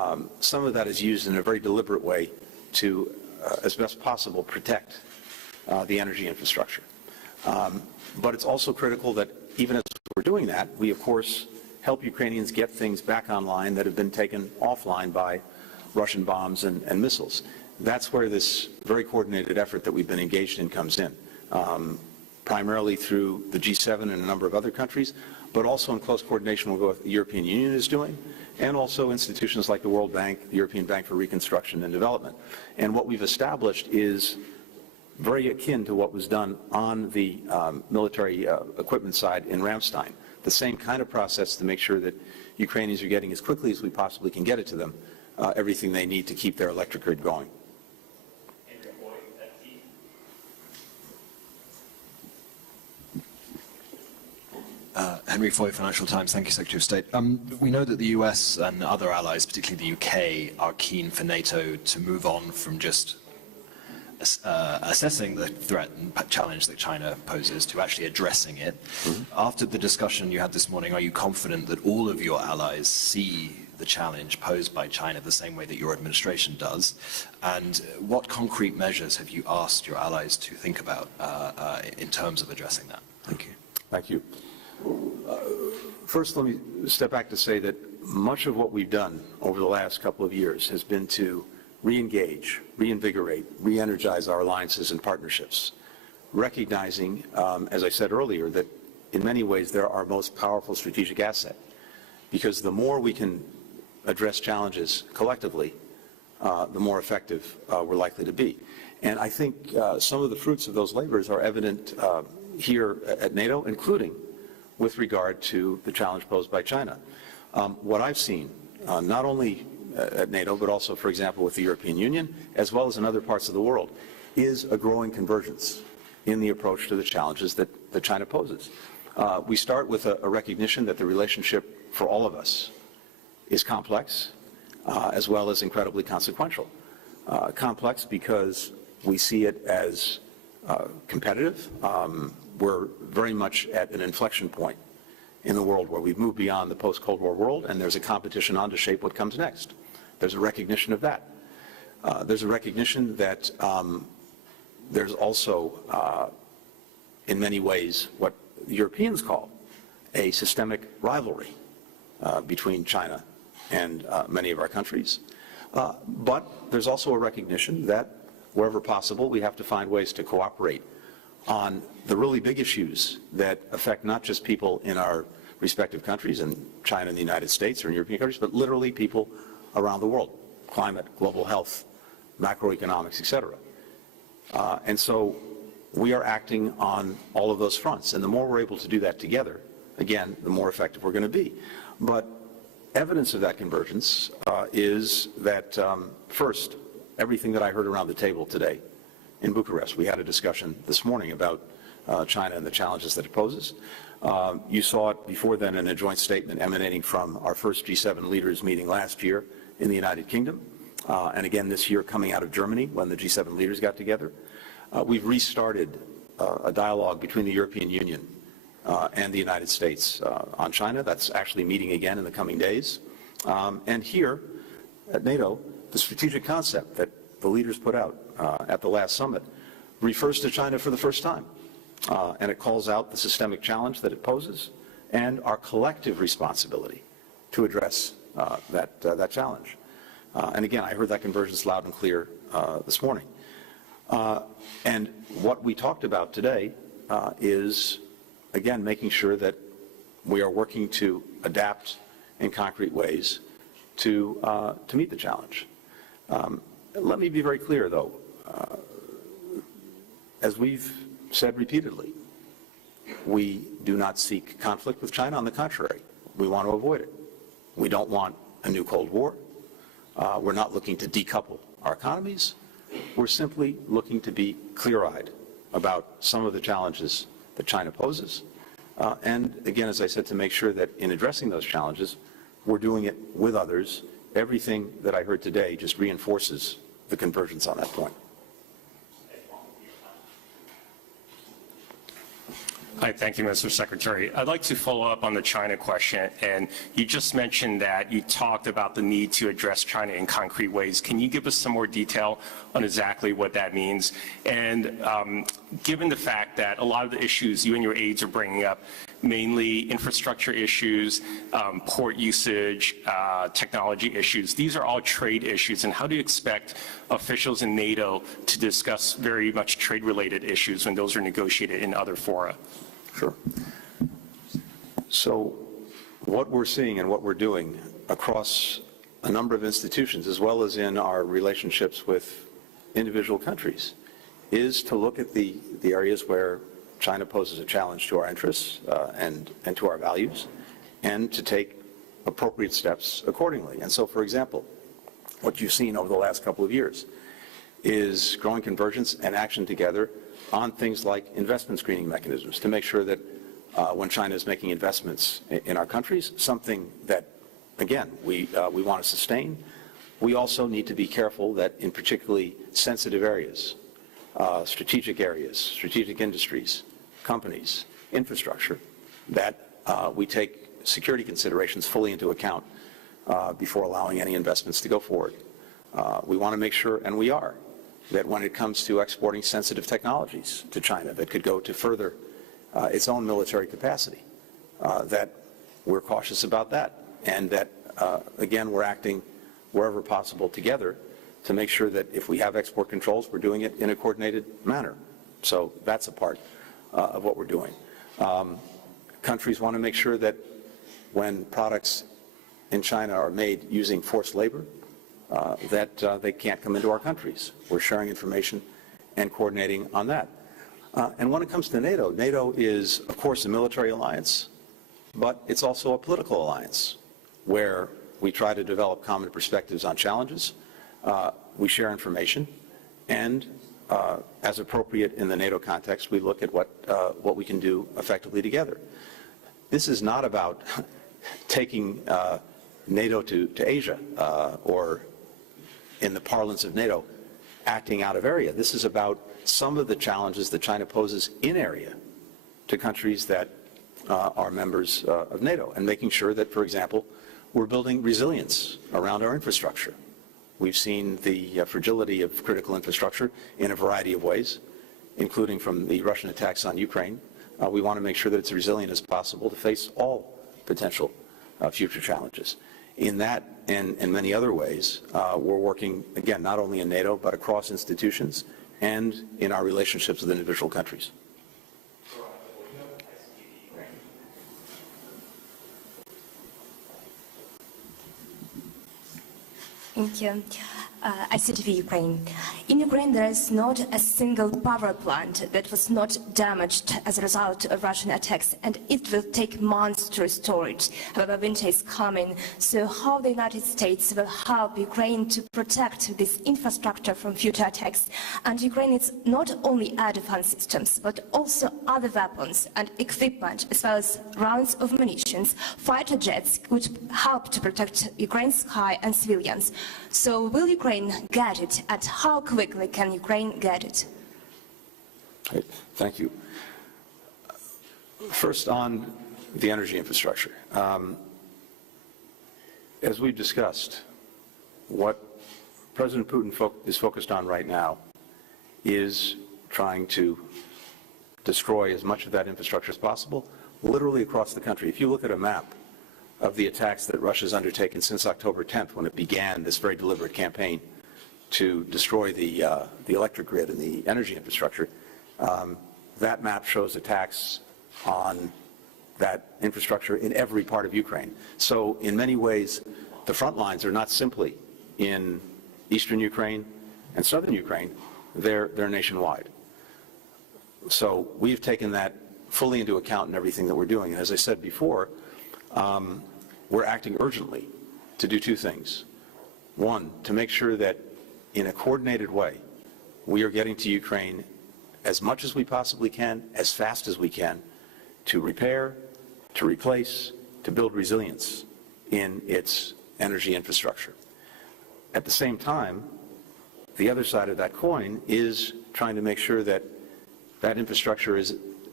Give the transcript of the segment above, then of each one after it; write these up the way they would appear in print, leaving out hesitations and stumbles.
some of that is used in a very deliberate way to, as best possible, protect the energy infrastructure. But it's also critical that even as we're doing that, we, of course, help Ukrainians get things back online that have been taken offline by Russian bombs and missiles. That's where this very coordinated effort that we've been engaged in comes in, primarily through the G7 and a number of other countries, but also in close coordination with what the European Union is doing, and also institutions like the World Bank, the European Bank for Reconstruction and Development. And what we've established is very akin to what was done on the military equipment side in Ramstein. The same kind of process to make sure that Ukrainians are getting as quickly as we possibly can get it to them, everything they need to keep their electric grid going. Henry Foy, Financial Times. Thank you, Secretary of State. We know that the US and other allies, particularly the UK, are keen for NATO to move on from just assessing the threat and challenge that China poses to actually addressing it. After the discussion you had this morning, are you confident that all of your allies see the challenge posed by China the same way that your administration does? And what concrete measures have you asked your allies to think about in terms of addressing that? Thank you. Thank you. First, let me step back to say that much of what we've done over the last couple of years has been to re-engage, reinvigorate, re-energize our alliances and partnerships, recognizing, as I said earlier, that in many ways they're our most powerful strategic asset, because the more we can address challenges collectively, the more effective we're likely to be. And I think some of the fruits of those labors are evident here at NATO, including with regard to the challenge posed by China. What I've seen, not only at NATO, but also, for example, with the European Union, as well as in other parts of the world, is a growing convergence in the approach to the challenges that China poses. We start with a recognition that the relationship for all of us is complex, as well as incredibly consequential. Complex because we see it as competitive. We're very much at an inflection point in the world where we've moved beyond the post-Cold War world, and there's a competition on to shape what comes next. There's a recognition of that. There's a recognition that there's also, in many ways, what the Europeans call a systemic rivalry between China and many of our countries. But there's also a recognition that wherever possible, we have to find ways to cooperate on the really big issues that affect not just people in our respective countries, in China and the United States or in European countries, but literally people around the world: climate, global health, macroeconomics, etc. And so we are acting on all of those fronts. And the more we're able to do that together, again, the more effective we're going to be. But evidence of that convergence is that, first, everything that I heard around the table today in Bucharest. We had a discussion this morning about China and the challenges that it poses. You saw it before then in a joint statement emanating from our first G7 leaders meeting last year in the United Kingdom, and again this year coming out of Germany when the G7 leaders got together. We've restarted a dialogue between the European Union and the United States on China. That's actually meeting again in the coming days. And here at NATO, the strategic concept that the leaders put out at the last summit refers to China for the first time. And it calls out the systemic challenge that it poses and our collective responsibility to address that challenge. And again, I heard that convergence loud and clear this morning. And what we talked about today is, again, making sure that we are working to adapt in concrete ways to meet the challenge. Let me be very clear, though. As we've said repeatedly, we do not seek conflict with China. On the contrary, we want to avoid it. We don't want a new Cold War. We're not looking to decouple our economies. We're simply looking to be clear-eyed about some of the challenges that China poses. And again, as I said, to make sure that in addressing those challenges, we're doing it with others. Everything that I heard today just reinforces the convergence on that point. Hi, thank you, Mr. Secretary. I'd like to follow up on the China question, and you just mentioned that you talked about the need to address China in concrete ways. Can you give us some more detail on exactly what that means? And given the fact that a lot of the issues you and your aides are bringing up, mainly infrastructure issues, port usage, technology issues, these are all trade issues, and how do you expect officials in NATO to discuss very much trade-related issues when those are negotiated in other fora? Sure. So what we're seeing and what we're doing across a number of institutions, as well as in our relationships with individual countries, is to look at the areas where China poses a challenge to our interests and to our values, and to take appropriate steps accordingly. And so, for example, what you've seen over the last couple of years is growing convergence and action together on things like investment screening mechanisms to make sure that when China is making investments in our countries, something that, again, we want to sustain, we also need to be careful that in particularly sensitive areas, strategic industries, companies, infrastructure, that we take security considerations fully into account before allowing any investments to go forward. We want to make sure, and we are, that when it comes to exporting sensitive technologies to China that could go to further its own military capacity, that we're cautious about that, and that, again, we're acting wherever possible together to make sure that if we have export controls, we're doing it in a coordinated manner. So that's a part of what we're doing. Countries want to make sure that when products in China are made using forced labor, that they can't come into our countries. We're sharing information and coordinating on that. And when it comes to NATO, NATO is, of course, a military alliance, but it's also a political alliance where we try to develop common perspectives on challenges. We share information, and as appropriate in the NATO context, we look at what we can do effectively together. This is not about taking NATO to Asia or, in the parlance of NATO, acting out of area. This is about some of the challenges that China poses in area to countries that are members of NATO, and making sure that, for example, we're building resilience around our infrastructure. We've seen the fragility of critical infrastructure in a variety of ways, including from the Russian attacks on Ukraine. We want to make sure that it's resilient as possible to face all potential future challenges. In that and many other ways, we're working, again, not only in NATO, but across institutions and in our relationships with individual countries. Thank you. ICTV Ukraine. In Ukraine, there is not a single power plant that was not damaged as a result of Russian attacks, and it will take months to restore it. However, winter is coming, so how the United States will help Ukraine to protect this infrastructure from future attacks? And Ukraine needs not only air defense systems, but also other weapons and equipment, as well as rounds of munitions. Fighter jets could help to protect Ukraine's sky and civilians. So will Ukraine get it, and how quickly can Ukraine get it? Okay, thank you. First, on the energy infrastructure. As we've discussed, what President Putin is focused on right now is trying to destroy as much of that infrastructure as possible, literally across the country. If you look at a map of the attacks that Russia's undertaken since October 10th, when it began this very deliberate campaign to destroy the electric grid and the energy infrastructure, that map shows attacks on that infrastructure in every part of Ukraine. So in many ways, the front lines are not simply in eastern Ukraine and southern Ukraine, they're nationwide. So we've taken that fully into account in everything that we're doing. And as I said before, we're acting urgently to do two things. One, to make sure that in a coordinated way, we are getting to Ukraine as much as we possibly can, as fast as we can, to repair, to replace, to build resilience in its energy infrastructure. At the same time, the other side of that coin is trying to make sure that that infrastructure is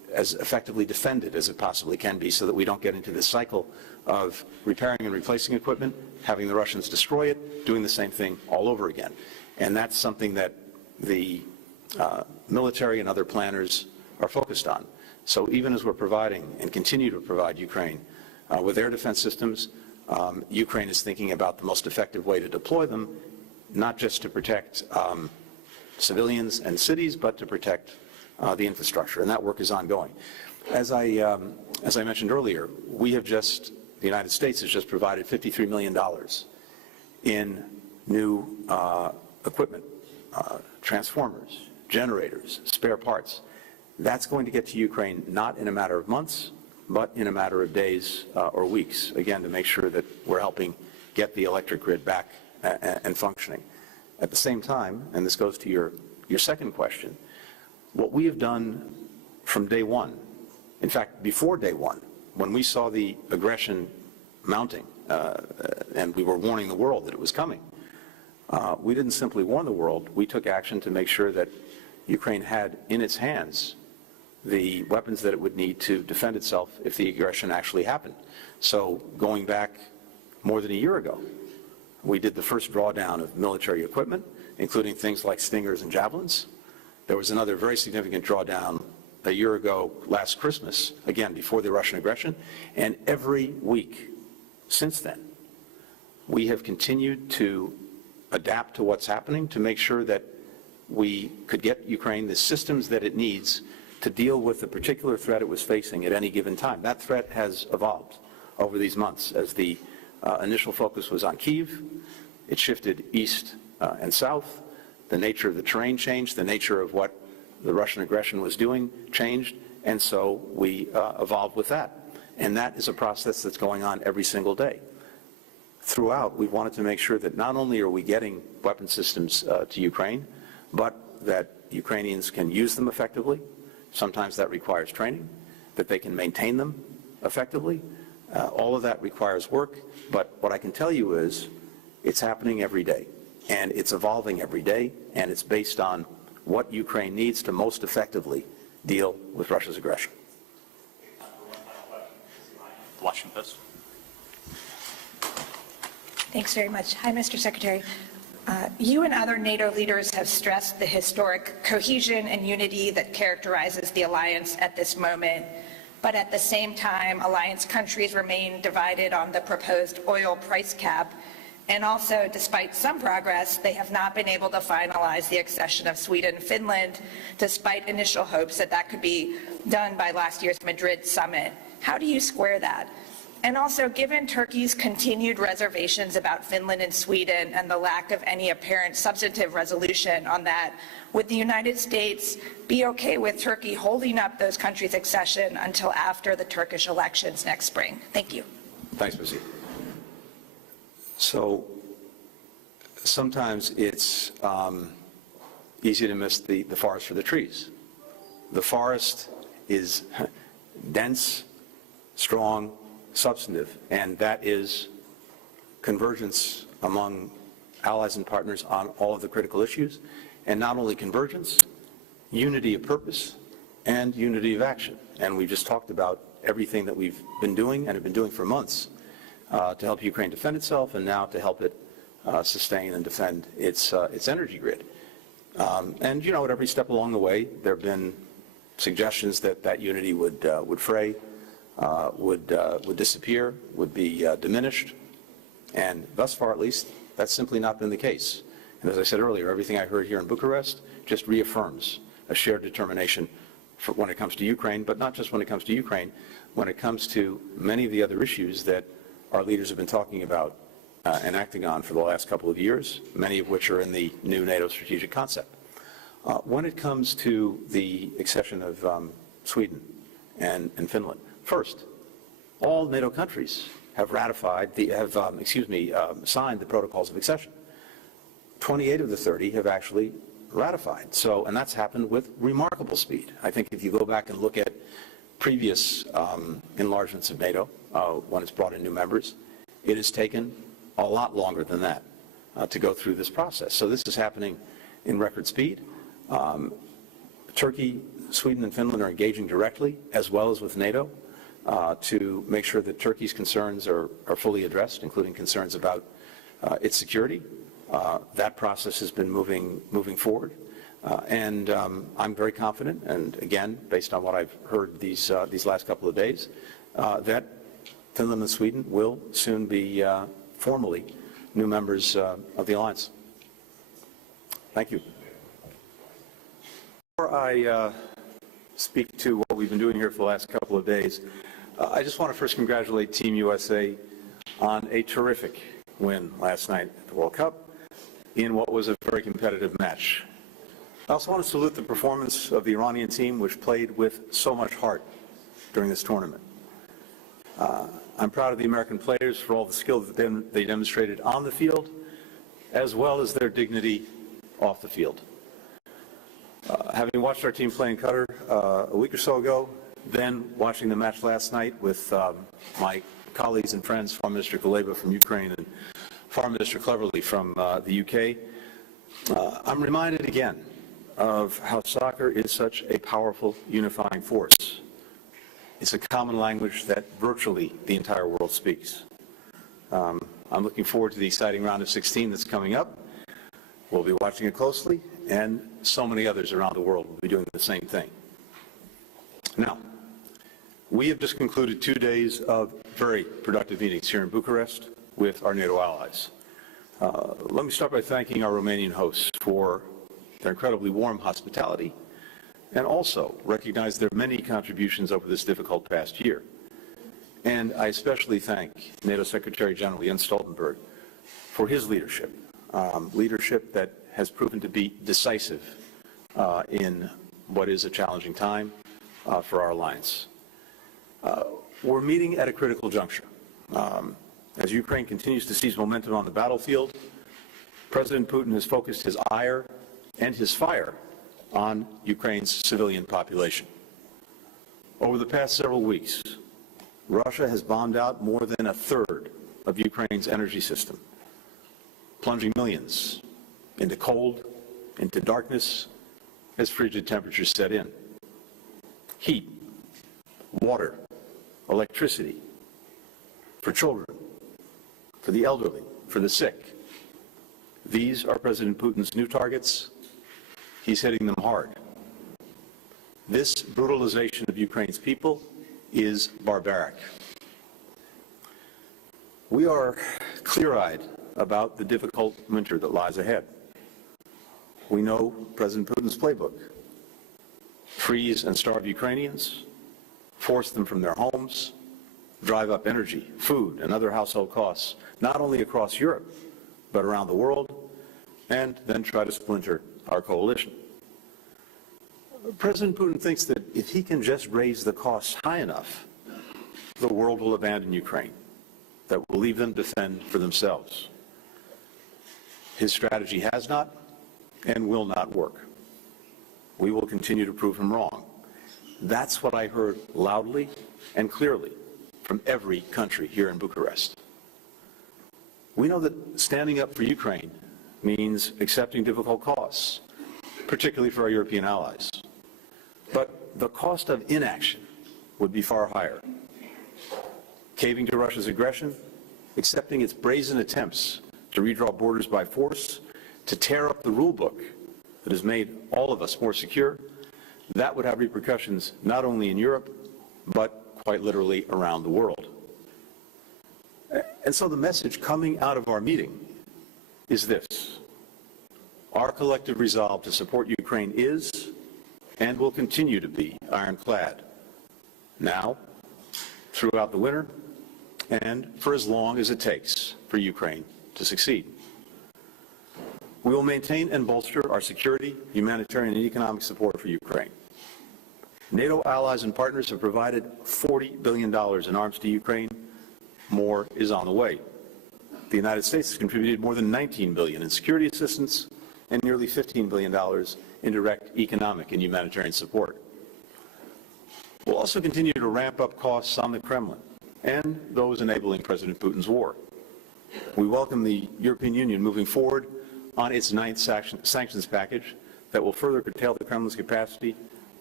as effectively defended as it possibly can be so that we don't get into this cycle of repairing and replacing equipment, having the Russians destroy it, doing the same thing all over again. And that's something that the military and other planners are focused on. So even as we're providing and continue to provide Ukraine with air defense systems, Ukraine is thinking about the most effective way to deploy them, not just to protect civilians and cities, but to protect the infrastructure, and that work is ongoing. As I mentioned earlier, the United States has just provided $53 million in new equipment, transformers, generators, spare parts. That's going to get to Ukraine not in a matter of months, but in a matter of days or weeks, again, to make sure that we're helping get the electric grid back and functioning. At the same time, and this goes to your second question, what we have done from day one, in fact, before day one, when we saw the aggression mounting and we were warning the world that it was coming, we didn't simply warn the world, we took action to make sure that Ukraine had in its hands the weapons that it would need to defend itself if the aggression actually happened. So going back more than a year ago, we did the first drawdown of military equipment, including things like Stingers and Javelins. There was another very significant drawdown a year ago last Christmas, again, before the Russian aggression. And every week since then, we have continued to adapt to what's happening to make sure that we could get Ukraine the systems that it needs to deal with the particular threat it was facing at any given time. That threat has evolved over these months. As the initial focus was on Kyiv, it shifted east and south. The nature of the terrain changed, the nature of what the Russian aggression was doing changed, and so we evolved with that. And that is a process that's going on every single day. Throughout, we wanted to make sure that not only are we getting weapon systems to Ukraine, but that Ukrainians can use them effectively. Sometimes that requires training, that they can maintain them effectively. All of that requires work, but what I can tell you is it's happening every day, and it's evolving every day, and it's based on what Ukraine needs to most effectively deal with Russia's aggression. Washington Post. Thanks very much. Hi, Mr. Secretary. You and other NATO leaders have stressed the historic cohesion and unity that characterizes the alliance at this moment. But at the same time, alliance countries remain divided on the proposed oil price cap. And also, despite some progress, they have not been able to finalize the accession of Sweden and Finland, despite initial hopes that that could be done by last year's Madrid summit. How do you square that? And also, given Turkey's continued reservations about Finland and Sweden and the lack of any apparent substantive resolution on that, would the United States be okay with Turkey holding up those countries' accession until after the Turkish elections next spring? Thank you. Thanks, Missy. So sometimes it's easy to miss the forest for the trees. The forest is dense, strong, substantive, and that is convergence among allies and partners on all of the critical issues, and not only convergence, unity of purpose and unity of action. And we just talked about everything that we've been doing and have been doing for months to help Ukraine defend itself, and now to help it sustain and defend its energy grid. And you know, at every step along the way, there have been suggestions that that unity would fray, would disappear, would be diminished, and thus far at least, that's simply not been the case. And as I said earlier, everything I heard here in Bucharest just reaffirms a shared determination for when it comes to Ukraine, but not just when it comes to Ukraine, when it comes to many of the other issues that our leaders have been talking about and acting on for the last couple of years, many of which are in the new NATO strategic concept. When it comes to the accession of Sweden and Finland, first, all NATO countries have ratified, signed the protocols of accession. 28 of the 30 have actually ratified. So, and that's happened with remarkable speed. I think if you go back and look at previous enlargements of NATO, when it's brought in new members, it has taken a lot longer than that to go through this process. So this is happening in record speed. Turkey Sweden and Finland are engaging directly, as well as with NATO, to make sure that Turkey's concerns are fully addressed, including concerns about its security. That process has been moving forward. And I'm very confident, and again, based on what I've heard these last couple of days, that Finland and Sweden will soon be formally new members of the alliance. Thank you. Before I speak to what we've been doing here for the last couple of days, I just want to first congratulate Team USA on a terrific win last night at the World Cup in what was a very competitive match. I also want to salute the performance of the Iranian team, which played with so much heart during this tournament. I'm proud of the American players for all the skill that they demonstrated on the field, as well as their dignity off the field. Having watched our team play in Qatar a week or so ago, then watching the match last night with my colleagues and friends, Foreign Minister Kuleba from Ukraine and Foreign Minister Cleverly from the UK, I'm reminded again of how soccer is such a powerful unifying force. It's a common language that virtually the entire world speaks. I'm looking forward to the exciting round of 16 that's coming up. We'll be watching it closely, and so many others around the world will be doing the same thing. Now, we have just concluded 2 days of very productive meetings here in Bucharest with our NATO allies. Let me start by thanking our Romanian hosts for their incredibly warm hospitality, and also recognize their many contributions over this difficult past year. And I especially thank NATO Secretary General Jens Stoltenberg for his leadership, leadership that has proven to be decisive in what is a challenging time for our alliance. We're meeting at a critical juncture. As Ukraine continues to seize momentum on the battlefield, President Putin has focused his ire and his fire on Ukraine's civilian population. Over the past several weeks, Russia has bombed out more than a third of Ukraine's energy system, plunging millions into cold, into darkness, as frigid temperatures set in. Heat, water, electricity, for children, for the elderly, for the sick. These are President Putin's new targets. He's hitting them hard. This brutalization of Ukraine's people is barbaric. We are clear-eyed about the difficult winter that lies ahead. We know President Putin's playbook: freeze and starve Ukrainians, force them from their homes, drive up energy, food, and other household costs, not only across Europe, but around the world, and then try to splinter our coalition. President Putin thinks that if he can just raise the costs high enough, the world will abandon Ukraine, that will leave them to fend for themselves. His strategy has not and will not work. We will continue to prove him wrong. That's what I heard loudly and clearly from every country here in Bucharest. We know that standing up for Ukraine means accepting difficult costs, particularly for our European allies. But the cost of inaction would be far higher. Caving to Russia's aggression, accepting its brazen attempts to redraw borders by force, to tear up the rule book that has made all of us more secure, that would have repercussions not only in Europe, but quite literally around the world. And so the message coming out of our meeting is this: our collective resolve to support Ukraine is and will continue to be ironclad, now, throughout the winter, and for as long as it takes for Ukraine to succeed. We will maintain and bolster our security, humanitarian, and economic support for Ukraine. NATO allies and partners have provided $40 billion in arms to Ukraine. More is on the way. The United States has contributed more than $19 billion in security assistance and nearly $15 billion in direct economic and humanitarian support. We'll also continue to ramp up costs on the Kremlin and those enabling President Putin's war. We welcome the European Union moving forward on its ninth sanctions package that will further curtail the Kremlin's capacity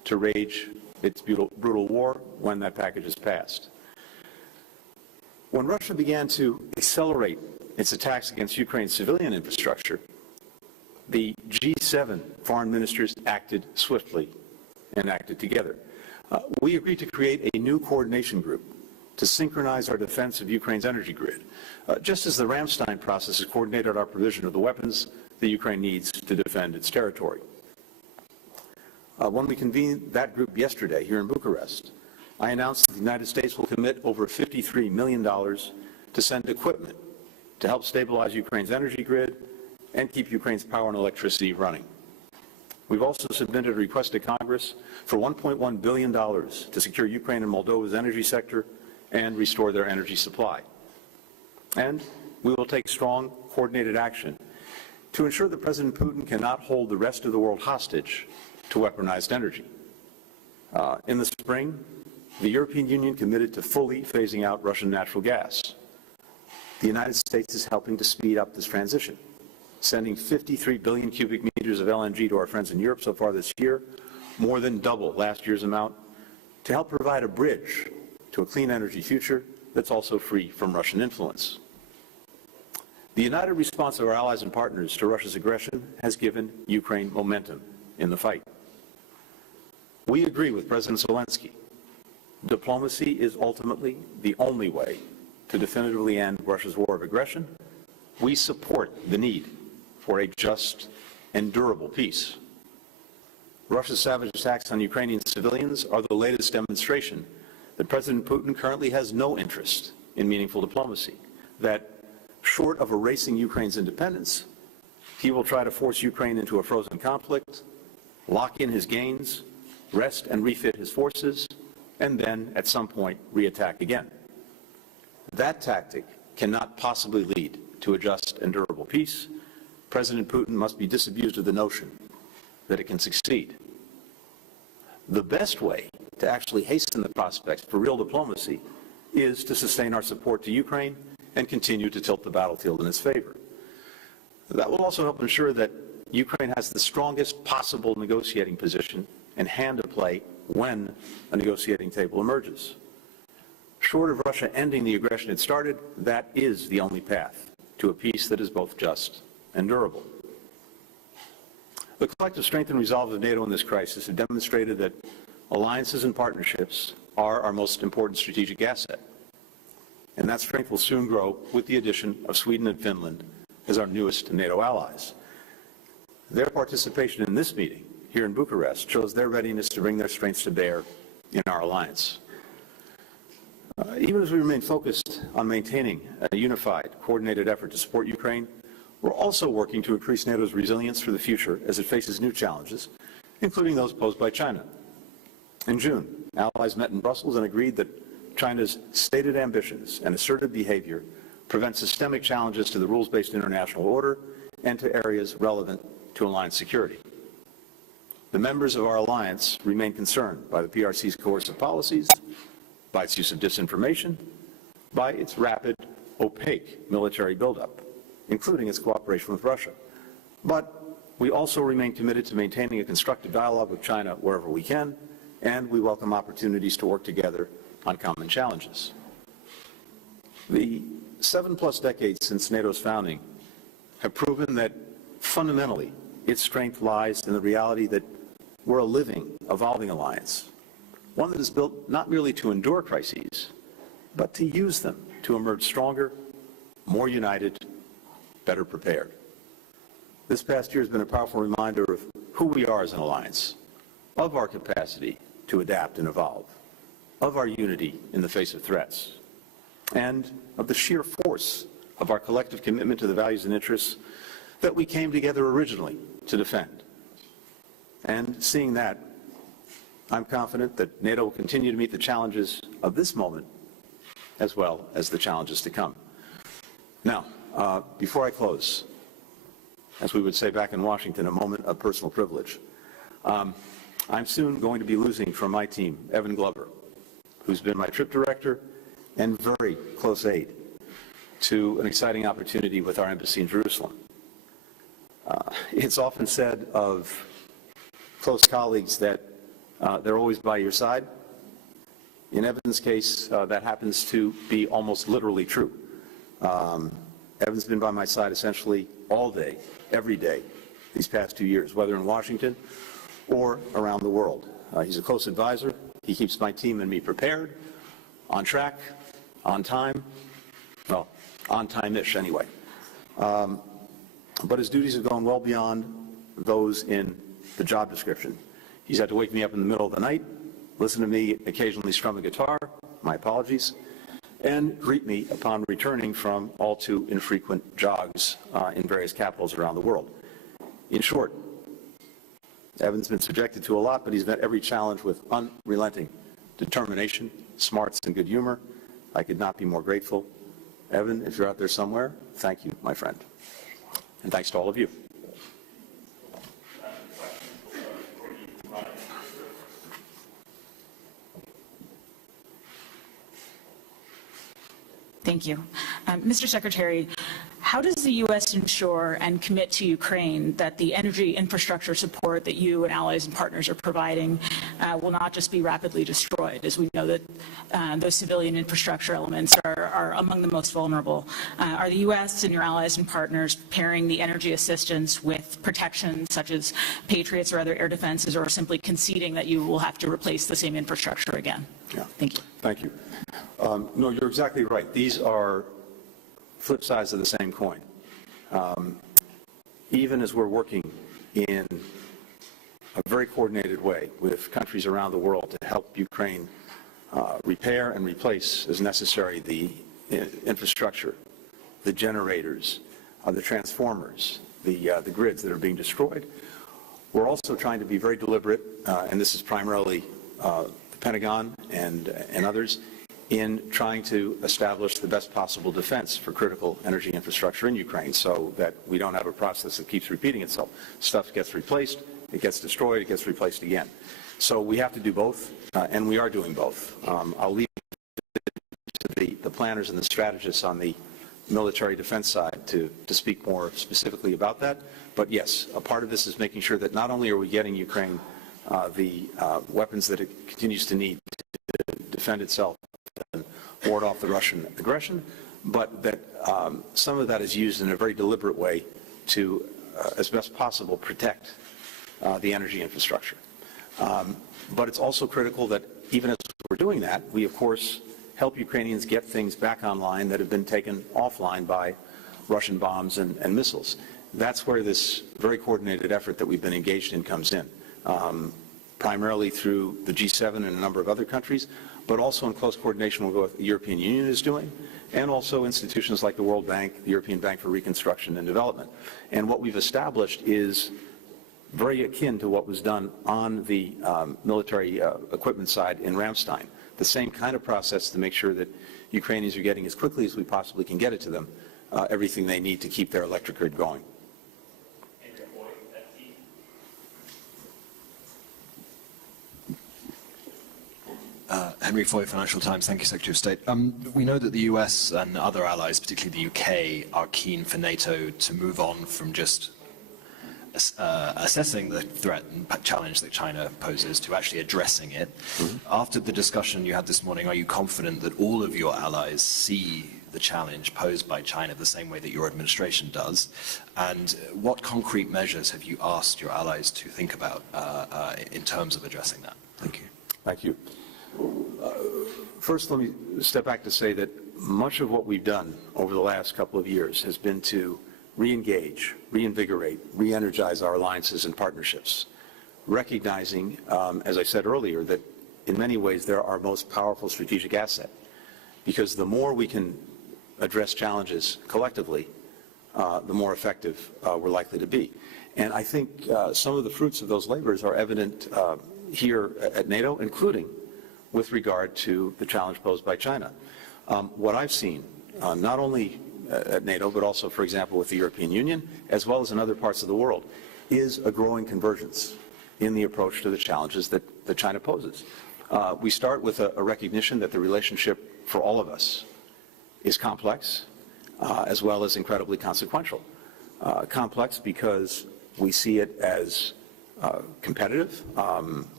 to wage its brutal war when that package is passed. When Russia began to accelerate its attacks against Ukraine's civilian infrastructure, the G7 foreign ministers acted swiftly and acted together. We agreed to create a new coordination group to synchronize our defense of Ukraine's energy grid, just as the Ramstein process has coordinated our provision of the weapons that Ukraine needs to defend its territory. When we convened that group yesterday here in Bucharest, I announced that the United States will commit over $53 million to send equipment to help stabilize Ukraine's energy grid and keep Ukraine's power and electricity running. We've also submitted a request to Congress for $1.1 billion to secure Ukraine and Moldova's energy sector and restore their energy supply. And we will take strong, coordinated action to ensure that President Putin cannot hold the rest of the world hostage to weaponized energy. In the spring, the European Union committed to fully phasing out Russian natural gas. The United States is helping to speed up this transition, sending 53 billion cubic meters of LNG to our friends in Europe so far this year, more than double last year's amount, to help provide a bridge to a clean energy future that's also free from Russian influence. The united response of our allies and partners to Russia's aggression has given Ukraine momentum in the fight. We agree with President Zelensky. Diplomacy is ultimately the only way to definitively end Russia's war of aggression. We support the need for a just and durable peace. Russia's savage attacks on Ukrainian civilians are the latest demonstration that President Putin currently has no interest in meaningful diplomacy, that short of erasing Ukraine's independence, he will try to force Ukraine into a frozen conflict, lock in his gains, rest and refit his forces, and then, at some point, reattack again. That tactic cannot possibly lead to a just and durable peace. President Putin must be disabused of the notion that it can succeed. The best way to actually hasten the prospects for real diplomacy is to sustain our support to Ukraine and continue to tilt the battlefield in its favor. That will also help ensure that Ukraine has the strongest possible negotiating position and hand to play when a negotiating table emerges. Short of Russia ending the aggression it started, that is the only path to a peace that is both just and durable. The collective strength and resolve of NATO in this crisis have demonstrated that alliances and partnerships are our most important strategic asset. And that strength will soon grow with the addition of Sweden and Finland as our newest NATO allies. Their participation in this meeting here in Bucharest shows their readiness to bring their strengths to bear in our alliance. Even as we remain focused on maintaining a unified, coordinated effort to support Ukraine, we're also working to increase NATO's resilience for the future as it faces new challenges, including those posed by China. In June, allies met in Brussels and agreed that China's stated ambitions and assertive behavior prevent systemic challenges to the rules-based international order and to areas relevant to alliance security. The members of our alliance remain concerned by the PRC's coercive policies, by its use of disinformation, by its rapid, opaque military buildup, including its cooperation with Russia. But we also remain committed to maintaining a constructive dialogue with China wherever we can, and we welcome opportunities to work together on common challenges. The 7+ decades since NATO's founding have proven that fundamentally its strength lies in the reality that we're a living, evolving alliance, one that is built not merely to endure crises, but to use them to emerge stronger, more united, better prepared. This past year has been a powerful reminder of who we are as an alliance, of our capacity to adapt and evolve, of our unity in the face of threats, and of the sheer force of our collective commitment to the values and interests that we came together originally to defend. And seeing that, I'm confident that NATO will continue to meet the challenges of this moment as well as the challenges to come. Now, before I close, as we would say back in Washington, a moment of personal privilege. I'm soon going to be losing from my team Evan Glover, who's been my trip director and very close aide to an exciting opportunity with our embassy in Jerusalem. It's often said of close colleagues that They're always by your side. In Evan's case, that happens to be almost literally true. Evan's been by my side essentially all day, every day, these past 2 years, whether in Washington or around the world. He's a close advisor. He keeps my team and me prepared, on track, on time, well, on time-ish anyway. But his duties have gone well beyond those in the job description. He's had to wake me up in the middle of the night, listen to me occasionally strum a guitar, my apologies, and greet me upon returning from all too infrequent jogs in various capitals around the world. In short, Evan's been subjected to a lot, but he's met every challenge with unrelenting determination, smarts, and good humor. I could not be more grateful. Evan, if you're out there somewhere, thank you, my friend. And thanks to all of you. Thank you. Mr. Secretary, how does the U.S. ensure and commit to Ukraine that the energy infrastructure support that you and allies and partners are providing will not just be rapidly destroyed, as we know that those civilian infrastructure elements are among the most vulnerable? Are the U.S. and your allies and partners pairing the energy assistance with protection such as Patriots or other air defenses, or simply conceding that you will have to replace the same infrastructure again? Yeah. Thank you. Thank you. No, you're exactly right. These are flip sides of the same coin. Even as we're working in a very coordinated way with countries around the world to help Ukraine repair and replace as necessary the infrastructure, the generators, the transformers, the grids that are being destroyed, we're also trying to be very deliberate, and this is primarily the Pentagon and others, in trying to establish the best possible defense for critical energy infrastructure in Ukraine so that we don't have a process that keeps repeating itself. Stuff gets replaced, it gets destroyed, it gets replaced again. So we have to do both, and we are doing both. I'll leave it to the planners and the strategists on the military defense side to speak more specifically about that. But yes, a part of this is making sure that not only are we getting Ukraine the weapons that it continues to need to defend itself and ward off the Russian aggression, but that some of that is used in a very deliberate way to, as best possible, protect the energy infrastructure. But it's also critical that even as we're doing that, we, of course, help Ukrainians get things back online that have been taken offline by Russian bombs and missiles. That's where this very coordinated effort that we've been engaged in comes in, primarily through the G7 and a number of other countries, but also in close coordination with what the European Union is doing, and also institutions like the World Bank, the European Bank for Reconstruction and Development. And what we've established is very akin to what was done on the military equipment side in Ramstein. The same kind of process to make sure that Ukrainians are getting, as quickly as we possibly can get it to them, everything they need to keep their electric grid going. Henry Foy, Financial Times. Thank you, Secretary of State. We know that the US and other allies, particularly the UK, are keen for NATO to move on from just assessing the threat and challenge that China poses to actually addressing it. After the discussion you had this morning, are you confident that all of your allies see the challenge posed by China the same way that your administration does? And what concrete measures have you asked your allies to think about in terms of addressing that? Thank you. Thank you. First, let me step back to say that much of what we've done over the last couple of years has been to re-engage, reinvigorate, re-energize our alliances and partnerships, recognizing, as I said earlier, that in many ways they're our most powerful strategic asset, because the more we can address challenges collectively, the more effective we're likely to be. And I think some of the fruits of those labors are evident here at NATO, including with regard to the challenge posed by China. What I've seen, not only at NATO, but also, for example, with the European Union, as well as in other parts of the world, is a growing convergence in the approach to the challenges that China poses. We start with a recognition that the relationship for all of us is complex, as well as incredibly consequential. Complex because we see it as competitive,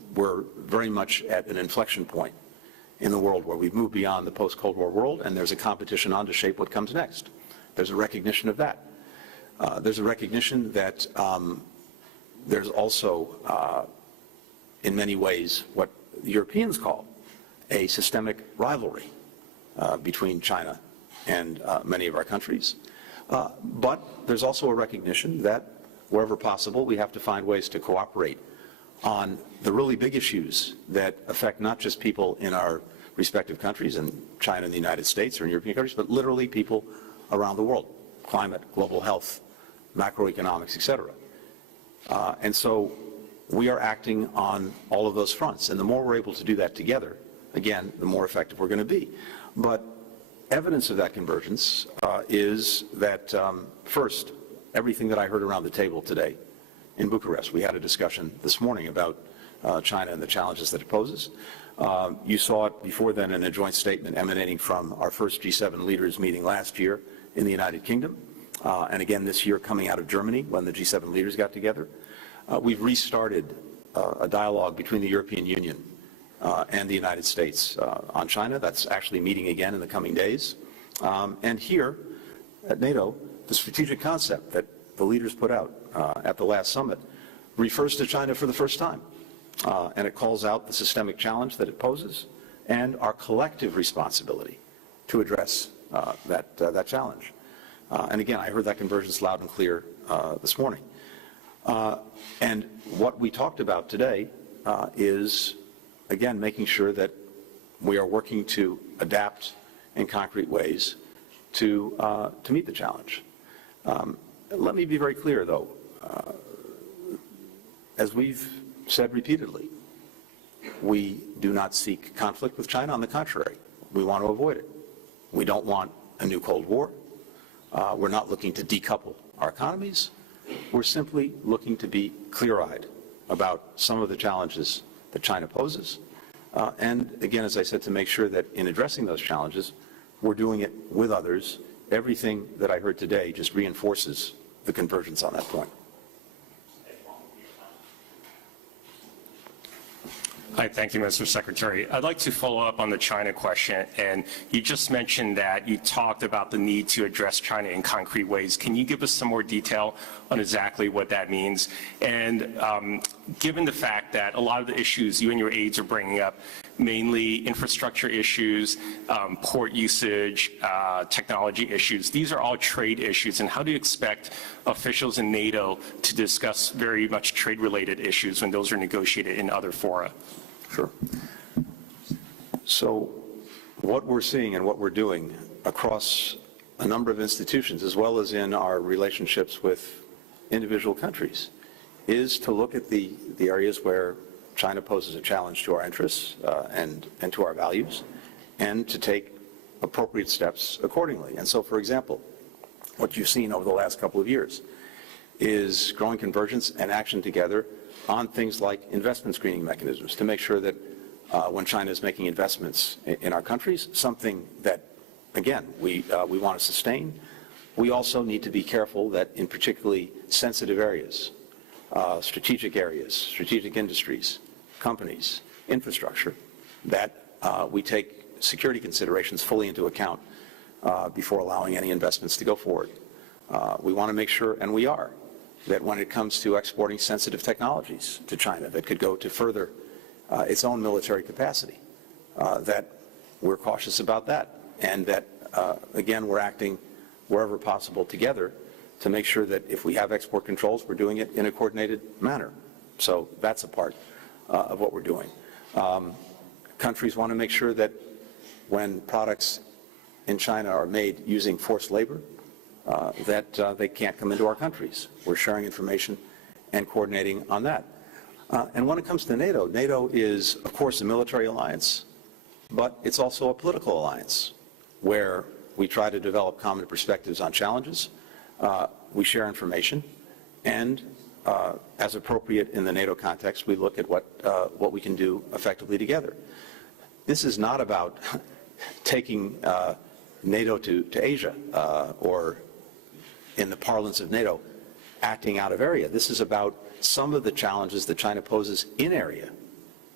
we're very much at an inflection point in the world where we've moved beyond the post-Cold War world, and there's a competition on to shape what comes next. There's a recognition of that. There's a recognition that there's also, in many ways, what the Europeans call a systemic rivalry between China and many of our countries. But there's also a recognition that wherever possible, we have to find ways to cooperate on the really big issues that affect not just people in our respective countries, in China and the United States or in European countries, but literally people around the world: climate, global health, macroeconomics, etc. And so we are acting on all of those fronts. And the more we're able to do that together, again, the more effective we're going to be. But evidence of that convergence is that, first, everything that I heard around the table today in Bucharest. We had a discussion this morning about China and the challenges that it poses. You saw it before then in a joint statement emanating from our first G7 leaders meeting last year in the United Kingdom, and again this year coming out of Germany when the G7 leaders got together. We've restarted a dialogue between the European Union and the United States on China. That's actually meeting again in the coming days. And here at NATO, the strategic concept that the leaders put out at the last summit refers to China for the first time. And it calls out the systemic challenge that it poses and our collective responsibility to address that challenge. And again, I heard that convergence loud and clear this morning. And what we talked about today is, again, making sure that we are working to adapt in concrete ways to meet the challenge. Let me be very clear, though. As we've said repeatedly, we do not seek conflict with China. On the contrary, we want to avoid it. We don't want a new Cold War. We're not looking to decouple our economies. We're simply looking to be clear-eyed about some of the challenges that China poses. And again, as I said, to make sure that in addressing those challenges, we're doing it with others. Everything that I heard today just reinforces the convergence on that point. Hi, thank you, Mr. Secretary. I'd like to follow up on the China question. And you just mentioned that you talked about the need to address China in concrete ways. Can you give us some more detail on exactly what that means? And given the fact that a lot of the issues you and your aides are bringing up, mainly infrastructure issues, port usage, technology issues, these are all trade issues. And how do you expect officials in NATO to discuss very much trade-related issues when those are negotiated in other fora? Sure. So what we're seeing and what we're doing across a number of institutions, as well as in our relationships with individual countries, is to look at the areas where China poses a challenge to our interests and to our values, and to take appropriate steps accordingly. And so, for example, what you've seen over the last couple of years is growing convergence and action together on things like investment screening mechanisms to make sure that when China is making investments in our countries, something that, again, we want to sustain, we also need to be careful that in particularly sensitive areas, strategic industries, companies, infrastructure, that we take security considerations fully into account before allowing any investments to go forward. We want to make sure, and we are, that when it comes to exporting sensitive technologies to China that could go to further its own military capacity, that we're cautious about that, and that, again, we're acting wherever possible together to make sure that if we have export controls, we're doing it in a coordinated manner. So that's a part of what we're doing. Countries want to make sure that when products in China are made using forced labor, that they can't come into our countries. We're sharing information and coordinating on that. And when it comes to NATO, NATO is, of course, a military alliance, but it's also a political alliance where we try to develop common perspectives on challenges. We share information, and as appropriate in the NATO context, we look at what we can do effectively together. This is not about taking NATO to Asia or, in the parlance of NATO, acting out of area. This is about some of the challenges that China poses in area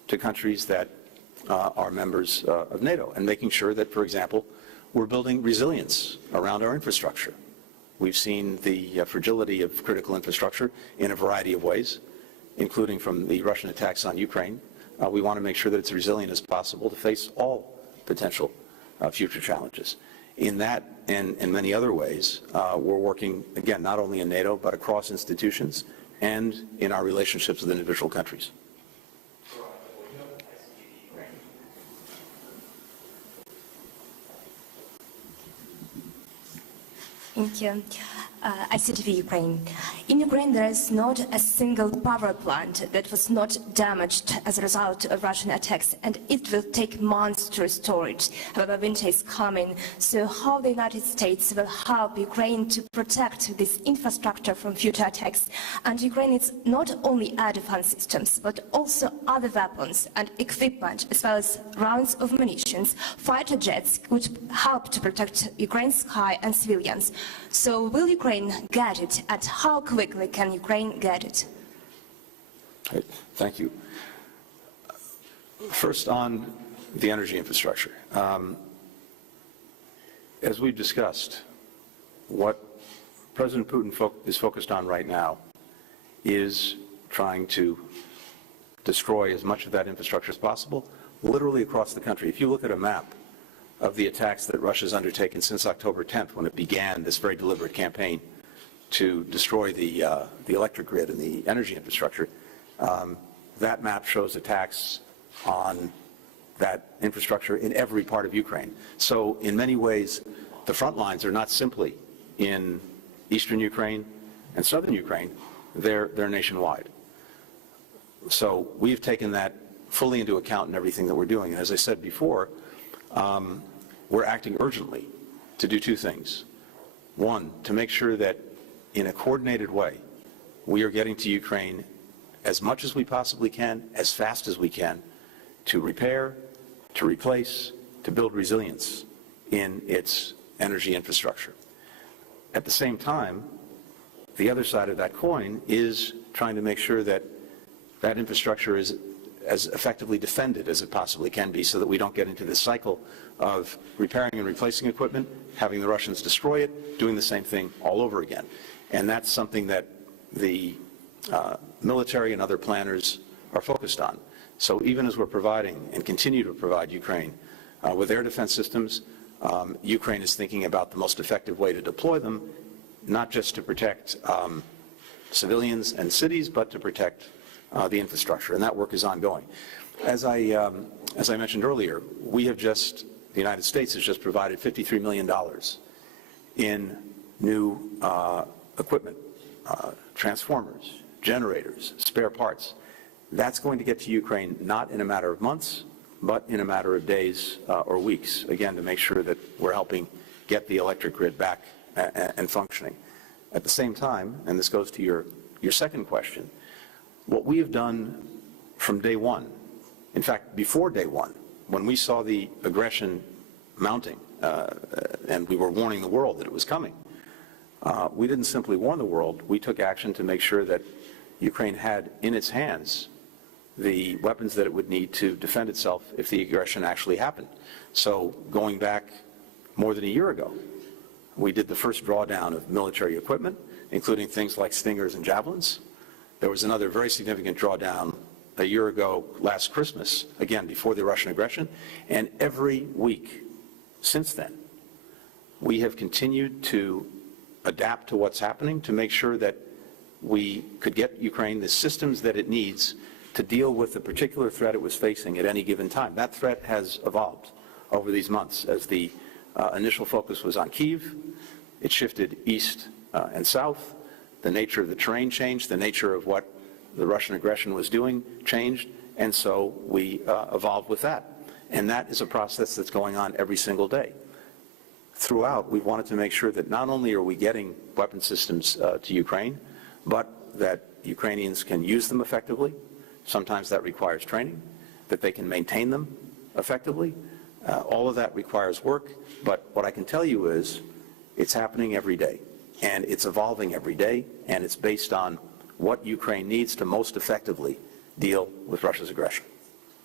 to countries that are members of NATO, and making sure that, for example, we're building resilience around our infrastructure. We've seen the fragility of critical infrastructure in a variety of ways, including from the Russian attacks on Ukraine. We want to make sure that it's resilient as possible to face all potential future challenges. In that and in many other ways, we're working, again, not only in NATO, but across institutions and in our relationships with individual countries. Thank you. ICTV Ukraine. In Ukraine, there is not a single power plant that was not damaged as a result of Russian attacks, and it will take months to restore it. However, winter is coming, so how the United States will help Ukraine to protect this infrastructure from future attacks? And Ukraine needs not only air defense systems, but also other weapons and equipment, as well as rounds of munitions. Fighter jets could help to protect Ukraine's sky and civilians. So will Ukraine get it, and how quickly can Ukraine get it? Great. Thank you. First, on the energy infrastructure. As we've discussed, what President Putin is focused on right now is trying to destroy as much of that infrastructure as possible, literally across the country. If you look at a map of the attacks that Russia's undertaken since October 10th, when it began this very deliberate campaign to destroy the electric grid and the energy infrastructure, that map shows attacks on that infrastructure in every part of Ukraine. So in many ways, the front lines are not simply in eastern Ukraine and southern Ukraine, they're nationwide. So we've taken that fully into account in everything that we're doing. And as I said before, we're acting urgently to do two things. One, to make sure that in a coordinated way, we are getting to Ukraine as much as we possibly can, as fast as we can, to repair, to replace, to build resilience in its energy infrastructure. At the same time, the other side of that coin is trying to make sure that that infrastructure is as effectively defended as it possibly can be, so that we don't get into this cycle of repairing and replacing equipment, having the Russians destroy it, doing the same thing all over again. And that's something that the military and other planners are focused on. So even as we're providing and continue to provide Ukraine with air defense systems, Ukraine is thinking about the most effective way to deploy them, not just to protect civilians and cities, but to protect the infrastructure, and that work is ongoing. As I mentioned earlier, the United States has just provided $53 million in new equipment, transformers, generators, spare parts. That's going to get to Ukraine not in a matter of months, but in a matter of days or weeks, again, to make sure that we're helping get the electric grid back and functioning. At the same time, and this goes to your second question, what we have done from day one, in fact, before day one, when we saw the aggression mounting, and we were warning the world that it was coming, we didn't simply warn the world, we took action to make sure that Ukraine had in its hands the weapons that it would need to defend itself if the aggression actually happened. So going back more than a year ago, we did the first drawdown of military equipment, including things like Stingers and Javelins. There was another very significant drawdown a year ago last Christmas, again, before the Russian aggression. And every week since then, we have continued to adapt to what's happening to make sure that we could get Ukraine the systems that it needs to deal with the particular threat it was facing at any given time. That threat has evolved over these months. As the initial focus was on Kyiv, it shifted east and south. The nature of the terrain changed, the nature of what the Russian aggression was doing changed, and so we evolved with that. And that is a process that's going on every single day. Throughout, we wanted to make sure that not only are we getting weapon systems to Ukraine, but that Ukrainians can use them effectively. Sometimes that requires training, that they can maintain them effectively. All of that requires work, but what I can tell you is it's happening every day. And it's evolving every day, and it's based on what Ukraine needs to most effectively deal with Russia's aggression.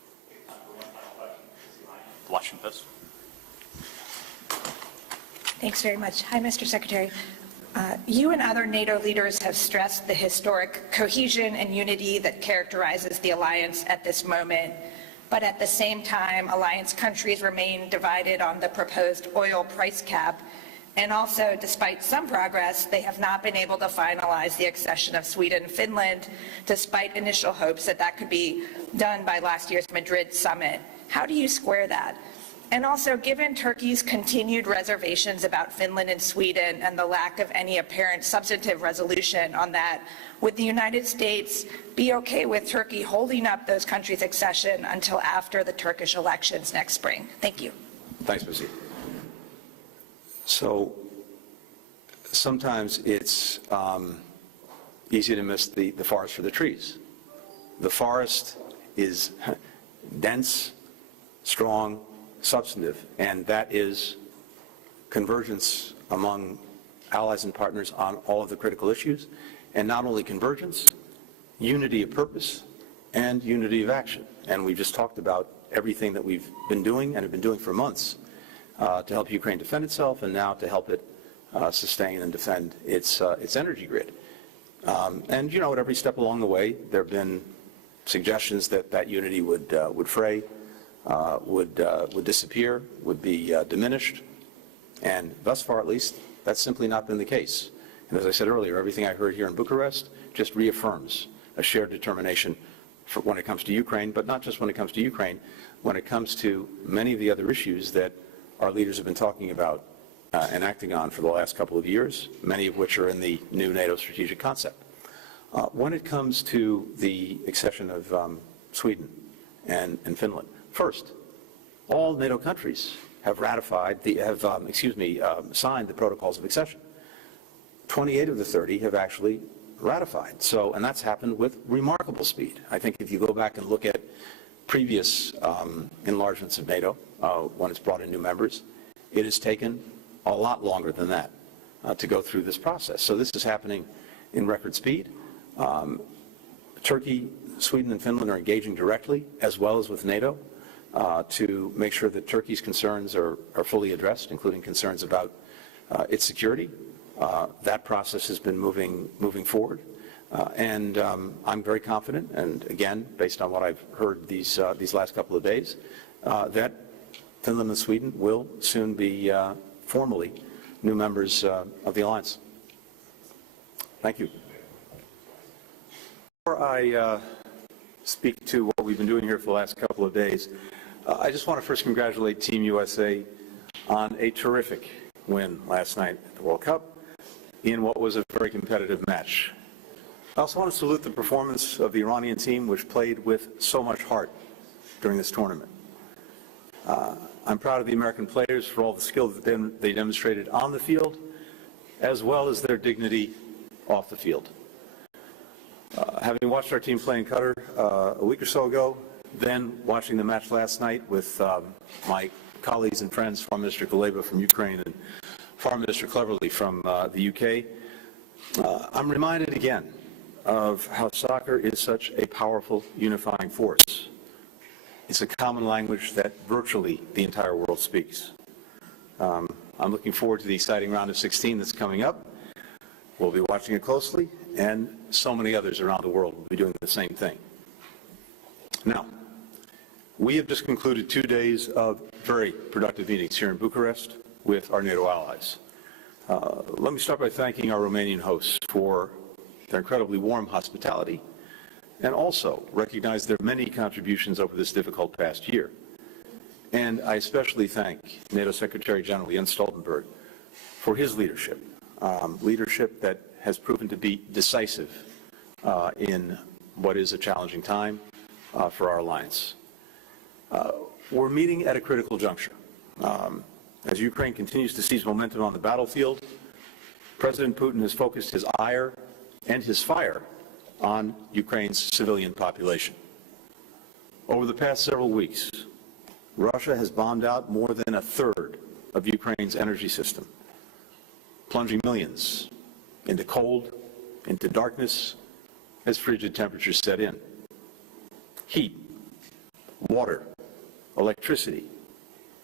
The Washington Post. Thanks very much. Hi, Mr. Secretary. You and other NATO leaders have stressed the historic cohesion and unity that characterizes the alliance at this moment. But at the same time, alliance countries remain divided on the proposed oil price cap. And also, despite some progress, they have not been able to finalize the accession of Sweden and Finland, despite initial hopes that that could be done by last year's Madrid summit. How do you square that? And also, given Turkey's continued reservations about Finland and Sweden and the lack of any apparent substantive resolution on that, would the United States be okay with Turkey holding up those countries' accession until after the Turkish elections next spring? Thank you. Thanks, Missy. So sometimes it's easy to miss the forest for the trees. The forest is dense, strong, substantive, and that is convergence among allies and partners on all of the critical issues, and not only convergence, unity of purpose and unity of action. And we've just talked about everything that we've been doing and have been doing for months to help Ukraine defend itself, and now to help it sustain and defend its energy grid. And you know, at every step along the way, there have been suggestions that that unity would fray, would disappear, would be diminished, and thus far, at least, that's simply not been the case. And as I said earlier, everything I heard here in Bucharest just reaffirms a shared determination for when it comes to Ukraine, but not just when it comes to Ukraine, when it comes to many of the other issues that our leaders have been talking about and acting on for the last couple of years, many of which are in the new NATO strategic concept. When it comes to the accession of Sweden and Finland, first, all NATO countries have ratified signed the protocols of accession. 28 of the 30 have actually ratified. So, and that's happened with remarkable speed. I think if you go back and look at previous enlargements of NATO, when it's brought in new members, it has taken a lot longer than that to go through this process. So this is happening in record speed. Turkey, Sweden, and Finland are engaging directly, as well as with NATO, to make sure that Turkey's concerns are fully addressed, including concerns about its security. That process has been moving forward, and I'm very confident. And again, based on what I've heard these last couple of days, that Finland and Sweden will soon be formally new members of the alliance. Thank you. Before I speak to what we've been doing here for the last couple of days, I just want to first congratulate Team USA on a terrific win last night at the World Cup in what was a very competitive match. I also want to salute the performance of the Iranian team, which played with so much heart during this tournament. I'm proud of the American players for all the skill that they demonstrated on the field, as well as their dignity off the field. Having watched our team play in Qatar a week or so ago, then watching the match last night with my colleagues and friends, Foreign Minister Kuleba from Ukraine and Foreign Minister Cleverly from the UK, I'm reminded again of how soccer is such a powerful unifying force. It's a common language that virtually the entire world speaks. I'm looking forward to the exciting round of 16 that's coming up. We'll be watching it closely, and so many others around the world will be doing the same thing. Now, we have just concluded 2 days of very productive meetings here in Bucharest with our NATO allies. Let me start by thanking our Romanian hosts for their incredibly warm hospitality, and also recognize their many contributions over this difficult past year. And I especially thank NATO Secretary General Jens Stoltenberg for his leadership, leadership that has proven to be decisive in what is a challenging time for our alliance. We're meeting at a critical juncture. As Ukraine continues to seize momentum on the battlefield, President Putin has focused his ire and his fire on Ukraine's civilian population. Over the past several weeks, Russia has bombed out more than a third of Ukraine's energy system, plunging millions into cold, into darkness, as frigid temperatures set in. Heat, water, electricity,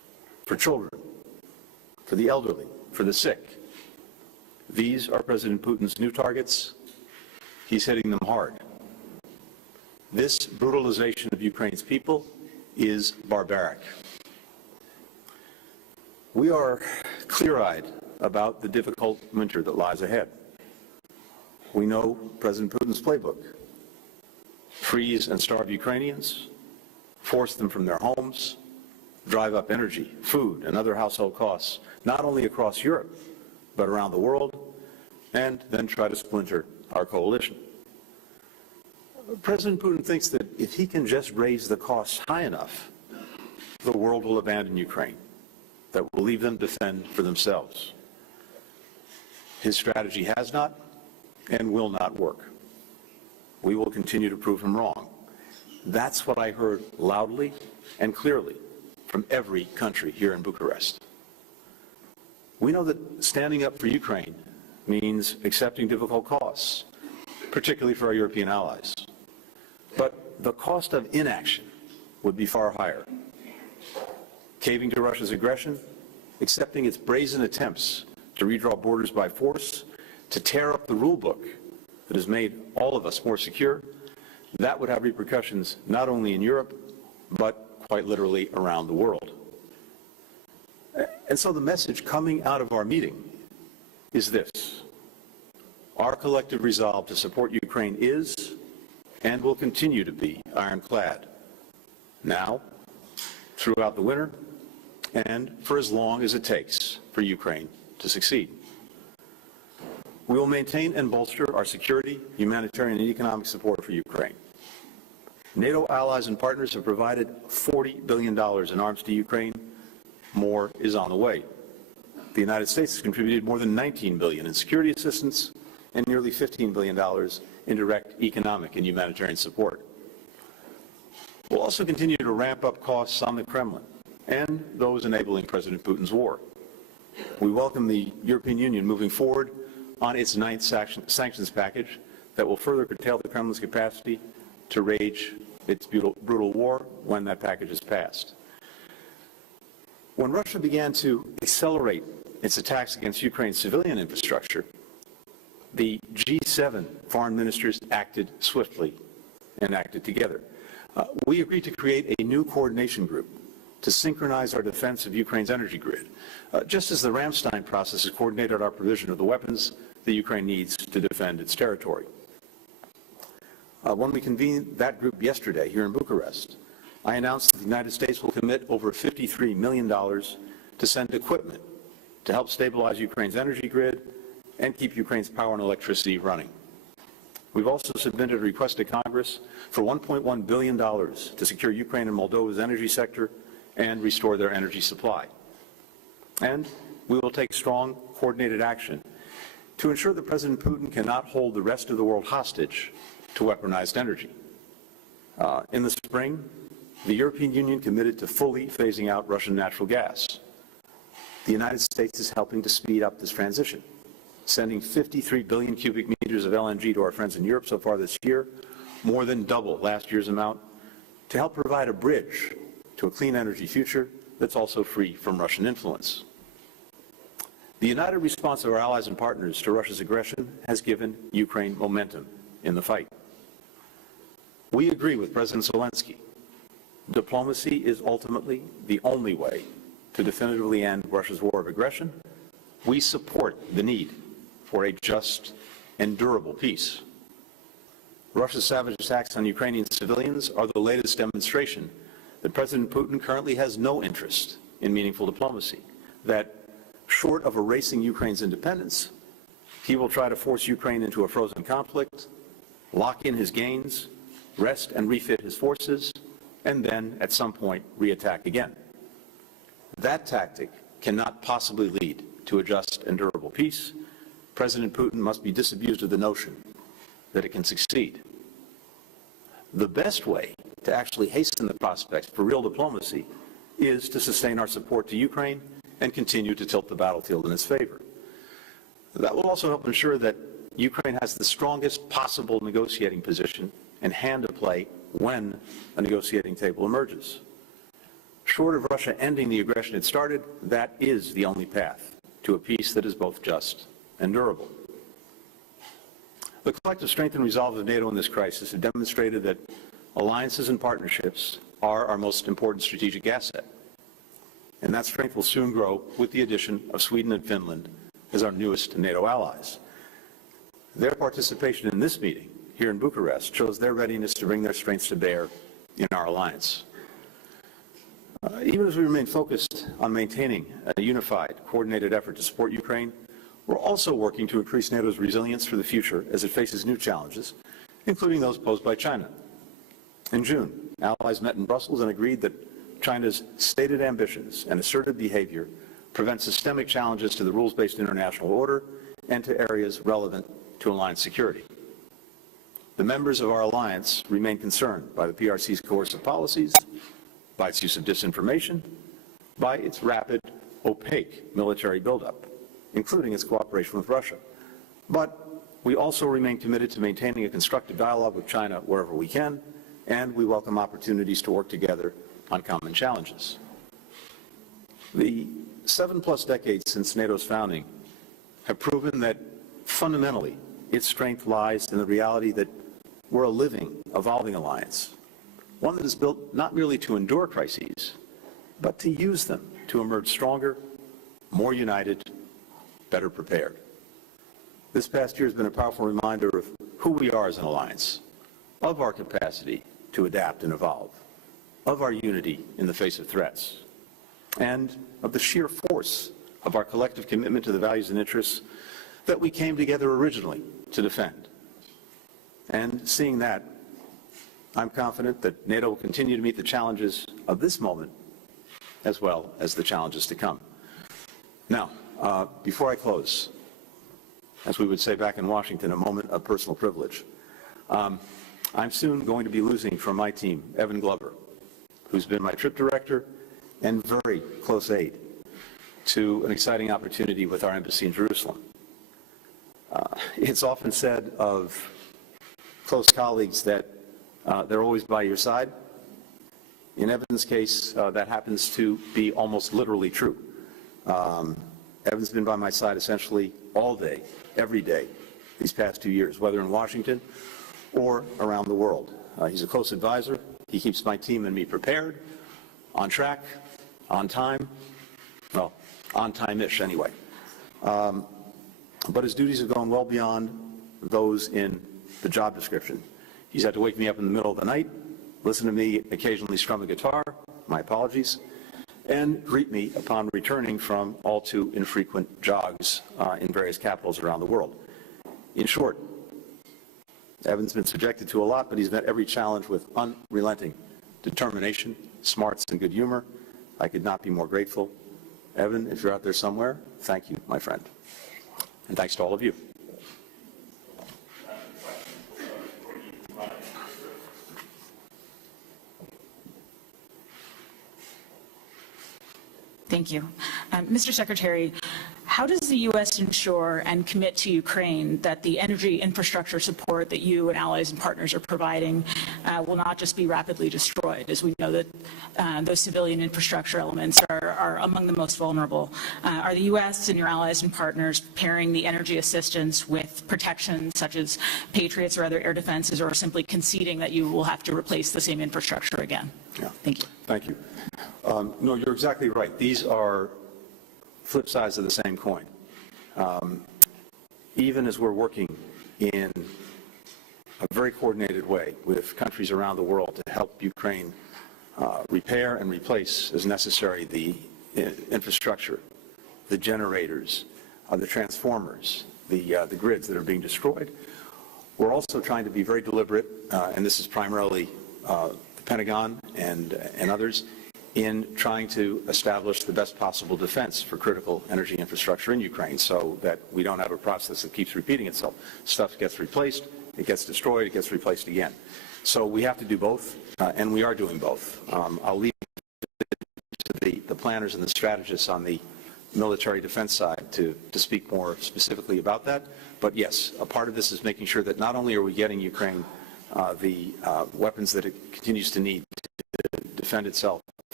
for children, for the elderly, for the sick. These are President Putin's new targets. He's hitting them hard. This brutalization of Ukraine's people is barbaric. We are clear-eyed about the difficult winter that lies ahead. We know President Putin's playbook: freeze and starve Ukrainians, force them from their homes, drive up energy, food, and other household costs, not only across Europe, but around the world, and then try to splinter our coalition. President Putin thinks that if he can just raise the costs high enough, the world will abandon Ukraine, that will leave them to fend for themselves. His strategy has not and will not work. We will continue to prove him wrong. That's what I heard loudly and clearly from every country here in Bucharest. We know that standing up for Ukraine means accepting difficult costs, particularly for our European allies. But the cost of inaction would be far higher. Caving to Russia's aggression, accepting its brazen attempts to redraw borders by force, to tear up the rule book that has made all of us more secure, that would have repercussions not only in Europe, but quite literally around the world. And so the message coming out of our meeting is this: our collective resolve to support Ukraine is and will continue to be ironclad, now, throughout the winter, and for as long as it takes for Ukraine to succeed. We will maintain and bolster our security, humanitarian, and economic support for Ukraine. NATO allies and partners have provided $40 billion in arms to Ukraine. More is on the way. The United States has contributed more than $19 billion in security assistance and nearly $15 billion in direct economic and humanitarian support. We'll also continue to ramp up costs on the Kremlin and those enabling President Putin's war. We welcome the European Union moving forward on its ninth sanctions package that will further curtail the Kremlin's capacity to wage its brutal war when that package is passed. When Russia began to accelerate its attacks against Ukraine's civilian infrastructure, the G7 foreign ministers acted swiftly and acted together. We agreed to create a new coordination group to synchronize our defense of Ukraine's energy grid, just as the Ramstein process has coordinated our provision of the weapons that Ukraine needs to defend its territory. When we convened that group yesterday here in Bucharest, I announced that the United States will commit over $53 million to send equipment to help stabilize Ukraine's energy grid and keep Ukraine's power and electricity running. We've also submitted a request to Congress for $1.1 billion to secure Ukraine and Moldova's energy sector and restore their energy supply. And we will take strong, coordinated action to ensure that President Putin cannot hold the rest of the world hostage to weaponized energy. In the spring, the European Union committed to fully phasing out Russian natural gas. The United States is helping to speed up this transition, sending 53 billion cubic meters of LNG to our friends in Europe so far this year, more than double last year's amount, to help provide a bridge to a clean energy future that's also free from Russian influence. The united response of our allies and partners to Russia's aggression has given Ukraine momentum in the fight. We agree with President Zelensky. Diplomacy is ultimately the only way to definitively end Russia's war of aggression. We support the need for a just and durable peace. Russia's savage attacks on Ukrainian civilians are the latest demonstration that President Putin currently has no interest in meaningful diplomacy, that short of erasing Ukraine's independence, he will try to force Ukraine into a frozen conflict, lock in his gains, rest and refit his forces, and then, at some point, re-attack again. That tactic cannot possibly lead to a just and durable peace. President Putin must be disabused of the notion that it can succeed. The best way to actually hasten the prospects for real diplomacy is to sustain our support to Ukraine and continue to tilt the battlefield in its favor. That will also help ensure that Ukraine has the strongest possible negotiating position and hand to play when a negotiating table emerges. Short of Russia ending the aggression it started, that is the only path to a peace that is both just and durable. The collective strength and resolve of NATO in this crisis have demonstrated that alliances and partnerships are our most important strategic asset. And that strength will soon grow with the addition of Sweden and Finland as our newest NATO allies. Their participation in this meeting here in Bucharest shows their readiness to bring their strengths to bear in our alliance. Even as we remain focused on maintaining a unified, coordinated effort to support Ukraine, we're also working to increase NATO's resilience for the future as it faces new challenges, including those posed by China. In June, allies met in Brussels and agreed that China's stated ambitions and assertive behavior prevent systemic challenges to the rules-based international order and to areas relevant to alliance security. The members of our alliance remain concerned by the PRC's coercive policies, by its use of disinformation, by its rapid, opaque military buildup, including its cooperation with Russia. But we also remain committed to maintaining a constructive dialogue with China wherever we can, and we welcome opportunities to work together on common challenges. The 7+ decades since NATO's founding have proven that fundamentally its strength lies in the reality that we're a living, evolving alliance, one that is built not merely to endure crises, but to use them to emerge stronger, more united, better prepared. This past year has been a powerful reminder of who we are as an alliance, of our capacity to adapt and evolve, of our unity in the face of threats, and of the sheer force of our collective commitment to the values and interests that we came together originally to defend. And seeing that, I'm confident that NATO will continue to meet the challenges of this moment as well as the challenges to come. Now, before I close, as we would say back in Washington, a moment of personal privilege. I'm soon going to be losing from my team Evan Glover, who's been my trip director and very close aide to an exciting opportunity with our embassy in Jerusalem. It's often said of close colleagues that they're always by your side. In Evan's case, that happens to be almost literally true. Evan's been by my side essentially all day, every day, these past 2 years, whether in Washington or around the world. He's a close advisor. He keeps my team and me prepared, on track, on time, well, on time-ish anyway. But his duties have gone well beyond those in the job description. He's had to wake me up in the middle of the night, listen to me occasionally strum a guitar, my apologies, and greet me upon returning from all too infrequent jogs in various capitals around the world. In short, Evan's been subjected to a lot, but he's met every challenge with unrelenting determination, smarts, and good humor. I could not be more grateful. Evan, if you're out there somewhere, thank you, my friend. And thanks to all of you. Thank you. Mr. Secretary, how does the U.S. ensure and commit to Ukraine that the energy infrastructure support that you and allies and partners are providing will not just be rapidly destroyed, as we know that those civilian infrastructure elements are among the most vulnerable? Are the U.S. and your allies and partners pairing the energy assistance with protection such as Patriots or other air defenses, or simply conceding that you will have to replace the same infrastructure again? Yeah. Thank you. Thank you. No, you're exactly right. These are flip sides of the same coin. Even as we're working in a very coordinated way with countries around the world to help Ukraine repair and replace as necessary the infrastructure, the generators, the transformers, the grids that are being destroyed, we're also trying to be very deliberate, and this is primarily the Pentagon and others, in trying to establish the best possible defense for critical energy infrastructure in Ukraine so that we don't have a process that keeps repeating itself. Stuff gets replaced, it gets destroyed, it gets replaced again. So we have to do both, and we are doing both. I'll leave it to the planners and the strategists on the military defense side to speak more specifically about that. But yes, a part of this is making sure that not only are we getting Ukraine the weapons that it continues to need to defend itself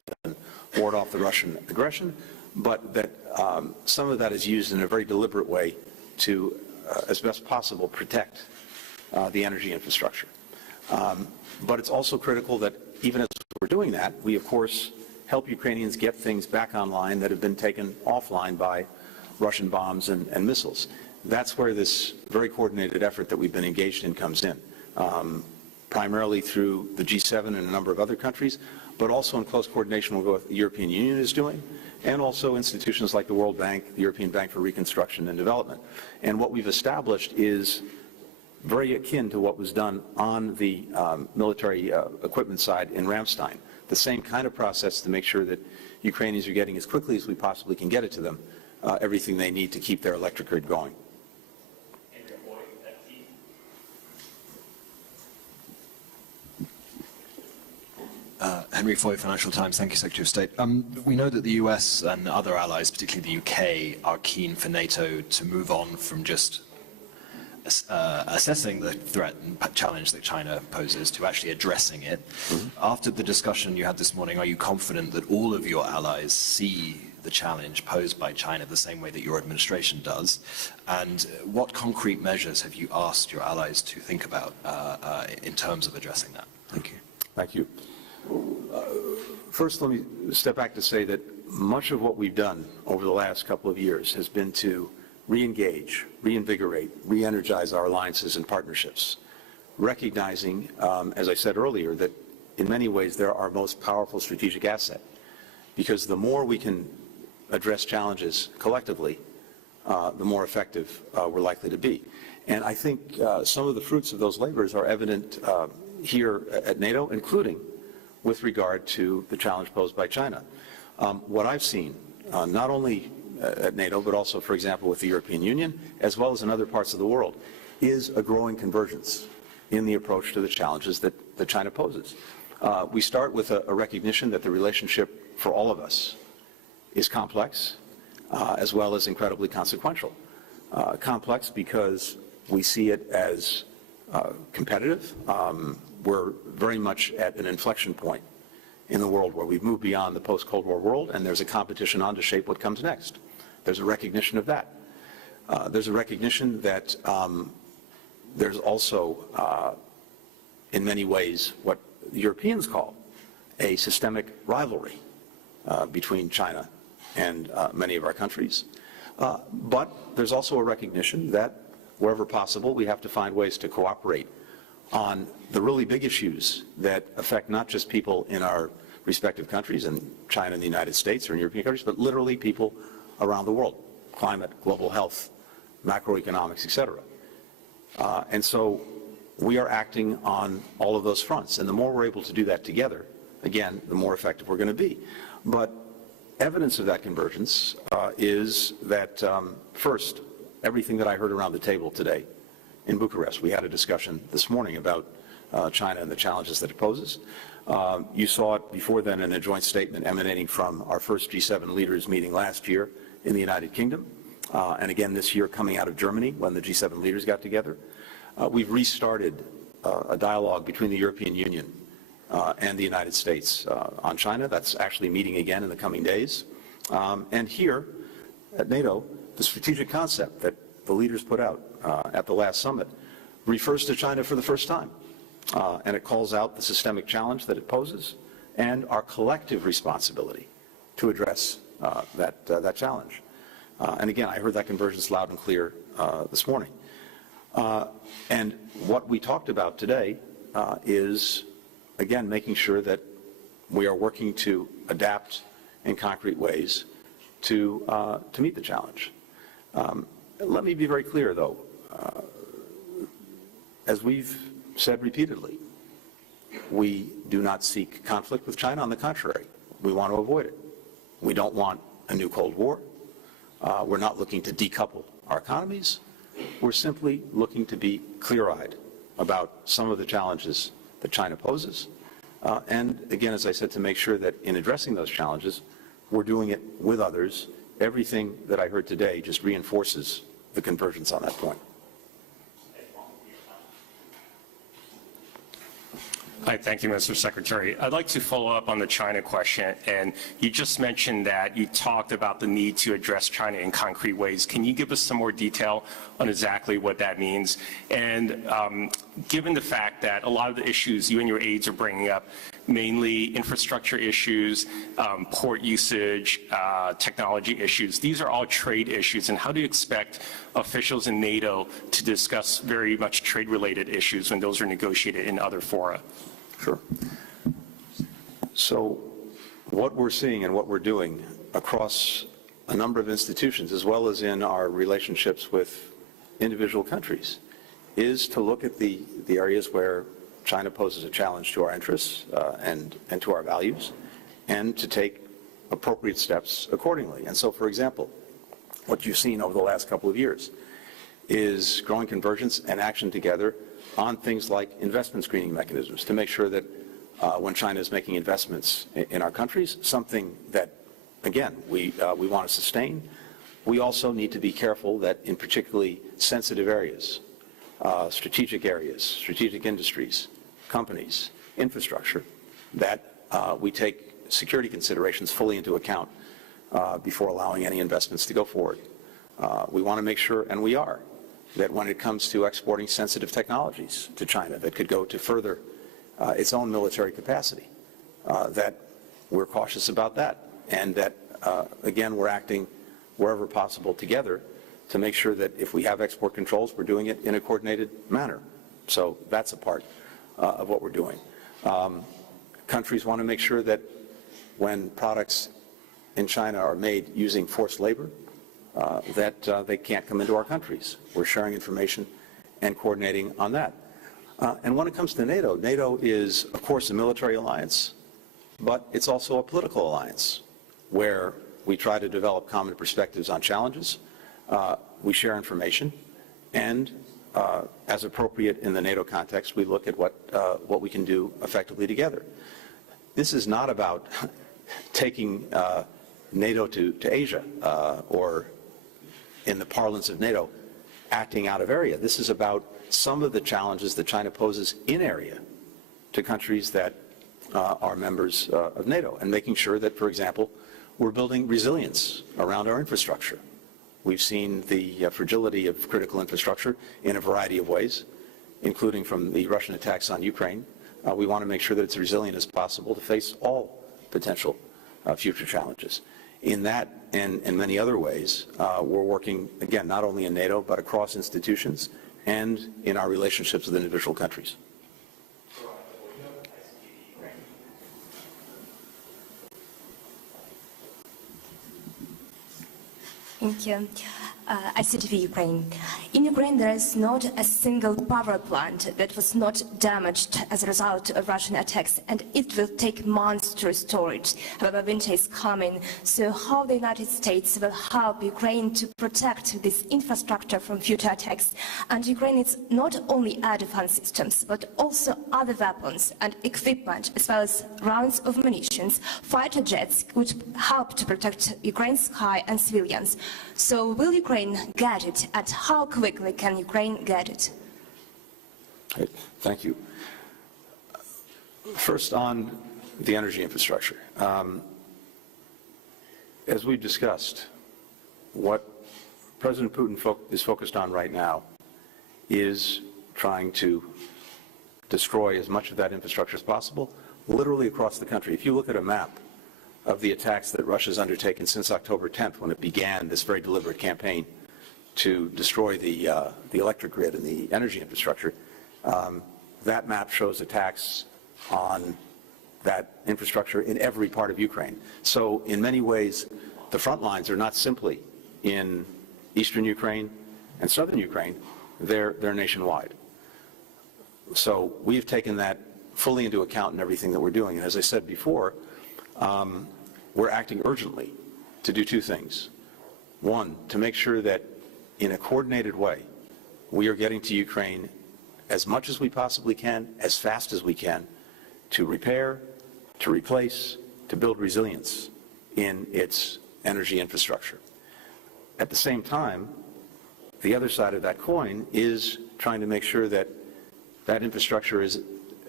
and ward off the Russian aggression, but that some of that is used in a very deliberate way to, as best possible, protect the energy infrastructure. But it's also critical that even as we're doing that, we, of course, help Ukrainians get things back online that have been taken offline by Russian bombs and missiles. That's where this very coordinated effort that we've been engaged in comes in, primarily through the G7 and a number of other countries, but also in close coordination with what the European Union is doing, and also institutions like the World Bank, the European Bank for Reconstruction and Development. And what we've established is very akin to what was done on the military equipment side in Ramstein. The same kind of process to make sure that Ukrainians are getting as quickly as we possibly can get it to them, everything they need to keep their electric grid going. Henry Foy, Financial Times. Thank you, Secretary of State. We know that the US and other allies, particularly the UK, are keen for NATO to move on from just assessing the threat and challenge that China poses to actually addressing it. After the discussion you had this morning, are you confident that all of your allies see the challenge posed by China the same way that your administration does? And what concrete measures have you asked your allies to think about in terms of addressing that? Thank you. Thank you. First, let me step back to say that much of what we've done over the last couple of years has been to re-engage, reinvigorate, re-energize our alliances and partnerships, recognizing, as I said earlier, that in many ways they're our most powerful strategic asset, because the more we can address challenges collectively, the more effective we're likely to be. And I think some of the fruits of those labors are evident here at NATO, including with regard to the challenge posed by China. What I've seen, not only at NATO, but also, for example, with the European Union, as well as in other parts of the world, is a growing convergence in the approach to the challenges that China poses. We start with a recognition that the relationship for all of us is complex, as well as incredibly consequential. Complex because we see it as competitive. We're very much at an inflection point in the world where we've moved beyond the post-Cold War world, and there's a competition on to shape what comes next. There's a recognition of that. There's a recognition that there's also, in many ways, what the Europeans call a systemic rivalry between China and many of our countries. But there's also a recognition that wherever possible, we have to find ways to cooperate on the really big issues that affect not just people in our respective countries, in China and the United States or in European countries, but literally people around the world: climate, global health, macroeconomics, etc. And so we are acting on all of those fronts. And the more we're able to do that together, again, the more effective we're going to be. But evidence of that convergence is that, first, everything that I heard around the table today in Bucharest. We had a discussion this morning about China and the challenges that it poses. You saw it before then in a joint statement emanating from our first G7 leaders meeting last year in the United Kingdom, and again this year coming out of Germany when the G7 leaders got together. We've restarted a dialogue between the European Union and the United States on China. That's actually meeting again in the coming days. And here at NATO, the strategic concept that the leaders put out at the last summit refers to China for the first time. And it calls out the systemic challenge that it poses and our collective responsibility to address that challenge. And again, I heard that convergence loud and clear this morning. And what we talked about today is, again, making sure that we are working to adapt in concrete ways to meet the challenge. Let me be very clear, though. As we've said repeatedly, we do not seek conflict with China. On the contrary, we want to avoid it. We don't want a new Cold War. We're not looking to decouple our economies. We're simply looking to be clear-eyed about some of the challenges that China poses. And again, as I said, to make sure that in addressing those challenges, we're doing it with others. Everything that I heard today just reinforces the convergence on that point. Hi, thank you, Mr. Secretary. I'd like to follow up on the China question, and you just mentioned that you talked about the need to address China in concrete ways. Can you give us some more detail on exactly what that means? And given the fact that a lot of the issues you and your aides are bringing up, mainly infrastructure issues, port usage, technology issues, these are all trade issues, and how do you expect officials in NATO to discuss very much trade-related issues when those are negotiated in other fora? Sure. So what we're seeing and what we're doing across a number of institutions, as well as in our relationships with individual countries, is to look at the areas where China poses a challenge to our interests and to our values, and to take appropriate steps accordingly. And so, for example, what you've seen over the last couple of years is growing convergence and action together on things like investment screening mechanisms to make sure that when China is making investments in our countries, something that, again, we want to sustain, we also need to be careful that in particularly sensitive areas, strategic industries, companies, infrastructure, that we take security considerations fully into account before allowing any investments to go forward. We want to make sure, and we are, that when it comes to exporting sensitive technologies to China that could go to further its own military capacity, that we're cautious about that, and that, again, we're acting wherever possible together to make sure that if we have export controls, we're doing it in a coordinated manner. So that's a part of what we're doing. Countries want to make sure that when products in China are made using forced labor, that they can't come into our countries. We're sharing information and coordinating on that. And when it comes to NATO, NATO is, of course, a military alliance, but it's also a political alliance where we try to develop common perspectives on challenges. We share information, and as appropriate in the NATO context, we look at what we can do effectively together. This is not about taking NATO to Asia or, in the parlance of NATO, acting out of area. This is about some of the challenges that China poses in area to countries that are members of NATO, and making sure that, for example, we're building resilience around our infrastructure. We've seen the fragility of critical infrastructure in a variety of ways, including from the Russian attacks on Ukraine. We want to make sure that it's resilient as possible to face all potential future challenges. In that and in many other ways, we're working, again, not only in NATO, but across institutions and in our relationships with individual countries. Thank you. ICTV Ukraine. In Ukraine, there is not a single power plant that was not damaged as a result of Russian attacks, and it will take months to restore it. However, winter is coming, so how the United States will help Ukraine to protect this infrastructure from future attacks? And Ukraine is not only air defense systems, but also other weapons and equipment, as well as rounds of munitions, fighter jets, which help to protect Ukraine's sky and civilians. So will Ukraine get it, and how quickly can Ukraine get it? Great. Thank you. First, on the energy infrastructure. As we've discussed, what President Putin is focused on right now is trying to destroy as much of that infrastructure as possible, literally across the country. If you look at a map of the attacks that Russia's undertaken since October 10th, when it began this very deliberate campaign to destroy the electric grid and the energy infrastructure, that map shows attacks on that infrastructure in every part of Ukraine. So in many ways, the front lines are not simply in eastern Ukraine and southern Ukraine, they're nationwide. So we've taken that fully into account in everything that we're doing. And as I said before, we're acting urgently to do two things. One, to make sure that in a coordinated way, we are getting to Ukraine as much as we possibly can, as fast as we can, to repair, to replace, to build resilience in its energy infrastructure. At the same time, the other side of that coin is trying to make sure that that infrastructure is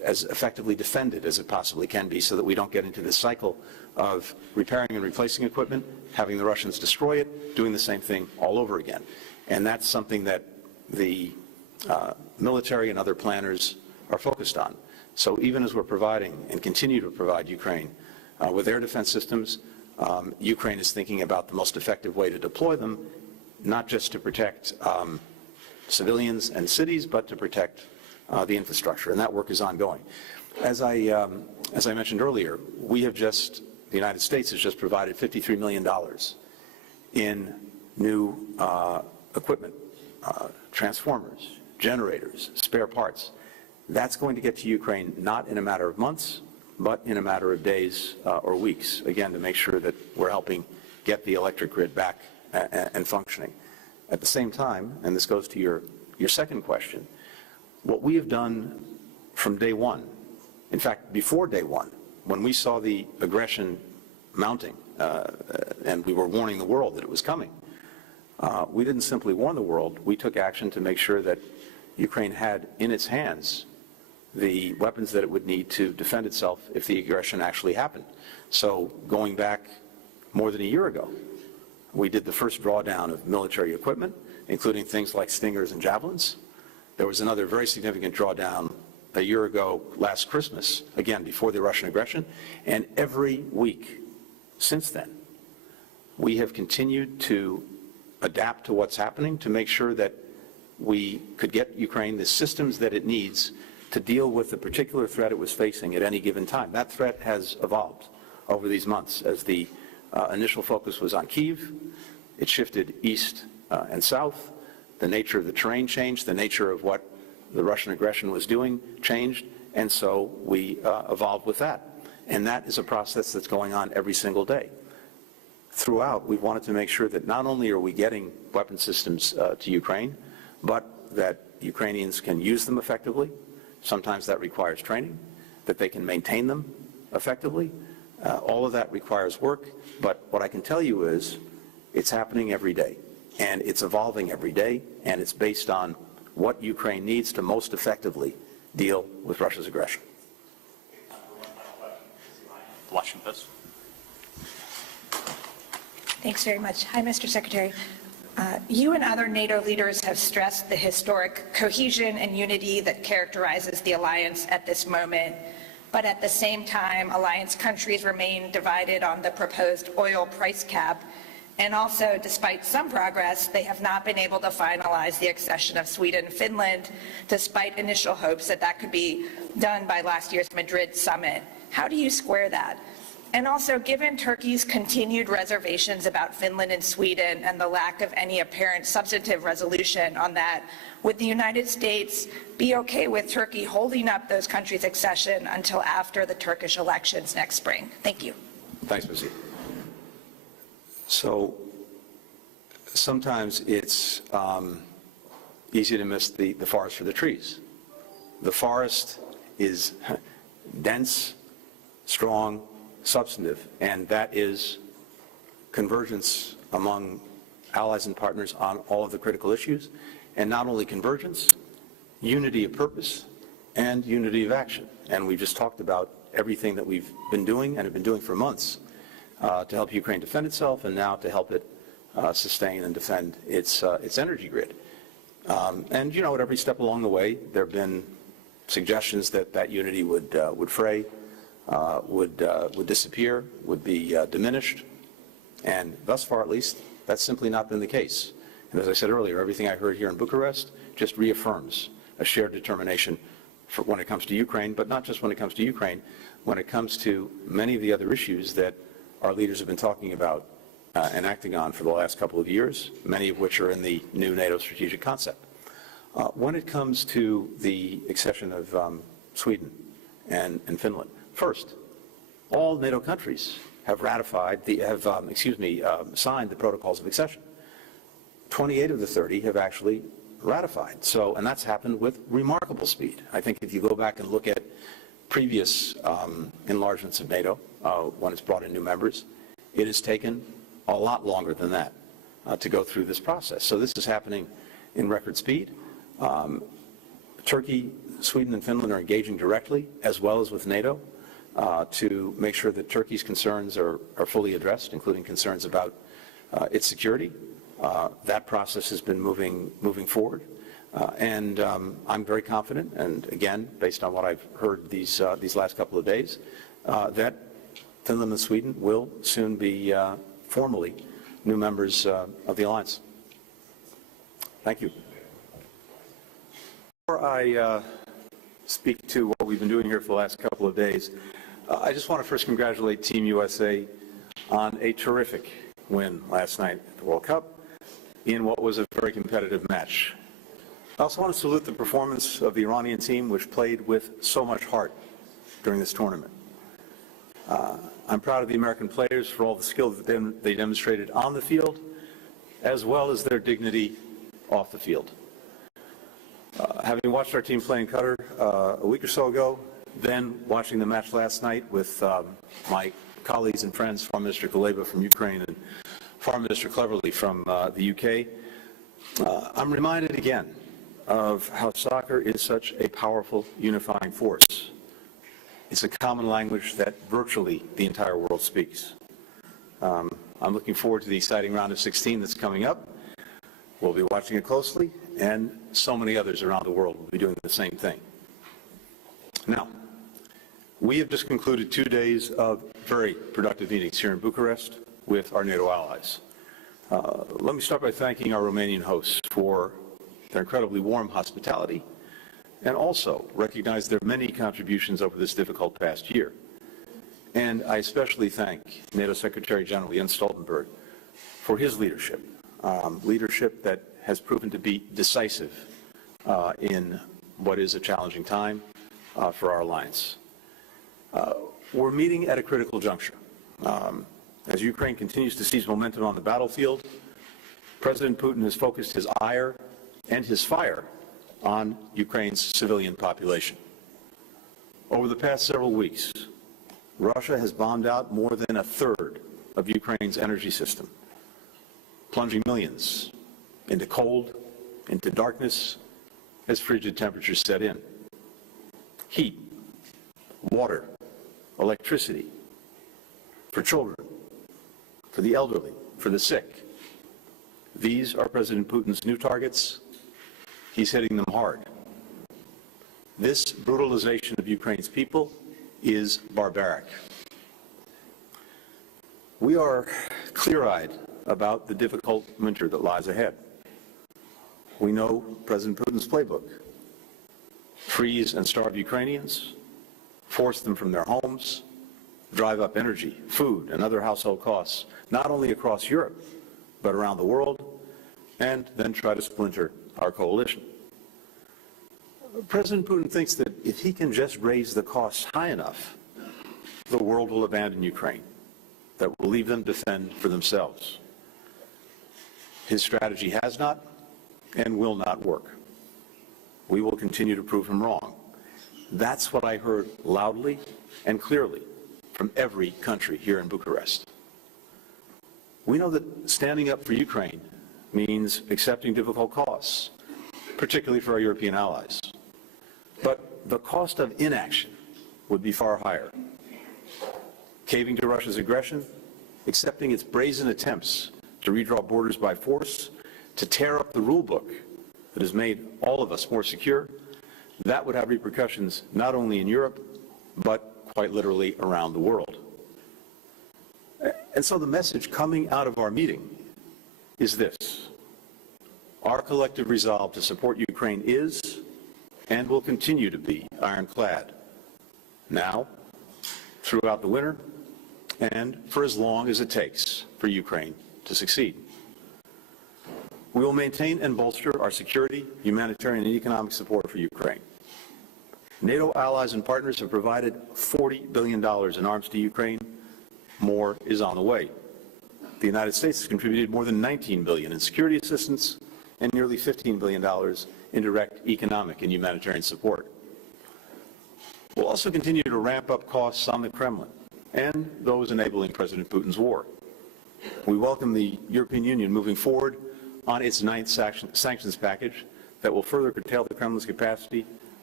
as effectively defended as it possibly can be so that we don't get into this cycle of repairing and replacing equipment, having the Russians destroy it, doing the same thing all over again. And that's something that the military and other planners are focused on. So even as we're providing and continue to provide Ukraine with air defense systems, Ukraine is thinking about the most effective way to deploy them, not just to protect civilians and cities, but to protect the infrastructure, and that work is ongoing. As I mentioned earlier, the United States has just provided $53 million in new equipment, transformers, generators, spare parts. That's going to get to Ukraine not in a matter of months, but in a matter of days or weeks, again, to make sure that we're helping get the electric grid back and functioning. At the same time, and this goes to your second question, what we have done from day one, in fact, before day one, when we saw the aggression mounting and we were warning the world that it was coming, we didn't simply warn the world, we took action to make sure that Ukraine had in its hands the weapons that it would need to defend itself if the aggression actually happened. So going back more than a year ago, we did the first drawdown of military equipment, including things like Stingers and Javelins. There was another very significant drawdown a year ago last Christmas, again, before the Russian aggression. And every week since then, we have continued to adapt to what's happening to make sure that we could get Ukraine the systems that it needs to deal with the particular threat it was facing at any given time. That threat has evolved over these months. As the initial focus was on Kyiv, it shifted east and south. The nature of the terrain changed, the nature of what the Russian aggression was doing changed, and so we evolved with that. And that is a process that's going on every single day. Throughout, we wanted to make sure that not only are we getting weapon systems to Ukraine, but that Ukrainians can use them effectively. Sometimes that requires training, that they can maintain them effectively. All of that requires work, but what I can tell you is it's happening every day, and it's evolving every day, and it's based on what Ukraine needs to most effectively deal with Russia's aggression. Washington. Thanks very much. Hi, Mr. Secretary. You and other NATO leaders have stressed the historic cohesion and unity that characterizes the alliance at this moment. But at the same time, alliance countries remain divided on the proposed oil price cap. And also, despite some progress, they have not been able to finalize the accession of Sweden and Finland, despite initial hopes that that could be done by last year's Madrid summit. How do you square that? And also, given Turkey's continued reservations about Finland and Sweden and the lack of any apparent substantive resolution on that, would the United States be okay with Turkey holding up those countries' accession until after the Turkish elections next spring? Thank you. Thanks, Missy. So sometimes it's easy to miss the forest for the trees. The forest is dense, strong, substantive, and that is convergence among allies and partners on all of the critical issues, and not only convergence, unity of purpose and unity of action. And we just talked about everything that we've been doing and have been doing for months to help Ukraine defend itself, and now to help it sustain and defend its energy grid. And you know, at every step along the way, there have been suggestions that that unity would fray, would disappear, would be diminished, and thus far, at least, that's simply not been the case. And as I said earlier, everything I heard here in Bucharest just reaffirms a shared determination for when it comes to Ukraine, but not just when it comes to Ukraine, when it comes to many of the other issues that our leaders have been talking about and acting on for the last couple of years, many of which are in the new NATO strategic concept. When it comes to the accession of Sweden and Finland, first, all NATO countries have signed the protocols of accession. 28 of the 30 have actually ratified. So, and that's happened with remarkable speed. I think if you go back and look at previous enlargements of NATO, when it's brought in new members, it has taken a lot longer than that to go through this process. So this is happening in record speed. Turkey Sweden and Finland are engaging directly, as well as with NATO, to make sure that Turkey's concerns are fully addressed, including concerns about its security. That process has been moving forward. And I'm very confident, and again, based on what I've heard these last couple of days, that Finland and Sweden will soon be formally new members of the alliance. Thank you. Before I speak to what we've been doing here for the last couple of days, I just want to first congratulate Team USA on a terrific win last night at the World Cup in what was a very competitive match. I also want to salute the performance of the Iranian team, which played with so much heart during this tournament. I'm proud of the American players for all the skill that they demonstrated on the field, as well as their dignity off the field. Having watched our team play in Qatar a week or so ago, then watching the match last night with my colleagues and friends, Foreign Minister Kuleba from Ukraine and Foreign Minister Cleverly from the UK, I'm reminded again of how soccer is such a powerful unifying force. It's a common language that virtually the entire world speaks. I'm looking forward to the exciting round of 16 that's coming up. We'll be watching it closely, and so many others around the world will be doing the same thing. Now, we have just concluded 2 days of very productive meetings here in Bucharest with our NATO allies. Let me start by thanking our Romanian hosts for their incredibly warm hospitality, and also recognize their many contributions over this difficult past year. And I especially thank NATO Secretary General Jens Stoltenberg for his leadership, leadership that has proven to be decisive in what is a challenging time for our alliance. We're meeting at a critical juncture. As Ukraine continues to seize momentum on the battlefield, President Putin has focused his ire and his fire on Ukraine's civilian population. Over the past several weeks, Russia has bombed out more than a third of Ukraine's energy system, plunging millions into cold, into darkness, as frigid temperatures set in. Heat, water, electricity, for children, for the elderly, for the sick. These are President Putin's new targets. He's hitting them hard. This brutalization of Ukraine's people is barbaric. We are clear-eyed about the difficult winter that lies ahead. We know President Putin's playbook: freeze and starve Ukrainians, force them from their homes, drive up energy, food, and other household costs, not only across Europe, but around the world, and then try to splinter our coalition. President Putin thinks that if he can just raise the costs high enough, the world will abandon Ukraine, that will leave them to fend for themselves. His strategy has not and will not work. We will continue to prove him wrong. That's what I heard loudly and clearly from every country here in Bucharest. We know that standing up for Ukraine means accepting difficult costs, particularly for our European allies. But the cost of inaction would be far higher. Caving to Russia's aggression, accepting its brazen attempts to redraw borders by force, to tear up the rule book that has made all of us more secure, that would have repercussions not only in Europe, but quite literally around the world. And so the message coming out of our meeting is this: our collective resolve to support Ukraine is and will continue to be ironclad, now, throughout the winter, and for as long as it takes for Ukraine to succeed. We will maintain and bolster our security, humanitarian, and economic support for Ukraine. NATO allies and partners have provided $40 billion in arms to Ukraine. More is on the way. The United States has contributed more than $19 billion in security assistance and nearly $15 billion in direct economic and humanitarian support. We'll also continue to ramp up costs on the Kremlin and those enabling President Putin's war. We welcome the European Union moving forward on its ninth sanctions package that will further curtail the Kremlin's capacity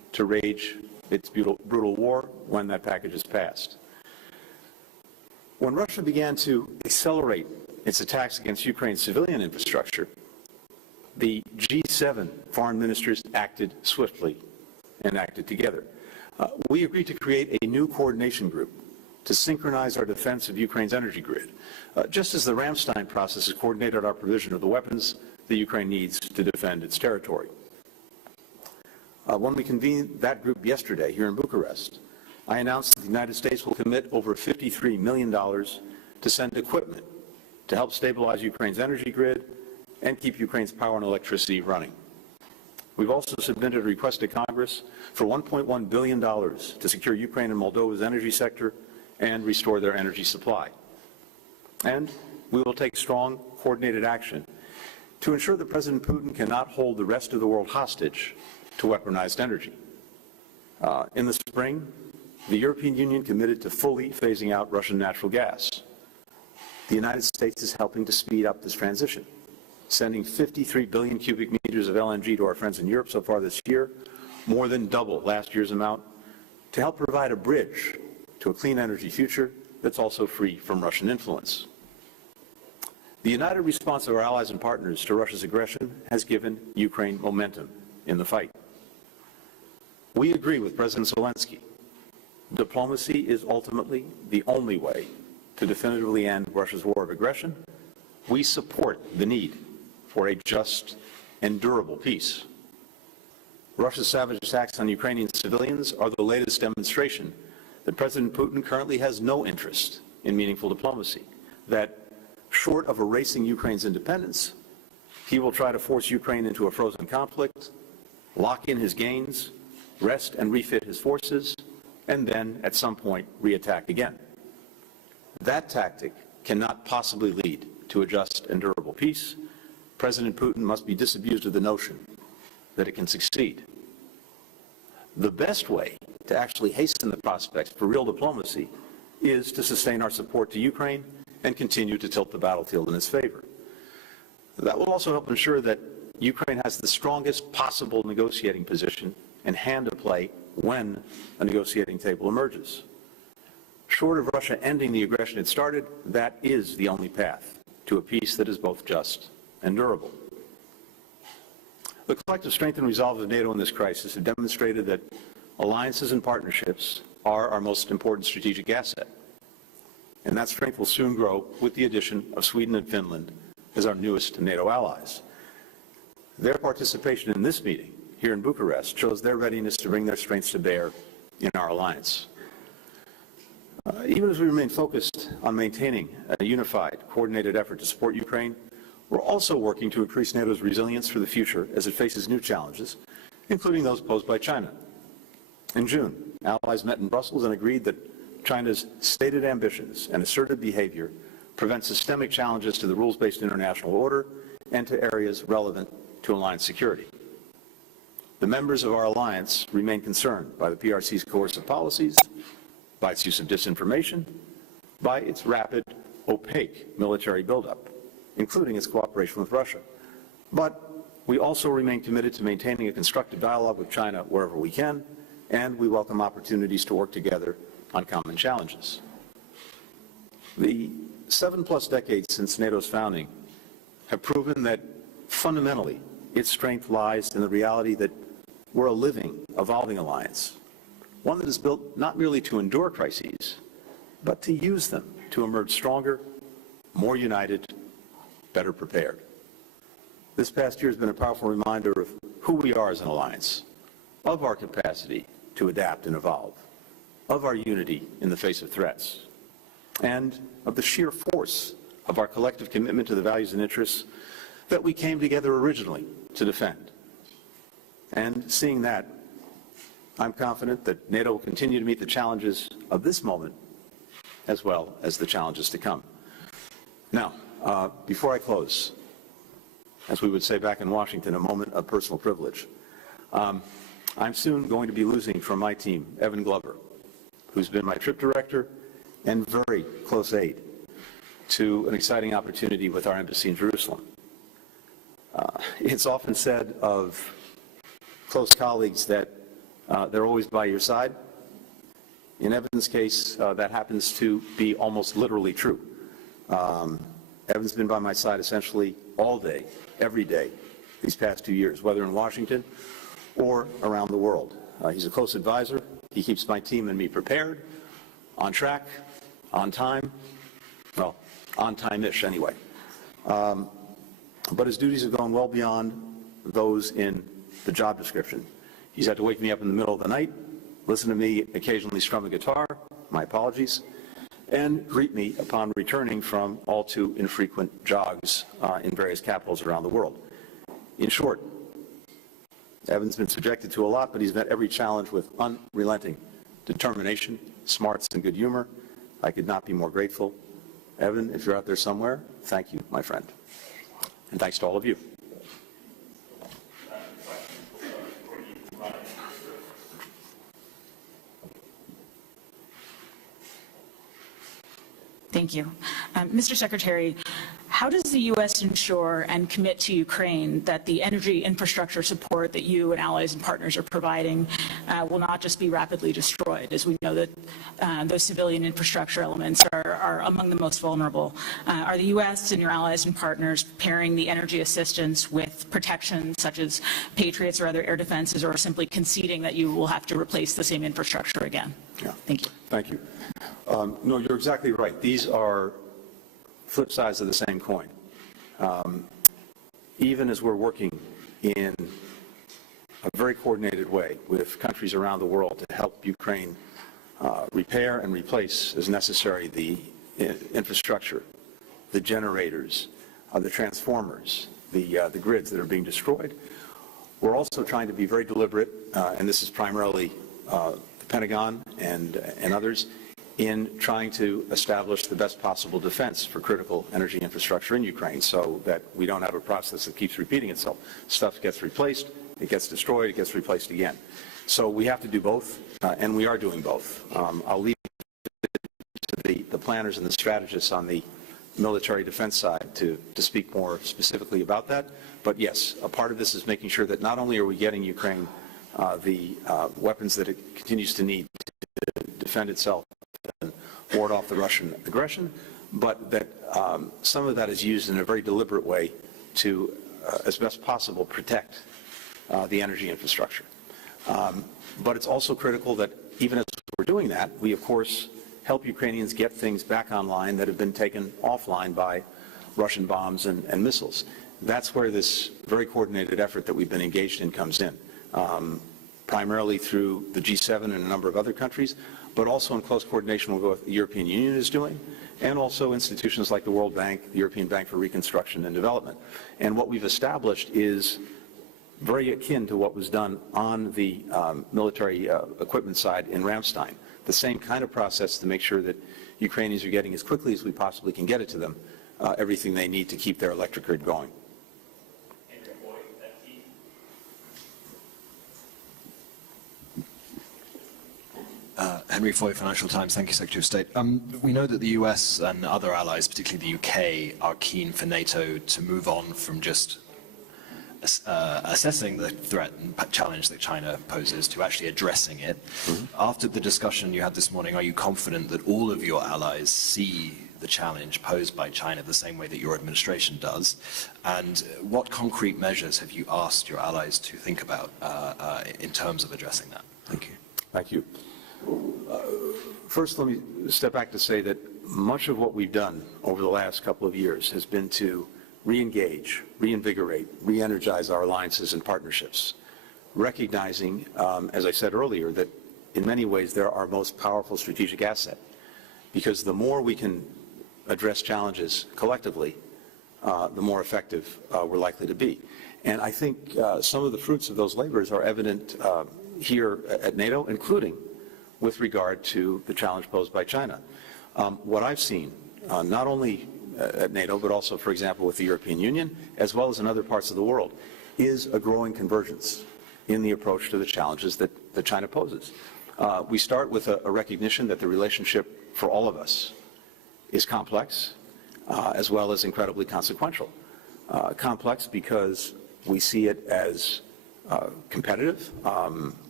to wage its brutal war when that package is passed. When Russia began to accelerate its attacks against Ukraine's civilian infrastructure, the G7 foreign ministers acted swiftly and acted together. We agreed to create a new coordination group to synchronize our defense of Ukraine's energy grid, just as the Ramstein process has coordinated our provision of the weapons that Ukraine needs to defend its territory. When we convened that group yesterday here in Bucharest, I announced that the United States will commit over $53 million to send equipment to help stabilize Ukraine's energy grid and keep Ukraine's power and electricity running. We've also submitted a request to Congress for $1.1 billion to secure Ukraine and Moldova's energy sector and restore their energy supply. And we will take strong, coordinated action to ensure that President Putin cannot hold the rest of the world hostage to weaponized energy. In the spring, the European Union committed to fully phasing out Russian natural gas. The United States is helping to speed up this transition, sending 53 billion cubic meters of LNG to our friends in Europe so far this year, more than double last year's amount, to help provide a bridge to a clean energy future that's also free from Russian influence. The united response of our allies and partners to Russia's aggression has given Ukraine momentum in the fight. We agree with President Zelensky. Diplomacy is ultimately the only way to definitively end Russia's war of aggression. We support the need for a just and durable peace. Russia's savage attacks on Ukrainian civilians are the latest demonstration that President Putin currently has no interest in meaningful diplomacy, that short of erasing Ukraine's independence, he will try to force Ukraine into a frozen conflict, lock in his gains, rest and refit his forces, and then, at some point, reattack again. That tactic cannot possibly lead to a just and durable peace. President Putin must be disabused of the notion that it can succeed. The best way to actually hasten the prospects for real diplomacy is to sustain our support to Ukraine and continue to tilt the battlefield in its favor. That will also help ensure that Ukraine has the strongest possible negotiating position and hand to play when a negotiating table emerges. Short of Russia ending the aggression it started, that is the only path to a peace that is both just and durable. The collective strength and resolve of NATO in this crisis have demonstrated that alliances and partnerships are our most important strategic asset. And that strength will soon grow with the addition of Sweden and Finland as our newest NATO allies. Their participation in this meeting here in Bucharest shows their readiness to bring their strengths to bear in our alliance. Even as we remain focused on maintaining a unified, coordinated effort to support Ukraine, we're also working to increase NATO's resilience for the future as it faces new challenges, including those posed by China. In June, allies met in Brussels and agreed that China's stated ambitions and assertive behavior prevent systemic challenges to the rules-based international order and to areas relevant to alliance security. The members of our alliance remain concerned by the PRC's coercive policies, by its use of disinformation, by its rapid, opaque military buildup, including its cooperation with Russia. But we also remain committed to maintaining a constructive dialogue with China wherever we can, and we welcome opportunities to work together on common challenges. The 7+ decades since NATO's founding have proven that fundamentally its strength lies in the reality that we're a living, evolving alliance, one that is built not merely to endure crises, but to use them to emerge stronger, more united, better prepared. This past year has been a powerful reminder of who we are as an alliance, of our capacity to adapt and evolve, of our unity in the face of threats, and of the sheer force of our collective commitment to the values and interests that we came together originally to defend. And seeing that, I'm confident that NATO will continue to meet the challenges of this moment as well as the challenges to come. Now, before I close, as we would say back in Washington, a moment of personal privilege. I'm soon going to be losing from my team Evan Glover, who's been my trip director and very close aide to an exciting opportunity with our embassy in Jerusalem. It's often said of close colleagues that They're always by your side. In Evan's case, that happens to be almost literally true. Evan's been by my side essentially all day, every day, these past 2 years, whether in Washington or around the world. He's a close advisor. He keeps my team and me prepared, on track, on time, well, on time-ish anyway. But his duties have gone well beyond those in the job description. He's had to wake me up in the middle of the night, listen to me occasionally strum a guitar, my apologies, and greet me upon returning from all too infrequent jogs in various capitals around the world. In short, Evan's been subjected to a lot, but he's met every challenge with unrelenting determination, smarts, and good humor. I could not be more grateful. Evan, if you're out there somewhere, thank you, my friend. And thanks to all of you. Thank you. Mr. Secretary, how does the U.S. ensure and commit to Ukraine that the energy infrastructure support that you and allies and partners are providing will not just be rapidly destroyed, as we know that those civilian infrastructure elements are among the most vulnerable? Are the U.S. and your allies and partners pairing the energy assistance with protections such as Patriots or other air defenses, or simply conceding that you will have to replace the same infrastructure again? Yeah. Thank you. Thank you. No, you're exactly right. These are flip sides of the same coin. Even as we're working in a very coordinated way with countries around the world to help Ukraine repair and replace as necessary the infrastructure, the generators, the transformers, the grids that are being destroyed, we're also trying to be very deliberate, and this is primarily the Pentagon and others, in trying to establish the best possible defense for critical energy infrastructure in Ukraine so that we don't have a process that keeps repeating itself. Stuff gets replaced, it gets destroyed, it gets replaced again. So we have to do both, and we are doing both. I'll leave it to the planners and the strategists on the military defense side to speak more specifically about that. But yes, a part of this is making sure that not only are we getting Ukraine the weapons that it continues to need to defend itself and ward off the Russian aggression, but that some of that is used in a very deliberate way to, as best possible, protect the energy infrastructure. But it's also critical that even as we're doing that, we, of course, help Ukrainians get things back online that have been taken offline by Russian bombs and missiles. That's where this very coordinated effort that we've been engaged in comes in, primarily through the G7 and a number of other countries, but also in close coordination with what the European Union is doing, and also institutions like the World Bank, the European Bank for Reconstruction and Development. And what we've established is very akin to what was done on the military equipment side in Ramstein, the same kind of process to make sure that Ukrainians are getting as quickly as we possibly can get it to them everything they need to keep their electric grid going. Henry Foy, Financial Times. Thank you, Secretary of State. We know that the US and other allies, particularly the UK, are keen for NATO to move on from just assessing the threat and challenge that China poses to actually addressing it. After the discussion you had this morning, are you confident that all of your allies see the challenge posed by China the same way that your administration does? And what concrete measures have you asked your allies to think about in terms of addressing that? Thank you. Thank you. First, let me step back to say that much of what we've done over the last couple of years has been to re-engage, reinvigorate, re-energize our alliances and partnerships, recognizing, as I said earlier, that in many ways they're our most powerful strategic asset, because the more we can address challenges collectively, the more effective we're likely to be. And I think some of the fruits of those labors are evident here at NATO, including with regard to the challenge posed by China. What I've seen, not only at NATO, but also, for example, with the European Union, as well as in other parts of the world, is a growing convergence in the approach to the challenges that China poses. We start with a recognition that the relationship for all of us is complex, as well as incredibly consequential. Complex because we see it as competitive.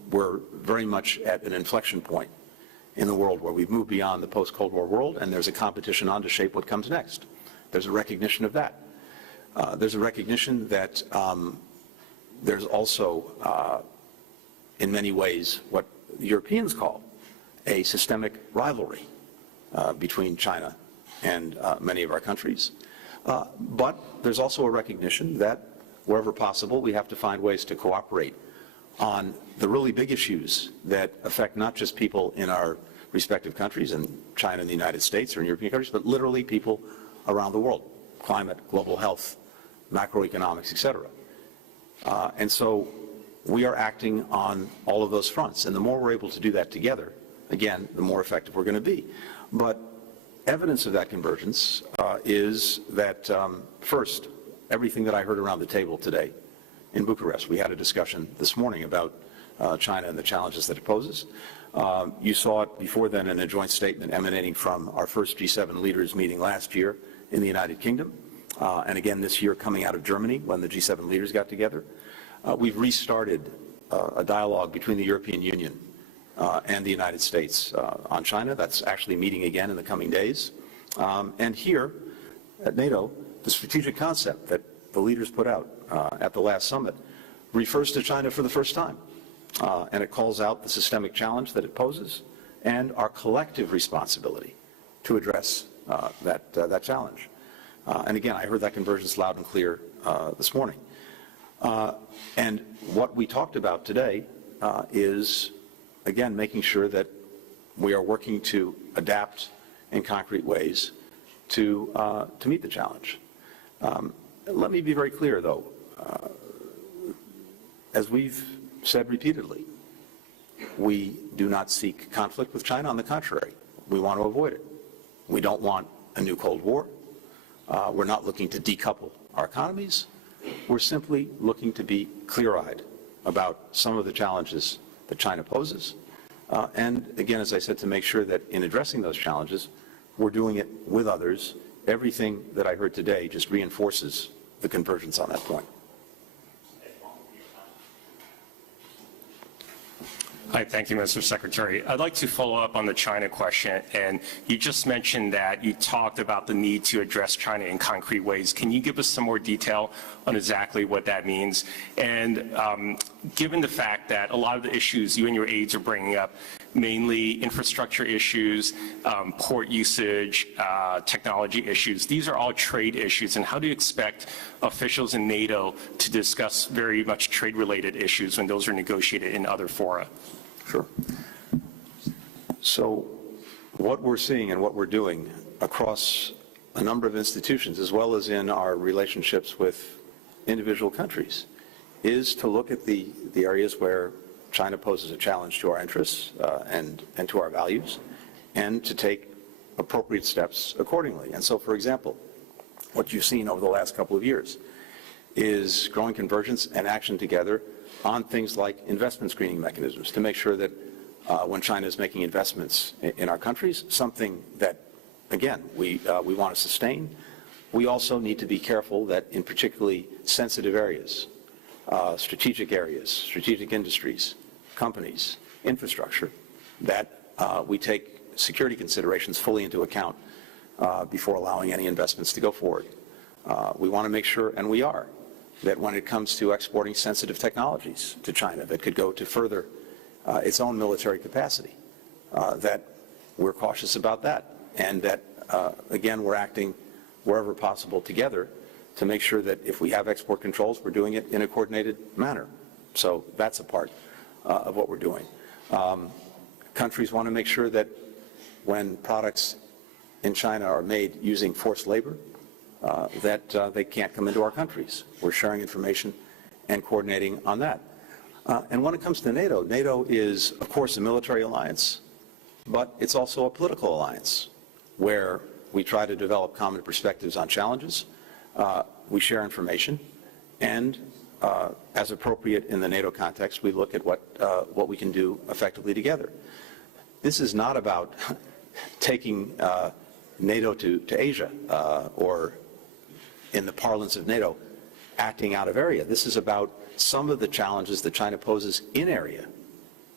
we're very much at an inflection point in the world where we've moved beyond the post-Cold War world, and there's a competition on to shape what comes next. There's a recognition of that. There's a recognition that there's also, in many ways, what the Europeans call a systemic rivalry between China and many of our countries. But there's also a recognition that wherever possible, we have to find ways to cooperate on the really big issues that affect not just people in our respective countries, in China and the United States or in European countries, but literally people around the world: climate, global health, macroeconomics, etc. And so we are acting on all of those fronts. And the more we're able to do that together, again, the more effective we're going to be. But evidence of that convergence is that, first, everything that I heard around the table today in Bucharest. We had a discussion this morning about China and the challenges that it poses. You saw it before then in a joint statement emanating from our first G7 leaders meeting last year in the United Kingdom, and again this year coming out of Germany when the G7 leaders got together. We've restarted a dialogue between the European Union and the United States on China. That's actually meeting again in the coming days. And here at NATO, the strategic concept that the leaders put out at the last summit refers to China for the first time. And it calls out the systemic challenge that it poses and our collective responsibility to address that challenge. And again, I heard that convergence loud and clear this morning. And what we talked about today is, again, making sure that we are working to adapt in concrete ways to meet the challenge. Let me be very clear, though. As we've said repeatedly, we do not seek conflict with China. On the contrary, we want to avoid it. We don't want a new Cold War. We're not looking to decouple our economies. We're simply looking to be clear-eyed about some of the challenges that China poses. And again, as I said, to make sure that in addressing those challenges, we're doing it with others. Everything that I heard today just reinforces the convergence on that point. Hi, thank you, Mr. Secretary. I'd like to follow up on the China question, and you just mentioned that you talked about the need to address China in concrete ways. Can you give us some more detail on exactly what that means? And given the fact that a lot of the issues you and your aides are bringing up, mainly infrastructure issues, port usage, technology issues, these are all trade issues, and how do you expect officials in NATO to discuss very much trade-related issues when those are negotiated in other fora? Sure. So what we're seeing and what we're doing across a number of institutions, as well as in our relationships with individual countries, is to look at the areas where China poses a challenge to our interests and to our values, and to take appropriate steps accordingly. And so, for example, what you've seen over the last couple of years is growing convergence and action together on things like investment screening mechanisms to make sure that when China is making investments in our countries, something that, again, we want to sustain, we also need to be careful that in particularly sensitive areas, strategic industries, companies, infrastructure, that we take security considerations fully into account before allowing any investments to go forward. We want to make sure, and we are, that when it comes to exporting sensitive technologies to China that could go to further its own military capacity, that we're cautious about that, and that, again, we're acting wherever possible together to make sure that if we have export controls, we're doing it in a coordinated manner. So that's a part of what we're doing. Countries want to make sure that when products in China are made using forced labor, that they can't come into our countries. We're sharing information and coordinating on that. And when it comes to NATO, NATO is, of course, a military alliance, but it's also a political alliance where we try to develop common perspectives on challenges. We share information, and as appropriate in the NATO context, we look at what we can do effectively together. This is not about taking NATO to Asia or, in the parlance of NATO, acting out of area. This is about some of the challenges that China poses in area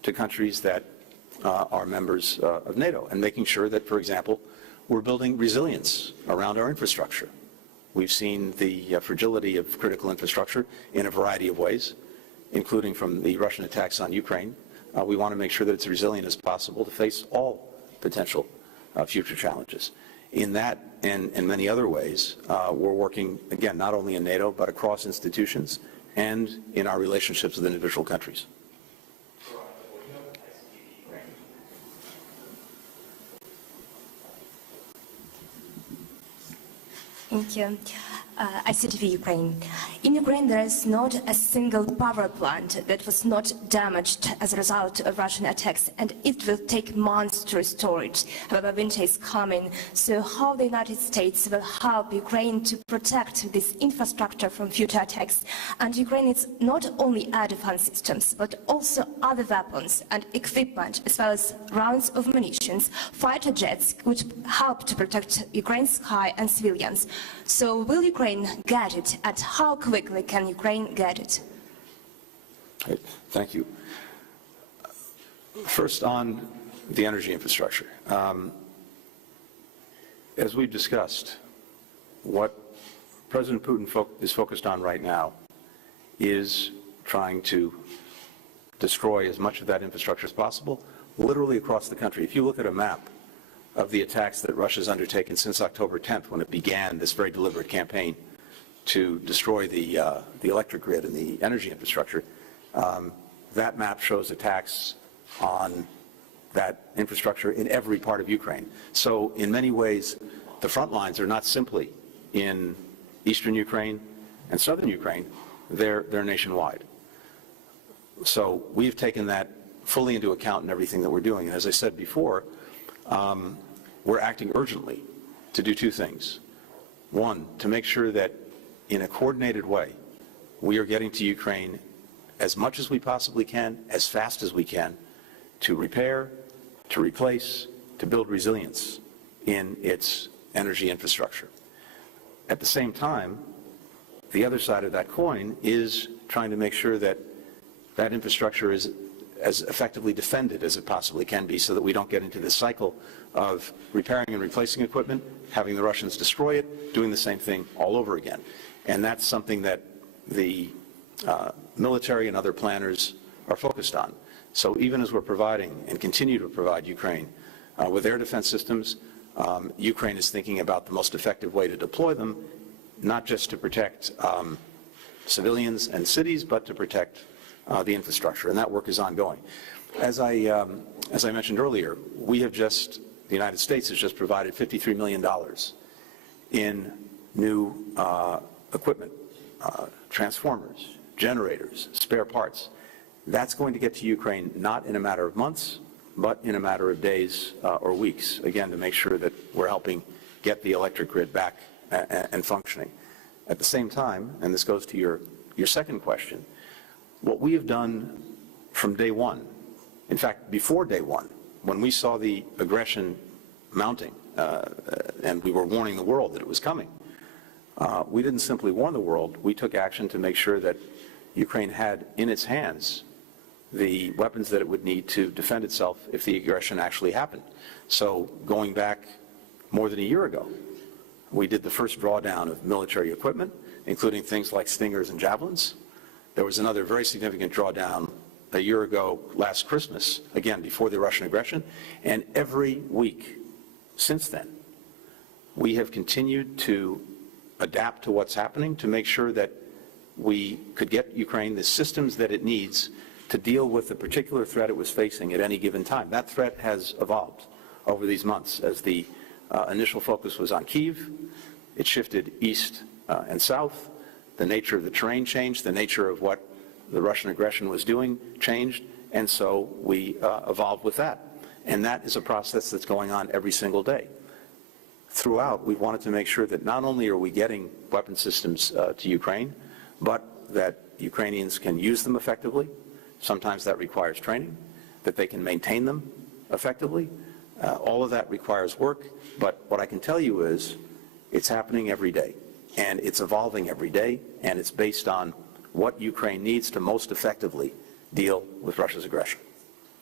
to countries that are members of NATO, and making sure that, for example, we're building resilience around our infrastructure. We've seen the fragility of critical infrastructure in a variety of ways, including from the Russian attacks on Ukraine. We want to make sure that it's resilient as possible to face all potential future challenges. In that and many other ways, we're working, again, not only in NATO, but across institutions and in our relationships with individual countries. Thank you. ICTV Ukraine. In Ukraine, there is not a single power plant that was not damaged as a result of Russian attacks, and it will take months to restore it. However, winter is coming, so how the United States will help Ukraine to protect this infrastructure from future attacks? And Ukraine needs not only air defense systems, but also other weapons and equipment, as well as rounds of munitions, fighter jets, which help to protect Ukraine's sky and civilians. So will Ukraine get it, and how quickly can Ukraine get it? Great. Thank you. First, on the energy infrastructure. As we've discussed, what President Putin is focused on right now is trying to destroy as much of that infrastructure as possible, literally across the country. If you look at a map of the attacks that Russia's undertaken since October 10th, when it began this very deliberate campaign to destroy the electric grid and the energy infrastructure, that map shows attacks on that infrastructure in every part of Ukraine. So in many ways, the front lines are not simply in eastern Ukraine and southern Ukraine, they're nationwide. So we've taken that fully into account in everything that we're doing. And as I said before, we're acting urgently to do two things. One, to make sure that in a coordinated way, we are getting to Ukraine as much as we possibly can, as fast as we can, to repair, to replace, to build resilience in its energy infrastructure. At the same time, the other side of that coin is trying to make sure that that infrastructure is as effectively defended as it possibly can be, so that we don't get into this cycle of repairing and replacing equipment, having the Russians destroy it, doing the same thing all over again. And that's something that the military and other planners are focused on. So even as we're providing and continue to provide Ukraine with air defense systems, Ukraine is thinking about the most effective way to deploy them, not just to protect civilians and cities, but to protect the infrastructure, and that work is ongoing. As I mentioned earlier, the United States has just provided $53 million in new equipment, transformers, generators, spare parts. That's going to get to Ukraine not in a matter of months, but in a matter of days or weeks, again, to make sure that we're helping get the electric grid back and functioning. At the same time, and this goes to your second question, what we have done from day one, in fact, before day one, when we saw the aggression mounting, and we were warning the world that it was coming, we didn't simply warn the world, we took action to make sure that Ukraine had in its hands the weapons that it would need to defend itself if the aggression actually happened. So going back more than a year ago, we did the first drawdown of military equipment, including things like Stingers and Javelins. There was another very significant drawdown a year ago, last Christmas, again, before the Russian aggression. And every week since then, we have continued to adapt to what's happening to make sure that we could get Ukraine the systems that it needs to deal with the particular threat it was facing at any given time. That threat has evolved over these months. As the initial focus was on Kyiv, it shifted east and south. The nature of the terrain changed, the nature of what the Russian aggression was doing changed, and so we evolved with that. And that is a process that's going on every single day. Throughout, we wanted to make sure that not only are we getting weapon systems to Ukraine, but that Ukrainians can use them effectively. Sometimes that requires training, that they can maintain them effectively. All of that requires work, but what I can tell you is it's happening every day, and it's evolving every day, and it's based on what Ukraine needs to most effectively deal with Russia's aggression.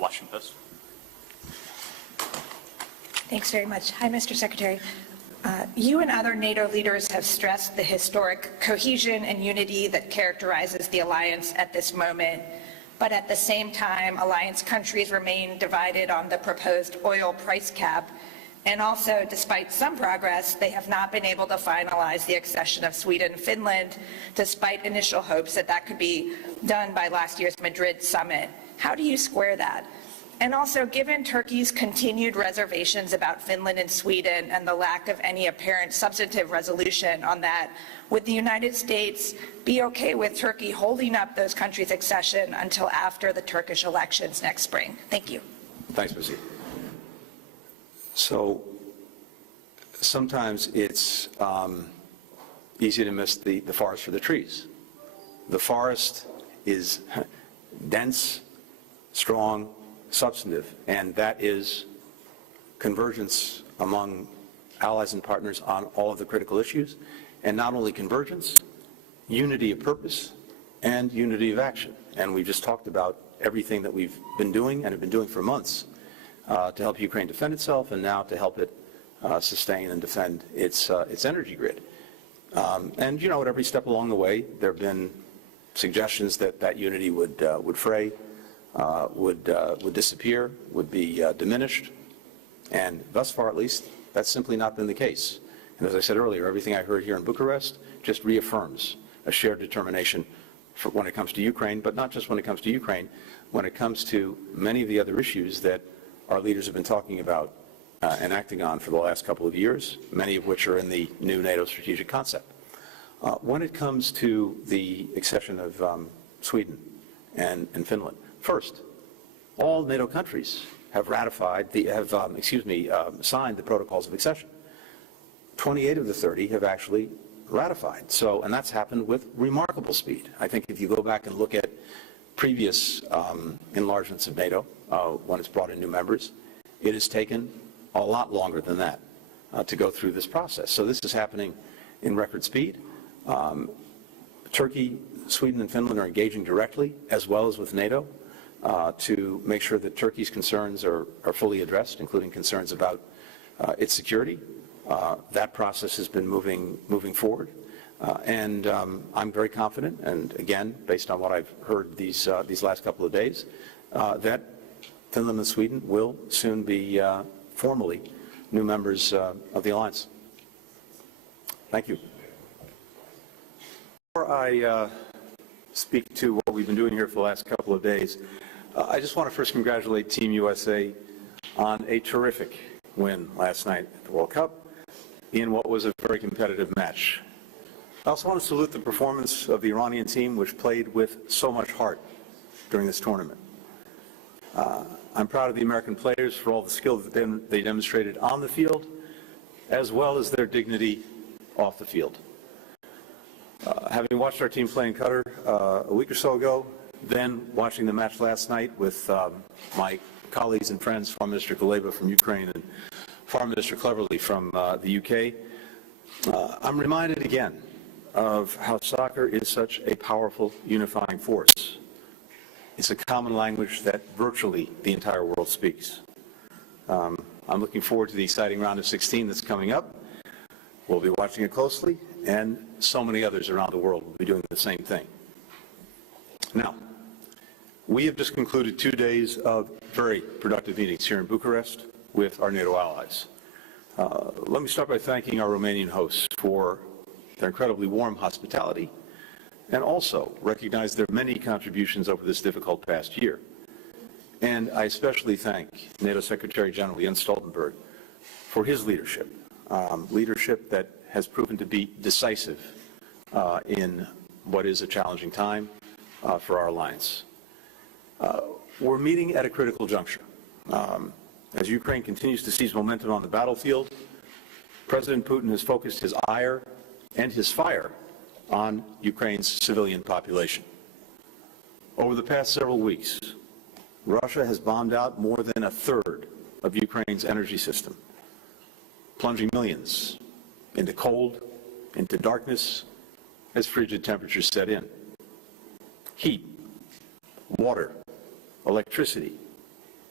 Washington Post. Thanks very much. Hi, Mr. Secretary. You and other NATO leaders have stressed the historic cohesion and unity that characterizes the alliance at this moment. But at the same time, alliance countries remain divided on the proposed oil price cap. And also, despite some progress, they have not been able to finalize the accession of Sweden and Finland, despite initial hopes that that could be done by last year's Madrid summit. How do you square that? And also, given Turkey's continued reservations about Finland and Sweden and the lack of any apparent substantive resolution on that, would the United States be okay with Turkey holding up those countries' accession until after the Turkish elections next spring? Thank you. Thanks, Ms. So sometimes it's easy to miss the forest for the trees. The forest is dense, strong, substantive, and that is convergence among allies and partners on all of the critical issues, and not only convergence, unity of purpose and unity of action. And we've just talked about everything that we've been doing and have been doing for months to help Ukraine defend itself, and now to help it sustain and defend its energy grid. And you know, at every step along the way, there have been suggestions that that unity would fray, would disappear, would be diminished, and thus far, at least, that's simply not been the case. And as I said earlier, everything I heard here in Bucharest just reaffirms a shared determination for when it comes to Ukraine, but not just when it comes to Ukraine, when it comes to many of the other issues that our leaders have been talking about and acting on for the last couple of years, many of which are in the new NATO strategic concept. When it comes to the accession of Sweden and Finland, first, all NATO countries have ratified, signed the protocols of accession. 28 of the 30 have actually ratified. So, and that's happened with remarkable speed. I think if you go back and look at previous enlargements of NATO, when it's brought in new members, it has taken a lot longer than that to go through this process. So this is happening in record speed. Turkey, Sweden, and Finland are engaging directly, as well as with NATO, to make sure that Turkey's concerns are fully addressed, including concerns about its security. That process has been moving forward. And I'm very confident, and again, based on what I've heard these last couple of days, that Finland and Sweden will soon be formally new members of the alliance. Thank you. Before I speak to what we've been doing here for the last couple of days, I just want to first congratulate Team USA on a terrific win last night at the World Cup in what was a very competitive match. I also want to salute the performance of the Iranian team, which played with so much heart during this tournament. I'm proud of the American players for all the skill that they demonstrated on the field, as well as their dignity off the field. Having watched our team play in Qatar a week or so ago, then watching the match last night with my colleagues and friends, Foreign Minister Kuleba from Ukraine and Foreign Minister Cleverly from the UK, I'm reminded again of how soccer is such a powerful unifying force. It's a common language that virtually the entire world speaks. I'm looking forward to the exciting round of 16 that's coming up. We'll be watching it closely, and so many others around the world will be doing the same thing. Now, we have just concluded 2 days of very productive meetings here in Bucharest with our NATO allies. Let me start by thanking our Romanian hosts for their incredibly warm hospitality, and also recognize their many contributions over this difficult past year. And I especially thank NATO Secretary General Jens Stoltenberg for his leadership, leadership that has proven to be decisive in what is a challenging time for our alliance. We're meeting at a critical juncture. As Ukraine continues to seize momentum on the battlefield, President Putin has focused his ire and his fire on Ukraine's civilian population. Over the past several weeks, Russia has bombed out more than a third of Ukraine's energy system, plunging millions into cold, into darkness, as frigid temperatures set in. Heat, water, electricity,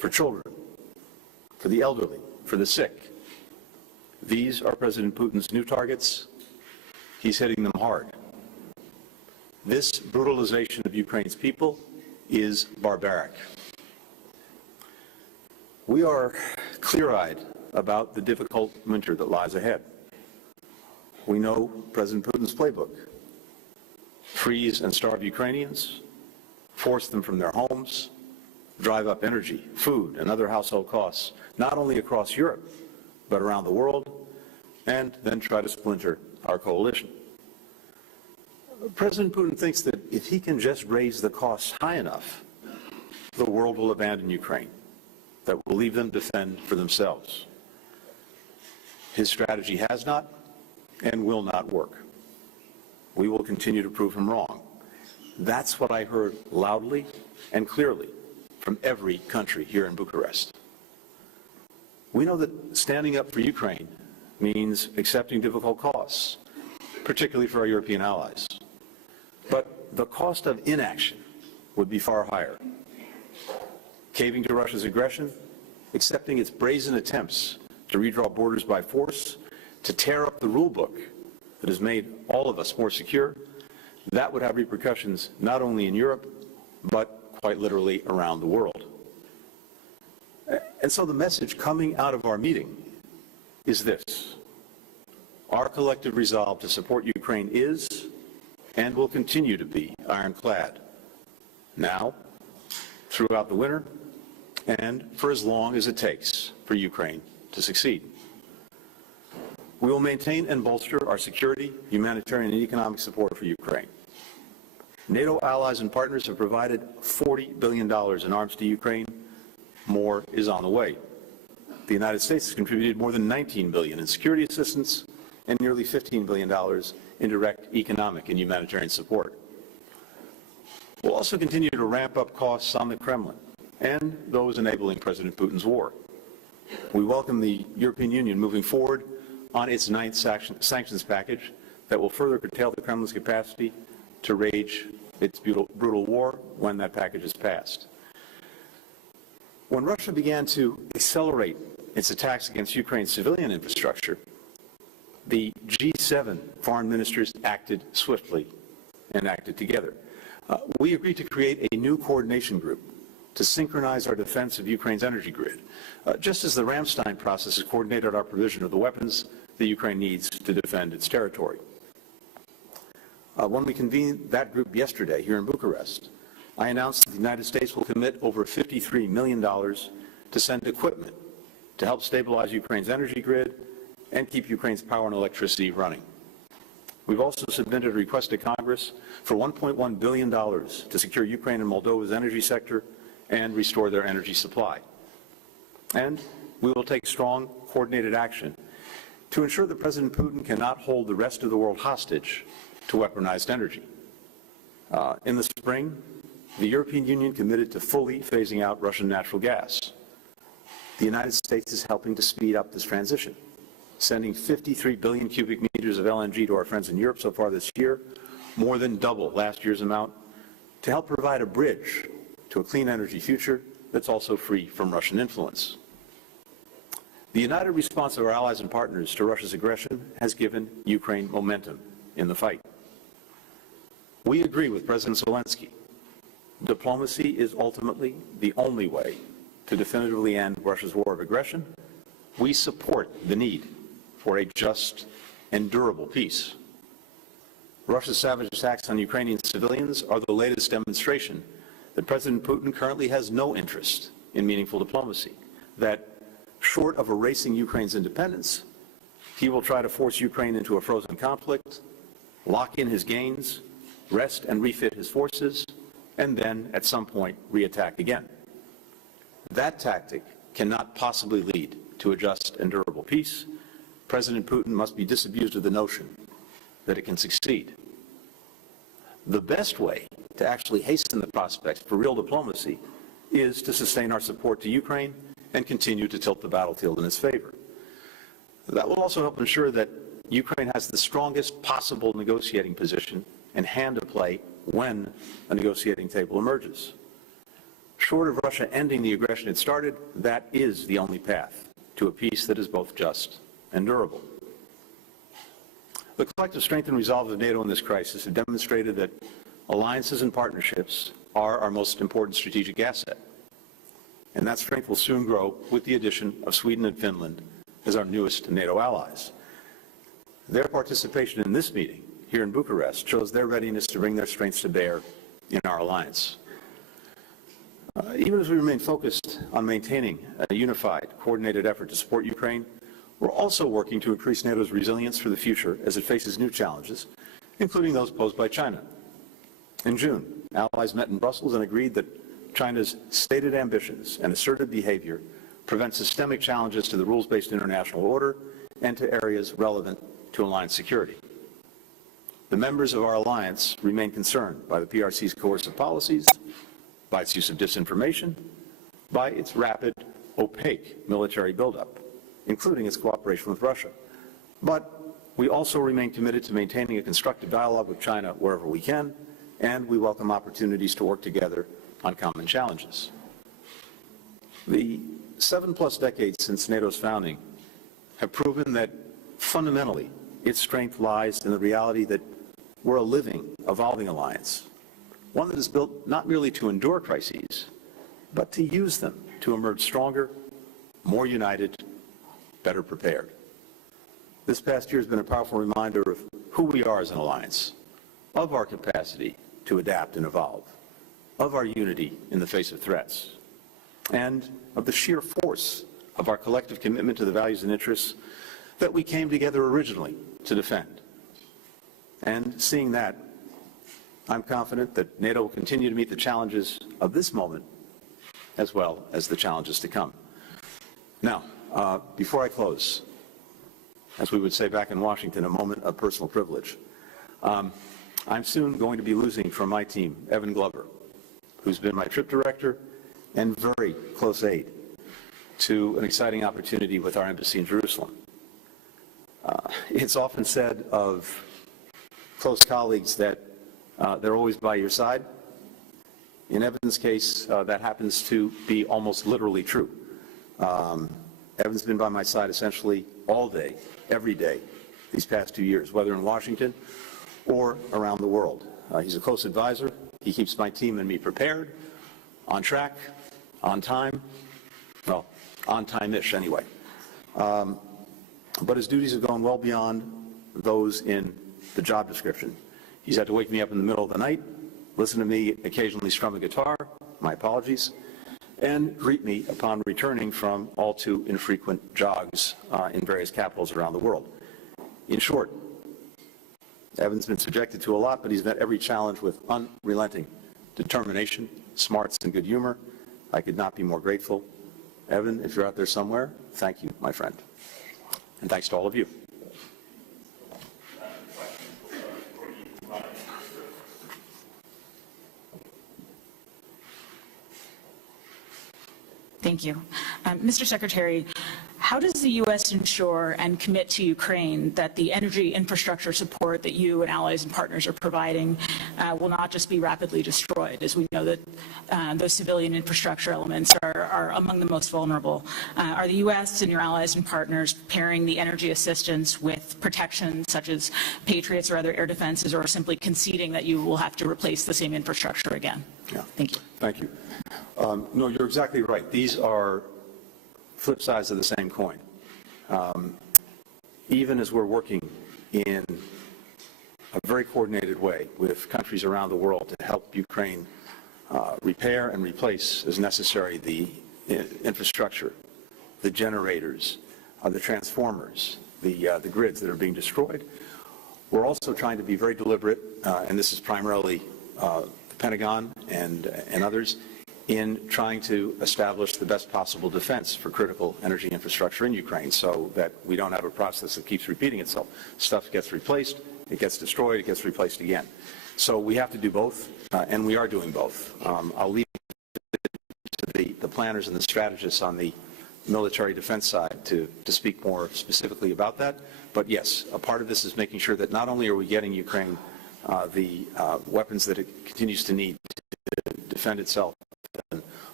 for children, for the elderly, for the sick. These are President Putin's new targets. He's hitting them hard. This brutalization of Ukraine's people is barbaric. We are clear-eyed about the difficult winter that lies ahead. We know President Putin's playbook: freeze and starve Ukrainians, force them from their homes, drive up energy, food, and other household costs, not only across Europe, but around the world, and then try to splinter our coalition. President Putin thinks that if he can just raise the costs high enough, the world will abandon Ukraine, that will leave them to fend for themselves. His strategy has not and will not work. We will continue to prove him wrong. That's what I heard loudly and clearly from every country here in Bucharest. We know that standing up for Ukraine means accepting difficult costs, particularly for our European allies. But the cost of inaction would be far higher. Caving to Russia's aggression, accepting its brazen attempts to redraw borders by force, to tear up the rule book that has made all of us more secure, that would have repercussions not only in Europe, but quite literally around the world. And so the message coming out of our meeting is this: our collective resolve to support Ukraine is and will continue to be ironclad, now, throughout the winter, and for as long as it takes for Ukraine to succeed. We will maintain and bolster our security, humanitarian, and economic support for Ukraine. NATO allies and partners have provided $40 billion in arms to Ukraine. More is on the way. The United States has contributed more than $19 billion in security assistance and nearly $15 billion in direct economic and humanitarian support. We'll also continue to ramp up costs on the Kremlin and those enabling President Putin's war. We welcome the European Union moving forward on its ninth sanctions package that will further curtail the Kremlin's capacity to wage its brutal war when that package is passed. When Russia began to accelerate its attacks against Ukraine's civilian infrastructure, the G7 foreign ministers acted swiftly and acted together. We agreed to create a new coordination group to synchronize our defense of Ukraine's energy grid, just as the Ramstein process has coordinated our provision of the weapons that Ukraine needs to defend its territory. When we convened that group yesterday here in Bucharest, I announced that the United States will commit over $53 million to send equipment to help stabilize Ukraine's energy grid and keep Ukraine's power and electricity running. We've also submitted a request to Congress for $1.1 billion to secure Ukraine and Moldova's energy sector and restore their energy supply. And we will take strong, coordinated action to ensure that President Putin cannot hold the rest of the world hostage to weaponized energy. In the spring, the European Union committed to fully phasing out Russian natural gas. The United States is helping to speed up this transition, sending 53 billion cubic meters of LNG to our friends in Europe so far this year, more than double last year's amount, to help provide a bridge to a clean energy future that's also free from Russian influence. The united response of our allies and partners to Russia's aggression has given Ukraine momentum in the fight. We agree with President Zelensky. Diplomacy is ultimately the only way to definitively end Russia's war of aggression. We support the need for a just and durable peace. Russia's savage attacks on Ukrainian civilians are the latest demonstration that President Putin currently has no interest in meaningful diplomacy, that short of erasing Ukraine's independence, he will try to force Ukraine into a frozen conflict, lock in his gains, rest and refit his forces, and then, at some point, reattack again. That tactic cannot possibly lead to a just and durable peace. President Putin must be disabused of the notion that it can succeed. The best way to actually hasten the prospects for real diplomacy is to sustain our support to Ukraine and continue to tilt the battlefield in its favor. That will also help ensure that Ukraine has the strongest possible negotiating position and hand to play when a negotiating table emerges. Short of Russia ending the aggression it started, that is the only path to a peace that is both just and durable. The collective strength and resolve of NATO in this crisis have demonstrated that alliances and partnerships are our most important strategic asset. And that strength will soon grow with the addition of Sweden and Finland as our newest NATO allies. Their participation in this meeting here in Bucharest shows their readiness to bring their strengths to bear in our alliance. Even as we remain focused on maintaining a unified, coordinated effort to support Ukraine, we're also working to increase NATO's resilience for the future as it faces new challenges, including those posed by China. In June, allies met in Brussels and agreed that China's stated ambitions and assertive behavior prevent systemic challenges to the rules-based international order and to areas relevant to alliance security. The members of our alliance remain concerned by the PRC's coercive policies, by its use of disinformation, by its rapid, opaque military buildup, including its cooperation with Russia. But we also remain committed to maintaining a constructive dialogue with China wherever we can, and we welcome opportunities to work together on common challenges. The 7+ decades since NATO's founding have proven that fundamentally its strength lies in the reality that we're a living, evolving alliance, one that is built not merely to endure crises, but to use them to emerge stronger, more united, better prepared. This past year has been a powerful reminder of who we are as an alliance, of our capacity to adapt and evolve, of our unity in the face of threats, and of the sheer force of our collective commitment to the values and interests that we came together originally to defend. And seeing that, I'm confident that NATO will continue to meet the challenges of this moment as well as the challenges to come. Now, before I close, as we would say back in Washington, a moment of personal privilege. I'm soon going to be losing from my team Evan Glover, who's been my trip director and very close aide to an exciting opportunity with our embassy in Jerusalem. It's often said of close colleagues that they're always by your side. In Evan's case, that happens to be almost literally true. Evan's been by my side essentially all day, every day, these past 2 years, whether in Washington or around the world. He's a close advisor. He keeps my team and me prepared, on track, on time, well, on time-ish anyway. But his duties have gone well beyond those in the job description. He's had to wake me up in the middle of the night, listen to me occasionally strum a guitar, my apologies, and greet me upon returning from all too infrequent jogs in various capitals around the world. In short, Evan's been subjected to a lot, but he's met every challenge with unrelenting determination, smarts, and good humor. I could not be more grateful. Evan, if you're out there somewhere, thank you, my friend. And thanks to all of you. Thank you. Mr. Secretary, how does the U.S. ensure and commit to Ukraine that the energy infrastructure support that you and allies and partners are providing will not just be rapidly destroyed, as we know that those civilian infrastructure elements are among the most vulnerable? Are the U.S. and your allies and partners pairing the energy assistance with protection such as Patriots or other air defenses, or simply conceding that you will have to replace the same infrastructure again? Yeah. Thank you. Thank you. No, you're exactly right. These are flip sides of the same coin. Even as we're working in a very coordinated way with countries around the world to help Ukraine repair and replace as necessary the infrastructure, the generators, the transformers, the grids that are being destroyed, we're also trying to be very deliberate, and this is primarily the Pentagon and others, in trying to establish the best possible defense for critical energy infrastructure in Ukraine so that we don't have a process that keeps repeating itself. Stuff gets replaced, it gets destroyed, it gets replaced again. So we have to do both, and we are doing both. I'll leave it to the planners and the strategists on the military defense side to speak more specifically about that. But yes, a part of this is making sure that not only are we getting Ukraine the weapons that it continues to need to defend itself and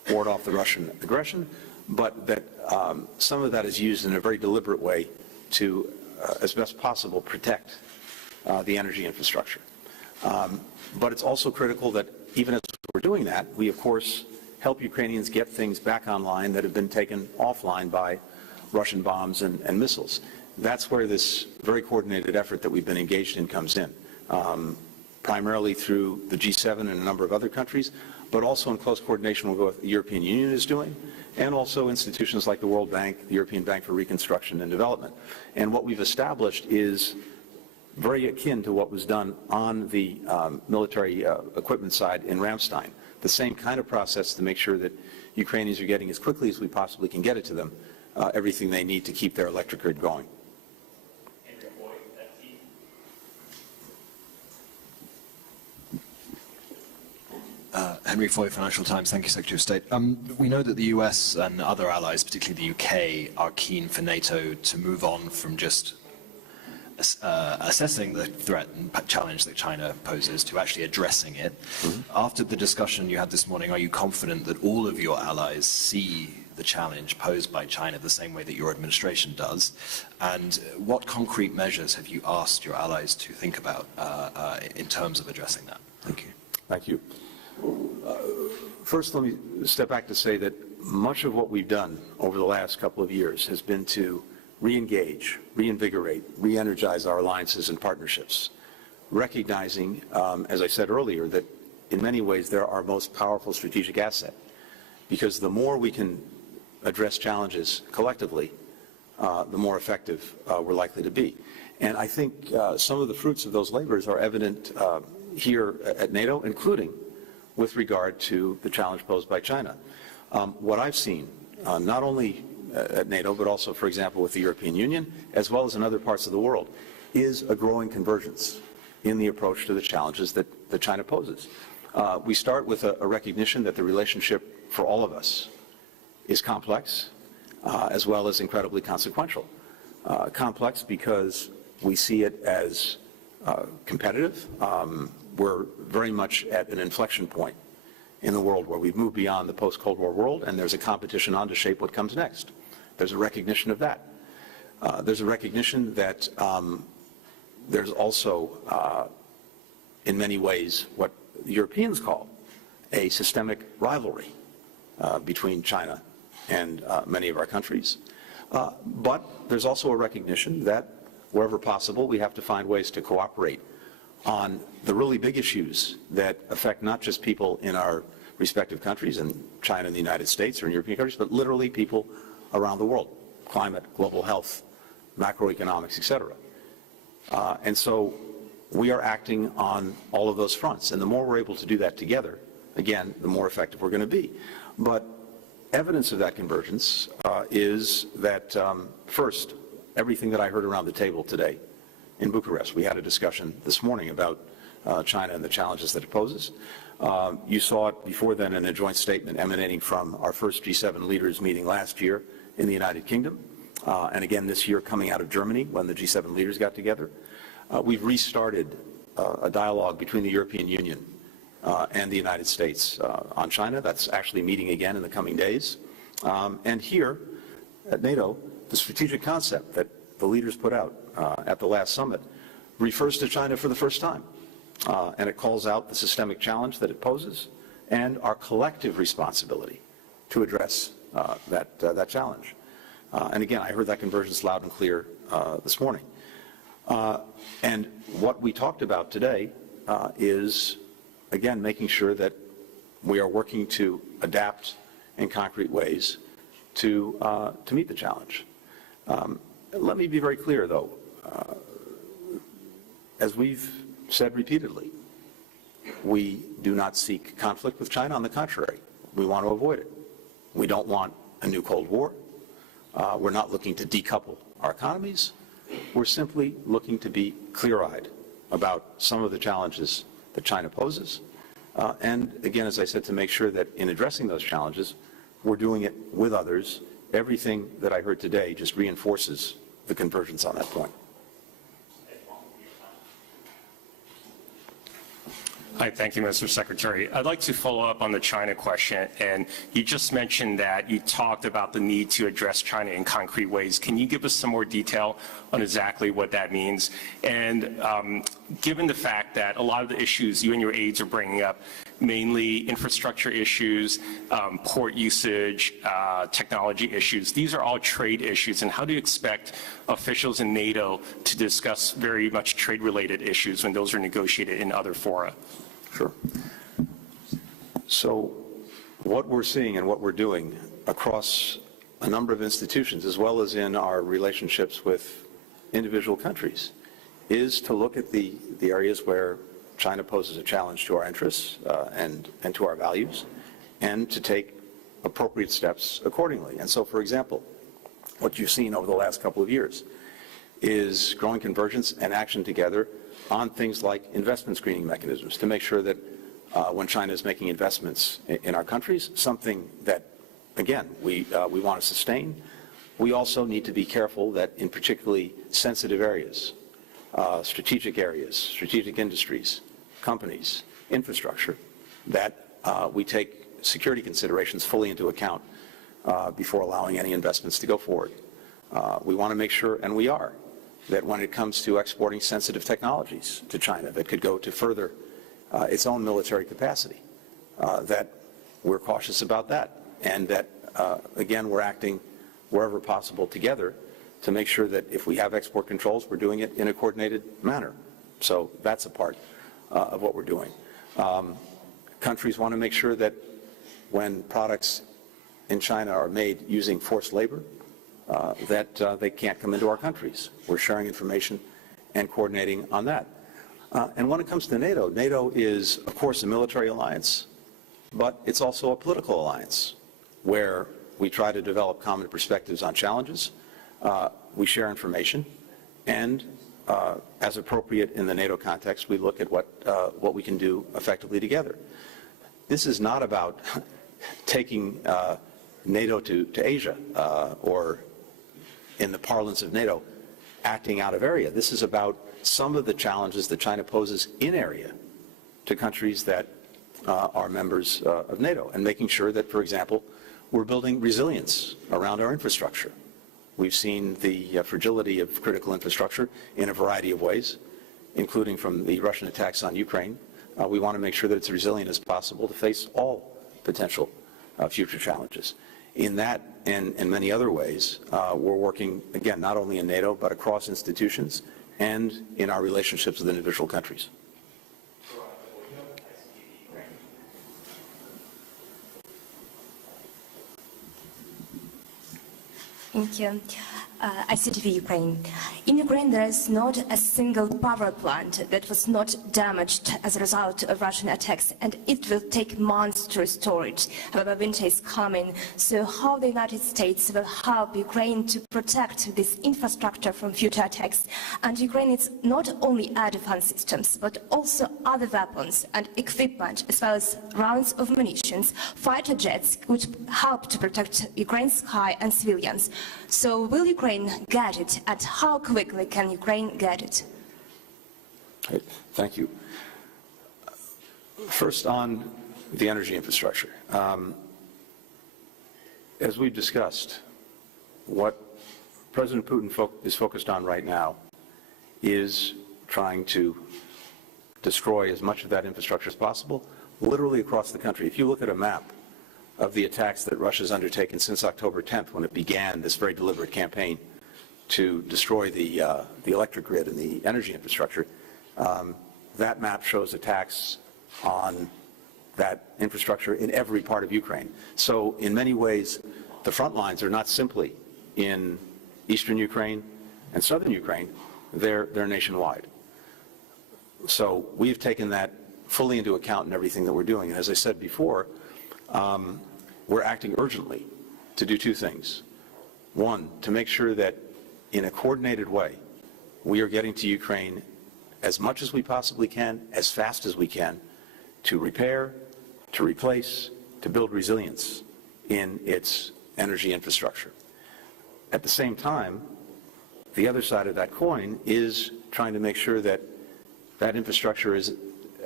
ward off the Russian aggression, but that some of that is used in a very deliberate way to, as best possible, protect the energy infrastructure. But it's also critical that even as we're doing that, we, of course, help Ukrainians get things back online that have been taken offline by Russian bombs and missiles. That's where this very coordinated effort that we've been engaged in comes in, primarily through the G7 and a number of other countries, but also in close coordination with what the European Union is doing, and also institutions like the World Bank, the European Bank for Reconstruction and Development. And what we've established is very akin to what was done on the military equipment side in Ramstein. The same kind of process to make sure that Ukrainians are getting as quickly as we possibly can get it to them, everything they need to keep their electric grid going. Henry Foy, Financial Times. Thank you, Secretary of State. We know that the US and other allies, particularly the UK, are keen for NATO to move on from just assessing the threat and challenge that China poses to actually addressing it. After the discussion you had this morning, are you confident that all of your allies see the challenge posed by China the same way that your administration does? And what concrete measures have you asked your allies to think about in terms of addressing that? Thank you. Thank you. First, let me step back to say that much of what we've done over the last couple of years has been to re-engage, reinvigorate, re-energize our alliances and partnerships, recognizing, as I said earlier, that in many ways they're our most powerful strategic asset, because the more we can address challenges collectively, the more effective we're likely to be. And I think some of the fruits of those labors are evident here at NATO, including with regard to the challenge posed by China. What I've seen, not only at NATO, but also, for example, with the European Union, as well as in other parts of the world, is a growing convergence in the approach to the challenges that China poses. We start with a recognition that the relationship for all of us is complex, as well as incredibly consequential. Complex because we see it as competitive. We're very much at an inflection point in the world where we've moved beyond the post-Cold War world, and there's a competition on to shape what comes next. There's a recognition of that. There's a recognition that there's also, in many ways, what the Europeans call a systemic rivalry between China and many of our countries. But there's also a recognition that wherever possible, we have to find ways to cooperate on the really big issues that affect not just people in our respective countries, in China and the United States or in European countries, but literally people around the world: climate, global health, macroeconomics, etc. And so we are acting on all of those fronts. And the more we're able to do that together, again, the more effective we're going to be. But evidence of that convergence is that, first, everything that I heard around the table today in Bucharest. We had a discussion this morning about China and the challenges that it poses. You saw it before then in a joint statement emanating from our first G7 leaders meeting last year in the United Kingdom, and again this year coming out of Germany when the G7 leaders got together. We've restarted a dialogue between the European Union and the United States on China. That's actually meeting again in the coming days. And here at NATO, the strategic concept that the leaders put out at the last summit refers to China for the first time. And it calls out the systemic challenge that it poses and our collective responsibility to address that challenge. And again, I heard that convergence loud and clear this morning. And what we talked about today is, again, making sure that we are working to adapt in concrete ways to meet the challenge. Let me be very clear, though. As we've said repeatedly, we do not seek conflict with China. On the contrary, we want to avoid it. We don't want a new Cold War. We're not looking to decouple our economies. We're simply looking to be clear-eyed about some of the challenges that China poses. And again, as I said, to make sure that in addressing those challenges, we're doing it with others. Everything that I heard today just reinforces the convergence on that point. Hi, thank you, Mr. Secretary. I'd like to follow up on the China question, and you just mentioned that you talked about the need to address China in concrete ways. Can you give us some more detail on exactly what that means? And given the fact that a lot of the issues you and your aides are bringing up, mainly infrastructure issues, port usage, technology issues, these are all trade issues, and how do you expect officials in NATO to discuss very much trade-related issues when those are negotiated in other fora? Sure. So what we're seeing and what we're doing across a number of institutions, as well as in our relationships with individual countries, is to look at the areas where China poses a challenge to our interests and to our values, and to take appropriate steps accordingly. And so, for example, what you've seen over the last couple of years is growing convergence and action together on things like investment screening mechanisms to make sure that when China is making investments in our countries, something that, again, we want to sustain, we also need to be careful that in particularly sensitive areas, strategic industries, companies, infrastructure, that we take security considerations fully into account before allowing any investments to go forward. We want to make sure, and we are, that when it comes to exporting sensitive technologies to China that could go to further its own military capacity, that we're cautious about that, and that, again, we're acting wherever possible together to make sure that if we have export controls, we're doing it in a coordinated manner. So that's a part of what we're doing. Countries want to make sure that when products in China are made using forced labor, that they can't come into our countries. We're sharing information and coordinating on that. And when it comes to NATO, NATO is, of course, a military alliance, but it's also a political alliance where we try to develop common perspectives on challenges. We share information, and as appropriate in the NATO context, we look at what we can do effectively together. This is not about taking NATO to Asia or, in the parlance of NATO, acting out of area. This is about some of the challenges that China poses in area to countries that are members of NATO, and making sure that, for example, we're building resilience around our infrastructure. We've seen the fragility of critical infrastructure in a variety of ways, including from the Russian attacks on Ukraine. We want to make sure that it's resilient as possible to face all potential future challenges. In that and in many other ways, we're working, again, not only in NATO, but across institutions and in our relationships with individual countries. Thank you. ICTV Ukraine. In Ukraine, there is not a single power plant that was not damaged as a result of Russian attacks, and it will take months to restore it. However, winter is coming, so how the United States will help Ukraine to protect this infrastructure from future attacks? And Ukraine needs not only air defense systems, but also other weapons and equipment, as well as rounds of munitions. Fighter jets would help to protect Ukraine's sky and civilians. So will Ukraine get it, and how quickly can Ukraine get it? Thank you. First, on the energy infrastructure. As we've discussed, what President Putin is focused on right now is trying to destroy as much of that infrastructure as possible, literally across the country. If you look at a map of the attacks that Russia's undertaken since October 10th, when it began this very deliberate campaign to destroy the electric grid and the energy infrastructure, that map shows attacks on that infrastructure in every part of Ukraine. So in many ways, the front lines are not simply in eastern Ukraine and southern Ukraine, they're nationwide. So we've taken that fully into account in everything that we're doing. And as I said before, we're acting urgently to do two things. One, to make sure that in a coordinated way, we are getting to Ukraine as much as we possibly can, as fast as we can, to repair, to replace, to build resilience in its energy infrastructure. At the same time, the other side of that coin is trying to make sure that that infrastructure is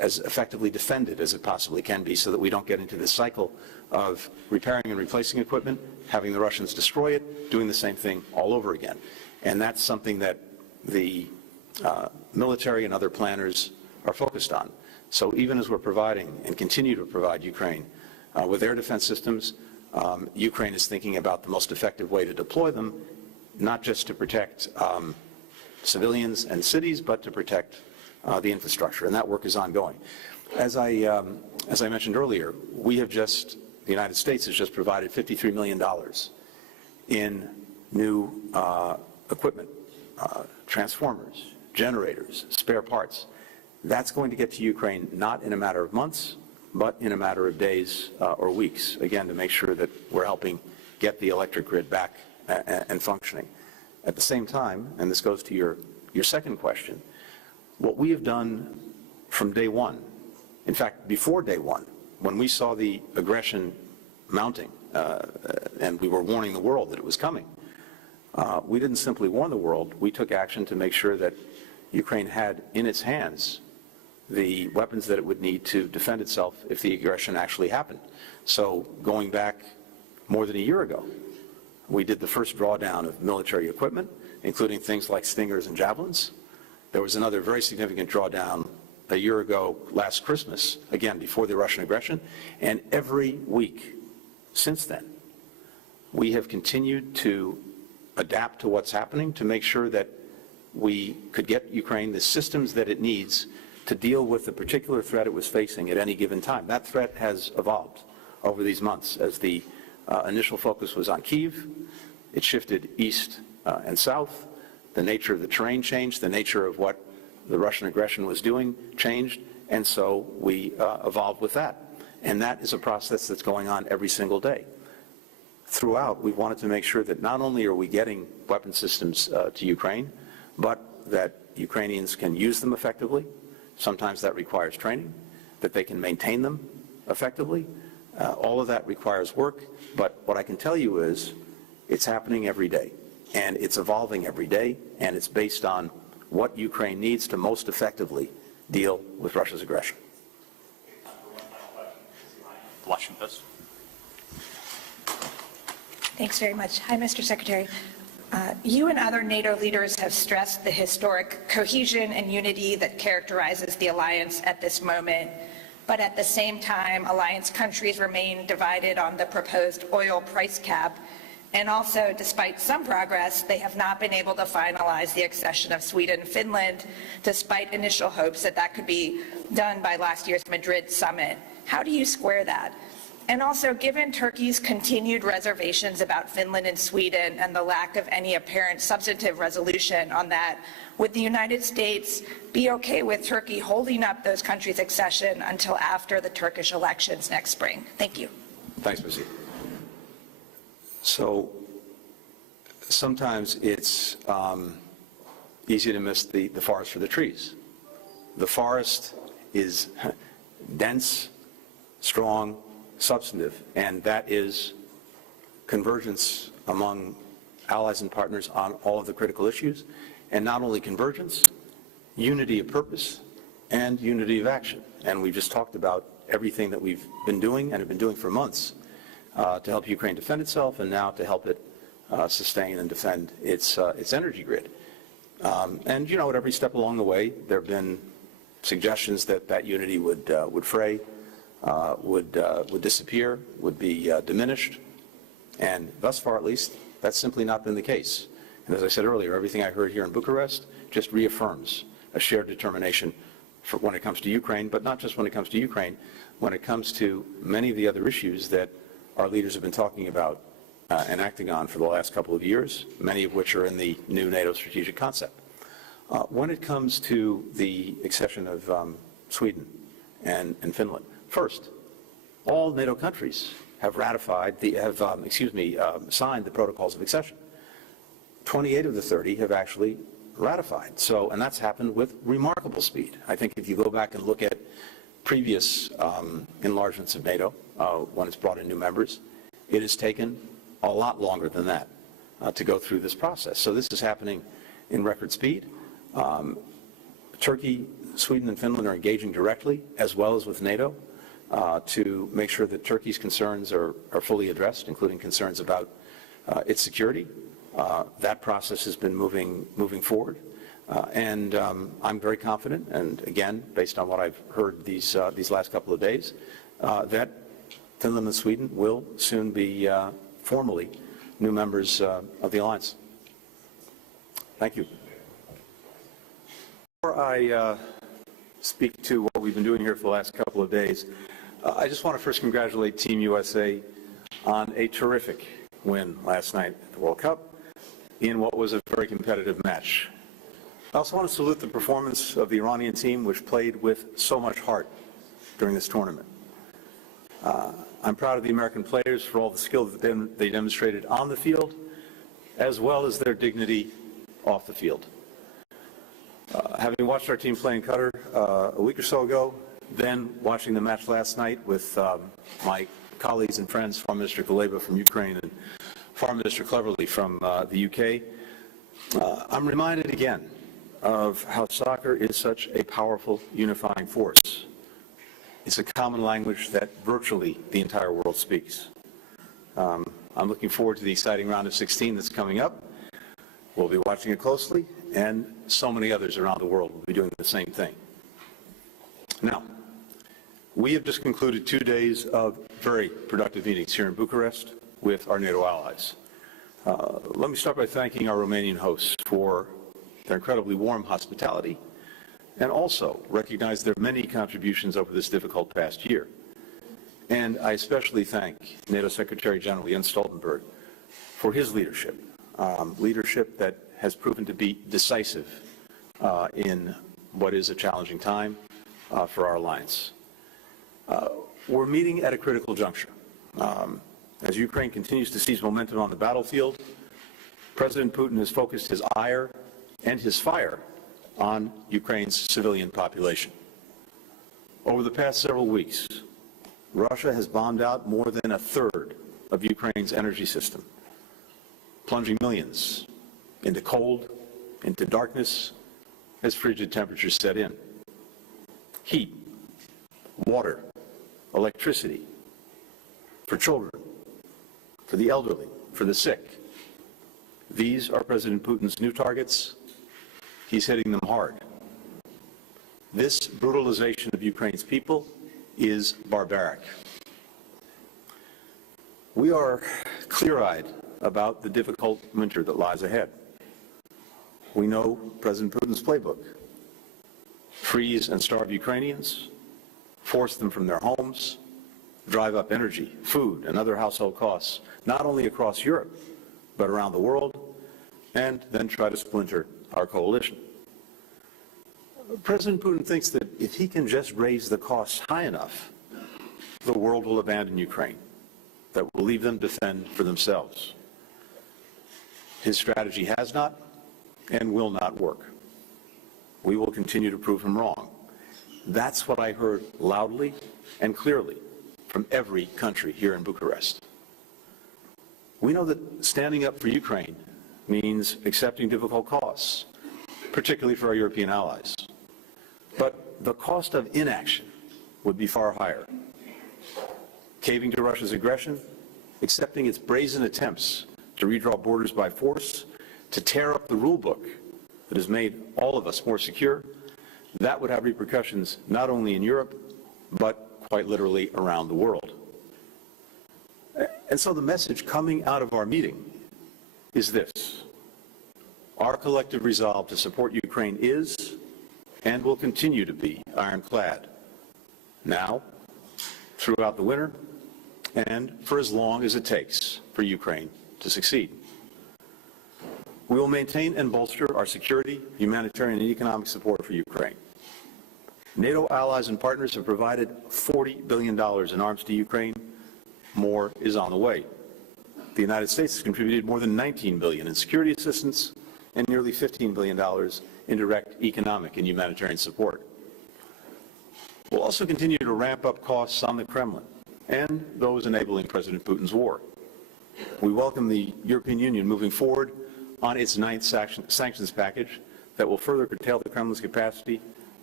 as effectively defended as it possibly can be, so that we don't get into this cycle of repairing and replacing equipment, having the Russians destroy it, doing the same thing all over again. And that's something that the military and other planners are focused on. So even as we're providing and continue to provide Ukraine with air defense systems, Ukraine is thinking about the most effective way to deploy them, not just to protect civilians and cities, but to protect the infrastructure, and that work is ongoing. As I mentioned earlier, the United States has just provided $53 million in new equipment, transformers, generators, spare parts. That's going to get to Ukraine not in a matter of months, but in a matter of days or weeks, again, to make sure that we're helping get the electric grid back and functioning. At the same time, and this goes to your second question, what we have done from day one, in fact, before day one, when we saw the aggression mounting and we were warning the world that it was coming, we didn't simply warn the world, we took action to make sure that Ukraine had in its hands the weapons that it would need to defend itself if the aggression actually happened. So going back more than a year ago, we did the first drawdown of military equipment, including things like Stingers and Javelins. There was another very significant drawdown a year ago last Christmas, again, before the Russian aggression. And every week since then, we have continued to adapt to what's happening to make sure that we could get Ukraine the systems that it needs to deal with the particular threat it was facing at any given time. That threat has evolved over these months. As the initial focus was on Kyiv, it shifted east and south. The nature of the terrain changed, the nature of what the Russian aggression was doing changed, and so we evolved with that. And that is a process that's going on every single day. Throughout, we wanted to make sure that not only are we getting weapon systems to Ukraine, but that Ukrainians can use them effectively. Sometimes that requires training, that they can maintain them effectively. All of that requires work, but what I can tell you is it's happening every day, and it's evolving every day, and it's based on what Ukraine needs to most effectively deal with Russia's aggression. Washington Post. Thanks very much. Hi, Mr. Secretary. You and other NATO leaders have stressed the historic cohesion and unity that characterizes the alliance at this moment. But at the same time, alliance countries remain divided on the proposed oil price cap. And also, despite some progress, they have not been able to finalize the accession of Sweden and Finland, despite initial hopes that that could be done by last year's Madrid summit. How do you square that? And also, given Turkey's continued reservations about Finland and Sweden and the lack of any apparent substantive resolution on that, would the United States be okay with Turkey holding up those countries' accession until after the Turkish elections next spring? Thank you. Thanks, Missy. So sometimes it's easy to miss the forest for the trees. The forest is dense, strong, substantive, and that is convergence among allies and partners on all of the critical issues, and not only convergence, unity of purpose and unity of action. And we've just talked about everything that we've been doing and have been doing for months to help Ukraine defend itself, and now to help it sustain and defend its energy grid. And you know, at every step along the way, there have been suggestions that that unity would fray, would disappear, would be diminished, and thus far, at least, that's simply not been the case. And as I said earlier, everything I heard here in Bucharest just reaffirms a shared determination for when it comes to Ukraine, but not just when it comes to Ukraine, when it comes to many of the other issues that our leaders have been talking about and acting on for the last couple of years, many of which are in the new NATO strategic concept. When it comes to the accession of Sweden and Finland, first, all NATO countries have ratified signed the protocols of accession. 28 of the 30 have actually ratified. So, and that's happened with remarkable speed. I think if you go back and look at previous enlargements of NATO, when it's brought in new members, it has taken a lot longer than that to go through this process. So this is happening in record speed. Turkey Sweden and Finland are engaging directly, as well as with NATO, to make sure that Turkey's concerns are fully addressed, including concerns about its security. That process has been moving forward. And I'm very confident, and again, based on what I've heard these last couple of days, that Finland and Sweden will soon be formally new members of the alliance. Thank you. Before I speak to what we've been doing here for the last couple of days, I just want to first congratulate Team USA on a terrific win last night at the World Cup in what was a very competitive match. I also want to salute the performance of the Iranian team, which played with so much heart during this tournament. I'm proud of the American players for all the skill that they demonstrated on the field, as well as their dignity off the field. Having watched our team play in Qatar a week or so ago, then watching the match last night with my colleagues and friends, Foreign Minister Kuleba from Ukraine and Foreign Minister Cleverly from the UK, I'm reminded again of how soccer is such a powerful unifying force. It's a common language that virtually the entire world speaks. I'm looking forward to the exciting round of 16 that's coming up. We'll be watching it closely, and so many others around the world will be doing the same thing. Now, we have just concluded 2 days of very productive meetings here in Bucharest with our NATO allies. Let me start by thanking our Romanian hosts for their incredibly warm hospitality, and also recognize their many contributions over this difficult past year. And I especially thank NATO Secretary General Jens Stoltenberg for his leadership, leadership that has proven to be decisive in what is a challenging time for our alliance. We're meeting at a critical juncture. As Ukraine continues to seize momentum on the battlefield, President Putin has focused his ire and his fire on Ukraine's civilian population. Over the past several weeks, Russia has bombed out more than a third of Ukraine's energy system, plunging millions into cold, into darkness, as frigid temperatures set in. Heat, water, electricity, for children, for the elderly, for the sick. These are President Putin's new targets. He's hitting them hard. This brutalization of Ukraine's people is barbaric. We are clear-eyed about the difficult winter that lies ahead. We know President Putin's playbook: freeze and starve Ukrainians, force them from their homes, drive up energy, food, and other household costs, not only across Europe, but around the world, and then try to splinter our coalition. President Putin thinks that if he can just raise the costs high enough, the world will abandon Ukraine, that will leave them to fend for themselves. His strategy has not and will not work. We will continue to prove him wrong. That's what I heard loudly and clearly from every country here in Bucharest. We know that standing up for Ukraine means accepting difficult costs, particularly for our European allies. But the cost of inaction would be far higher. Caving to Russia's aggression, accepting its brazen attempts to redraw borders by force, to tear up the rule book that has made all of us more secure, that would have repercussions not only in Europe, but quite literally around the world. And so the message coming out of our meeting is this: our collective resolve to support Ukraine is and will continue to be ironclad, now, throughout the winter, and for as long as it takes for Ukraine to succeed. We will maintain and bolster our security, humanitarian, and economic support for Ukraine. NATO allies and partners have provided $40 billion in arms to Ukraine. More is on the way. The United States has contributed more than $19 billion in security assistance and nearly $15 billion in direct economic and humanitarian support. We'll also continue to ramp up costs on the Kremlin and those enabling President Putin's war. We welcome the European Union moving forward on its ninth sanctions package that will further curtail the Kremlin's capacity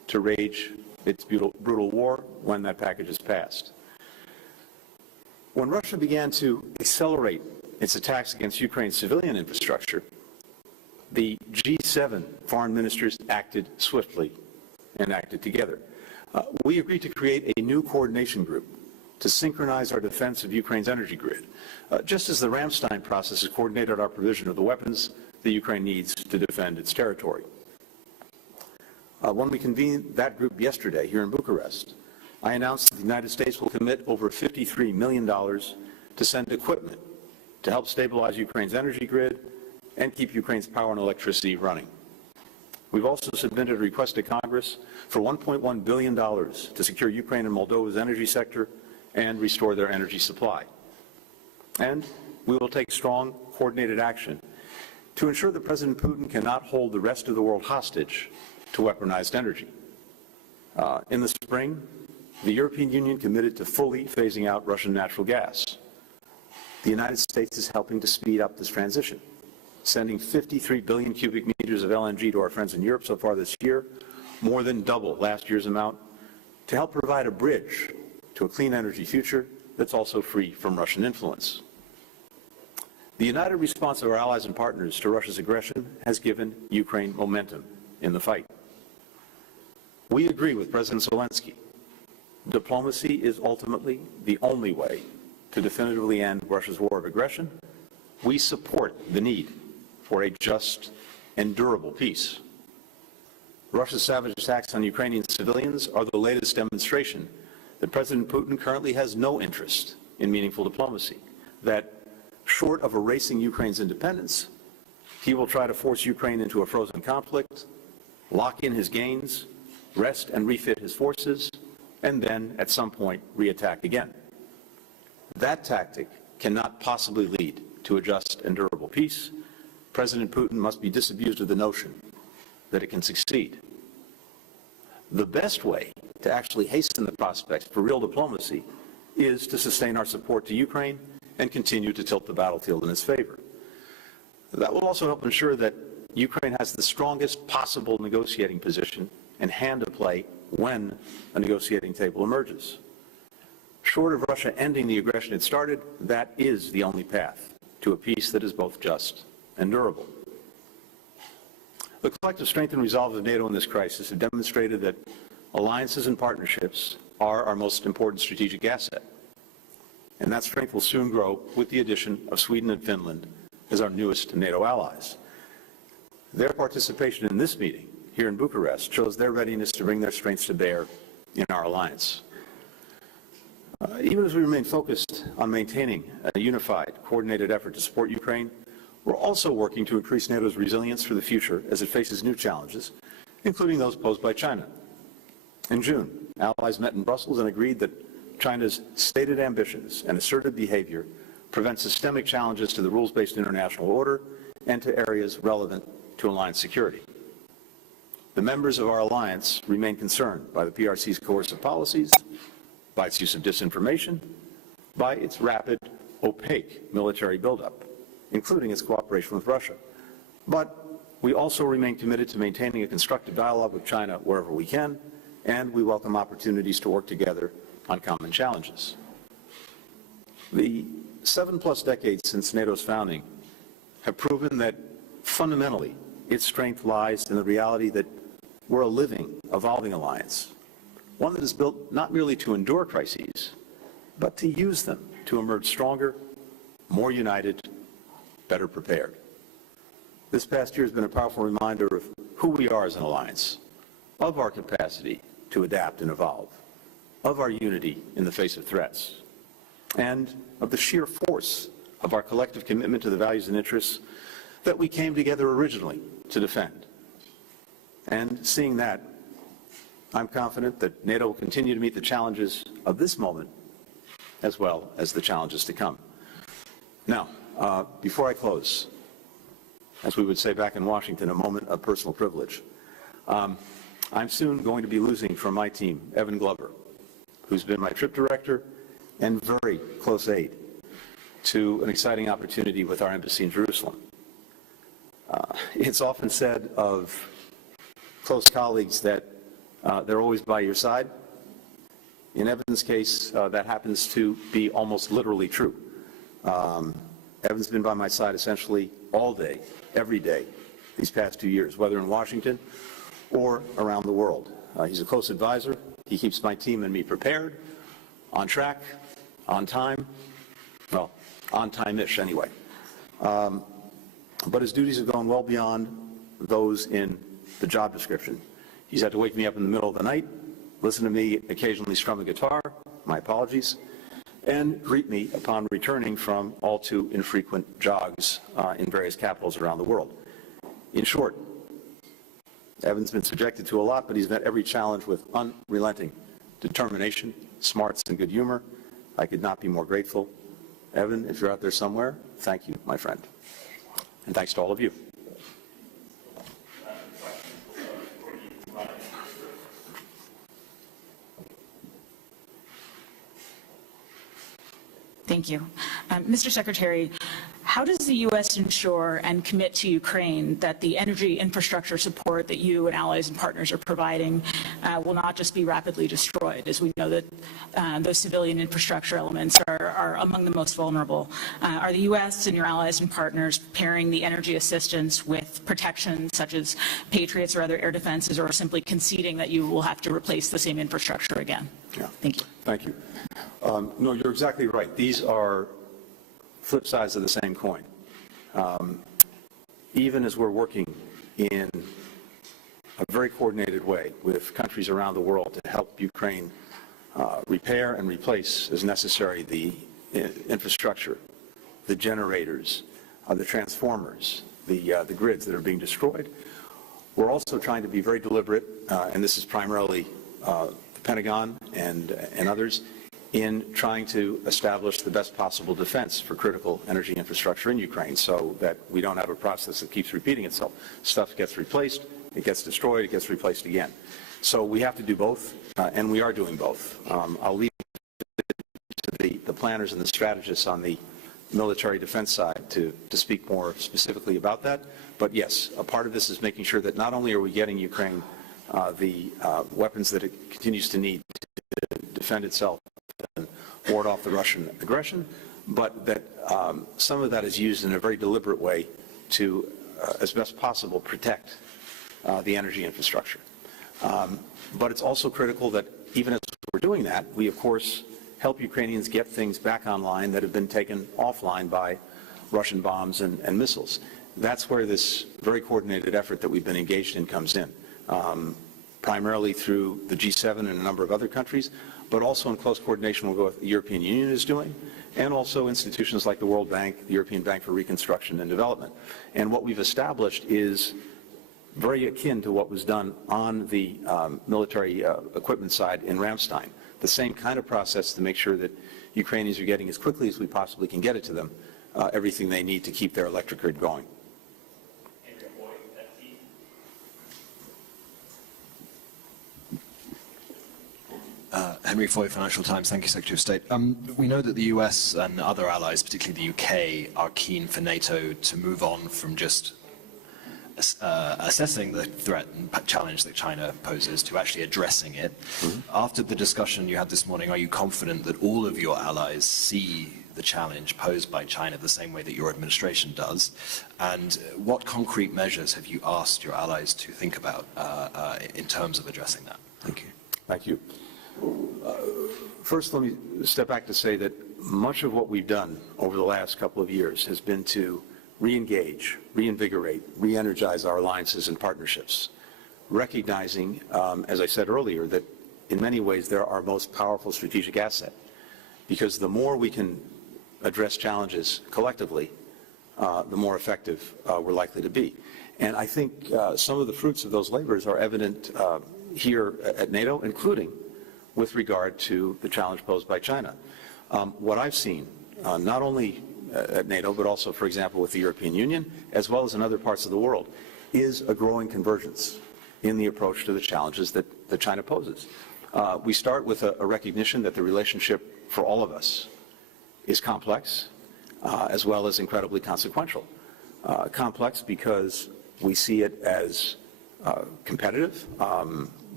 to wage its brutal war when that package is passed. When Russia began to accelerate its attacks against Ukraine's civilian infrastructure, the G7 foreign ministers acted swiftly and acted together. We agreed to create a new coordination group to synchronize our defense of Ukraine's energy grid, just as the Ramstein process has coordinated our provision of the weapons that Ukraine needs to defend its territory. When we convened that group yesterday here in Bucharest, I announced that the United States will commit over $53 million to send equipment to help stabilize Ukraine's energy grid and keep Ukraine's power and electricity running. We've also submitted a request to Congress for $1.1 billion to secure Ukraine and Moldova's energy sector and restore their energy supply. And we will take strong, coordinated action to ensure that President Putin cannot hold the rest of the world hostage to weaponized energy. In the spring, the European Union committed to fully phasing out Russian natural gas. The United States is helping to speed up this transition, sending 53 billion cubic meters of LNG to our friends in Europe so far this year, more than double last year's amount, to help provide a bridge to a clean energy future that's also free from Russian influence. The united response of our allies and partners to Russia's aggression has given Ukraine momentum in the fight. We agree with President Zelensky. Diplomacy is ultimately the only way to definitively end Russia's war of aggression. We support the need for a just and durable peace. Russia's savage attacks on Ukrainian civilians are the latest demonstration that President Putin currently has no interest in meaningful diplomacy, that short of erasing Ukraine's independence, he will try to force Ukraine into a frozen conflict, lock in his gains, rest and refit his forces, and then, at some point, reattack again. That tactic cannot possibly lead to a just and durable peace. President Putin must be disabused of the notion that it can succeed. The best way to actually hasten the prospects for real diplomacy is to sustain our support to Ukraine and continue to tilt the battlefield in its favor. That will also help ensure that Ukraine has the strongest possible negotiating position and hand to play when a negotiating table emerges. Short of Russia ending the aggression it started, that is the only path to a peace that is both just and durable. The collective strength and resolve of NATO in this crisis have demonstrated that alliances and partnerships are our most important strategic asset. And that strength will soon grow with the addition of Sweden and Finland as our newest NATO allies. Their participation in this meeting here in Bucharest shows their readiness to bring their strengths to bear in our alliance. Even as we remain focused on maintaining a unified, coordinated effort to support Ukraine, we're also working to increase NATO's resilience for the future as it faces new challenges, including those posed by China. In June, allies met in Brussels and agreed that China's stated ambitions and assertive behavior prevent systemic challenges to the rules-based international order and to areas relevant to alliance security. The members of our alliance remain concerned by the PRC's coercive policies, by its use of disinformation, by its rapid, opaque military buildup, including its cooperation with Russia. But we also remain committed to maintaining a constructive dialogue with China wherever we can, and we welcome opportunities to work together on common challenges. The 7+ decades since NATO's founding have proven that fundamentally its strength lies in the reality that we're a living, evolving alliance, one that is built not merely to endure crises, but to use them to emerge stronger, more united, better prepared. This past year has been a powerful reminder of who we are as an alliance, of our capacity to adapt and evolve, of our unity in the face of threats, and of the sheer force of our collective commitment to the values and interests that we came together originally to defend. And seeing that, I'm confident that NATO will continue to meet the challenges of this moment as well as the challenges to come. Now, before I close, as we would say back in Washington, a moment of personal privilege. I'm soon going to be losing from my team Evan Glover, who's been my trip director and very close aide to an exciting opportunity with our embassy in Jerusalem. It's often said of close colleagues that They're always by your side. In Evan's case, that happens to be almost literally true. Evan's been by my side essentially all day, every day, these past 2 years, whether in Washington or around the world. He's a close advisor. He keeps my team and me prepared, on track, on time, well, on time-ish anyway. But his duties have gone well beyond those in the job description. He's had to wake me up in the middle of the night, listen to me occasionally strum a guitar, my apologies, and greet me upon returning from all too infrequent jogs in various capitals around the world. In short, Evan's been subjected to a lot, but he's met every challenge with unrelenting determination, smarts, and good humor. I could not be more grateful. Evan, if you're out there somewhere, thank you, my friend. And thanks to all of you. Thank you. Mr. Secretary, how does the U.S. ensure and commit to Ukraine that the energy infrastructure support that you and allies and partners are providing will not just be rapidly destroyed, as we know that those civilian infrastructure elements are among the most vulnerable? Are the U.S. and your allies and partners pairing the energy assistance with protection such as Patriots or other air defenses, or simply conceding that you will have to replace the same infrastructure again? Yeah. Thank you. Thank you. No, you're exactly right. These are flip sides of the same coin. Even as we're working in a very coordinated way with countries around the world to help Ukraine repair and replace as necessary the infrastructure, the generators, the transformers, the grids that are being destroyed, we're also trying to be very deliberate, and this is primarily the Pentagon and others, in trying to establish the best possible defense for critical energy infrastructure in Ukraine so that we don't have a process that keeps repeating itself. Stuff gets replaced, it gets destroyed, it gets replaced again. So we have to do both, and we are doing both. I'll leave it to the planners and the strategists on the military defense side to speak more specifically about that. But yes, a part of this is making sure that not only are we getting Ukraine the weapons that it continues to need to defend itself and ward off the Russian aggression, but that some of that is used in a very deliberate way to, as best possible, protect the energy infrastructure. But it's also critical that even as we're doing that, we, of course, help Ukrainians get things back online that have been taken offline by Russian bombs and missiles. That's where this very coordinated effort that we've been engaged in comes in, primarily through the G7 and a number of other countries, but also in close coordination with what the European Union is doing, and also institutions like the World Bank, the European Bank for Reconstruction and Development. And what we've established is very akin to what was done on the military equipment side in Ramstein. The same kind of process to make sure that Ukrainians are getting, as quickly as we possibly can get it to them, everything they need to keep their electric grid going. Henry Foy, Financial Times. Thank you, Secretary of State. We know that the US and other allies, particularly the UK, are keen for NATO to move on from just assessing the threat and challenge that China poses to actually addressing it. After the discussion you had this morning, are you confident that all of your allies see the challenge posed by China the same way that your administration does? And what concrete measures have you asked your allies to think about in terms of addressing that? Thank you. Thank you. First, let me step back to say that much of what we've done over the last couple of years has been to re-engage, reinvigorate, re-energize our alliances and partnerships, recognizing, as I said earlier, that in many ways they're our most powerful strategic asset, because the more we can address challenges collectively, the more effective we're likely to be. And I think some of the fruits of those labors are evident here at NATO, including with regard to the challenge posed by China. What I've seen, not only at NATO, but also, for example, with the European Union, as well as in other parts of the world, is a growing convergence in the approach to the challenges that China poses. We start with a recognition that the relationship for all of us is complex, as well as incredibly consequential. Complex because we see it as competitive.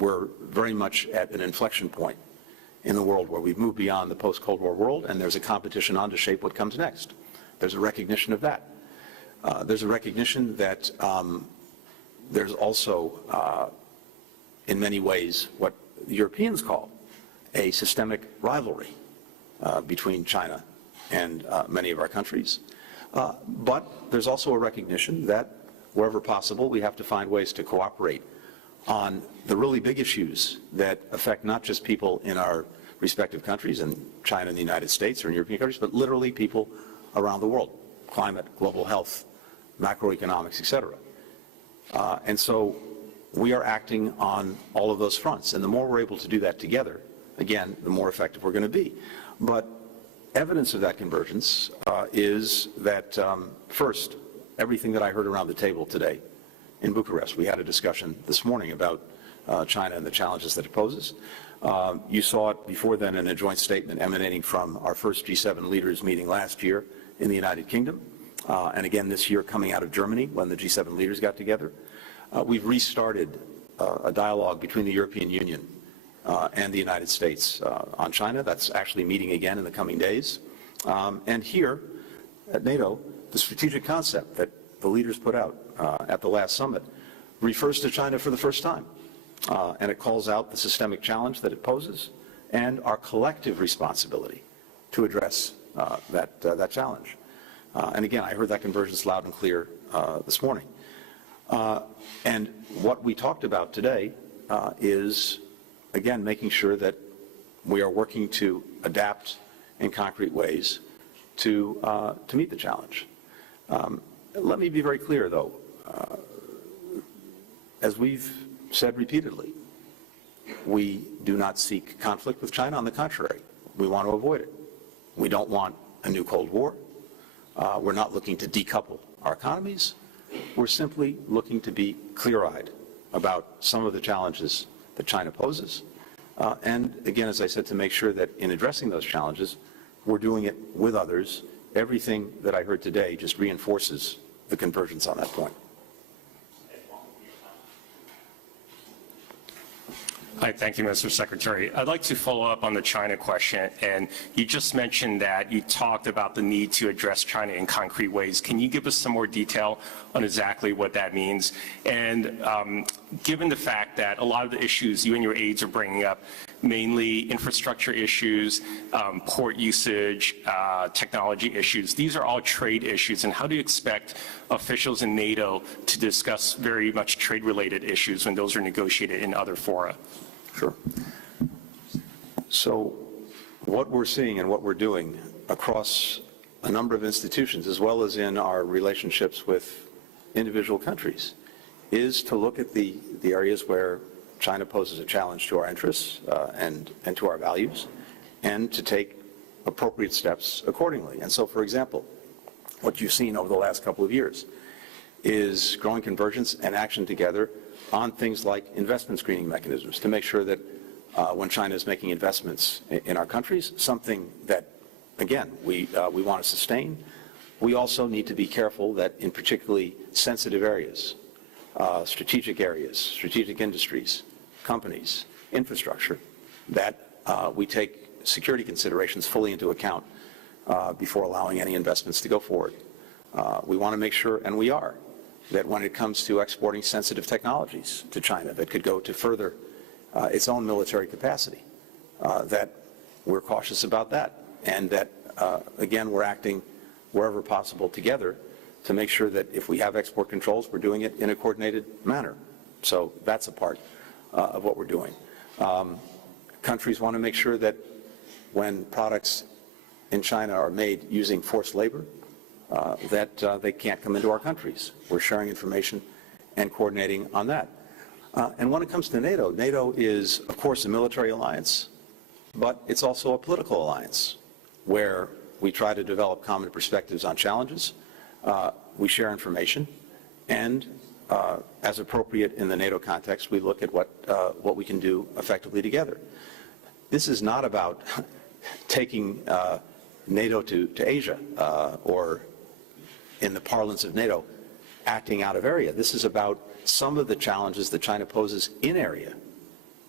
we're very much at an inflection point in the world where we've moved beyond the post-Cold War world, and there's a competition on to shape what comes next. There's a recognition of that. There's a recognition that there's also, in many ways, what the Europeans call a systemic rivalry between China and many of our countries. But there's also a recognition that wherever possible, we have to find ways to cooperate on the really big issues that affect not just people in our respective countries, in China and the United States or in European countries, but literally people around the world: climate, global health, macroeconomics, etc. And so we are acting on all of those fronts. And the more we're able to do that together, again, the more effective we're going to be. But evidence of that convergence is that, first, everything that I heard around the table today in Bucharest. We had a discussion this morning about China and the challenges that it poses. You saw it before then in a joint statement emanating from our first G7 leaders meeting last year in the United Kingdom, and again this year coming out of Germany when the G7 leaders got together. We've restarted a dialogue between the European Union and the United States on China. That's actually meeting again in the coming days. And here at NATO, the strategic concept that the leaders put out at the last summit refers to China for the first time. And it calls out the systemic challenge that it poses and our collective responsibility to address that challenge. And again, I heard that convergence loud and clear this morning. And what we talked about today is, again, making sure that we are working to adapt in concrete ways to meet the challenge. Let me be very clear, though. As we've said repeatedly, we do not seek conflict with China. On the contrary, we want to avoid it. We don't want a new Cold War. We're not looking to decouple our economies. We're simply looking to be clear-eyed about some of the challenges that China poses. And again, as I said, to make sure that in addressing those challenges, we're doing it with others. Everything that I heard today just reinforces the convergence on that point. Hi, thank you, Mr. Secretary. I'd like to follow up on the China question. And you just mentioned that you talked about the need to address China in concrete ways. Can you give us some more detail on exactly what that means? And given the fact that a lot of the issues you and your aides are bringing up, mainly infrastructure issues, port usage, technology issues, these are all trade issues. And how do you expect officials in NATO to discuss very much trade-related issues when those are negotiated in other fora? Sure. So what we're seeing and what we're doing across a number of institutions, as well as in our relationships with individual countries, is to look at the areas where China poses a challenge to our interests and to our values, and to take appropriate steps accordingly. And so, for example, what you've seen over the last couple of years is growing convergence and action together on things like investment screening mechanisms to make sure that when China is making investments in our countries, something that, again, we want to sustain, we also need to be careful that in particularly sensitive areas, strategic industries, companies, infrastructure, that we take security considerations fully into account before allowing any investments to go forward. We want to make sure, and we are, that when it comes to exporting sensitive technologies to China that could go to further its own military capacity, that we're cautious about that, and that, again, we're acting wherever possible together to make sure that if we have export controls, we're doing it in a coordinated manner. So that's a part of what we're doing. Countries want to make sure that when products in China are made using forced labor, that they can't come into our countries. We're sharing information and coordinating on that. And when it comes to NATO, NATO is, of course, a military alliance, but it's also a political alliance where we try to develop common perspectives on challenges. We share information, and as appropriate in the NATO context, we look at what we can do effectively together. This is not about taking NATO to Asia or, in the parlance of NATO, acting out of area. This is about some of the challenges that China poses in area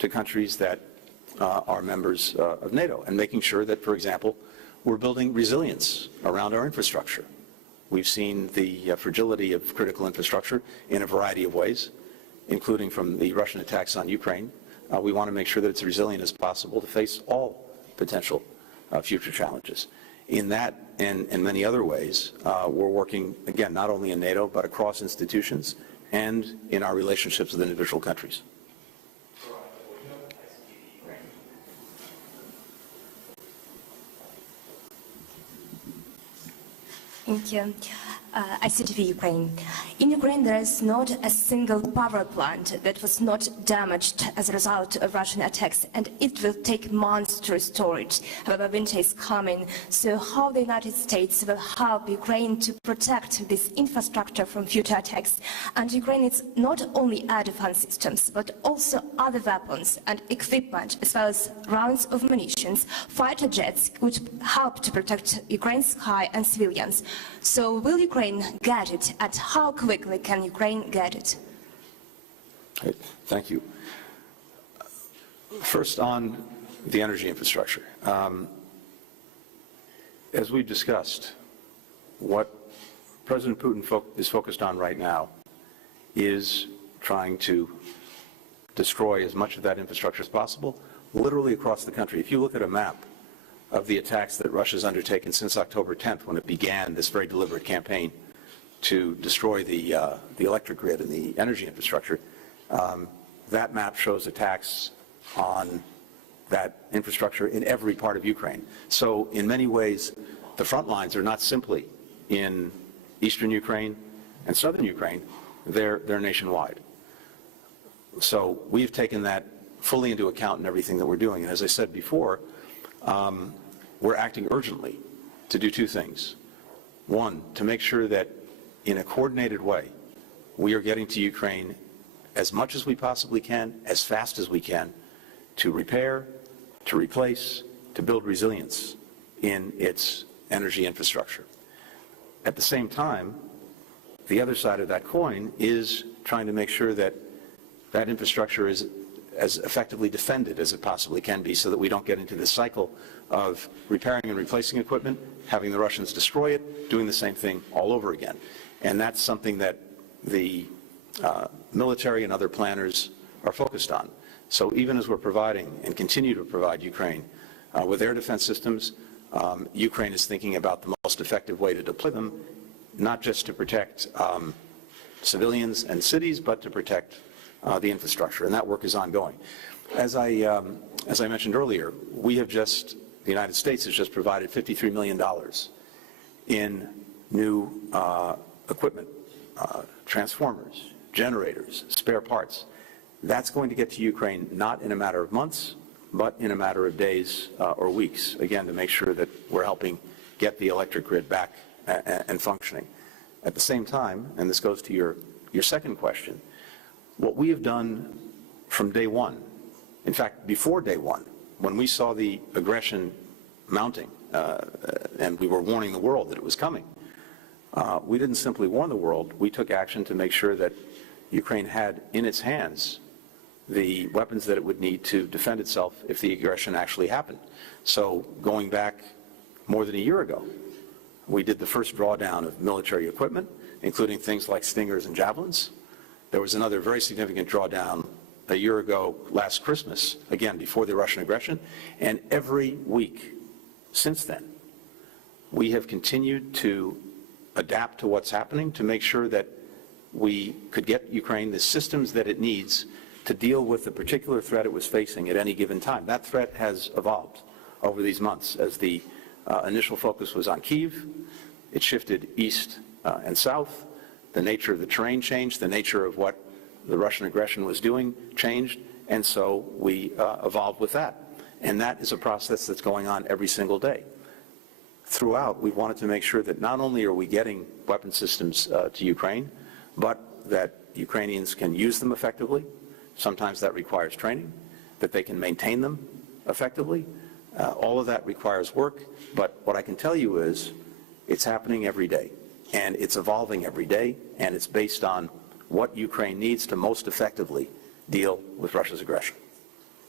to countries that are members of NATO, and making sure that, for example, we're building resilience around our infrastructure. We've seen the fragility of critical infrastructure in a variety of ways, including from the Russian attacks on Ukraine. We want to make sure that it's resilient as possible to face all potential future challenges. In that and many other ways, we're working, again, not only in NATO, but across institutions and in our relationships with individual countries. Thank you. ICTV Ukraine. In Ukraine, there is not a single power plant that was not damaged as a result of Russian attacks, and it will take months to restore it. However, winter is coming, so how the United States will help Ukraine to protect this infrastructure from future attacks? And Ukraine needs not only air defense systems, but also other weapons and equipment, as well as rounds of munitions, fighter jets, which help to protect Ukraine's sky and civilians. So will Ukraine get it, and how quickly can Ukraine get it? Okay, thank you. First, on the energy infrastructure. As we've discussed, what President Putin is focused on right now is trying to destroy as much of that infrastructure as possible, literally across the country. If you look at a map of the attacks that Russia's undertaken since October 10th, when it began this very deliberate campaign to destroy the electric grid and the energy infrastructure, that map shows attacks on that infrastructure in every part of Ukraine. So in many ways, the front lines are not simply in eastern Ukraine and southern Ukraine, they're nationwide. So we've taken that fully into account in everything that we're doing. And as I said before, we're acting urgently to do two things. One, to make sure that in a coordinated way, we are getting to Ukraine as much as we possibly can, as fast as we can, to repair, to replace, to build resilience in its energy infrastructure. At the same time, the other side of that coin is trying to make sure that that infrastructure is as effectively defended as it possibly can be, so that we don't get into this cycle of repairing and replacing equipment, having the Russians destroy it, doing the same thing all over again. And that's something that the military and other planners are focused on. So even as we're providing and continue to provide Ukraine with air defense systems, Ukraine is thinking about the most effective way to deploy them, not just to protect civilians and cities, but to protect the infrastructure, and that work is ongoing. As I mentioned earlier, the United States has just provided $53 million in new equipment, transformers, generators, spare parts. That's going to get to Ukraine not in a matter of months, but in a matter of days or weeks, again, to make sure that we're helping get the electric grid back and functioning. At the same time, and this goes to your second question, what we have done from day one, in fact, before day one, when we saw the aggression mounting and we were warning the world that it was coming, we didn't simply warn the world, we took action to make sure that Ukraine had in its hands the weapons that it would need to defend itself if the aggression actually happened. So going back more than a year ago, we did the first drawdown of military equipment, including things like Stingers and Javelins. There was another very significant drawdown a year ago last Christmas, again, before the Russian aggression. And every week since then, we have continued to adapt to what's happening to make sure that we could get Ukraine the systems that it needs to deal with the particular threat it was facing at any given time. That threat has evolved over these months. As the initial focus was on Kyiv, it shifted east and south. The nature of the terrain changed, the nature of what the Russian aggression was doing changed, and so we evolved with that. And that is a process that's going on every single day. Throughout, we wanted to make sure that not only are we getting weapon systems to Ukraine, but that Ukrainians can use them effectively. Sometimes that requires training, that they can maintain them effectively. All of that requires work, but what I can tell you is it's happening every day. And it's evolving every day, and it's based on what Ukraine needs to most effectively deal with Russia's aggression.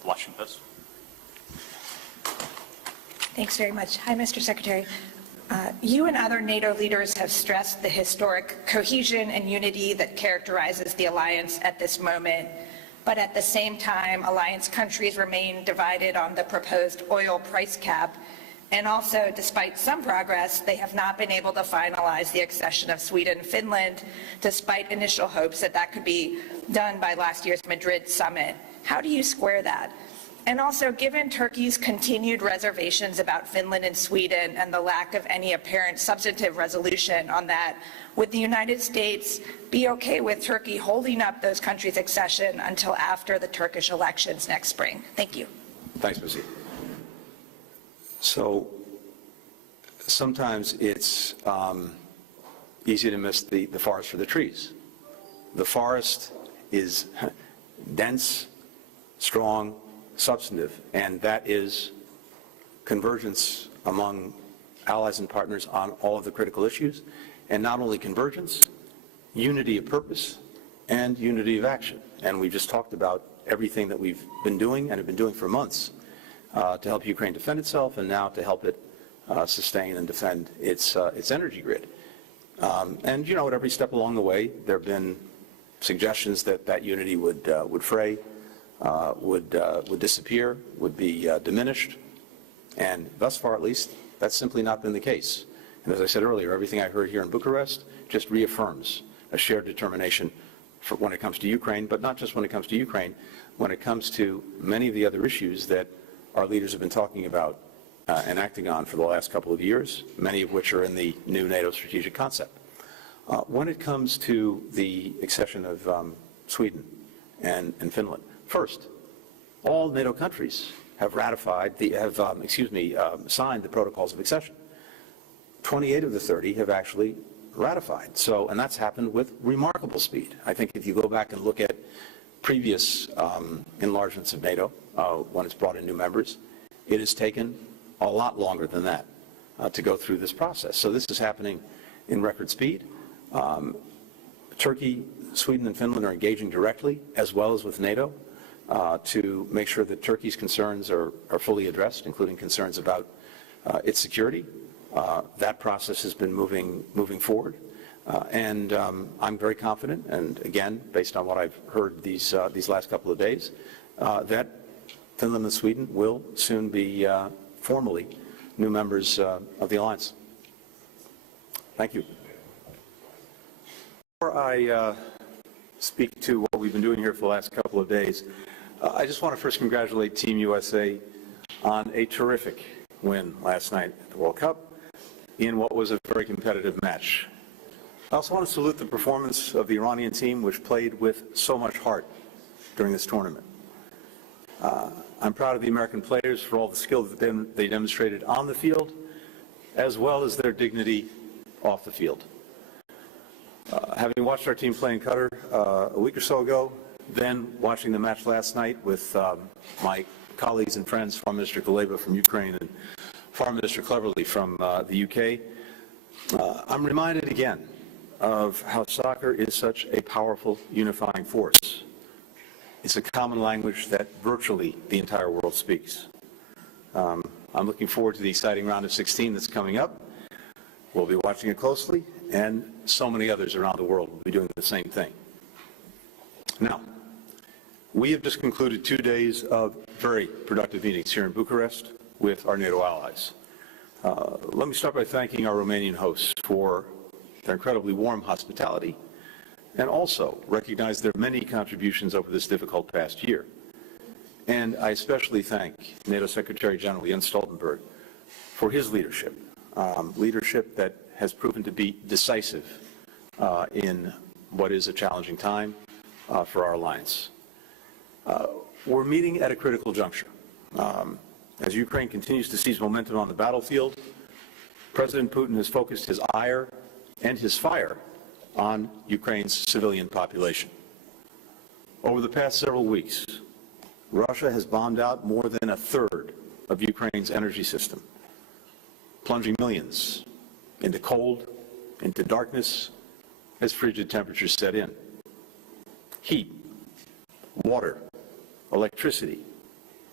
Washington Post. Thanks very much. Hi, Mr. Secretary. You and other NATO leaders have stressed the historic cohesion and unity that characterizes the alliance at this moment. But at the same time, alliance countries remain divided on the proposed oil price cap. And also, despite some progress, they have not been able to finalize the accession of Sweden and Finland, despite initial hopes that that could be done by last year's Madrid summit. How do you square that? And also, given Turkey's continued reservations about Finland and Sweden and the lack of any apparent substantive resolution on that, would the United States be okay with Turkey holding up those countries' accession until after the Turkish elections next spring? Thank you. Thanks, Missy. So sometimes it's easy to miss the forest for the trees. The forest is dense, strong, substantive, and that is convergence among allies and partners on all of the critical issues, and not only convergence, unity of purpose and unity of action. And we just talked about everything that we've been doing and have been doing for months to help Ukraine defend itself, and now to help it sustain and defend its energy grid. And you know, at every step along the way, there have been suggestions that that unity would fray, would disappear, would be diminished, and thus far at least, that's simply not been the case. And as I said earlier, everything I heard here in Bucharest just reaffirms a shared determination for when it comes to Ukraine, but not just when it comes to Ukraine, when it comes to many of the other issues that our leaders have been talking about and acting on for the last couple of years, many of which are in the new NATO strategic concept. When it comes to the accession of Sweden and Finland, first, all NATO countries have ratified signed the protocols of accession. 28 of the 30 have actually ratified. So, and that's happened with remarkable speed. I think if you go back and look at previous enlargements of NATO, when it's brought in new members, it has taken a lot longer than that to go through this process. So this is happening in record speed. Turkey, Sweden, and Finland are engaging directly, as well as with NATO, to make sure that Turkey's concerns are fully addressed, including concerns about its security. That process has been moving forward, and I'm very confident. And again, based on what I've heard these last couple of days, that Finland and Sweden will soon be formally new members of the alliance. Thank you. Before I speak to what we've been doing here for the last couple of days, I just want to first congratulate Team USA on a terrific win last night at the World Cup in what was a very competitive match. I also want to salute the performance of the Iranian team, which played with so much heart during this tournament. I'm proud of the American players for all the skill that they demonstrated on the field, as well as their dignity off the field. Having watched our team play in Qatar a week or so ago, then watching the match last night with my colleagues and friends, Foreign Minister Kuleba from Ukraine and Foreign Minister Cleverly from the UK, I'm reminded again of how soccer is such a powerful unifying force. It's a common language that virtually the entire world speaks. I'm looking forward to the exciting round of 16 that's coming up. We'll be watching it closely, and so many others around the world will be doing the same thing. Now, we have just concluded 2 days of very productive meetings here in Bucharest with our NATO allies. Let me start by thanking our Romanian hosts for their incredibly warm hospitality, and also recognize their many contributions over this difficult past year. And I especially thank NATO Secretary General Jens Stoltenberg for his leadership, leadership that has proven to be decisive in what is a challenging time for our alliance. We're meeting at a critical juncture. As Ukraine continues to seize momentum on the battlefield, President Putin has focused his ire and his fire on Ukraine's civilian population. Over the past several weeks, Russia has bombed out more than a third of Ukraine's energy system, plunging millions into cold, into darkness, as frigid temperatures set in. Heat, water, electricity,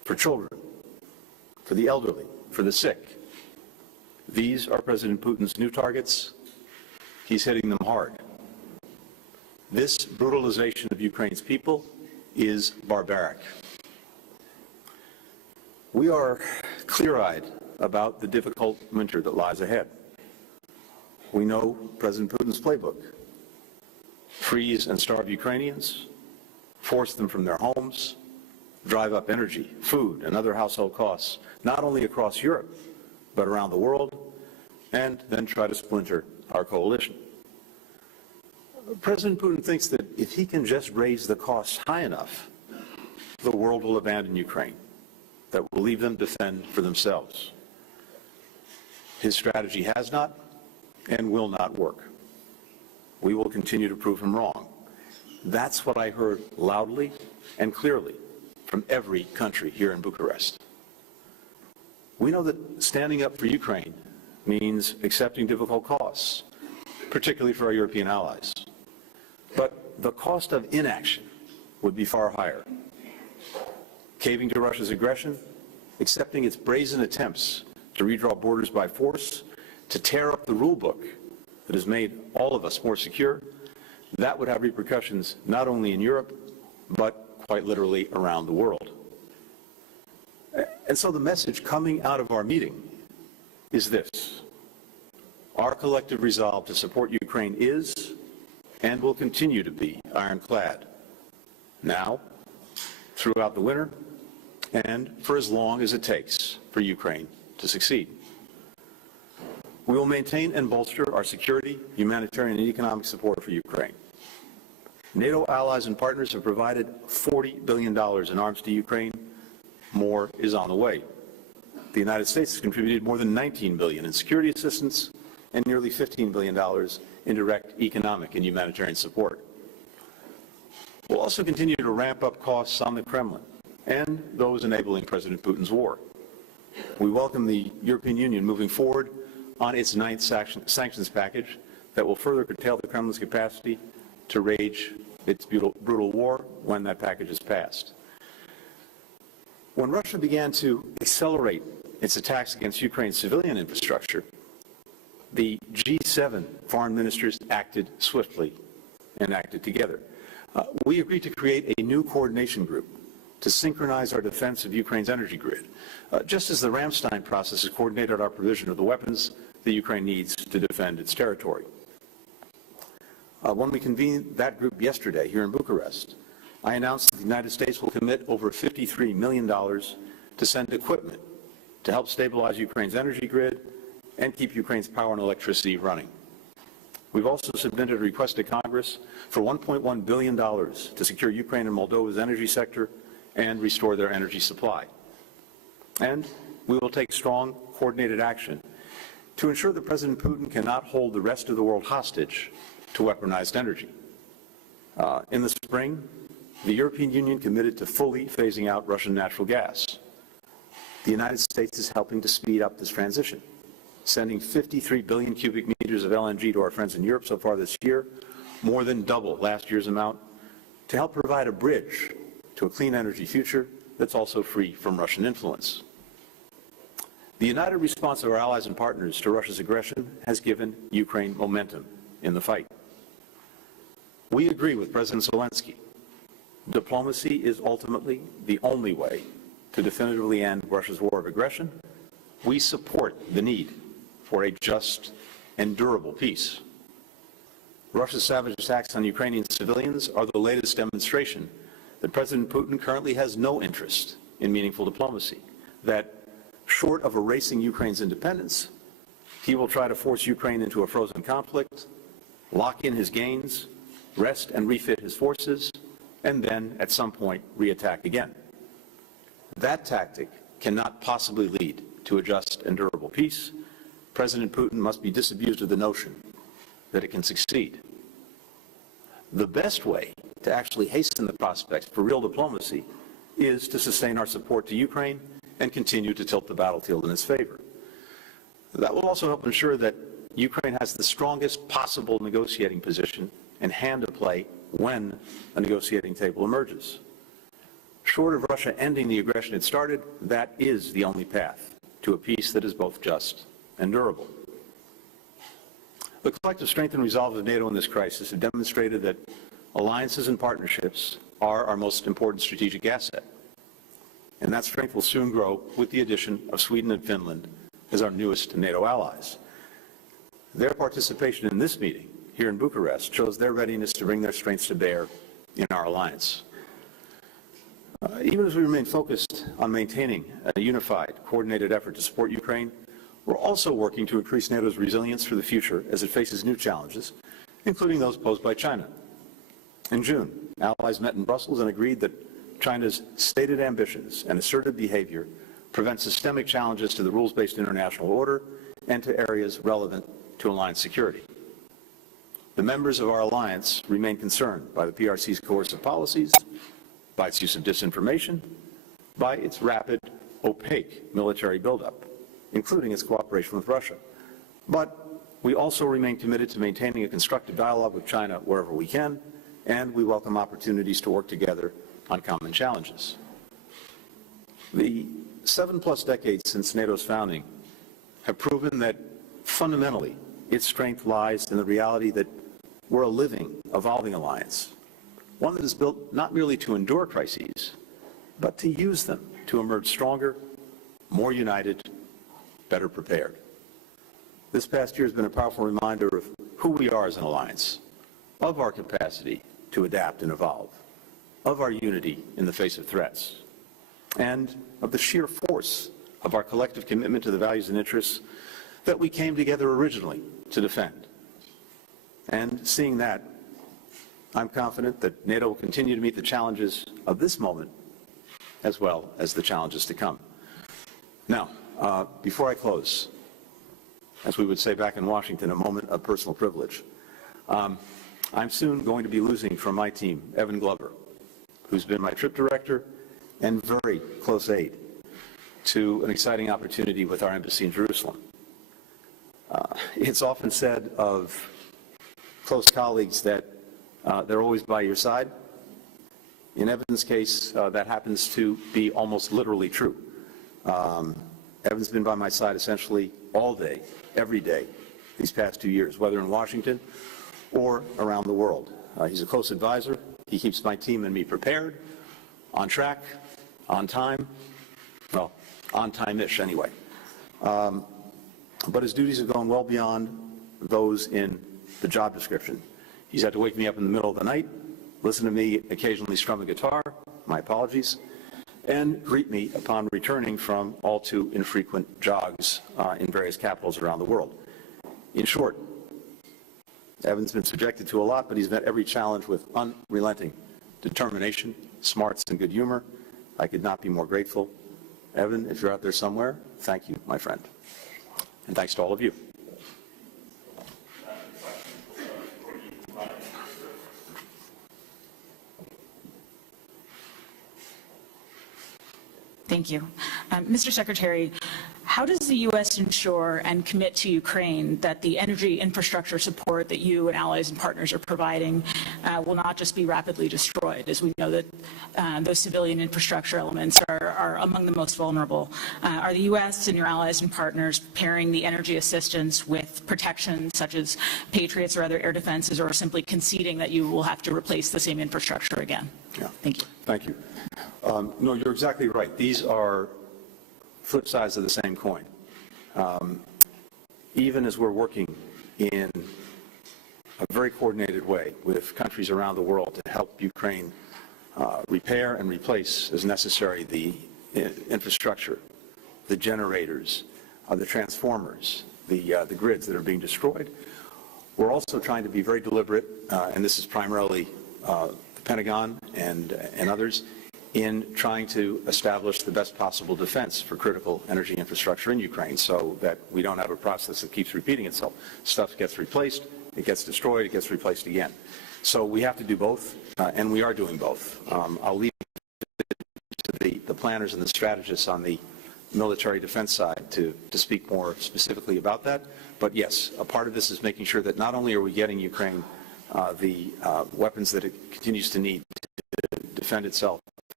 for children, for the elderly, for the sick. These are President Putin's new targets. He's hitting them hard. This brutalization of Ukraine's people is barbaric. We are clear-eyed about the difficult winter that lies ahead. We know President Putin's playbook: freeze and starve Ukrainians, force them from their homes, drive up energy, food, and other household costs, not only across Europe, but around the world, and then try to splinter our coalition. President Putin thinks that if he can just raise the costs high enough, the world will abandon Ukraine, that will leave them to fend for themselves. His strategy has not and will not work. We will continue to prove him wrong. That's what I heard loudly and clearly from every country here in Bucharest. We know that standing up for Ukraine means accepting difficult costs, particularly for our European allies. But the cost of inaction would be far higher. Caving to Russia's aggression, accepting its brazen attempts to redraw borders by force, to tear up the rule book that has made all of us more secure, that would have repercussions not only in Europe, but quite literally around the world. And so the message coming out of our meeting is this: our collective resolve to support Ukraine is and will continue to be ironclad, now, throughout the winter, and for as long as it takes for Ukraine to succeed. We will maintain and bolster our security, humanitarian, and economic support for Ukraine. NATO allies and partners have provided $40 billion in arms to Ukraine. More is on the way. The United States has contributed more than $19 billion in security assistance and nearly $15 billion in direct economic and humanitarian support. We'll also continue to ramp up costs on the Kremlin and those enabling President Putin's war. We welcome the European Union moving forward on its ninth sanctions package that will further curtail the Kremlin's capacity to wage its brutal war when that package is passed. When Russia began to accelerate its attacks against Ukraine's civilian infrastructure, the G7 foreign ministers acted swiftly and acted together. We agreed to create a new coordination group to synchronize our defense of Ukraine's energy grid, just as the Ramstein process has coordinated our provision of the weapons that Ukraine needs to defend its territory. When we convened that group yesterday here in Bucharest, I announced that the United States will commit over $53 million to send equipment to help stabilize Ukraine's energy grid and keep Ukraine's power and electricity running. We've also submitted a request to Congress for $1.1 billion to secure Ukraine and Moldova's energy sector and restore their energy supply. And we will take strong, coordinated action to ensure that President Putin cannot hold the rest of the world hostage to weaponized energy. In the spring, the European Union committed to fully phasing out Russian natural gas. The United States is helping to speed up this transition, sending 53 billion cubic meters of LNG to our friends in Europe so far this year, more than double last year's amount, to help provide a bridge to a clean energy future that's also free from Russian influence. The united response of our allies and partners to Russia's aggression has given Ukraine momentum in the fight. We agree with President Zelensky. Diplomacy is ultimately the only way to definitively end Russia's war of aggression. We support the need for a just and durable peace. Russia's savage attacks on Ukrainian civilians are the latest demonstration that President Putin currently has no interest in meaningful diplomacy, that short of erasing Ukraine's independence, he will try to force Ukraine into a frozen conflict, lock in his gains, rest and refit his forces, and then, at some point, reattack again. That tactic cannot possibly lead to a just and durable peace. President Putin must be disabused of the notion that it can succeed. The best way to actually hasten the prospects for real diplomacy is to sustain our support to Ukraine and continue to tilt the battlefield in its favor. That will also help ensure that Ukraine has the strongest possible negotiating position and hand to play when a negotiating table emerges. Short of Russia ending the aggression it started, that is the only path to a peace that is both just and durable. The collective strength and resolve of NATO in this crisis have demonstrated that alliances and partnerships are our most important strategic asset. And that strength will soon grow with the addition of Sweden and Finland as our newest NATO allies. Their participation in this meeting here in Bucharest shows their readiness to bring their strengths to bear in our alliance. Even as we remain focused on maintaining a unified, coordinated effort to support Ukraine, we're also working to increase NATO's resilience for the future as it faces new challenges, including those posed by China. In June, allies met in Brussels and agreed that China's stated ambitions and assertive behavior prevent systemic challenges to the rules-based international order and to areas relevant to alliance security. The members of our alliance remain concerned by the PRC's coercive policies, by its use of disinformation, by its rapid, opaque military buildup, including its cooperation with Russia. But we also remain committed to maintaining a constructive dialogue with China wherever we can, and we welcome opportunities to work together on common challenges. The 7+ decades since NATO's founding have proven that fundamentally its strength lies in the reality that we're a living, evolving alliance, one that is built not merely to endure crises, but to use them to emerge stronger, more united, better prepared. This past year has been a powerful reminder of who we are as an alliance, of our capacity to adapt and evolve, of our unity in the face of threats, and of the sheer force of our collective commitment to the values and interests that we came together originally to defend. And seeing that, I'm confident that NATO will continue to meet the challenges of this moment as well as the challenges to come. Now, before I close, as we would say back in Washington, a moment of personal privilege. I'm soon going to be losing from my team Evan Glover, who's been my trip director and very close aide to an exciting opportunity with our embassy in Jerusalem. It's often said of close colleagues that they're always by your side. In Evan's case, that happens to be almost literally true. Evan's been by my side essentially all day, every day, these past 2 years, whether in Washington or around the world. He's a close advisor. He keeps my team and me prepared, on track, on time, well, on time-ish anyway. But his duties have gone well beyond those in the job description. He's had to wake me up in the middle of the night, listen to me occasionally strum a guitar, my apologies, and greet me upon returning from all too infrequent jogs in various capitals around the world. In short, Evan's been subjected to a lot, but he's met every challenge with unrelenting determination, smarts, and good humor. I could not be more grateful. Evan, if you're out there somewhere, thank you, my friend. And thanks to all of you. Thank you. Mr. Secretary, how does the U.S. ensure and commit to Ukraine that the energy infrastructure support that you and allies and partners are providing will not just be rapidly destroyed, as we know that those civilian infrastructure elements are among the most vulnerable? Are the U.S. and your allies and partners pairing the energy assistance with protection such as Patriots or other air defenses, or simply conceding that you will have to replace the same infrastructure again? Yeah. Thank you. Thank you. No, you're exactly right. These are flip sides of the same coin. Even as we're working in a very coordinated way with countries around the world to help Ukraine repair and replace as necessary the infrastructure, the generators, the transformers, the grids that are being destroyed, we're also trying to be very deliberate, and this is primarily the Pentagon and others, in trying to establish the best possible defense for critical energy infrastructure in Ukraine so that we don't have a process that keeps repeating itself. Stuff gets replaced, it gets destroyed, it gets replaced again. So we have to do both, and we are doing both. I'll leave it to the planners and the strategists on the military defense side to speak more specifically about that. But yes, a part of this is making sure that not only are we getting Ukraine the weapons that it continues to need to defend itself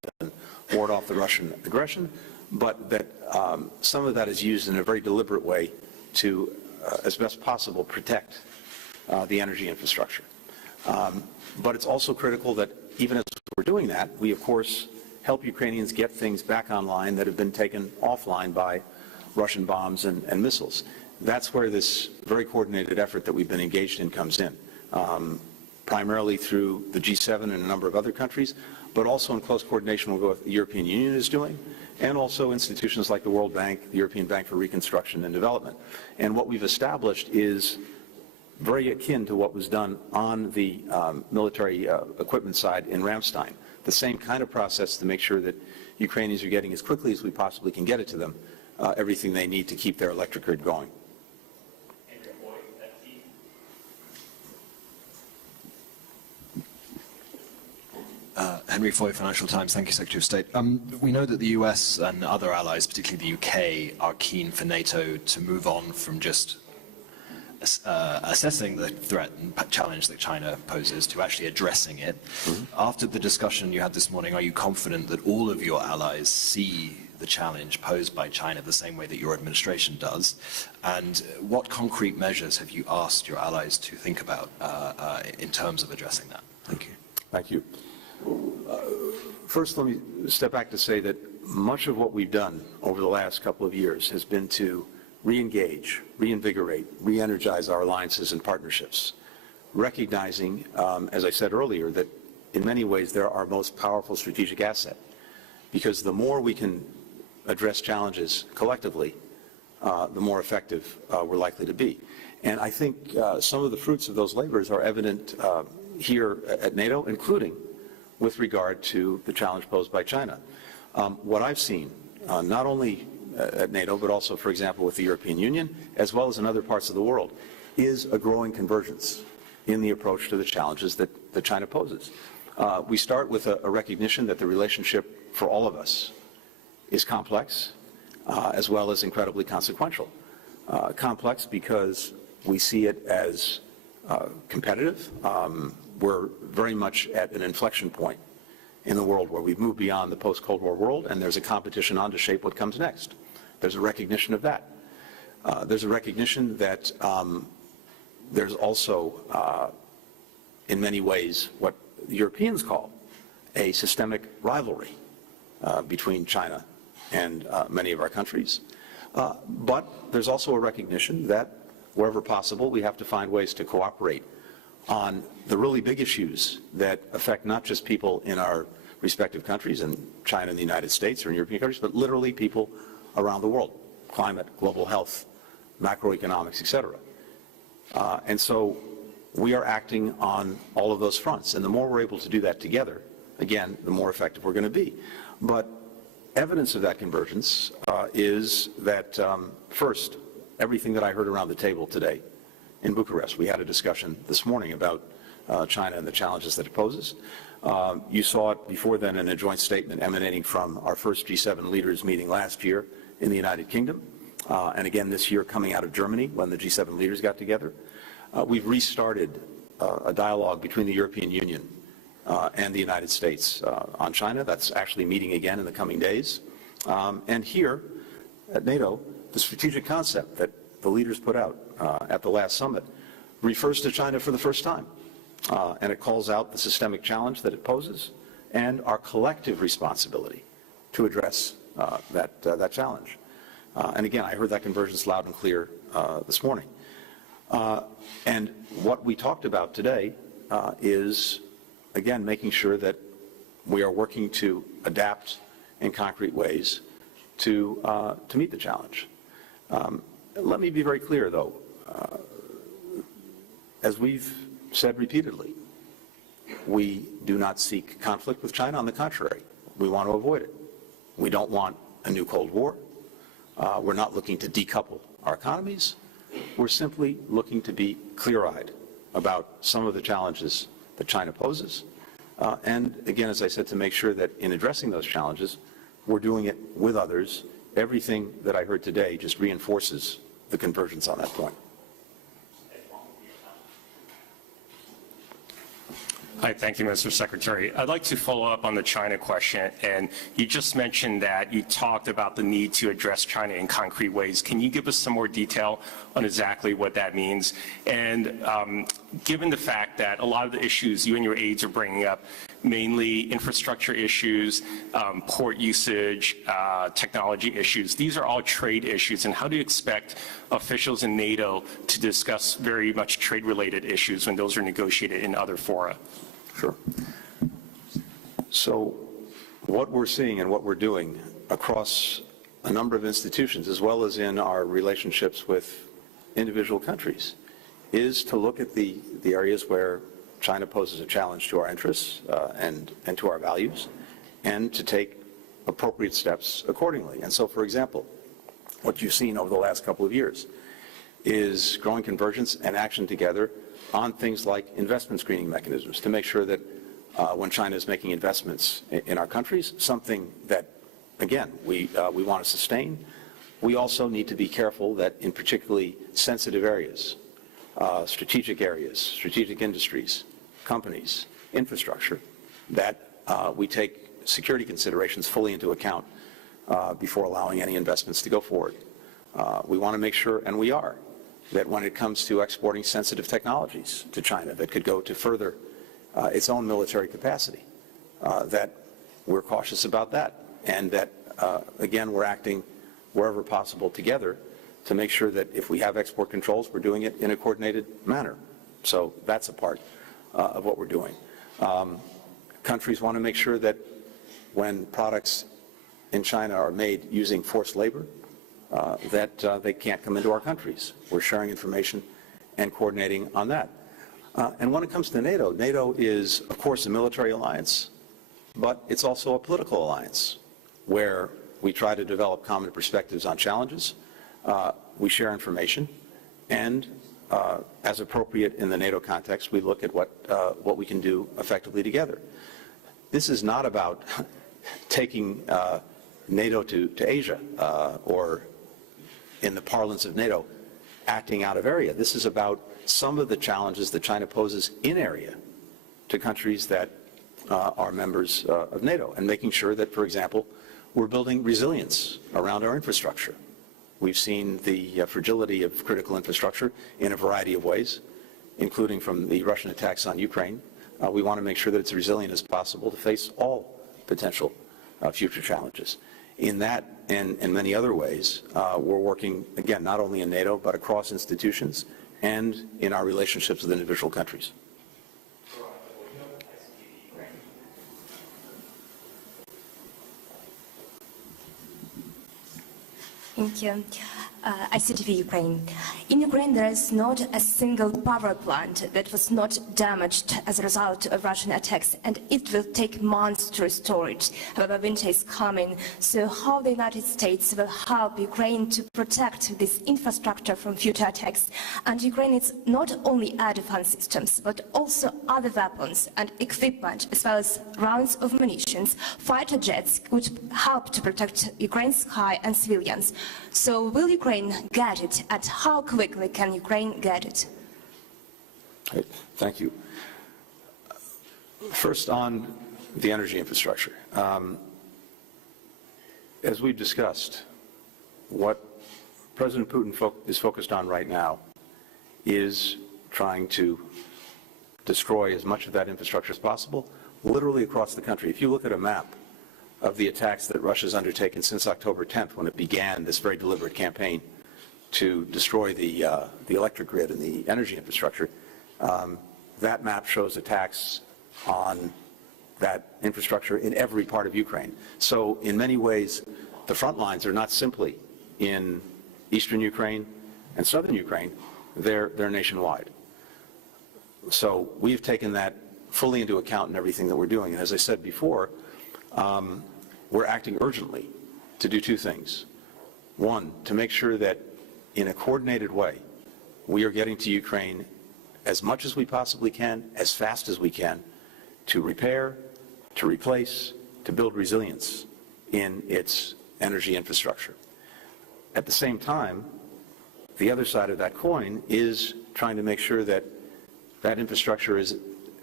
and ward off the Russian aggression, but that some of that is used in a very deliberate way to, as best possible, protect the energy infrastructure. But it's also critical that even as we're doing that, we, of course, help Ukrainians get things back online that have been taken offline by Russian bombs and missiles. That's where this very coordinated effort that we've been engaged in comes in, primarily through the G7 and a number of other countries, but also in close coordination with what the European Union is doing, and also institutions like the World Bank, the European Bank for Reconstruction and Development. And what we've established is very akin to what was done on the military equipment side in Ramstein. The same kind of process to make sure that Ukrainians are getting as quickly as we possibly can get it to them, everything they need to keep their electric grid going. Henry Foy, Financial Times. Thank you, Secretary of State. We know that the US and other allies, particularly the UK, are keen for NATO to move on from just assessing the threat and challenge that China poses to actually addressing it. After the discussion you had this morning, are you confident that all of your allies see the challenge posed by China the same way that your administration does? And what concrete measures have you asked your allies to think about in terms of addressing that? Thank you. Thank you. First, let me step back to say that much of what we've done over the last couple of years has been to re-engage, reinvigorate, re-energize our alliances and partnerships, recognizing, as I said earlier, that in many ways they're our most powerful strategic asset, because the more we can address challenges collectively, the more effective we're likely to be. And I think some of the fruits of those labors are evident here at NATO, including with regard to the challenge posed by China. What I've seen, not only at NATO, but also, for example, with the European Union, as well as in other parts of the world, is a growing convergence in the approach to the challenges that China poses. We start with a recognition that the relationship for all of us is complex, as well as incredibly consequential. Complex because we see it as competitive. We're very much at an inflection point in the world where we've moved beyond the post-Cold War world, and there's a competition on to shape what comes next. There's a recognition of that. There's a recognition that there's also, in many ways, what the Europeans call a systemic rivalry between China and many of our countries. But there's also a recognition that wherever possible, we have to find ways to cooperate on the really big issues that affect not just people in our respective countries, in China and the United States or in European countries, but literally people around the world: climate, global health, macroeconomics, etc. And so we are acting on all of those fronts. And the more we're able to do that together, again, the more effective we're going to be. But evidence of that convergence is that, first, everything that I heard around the table today in Bucharest. We had a discussion this morning about China and the challenges that it poses. You saw it before then in a joint statement emanating from our first G7 leaders meeting last year in the United Kingdom, and again this year coming out of Germany when the G7 leaders got together. We've restarted a dialogue between the European Union and the United States on China. That's actually meeting again in the coming days. And here at NATO, the strategic concept that the leaders put out at the last summit refers to China for the first time. And it calls out the systemic challenge that it poses and our collective responsibility to address that challenge. And again, I heard that convergence loud and clear this morning. And what we talked about today is, again, making sure that we are working to adapt in concrete ways to meet the challenge. Let me be very clear, though. As we've said repeatedly, we do not seek conflict with China. On the contrary, we want to avoid it. We don't want a new Cold War. We're not looking to decouple our economies. We're simply looking to be clear-eyed about some of the challenges that China poses. And again, as I said, to make sure that in addressing those challenges, we're doing it with others. Everything that I heard today just reinforces the convergence on that point. Hi, thank you, Mr. Secretary. I'd like to follow up on the China question, and you just mentioned that you talked about the need to address China in concrete ways. Can you give us some more detail on exactly what that means? And given the fact that a lot of the issues you and your aides are bringing up, mainly infrastructure issues, port usage, technology issues, these are all trade issues, and how do you expect officials in NATO to discuss very much trade-related issues when those are negotiated in other fora? Sure. So what we're seeing and what we're doing across a number of institutions, as well as in our relationships with individual countries, is to look at the areas where China poses a challenge to our interests and to our values, and to take appropriate steps accordingly. And so, for example, what you've seen over the last couple of years is growing convergence and action together on things like investment screening mechanisms to make sure that when China is making investments in our countries, something that, again, we want to sustain, we also need to be careful that in particularly sensitive areas, strategic industries, companies, infrastructure, that we take security considerations fully into account before allowing any investments to go forward. We want to make sure, and we are, that when it comes to exporting sensitive technologies to China that could go to further its own military capacity, that we're cautious about that, and that, again, we're acting wherever possible together to make sure that if we have export controls, we're doing it in a coordinated manner. So that's a part of what we're doing. Countries want to make sure that when products in China are made using forced labor, that they can't come into our countries. We're sharing information and coordinating on that. And when it comes to NATO, NATO is, of course, a military alliance, but it's also a political alliance where we try to develop common perspectives on challenges. We share information, and as appropriate in the NATO context, we look at what we can do effectively together. This is not about taking NATO to Asia or, in the parlance of NATO, acting out of area. This is about some of the challenges that China poses in area to countries that are members of NATO, and making sure that, for example, we're building resilience around our infrastructure. We've seen the fragility of critical infrastructure in a variety of ways, including from the Russian attacks on Ukraine. We want to make sure that it's resilient as possible to face all potential future challenges. In that and in many other ways, we're working, again, not only in NATO, but across institutions and in our relationships with individual countries. Thank you. ICTV Ukraine. In Ukraine, there is not a single power plant that was not damaged as a result of Russian attacks, and it will take months to restore it. However, winter is coming, so how the United States will help Ukraine to protect this infrastructure from future attacks? And Ukraine needs not only air defense systems, but also other weapons and equipment, as well as rounds of munitions. Fighter jets would help to protect Ukraine's sky and civilians. So will Ukraine get it, and how quickly can Ukraine get it? Great. Thank you. First, on the energy infrastructure. As we've discussed, what President Putin is focused on right now is trying to destroy as much of that infrastructure as possible, literally across the country. If you look at a map of the attacks that Russia's undertaken since October 10th, when it began this very deliberate campaign to destroy the electric grid and the energy infrastructure, that map shows attacks on that infrastructure in every part of Ukraine. So in many ways, the front lines are not simply in eastern Ukraine and southern Ukraine, they're nationwide. So we've taken that fully into account in everything that we're doing. And as I said before, we're acting urgently to do two things. One, to make sure that in a coordinated way, we are getting to Ukraine as much as we possibly can, as fast as we can, to repair, to replace, to build resilience in its energy infrastructure. At the same time, the other side of that coin is trying to make sure that that infrastructure is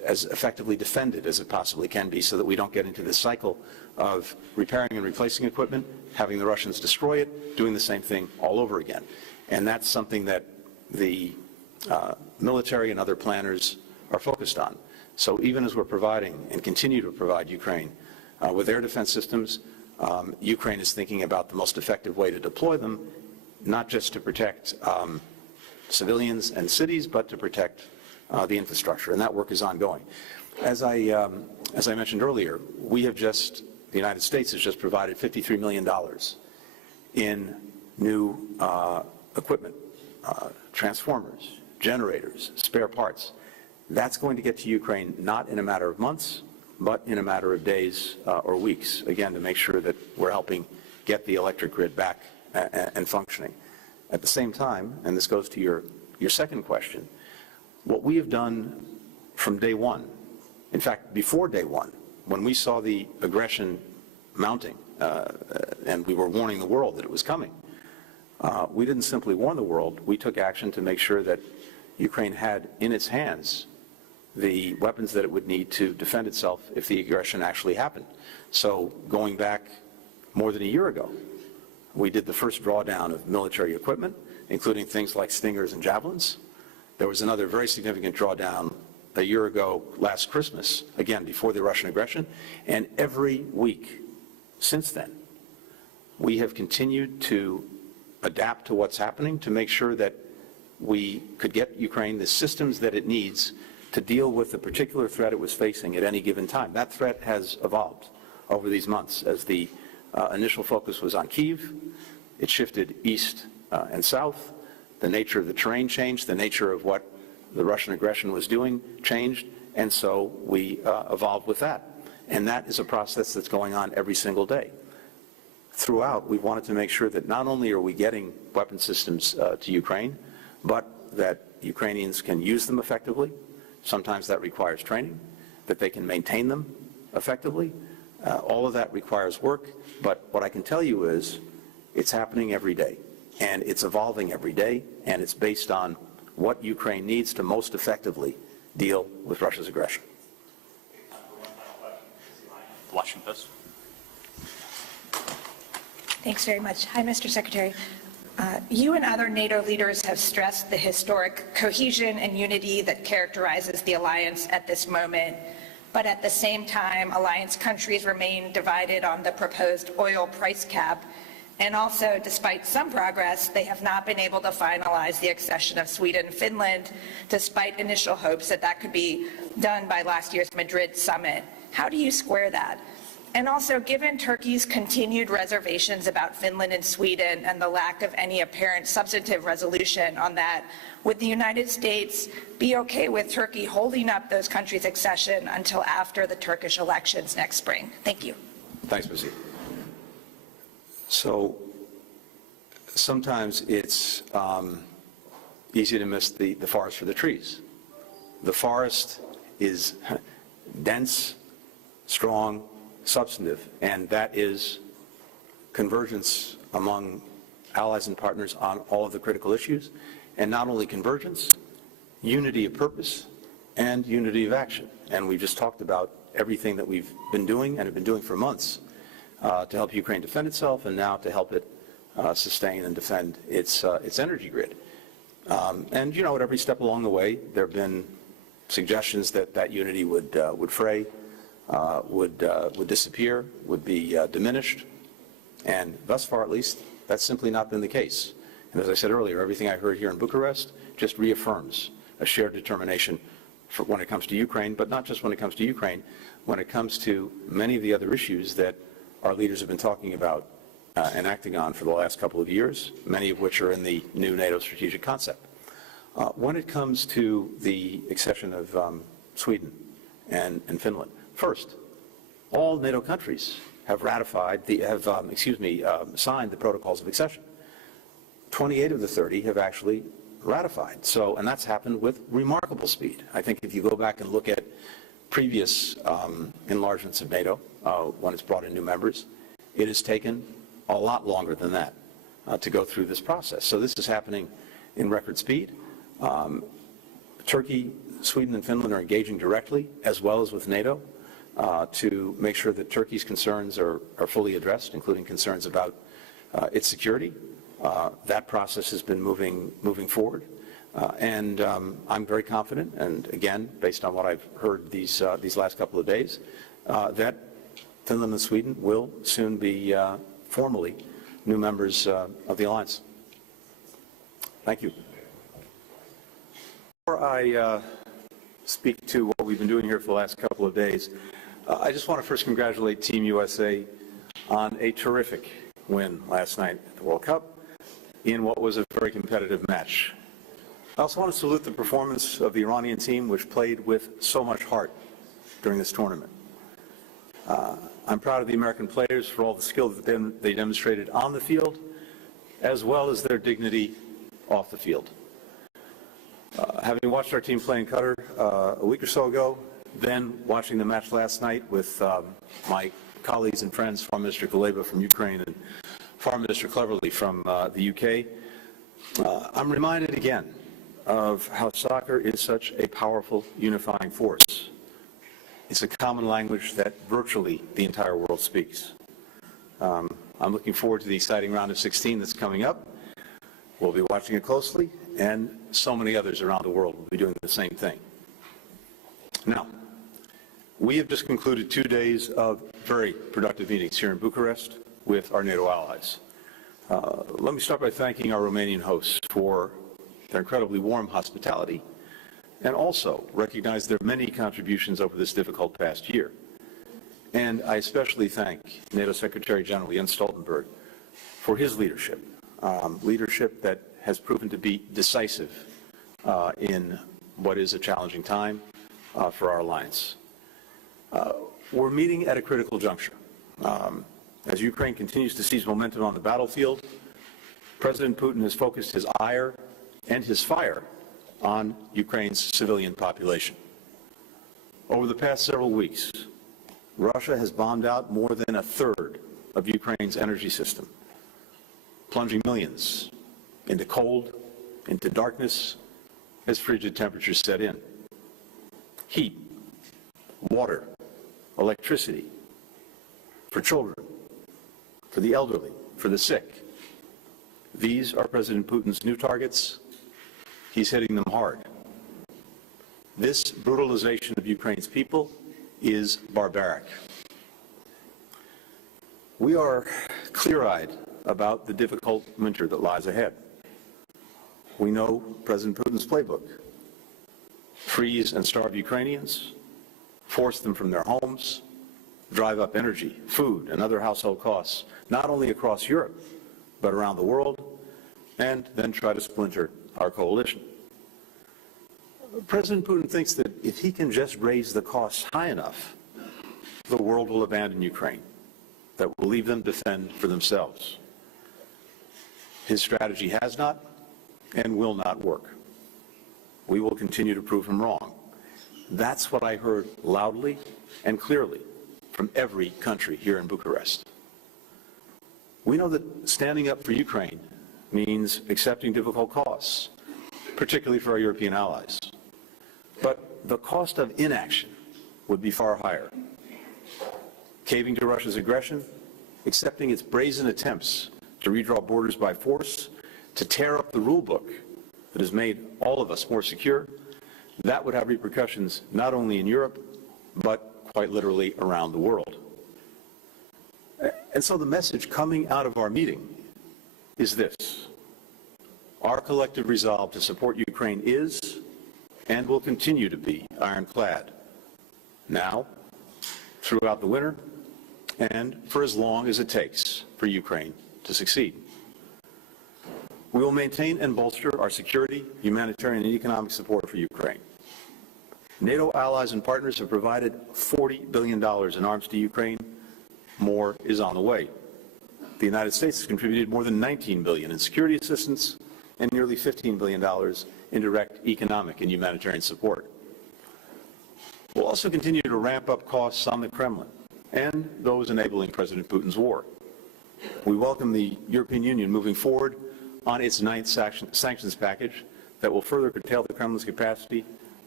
as effectively defended as it possibly can be so that we don't get into this cycle of repairing and replacing equipment, having the Russians destroy it, doing the same thing all over again. And that's something that the military and other planners are focused on. So even as we're providing and continue to provide Ukraine with air defense systems, Ukraine is thinking about the most effective way to deploy them, not just to protect civilians and cities, but to protect the infrastructure, and that work is ongoing. As I mentioned earlier, the United States has just provided $53 million in new equipment, transformers, generators, spare parts. That's going to get to Ukraine not in a matter of months, but in a matter of days or weeks, again, to make sure that we're helping get the electric grid back and functioning. At the same time, and this goes to your second question, what we have done from day one, in fact, before day one, when we saw the aggression mounting and we were warning the world that it was coming, we didn't simply warn the world, we took action to make sure that Ukraine had in its hands the weapons that it would need to defend itself if the aggression actually happened. So going back more than a year ago, we did the first drawdown of military equipment, including things like Stingers and Javelins. There was another very significant drawdown a year ago last Christmas, again, before the Russian aggression. And every week since then, we have continued to adapt to what's happening to make sure that we could get Ukraine the systems that it needs to deal with the particular threat it was facing at any given time. That threat has evolved over these months. As the initial focus was on Kyiv, it shifted east and south. The nature of the terrain changed, the nature of what the Russian aggression was doing changed, and so we evolved with that. And that is a process that's going on every single day. Throughout, we wanted to make sure that not only are we getting weapon systems to Ukraine, but that Ukrainians can use them effectively. Sometimes that requires training, that they can maintain them effectively. All of that requires work, but what I can tell you is it's happening every day, and it's evolving every day, and it's based on what Ukraine needs to most effectively deal with Russia's aggression. Washington Post. Thanks very much. Hi, Mr. Secretary. You and other NATO leaders have stressed the historic cohesion and unity that characterizes the alliance at this moment. But at the same time, alliance countries remain divided on the proposed oil price cap. And also, despite some progress, they have not been able to finalize the accession of Sweden and Finland, despite initial hopes that that could be done by last year's Madrid summit. How do you square that? And also, given Turkey's continued reservations about Finland and Sweden and the lack of any apparent substantive resolution on that, would the United States be okay with Turkey holding up those countries' accession until after the Turkish elections next spring? Thank you. Thanks, Missy. So sometimes it's easy to miss the forest for the trees. The forest is dense, strong, substantive, and that is convergence among allies and partners on all of the critical issues, and not only convergence, unity of purpose and unity of action. And we just talked about everything that we've been doing and have been doing for months to help Ukraine defend itself, and now to help it sustain and defend its energy grid. And you know, at every step along the way, there have been suggestions that that unity would fray, would disappear, would be diminished, and thus far, at least, that's simply not been the case. And as I said earlier, everything I heard here in Bucharest just reaffirms a shared determination for when it comes to Ukraine, but not just when it comes to Ukraine, when it comes to many of the other issues that our leaders have been talking about and acting on for the last couple of years, many of which are in the new NATO strategic concept. When it comes to the accession of Sweden and Finland, first, all NATO countries have ratified, signed the protocols of accession. 28 of the 30 have actually ratified. So, and that's happened with remarkable speed. I think if you go back and look at previous enlargements of NATO, when it's brought in new members, it has taken a lot longer than that to go through this process. So this is happening in record speed. Turkey Sweden and Finland are engaging directly, as well as with NATO, to make sure that Turkey's concerns are fully addressed, including concerns about its security. That process has been moving forward. And I'm very confident, and again, based on what I've heard these last couple of days, that Finland and Sweden will soon be formally new members of the alliance. Thank you. Before I speak to what we've been doing here for the last couple of days, I just want to first congratulate Team USA on a terrific win last night at the World Cup in what was a very competitive match. I also want to salute the performance of the Iranian team, which played with so much heart during this tournament. I'm proud of the American players for all the skill that they demonstrated on the field, as well as their dignity off the field. Having watched our team play in Qatar a week or so ago, then watching the match last night with my colleagues and friends, Foreign Minister Kuleba from Ukraine and Foreign Minister Cleverly from the UK, I'm reminded again of how soccer is such a powerful unifying force. It's a common language that virtually the entire world speaks. I'm looking forward to the exciting round of 16 that's coming up. We'll be watching it closely, and so many others around the world will be doing the same thing. Now, we have just concluded 2 days of very productive meetings here in Bucharest with our NATO allies. Let me start by thanking our Romanian hosts for their incredibly warm hospitality, and also recognize their many contributions over this difficult past year. And I especially thank NATO Secretary General Jens Stoltenberg for his leadership, leadership that has proven to be decisive in what is a challenging time for our alliance. We're meeting at a critical juncture. As Ukraine continues to seize momentum on the battlefield, President Putin has focused his ire and his fire on Ukraine's civilian population. Over the past several weeks, Russia has bombed out more than a third of Ukraine's energy system, plunging millions into cold, into darkness, as frigid temperatures set in. Heat, water, electricity, for children, for the elderly, for the sick. These are President Putin's new targets. He's hitting them hard. This brutalization of Ukraine's people is barbaric. We are clear-eyed about the difficult winter that lies ahead. We know President Putin's playbook: freeze and starve Ukrainians, force them from their homes, drive up energy, food, and other household costs, not only across Europe, but around the world, and then try to splinter our coalition. President Putin thinks that if he can just raise the costs high enough, the world will abandon Ukraine, that will leave them to fend for themselves. His strategy has not and will not work. We will continue to prove him wrong. That's what I heard loudly and clearly from every country here in Bucharest. We know that standing up for Ukraine means accepting difficult costs, particularly for our European allies. But the cost of inaction would be far higher. Caving to Russia's aggression, accepting its brazen attempts to redraw borders by force, to tear up the rule book that has made all of us more secure, that would have repercussions not only in Europe, but quite literally around the world. And so the message coming out of our meeting is this: our collective resolve to support Ukraine is and will continue to be ironclad, now, throughout the winter, and for as long as it takes for Ukraine to succeed. We will maintain and bolster our security, humanitarian, and economic support for Ukraine. NATO allies and partners have provided $40 billion in arms to Ukraine. More is on the way. The United States has contributed more than $19 billion in security assistance and nearly $15 billion in direct economic and humanitarian support. We'll also continue to ramp up costs on the Kremlin and those enabling President Putin's war. We welcome the European Union moving forward on its ninth sanctions package that will further curtail the Kremlin's capacity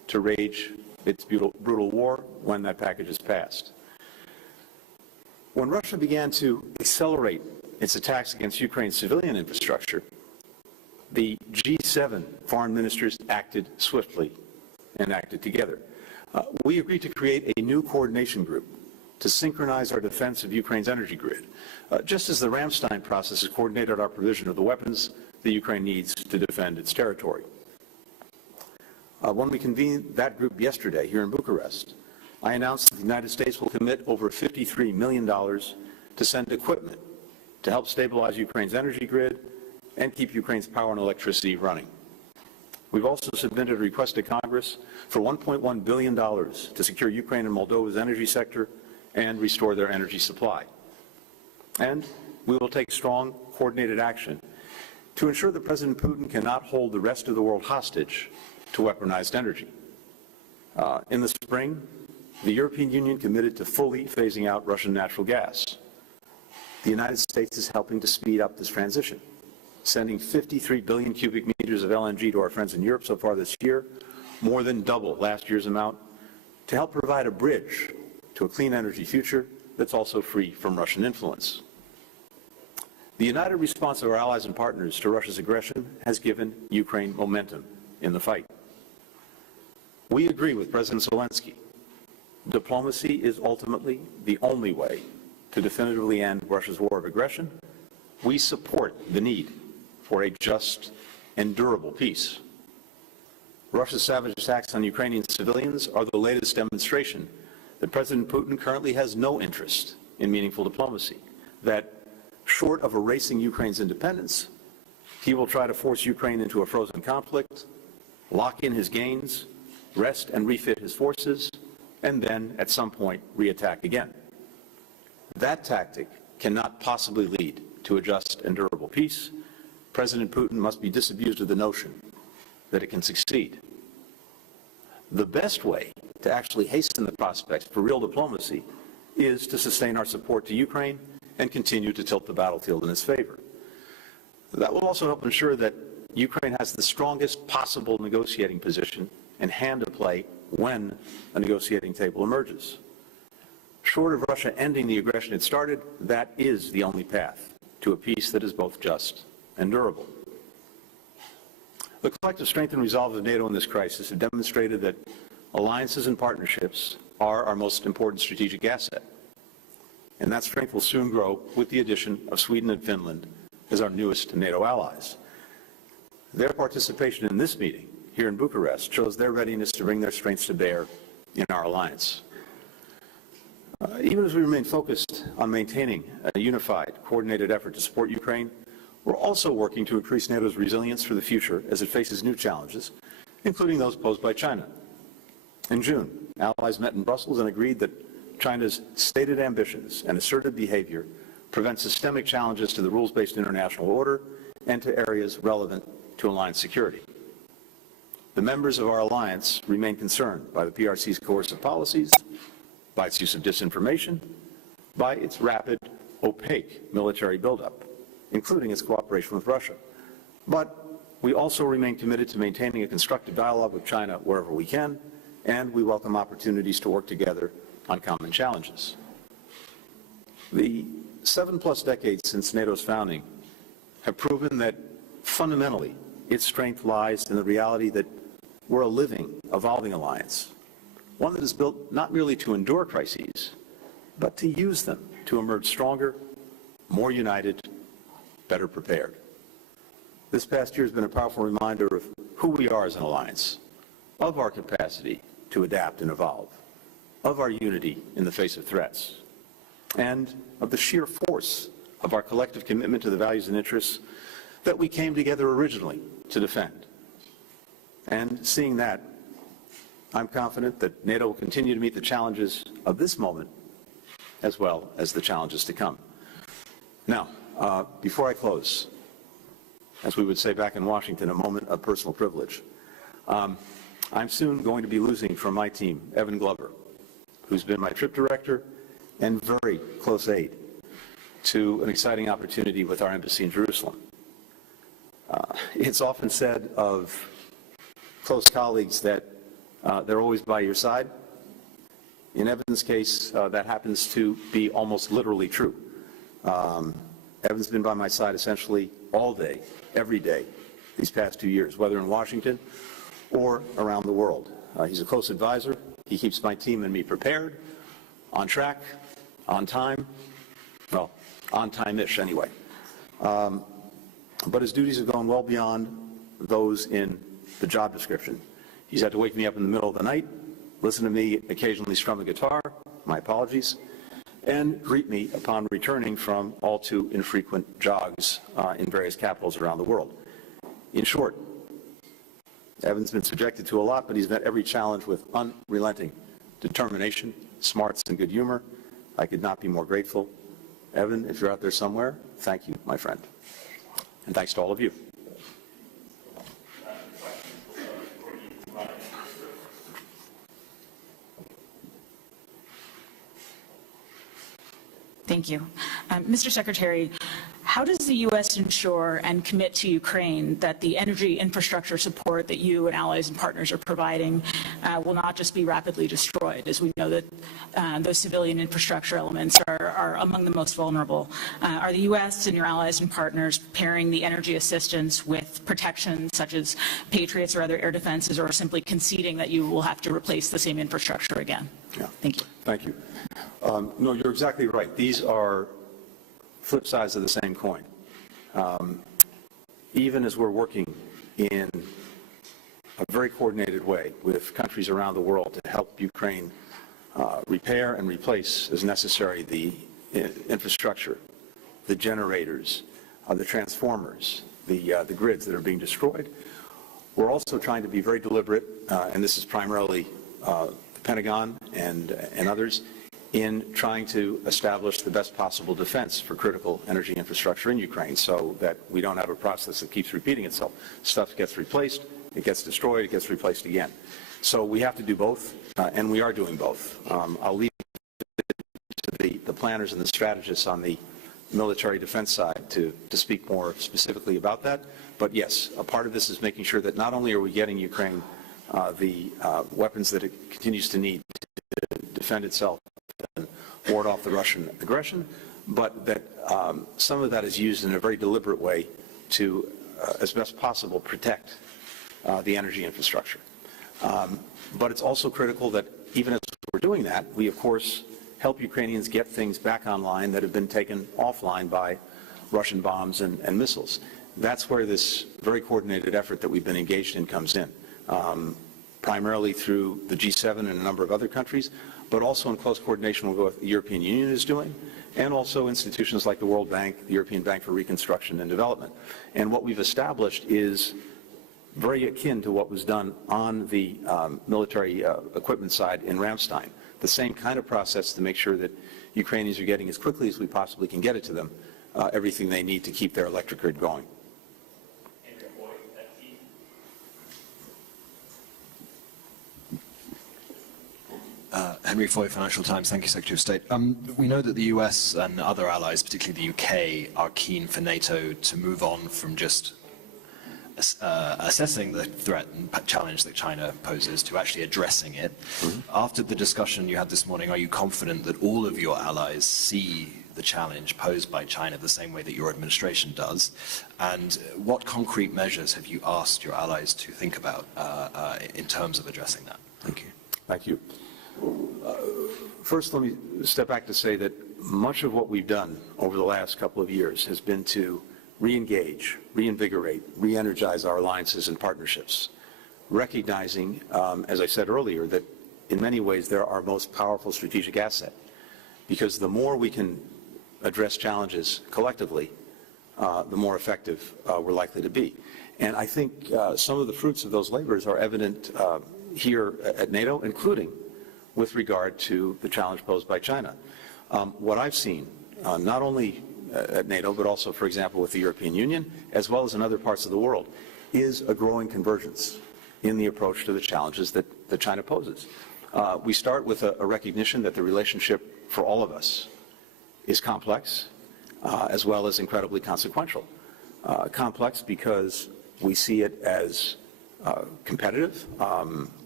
to wage its brutal war when that package is passed. When Russia began to accelerate its attacks against Ukraine's civilian infrastructure, the G7 foreign ministers acted swiftly and acted together. We agreed to create a new coordination group to synchronize our defense of Ukraine's energy grid, just as the Ramstein process has coordinated our provision of the weapons that Ukraine needs to defend its territory. When we convened that group yesterday here in Bucharest, I announced that the United States will commit over $53 million to send equipment to help stabilize Ukraine's energy grid and keep Ukraine's power and electricity running. We've also submitted a request to Congress for $1.1 billion to secure Ukraine and Moldova's energy sector and restore their energy supply. And we will take strong, coordinated action to ensure that President Putin cannot hold the rest of the world hostage to weaponized energy. In the spring, the European Union committed to fully phasing out Russian natural gas. The United States is helping to speed up this transition, sending 53 billion cubic meters of LNG to our friends in Europe so far this year, more than double last year's amount, to help provide a bridge to a clean energy future that's also free from Russian influence. The united response of our allies and partners to Russia's aggression has given Ukraine momentum in the fight. We agree with President Zelensky. Diplomacy is ultimately the only way to definitively end Russia's war of aggression. We support the need for a just and durable peace. Russia's savage attacks on Ukrainian civilians are the latest demonstration that President Putin currently has no interest in meaningful diplomacy, that short of erasing Ukraine's independence, he will try to force Ukraine into a frozen conflict, lock in his gains, rest and refit his forces, and then, at some point, reattack again. That tactic cannot possibly lead to a just and durable peace. President Putin must be disabused of the notion that it can succeed. The best way to actually hasten the prospects for real diplomacy is to sustain our support to Ukraine and continue to tilt the battlefield in its favor. That will also help ensure that Ukraine has the strongest possible negotiating position and hand to play when a negotiating table emerges. Short of Russia ending the aggression it started, that is the only path to a peace that is both just and durable. The collective strength and resolve of NATO in this crisis have demonstrated that alliances and partnerships are our most important strategic asset. And that strength will soon grow with the addition of Sweden and Finland as our newest NATO allies. Their participation in this meeting here in Bucharest shows their readiness to bring their strengths to bear in our alliance. Even as we remain focused on maintaining a unified, coordinated effort to support Ukraine, we're also working to increase NATO's resilience for the future as it faces new challenges, including those posed by China. In June, allies met in Brussels and agreed that China's stated ambitions and assertive behavior prevent systemic challenges to the rules-based international order and to areas relevant to alliance security. The members of our alliance remain concerned by the PRC's coercive policies, by its use of disinformation, by its rapid, opaque military buildup, including its cooperation with Russia. But we also remain committed to maintaining a constructive dialogue with China wherever we can, and we welcome opportunities to work together on common challenges. The 7+ decades since NATO's founding have proven that fundamentally its strength lies in the reality that we're a living, evolving alliance, one that is built not merely to endure crises, but to use them to emerge stronger, more united, better prepared. This past year has been a powerful reminder of who we are as an alliance, of our capacity to adapt and evolve, of our unity in the face of threats, and of the sheer force of our collective commitment to the values and interests that we came together originally to defend. And seeing that, I'm confident that NATO will continue to meet the challenges of this moment as well as the challenges to come. Now, before I close, as we would say back in Washington, a moment of personal privilege. I'm soon going to be losing from my team, Evan Glover, who's been my trip director and very close aide to an exciting opportunity with our embassy in Jerusalem. It's often said of close colleagues that They're always by your side. In Evan's case, that happens to be almost literally true. Evan's been by my side essentially all day, every day, these past 2 years, whether in Washington or around the world. He's a close advisor. He keeps my team and me prepared, on track, on time, well, on time-ish anyway. But his duties have gone well beyond those in the job description. He's had to wake me up in the middle of the night, listen to me occasionally strum a guitar, my apologies, and greet me upon returning from all too infrequent jogs in various capitals around the world. In short, Evan's been subjected to a lot, but he's met every challenge with unrelenting determination, smarts, and good humor. I could not be more grateful. Evan, if you're out there somewhere, thank you, my friend. And thanks to all of you. Thank you. Mr. Secretary, how does the U.S. ensure and commit to Ukraine that the energy infrastructure support that you and allies and partners are providing will not just be rapidly destroyed, as we know that those civilian infrastructure elements are among the most vulnerable? Are the U.S. and your allies and partners pairing the energy assistance with protections such as Patriots or other air defenses, or simply conceding that you will have to replace the same infrastructure again? Yeah. Thank you. Thank you. No, you're exactly right. These are flip sides of the same coin. Even as we're working in a very coordinated way with countries around the world to help Ukraine repair and replace as necessary the infrastructure, the generators, the transformers, the grids that are being destroyed, we're also trying to be very deliberate, and this is primarily the Pentagon and others, in trying to establish the best possible defense for critical energy infrastructure in Ukraine so that we don't have a process that keeps repeating itself. Stuff gets replaced, it gets destroyed, it gets replaced again. So we have to do both, and we are doing both. I'll leave it to the planners and the strategists on the military defense side to speak more specifically about that. But yes, a part of this is making sure that not only are we getting Ukraine the weapons that it continues to need to defend itself and ward off the Russian aggression, but that some of that is used in a very deliberate way to, as best possible, protect the energy infrastructure. But it's also critical that even as we're doing that, we, of course, help Ukrainians get things back online that have been taken offline by Russian bombs and missiles. That's where this very coordinated effort that we've been engaged in comes in, primarily through the G7 and a number of other countries, but also in close coordination with what the European Union is doing, and also institutions like the World Bank, the European Bank for Reconstruction and Development. And what we've established is very akin to what was done on the military equipment side in Ramstein, the same kind of process to make sure that Ukrainians are getting as quickly as we possibly can get it to them everything they need to keep their electric grid going. Henry Foy, Financial Times. Thank you, Secretary of State. We know that the US and other allies, particularly the UK, are keen for NATO to move on from just assessing the threat and challenge that China poses to actually addressing it. Mm-hmm. After the discussion you had this morning, are you confident that all of your allies see the challenge posed by China the same way that your administration does? And what concrete measures have you asked your allies to think about in terms of addressing that? Thank you. Thank you. First, let me step back to say that much of what we've done over the last couple of years has been to re-engage, reinvigorate, re-energize our alliances and partnerships, recognizing, as I said earlier, that in many ways they're our most powerful strategic asset, because the more we can address challenges collectively, the more effective we're likely to be. And I think some of the fruits of those labors are evident here at NATO, including with regard to the challenge posed by China. What I've seen, not only at NATO, but also, for example, with the European Union, as well as in other parts of the world, is a growing convergence in the approach to the challenges that China poses. We start with a recognition that the relationship for all of us is complex, as well as incredibly consequential. Complex because we see it as competitive.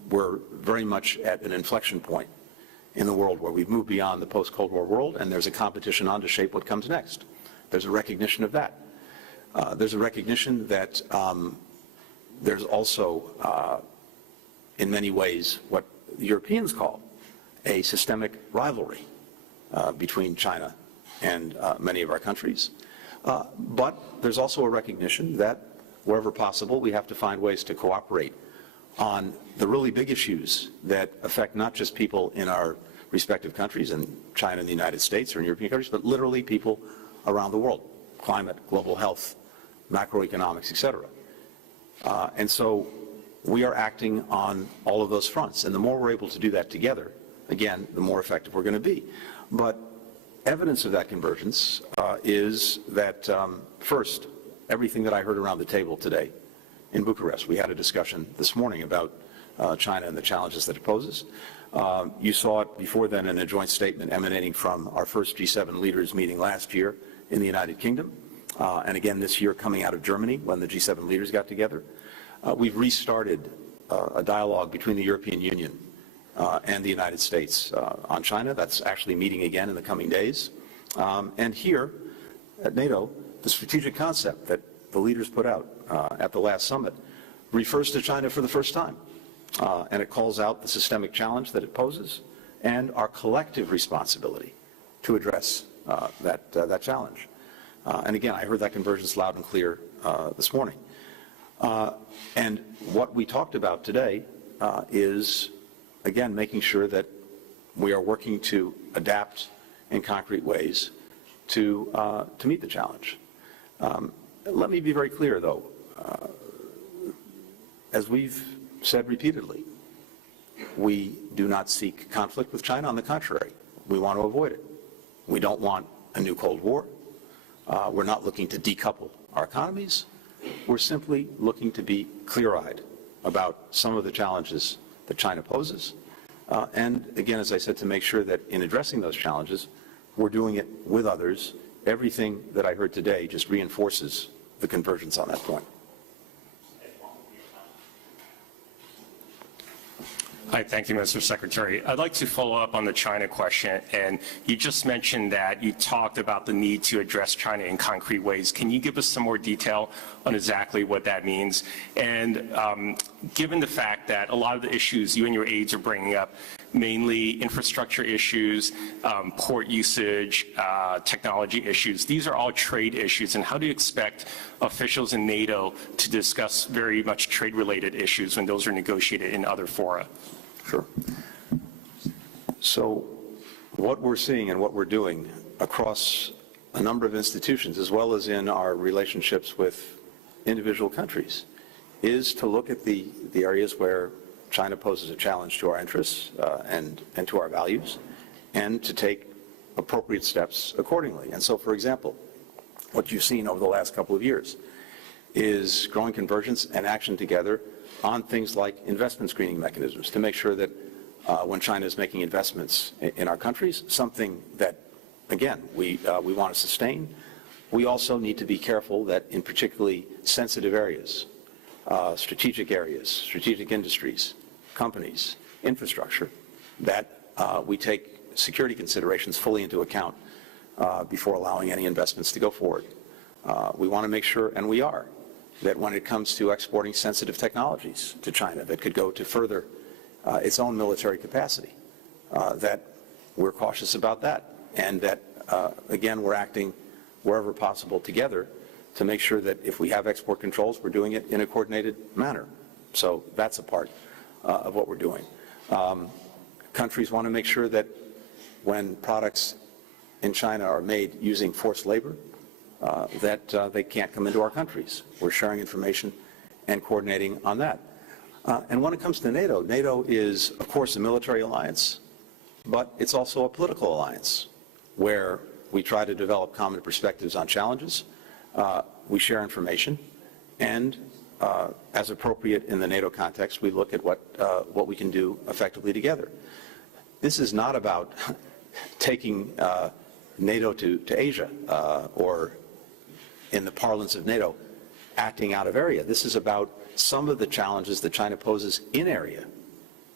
we're very much at an inflection point in the world where we've moved beyond the post-Cold War world, and there's a competition on to shape what comes next. There's a recognition of that. There's a recognition that there's also, in many ways, what the Europeans call a systemic rivalry between China and many of our countries. But there's also a recognition that wherever possible, we have to find ways to cooperate on the really big issues that affect not just people in our respective countries, in China and the United States or in European countries, but literally people around the world: climate, global health, macroeconomics, etc. And so we are acting on all of those fronts. And the more we're able to do that together, again, the more effective we're going to be. But evidence of that convergence is that, first, everything that I heard around the table today in Bucharest. We had a discussion this morning about China and the challenges that it poses. You saw it before then in a joint statement emanating from our first G7 leaders meeting last year in the United Kingdom, and again this year coming out of Germany when the G7 leaders got together. We've restarted a dialogue between the European Union and the United States on China. That's actually meeting again in the coming days. And here at NATO, the strategic concept that the leaders put out at the last summit refers to China for the first time. And it calls out the systemic challenge that it poses and our collective responsibility to address that challenge. And again, I heard that convergence loud and clear this morning. And what we talked about today is, again, making sure that we are working to adapt in concrete ways to meet the challenge. Let me be very clear, though. As we've said repeatedly, we do not seek conflict with China. On the contrary, we want to avoid it. We don't want a new Cold War. We're not looking to decouple our economies. We're simply looking to be clear-eyed about some of the challenges that China poses. And again, as I said, to make sure that in addressing those challenges, we're doing it with others. Everything that I heard today just reinforces the convergence on that point. Hi, thank you, Mr. Secretary. I'd like to follow up on the China question, and you just mentioned that you talked about the need to address China in concrete ways. Can you give us some more detail on exactly what that means? And given the fact that a lot of the issues you and your aides are bringing up, mainly infrastructure issues, port usage, technology issues, these are all trade issues, and how do you expect officials in NATO to discuss very much trade-related issues when those are negotiated in other fora? Sure. So what we're seeing and what we're doing across a number of institutions, as well as in our relationships with individual countries, is to look at the areas where China poses a challenge to our interests and to our values, and to take appropriate steps accordingly. And so, for example, what you've seen over the last couple of years is growing convergence and action together on things like investment screening mechanisms to make sure that when China is making investments in our countries, something that, again, we want to sustain, we also need to be careful that in particularly sensitive areas, strategic industries, companies, infrastructure, that we take security considerations fully into account before allowing any investments to go forward. We want to make sure, and we are, that when it comes to exporting sensitive technologies to China that could go to further its own military capacity, that we're cautious about that, and that, again, we're acting wherever possible together to make sure that if we have export controls, we're doing it in a coordinated manner. So that's a part of what we're doing. Countries want to make sure that when products in China are made using forced labor, that they can't come into our countries. We're sharing information and coordinating on that. And when it comes to NATO, NATO is, of course, a military alliance, but it's also a political alliance where we try to develop common perspectives on challenges. We share information, and as appropriate in the NATO context, we look at what we can do effectively together. This is not about taking NATO to Asia or, in the parlance of NATO, acting out of area. This is about some of the challenges that China poses in area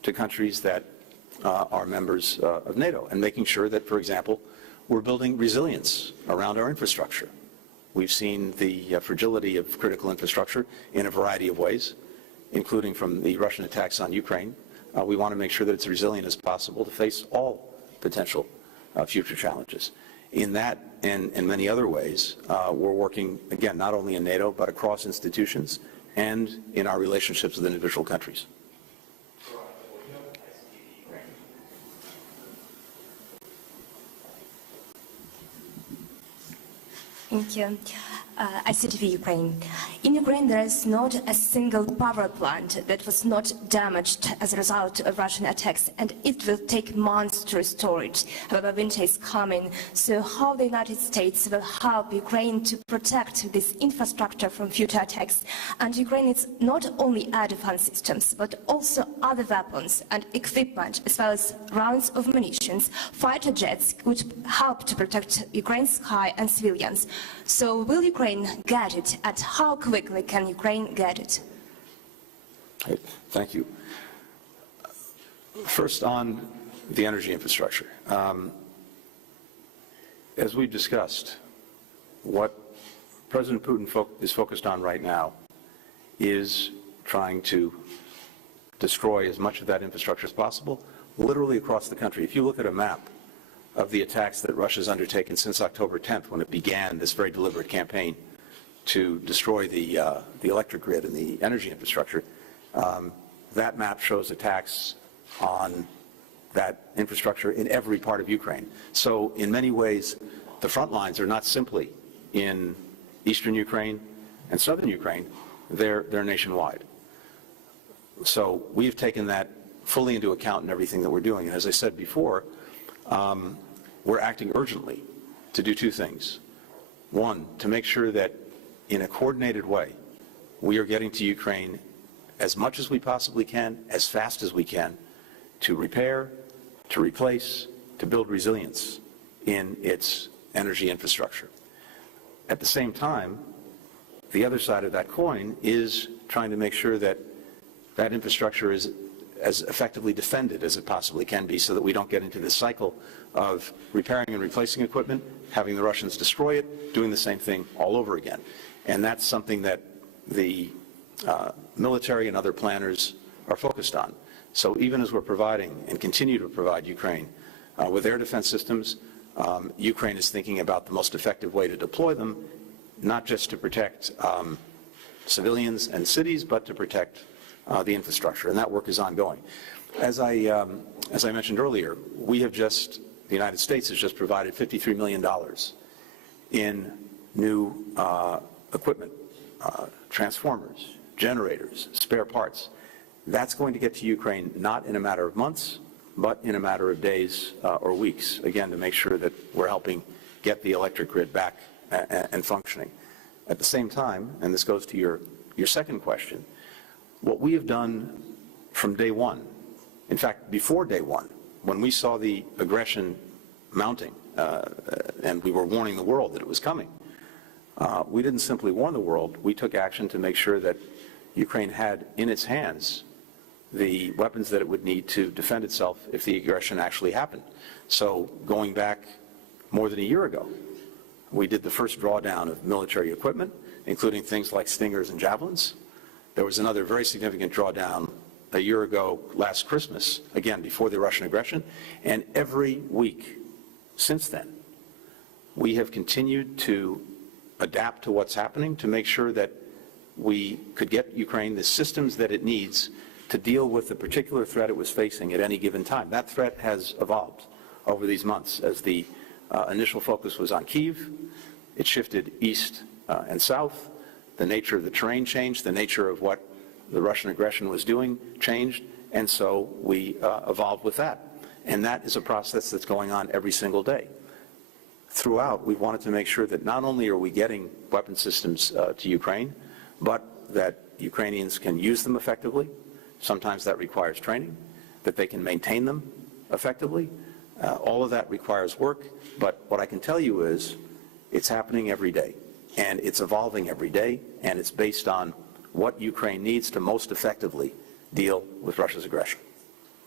to countries that are members of NATO, and making sure that, for example, we're building resilience around our infrastructure. We've seen the fragility of critical infrastructure in a variety of ways, including from the Russian attacks on Ukraine. We want to make sure that it's resilient as possible to face all potential future challenges. In that and many other ways, we're working, again, not only in NATO, but across institutions and in our relationships with individual countries. Thank you. ICTV Ukraine. In Ukraine, there is not a single power plant that was not damaged as a result of Russian attacks, and it will take months to restore it. However, winter is coming, so how the United States will help Ukraine to protect this infrastructure from future attacks? And Ukraine needs not only air defense systems, but also other weapons and equipment, as well as rounds of munitions, fighter jets, which help to protect Ukraine's sky and civilians. So will Ukraine get it, and how quickly can Ukraine get it? Thank you. First, on the energy infrastructure. As we've discussed, what President Putin is focused on right now is trying to destroy as much of that infrastructure as possible, literally across the country. If you look at a map of the attacks that Russia's undertaken since October 10th, when it began this very deliberate campaign to destroy the electric grid and the energy infrastructure, that map shows attacks on that infrastructure in every part of Ukraine. So in many ways, the front lines are not simply in eastern Ukraine and southern Ukraine, they're nationwide. So we've taken that fully into account in everything that we're doing. And as I said before, we're acting urgently to do two things. One, to make sure that in a coordinated way, we are getting to Ukraine as much as we possibly can, as fast as we can, to repair, to replace, to build resilience in its energy infrastructure. At the same time, the other side of that coin is trying to make sure that that infrastructure is as effectively defended as it possibly can be, so that we don't get into this cycle of repairing and replacing equipment, having the Russians destroy it, doing the same thing all over again. And that's something that the military and other planners are focused on. So even as we're providing and continue to provide Ukraine with air defense systems, Ukraine is thinking about the most effective way to deploy them, not just to protect civilians and cities, but to protect the infrastructure, and that work is ongoing. As I mentioned earlier, the United States has just provided $53 million in new equipment, transformers, generators, spare parts. That's going to get to Ukraine not in a matter of months, but in a matter of days or weeks, again, to make sure that we're helping get the electric grid back and functioning. At the same time, and this goes to your second question, what we have done from day one, in fact, before day one, when we saw the aggression mounting, and we were warning the world that it was coming, we didn't simply warn the world, we took action to make sure that Ukraine had in its hands the weapons that it would need to defend itself if the aggression actually happened. So going back more than a year ago, we did the first drawdown of military equipment, including things like Stingers and Javelins. There was another very significant drawdown a year ago, last Christmas, again, before the Russian aggression. And every week since then, we have continued to adapt to what's happening to make sure that we could get Ukraine the systems that it needs to deal with the particular threat it was facing at any given time. That threat has evolved over these months. As the initial focus was on Kyiv, it shifted east and south. The nature of the terrain changed, the nature of what the Russian aggression was doing changed, and so we evolved with that. And that is a process that's going on every single day. Throughout, we wanted to make sure that not only are we getting weapon systems to Ukraine, but that Ukrainians can use them effectively. Sometimes that requires training, that they can maintain them effectively. All of that requires work, but what I can tell you is it's happening every day, and it's evolving every day, and it's based on what Ukraine needs to most effectively deal with Russia's aggression.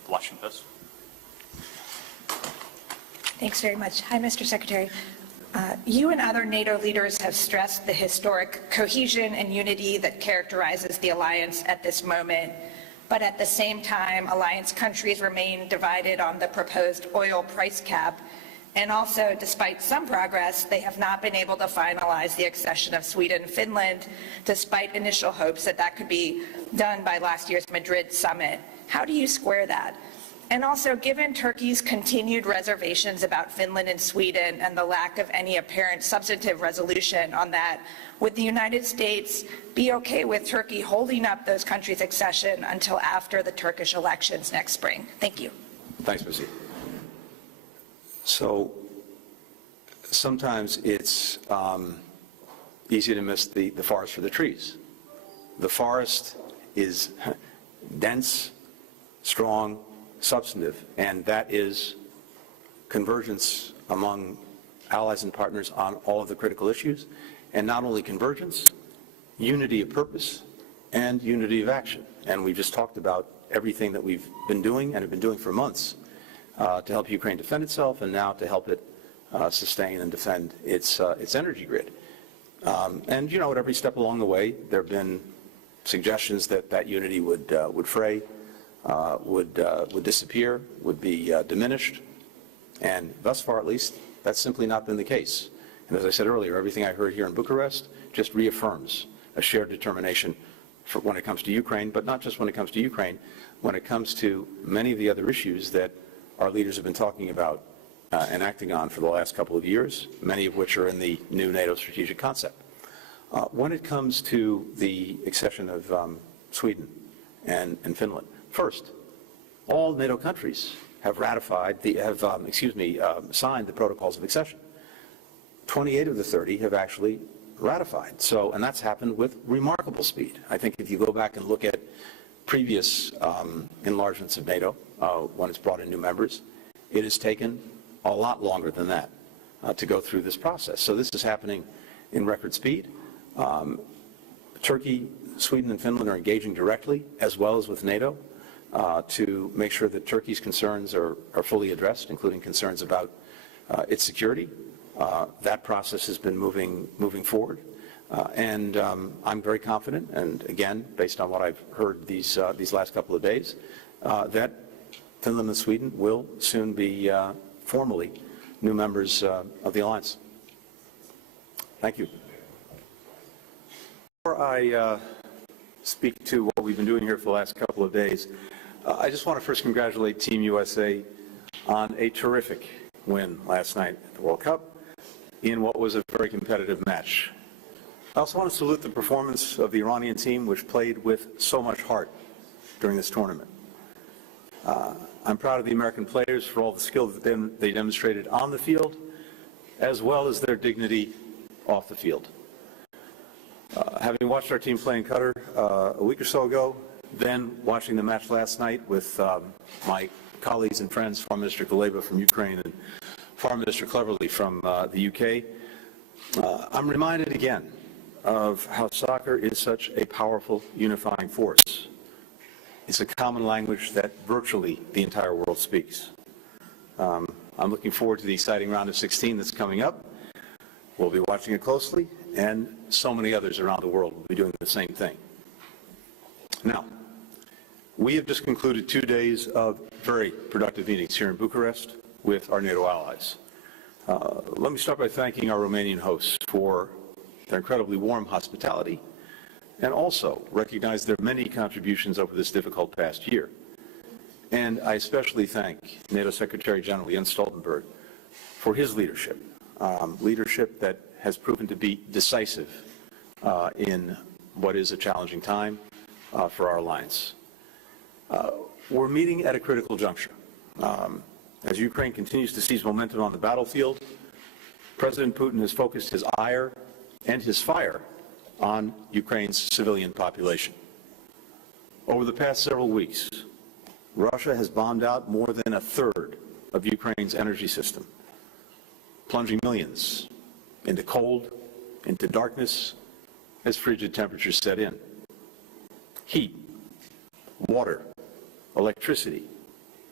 The Washington Post. Thanks very much. Hi, Mr. Secretary. You and other NATO leaders have stressed the historic cohesion and unity that characterizes the alliance at this moment. But at the same time, alliance countries remain divided on the proposed oil price cap. And also, despite some progress, they have not been able to finalize the accession of Sweden and Finland, despite initial hopes that that could be done by last year's Madrid summit. How do you square that? And also, given Turkey's continued reservations about Finland and Sweden and the lack of any apparent substantive resolution on that, would the United States be okay with Turkey holding up those countries' accession until after the Turkish elections next spring? Thank you. Thanks, Missy. So sometimes it's easy to miss the forest for the trees. The forest is dense, strong, substantive, and that is convergence among allies and partners on all of the critical issues, and not only convergence, unity of purpose and unity of action. And we just talked about everything that we've been doing and have been doing for months to help Ukraine defend itself, and now to help it sustain and defend its energy grid. And you know, at every step along the way, there have been suggestions that that unity would fray, would disappear, would be diminished, and thus far, at least, that's simply not been the case. And as I said earlier, everything I heard here in Bucharest just reaffirms a shared determination for when it comes to Ukraine, but not just when it comes to Ukraine, when it comes to many of the other issues that our leaders have been talking about and acting on for the last couple of years, many of which are in the new NATO strategic concept. When it comes to the accession of Sweden and Finland, first, all NATO countries have ratified, signed the protocols of accession. 28 of the 30 have actually ratified. So, and that's happened with remarkable speed. I think if you go back and look at previous enlargements of NATO, when it's brought in new members, it has taken a lot longer than that to go through this process. So this is happening in record speed. Turkey, Sweden, and Finland are engaging directly, as well as with NATO, to make sure that Turkey's concerns are fully addressed, including concerns about its security. That process has been moving forward. And I'm very confident, and again, based on what I've heard these last couple of days, that Finland and Sweden will soon be formally new members of the alliance. Thank you. Before I speak to what we've been doing here for the last couple of days, I just want to first congratulate Team USA on a terrific win last night at the World Cup in what was a very competitive match. I also want to salute the performance of the Iranian team, which played with so much heart during this tournament. I'm proud of the American players for all the skill that they demonstrated on the field, as well as their dignity off the field. Having watched our team play in Qatar a week or so ago, then watching the match last night with my colleagues and friends, Foreign Minister Kuleba from Ukraine and Foreign Minister Cleverly from the UK, I'm reminded again of how soccer is such a powerful unifying force. It's a common language that virtually the entire world speaks. I'm looking forward to the exciting round of 16 that's coming up. We'll be watching it closely, and so many others around the world will be doing the same thing. Now, we have just concluded 2 days of very productive meetings here in Bucharest with our NATO allies. Let me start by thanking our Romanian hosts for their incredibly warm hospitality, and also recognize their many contributions over this difficult past year. And I especially thank NATO Secretary General Jens Stoltenberg for his leadership, leadership that has proven to be decisive in what is a challenging time for our alliance. We're meeting at a critical juncture. As Ukraine continues to seize momentum on the battlefield, President Putin has focused his ire and his fire on Ukraine's civilian population. Over the past several weeks, Russia has bombed out more than a third of Ukraine's energy system, plunging millions into cold, into darkness, as frigid temperatures set in. Heat, water, electricity,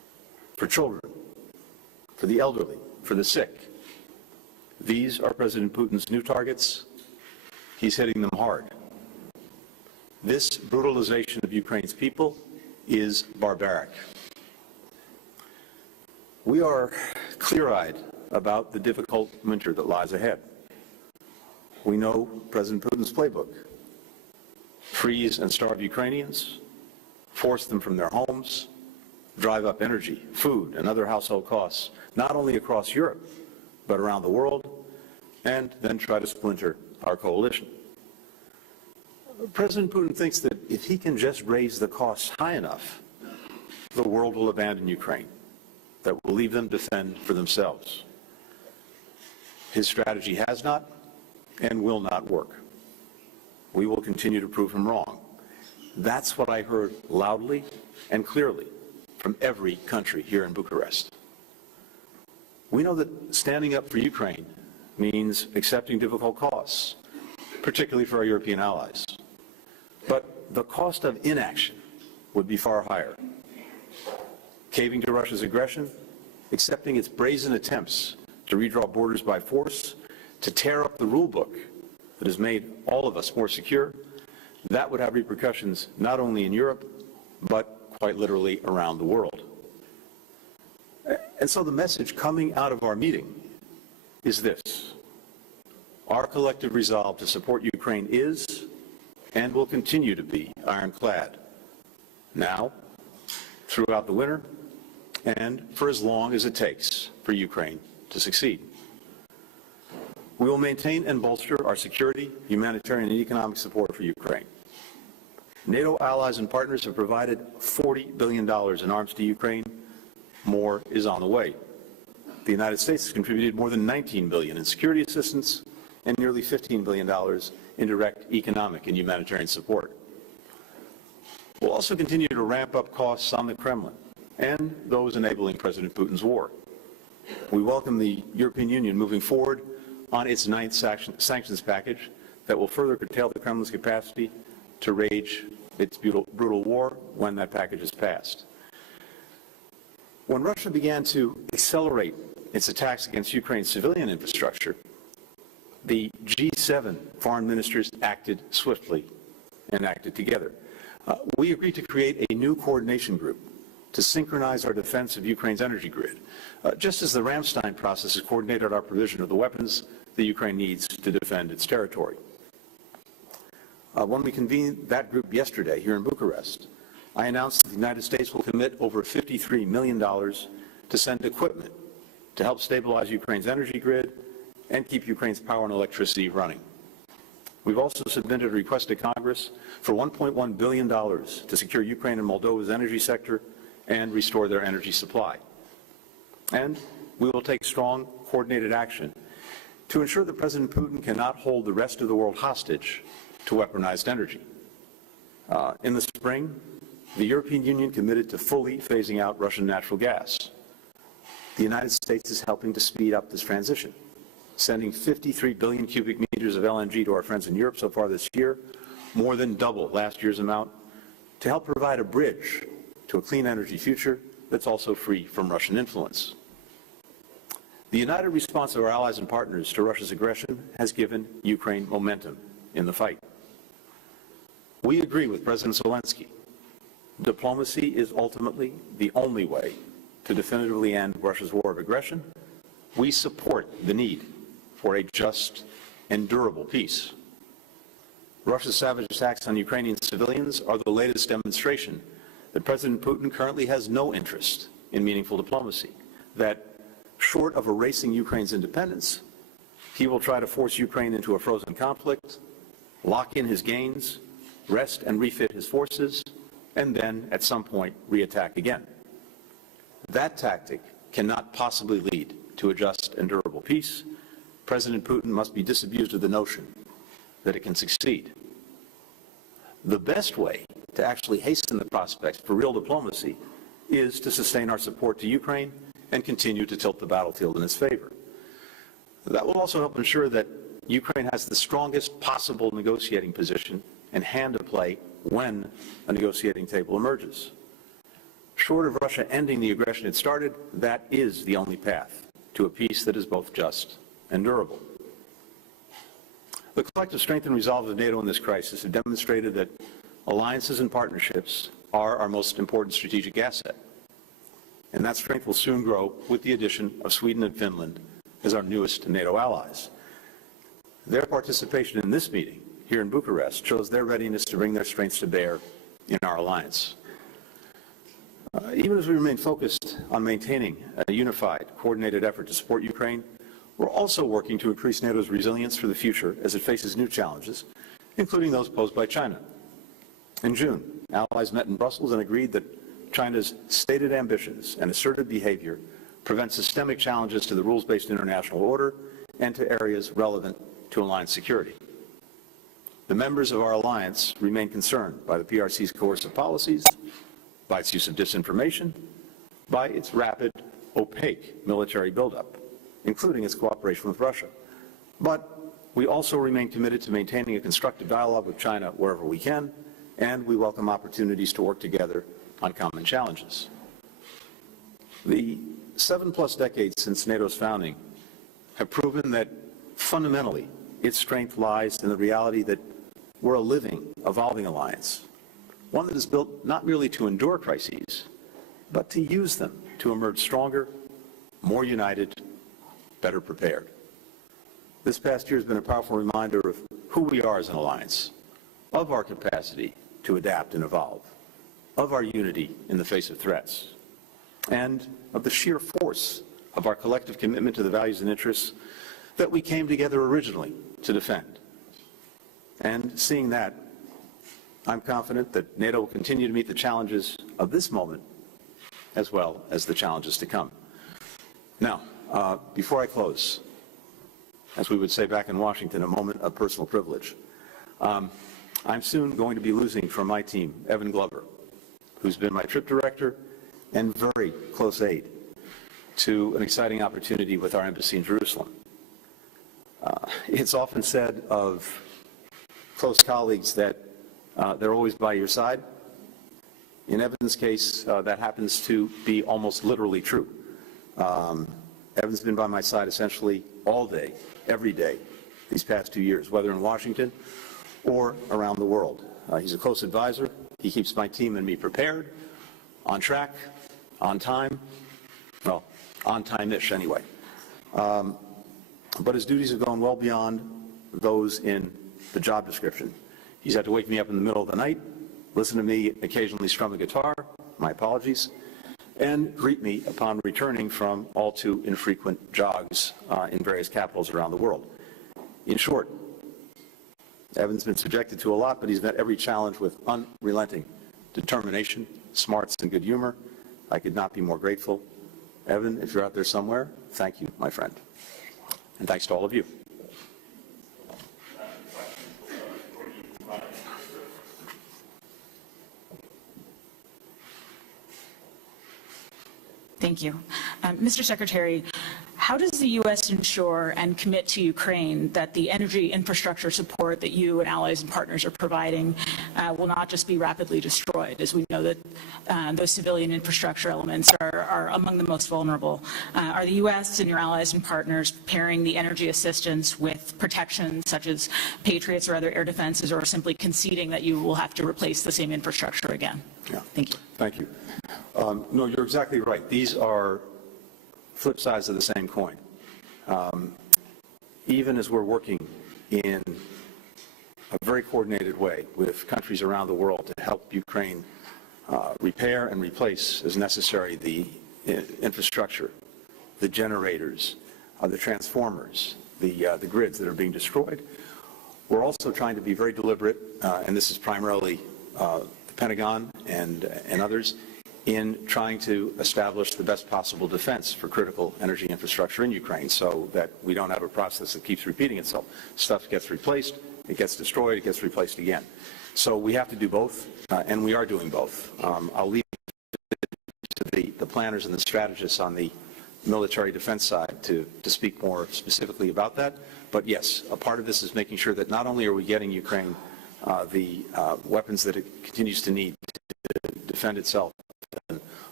for children, for the elderly, for the sick. These are President Putin's new targets. He's hitting them hard. This brutalization of Ukraine's people is barbaric. We are clear-eyed about the difficult winter that lies ahead. We know President Putin's playbook: freeze and starve Ukrainians, force them from their homes, drive up energy, food, and other household costs, not only across Europe, but around the world, and then try to splinter our coalition. President Putin thinks that if he can just raise the costs high enough, the world will abandon Ukraine, that will leave them to fend for themselves. His strategy has not and will not work. We will continue to prove him wrong. That's what I heard loudly and clearly from every country here in Bucharest. We know that standing up for Ukraine means accepting difficult costs, particularly for our European allies. But the cost of inaction would be far higher. Caving to Russia's aggression, accepting its brazen attempts to redraw borders by force, to tear up the rule book that has made all of us more secure, that would have repercussions not only in Europe, but quite literally around the world. And so the message coming out of our meeting is this: our collective resolve to support Ukraine is and will continue to be ironclad, now, throughout the winter, and for as long as it takes for Ukraine to succeed. We will maintain and bolster our security, humanitarian, and economic support for Ukraine. NATO allies and partners have provided $40 billion in arms to Ukraine. More is on the way. The United States has contributed more than $19 billion in security assistance and nearly $15 billion in direct economic and humanitarian support. We'll also continue to ramp up costs on the Kremlin and those enabling President Putin's war. We welcome the European Union moving forward on its ninth sanctions package that will further curtail the Kremlin's capacity to wage its brutal war when that package is passed. When Russia began to accelerate its attacks against Ukraine's civilian infrastructure, the G7 foreign ministers acted swiftly and acted together. We agreed to create a new coordination group to synchronize our defense of Ukraine's energy grid, just as the Ramstein process has coordinated our provision of the weapons that Ukraine needs to defend its territory. When we convened that group yesterday here in Bucharest, I announced that the United States will commit over $53 million to send equipment to help stabilize Ukraine's energy grid and keep Ukraine's power and electricity running. We've also submitted a request to Congress for $1.1 billion to secure Ukraine and Moldova's energy sector and restore their energy supply. And we will take strong, coordinated action to ensure that President Putin cannot hold the rest of the world hostage to weaponized energy. In the spring, the European Union committed to fully phasing out Russian natural gas. The United States is helping to speed up this transition, sending 53 billion cubic meters of LNG to our friends in Europe so far this year, more than double last year's amount, to help provide a bridge to a clean energy future that's also free from Russian influence. The united response of our allies and partners to Russia's aggression has given Ukraine momentum in the fight. We agree with President Zelensky. Diplomacy is ultimately the only way to definitively end Russia's war of aggression. We support the need for a just and durable peace. Russia's savage attacks on Ukrainian civilians are the latest demonstration that President Putin currently has no interest in meaningful diplomacy, that short of erasing Ukraine's independence, he will try to force Ukraine into a frozen conflict, lock in his gains, rest and refit his forces, and then, at some point, reattack again. That tactic cannot possibly lead to a just and durable peace. President Putin must be disabused of the notion that it can succeed. The best way to actually hasten the prospects for real diplomacy is to sustain our support to Ukraine and continue to tilt the battlefield in its favor. That will also help ensure that Ukraine has the strongest possible negotiating position and hand to play when a negotiating table emerges. Short of Russia ending the aggression it started, that is the only path to a peace that is both just and durable. The collective strength and resolve of NATO in this crisis have demonstrated that alliances and partnerships are our most important strategic asset. And that strength will soon grow with the addition of Sweden and Finland as our newest NATO allies. Their participation in this meeting here in Bucharest shows their readiness to bring their strengths to bear in our alliance. Even as we remain focused on maintaining a unified, coordinated effort to support Ukraine, we're also working to increase NATO's resilience for the future as it faces new challenges, including those posed by China. In June, allies met in Brussels and agreed that China's stated ambitions and assertive behavior prevent systemic challenges to the rules-based international order and to areas relevant to alliance security. The members of our alliance remain concerned by the PRC's coercive policies, by its use of disinformation, by its rapid, opaque military buildup, including its cooperation with Russia. But we also remain committed to maintaining a constructive dialogue with China wherever we can, and we welcome opportunities to work together on common challenges. The 7+ decades since NATO's founding have proven that fundamentally its strength lies in the reality that we're a living, evolving alliance, one that is built not merely to endure crises, but to use them to emerge stronger, more united, better prepared. This past year has been a powerful reminder of who we are as an alliance, of our capacity to adapt and evolve, of our unity in the face of threats, and of the sheer force of our collective commitment to the values and interests that we came together originally to defend. And seeing that, I'm confident that NATO will continue to meet the challenges of this moment as well as the challenges to come. Now, before I close, as we would say back in Washington, a moment of personal privilege. I'm soon going to be losing from my team Evan Glover, who's been my trip director and very close aide to an exciting opportunity with our embassy in Jerusalem. It's often said of close colleagues that they're always by your side. In Evan's case, that happens to be almost literally true. Evan's been by my side essentially all day, every day, these past 2 years, whether in Washington or around the world. He's a close advisor. He keeps my team and me prepared, on track, on time, well, on time-ish anyway. But his duties have gone well beyond those in the job description. He's had to wake me up in the middle of the night, listen to me occasionally strum a guitar, my apologies, and greet me upon returning from all too infrequent jogs in various capitals around the world. In short, Evan's been subjected to a lot, but he's met every challenge with unrelenting determination, smarts, and good humor. I could not be more grateful. Evan, if you're out there somewhere, thank you, my friend. And thanks to all of you. Thank you. Mr. Secretary, how does the U.S. ensure and commit to Ukraine that the energy infrastructure support that you and allies and partners are providing will not just be rapidly destroyed, as we know that those civilian infrastructure elements are among the most vulnerable? Are the U.S. and your allies and partners pairing the energy assistance with protection such as Patriots or other air defenses, or simply conceding that you will have to replace the same infrastructure again? Yeah. Thank you. Thank you. No, you're exactly right. These are flip sides of the same coin. Even as we're working in a very coordinated way with countries around the world to help Ukraine repair and replace as necessary the infrastructure, the generators, the transformers, the grids that are being destroyed, we're also trying to be very deliberate, and this is primarily the Pentagon and others, in trying to establish the best possible defense for critical energy infrastructure in Ukraine so that we don't have a process that keeps repeating itself. Stuff gets replaced, it gets destroyed, it gets replaced again. So we have to do both, and we are doing both. I'll leave it to the planners and the strategists on the military defense side to speak more specifically about that. But yes, a part of this is making sure that not only are we getting Ukraine the weapons that it continues to need to defend itself and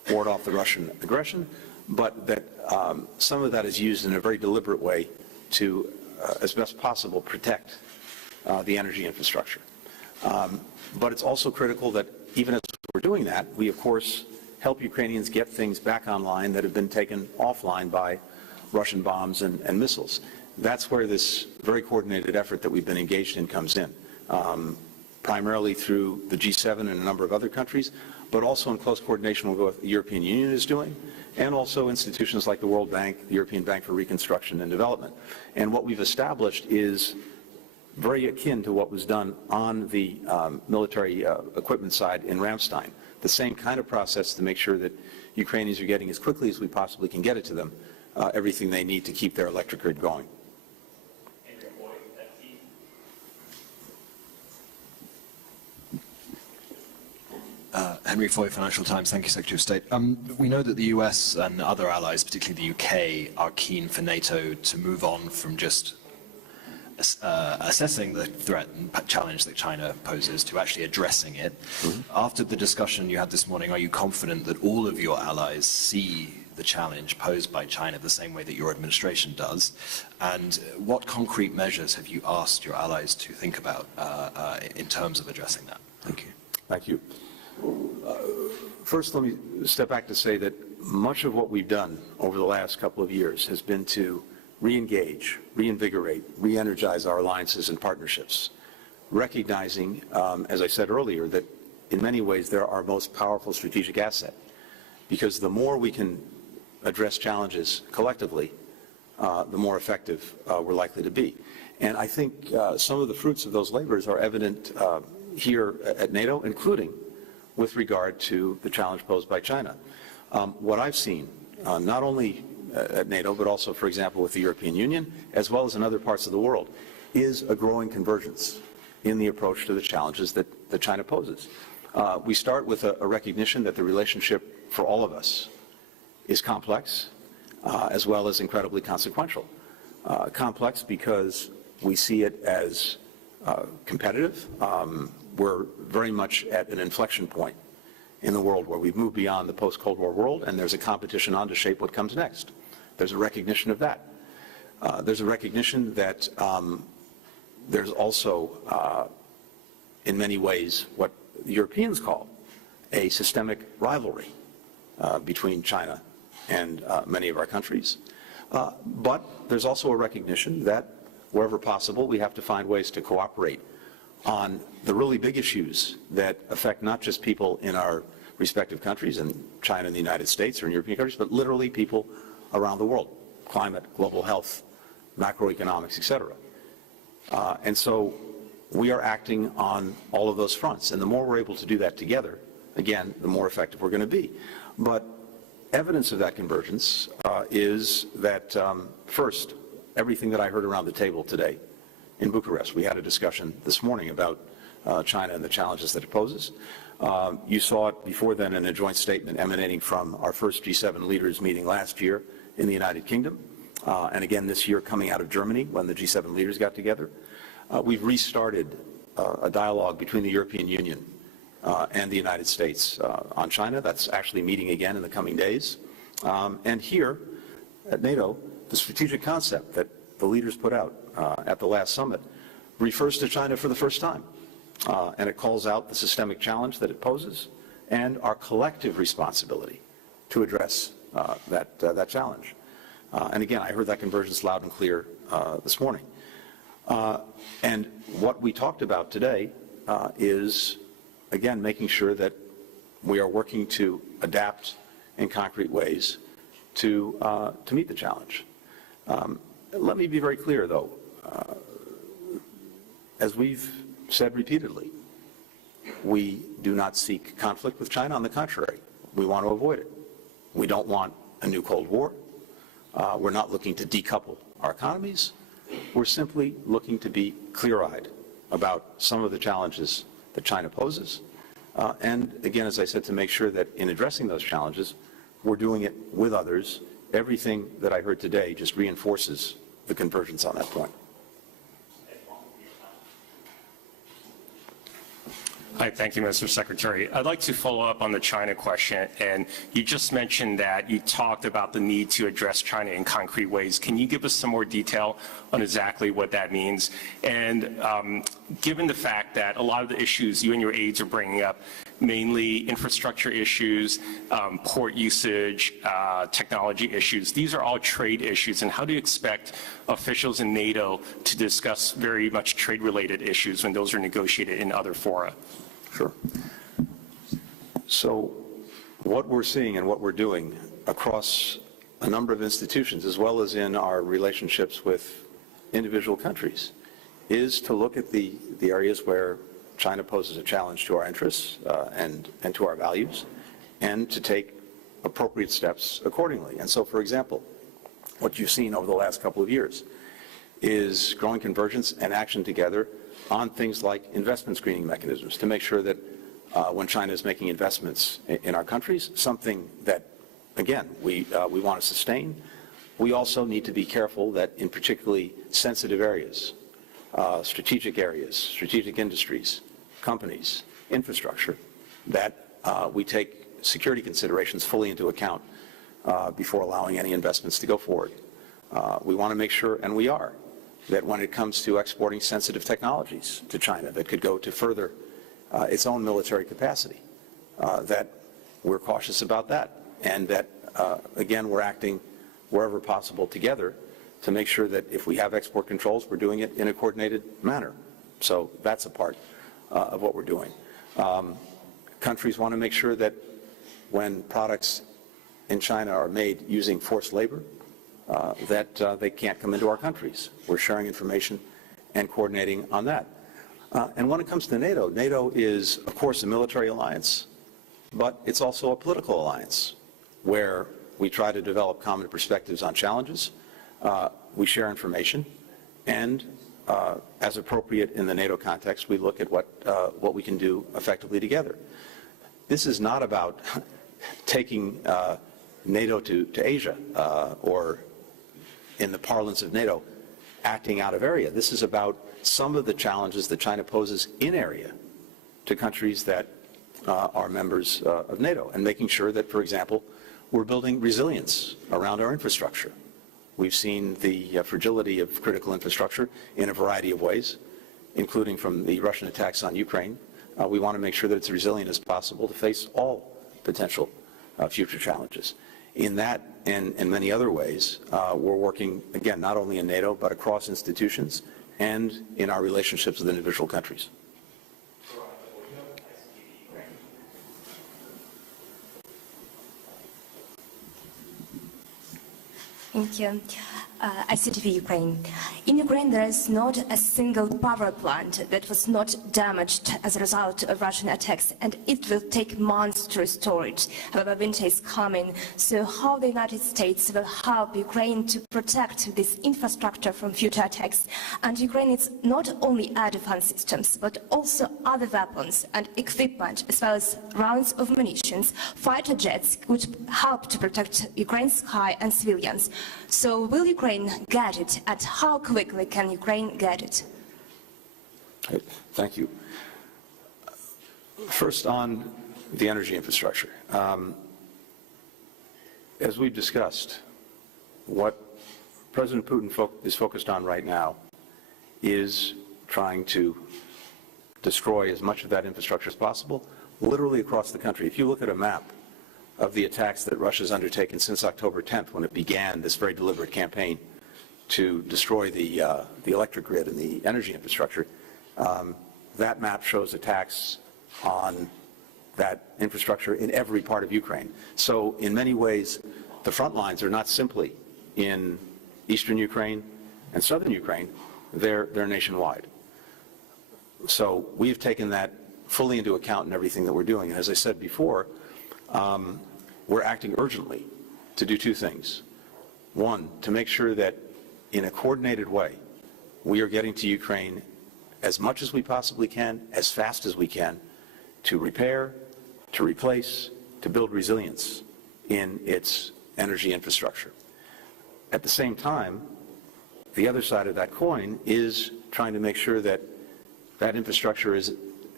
ward off the Russian aggression, but that some of that is used in a very deliberate way to, as best possible, protect the energy infrastructure. But it's also critical that even as we're doing that, we, of course, help Ukrainians get things back online that have been taken offline by Russian bombs and missiles. That's where this very coordinated effort that we've been engaged in comes in, primarily through the G7 and a number of other countries, but also in close coordination with what the European Union is doing, and also institutions like the World Bank, the European Bank for Reconstruction and Development. And what we've established is very akin to what was done on the military equipment side in Ramstein. The same kind of process to make sure that Ukrainians are getting as quickly as we possibly can get it to them, everything they need to keep their electric grid going. Henry Foy, Financial Times. Thank you, Secretary of State. We know that the US and other allies, particularly the UK, are keen for NATO to move on from just assessing the threat and challenge that China poses to actually addressing it. After the discussion you had this morning, are you confident that all of your allies see the challenge posed by China the same way that your administration does? And what concrete measures have you asked your allies to think about in terms of addressing that? Thank you. Thank you. First, let me step back to say that much of what we've done over the last couple of years has been to re-engage, reinvigorate, re-energize our alliances and partnerships, recognizing, as I said earlier, that in many ways they're our most powerful strategic asset, because the more we can address challenges collectively, the more effective we're likely to be. And I think some of the fruits of those labors are evident here at NATO, including with regard to the challenge posed by China. What I've seen, not only at NATO, but also, for example, with the European Union, as well as in other parts of the world, is a growing convergence in the approach to the challenges that China poses. We start with a recognition that the relationship for all of us is complex, as well as incredibly consequential. Complex because we see it as competitive. We're very much at an inflection point in the world where we've moved beyond the post-Cold War world, and there's a competition on to shape what comes next. There's a recognition of that. There's a recognition that there's also, in many ways, what the Europeans call a systemic rivalry between China and many of our countries. But there's also a recognition that wherever possible, we have to find ways to cooperate on the really big issues that affect not just people in our respective countries, in China and the United States or in European countries, but literally people around the world: climate, global health, macroeconomics, etc. And so we are acting on all of those fronts. And the more we're able to do that together, again, the more effective we're going to be. But evidence of that convergence is that, first, everything that I heard around the table today in Bucharest. We had a discussion this morning about China and the challenges that it poses. You saw it before then in a joint statement emanating from our first G7 leaders meeting last year in the United Kingdom, and again this year coming out of Germany when the G7 leaders got together. We've restarted a dialogue between the European Union and the United States on China. That's actually meeting again in the coming days. And here at NATO, the strategic concept that the leaders put out at the last summit refers to China for the first time. And it calls out the systemic challenge that it poses and our collective responsibility to address that challenge. And again, I heard that convergence loud and clear this morning. And what we talked about today is, again, making sure that we are working to adapt in concrete ways to meet the challenge. Let me be very clear, though. As we've said repeatedly, we do not seek conflict with China. On the contrary, we want to avoid it. We don't want a new Cold War. We're not looking to decouple our economies. We're simply looking to be clear-eyed about some of the challenges that China poses. And again, as I said, to make sure that in addressing those challenges, we're doing it with others. Everything that I heard today just reinforces the convergence on that point. Hi, thank you, Mr. Secretary. I'd like to follow up on the China question, and you just mentioned that you talked about the need to address China in concrete ways. Can you give us some more detail on exactly what that means? And given the fact that a lot of the issues you and your aides are bringing up, mainly infrastructure issues, port usage, technology issues, these are all trade issues, and how do you expect officials in NATO to discuss very much trade-related issues when those are negotiated in other fora? Sure. So what we're seeing and what we're doing across a number of institutions, as well as in our relationships with individual countries, is to look at the areas where China poses a challenge to our interests and to our values, and to take appropriate steps accordingly. And so, for example, what you've seen over the last couple of years is growing convergence and action together on things like investment screening mechanisms to make sure that when China is making investments in our countries, something that, again, we want to sustain, we also need to be careful that in particularly sensitive areas, strategic industries, companies, infrastructure, that we take security considerations fully into account before allowing any investments to go forward. We want to make sure, and we are, that when it comes to exporting sensitive technologies to China that could go to further its own military capacity, that we're cautious about that, and that, again, we're acting wherever possible together to make sure that if we have export controls, we're doing it in a coordinated manner. So that's a part of what we're doing. Countries want to make sure that when products in China are made using forced labor, that they can't come into our countries. We're sharing information and coordinating on that. And when it comes to NATO, NATO is, of course, a military alliance, but it's also a political alliance where we try to develop common perspectives on challenges. We share information, and as appropriate in the NATO context, we look at what we can do effectively together. This is not about taking NATO to Asia or, in the parlance of NATO, acting out of area. This is about some of the challenges that China poses in area to countries that are members of NATO, and making sure that, for example, we're building resilience around our infrastructure. We've seen the fragility of critical infrastructure in a variety of ways, including from the Russian attacks on Ukraine. We want to make sure that it's resilient as possible to face all potential future challenges. In that and in many other ways, we're working, again, not only in NATO, but across institutions and in our relationships with individual countries. Thank you. ICTV Ukraine. In Ukraine, there is not a single power plant that was not damaged as a result of Russian attacks, and it will take months to restore it. However, winter is coming, so how the United States will help Ukraine to protect this infrastructure from future attacks? And Ukraine needs not only air defense systems, but also other weapons and equipment, as well as rounds of munitions. Fighter jets would help to protect Ukraine's sky and civilians. So will Ukraine get it, and how quickly can Ukraine get it? Thank you. First, on the energy infrastructure. As we've discussed, what President Putin is focused on right now is trying to destroy as much of that infrastructure as possible, literally across the country. If you look at a map of the attacks that Russia's undertaken since October 10th, when it began this very deliberate campaign to destroy the electric grid and the energy infrastructure, that map shows attacks on that infrastructure in every part of Ukraine. So in many ways, the front lines are not simply in eastern Ukraine and southern Ukraine, they're nationwide. So we've taken that fully into account in everything that we're doing. And as I said before, we're acting urgently to do two things. One, to make sure that in a coordinated way, we are getting to Ukraine as much as we possibly can, as fast as we can, to repair, to replace, to build resilience in its energy infrastructure. At the same time, the other side of that coin is trying to make sure that that infrastructure is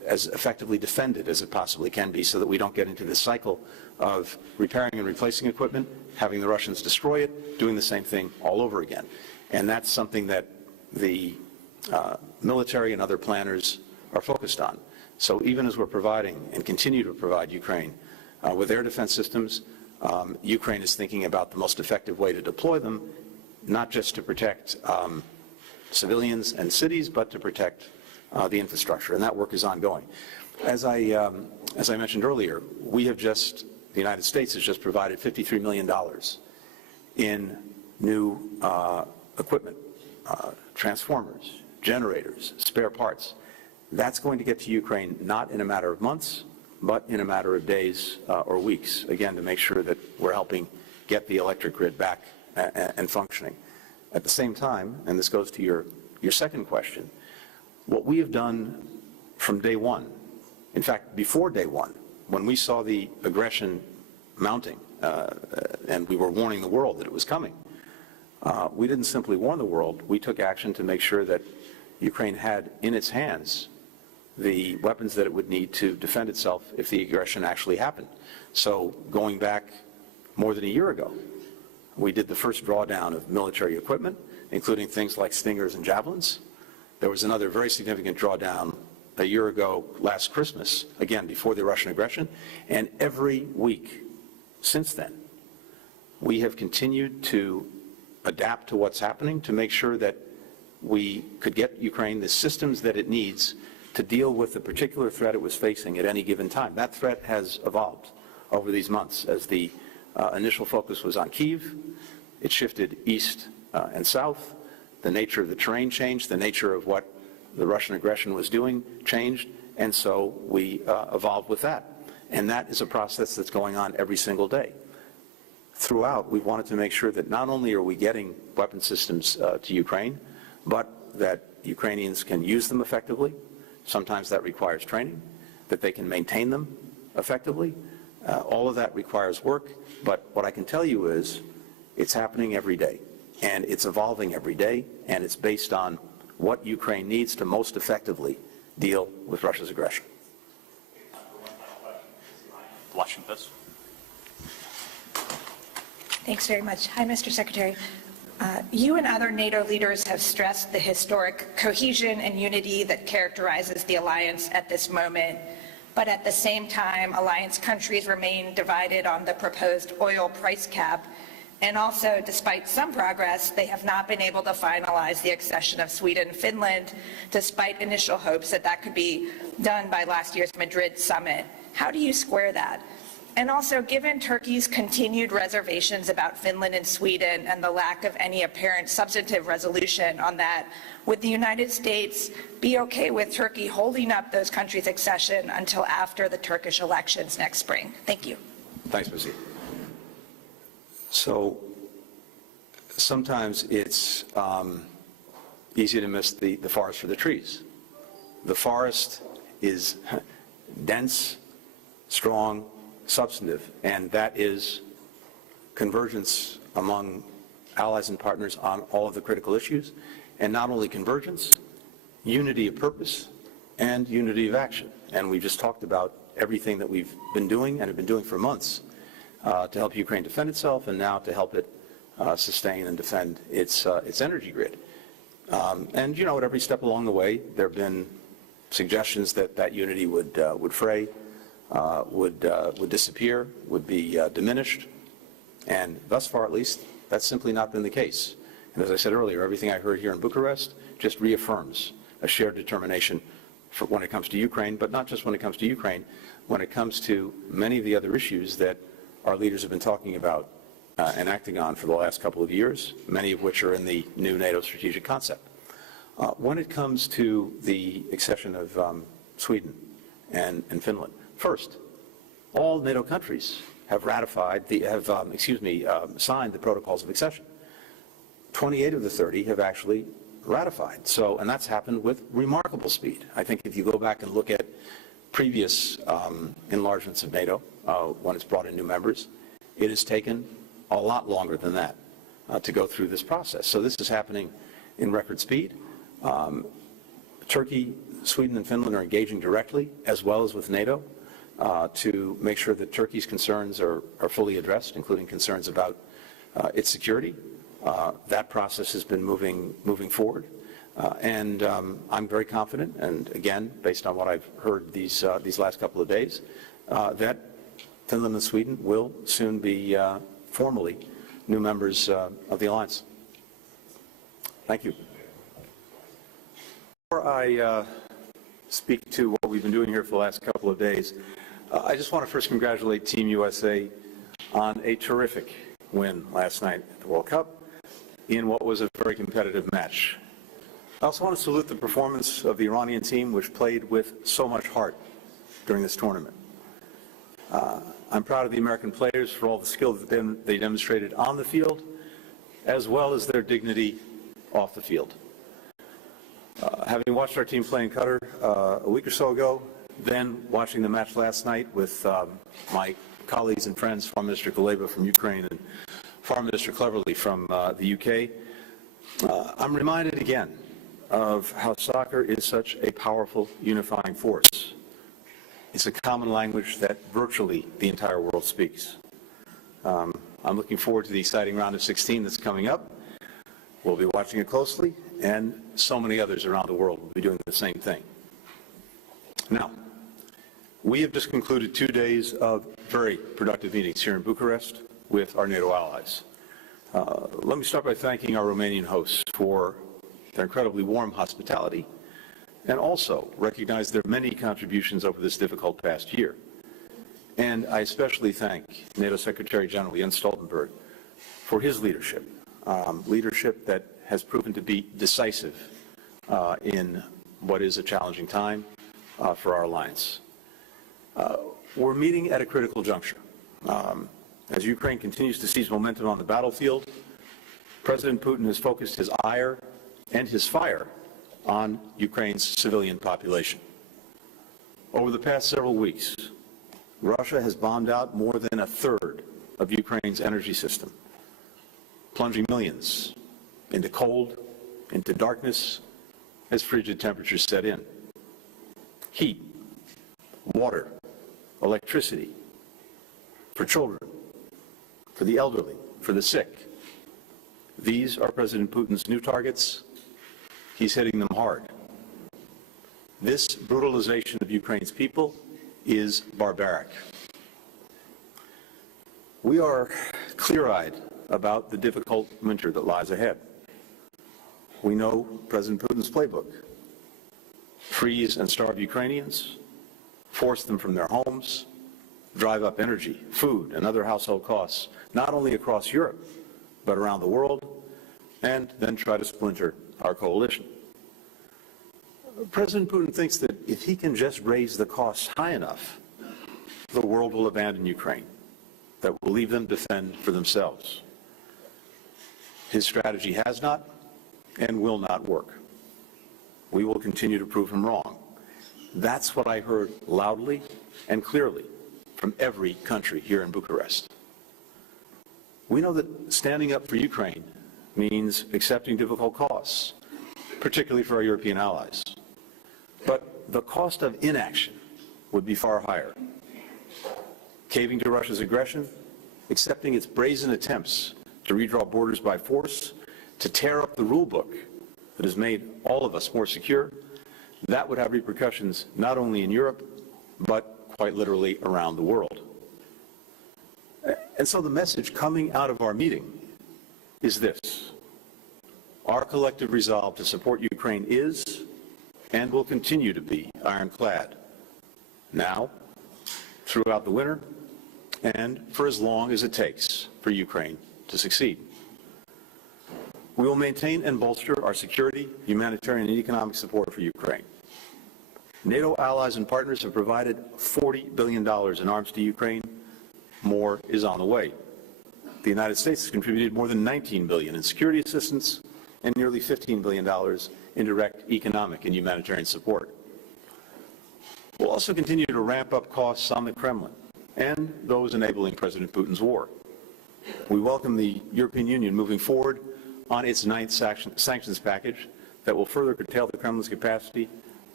as effectively defended as it possibly can be, so that we don't get into this cycle of repairing and replacing equipment, having the Russians destroy it, doing the same thing all over again. And that's something that the military and other planners are focused on. So even as we're providing and continue to provide Ukraine with air defense systems, Ukraine is thinking about the most effective way to deploy them, not just to protect civilians and cities, but to protect the infrastructure, and that work is ongoing. As I mentioned earlier, the United States has just provided $53 million in new equipment, transformers, generators, spare parts. That's going to get to Ukraine not in a matter of months, but in a matter of days or weeks, again, to make sure that we're helping get the electric grid back and functioning. At the same time, and this goes to your second question, what we have done from day one, in fact, before day one, when we saw the aggression mounting and we were warning the world that it was coming, we didn't simply warn the world, we took action to make sure that Ukraine had in its hands the weapons that it would need to defend itself if the aggression actually happened. So going back more than a year ago, we did the first drawdown of military equipment, including things like Stingers and Javelins. There was another very significant drawdown a year ago last Christmas, again, before the Russian aggression. And every week since then, we have continued to adapt to what's happening to make sure that we could get Ukraine the systems that it needs to deal with the particular threat it was facing at any given time. That threat has evolved over these months. As the initial focus was on Kyiv, it shifted east and south. The nature of the terrain changed, the nature of what the Russian aggression was doing changed, and so we evolved with that. And that is a process that's going on every single day. Throughout, we wanted to make sure that not only are we getting weapon systems to Ukraine, but that Ukrainians can use them effectively. Sometimes that requires training, that they can maintain them effectively. All of that requires work, but what I can tell you is it's happening every day, and it's evolving every day, and it's based on what Ukraine needs to most effectively deal with Russia's aggression. Washington. Thanks very much. Hi, Mr. Secretary. You and other NATO leaders have stressed the historic cohesion and unity that characterizes the alliance at this moment. But at the same time, alliance countries remain divided on the proposed oil price cap. And also, despite some progress, they have not been able to finalize the accession of Sweden and Finland, despite initial hopes that that could be done by last year's Madrid summit. How do you square that? And also, given Turkey's continued reservations about Finland and Sweden and the lack of any apparent substantive resolution on that, would the United States be okay with Turkey holding up those countries' accession until after the Turkish elections next spring? Thank you. Thanks, Missy. So sometimes it's easy to miss the forest for the trees. The forest is dense, strong, substantive, and that is convergence among allies and partners on all of the critical issues, and not only convergence, unity of purpose and unity of action. And we just talked about everything that we've been doing and have been doing for months to help Ukraine defend itself, and now to help it sustain and defend its energy grid. And you know, at every step along the way, there have been suggestions that that unity would fray, would disappear, would be diminished, and thus far, at least, that's simply not been the case. And as I said earlier, everything I heard here in Bucharest just reaffirms a shared determination for when it comes to Ukraine, but not just when it comes to Ukraine, when it comes to many of the other issues that our leaders have been talking about and acting on for the last couple of years, many of which are in the new NATO strategic concept. When it comes to the accession of Sweden and Finland, first, all NATO countries have ratified signed the protocols of accession. 28 of the 30 have actually ratified. So, and that's happened with remarkable speed. I think if you go back and look at previous enlargements of NATO, when it's brought in new members, it has taken a lot longer than that to go through this process. So this is happening in record speed. Turkey, Sweden and Finland are engaging directly, as well as with NATO, to make sure that Turkey's concerns are fully addressed, including concerns about its security. That process has been moving forward. And I'm very confident, and again, based on what I've heard these last couple of days, that Finland and Sweden will soon be formally new members of the alliance. Thank you. Before I speak to what we've been doing here for the last couple of days, I just want to first congratulate Team USA on a terrific win last night at the World Cup in what was a very competitive match. I also want to salute the performance of the Iranian team, which played with so much heart during this tournament. I'm proud of the American players for all the skill that they demonstrated on the field, as well as their dignity off the field. Having watched our team play in Qatar a week or so ago, then watching the match last night with my colleagues and friends, Foreign Minister Kuleba from Ukraine and Foreign Minister Cleverly from the UK, I'm reminded again of how soccer is such a powerful unifying force. It's a common language that virtually the entire world speaks. I'm looking forward to the exciting round of 16 that's coming up. We'll be watching it closely, and so many others around the world will be doing the same thing. Now, we have just concluded 2 days of very productive meetings here in Bucharest with our NATO allies. Let me start by thanking our Romanian hosts for their incredibly warm hospitality, and also recognize their many contributions over this difficult past year. And I especially thank NATO Secretary General Jens Stoltenberg for his leadership, leadership that has proven to be decisive in what is a challenging time for our alliance. We're meeting at a critical juncture. As Ukraine continues to seize momentum on the battlefield, President Putin has focused his ire and his fire on Ukraine's civilian population. Over the past several weeks, Russia has bombed out more than a third of Ukraine's energy system, plunging millions into cold, into darkness, as frigid temperatures set in. Heat, water, electricity, for children, for the elderly, for the sick. These are President Putin's new targets. He's hitting them hard. This brutalization of Ukraine's people is barbaric. We are clear-eyed about the difficult winter that lies ahead. We know President Putin's playbook: freeze and starve Ukrainians, force them from their homes, drive up energy, food, and other household costs, not only across Europe, but around the world, and then try to splinter our coalition. President Putin thinks that if he can just raise the costs high enough, the world will abandon Ukraine, that will leave them to fend for themselves. His strategy has not and will not work. We will continue to prove him wrong. That's what I heard loudly and clearly from every country here in Bucharest. We know that standing up for Ukraine means accepting difficult costs, particularly for our European allies. But the cost of inaction would be far higher. Caving to Russia's aggression, accepting its brazen attempts to redraw borders by force, to tear up the rule book that has made all of us more secure, that would have repercussions not only in Europe, but quite literally around the world. And so the message coming out of our meeting is this: our collective resolve to support Ukraine is and will continue to be ironclad, now, throughout the winter, and for as long as it takes for Ukraine to succeed. We will maintain and bolster our security, humanitarian, and economic support for Ukraine. NATO allies and partners have provided $40 billion in arms to Ukraine. More is on the way. The United States has contributed more than $19 billion in security assistance and nearly $15 billion in direct economic and humanitarian support. We'll also continue to ramp up costs on the Kremlin and those enabling President Putin's war. We welcome the European Union moving forward on its ninth sanctions package that will further curtail the Kremlin's capacity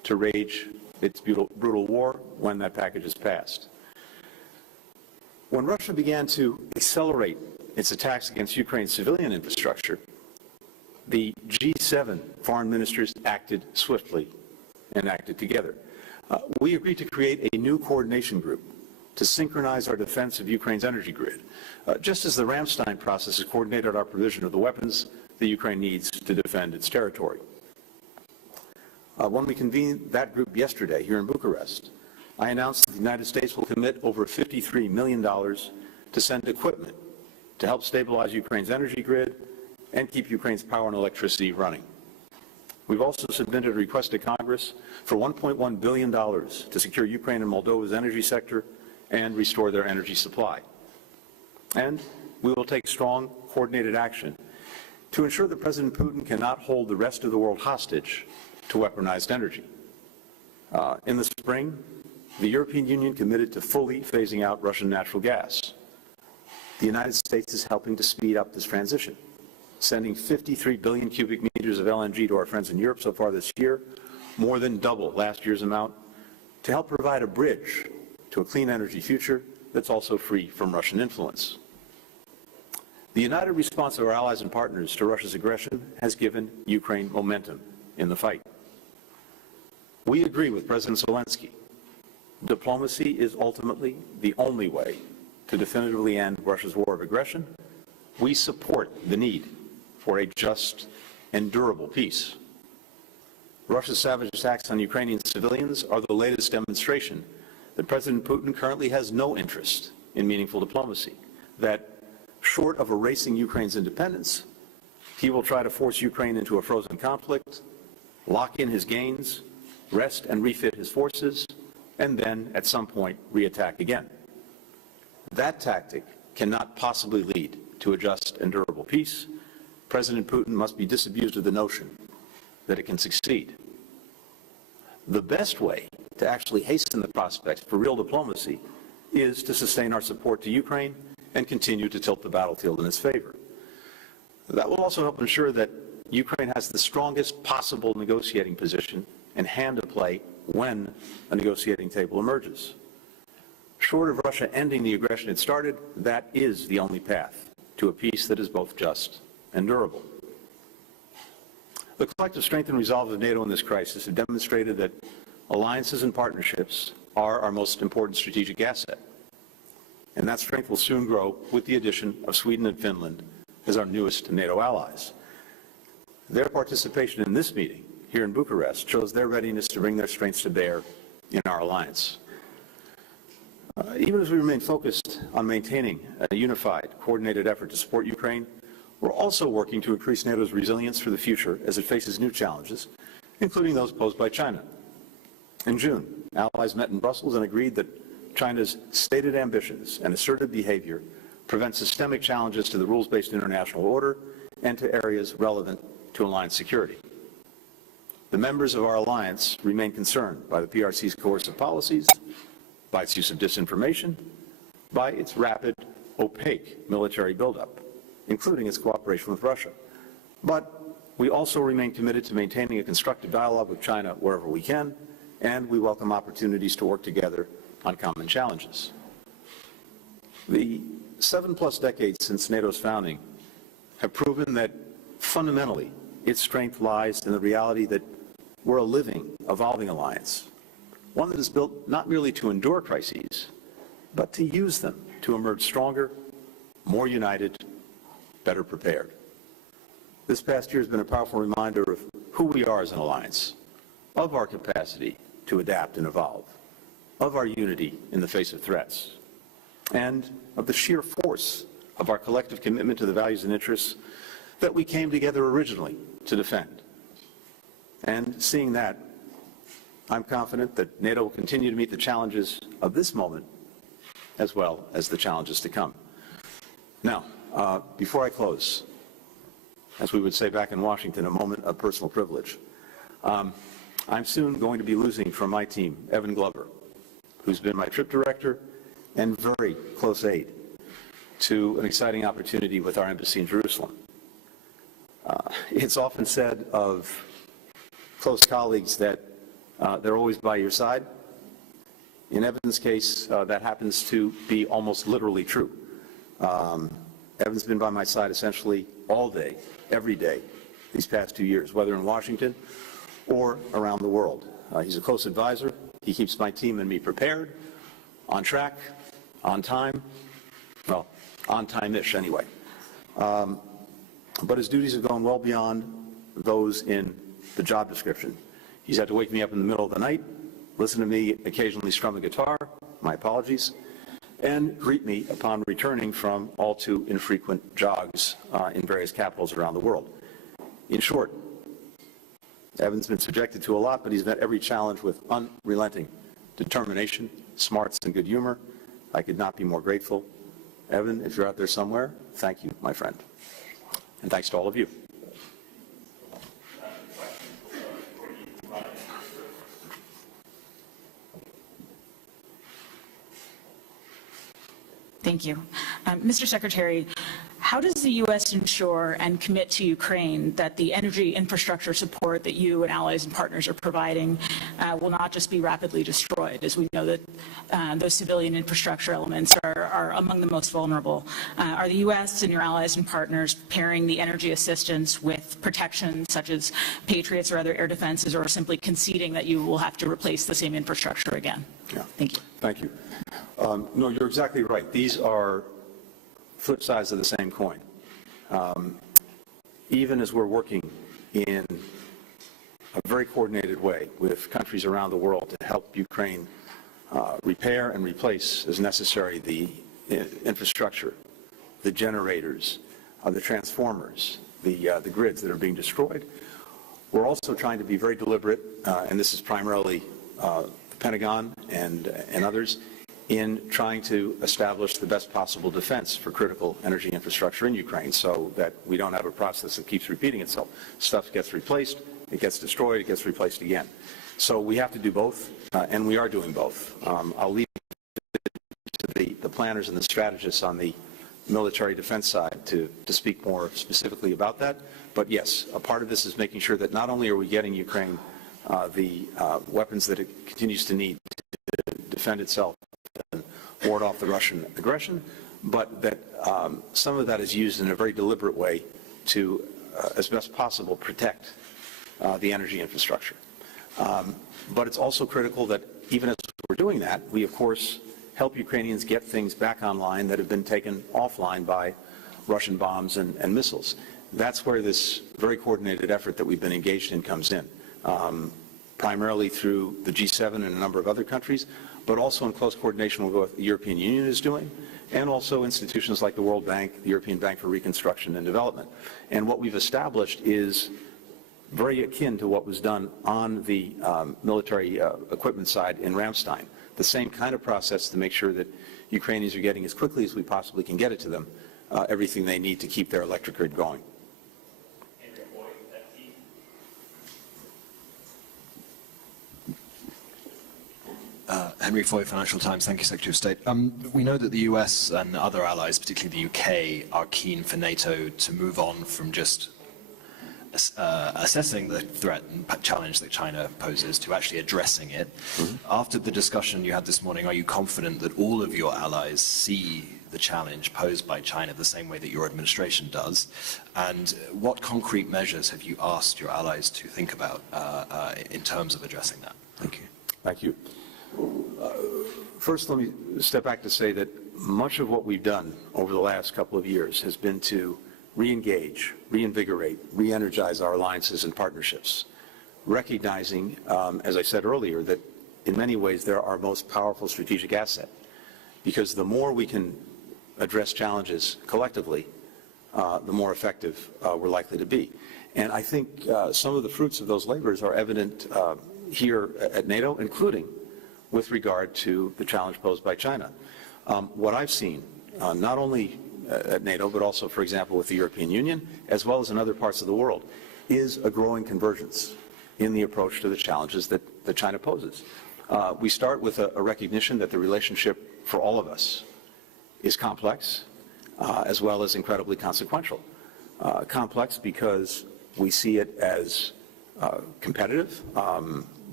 to wage its brutal war when that package is passed. When Russia began to accelerate its attacks against Ukraine's civilian infrastructure, the G7 foreign ministers acted swiftly and acted together. We agreed to create a new coordination group to synchronize our defense of Ukraine's energy grid, just as the Ramstein process has coordinated our provision of the weapons that Ukraine needs to defend its territory. When we convened that group yesterday here in Bucharest, I announced that the United States will commit over $53 million to send equipment to help stabilize Ukraine's energy grid and keep Ukraine's power and electricity running. We've also submitted a request to Congress for $1.1 billion to secure Ukraine and Moldova's energy sector and restore their energy supply. And we will take strong, coordinated action to ensure that President Putin cannot hold the rest of the world hostage to weaponized energy. In the spring, the European Union committed to fully phasing out Russian natural gas. The United States is helping to speed up this transition, sending 53 billion cubic meters of LNG to our friends in Europe so far this year, more than double last year's amount, to help provide a bridge to a clean energy future that's also free from Russian influence. The united response of our allies and partners to Russia's aggression has given Ukraine momentum in the fight. We agree with President Zelensky. Diplomacy is ultimately the only way to definitively end Russia's war of aggression. We support the need for a just and durable peace. Russia's savage attacks on Ukrainian civilians are the latest demonstration that President Putin currently has no interest in meaningful diplomacy, that short of erasing Ukraine's independence, he will try to force Ukraine into a frozen conflict, lock in his gains, rest and refit his forces, and then, at some point, reattack again. That tactic cannot possibly lead to a just and durable peace. President Putin must be disabused of the notion that it can succeed. The best way to actually hasten the prospects for real diplomacy is to sustain our support to Ukraine and continue to tilt the battlefield in its favor. That will also help ensure that Ukraine has the strongest possible negotiating position and hand to play when a negotiating table emerges. Short of Russia ending the aggression it started, that is the only path to a peace that is both just and durable. The collective strength and resolve of NATO in this crisis have demonstrated that alliances and partnerships are our most important strategic asset. And that strength will soon grow with the addition of Sweden and Finland as our newest NATO allies. Their participation in this meeting here in Bucharest shows their readiness to bring their strengths to bear in our alliance. Even as we remain focused on maintaining a unified, coordinated effort to support Ukraine, we're also working to increase NATO's resilience for the future as it faces new challenges, including those posed by China. In June, allies met in Brussels and agreed that China's stated ambitions and assertive behavior prevent systemic challenges to the rules-based international order and to areas relevant to alliance security. The members of our alliance remain concerned by the PRC's coercive policies, by its use of disinformation, by its rapid, opaque military buildup, including its cooperation with Russia. But we also remain committed to maintaining a constructive dialogue with China wherever we can, and we welcome opportunities to work together on common challenges. The 7+ decades since NATO's founding have proven that fundamentally its strength lies in the reality that we're a living, evolving alliance, one that is built not merely to endure crises, but to use them to emerge stronger, more united, better prepared. This past year has been a powerful reminder of who we are as an alliance, of our capacity to adapt and evolve, of our unity in the face of threats, and of the sheer force of our collective commitment to the values and interests that we came together originally to defend. And seeing that, I'm confident that NATO will continue to meet the challenges of this moment as well as the challenges to come. Now, before I close, as we would say back in Washington, a moment of personal privilege. I'm soon going to be losing from my team Evan Glover, who's been my trip director and very close aide to an exciting opportunity with our embassy in Jerusalem. It's often said of close colleagues that They're always by your side. In Evan's case, that happens to be almost literally true. Evan's been by my side essentially all day, every day, these past 2 years, whether in Washington or around the world. He's a close advisor. He keeps my team and me prepared, on track, on time, well, on time-ish anyway. But his duties have gone well beyond those in the job description. He's had to wake me up in the middle of the night, listen to me occasionally strum a guitar, my apologies, and greet me upon returning from all too infrequent jogs in various capitals around the world. In short, Evan's been subjected to a lot, but he's met every challenge with unrelenting determination, smarts, and good humor. I could not be more grateful. Evan, if you're out there somewhere, thank you, my friend. And thanks to all of you. Thank you. Mr. Secretary, how does the U.S. ensure and commit to Ukraine that the energy infrastructure support that you and allies and partners are providing will not just be rapidly destroyed, as we know that those civilian infrastructure elements are among the most vulnerable? Are the U.S. and your allies and partners pairing the energy assistance with protection such as Patriots or other air defenses, or simply conceding that you will have to replace the same infrastructure again? Yeah. Thank you. Thank you. No, you're exactly right. These are flip sides of the same coin. Even as we're working in a very coordinated way with countries around the world to help Ukraine repair and replace as necessary the infrastructure, the generators, the transformers, the grids that are being destroyed, we're also trying to be very deliberate, and this is primarily the Pentagon and others, in trying to establish the best possible defense for critical energy infrastructure in Ukraine so that we don't have a process that keeps repeating itself. Stuff gets replaced, it gets destroyed, it gets replaced again. So we have to do both, and we are doing both. I'll leave it to the planners and the strategists on the military defense side to speak more specifically about that. But yes, a part of this is making sure that not only are we getting Ukraine the weapons that it continues to need to defend itself and ward off the Russian aggression, but that some of that is used in a very deliberate way to, as best possible, protect the energy infrastructure. But it's also critical that even as we're doing that, we, of course, help Ukrainians get things back online that have been taken offline by Russian bombs and missiles. That's where this very coordinated effort that we've been engaged in comes in, primarily through the G7 and a number of other countries, but also in close coordination with what the European Union is doing, and also institutions like the World Bank, the European Bank for Reconstruction and Development. And what we've established is very akin to what was done on the military equipment side in Ramstein. The same kind of process to make sure that Ukrainians are getting, as quickly as we possibly can get it to them, everything they need to keep their electric grid going. Henry Foy, Financial Times. Thank you, Secretary of State. We know that the US and other allies, particularly the UK, are keen for NATO to move on from just assessing the threat and challenge that China poses to actually addressing it. Mm-hmm. After the discussion you had this morning, are you confident that all of your allies see the challenge posed by China the same way that your administration does? And what concrete measures have you asked your allies to think about in terms of addressing that? Thank you. Thank you. First, let me step back to say that much of what we've done over the last couple of years has been to re-engage, reinvigorate, re-energize our alliances and partnerships, recognizing, as I said earlier, that in many ways they're our most powerful strategic asset, because the more we can address challenges collectively, the more effective we're likely to be. And I think some of the fruits of those labors are evident here at NATO, including with regard to the challenge posed by China. What I've seen, not only at NATO, but also, for example, with the European Union, as well as in other parts of the world, is a growing convergence in the approach to the challenges that China poses. We start with a recognition that the relationship for all of us is complex, as well as incredibly consequential. Complex because we see it as competitive,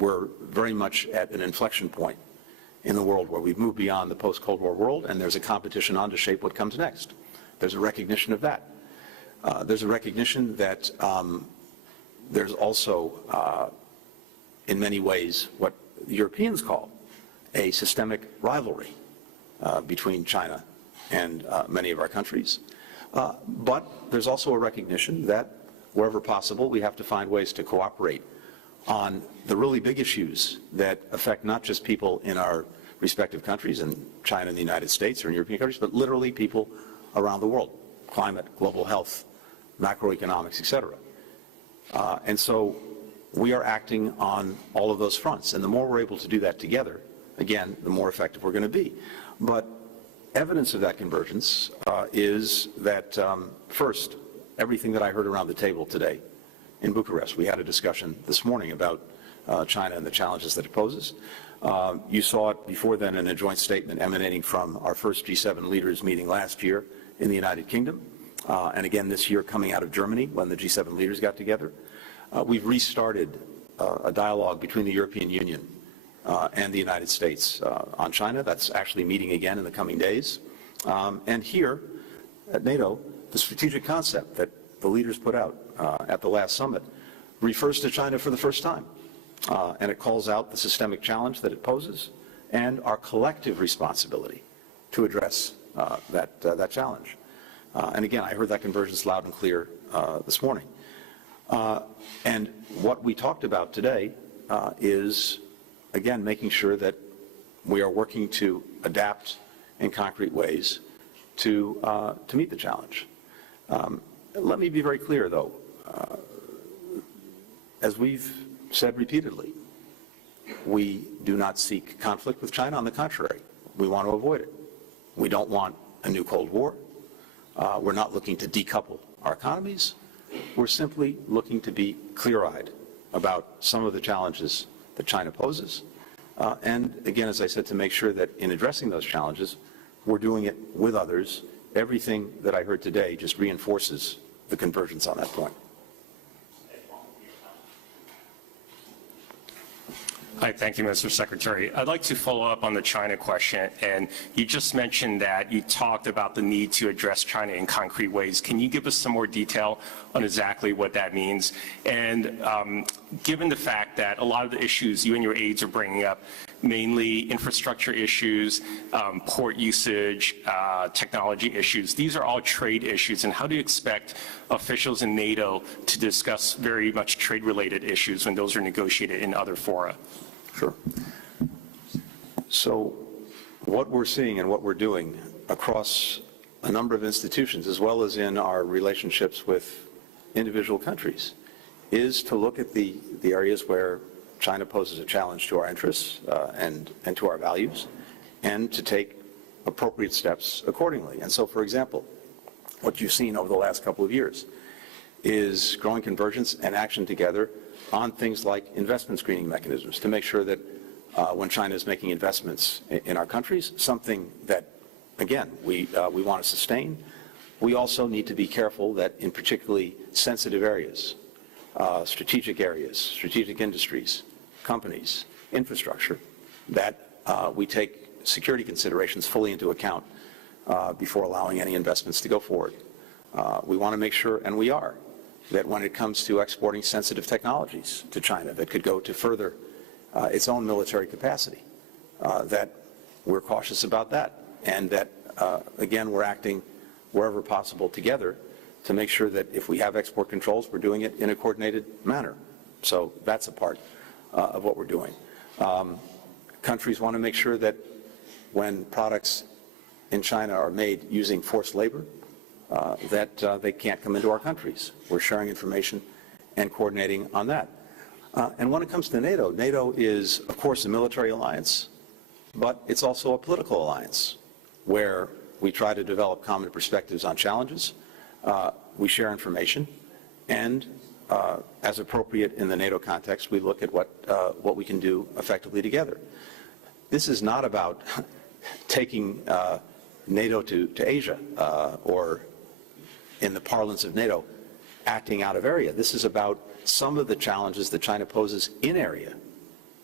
we're very much at an inflection point in the world where we've moved beyond the post-Cold War world, and there's a competition on to shape what comes next. There's a recognition of that. There's a recognition that there's also, in many ways, what the Europeans call a systemic rivalry between China and many of our countries. But there's also a recognition that wherever possible, we have to find ways to cooperate on the really big issues that affect not just people in our respective countries, in China and the United States or in European countries, but literally people around the world: climate, global health, macroeconomics, etc. And so we are acting on all of those fronts. And the more we're able to do that together, again, the more effective we're going to be. But evidence of that convergence is that, first, everything that I heard around the table today in Bucharest. We had a discussion this morning about China and the challenges that it poses. You saw it before then in a joint statement emanating from our first G7 leaders meeting last year in the United Kingdom, and again this year coming out of Germany when the G7 leaders got together. We've restarted a dialogue between the European Union and the United States on China. That's actually meeting again in the coming days. And here at NATO, the strategic concept that the leaders put out at the last summit refers to China for the first time. And it calls out the systemic challenge that it poses and our collective responsibility to address that challenge. And again, I heard that convergence loud and clear this morning. And what we talked about today is, again, making sure that we are working to adapt in concrete ways to meet the challenge. Let me be very clear, though. As we've said repeatedly, we do not seek conflict with China. On the contrary, we want to avoid it. We don't want a new Cold War. We're not looking to decouple our economies. We're simply looking to be clear-eyed about some of the challenges that China poses. And again, as I said, to make sure that in addressing those challenges, we're doing it with others. Everything that I heard today just reinforces the convergence on that point. Hi, thank you, Mr. Secretary. I'd like to follow up on the China question. And you just mentioned that you talked about the need to address China in concrete ways. Can you give us some more detail on exactly what that means? And given the fact that a lot of the issues you and your aides are bringing up, mainly infrastructure issues, port usage, technology issues, these are all trade issues. And how do you expect officials in NATO to discuss very much trade-related issues when those are negotiated in other fora? Sure. So what we're seeing and what we're doing across a number of institutions, as well as in our relationships with individual countries, is to look at the areas where China poses a challenge to our interests and to our values, and to take appropriate steps accordingly. And so, for example, what you've seen over the last couple of years is growing convergence and action together on things like investment screening mechanisms to make sure that when China is making investments in our countries, something that, again, we want to sustain, we also need to be careful that in particularly sensitive areas, strategic industries, companies, infrastructure, that we take security considerations fully into account before allowing any investments to go forward. We want to make sure, and we are, that when it comes to exporting sensitive technologies to China that could go to further its own military capacity, that we're cautious about that, and that, again, we're acting wherever possible together to make sure that if we have export controls, we're doing it in a coordinated manner. So that's a part of what we're doing. Countries want to make sure that when products in China are made using forced labor, that they can't come into our countries. We're sharing information and coordinating on that. And when it comes to NATO, NATO is, of course, a military alliance, but it's also a political alliance where we try to develop common perspectives on challenges. We share information, and as appropriate in the NATO context, we look at what we can do effectively together. This is not about taking NATO to Asia or, in the parlance of NATO, acting out of area. This is about some of the challenges that China poses in area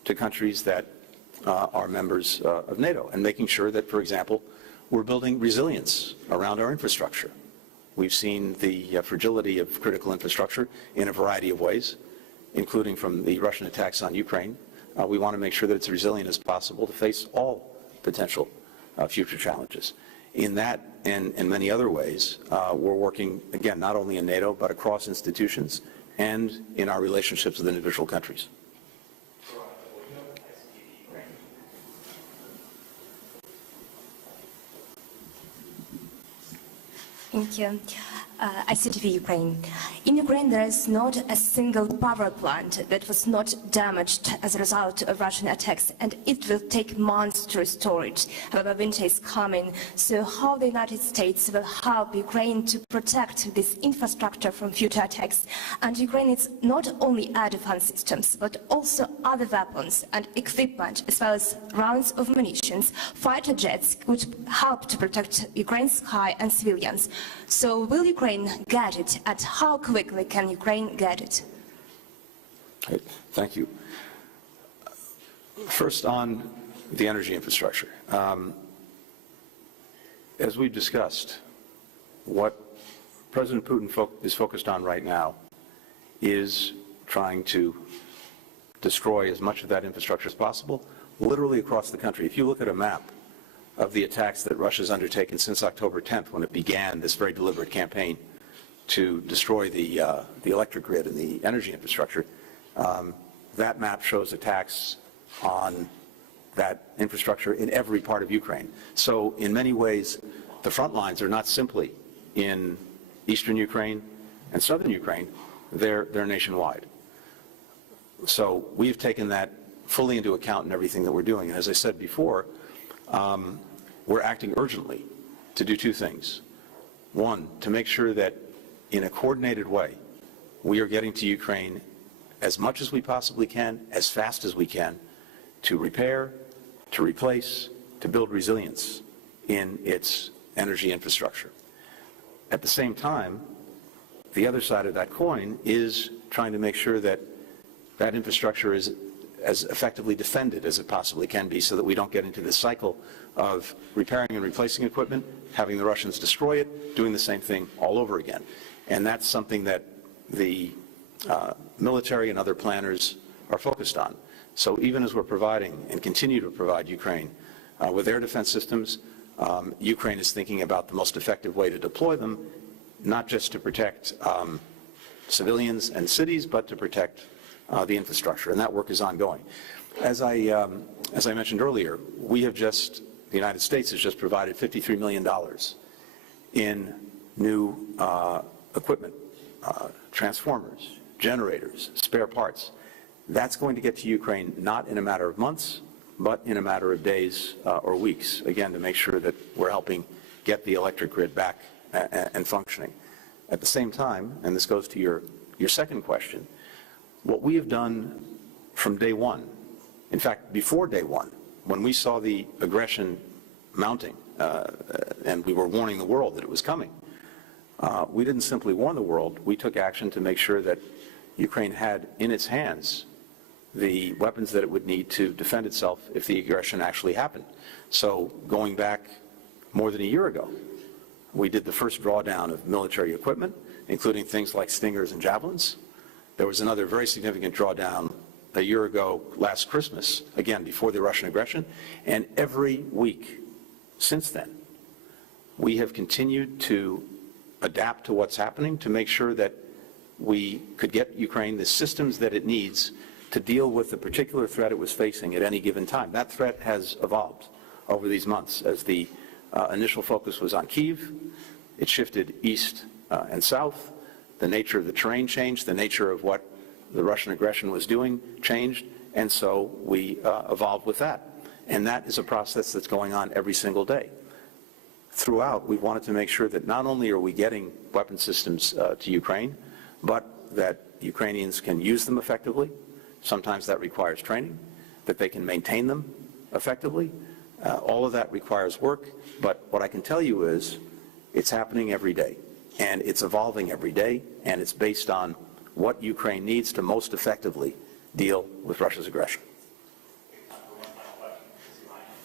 to countries that are members of NATO, and making sure that, for example, we're building resilience around our infrastructure. We've seen the fragility of critical infrastructure in a variety of ways, including from the Russian attacks on Ukraine. We want to make sure that it's resilient as possible to face all potential future challenges. In that and in many other ways, we're working, again, not only in NATO, but across institutions and in our relationships with individual countries. Thank you. ICTV Ukraine. In Ukraine, there is not a single power plant that was not damaged as a result of Russian attacks, and it will take months to restore it. However, winter is coming, so how the United States will help Ukraine to protect this infrastructure from future attacks? And Ukraine needs not only air defense systems, but also other weapons and equipment, as well as rounds of munitions. Fighter jets could help to protect Ukraine's sky and civilians. So will Ukraine get it, and how quickly can Ukraine get it? Okay, thank you. First, on the energy infrastructure. As we've discussed, what President Putin is focused on right now is trying to destroy as much of that infrastructure as possible, literally across the country. If you look at a map of the attacks that Russia's undertaken since October 10th, when it began this very deliberate campaign to destroy the electric grid and the energy infrastructure, that map shows attacks on that infrastructure in every part of Ukraine. So in many ways, the front lines are not simply in eastern Ukraine and southern Ukraine, they're nationwide. So we've taken that fully into account in everything that we're doing. And as I said before, we're acting urgently to do two things. One, to make sure that in a coordinated way, we are getting to Ukraine as much as we possibly can, as fast as we can, to repair, to replace, to build resilience in its energy infrastructure. At the same time, the other side of that coin is trying to make sure that that infrastructure is as effectively defended as it possibly can be, so that we don't get into this cycle of repairing and replacing equipment, having the Russians destroy it, doing the same thing all over again. And that's something that the military and other planners are focused on. So even as we're providing and continue to provide Ukraine with air defense systems, Ukraine is thinking about the most effective way to deploy them, not just to protect civilians and cities, but to protect the infrastructure, and that work is ongoing. As I mentioned earlier, the United States has just provided $53 million in new equipment, transformers, generators, spare parts. That's going to get to Ukraine not in a matter of months, but in a matter of days or weeks, again, to make sure that we're helping get the electric grid back and functioning. At the same time, and this goes to your second question, what we have done from day one, in fact, before day one, when we saw the aggression mounting and we were warning the world that it was coming, we didn't simply warn the world, we took action to make sure that Ukraine had in its hands the weapons that it would need to defend itself if the aggression actually happened. So going back more than a year ago, we did the first drawdown of military equipment, including things like Stingers and Javelins. There was another very significant drawdown a year ago last Christmas, again, before the Russian aggression. And every week since then, we have continued to adapt to what's happening to make sure that we could get Ukraine the systems that it needs to deal with the particular threat it was facing at any given time. That threat has evolved over these months. As the initial focus was on Kyiv, it shifted east and south. The nature of the terrain changed, the nature of what the Russian aggression was doing changed, and so we evolved with that. And that is a process that's going on every single day. Throughout, we wanted to make sure that not only are we getting weapon systems to Ukraine, but that Ukrainians can use them effectively. Sometimes that requires training, that they can maintain them effectively. All of that requires work, but what I can tell you is it's happening every day, and it's evolving every day, and it's based on what Ukraine needs to most effectively deal with Russia's aggression.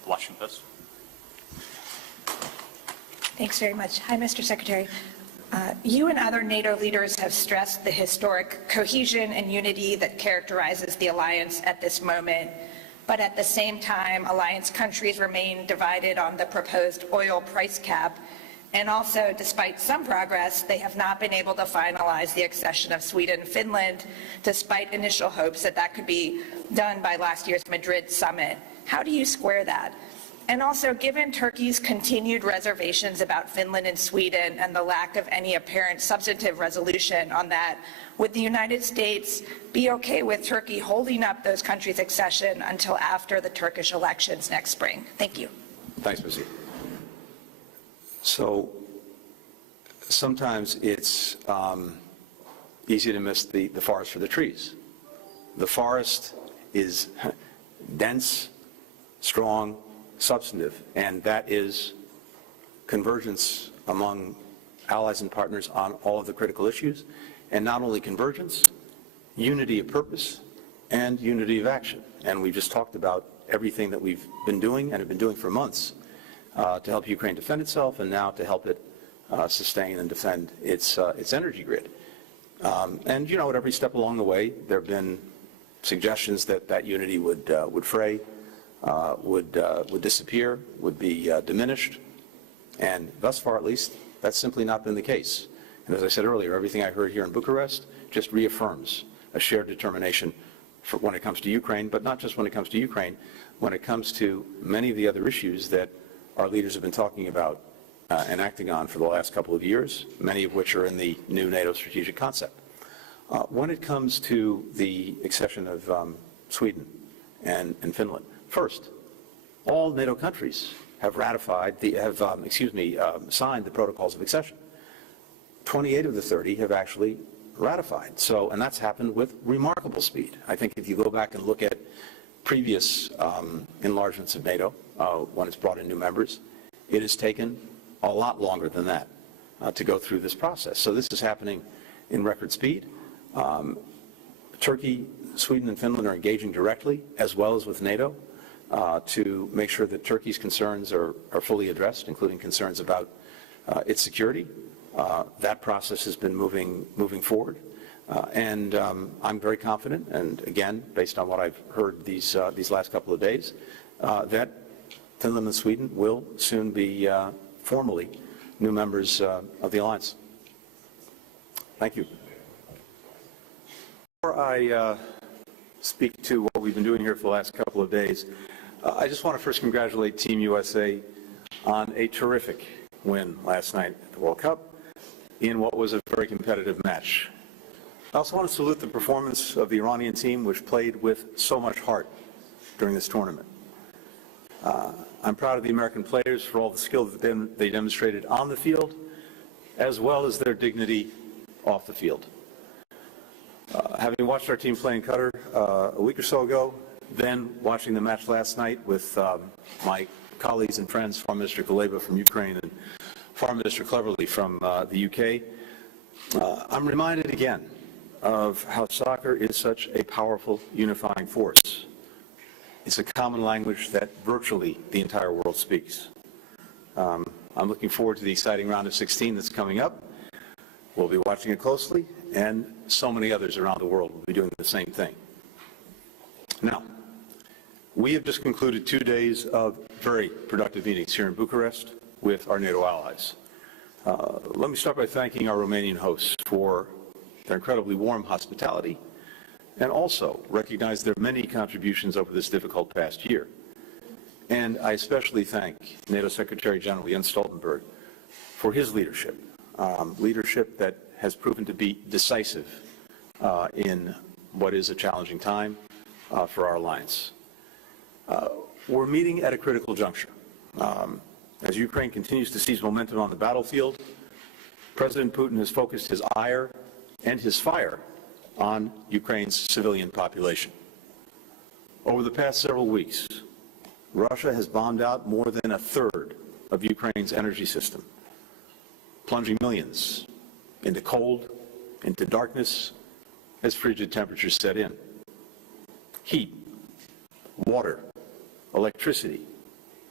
Washington Post. Thanks very much. Hi, Mr. Secretary. You and other NATO leaders have stressed the historic cohesion and unity that characterizes the alliance at this moment. But at the same time, alliance countries remain divided on the proposed oil price cap. And also, despite some progress, they have not been able to finalize the accession of Sweden and Finland, despite initial hopes that that could be done by last year's Madrid summit. How do you square that? And also, given Turkey's continued reservations about Finland and Sweden and the lack of any apparent substantive resolution on that, would the United States be okay with Turkey holding up those countries' accession until after the Turkish elections next spring? Thank you. Thanks, Missy. So sometimes it's easy to miss the forest for the trees. The forest is dense, strong, substantive, and that is convergence among allies and partners on all of the critical issues, and not only convergence, unity of purpose and unity of action. And we just talked about everything that we've been doing and have been doing for months to help Ukraine defend itself, and now to help it sustain and defend its energy grid. And you know, at every step along the way, there have been suggestions that that unity would fray, would disappear, would be diminished, and thus far, at least, that's simply not been the case. And as I said earlier, everything I heard here in Bucharest just reaffirms a shared determination for when it comes to Ukraine, but not just when it comes to Ukraine, when it comes to many of the other issues that our leaders have been talking about and acting on for the last couple of years, many of which are in the new NATO strategic concept. When it comes to the accession of Sweden and Finland, first, all NATO countries have ratified signed the protocols of accession. 28 of the 30 have actually ratified. So, and that's happened with remarkable speed. I think if you go back and look at previous enlargements of NATO, when it's brought in new members, it has taken a lot longer than that to go through this process. So this is happening in record speed. Turkey, Sweden, and Finland are engaging directly, as well as with NATO, to make sure that Turkey's concerns are fully addressed, including concerns about its security. That process has been moving forward. And I'm very confident, and again, based on what I've heard these last couple of days, that Finland and Sweden will soon be formally new members of the alliance. Thank you. Before I speak to what we've been doing here for the last couple of days, I just want to first congratulate Team USA on a terrific win last night at the World Cup in what was a very competitive match. I also want to salute the performance of the Iranian team, which played with so much heart during this tournament. I'm proud of the American players for all the skill that they demonstrated on the field, as well as their dignity off the field. Having watched our team play in Qatar a week or so ago, then watching the match last night with my colleagues and friends, Foreign Minister Kuleba from Ukraine and Foreign Minister Cleverly from the UK, I'm reminded again of how soccer is such a powerful unifying force. It's a common language that virtually the entire world speaks. I'm looking forward to the exciting round of 16 that's coming up. We'll be watching it closely, and so many others around the world will be doing the same thing. Now, we have just concluded 2 days of very productive meetings here in Bucharest with our NATO allies. Let me start by thanking our Romanian hosts for their incredibly warm hospitality, and also recognize their many contributions over this difficult past year. And I especially thank NATO Secretary General Jens Stoltenberg for his leadership, leadership that has proven to be decisive in what is a challenging time for our alliance. We're meeting at a critical juncture. As Ukraine continues to seize momentum on the battlefield, President Putin has focused his ire and his fire on Ukraine's civilian population. Over the past several weeks, Russia has bombed out more than a third of Ukraine's energy system, plunging millions into cold, into darkness, as frigid temperatures set in. Heat, water, electricity,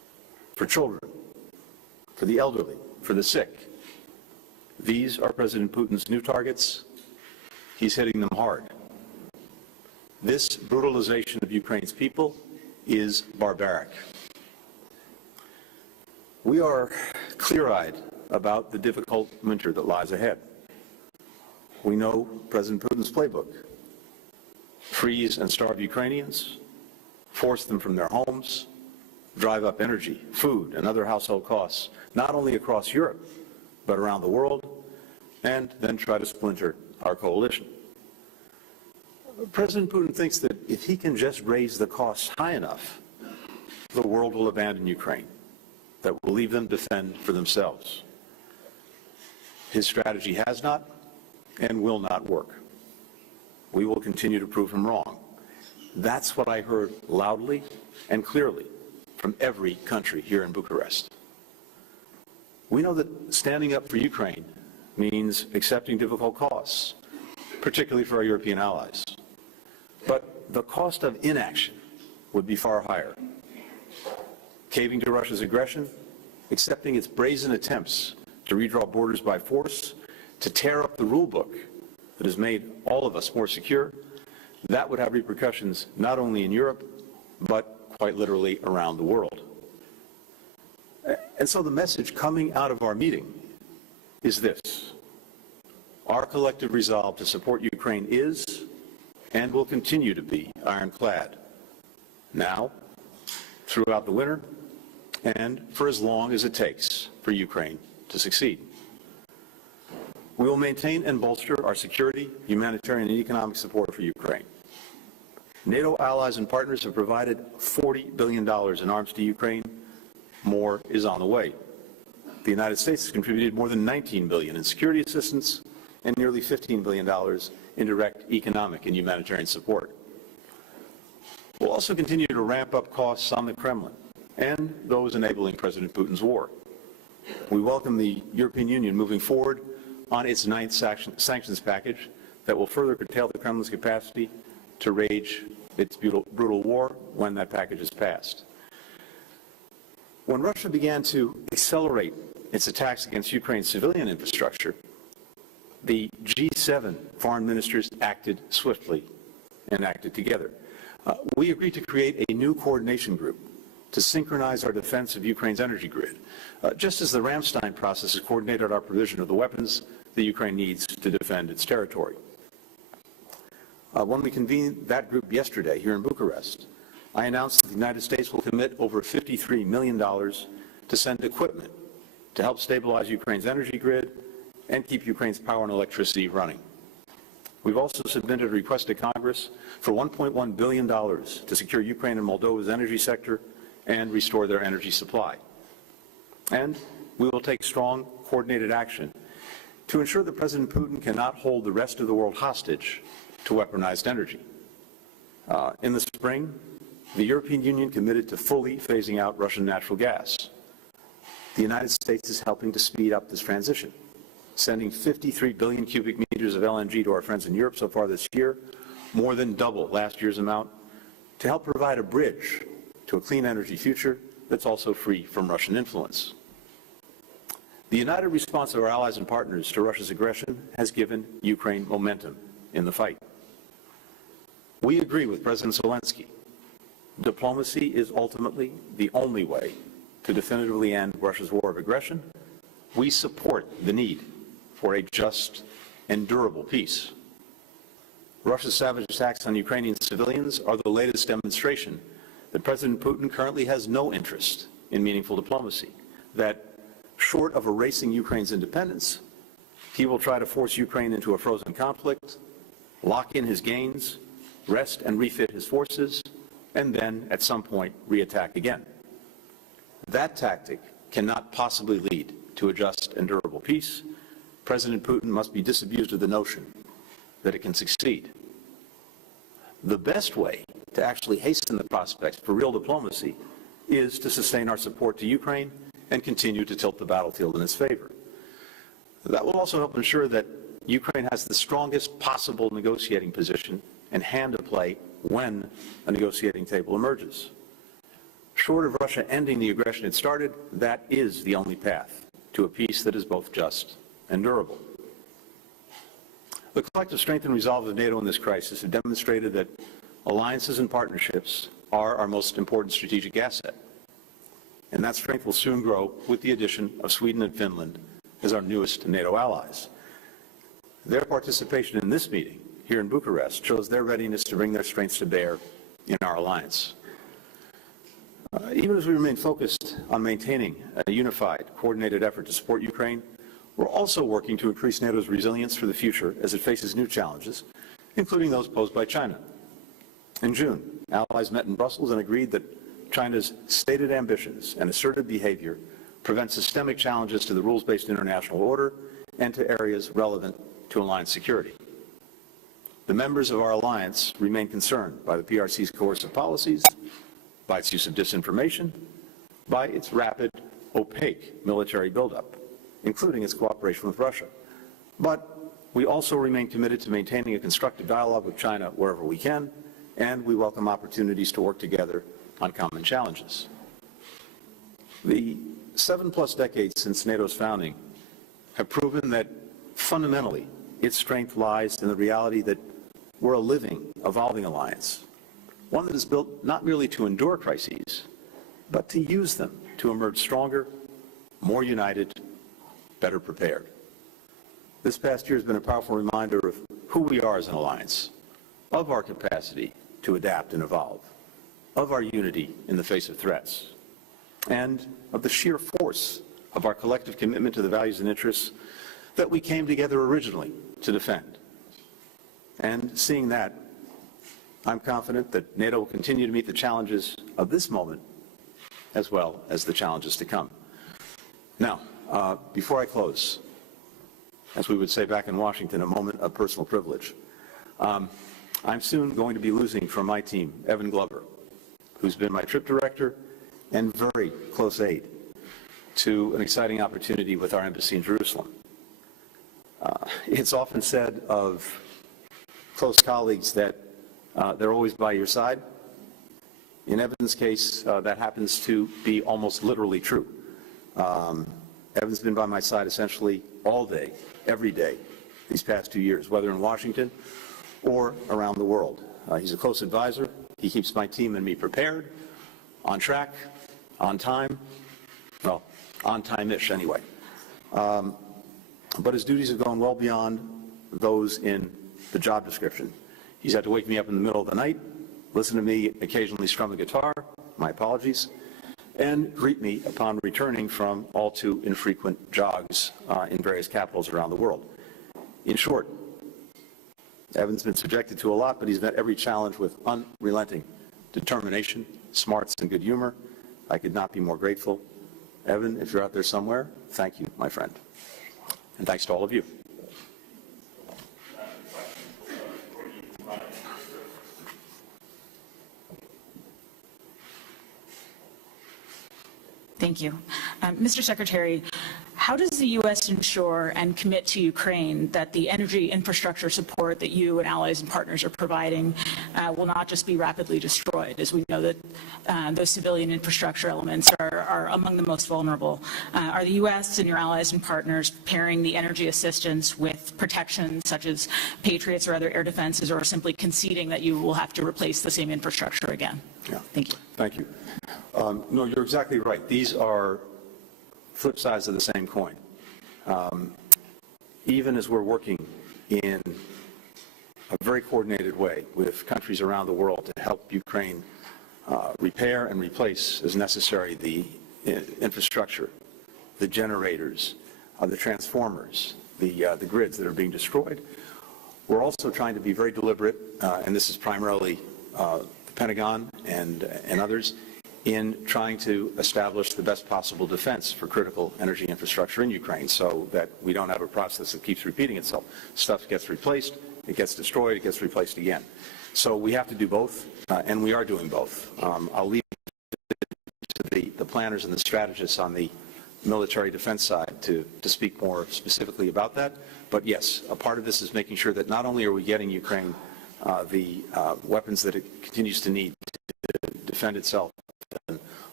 for children, for the elderly, for the sick. These are President Putin's new targets. He's hitting them hard. This brutalization of Ukraine's people is barbaric. We are clear-eyed about the difficult winter that lies ahead. We know President Putin's playbook: freeze and starve Ukrainians, force them from their homes, drive up energy, food, and other household costs, not only across Europe, but around the world, and then try to splinter our coalition. President Putin thinks that if he can just raise the costs high enough, the world will abandon Ukraine, that will leave them to fend for themselves. His strategy has not and will not work. We will continue to prove him wrong. That's what I heard loudly and clearly from every country here in Bucharest. We know that standing up for Ukraine means accepting difficult costs, particularly for our European allies. But the cost of inaction would be far higher. Caving to Russia's aggression, accepting its brazen attempts to redraw borders by force, to tear up the rule book that has made all of us more secure, that would have repercussions not only in Europe, but quite literally around the world. And so the message coming out of our meeting is this: our collective resolve to support Ukraine is and will continue to be ironclad, now, throughout the winter, and for as long as it takes for Ukraine to succeed. We will maintain and bolster our security, humanitarian, and economic support for Ukraine. NATO allies and partners have provided $40 billion in arms to Ukraine. More is on the way. The United States has contributed more than $19 billion in security assistance and nearly $15 billion in direct economic and humanitarian support. We'll also continue to ramp up costs on the Kremlin and those enabling President Putin's war. We welcome the European Union moving forward on its ninth sanctions package that will further curtail the Kremlin's capacity to wage its brutal war when that package is passed. When Russia began to accelerate its attacks against Ukraine's civilian infrastructure, the G7 foreign ministers acted swiftly and acted together. We agreed to create a new coordination group to synchronize our defense of Ukraine's energy grid, just as the Ramstein process has coordinated our provision of the weapons that Ukraine needs to defend its territory. When we convened that group yesterday here in Bucharest, I announced that the United States will commit over $53 million to send equipment to help stabilize Ukraine's energy grid and keep Ukraine's power and electricity running. We've also submitted a request to Congress for $1.1 billion to secure Ukraine and Moldova's energy sector and restore their energy supply. And we will take strong, coordinated action to ensure that President Putin cannot hold the rest of the world hostage to weaponized energy. In the spring, the European Union committed to fully phasing out Russian natural gas. The United States is helping to speed up this transition, sending 53 billion cubic meters of LNG to our friends in Europe so far this year, more than double last year's amount, to help provide a bridge to a clean energy future that's also free from Russian influence. The united response of our allies and partners to Russia's aggression has given Ukraine momentum in the fight. We agree with President Zelensky. Diplomacy is ultimately the only way to definitively end Russia's war of aggression. We support the need for a just and durable peace. Russia's savage attacks on Ukrainian civilians are the latest demonstration that President Putin currently has no interest in meaningful diplomacy, that short of erasing Ukraine's independence, he will try to force Ukraine into a frozen conflict, lock in his gains, rest and refit his forces, and then, at some point, reattack again. That tactic cannot possibly lead to a just and durable peace. President Putin must be disabused of the notion that it can succeed. The best way to actually hasten the prospects for real diplomacy is to sustain our support to Ukraine and continue to tilt the battlefield in its favor. That will also help ensure that Ukraine has the strongest possible negotiating position and hand to play when a negotiating table emerges. Short of Russia ending the aggression it started, that is the only path to a peace that is both just and durable. The collective strength and resolve of NATO in this crisis have demonstrated that alliances and partnerships are our most important strategic asset. And that strength will soon grow with the addition of Sweden and Finland as our newest NATO allies. Their participation in this meeting here in Bucharest shows their readiness to bring their strengths to bear in our alliance. Even as we remain focused on maintaining a unified, coordinated effort to support Ukraine, we're also working to increase NATO's resilience for the future as it faces new challenges, including those posed by China. In June, allies met in Brussels and agreed that China's stated ambitions and assertive behavior prevent systemic challenges to the rules-based international order and to areas relevant to alliance security. The members of our alliance remain concerned by the PRC's coercive policies, by its use of disinformation, by its rapid, opaque military buildup, including its cooperation with Russia. But we also remain committed to maintaining a constructive dialogue with China wherever we can, and we welcome opportunities to work together on common challenges. The 7+ decades since NATO's founding have proven that fundamentally its strength lies in the reality that we're a living, evolving alliance, one that is built not merely to endure crises, but to use them to emerge stronger, more united, better prepared. This past year has been a powerful reminder of who we are as an alliance, of our capacity to adapt and evolve, of our unity in the face of threats, and of the sheer force of our collective commitment to the values and interests that we came together originally to defend. And seeing that, I'm confident that NATO will continue to meet the challenges of this moment as well as the challenges to come. Now, before I close, as we would say back in Washington, a moment of personal privilege. I'm soon going to be losing from my team Evan Glover, who's been my trip director and very close aide to an exciting opportunity with our embassy in Jerusalem. It's often said of close colleagues that they're always by your side. In Evan's case, that happens to be almost literally true. Evan's been by my side essentially all day, every day, these past 2 years, whether in Washington or around the world. He's a close advisor. He keeps my team and me prepared, on track, on time, well, on time-ish anyway. But his duties have gone well beyond those in the job description. He's had to wake me up in the middle of the night, listen to me occasionally strum a guitar, my apologies, and greet me upon returning from all too infrequent jogs in various capitals around the world. In short, Evan's been subjected to a lot, but he's met every challenge with unrelenting determination, smarts, and good humor. I could not be more grateful. Evan, if you're out there somewhere, thank you, my friend. And thanks to all of you. Thank you. Mr. Secretary, how does the U.S. ensure and commit to Ukraine that the energy infrastructure support that you and allies and partners are providing will not just be rapidly destroyed, as we know that those civilian infrastructure elements are among the most vulnerable? Are the U.S. and your allies and partners pairing the energy assistance with protection such as Patriots or other air defenses, or simply conceding that you will have to replace the same infrastructure again? Yeah. Thank you. Thank you. No, you're exactly right. These are flip sides of the same coin. Even as we're working in a very coordinated way with countries around the world to help Ukraine repair and replace as necessary the infrastructure, the generators, the transformers, the grids that are being destroyed, we're also trying to be very deliberate, and this is primarily the Pentagon and others, in trying to establish the best possible defense for critical energy infrastructure in Ukraine so that we don't have a process that keeps repeating itself. Stuff gets replaced, it gets destroyed, it gets replaced again. So we have to do both, and we are doing both. I'll leave it to the planners and the strategists on the military defense side to speak more specifically about that. But yes, a part of this is making sure that not only are we getting Ukraine the weapons that it continues to need to defend itself and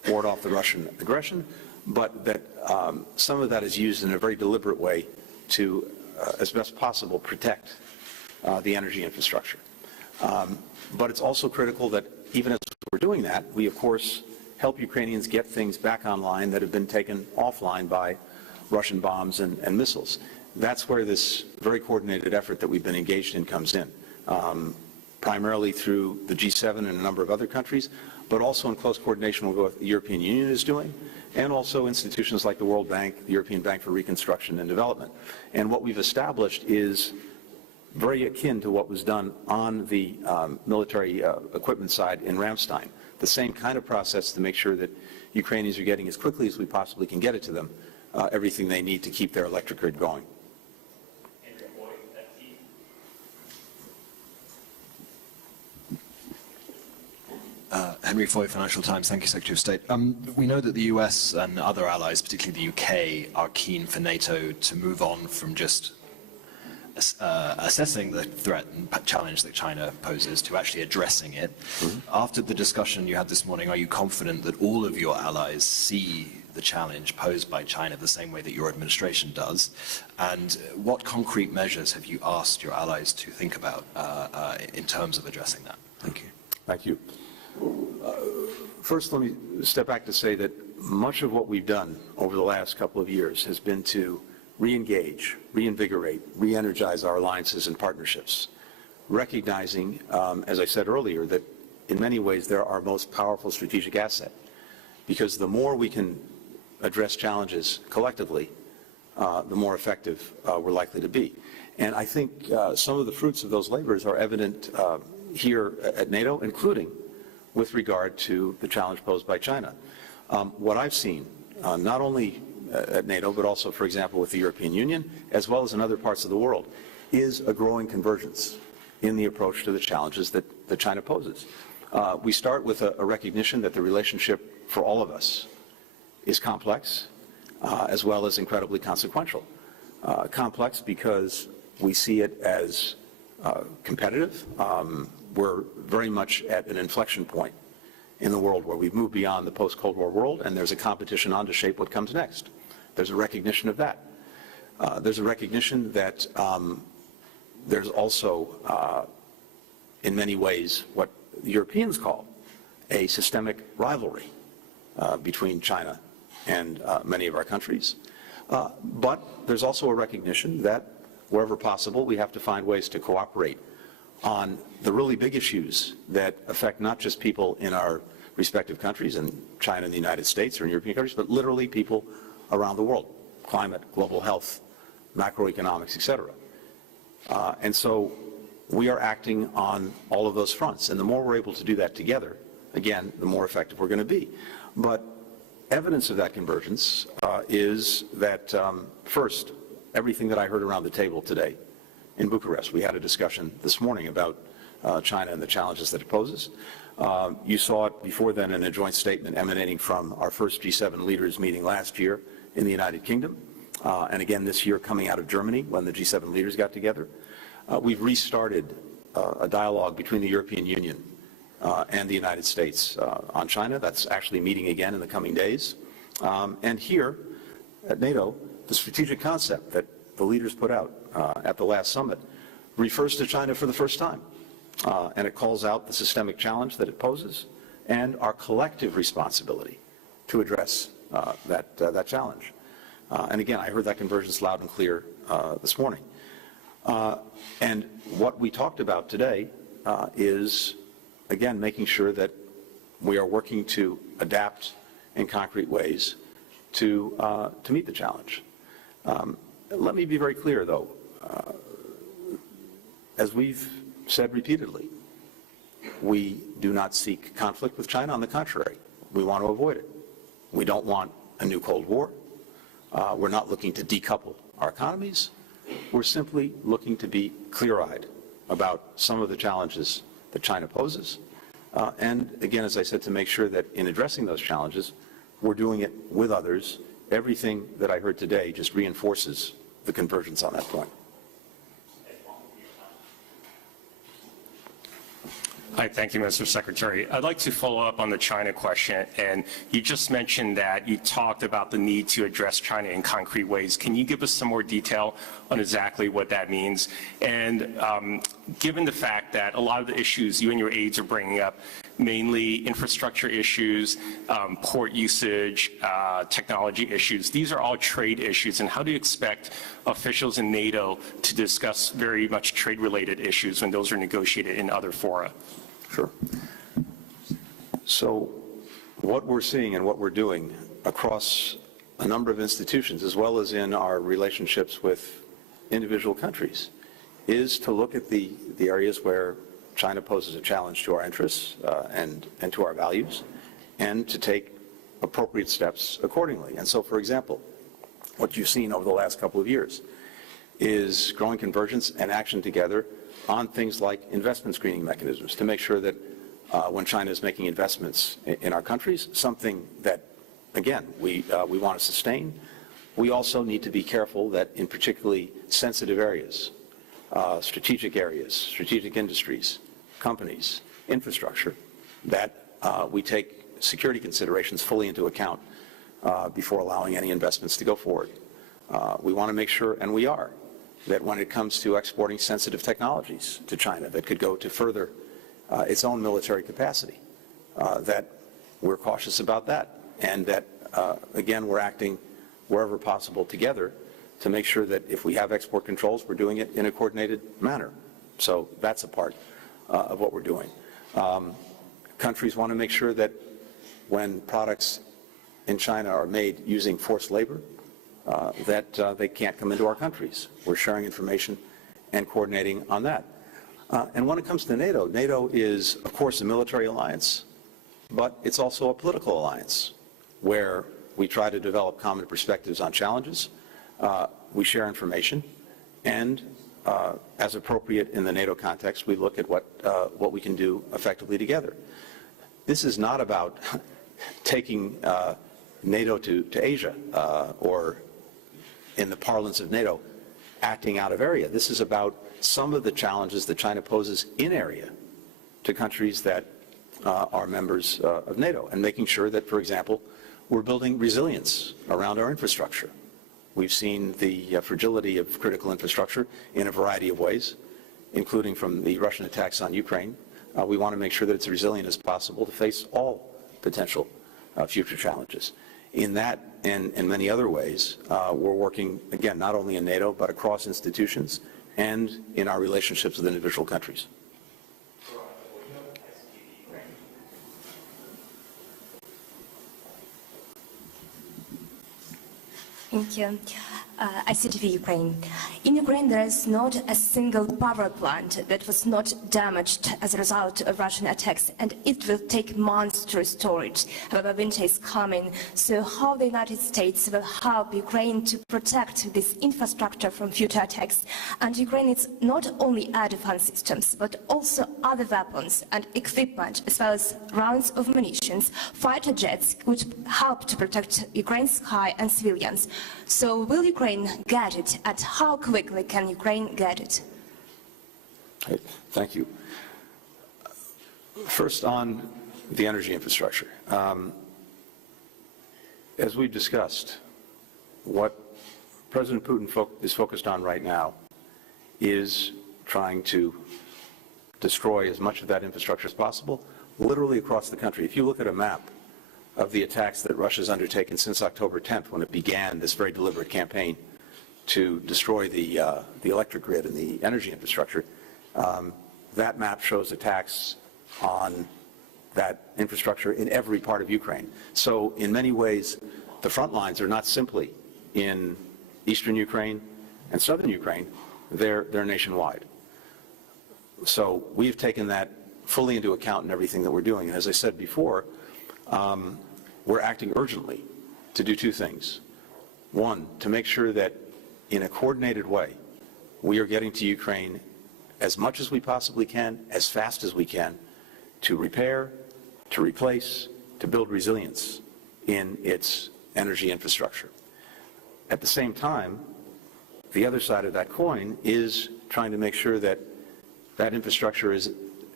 ward off the Russian aggression, but that some of that is used in a very deliberate way to, as best possible, protect the energy infrastructure. But it's also critical that even as we're doing that, we, of course, help Ukrainians get things back online that have been taken offline by Russian bombs and missiles. That's where this very coordinated effort that we've been engaged in comes in, primarily through the G7 and a number of other countries, but also in close coordination with what the European Union is doing, and also institutions like the World Bank, the European Bank for Reconstruction and Development. And what we've established is very akin to what was done on the military equipment side in Ramstein. The same kind of process to make sure that Ukrainians are getting as quickly as we possibly can get it to them, everything they need to keep their electric grid going. Henry Foy, Financial Times. Thank you, Secretary of State. We know that the US and other allies, particularly the UK, are keen for NATO to move on from just assessing the threat and challenge that China poses to actually addressing it. After the discussion you had this morning, are you confident that all of your allies see the challenge posed by China the same way that your administration does? And what concrete measures have you asked your allies to think about in terms of addressing that? Thank you. Thank you. First, let me step back to say that much of what we've done over the last couple of years has been to re-engage, reinvigorate, re-energize our alliances and partnerships, recognizing, as I said earlier, that in many ways they're our most powerful strategic asset, because the more we can address challenges collectively, the more effective we're likely to be. And I think some of the fruits of those labors are evident here at NATO, including with regard to the challenge posed by China. What I've seen, not only at NATO, but also, for example, with the European Union, as well as in other parts of the world, is a growing convergence in the approach to the challenges that China poses. We start with a recognition that the relationship for all of us is complex, as well as incredibly consequential. Complex because we see it as competitive. We're very much at an inflection point in the world where we've moved beyond the post-Cold War world, and there's a competition on to shape what comes next. There's a recognition of that. There's a recognition that there's also, in many ways, what the Europeans call a systemic rivalry between China and many of our countries. But there's also a recognition that wherever possible, we have to find ways to cooperate on the really big issues that affect not just people in our respective countries, in China and the United States or in European countries, but literally people around the world: climate, global health, macroeconomics, etc. And so we are acting on all of those fronts. And the more we're able to do that together, again, the more effective we're going to be. But evidence of that convergence is that, first, everything that I heard around the table today in Bucharest. We had a discussion this morning about China and the challenges that it poses. You saw it before then in a joint statement emanating from our first G7 leaders meeting last year in the United Kingdom, and again this year coming out of Germany when the G7 leaders got together. We've restarted a dialogue between the European Union and the United States on China. That's actually meeting again in the coming days. And here at NATO, the strategic concept that the leaders put out at the last summit refers to China for the first time. And it calls out the systemic challenge that it poses and our collective responsibility to address that challenge. And again, I heard that convergence loud and clear this morning. And what we talked about today is, again, making sure that we are working to adapt in concrete ways to meet the challenge. Let me be very clear, though. As we've said repeatedly, we do not seek conflict with China. On the contrary, we want to avoid it. We don't want a new Cold War. We're not looking to decouple our economies. We're simply looking to be clear-eyed about some of the challenges that China poses. And again, as I said, to make sure that in addressing those challenges, we're doing it with others. Everything that I heard today just reinforces the convergence on that point. Hi, thank you, Mr. Secretary. I'd like to follow up on the China question, and you just mentioned that you talked about the need to address China in concrete ways. Can you give us some more detail on exactly what that means? And given the fact that a lot of the issues you and your aides are bringing up, mainly infrastructure issues, port usage, technology issues, these are all trade issues, and how do you expect officials in NATO to discuss very much trade-related issues when those are negotiated in other fora? Sure. So what we're seeing and what we're doing across a number of institutions, as well as in our relationships with individual countries, is to look at the areas where China poses a challenge to our interests and to our values, and to take appropriate steps accordingly. And so, for example, what you've seen over the last couple of years is growing convergence and action together on things like investment screening mechanisms to make sure that when China is making investments in our countries, something that, again, we want to sustain, we also need to be careful that in particularly sensitive areas, strategic industries, companies, infrastructure, that we take security considerations fully into account before allowing any investments to go forward. We want to make sure, and we are, that when it comes to exporting sensitive technologies to China that could go to further its own military capacity, that we're cautious about that, and that, again, we're acting wherever possible together to make sure that if we have export controls, we're doing it in a coordinated manner. So that's a part of what we're doing. Countries want to make sure that when products in China are made using forced labor, that they can't come into our countries. We're sharing information and coordinating on that. And when it comes to NATO, NATO is, of course, a military alliance, but it's also a political alliance where we try to develop common perspectives on challenges. We share information, and as appropriate in the NATO context, we look at what we can do effectively together. This is not about taking NATO to Asia or, in the parlance of NATO, acting out of area. This is about some of the challenges that China poses in area to countries that are members of NATO, and making sure that, for example, we're building resilience around our infrastructure. We've seen the fragility of critical infrastructure in a variety of ways, including from the Russian attacks on Ukraine. We want to make sure that it's resilient as possible to face all potential future challenges. In that and in many other ways, we're working, again, not only in NATO, but across institutions and in our relationships with individual countries. Thank you. ICTV Ukraine. In Ukraine, there is not a single power plant that was not damaged as a result of Russian attacks, and it will take months to restore it. However, winter is coming, so how the United States will help Ukraine to protect this infrastructure from future attacks? And Ukraine needs not only air defense systems, but also other weapons and equipment, as well as rounds of munitions. Fighter jets would help to protect Ukraine's sky and civilians. So will Ukraine get it, and how quickly can Ukraine get it? Thank you. First, on the energy infrastructure. As we've discussed, what President Putin is focused on right now is trying to destroy as much of that infrastructure as possible, literally across the country. If you look at a map of the attacks that Russia's undertaken since October 10th, when it began this very deliberate campaign to destroy the electric grid and the energy infrastructure, that map shows attacks on that infrastructure in every part of Ukraine. So in many ways, the front lines are not simply in eastern Ukraine and southern Ukraine, they're nationwide. So we've taken that fully into account in everything that we're doing. And as I said before, we're acting urgently to do two things. One, to make sure that in a coordinated way, we are getting to Ukraine as much as we possibly can, as fast as we can, to repair, to replace, to build resilience in its energy infrastructure. At the same time, the other side of that coin is trying to make sure that that infrastructure is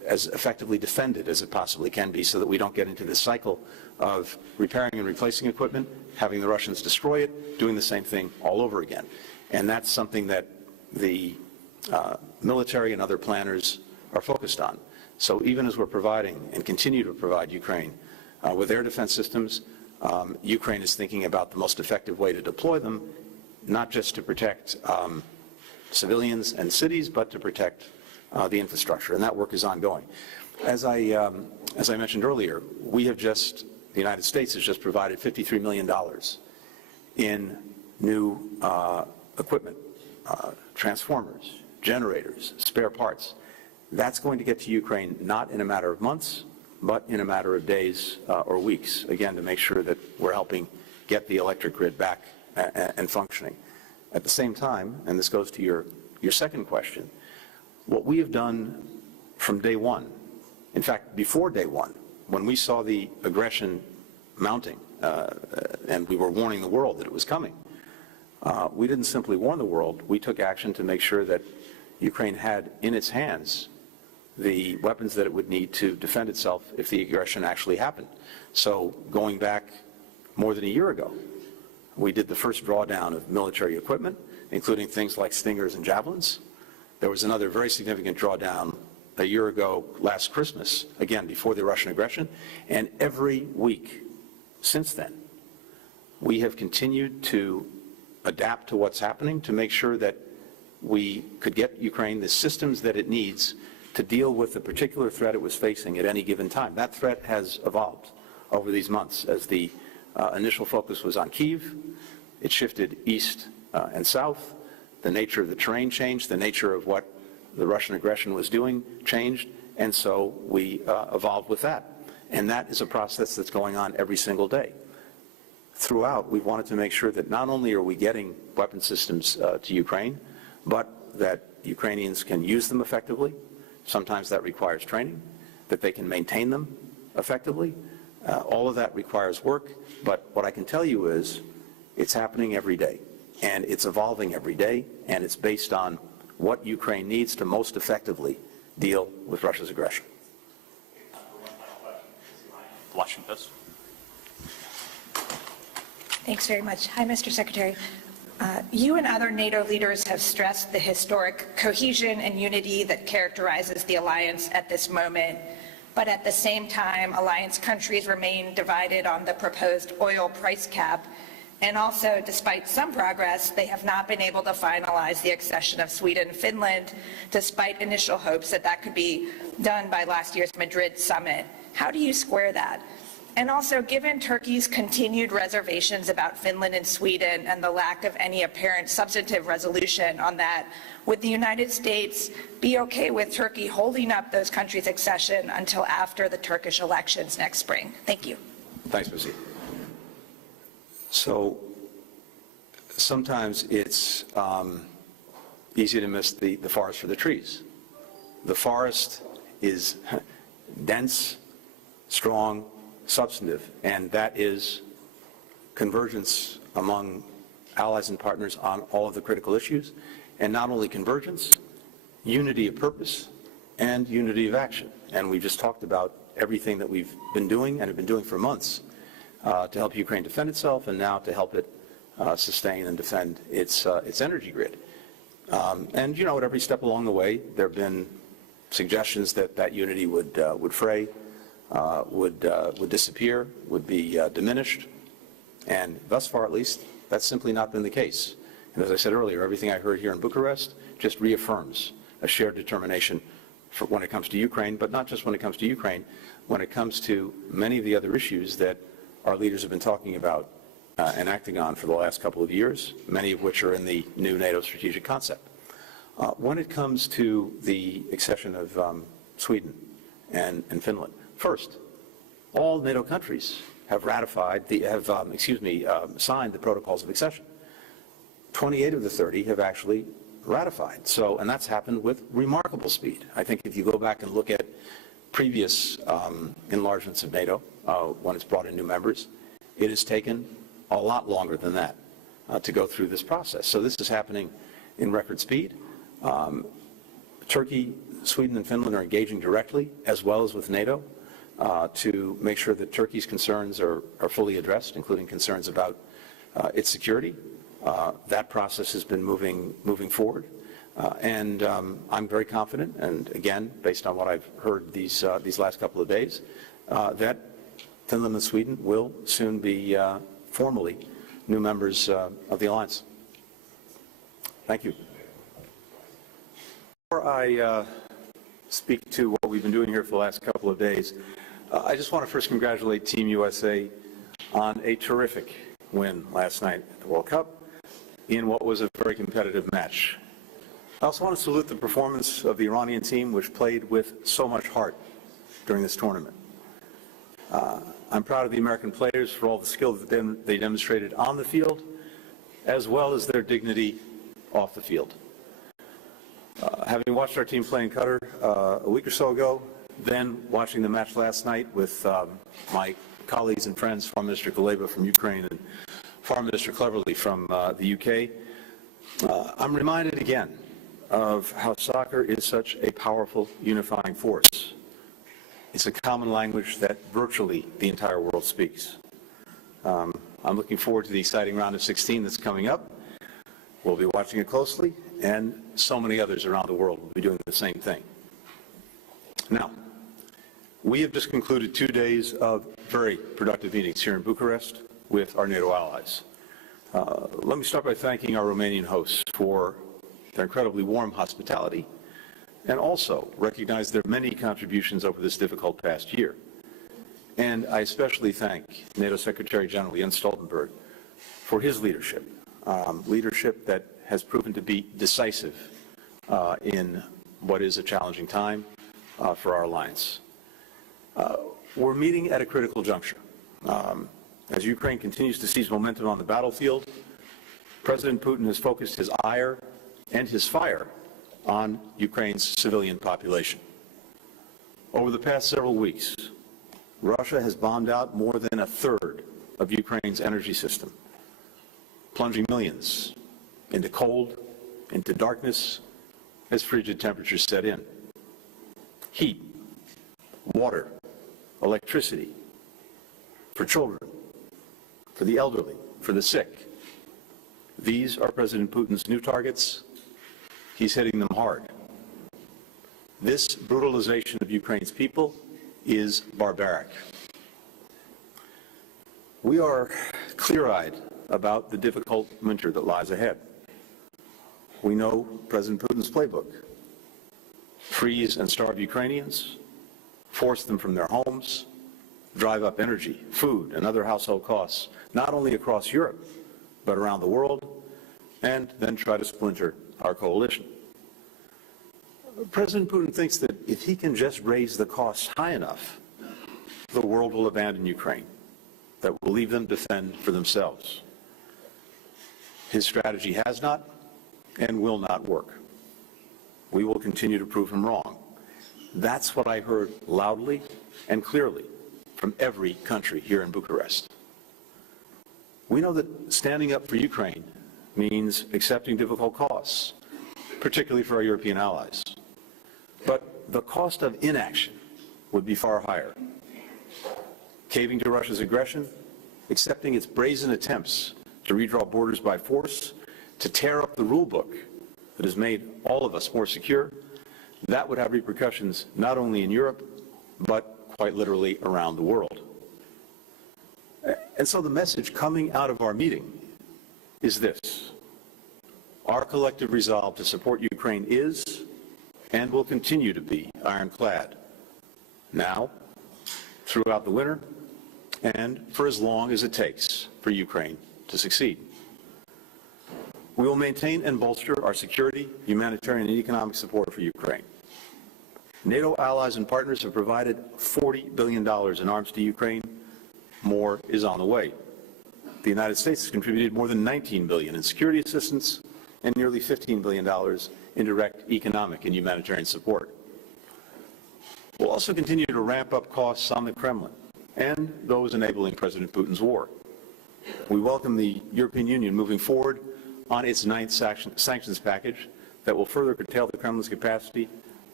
as effectively defended as it possibly can be so that we don't get into this cycle of repairing and replacing equipment, having the Russians destroy it, doing the same thing all over again. And that's something that the military and other planners are focused on. So even as we're providing and continue to provide Ukraine with air defense systems, Ukraine is thinking about the most effective way to deploy them, not just to protect civilians and cities, but to protect the infrastructure, and that work is ongoing. As I mentioned earlier, the United States has just provided $53 million in new equipment, transformers, generators, spare parts. That's going to get to Ukraine not in a matter of months, but in a matter of days or weeks, again, to make sure that we're helping get the electric grid back and functioning. At the same time, and this goes to your second question, what we have done from day one, in fact, before day one, when we saw the aggression mounting and we were warning the world that it was coming, we didn't simply warn the world, we took action to make sure that Ukraine had in its hands the weapons that it would need to defend itself if the aggression actually happened. So going back more than a year ago, we did the first drawdown of military equipment, including things like Stingers and Javelins. There was another very significant drawdown a year ago last Christmas, again, before the Russian aggression. And every week since then, we have continued to adapt to what's happening to make sure that we could get Ukraine the systems that it needs to deal with the particular threat it was facing at any given time. That threat has evolved over these months. As the initial focus was on Kyiv, it shifted east and south. The nature of the terrain changed, the nature of what the Russian aggression was doing changed, and so we evolved with that. And that is a process that's going on every single day. Throughout, we wanted to make sure that not only are we getting weapon systems to Ukraine, but that Ukrainians can use them effectively. Sometimes that requires training, that they can maintain them effectively. All of that requires work, but what I can tell you is it's happening every day, and it's evolving every day, and it's based on what Ukraine needs to most effectively deal with Russia's aggression. Washington. Thanks very much. Hi, Mr. Secretary. You and other NATO leaders have stressed the historic cohesion and unity that characterizes the alliance at this moment. But at the same time, alliance countries remain divided on the proposed oil price cap. And also, despite some progress, they have not been able to finalize the accession of Sweden and Finland, despite initial hopes that that could be done by last year's Madrid summit. How do you square that? And also, given Turkey's continued reservations about Finland and Sweden and the lack of any apparent substantive resolution on that, would the United States be okay with Turkey holding up those countries' accession until after the Turkish elections next spring? Thank you. Thanks, Missy. So sometimes it's easy to miss the forest for the trees. The forest is dense, strong, substantive, and that is convergence among allies and partners on all of the critical issues, and not only convergence, unity of purpose and unity of action. And we just talked about everything that we've been doing and have been doing for months to help Ukraine defend itself, and now to help it sustain and defend its energy grid. And you know, at every step along the way, there have been suggestions that that unity would fray, would disappear, would be diminished, and thus far, at least, that's simply not been the case. And as I said earlier, everything I heard here in Bucharest just reaffirms a shared determination for when it comes to Ukraine, but not just when it comes to Ukraine, when it comes to many of the other issues that our leaders have been talking about and acting on for the last couple of years, many of which are in the new NATO strategic concept. When it comes to the accession of Sweden and Finland, first, all NATO countries have ratified signed the protocols of accession. 28 of the 30 have actually ratified. So, and that's happened with remarkable speed. I think if you go back and look at previous enlargements of NATO, when it's brought in new members, it has taken a lot longer than that to go through this process. So this is happening in record speed. Turkey Sweden and Finland are engaging directly, as well as with NATO, to make sure that Turkey's concerns are fully addressed, including concerns about its security. That process has been moving forward. And I'm very confident, and again, based on what I've heard these last couple of days, that Finland and Sweden will soon be formally new members of the alliance. Thank you. Before I speak to what we've been doing here for the last couple of days, I just want to first congratulate Team USA on a terrific win last night at the World Cup in what was a very competitive match. I also want to salute the performance of the Iranian team, which played with so much heart during this tournament. I'm proud of the American players for all the skill that they demonstrated on the field, as well as their dignity off the field. Having watched our team play in Qatar a week or so ago, then watching the match last night with my colleagues and friends, Foreign Minister Kuleba from Ukraine and Foreign Minister Cleverly from the UK, I'm reminded again of how soccer is such a powerful unifying force. It's a common language that virtually the entire world speaks. I'm looking forward to the exciting round of 16 that's coming up. We'll be watching it closely, and so many others around the world will be doing the same thing. Now, we have just concluded 2 days of very productive meetings here in Bucharest with our NATO allies. Let me start by thanking our Romanian hosts for their incredibly warm hospitality, and also recognize their many contributions over this difficult past year. And I especially thank NATO Secretary General Jens Stoltenberg for his leadership, leadership that has proven to be decisive in what is a challenging time for our alliance. We're meeting at a critical juncture. As Ukraine continues to seize momentum on the battlefield, President Putin has focused his ire and his fire on Ukraine's civilian population. Over the past several weeks, Russia has bombed out more than a third of Ukraine's energy system, plunging millions into cold, into darkness, as frigid temperatures set in. Heat, water, electricity, for children, for the elderly, for the sick. These are President Putin's new targets. He's hitting them hard. This brutalization of Ukraine's people is barbaric. We are clear-eyed about the difficult winter that lies ahead. We know President Putin's playbook: freeze and starve Ukrainians, force them from their homes, drive up energy, food, and other household costs, not only across Europe, but around the world, and then try to splinter our coalition. President Putin thinks that if he can just raise the costs high enough, the world will abandon Ukraine, that will leave them to fend for themselves. His strategy has not and will not work. We will continue to prove him wrong. That's what I heard loudly and clearly from every country here in Bucharest. We know that standing up for Ukraine means accepting difficult costs, particularly for our European allies. But the cost of inaction would be far higher. Caving to Russia's aggression, accepting its brazen attempts to redraw borders by force, to tear up the rule book that has made all of us more secure, that would have repercussions not only in Europe, but quite literally around the world. And so the message coming out of our meeting is this: our collective resolve to support Ukraine is and will continue to be ironclad, now, throughout the winter, and for as long as it takes for Ukraine to succeed. We will maintain and bolster our security, humanitarian, and economic support for Ukraine. NATO allies and partners have provided $40 billion in arms to Ukraine. More is on the way. The United States has contributed more than $19 billion in security assistance and nearly $15 billion in direct economic and humanitarian support. We'll also continue to ramp up costs on the Kremlin and those enabling President Putin's war. We welcome the European Union moving forward on its ninth sanctions package that will further curtail the Kremlin's capacity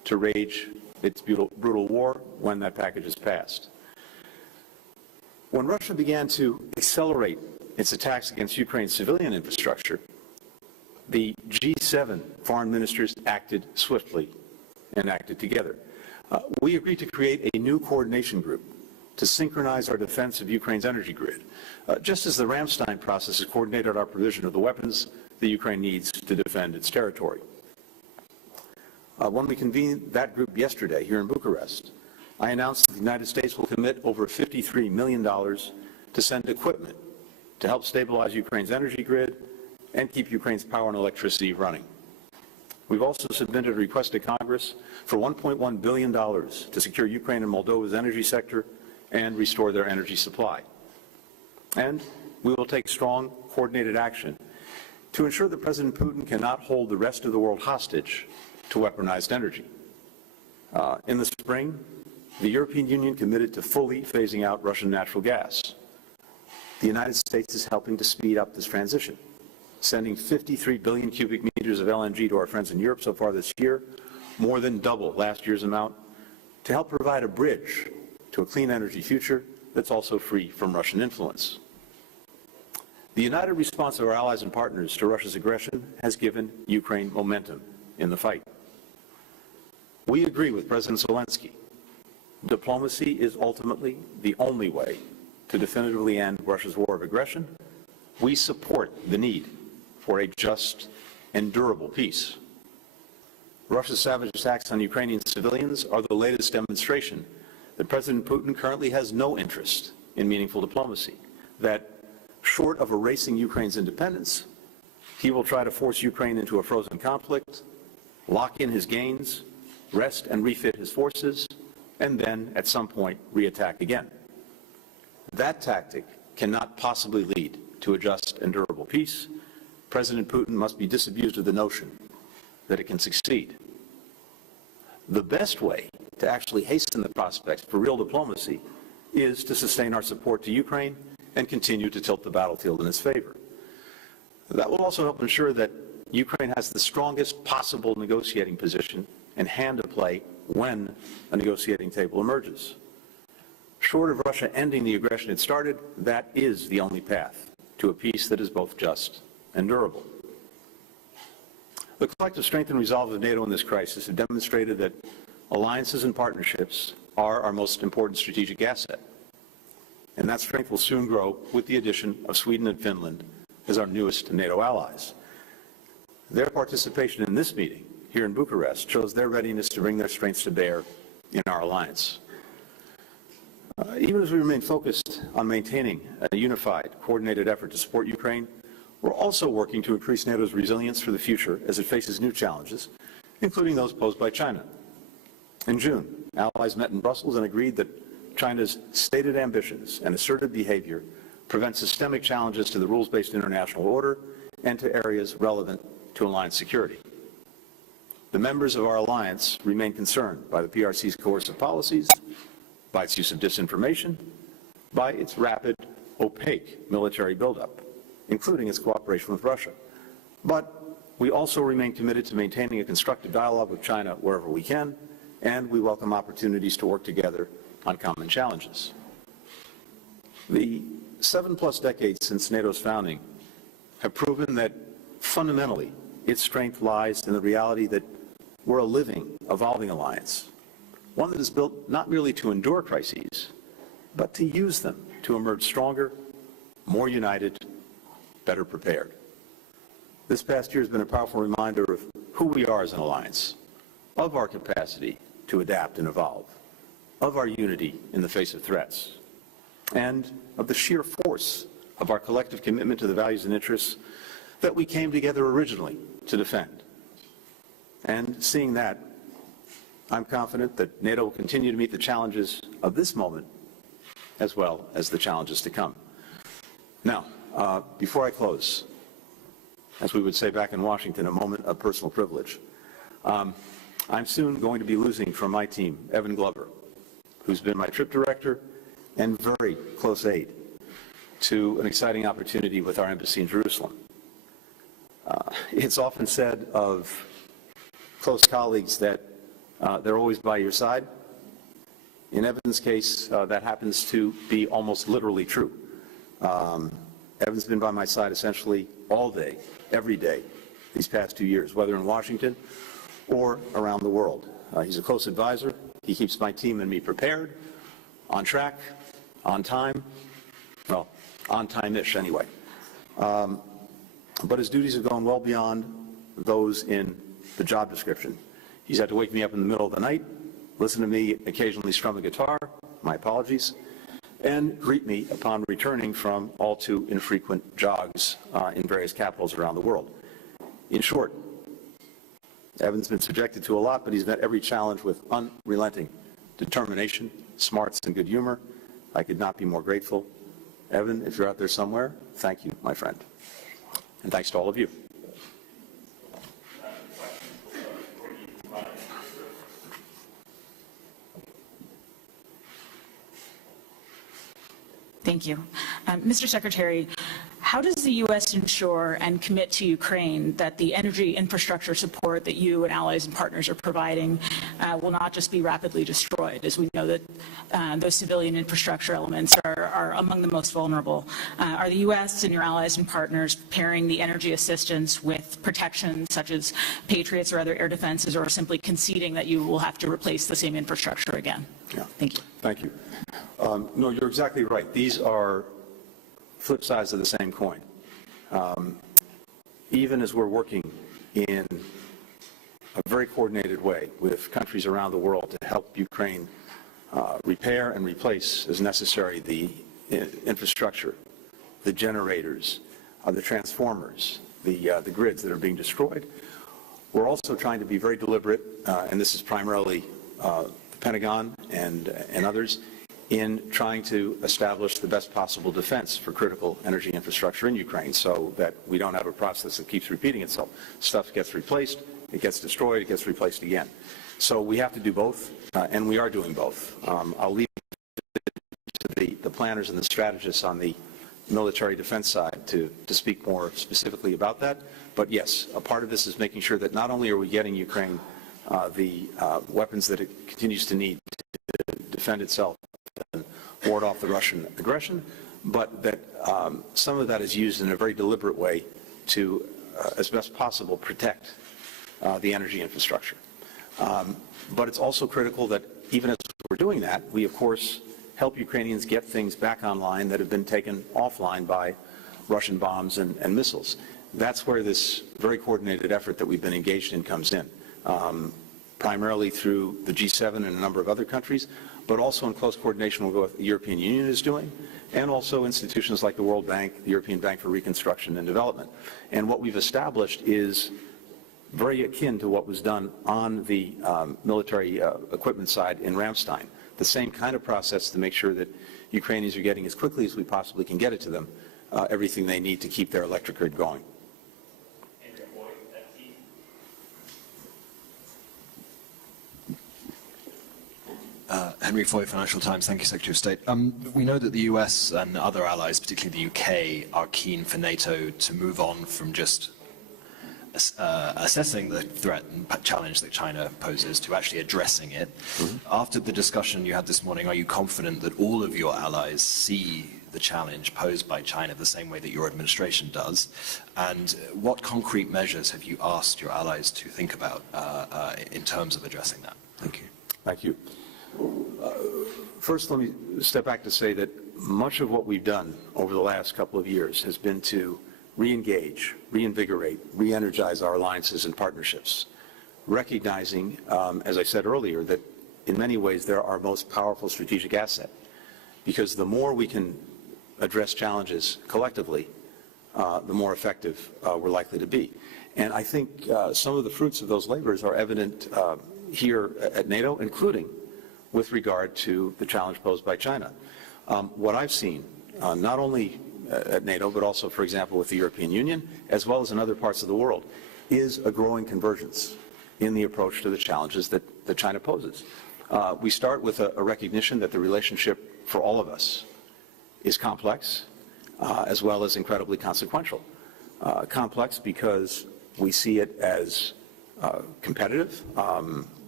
to wage its brutal war when that package is passed. When Russia began to accelerate its attacks against Ukraine's civilian infrastructure, the G7 foreign ministers acted swiftly and acted together. We agreed to create a new coordination group to synchronize our defense of Ukraine's energy grid, just as the Ramstein process has coordinated our provision of the weapons that Ukraine needs to defend its territory. When we convened that group yesterday here in Bucharest, I announced that the United States will commit over $53 million to send equipment to help stabilize Ukraine's energy grid and keep Ukraine's power and electricity running. We've also submitted a request to Congress for $1.1 billion to secure Ukraine and Moldova's energy sector and restore their energy supply. And we will take strong, coordinated action to ensure that President Putin cannot hold the rest of the world hostage to weaponized energy. In the spring, the European Union committed to fully phasing out Russian natural gas. The United States is helping to speed up this transition, sending 53 billion cubic meters of LNG to our friends in Europe so far this year, more than double last year's amount, to help provide a bridge to a clean energy future that's also free from Russian influence. The united response of our allies and partners to Russia's aggression has given Ukraine momentum in the fight. We agree with President Zelensky. Diplomacy is ultimately the only way to definitively end Russia's war of aggression. We support the need for a just and durable peace. Russia's savage attacks on Ukrainian civilians are the latest demonstration that President Putin currently has no interest in meaningful diplomacy, that short of erasing Ukraine's independence, he will try to force Ukraine into a frozen conflict, lock in his gains, rest and refit his forces, and then, at some point, re-attack again. That tactic cannot possibly lead to a just and durable peace. President Putin must be disabused of the notion that it can succeed. The best way to actually hasten the prospects for real diplomacy is to sustain our support to Ukraine and continue to tilt the battlefield in its favor. That will also help ensure that Ukraine has the strongest possible negotiating position and hand to play when a negotiating table emerges. Short of Russia ending the aggression it started, that is the only path to a peace that is both just and durable. The collective strength and resolve of NATO in this crisis have demonstrated that alliances and partnerships are our most important strategic asset. And that strength will soon grow with the addition of Sweden and Finland as our newest NATO allies. Their participation in this meeting here in Bucharest shows their readiness to bring their strengths to bear in our alliance. Even as we remain focused on maintaining a unified, coordinated effort to support Ukraine, we're also working to increase NATO's resilience for the future as it faces new challenges, including those posed by China. In June, allies met in Brussels and agreed that China's stated ambitions and assertive behavior prevent systemic challenges to the rules-based international order and to areas relevant to alliance security. The members of our alliance remain concerned by the PRC's coercive policies, by its use of disinformation, by its rapid, opaque military buildup, including its cooperation with Russia. But we also remain committed to maintaining a constructive dialogue with China wherever we can, and we welcome opportunities to work together on common challenges. The 7+ decades since NATO's founding have proven that fundamentally its strength lies in the reality that we're a living, evolving alliance, one that is built not merely to endure crises, but to use them to emerge stronger, more united, better prepared. This past year has been a powerful reminder of who we are as an alliance, of our capacity to adapt and evolve, of our unity in the face of threats, and of the sheer force of our collective commitment to the values and interests that we came together originally to defend. And seeing that, I'm confident that NATO will continue to meet the challenges of this moment as well as the challenges to come. Now, before I close, as we would say back in Washington, a moment of personal privilege. I'm soon going to be losing from my team Evan Glover, who's been my trip director and very close aide to an exciting opportunity with our embassy in Jerusalem. It's often said of close colleagues that They're always by your side. In Evan's case, that happens to be almost literally true. Evan's been by my side essentially all day, every day, these past 2 years, whether in Washington or around the world. He's a close advisor. He keeps my team and me prepared, on track, on time, well, on time-ish anyway. But his duties have gone well beyond those in the job description. He's had to wake me up in the middle of the night, listen to me occasionally strum a guitar, my apologies, and greet me upon returning from all too infrequent jogs in various capitals around the world. In short, Evan's been subjected to a lot, but he's met every challenge with unrelenting determination, smarts, and good humor. I could not be more grateful. Evan, if you're out there somewhere, thank you, my friend. And thanks to all of you. Thank you. Mr. Secretary, how does the U.S. ensure and commit to Ukraine that the energy infrastructure support that you and allies and partners are providing will not just be rapidly destroyed, as we know that those civilian infrastructure elements are among the most vulnerable? Are the U.S. and your allies and partners pairing the energy assistance with protection such as Patriots or other air defenses, or simply conceding that you will have to replace the same infrastructure again? Yeah. Thank you. Thank you. No, you're exactly right. These are flip sides of the same coin. Even as we're working in a very coordinated way with countries around the world to help Ukraine repair and replace as necessary the infrastructure, the generators, the transformers, the grids that are being destroyed, we're also trying to be very deliberate, and this is primarily the Pentagon and others, in trying to establish the best possible defense for critical energy infrastructure in Ukraine so that we don't have a process that keeps repeating itself. Stuff gets replaced, it gets destroyed, it gets replaced again. So we have to do both, and we are doing both. I'll leave it to the planners and the strategists on the military defense side to speak more specifically about that. But yes, a part of this is making sure that not only are we getting Ukraine the weapons that it continues to need to defend itself and ward off the Russian aggression, but that some of that is used in a very deliberate way to, as best possible, protect the energy infrastructure. But it's also critical that even as we're doing that, we, of course, help Ukrainians get things back online that have been taken offline by Russian bombs and missiles. That's where this very coordinated effort that we've been engaged in comes in, primarily through the G7 and a number of other countries, but also in close coordination with what the European Union is doing, and also institutions like the World Bank, the European Bank for Reconstruction and Development. And what we've established is very akin to what was done on the military equipment side in Ramstein. The same kind of process to make sure that Ukrainians are getting as quickly as we possibly can get it to them everything they need to keep their electric grid going. Henry Foy, Financial Times. Thank you, Secretary of State. We know that the US and other allies, particularly the UK, are keen for NATO to move on from just assessing the threat and challenge that China poses to actually addressing it. Mm-hmm. After the discussion you had this morning, are you confident that all of your allies see the challenge posed by China the same way that your administration does? And what concrete measures have you asked your allies to think about in terms of addressing that? Thank you. Thank you. First, let me step back to say that much of what we've done over the last couple of years has been to re-engage, reinvigorate, re-energize our alliances and partnerships, recognizing, as I said earlier, that in many ways they're our most powerful strategic asset, because the more we can address challenges collectively, the more effective we're likely to be. And I think some of the fruits of those labors are evident here at NATO, including with regard to the challenge posed by China. What I've seen, not only at NATO, but also, for example, with the European Union, as well as in other parts of the world, is a growing convergence in the approach to the challenges that China poses. We start with a recognition that the relationship for all of us is complex, as well as incredibly consequential. Complex because we see it as competitive.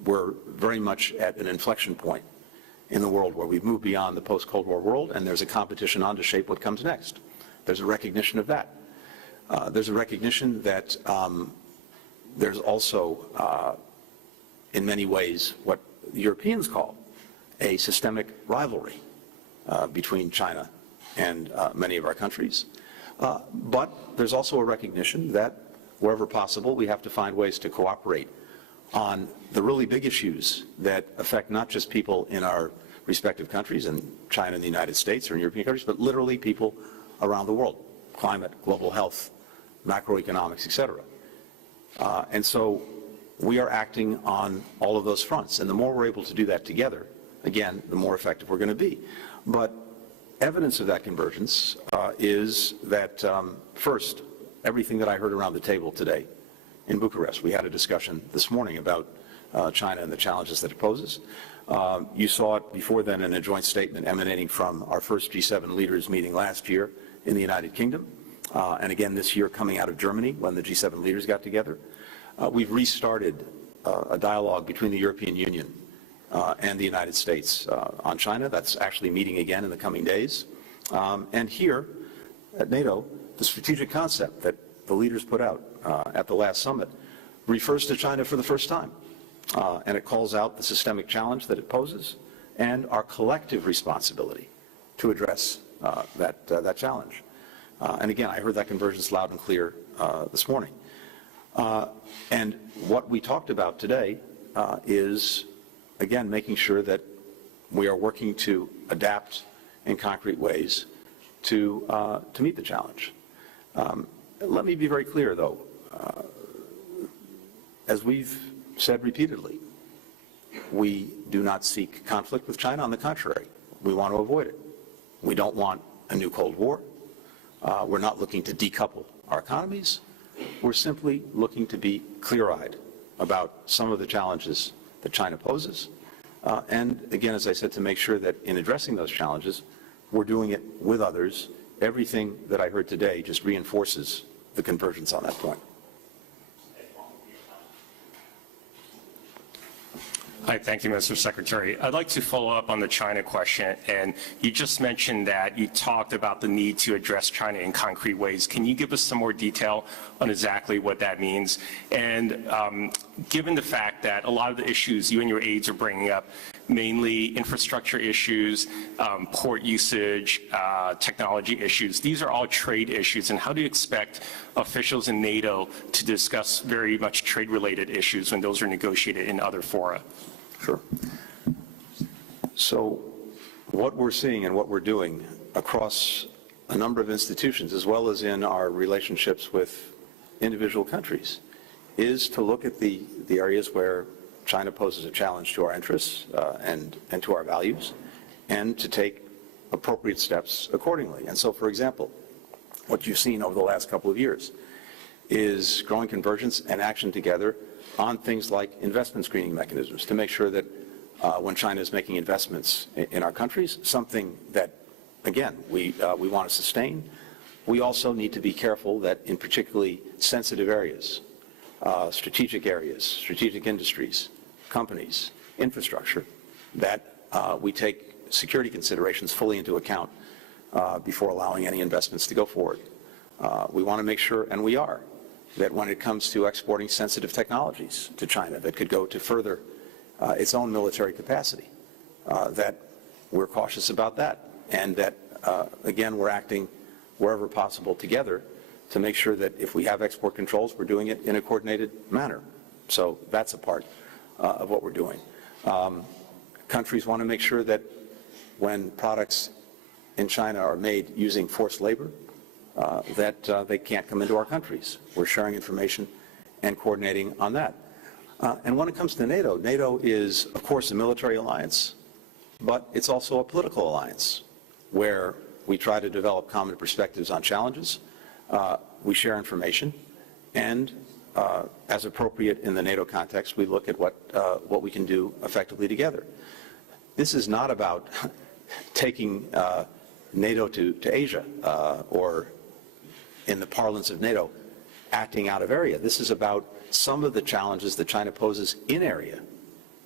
we're very much at an inflection point in the world where we've moved beyond the post-Cold War world, and there's a competition on to shape what comes next. There's a recognition of that. There's a recognition that there's also, in many ways, what the Europeans call a systemic rivalry between China and many of our countries. But there's also a recognition that wherever possible, we have to find ways to cooperate on the really big issues that affect not just people in our respective countries, in China and the United States or in European countries, but literally people around the world: climate, global health, macroeconomics, etc. And so we are acting on all of those fronts. And the more we're able to do that together, again, the more effective we're going to be. But evidence of that convergence is that, first, everything that I heard around the table today in Bucharest. We had a discussion this morning about China and the challenges that it poses. You saw it before then in a joint statement emanating from our first G7 leaders meeting last year in the United Kingdom, and again this year coming out of Germany when the G7 leaders got together. We've restarted a dialogue between the European Union and the United States on China. That's actually meeting again in the coming days. And here at NATO, the strategic concept that the leaders put out at the last summit refers to China for the first time. And it calls out the systemic challenge that it poses and our collective responsibility to address that challenge. And again, I heard that convergence loud and clear this morning. And what we talked about today is, again, making sure that we are working to adapt in concrete ways to meet the challenge. Let me be very clear, though. As we've said repeatedly, we do not seek conflict with China. On the contrary, we want to avoid it. We don't want a new Cold War. We're not looking to decouple our economies. We're simply looking to be clear-eyed about some of the challenges that China poses. And again, as I said, to make sure that in addressing those challenges, we're doing it with others. Everything that I heard today just reinforces the convergence on that point. Hi, thank you, Mr. Secretary. I'd like to follow up on the China question, and you just mentioned that you talked about the need to address China in concrete ways. Can you give us some more detail on exactly what that means? And given the fact that a lot of the issues you and your aides are bringing up, mainly infrastructure issues, port usage, technology issues, these are all trade issues, and how do you expect officials in NATO to discuss very much trade-related issues when those are negotiated in other fora? Sure. So what we're seeing and what we're doing across a number of institutions, as well as in our relationships with individual countries, is to look at the areas where China poses a challenge to our interests and to our values, and to take appropriate steps accordingly. And so, for example, what you've seen over the last couple of years is growing convergence and action together on things like investment screening mechanisms to make sure that when China is making investments in our countries, something that, again, we want to sustain, we also need to be careful that in particularly sensitive areas, strategic industries, companies, infrastructure, that we take security considerations fully into account before allowing any investments to go forward. We want to make sure, and we are, that when it comes to exporting sensitive technologies to China that could go to further its own military capacity, that we're cautious about that, and that, again, we're acting wherever possible together to make sure that if we have export controls, we're doing it in a coordinated manner. So that's a part of what we're doing. Countries want to make sure that when products in China are made using forced labor, that they can't come into our countries. We're sharing information and coordinating on that. And when it comes to NATO, NATO is, of course, a military alliance, but it's also a political alliance where we try to develop common perspectives on challenges. We share information, and as appropriate in the NATO context, we look at what we can do effectively together. This is not about taking NATO to Asia or, in the parlance of NATO, acting out of area. This is about some of the challenges that China poses in area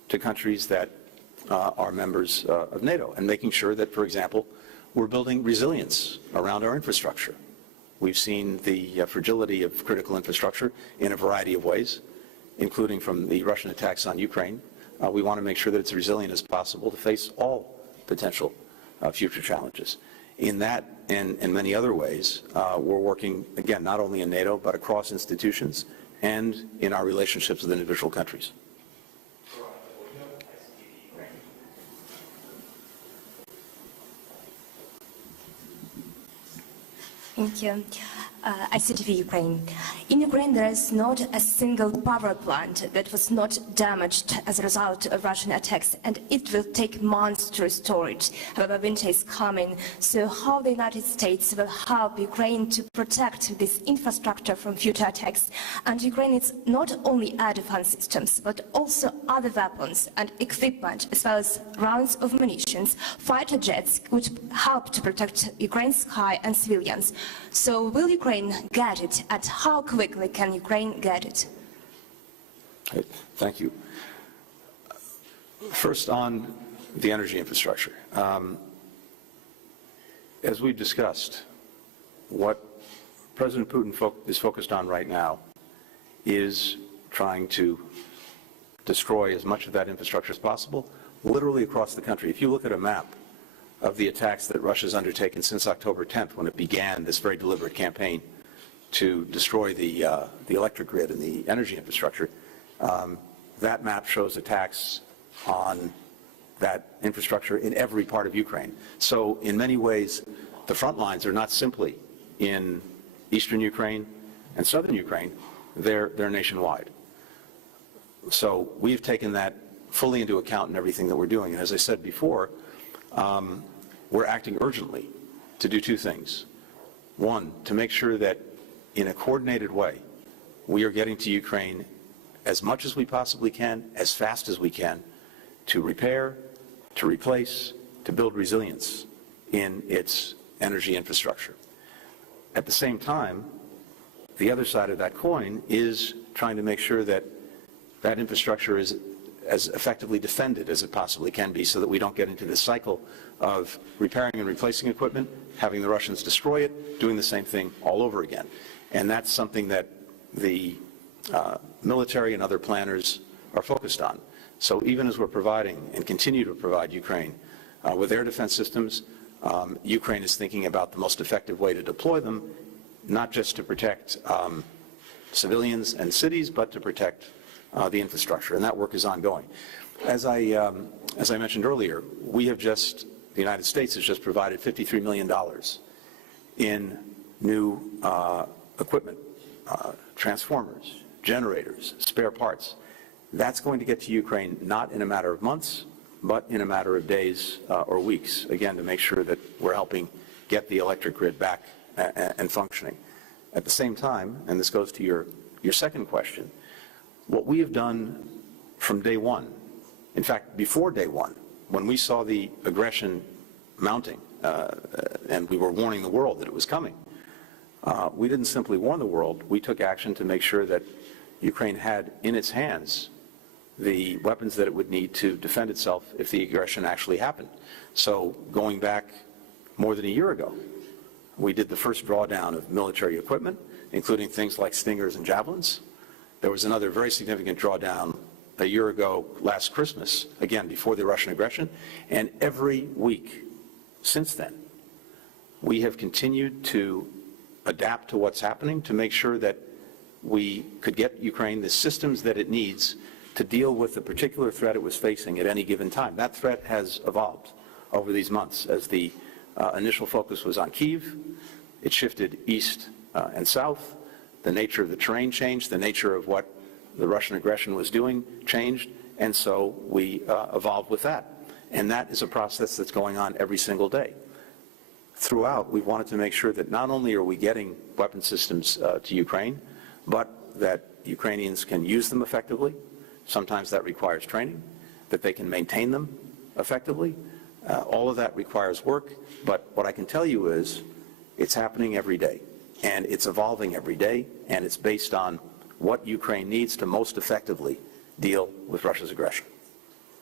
to countries that are members of NATO, and making sure that, for example, we're building resilience around our infrastructure. We've seen the fragility of critical infrastructure in a variety of ways, including from the Russian attacks on Ukraine. We want to make sure that it's resilient as possible to face all potential future challenges. In that and many other ways, we're working, again, not only in NATO, but across institutions and in our relationships with individual countries. Thank you. ICTV Ukraine. In Ukraine, there is not a single power plant that was not damaged as a result of Russian attacks, and it will take months to restore it. However, winter is coming, so how the United States will help Ukraine to protect this infrastructure from future attacks? And Ukraine is not only air defense systems, but also other weapons and equipment, as well as rounds of munitions, fighter jets, which help to protect Ukraine's sky and civilians. So will Ukraine get it, and how quickly can Ukraine get it? Thank you. First, on the energy infrastructure. As we've discussed, what President Putin is focused on right now is trying to destroy as much of that infrastructure as possible, literally across the country. If you look at a map of the attacks that Russia's undertaken since October 10th, when it began this very deliberate campaign to destroy the electric grid and the energy infrastructure, that map shows attacks on that infrastructure in every part of Ukraine. So in many ways, the front lines are not simply in eastern Ukraine and southern Ukraine, they're nationwide. So we've taken that fully into account in everything that we're doing. And as I said before, we're acting urgently to do two things. One, to make sure that in a coordinated way, we are getting to Ukraine as much as we possibly can, as fast as we can, to repair, to replace, to build resilience in its energy infrastructure. At the same time, the other side of that coin is trying to make sure that that infrastructure is as effectively defended as it possibly can be, so that we don't get into this cycle of repairing and replacing equipment, having the Russians destroy it, doing the same thing all over again. And that's something that the military and other planners are focused on. So even as we're providing and continue to provide Ukraine with air defense systems, Ukraine is thinking about the most effective way to deploy them, not just to protect civilians and cities, but to protect the infrastructure, and that work is ongoing. As I mentioned earlier, the United States has just provided $53 million in new equipment, transformers, generators, spare parts. That's going to get to Ukraine not in a matter of months, but in a matter of days or weeks, again, to make sure that we're helping get the electric grid back and functioning. At the same time, and this goes to your second question, what we have done from day one, in fact, before day one, when we saw the aggression mounting, and we were warning the world that it was coming, we didn't simply warn the world, we took action to make sure that Ukraine had in its hands the weapons that it would need to defend itself if the aggression actually happened. So going back more than a year ago, we did the first drawdown of military equipment, including things like Stingers and Javelins. There was another very significant drawdown a year ago, last Christmas, again, before the Russian aggression. And every week since then, we have continued to adapt to what's happening to make sure that we could get Ukraine the systems that it needs to deal with the particular threat it was facing at any given time. That threat has evolved over these months. As the initial focus was on Kyiv, it shifted east and south. The nature of the terrain changed, the nature of what the Russian aggression was doing changed, and so we evolved with that. And that is a process that's going on every single day. Throughout, we've wanted to make sure that not only are we getting weapon systems to Ukraine, but that Ukrainians can use them effectively. Sometimes that requires training, that they can maintain them effectively. All of that requires work, but what I can tell you is it's happening every day. And it's evolving every day, and it's based on what Ukraine needs to most effectively deal with Russia's aggression.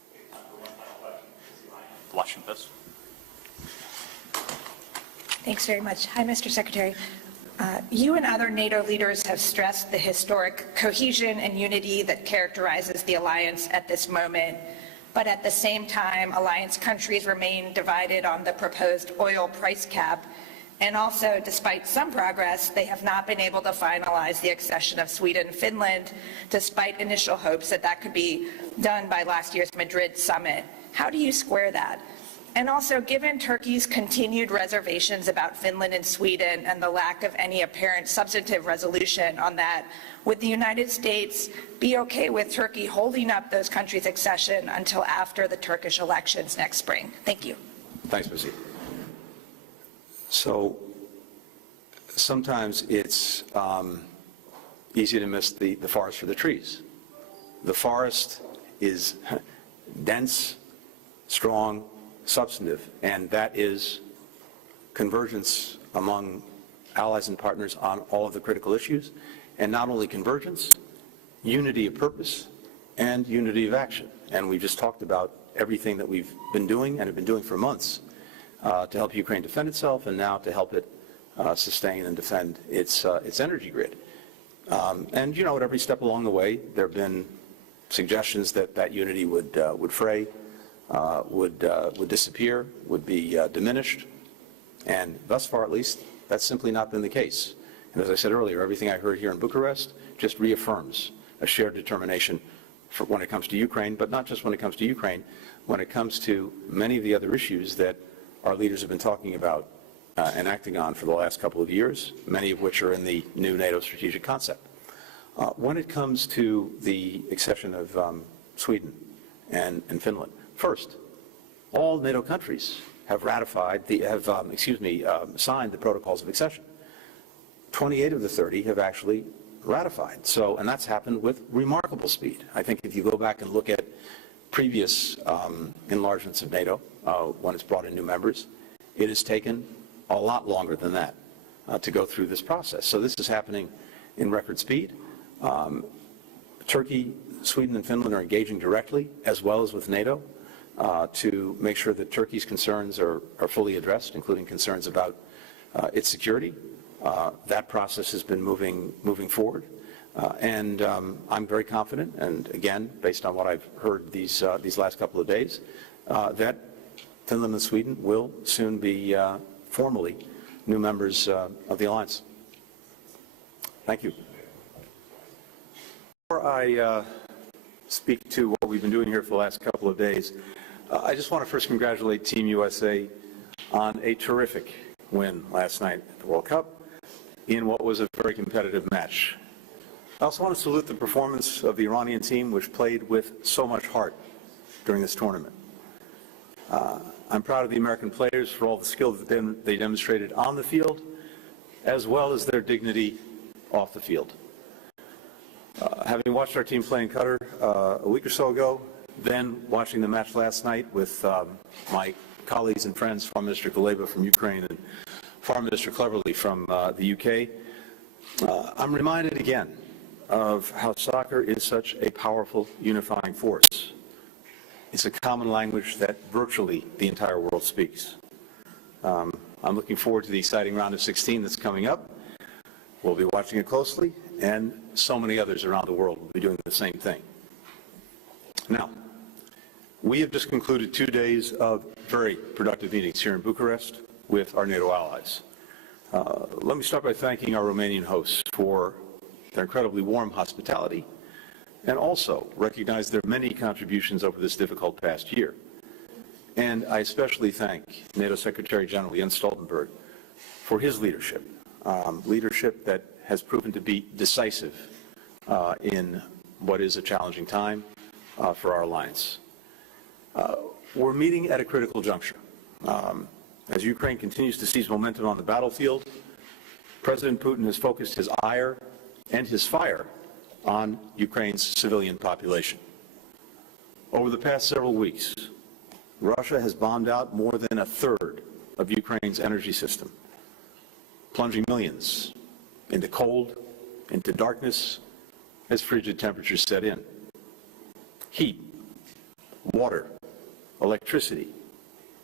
Washington. Thanks very much. Hi, Mr. Secretary. You and other NATO leaders have stressed the historic cohesion and unity that characterizes the alliance at this moment. But at the same time, alliance countries remain divided on the proposed oil price cap. And also, despite some progress, they have not been able to finalize the accession of Sweden and Finland, despite initial hopes that that could be done by last year's Madrid summit. How do you square that? And also, given Turkey's continued reservations about Finland and Sweden and the lack of any apparent substantive resolution on that, would the United States be okay with Turkey holding up those countries' accession until after the Turkish elections next spring? Thank you. Thanks, Missy. So sometimes it's easy to miss the forest for the trees. The forest is dense, strong, substantive, and that is convergence among allies and partners on all of the critical issues, and not only convergence, unity of purpose and unity of action. And we just talked about everything that we've been doing and have been doing for months to help Ukraine defend itself, and now to help it sustain and defend its energy grid. And you know, at every step along the way, there have been suggestions that that unity would fray, would disappear, would be diminished, and thus far, at least, that's simply not been the case. And as I said earlier, everything I heard here in Bucharest just reaffirms a shared determination for when it comes to Ukraine, but not just when it comes to Ukraine, when it comes to many of the other issues that our leaders have been talking about and acting on for the last couple of years, many of which are in the new NATO strategic concept. When it comes to the accession of Sweden and Finland, first, all NATO countries have signed the protocols of accession. 28 of the 30 have actually ratified. So, and that's happened with remarkable speed. I think if you go back and look at previous enlargements of NATO, when it's brought in new members, it has taken a lot longer than that to go through this process. So this is happening in record speed. Turkey, Sweden, and Finland are engaging directly, as well as with NATO, to make sure that Turkey's concerns are fully addressed, including concerns about its security. That process has been moving forward, and I'm very confident, and again, based on what I've heard these last couple of days, that Finland and Sweden will soon be formally new members of the alliance. Thank you. Before I speak to what we've been doing here for the last couple of days, I just want to first congratulate Team USA on a terrific win last night at the World Cup in what was a very competitive match. I also want to salute the performance of the Iranian team, which played with so much heart during this tournament. I'm proud of the American players for all the skill that they demonstrated on the field, as well as their dignity off the field. Having watched our team play in Qatar a week or so ago, then watching the match last night with my colleagues and friends, Foreign Minister Kuleba from Ukraine and Foreign Minister Cleverly from the UK, I'm reminded again of how soccer is such a powerful unifying force. It's a common language that virtually the entire world speaks. I'm looking forward to the exciting round of 16 that's coming up. We'll be watching it closely, and so many others around the world will be doing the same thing. Now, we have just concluded 2 days of very productive meetings here in Bucharest with our NATO allies. Let me start by thanking our Romanian hosts for their incredibly warm hospitality, and also recognize their many contributions over this difficult past year. And I especially thank NATO Secretary General Jens Stoltenberg for his leadership, leadership that has proven to be decisive in what is a challenging time for our alliance. We're meeting at a critical juncture. As Ukraine continues to seize momentum on the battlefield, President Putin has focused his ire and his fire on Ukraine's civilian population. Over the past several weeks, Russia has bombed out more than a third of Ukraine's energy system, plunging millions into cold, into darkness, as frigid temperatures set in. Heat, water, electricity,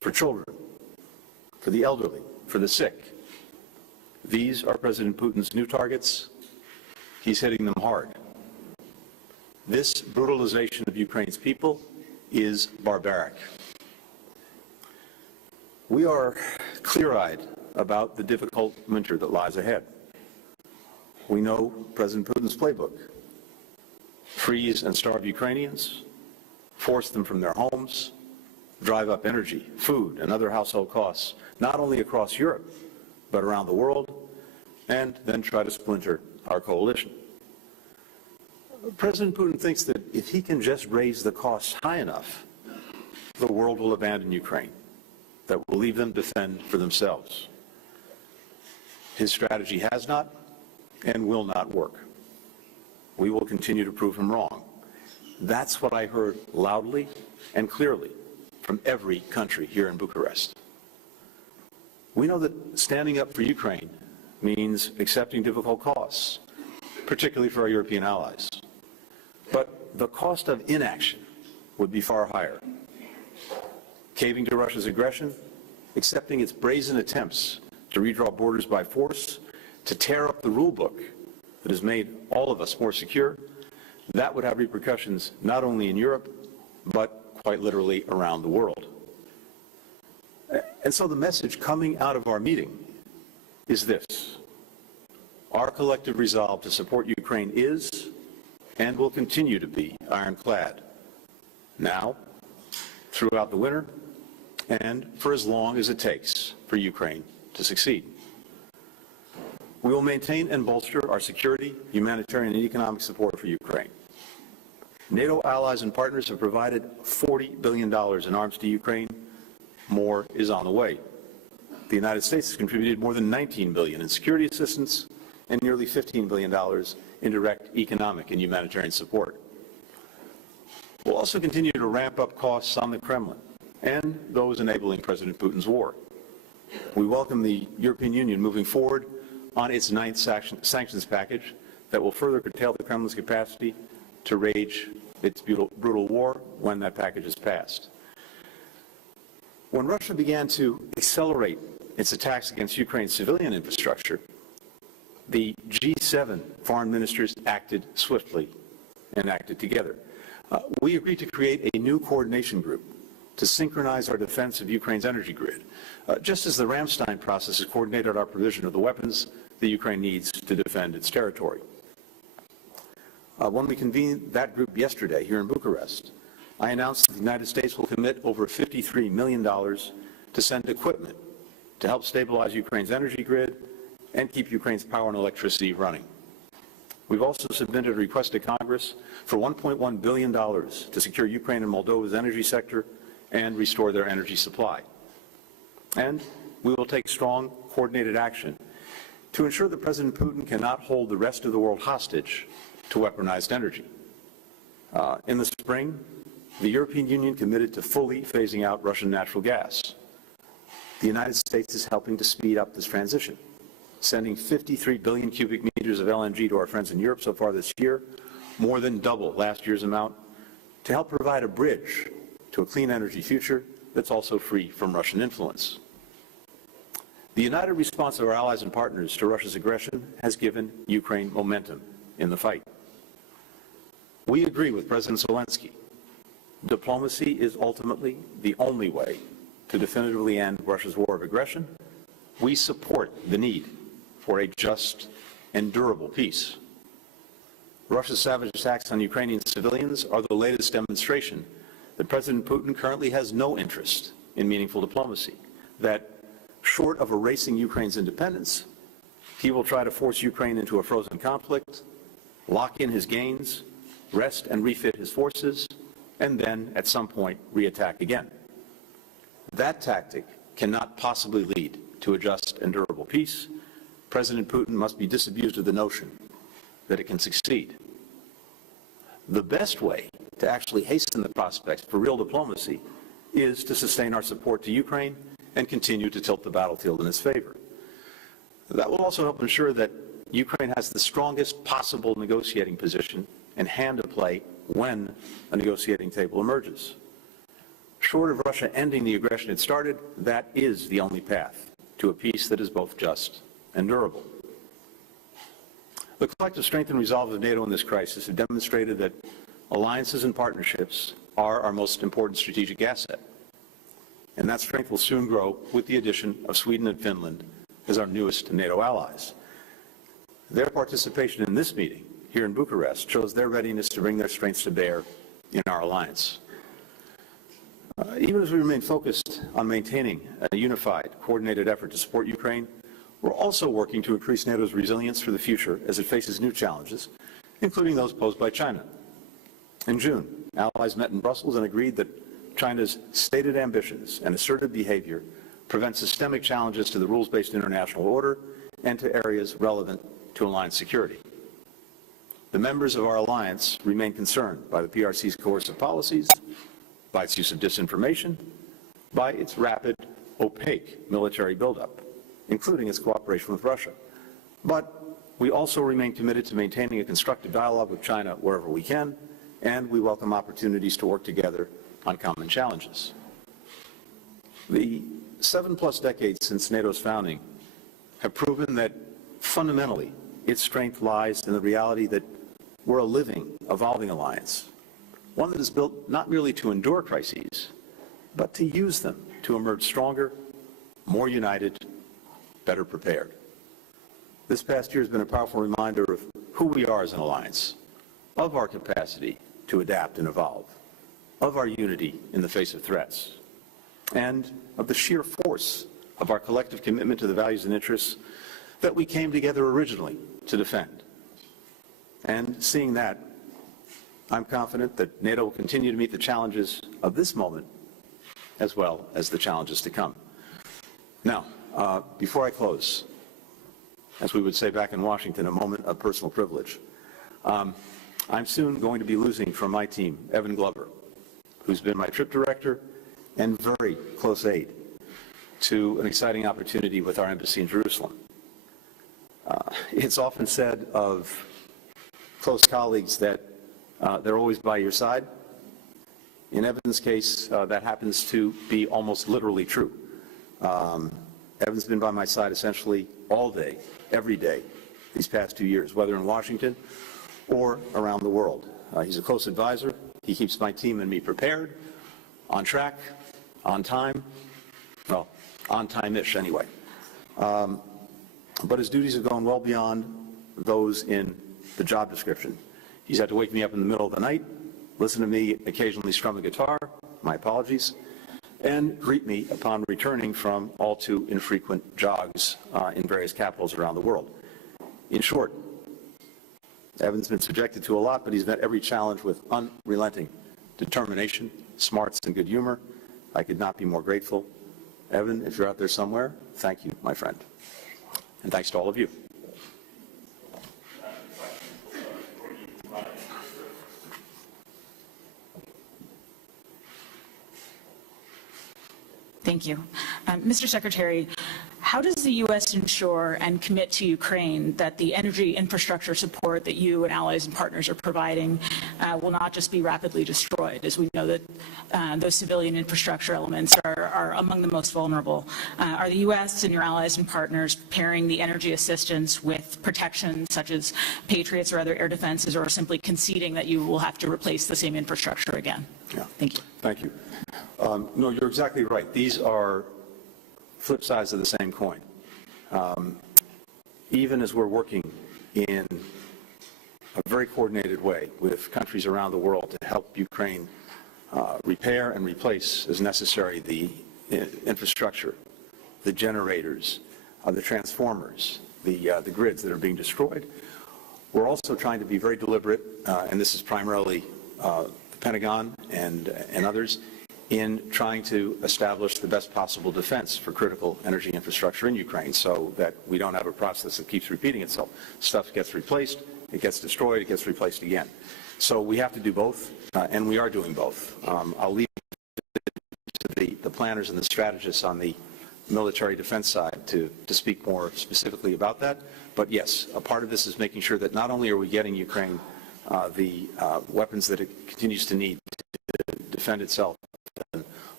for children, for the elderly, for the sick. These are President Putin's new targets. He's hitting them hard. This brutalization of Ukraine's people is barbaric. We are clear-eyed about the difficult winter that lies ahead. We know President Putin's playbook: freeze and starve Ukrainians, force them from their homes, drive up energy, food, and other household costs, not only across Europe, but around the world, and then try to splinter our coalition. President Putin thinks that if he can just raise the costs high enough, the world will abandon Ukraine, that will leave them to fend for themselves. His strategy has not and will not work. We will continue to prove him wrong. That's what I heard loudly and clearly from every country here in Bucharest. We know that standing up for Ukraine means accepting difficult costs, particularly for our European allies. But the cost of inaction would be far higher. Caving to Russia's aggression, accepting its brazen attempts to redraw borders by force, to tear up the rule book that has made all of us more secure, that would have repercussions not only in Europe, but quite literally around the world. And so the message coming out of our meeting is this: our collective resolve to support Ukraine is and will continue to be ironclad, now, throughout the winter, and for as long as it takes for Ukraine to succeed. We will maintain and bolster our security, humanitarian, and economic support for Ukraine. NATO allies and partners have provided $40 billion in arms to Ukraine. More is on the way. The United States has contributed more than $19 billion in security assistance and nearly $15 billion in direct economic and humanitarian support. We'll also continue to ramp up costs on the Kremlin and those enabling President Putin's war. We welcome the European Union moving forward on its ninth sanctions package that will further curtail the Kremlin's capacity to wage its brutal war when that package is passed. When Russia began to accelerate its attacks against Ukraine's civilian infrastructure, the G7 foreign ministers acted swiftly and acted together. We agreed to create a new coordination group to synchronize our defense of Ukraine's energy grid, just as the Ramstein process has coordinated our provision of the weapons that Ukraine needs to defend its territory. When we convened that group yesterday here in Bucharest, I announced that the United States will commit over $53 million to send equipment to help stabilize Ukraine's energy grid and keep Ukraine's power and electricity running. We've also submitted a request to Congress for $1.1 billion to secure Ukraine and Moldova's energy sector and restore their energy supply. And we will take strong, coordinated action to ensure that President Putin cannot hold the rest of the world hostage to weaponized energy. In the spring, the European Union committed to fully phasing out Russian natural gas. The United States is helping to speed up this transition, sending 53 billion cubic meters of LNG to our friends in Europe so far this year, more than double last year's amount, to help provide a bridge to a clean energy future that's also free from Russian influence. The united response of our allies and partners to Russia's aggression has given Ukraine momentum in the fight. We agree with President Zelensky. Diplomacy is ultimately the only way to definitively end Russia's war of aggression. We support the need for a just and durable peace. Russia's savage attacks on Ukrainian civilians are the latest demonstration that President Putin currently has no interest in meaningful diplomacy, that short of erasing Ukraine's independence, he will try to force Ukraine into a frozen conflict, lock in his gains, rest and refit his forces, and then, at some point, reattack again. That tactic cannot possibly lead to a just and durable peace. President Putin must be disabused of the notion that it can succeed. The best way to actually hasten the prospects for real diplomacy is to sustain our support to Ukraine and continue to tilt the battlefield in its favor. That will also help ensure that Ukraine has the strongest possible negotiating position and hand to play when a negotiating table emerges. Short of Russia ending the aggression it started, that is the only path to a peace that is both just and durable. The collective strength and resolve of NATO in this crisis have demonstrated that alliances and partnerships are our most important strategic asset. And that strength will soon grow with the addition of Sweden and Finland as our newest NATO allies. Their participation in this meeting here in Bucharest shows their readiness to bring their strengths to bear in our alliance. Even as we remain focused on maintaining a unified, coordinated effort to support Ukraine, we're also working to increase NATO's resilience for the future as it faces new challenges, including those posed by China. In June, allies met in Brussels and agreed that China's stated ambitions and assertive behavior prevent systemic challenges to the rules-based international order and to areas relevant to alliance security. The members of our alliance remain concerned by the PRC's coercive policies, by its use of disinformation, by its rapid, opaque military buildup, including its cooperation with Russia. But we also remain committed to maintaining a constructive dialogue with China wherever we can, and we welcome opportunities to work together on common challenges. The 7+ decades since NATO's founding have proven that fundamentally its strength lies in the reality that we're a living, evolving alliance, one that is built not merely to endure crises, but to use them to emerge stronger, more united, better prepared. This past year has been a powerful reminder of who we are as an alliance, of our capacity to adapt and evolve, of our unity in the face of threats, and of the sheer force of our collective commitment to the values and interests that we came together originally to defend. And seeing that, I'm confident that NATO will continue to meet the challenges of this moment as well as the challenges to come. Now, before I close, as we would say back in Washington, a moment of personal privilege. I'm soon going to be losing from my team Evan Glover, who's been my trip director and very close aide to an exciting opportunity with our embassy in Jerusalem. It's often said of close colleagues that they're always by your side. In Evan's case, that happens to be almost literally true. Evan's been by my side essentially all day, every day, these past 2 years, whether in Washington or around the world. He's a close advisor. He keeps my team and me prepared, on track, on time, well, on time-ish anyway. But his duties have gone well beyond those in the job description. He's had to wake me up in the middle of the night, listen to me occasionally strum a guitar, my apologies, and greet me upon returning from all too infrequent jogs in various capitals around the world. In short, Evan's been subjected to a lot, but he's met every challenge with unrelenting determination, smarts, and good humor. I could not be more grateful. Evan, if you're out there somewhere, thank you, my friend. And thanks to all of you. Thank you. Mr. Secretary, how does the U.S. ensure and commit to Ukraine that the energy infrastructure support that you and allies and partners are providing will not just be rapidly destroyed, as we know that those civilian infrastructure elements are among the most vulnerable? Are the U.S. and your allies and partners pairing the energy assistance with protection such as Patriots or other air defenses, or simply conceding that you will have to replace the same infrastructure again? Yeah. Thank you. Thank you. No, you're exactly right. These are flip sides of the same coin. Even as we're working in a very coordinated way with countries around the world to help Ukraine repair and replace as necessary the infrastructure, the generators, the transformers, the grids that are being destroyed, we're also trying to be very deliberate, and this is primarily the Pentagon and others, in trying to establish the best possible defense for critical energy infrastructure in Ukraine so that we don't have a process that keeps repeating itself. Stuff gets replaced, it gets destroyed, it gets replaced again. So we have to do both, and we are doing both. I'll leave it to the planners and the strategists on the military defense side to speak more specifically about that. But yes, a part of this is making sure that not only are we getting Ukraine the weapons that it continues to need to defend itself and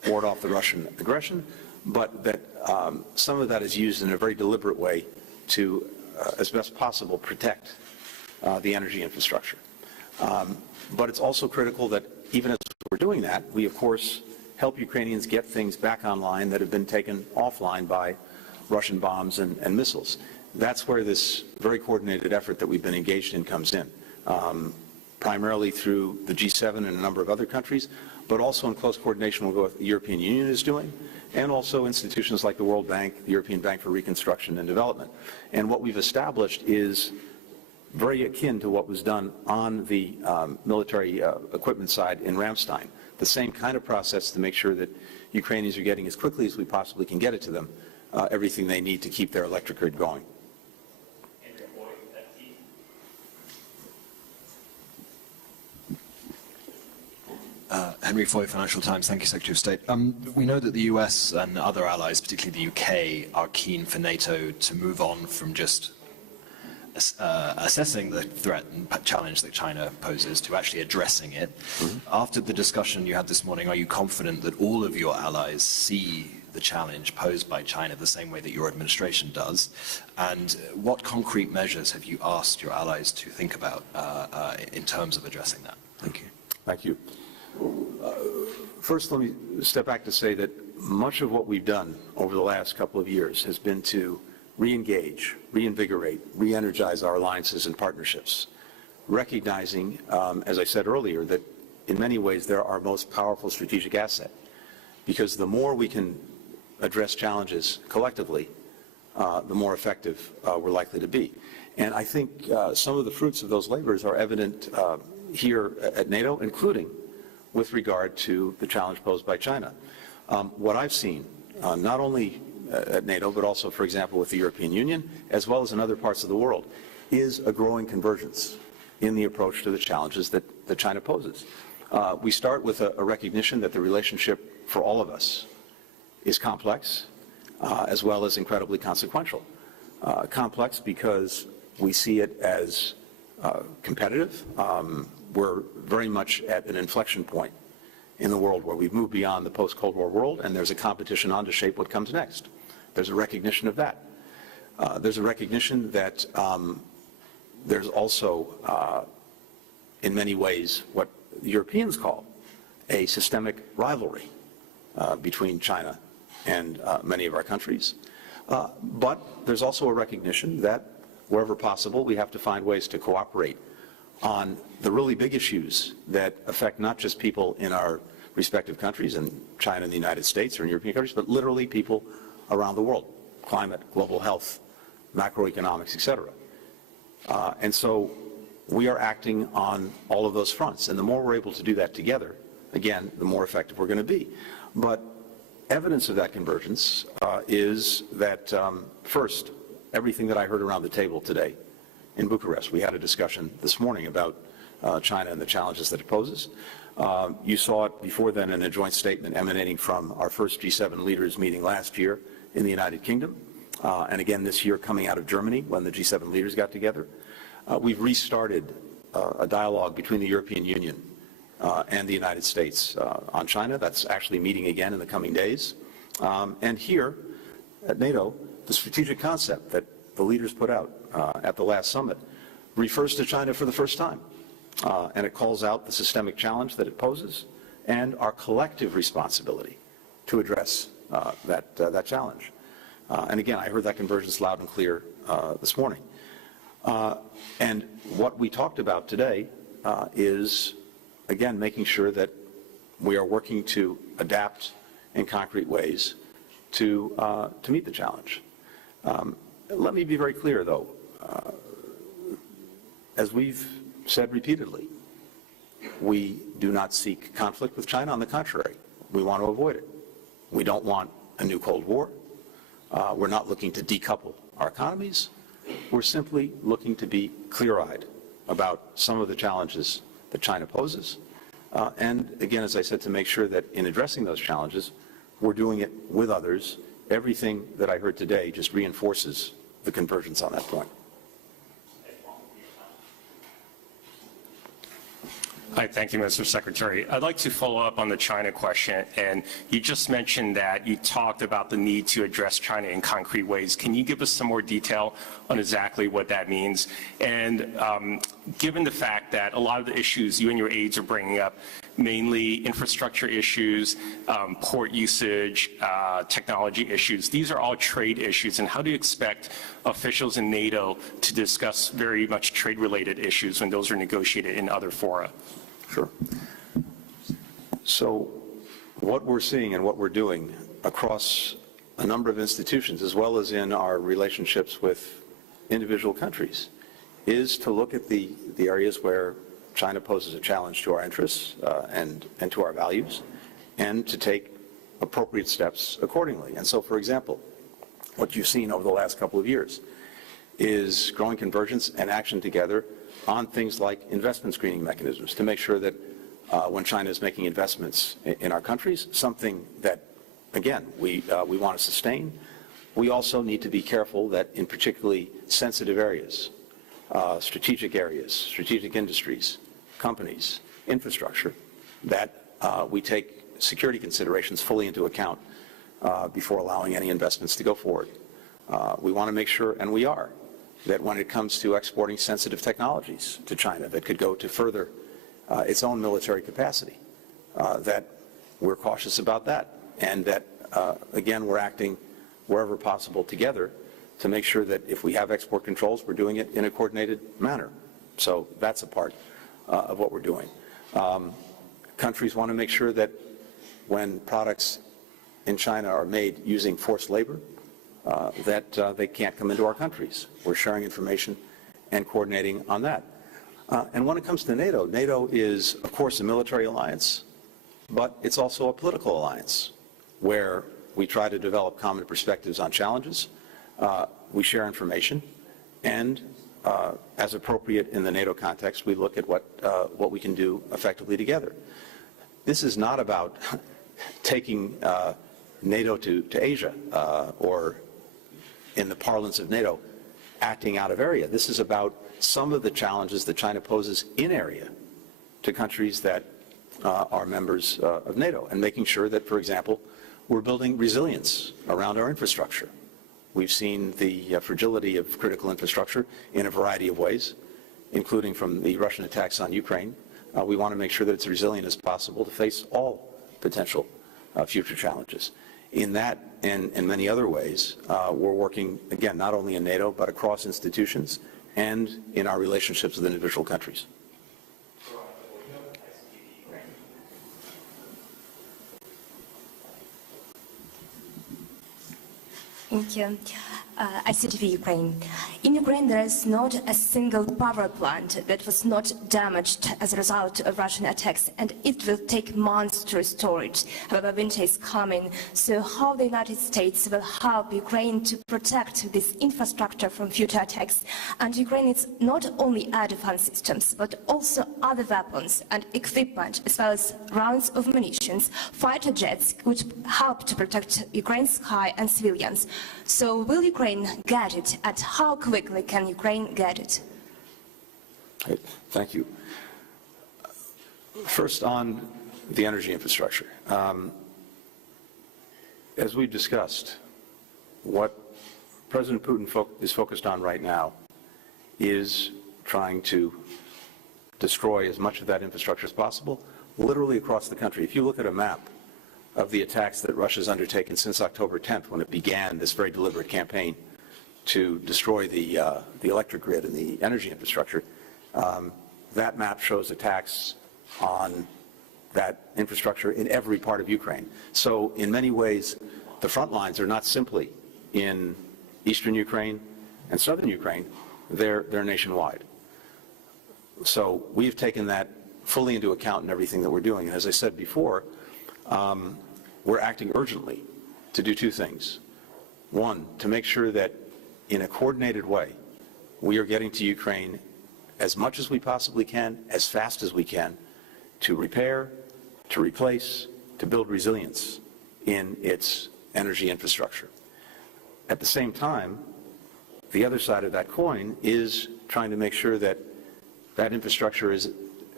ward off the Russian aggression, but that some of that is used in a very deliberate way to, as best possible, protect the energy infrastructure. But it's also critical that even as we're doing that, we, of course, help Ukrainians get things back online that have been taken offline by Russian bombs and missiles. That's where this very coordinated effort that we've been engaged in comes in, primarily through the G7 and a number of other countries, but also in close coordination with what the European Union is doing, and also institutions like the World Bank, the European Bank for Reconstruction and Development. And what we've established is very akin to what was done on the military equipment side in Ramstein. The same kind of process to make sure that Ukrainians are getting as quickly as we possibly can get it to them everything they need to keep their electric grid going. Henry Foy, Financial Times. Thank you, Secretary of State. We know that the US and other allies, particularly the UK, are keen for NATO to move on from just assessing the threat and challenge that China poses to actually addressing it. After the discussion you had this morning, are you confident that all of your allies see the challenge posed by China the same way that your administration does? And what concrete measures have you asked your allies to think about in terms of addressing that? Thank you. Thank you. First, let me step back to say that much of what we've done over the last couple of years has been to re-engage, reinvigorate, re-energize our alliances and partnerships, recognizing, as I said earlier, that in many ways they're our most powerful strategic asset, because the more we can address challenges collectively, the more effective we're likely to be. And I think some of the fruits of those labors are evident here at NATO, including with regard to the challenge posed by China. What I've seen, not only at NATO, but also, for example, with the European Union, as well as in other parts of the world, is a growing convergence in the approach to the challenges that China poses. We start with a recognition that the relationship for all of us is complex, as well as incredibly consequential. Complex because we see it as competitive. We're very much at an inflection point in the world where we've moved beyond the post-Cold War world, and there's a competition on to shape what comes next. There's a recognition of that. There's a recognition that there's also, in many ways, what the Europeans call a systemic rivalry between China and many of our countries. But there's also a recognition that wherever possible, we have to find ways to cooperate on the really big issues that affect not just people in our respective countries, in China and the United States or in European countries, but literally people around the world: climate, global health, macroeconomics, etc. And so we are acting on all of those fronts. And the more we're able to do that together, again, the more effective we're going to be. But evidence of that convergence is that, first, everything that I heard around the table today in Bucharest. We had a discussion this morning about China and the challenges that it poses. You saw it before then in a joint statement emanating from our first G7 leaders meeting last year in the United Kingdom, and again this year coming out of Germany when the G7 leaders got together. We've restarted a dialogue between the European Union and the United States on China. That's actually meeting again in the coming days. And here at NATO, the strategic concept that the leaders put out at the last summit refers to China for the first time. And it calls out the systemic challenge that it poses and our collective responsibility to address that challenge. And again, I heard that convergence loud and clear this morning. And what we talked about today is, again, making sure that we are working to adapt in concrete ways to meet the challenge. Let me be very clear, though. As we've said repeatedly, we do not seek conflict with China. On the contrary, we want to avoid it. We don't want a new Cold War. We're not looking to decouple our economies. We're simply looking to be clear-eyed about some of the challenges that China poses. And again, as I said, to make sure that in addressing those challenges, we're doing it with others. Everything that I heard today just reinforces the convergence on that point. Hi, thank you, Mr. Secretary. I'd like to follow up on the China question, and you just mentioned that you talked about the need to address China in concrete ways. Can you give us some more detail on exactly what that means? And given the fact that a lot of the issues you and your aides are bringing up, mainly infrastructure issues, port usage, technology issues, these are all trade issues, and how do you expect officials in NATO to discuss very much trade-related issues when those are negotiated in other fora? Sure. So what we're seeing and what we're doing across a number of institutions, as well as in our relationships with individual countries, is to look at the areas where China poses a challenge to our interests and to our values, and to take appropriate steps accordingly. And so, for example, what you've seen over the last couple of years is growing convergence and action together on things like investment screening mechanisms to make sure that when China is making investments in our countries, something that, again, we want to sustain, we also need to be careful that in particularly sensitive areas, strategic industries, companies, infrastructure, that we take security considerations fully into account before allowing any investments to go forward. We want to make sure, and we are, that when it comes to exporting sensitive technologies to China that could go to further its own military capacity, that we're cautious about that, and that, again, we're acting wherever possible together to make sure that if we have export controls, we're doing it in a coordinated manner. So that's a part of what we're doing. Countries want to make sure that when products in China are made using forced labor, that they can't come into our countries. We're sharing information and coordinating on that. And when it comes to NATO, NATO is, of course, a military alliance, but it's also a political alliance where we try to develop common perspectives on challenges. We share information, and as appropriate in the NATO context, we look at what we can do effectively together. This is not about taking NATO to Asia or, in the parlance of NATO, acting out of area. This is about some of the challenges that China poses in area to countries that are members of NATO, and making sure that, for example, we're building resilience around our infrastructure. We've seen the fragility of critical infrastructure in a variety of ways, including from the Russian attacks on Ukraine. We want to make sure that it's resilient as possible to face all potential future challenges. In that and in many other ways, we're working, again, not only in NATO, but across institutions and in our relationships with individual countries. Thank you. ICTV Ukraine. In Ukraine, there is not a single power plant that was not damaged as a result of Russian attacks, and it will take months to restore it. However, winter is coming, so how the United States will help Ukraine to protect this infrastructure from future attacks? And Ukraine needs not only air defense systems, but also other weapons and equipment, as well as rounds of munitions, fighter jets, which help to protect Ukraine's sky and civilians. So will Ukraine get it, and how quickly can Ukraine get it? Thank you. First, on the energy infrastructure. As we've discussed, what President Putin is focused on right now is trying to destroy as much of that infrastructure as possible, literally across the country. If you look at a map of the attacks that Russia's undertaken since October 10th, when it began this very deliberate campaign to destroy the electric grid and the energy infrastructure, that map shows attacks on that infrastructure in every part of Ukraine. So in many ways, the front lines are not simply in eastern Ukraine and southern Ukraine, they're nationwide. So we've taken that fully into account in everything that we're doing. And as I said before, we're acting urgently to do two things. One, to make sure that in a coordinated way, we are getting to Ukraine as much as we possibly can, as fast as we can, to repair, to replace, to build resilience in its energy infrastructure. At the same time, the other side of that coin is trying to make sure that that infrastructure is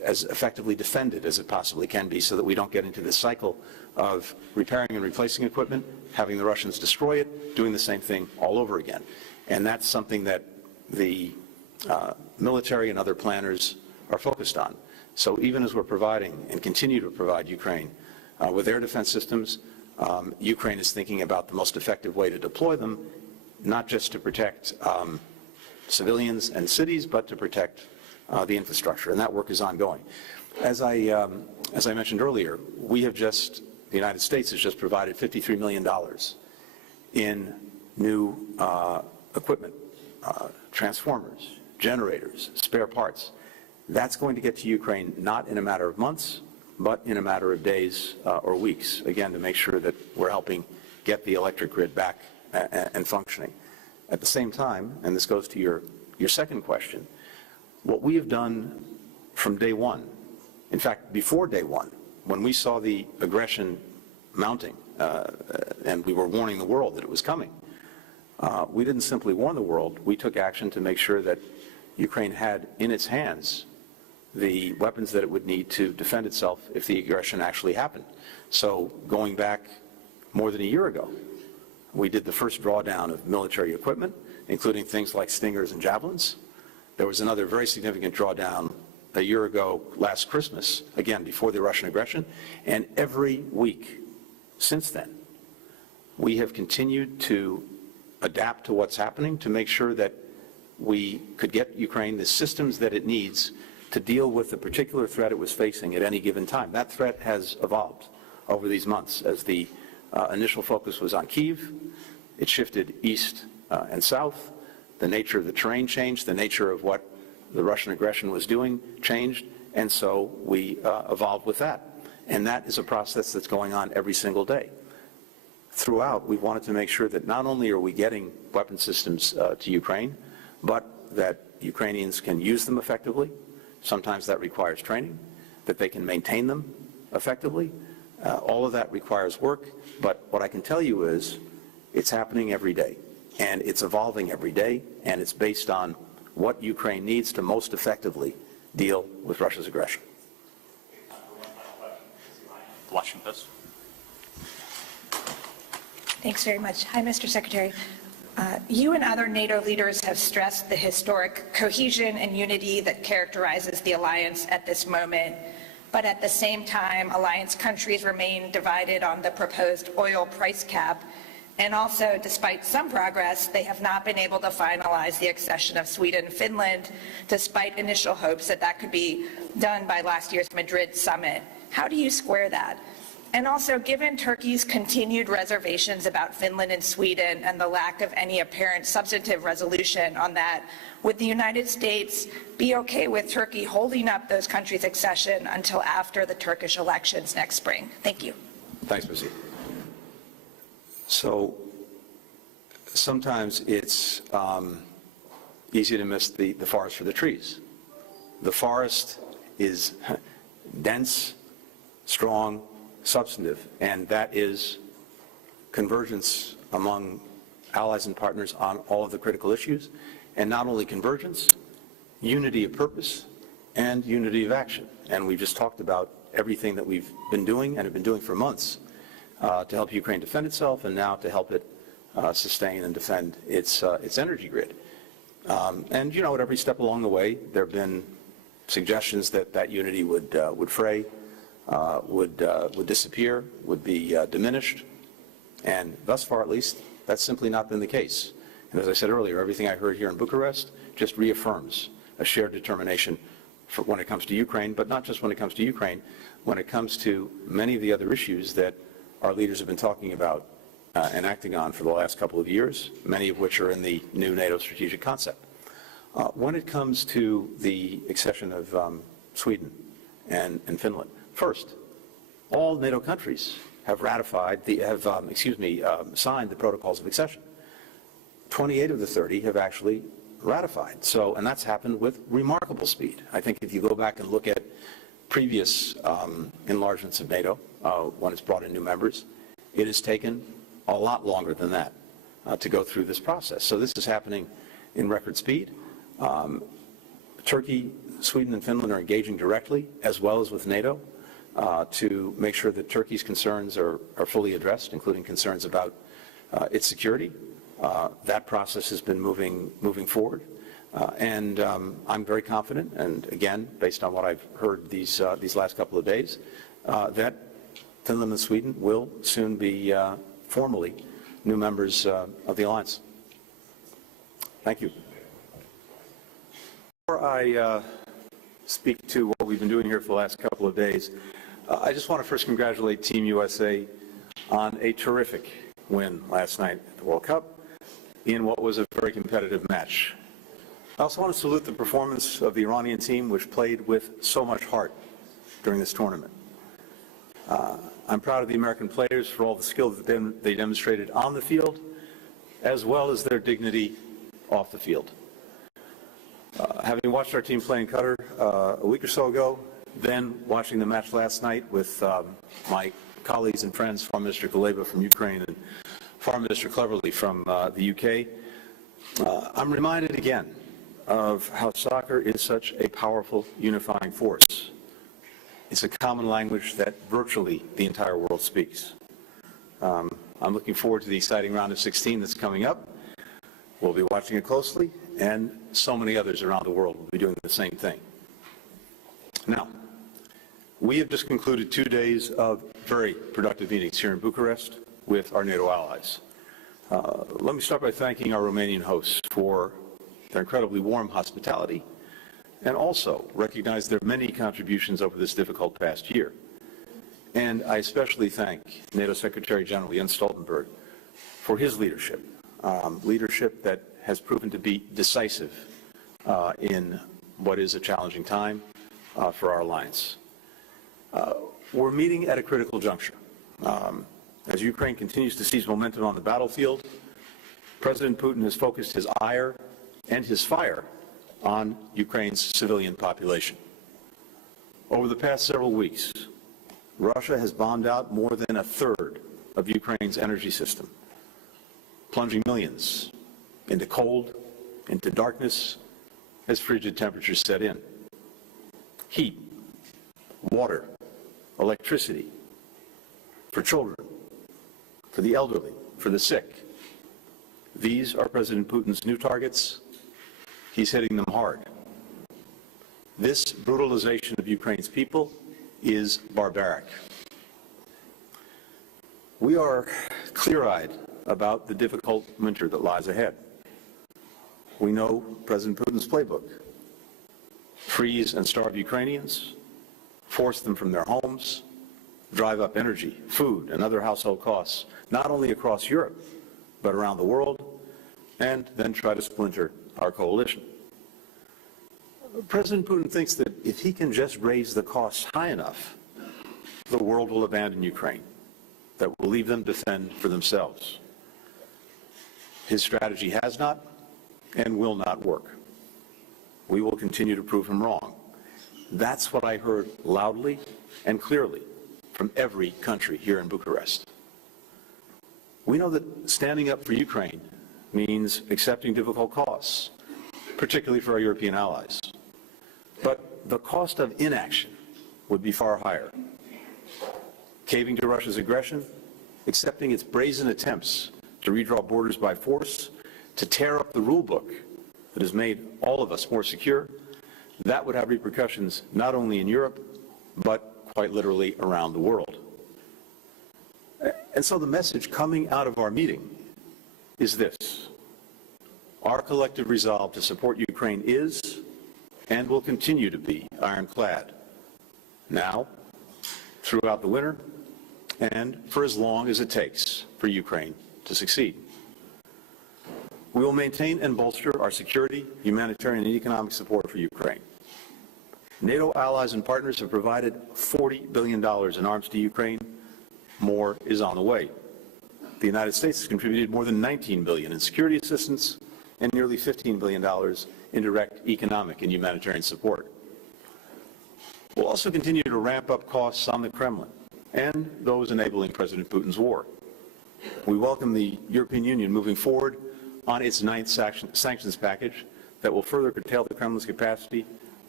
as effectively defended as it possibly can be so that we don't get into this cycle of repairing and replacing equipment, having the Russians destroy it, doing the same thing all over again. And that's something that the military and other planners are focused on. So even as we're providing and continue to provide Ukraine with air defense systems, Ukraine is thinking about the most effective way to deploy them, not just to protect civilians and cities, but to protect the infrastructure, and that work is ongoing. As I mentioned earlier, the United States has just provided $53 million in new equipment, transformers, generators, spare parts. That's going to get to Ukraine not in a matter of months, but in a matter of days or weeks, again, to make sure that we're helping get the electric grid back and functioning. At the same time, and this goes to your second question, what we have done from day one, in fact, before day one, when we saw the aggression mounting and we were warning the world that it was coming, we didn't simply warn the world, we took action to make sure that Ukraine had in its hands the weapons that it would need to defend itself if the aggression actually happened. So going back more than a year ago, we did the first drawdown of military equipment, including things like Stingers and Javelins. There was another very significant drawdown a year ago last Christmas, again, before the Russian aggression. And every week since then, we have continued to adapt to what's happening to make sure that we could get Ukraine the systems that it needs to deal with the particular threat it was facing at any given time. That threat has evolved over these months. As the initial focus was on Kyiv, it shifted east and south. The nature of the terrain changed, the nature of what the Russian aggression was doing changed, and so we evolved with that. And that is a process that's going on every single day. Throughout, we wanted to make sure that not only are we getting weapon systems to Ukraine, but that Ukrainians can use them effectively. Sometimes that requires training, that they can maintain them effectively. All of that requires work, but what I can tell you is it's happening every day, and it's evolving every day, and it's based on what Ukraine needs to most effectively deal with Russia's aggression. Washington Post. Thanks very much. Hi, Mr. Secretary. You and other NATO leaders have stressed the historic cohesion and unity that characterizes the alliance at this moment. But at the same time, alliance countries remain divided on the proposed oil price cap. And also, despite some progress, they have not been able to finalize the accession of Sweden and Finland, despite initial hopes that that could be done by last year's Madrid summit. How do you square that? And also, given Turkey's continued reservations about Finland and Sweden and the lack of any apparent substantive resolution on that, would the United States be okay with Turkey holding up those countries' accession until after the Turkish elections next spring? Thank you. Thanks, Missy. So sometimes it's easy to miss the forest for the trees. The forest is dense, strong, substantive, and that is convergence among allies and partners on all of the critical issues, and not only convergence, unity of purpose and unity of action. And we've just talked about everything that we've been doing and have been doing for months to help Ukraine defend itself, and now to help it sustain and defend its energy grid. And you know, at every step along the way, there have been suggestions that that unity would fray, would disappear, would be diminished, and thus far, at least, that's simply not been the case. And as I said earlier, everything I heard here in Bucharest just reaffirms a shared determination for when it comes to Ukraine, but not just when it comes to Ukraine, when it comes to many of the other issues that our leaders have been talking about and acting on for the last couple of years, many of which are in the new NATO strategic concept. When it comes to the accession of Sweden and Finland, first, all NATO countries have ratified, signed the protocols of accession. 28 of the 30 have actually ratified. So, and that's happened with remarkable speed. I think if you go back and look at previous enlargements of NATO, when it's brought in new members, it has taken a lot longer than that to go through this process. So this is happening in record speed. Turkey Sweden and Finland are engaging directly, as well as with NATO, to make sure that Turkey's concerns are fully addressed, including concerns about its security. That process has been moving forward. And I'm very confident, and again, based on what I've heard these last couple of days, that Finland and Sweden will soon be formally new members of the alliance. Thank you. Before I speak to what we've been doing here for the last couple of days, I just want to first congratulate Team USA on a terrific win last night at the World Cup in what was a very competitive match. I also want to salute the performance of the Iranian team, which played with so much heart during this tournament. I'm proud of the American players for all the skill that they demonstrated on the field, as well as their dignity off the field. Having watched our team play in Qatar a week or so ago, then watching the match last night with my colleagues and friends, Foreign Minister Kuleba from Ukraine and Foreign Minister Cleverly from the UK, I'm reminded again of how soccer is such a powerful unifying force. It's a common language that virtually the entire world speaks. I'm looking forward to the exciting round of 16 that's coming up. We'll be watching it closely, and so many others around the world will be doing the same thing. Now, we have just concluded 2 days of very productive meetings here in Bucharest with our NATO allies. Let me start by thanking our Romanian hosts for their incredibly warm hospitality, and also recognize their many contributions over this difficult past year. And I especially thank NATO Secretary General Jens Stoltenberg for his leadership, leadership that has proven to be decisive in what is a challenging time for our alliance. We're meeting at a critical juncture. As Ukraine continues to seize momentum on the battlefield, President Putin has focused his ire and his fire on Ukraine's civilian population. Over the past several weeks, Russia has bombed out more than a third of Ukraine's energy system, plunging millions into cold, into darkness, as frigid temperatures set in. Heat, water, electricity, for children, for the elderly, for the sick. These are President Putin's new targets. He's hitting them hard. This brutalization of Ukraine's people is barbaric. We are clear-eyed about the difficult winter that lies ahead. We know President Putin's playbook: freeze and starve Ukrainians, force them from their homes, drive up energy, food, and other household costs, not only across Europe, but around the world, and then try to splinter our coalition. President Putin thinks that if he can just raise the costs high enough, the world will abandon Ukraine, that will leave them to fend for themselves. His strategy has not and will not work. We will continue to prove him wrong. That's what I heard loudly and clearly from every country here in Bucharest. We know that standing up for Ukraine means accepting difficult costs, particularly for our European allies. But the cost of inaction would be far higher. Caving to Russia's aggression, accepting its brazen attempts to redraw borders by force, to tear up the rule book that has made all of us more secure, that would have repercussions not only in Europe, but quite literally around the world. And so the message coming out of our meeting is this: our collective resolve to support Ukraine is and will continue to be ironclad, now, throughout the winter, and for as long as it takes for Ukraine to succeed. We will maintain and bolster our security, humanitarian, and economic support for Ukraine. NATO allies and partners have provided $40 billion in arms to Ukraine. More is on the way. The United States has contributed more than $19 billion in security assistance and nearly $15 billion in direct economic and humanitarian support. We'll also continue to ramp up costs on the Kremlin and those enabling President Putin's war. We welcome the European Union moving forward on its ninth sanctions package that will further curtail the Kremlin's capacity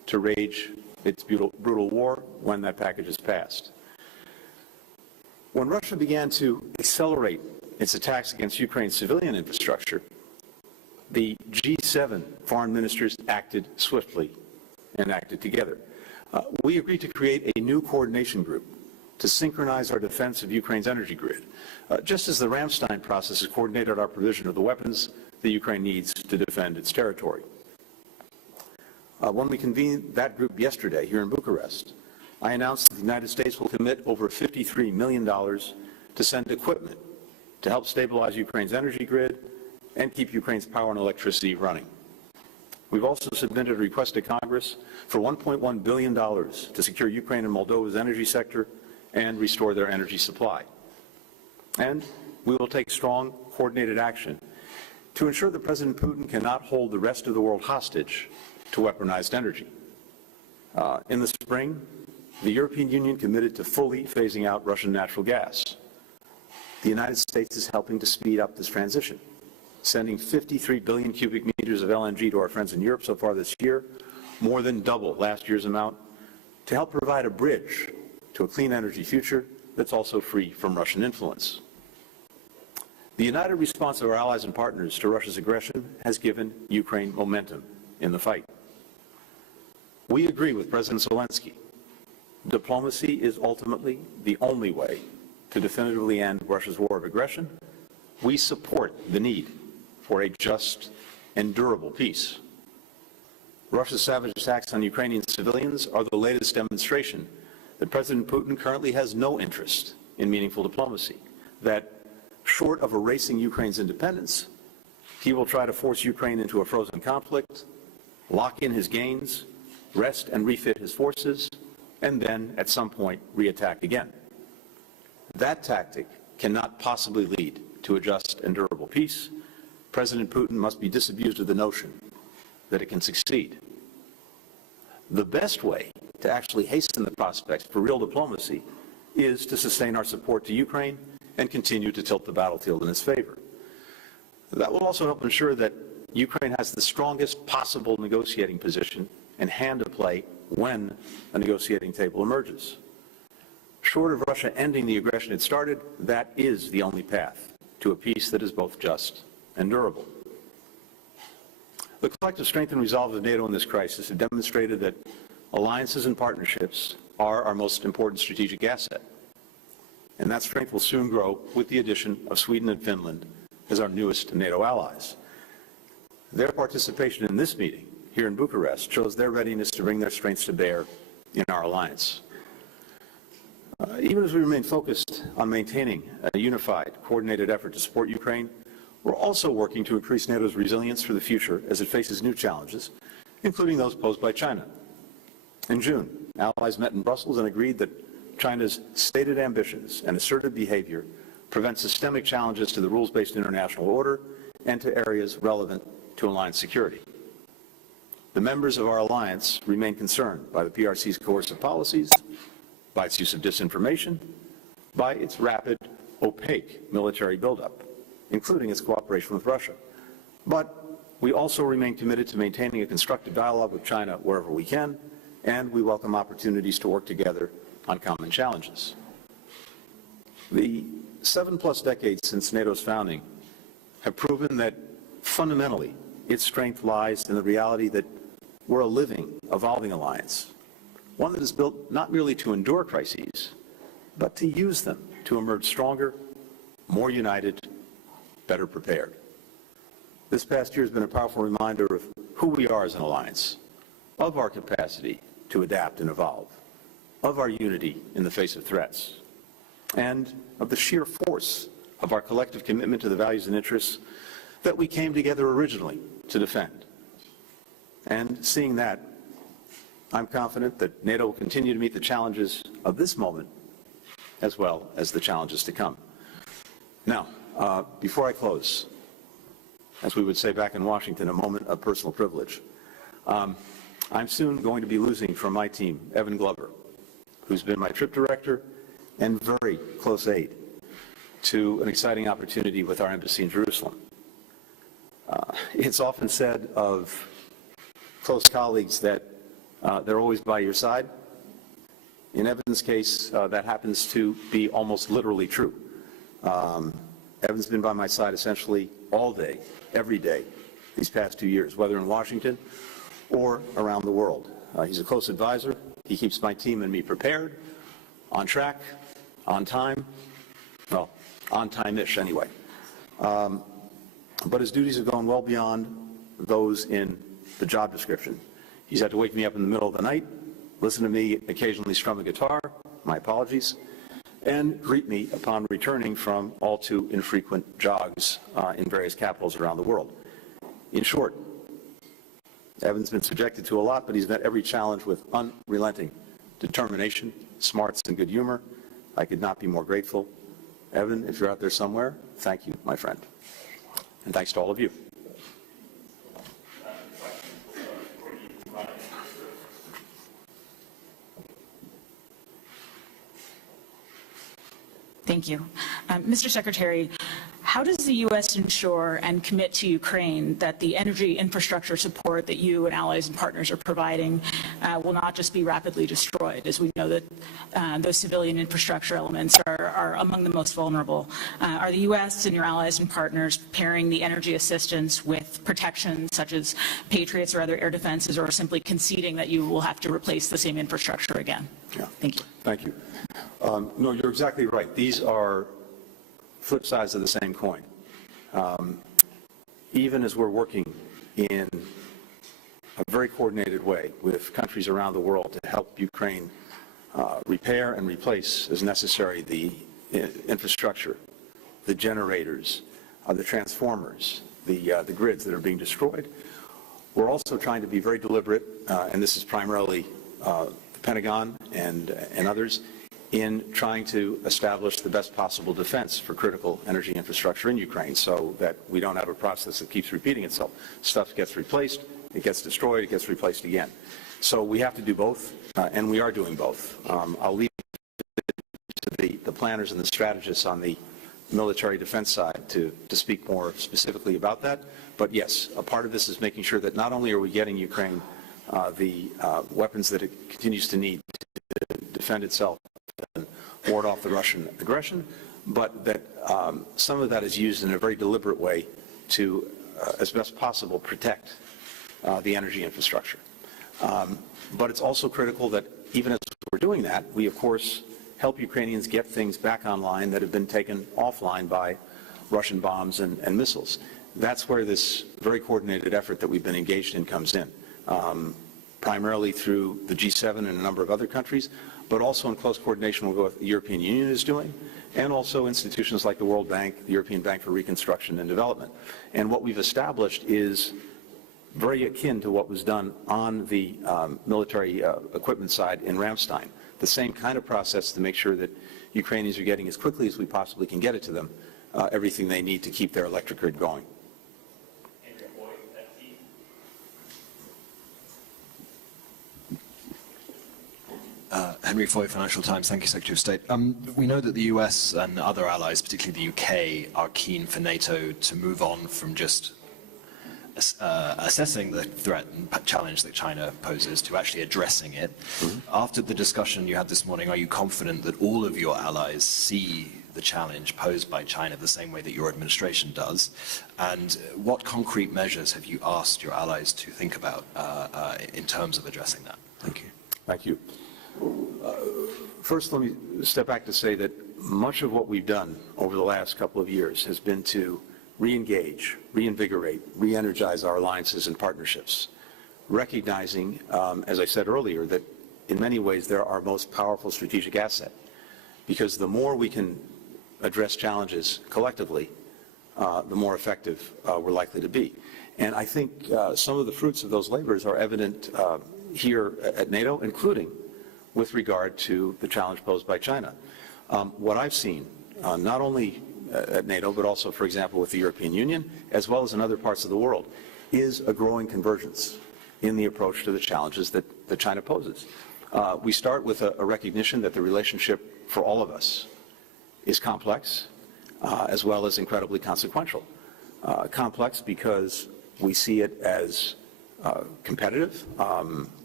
to wage its brutal war when that package is passed. When Russia began to accelerate its attacks against Ukraine's civilian infrastructure, the G7 foreign ministers acted swiftly and acted together. We agreed to create a new coordination group to synchronize our defense of Ukraine's energy grid, just as the Ramstein process has coordinated our provision of the weapons that Ukraine needs to defend its territory. When we convened that group yesterday here in Bucharest, I announced that the United States will commit over $53 million to send equipment to help stabilize Ukraine's energy grid and keep Ukraine's power and electricity running. We've also submitted a request to Congress for $1.1 billion to secure Ukraine and Moldova's energy sector and restore their energy supply. And we will take strong, coordinated action to ensure that President Putin cannot hold the rest of the world hostage to weaponized energy. In the spring, the European Union committed to fully phasing out Russian natural gas. The United States is helping to speed up this transition, sending 53 billion cubic meters of LNG to our friends in Europe so far this year, more than double last year's amount, to help provide a bridge to a clean energy future that's also free from Russian influence. The united response of our allies and partners to Russia's aggression has given Ukraine momentum in the fight. We agree with President Zelensky. Diplomacy is ultimately the only way to definitively end Russia's war of aggression. We support the need for a just and durable peace. Russia's savage attacks on Ukrainian civilians are the latest demonstration that President Putin currently has no interest in meaningful diplomacy, that short of erasing Ukraine's independence, he will try to force Ukraine into a frozen conflict, lock in his gains, rest and refit his forces, and then, at some point, reattack again. That tactic cannot possibly lead to a just and durable peace. President Putin must be disabused of the notion that it can succeed. The best way to actually hasten the prospects for real diplomacy is to sustain our support to Ukraine and continue to tilt the battlefield in its favor. That will also help ensure that Ukraine has the strongest possible negotiating position and hand to play when a negotiating table emerges. Short of Russia ending the aggression it started, that is the only path to a peace that is both just and durable. The collective strength and resolve of NATO in this crisis have demonstrated that alliances and partnerships are our most important strategic asset. And that strength will soon grow with the addition of Sweden and Finland as our newest NATO allies. Their participation in this meeting here in Bucharest shows their readiness to bring their strengths to bear in our alliance. Even as we remain focused on maintaining a unified, coordinated effort to support Ukraine, we're also working to increase NATO's resilience for the future as it faces new challenges, including those posed by China. In June, allies met in Brussels and agreed that China's stated ambitions and assertive behavior prevent systemic challenges to the rules-based international order and to areas relevant to alliance security. The members of our alliance remain concerned by the PRC's coercive policies, by its use of disinformation, by its rapid, opaque military buildup, including its cooperation with Russia. But we also remain committed to maintaining a constructive dialogue with China wherever we can, and we welcome opportunities to work together on common challenges. The 7+ decades since NATO's founding have proven that fundamentally its strength lies in the reality that we're a living, evolving alliance, one that is built not merely to endure crises, but to use them to emerge stronger, more united, better prepared. This past year has been a powerful reminder of who we are as an alliance, of our capacity to adapt and evolve, of our unity in the face of threats, and of the sheer force of our collective commitment to the values and interests that we came together originally to defend. And seeing that, I'm confident that NATO will continue to meet the challenges of this moment as well as the challenges to come. Now, before I close, as we would say back in Washington, a moment of personal privilege. I'm soon going to be losing from my team Evan Glover, who's been my trip director and very close aide to an exciting opportunity with our embassy in Jerusalem. It's often said of close colleagues that They're always by your side. In Evan's case, that happens to be almost literally true. Evan's been by my side essentially all day, every day, these past 2 years, whether in Washington or around the world. He's a close advisor. He keeps my team and me prepared, on track, on time, well, on time-ish anyway. But his duties have gone well beyond those in the job description. He's had to wake me up in the middle of the night, listen to me occasionally strum a guitar, my apologies, and greet me upon returning from all too infrequent jogs in various capitals around the world. In short, Evan's been subjected to a lot, but he's met every challenge with unrelenting determination, smarts, and good humor. I could not be more grateful. Evan, if you're out there somewhere, thank you, my friend. And thanks to all of you. Thank you. Mr. Secretary, how does the U.S. ensure and commit to Ukraine that the energy infrastructure support that you and allies and partners are providing will not just be rapidly destroyed, as we know that those civilian infrastructure elements are among the most vulnerable? Are the U.S. and your allies and partners pairing the energy assistance with protection such as Patriots or other air defenses, or simply conceding that you will have to replace the same infrastructure again? Yeah. Thank you. Thank you. No, you're exactly right. These are flip sides of the same coin. Even as we're working in a very coordinated way with countries around the world to help Ukraine repair and replace as necessary the infrastructure, the generators, the transformers, the grids that are being destroyed, we're also trying to be very deliberate, and this is primarily the Pentagon and others, in trying to establish the best possible defense for critical energy infrastructure in Ukraine so that we don't have a process that keeps repeating itself. Stuff gets replaced, it gets destroyed, it gets replaced again. So we have to do both, and we are doing both. I'll leave it to the planners and the strategists on the military defense side to speak more specifically about that. But yes, a part of this is making sure that not only are we getting Ukraine the weapons that it continues to need to defend itself and ward off the Russian aggression, but that some of that is used in a very deliberate way to, as best possible, protect the energy infrastructure. But it's also critical that even as we're doing that, we, of course, help Ukrainians get things back online that have been taken offline by Russian bombs and missiles. That's where this very coordinated effort that we've been engaged in comes in, primarily through the G7 and a number of other countries, but also in close coordination with what the European Union is doing, and also institutions like the World Bank, the European Bank for Reconstruction and Development. And what we've established is very akin to what was done on the military equipment side in Ramstein, the same kind of process to make sure that Ukrainians are getting as quickly as we possibly can get it to them, everything they need to keep their electric grid going. Henry Foy, Financial Times. Thank you, Secretary of State. We know that the US and other allies, particularly the UK, are keen for NATO to move on from just assessing the threat and challenge that China poses to actually addressing it. After the discussion you had this morning, are you confident that all of your allies see the challenge posed by China the same way that your administration does? And what concrete measures have you asked your allies to think about in terms of addressing that? Thank you. Thank you. First, let me step back to say that much of what we've done over the last couple of years has been to re-engage, reinvigorate, re-energize our alliances and partnerships, recognizing, as I said earlier, that in many ways they're our most powerful strategic asset, because the more we can address challenges collectively, the more effective we're likely to be. And I think some of the fruits of those labors are evident here at NATO, including with regard to the challenge posed by China. What I've seen, not only at NATO, but also, for example, with the European Union, as well as in other parts of the world, is a growing convergence in the approach to the challenges that China poses. We start with a recognition that the relationship for all of us is complex, as well as incredibly consequential. Complex because we see it as competitive.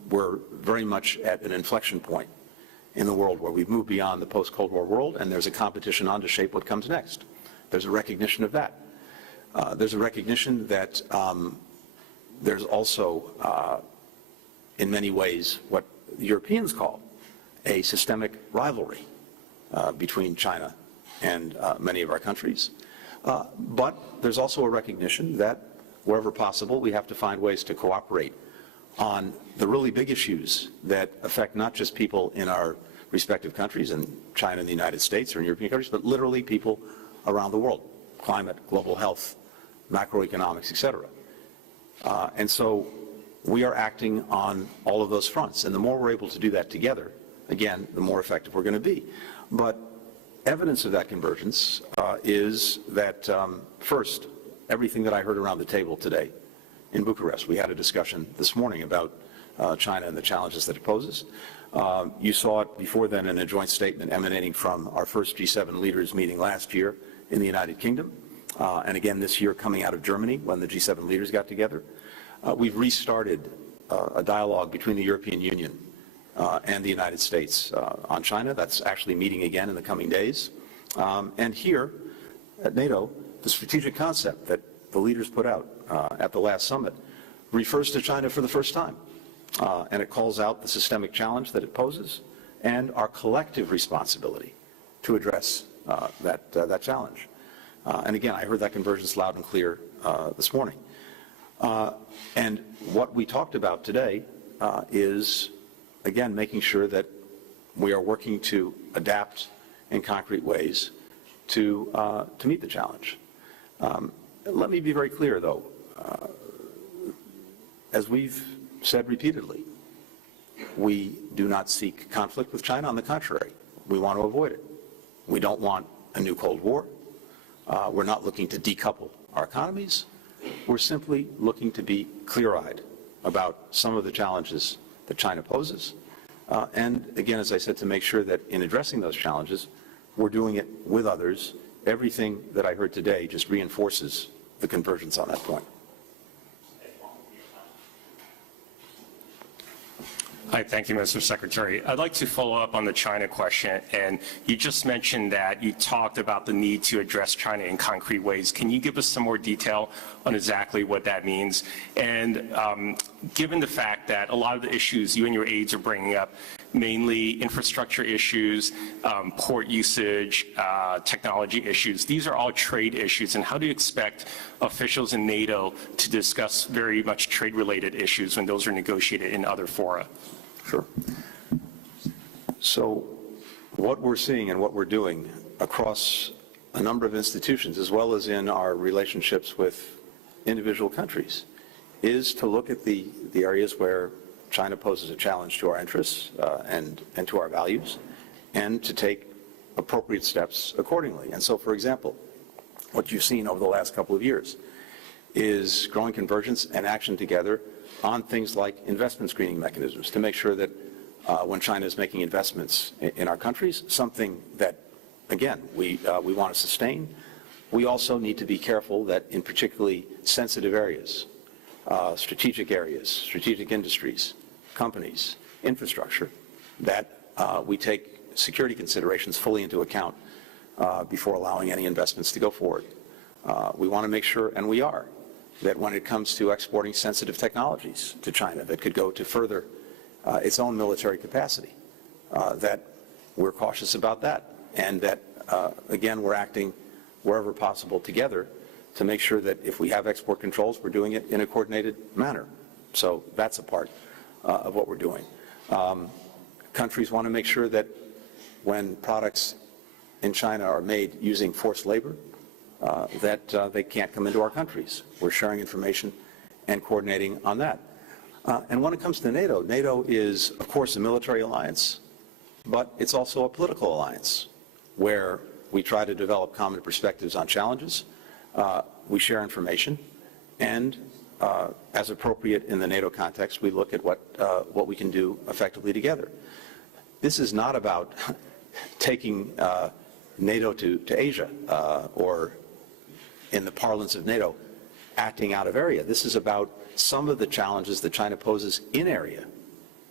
we're very much at an inflection point in the world where we've moved beyond the post-Cold War world, and there's a competition on to shape what comes next. There's a recognition of that. There's a recognition that there's also, in many ways, what the Europeans call a systemic rivalry between China and many of our countries. But there's also a recognition that wherever possible, we have to find ways to cooperate on the really big issues that affect not just people in our respective countries, in China and the United States or in European countries, but literally people around the world: climate, global health, macroeconomics, etc. And so we are acting on all of those fronts. And the more we're able to do that together, again, the more effective we're going to be. But evidence of that convergence is that, first, everything that I heard around the table today in Bucharest. We had a discussion this morning about China and the challenges that it poses. You saw it before then in a joint statement emanating from our first G7 leaders meeting last year in the United Kingdom, and again this year coming out of Germany when the G7 leaders got together. We've restarted a dialogue between the European Union and the United States on China. That's actually meeting again in the coming days. And here at NATO, the strategic concept that the leaders put out at the last summit refers to China for the first time. And it calls out the systemic challenge that it poses and our collective responsibility to address that challenge. And again, I heard that convergence loud and clear this morning. And what we talked about today is, again, making sure that we are working to adapt in concrete ways to meet the challenge. Let me be very clear, though. As we've said repeatedly, we do not seek conflict with China. On the contrary, we want to avoid it. We don't want a new Cold War. We're not looking to decouple our economies. We're simply looking to be clear-eyed about some of the challenges that China poses. And again, as I said, to make sure that in addressing those challenges, we're doing it with others. Everything that I heard today just reinforces the convergence on that point. Hi, thank you, Mr. Secretary. I'd like to follow up on the China question. And you just mentioned that you talked about the need to address China in concrete ways. Can you give us some more detail on exactly what that means? And given the fact that a lot of the issues you and your aides are bringing up, mainly infrastructure issues, port usage, technology issues, these are all trade issues. And how do you expect officials in NATO to discuss very much trade-related issues when those are negotiated in other fora? Sure. So what we're seeing and what we're doing across a number of institutions, as well as in our relationships with individual countries, is to look at the areas where China poses a challenge to our interests and to our values, and to take appropriate steps accordingly. And so, for example, what you've seen over the last couple of years is growing convergence and action together on things like investment screening mechanisms to make sure that when China is making investments in our countries, something that, again, we want to sustain, we also need to be careful that in particularly sensitive areas, strategic industries, companies, infrastructure, that we take security considerations fully into account before allowing any investments to go forward. We want to make sure, and we are, that when it comes to exporting sensitive technologies to China that could go to further its own military capacity, that we're cautious about that, and that, again, we're acting wherever possible together to make sure that if we have export controls, we're doing it in a coordinated manner. So that's a part of what we're doing. Countries want to make sure that when products in China are made using forced labor, that they can't come into our countries. We're sharing information and coordinating on that. And when it comes to NATO, NATO is, of course, a military alliance, but it's also a political alliance where we try to develop common perspectives on challenges. We share information, and as appropriate in the NATO context, we look at what we can do effectively together. This is not about taking NATO to Asia or, in the parlance of NATO, acting out of area. This is about some of the challenges that China poses in area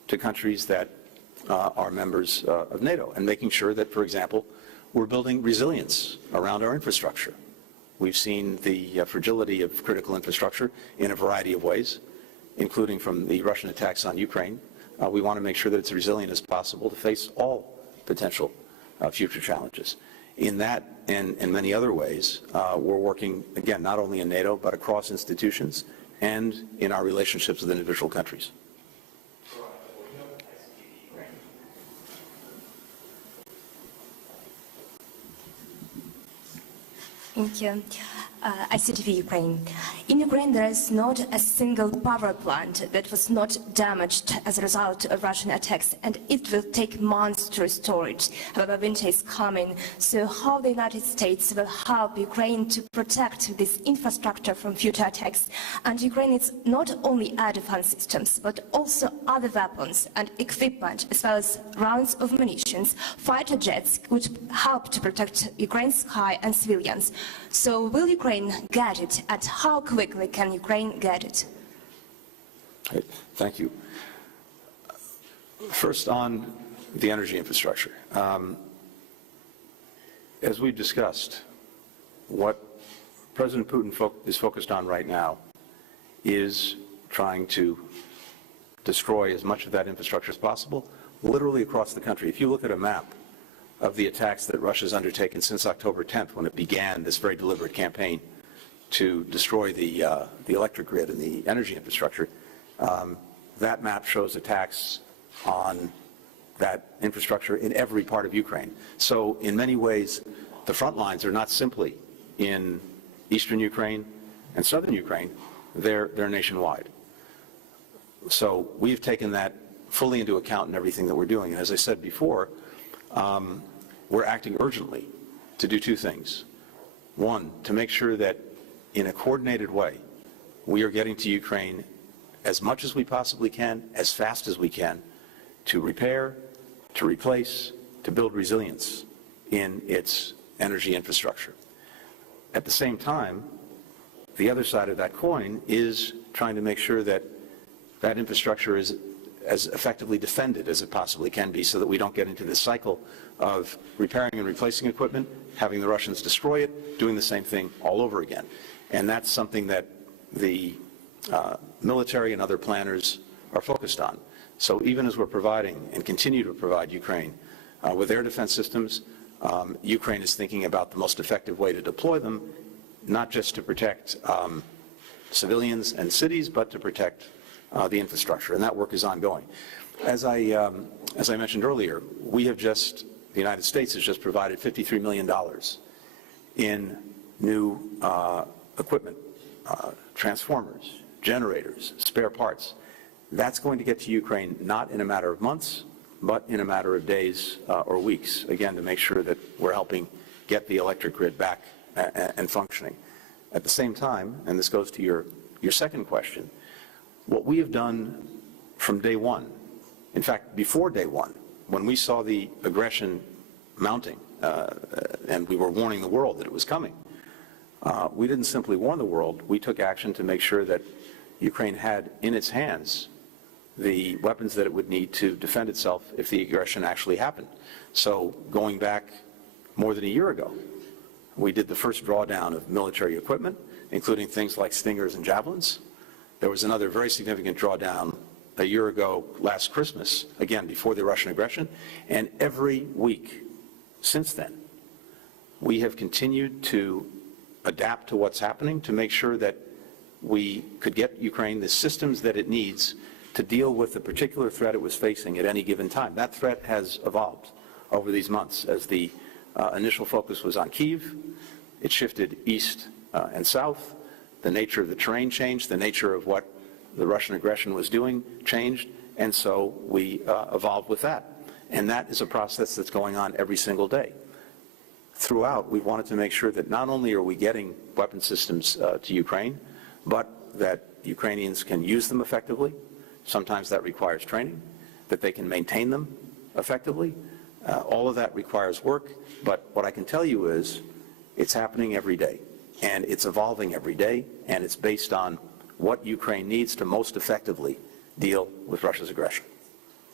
to countries that are members of NATO, and making sure that, for example, we're building resilience around our infrastructure. We've seen the fragility of critical infrastructure in a variety of ways, including from the Russian attacks on Ukraine. We want to make sure that it's resilient as possible to face all potential future challenges. In that and in many other ways, we're working, again, not only in NATO, but across institutions and in our relationships with individual countries. Thank you. ICTV Ukraine. In Ukraine, there is not a single power plant that was not damaged as a result of Russian attacks, and it will take months to restore it. However, winter is coming, so how the United States will help Ukraine to protect this infrastructure from future attacks? And Ukraine needs not only air defense systems, but also other weapons and equipment, as well as rounds of munitions. Fighter jets could help to protect Ukraine's sky and civilians. So will Ukraine get it, and how quickly can Ukraine get it? Thank you. First, on the energy infrastructure. As we've discussed, what President Putin is focused on right now is trying to destroy as much of that infrastructure as possible, literally across the country. If you look at a map of the attacks that Russia's undertaken since October 10th, when it began this very deliberate campaign to destroy the electric grid and the energy infrastructure, that map shows attacks on that infrastructure in every part of Ukraine. So in many ways, the front lines are not simply in eastern Ukraine and southern Ukraine, they're nationwide. So we've taken that fully into account in everything that we're doing. And as I said before, we're acting urgently to do two things. One, to make sure that in a coordinated way, we are getting to Ukraine as much as we possibly can, as fast as we can, to repair, to replace, to build resilience in its energy infrastructure. At the same time, the other side of that coin is trying to make sure that that infrastructure is as effectively defended as it possibly can be, so that we don't get into this cycle of repairing and replacing equipment, having the Russians destroy it, doing the same thing all over again. And that's something that the military and other planners are focused on. So even as we're providing and continue to provide Ukraine with air defense systems, Ukraine is thinking about the most effective way to deploy them, not just to protect civilians and cities, but to protect the infrastructure, and that work is ongoing. As I mentioned earlier, the United States has just provided $53 million in new equipment, transformers, generators, spare parts. That's going to get to Ukraine not in a matter of months, but in a matter of days or weeks, again, to make sure that we're helping get the electric grid back and functioning. At the same time, and this goes to your second question, what we have done from day one, in fact, before day one, when we saw the aggression mounting, and we were warning the world that it was coming, we didn't simply warn the world, we took action to make sure that Ukraine had in its hands the weapons that it would need to defend itself if the aggression actually happened. So going back more than a year ago, we did the first drawdown of military equipment, including things like Stingers and Javelins. There was another very significant drawdown a year ago last Christmas, again, before the Russian aggression. And every week since then, we have continued to adapt to what's happening to make sure that we could get Ukraine the systems that it needs to deal with the particular threat it was facing at any given time. That threat has evolved over these months. As the initial focus was on Kyiv, it shifted east and south. The nature of the terrain changed, the nature of what the Russian aggression was doing changed, and so we evolved with that. And that is a process that's going on every single day. Throughout, we wanted to make sure that not only are we getting weapon systems to Ukraine, but that Ukrainians can use them effectively. Sometimes that requires training, that they can maintain them effectively. All of that requires work, but what I can tell you is it's happening every day. And it's evolving every day, and it's based on what Ukraine needs to most effectively deal with Russia's aggression.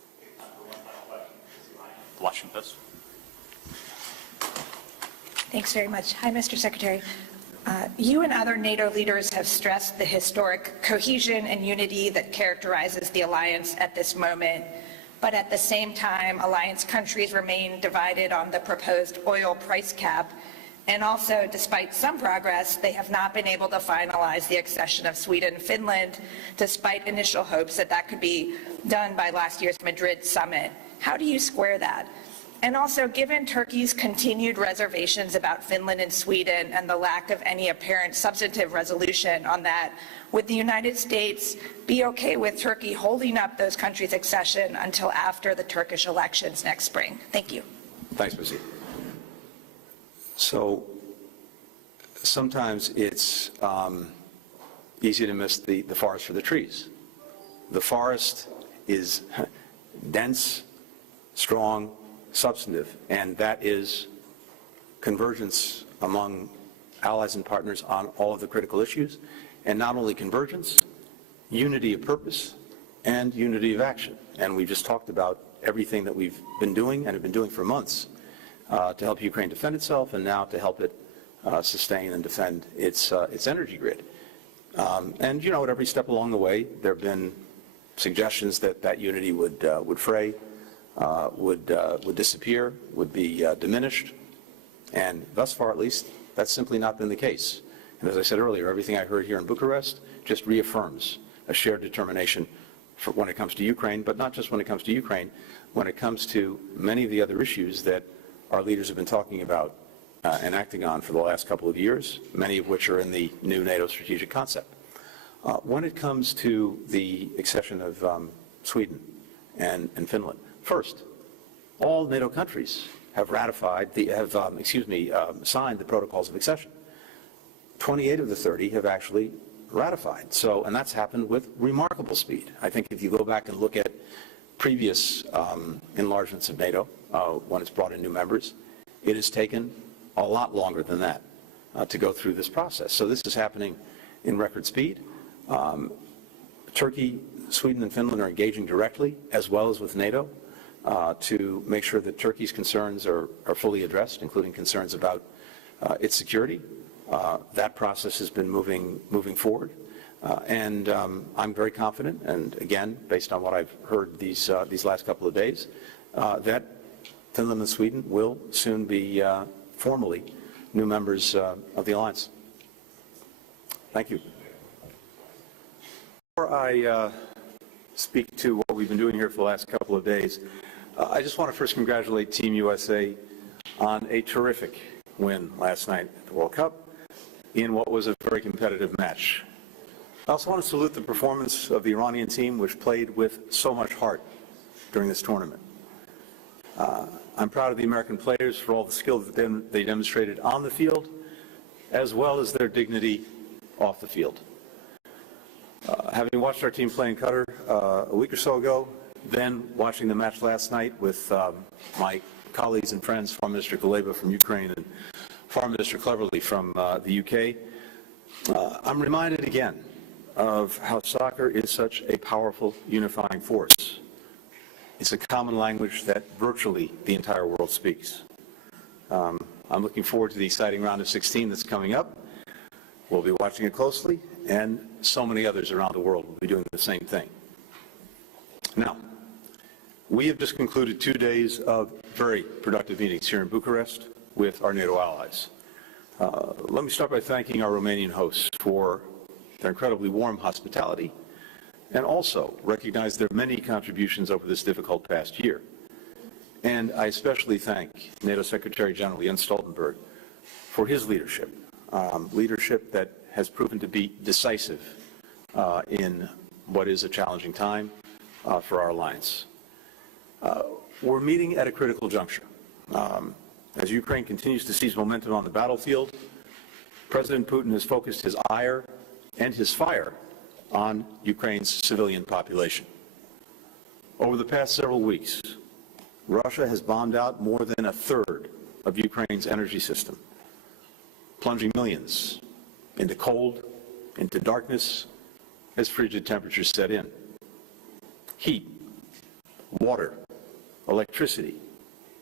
Washington Post. Thanks very much. Hi, Mr. Secretary. You and other NATO leaders have stressed the historic cohesion and unity that characterizes the alliance at this moment. But at the same time, alliance countries remain divided on the proposed oil price cap. And also, despite some progress, they have not been able to finalize the accession of Sweden and Finland, despite initial hopes that that could be done by last year's Madrid summit. How do you square that? And also, given Turkey's continued reservations about Finland and Sweden and the lack of any apparent substantive resolution on that, would the United States be okay with Turkey holding up those countries' accession until after the Turkish elections next spring? Thank you. Thanks, Missy. So sometimes it's easy to miss the forest for the trees. The forest is dense, strong, substantive, and that is convergence among allies and partners on all of the critical issues, and not only convergence, unity of purpose and unity of action. And we just talked about everything that we've been doing and have been doing for months to help Ukraine defend itself, and now to help it sustain and defend its energy grid. And you know, at every step along the way, there have been suggestions that that unity would fray, would disappear, would be diminished, and thus far, at least, that's simply not been the case. And as I said earlier, everything I heard here in Bucharest just reaffirms a shared determination for when it comes to Ukraine, but not just when it comes to Ukraine, when it comes to many of the other issues that our leaders have been talking about and acting on for the last couple of years, many of which are in the new NATO strategic concept. When it comes to the accession of Sweden and Finland, first, all NATO countries have ratified signed the protocols of accession. 28 of the 30 have actually ratified. So, and that's happened with remarkable speed. I think if you go back and look at previous enlargements of NATO, when it's brought in new members, it has taken a lot longer than that to go through this process. So this is happening in record speed. Turkey, Sweden, and Finland are engaging directly, as well as with NATO, to make sure that Turkey's concerns are fully addressed, including concerns about its security. That process has been moving forward. And I'm very confident, and again, based on what I've heard these last couple of days, that Finland and Sweden will soon be formally new members of the alliance. Thank you. Before I speak to what we've been doing here for the last couple of days, I just want to first congratulate Team USA on a terrific win last night at the World Cup in what was a very competitive match. I also want to salute the performance of the Iranian team, which played with so much heart during this tournament. I'm proud of the American players for all the skill that they demonstrated on the field, as well as their dignity off the field. Having watched our team play in Qatar a week or so ago, then watching the match last night with my colleagues and friends, Foreign Minister Kuleba from Ukraine and Foreign Minister Cleverly from the UK, I'm reminded again of how soccer is such a powerful unifying force. It's a common language that virtually the entire world speaks. I'm looking forward to the exciting round of 16 that's coming up. We'll be watching it closely, and so many others around the world will be doing the same thing. Now, we have just concluded 2 days of very productive meetings here in Bucharest with our NATO allies. Let me start by thanking our Romanian hosts for their incredibly warm hospitality, and also recognize their many contributions over this difficult past year. And I especially thank NATO Secretary General Jens Stoltenberg for his leadership, leadership that has proven to be decisive in what is a challenging time for our alliance. We're meeting at a critical juncture. As Ukraine continues to seize momentum on the battlefield, President Putin has focused his ire and his fire on Ukraine's civilian population. Over the past several weeks, Russia has bombed out more than a third of Ukraine's energy system, plunging millions into cold, into darkness, as frigid temperatures set in. Heat, water, electricity,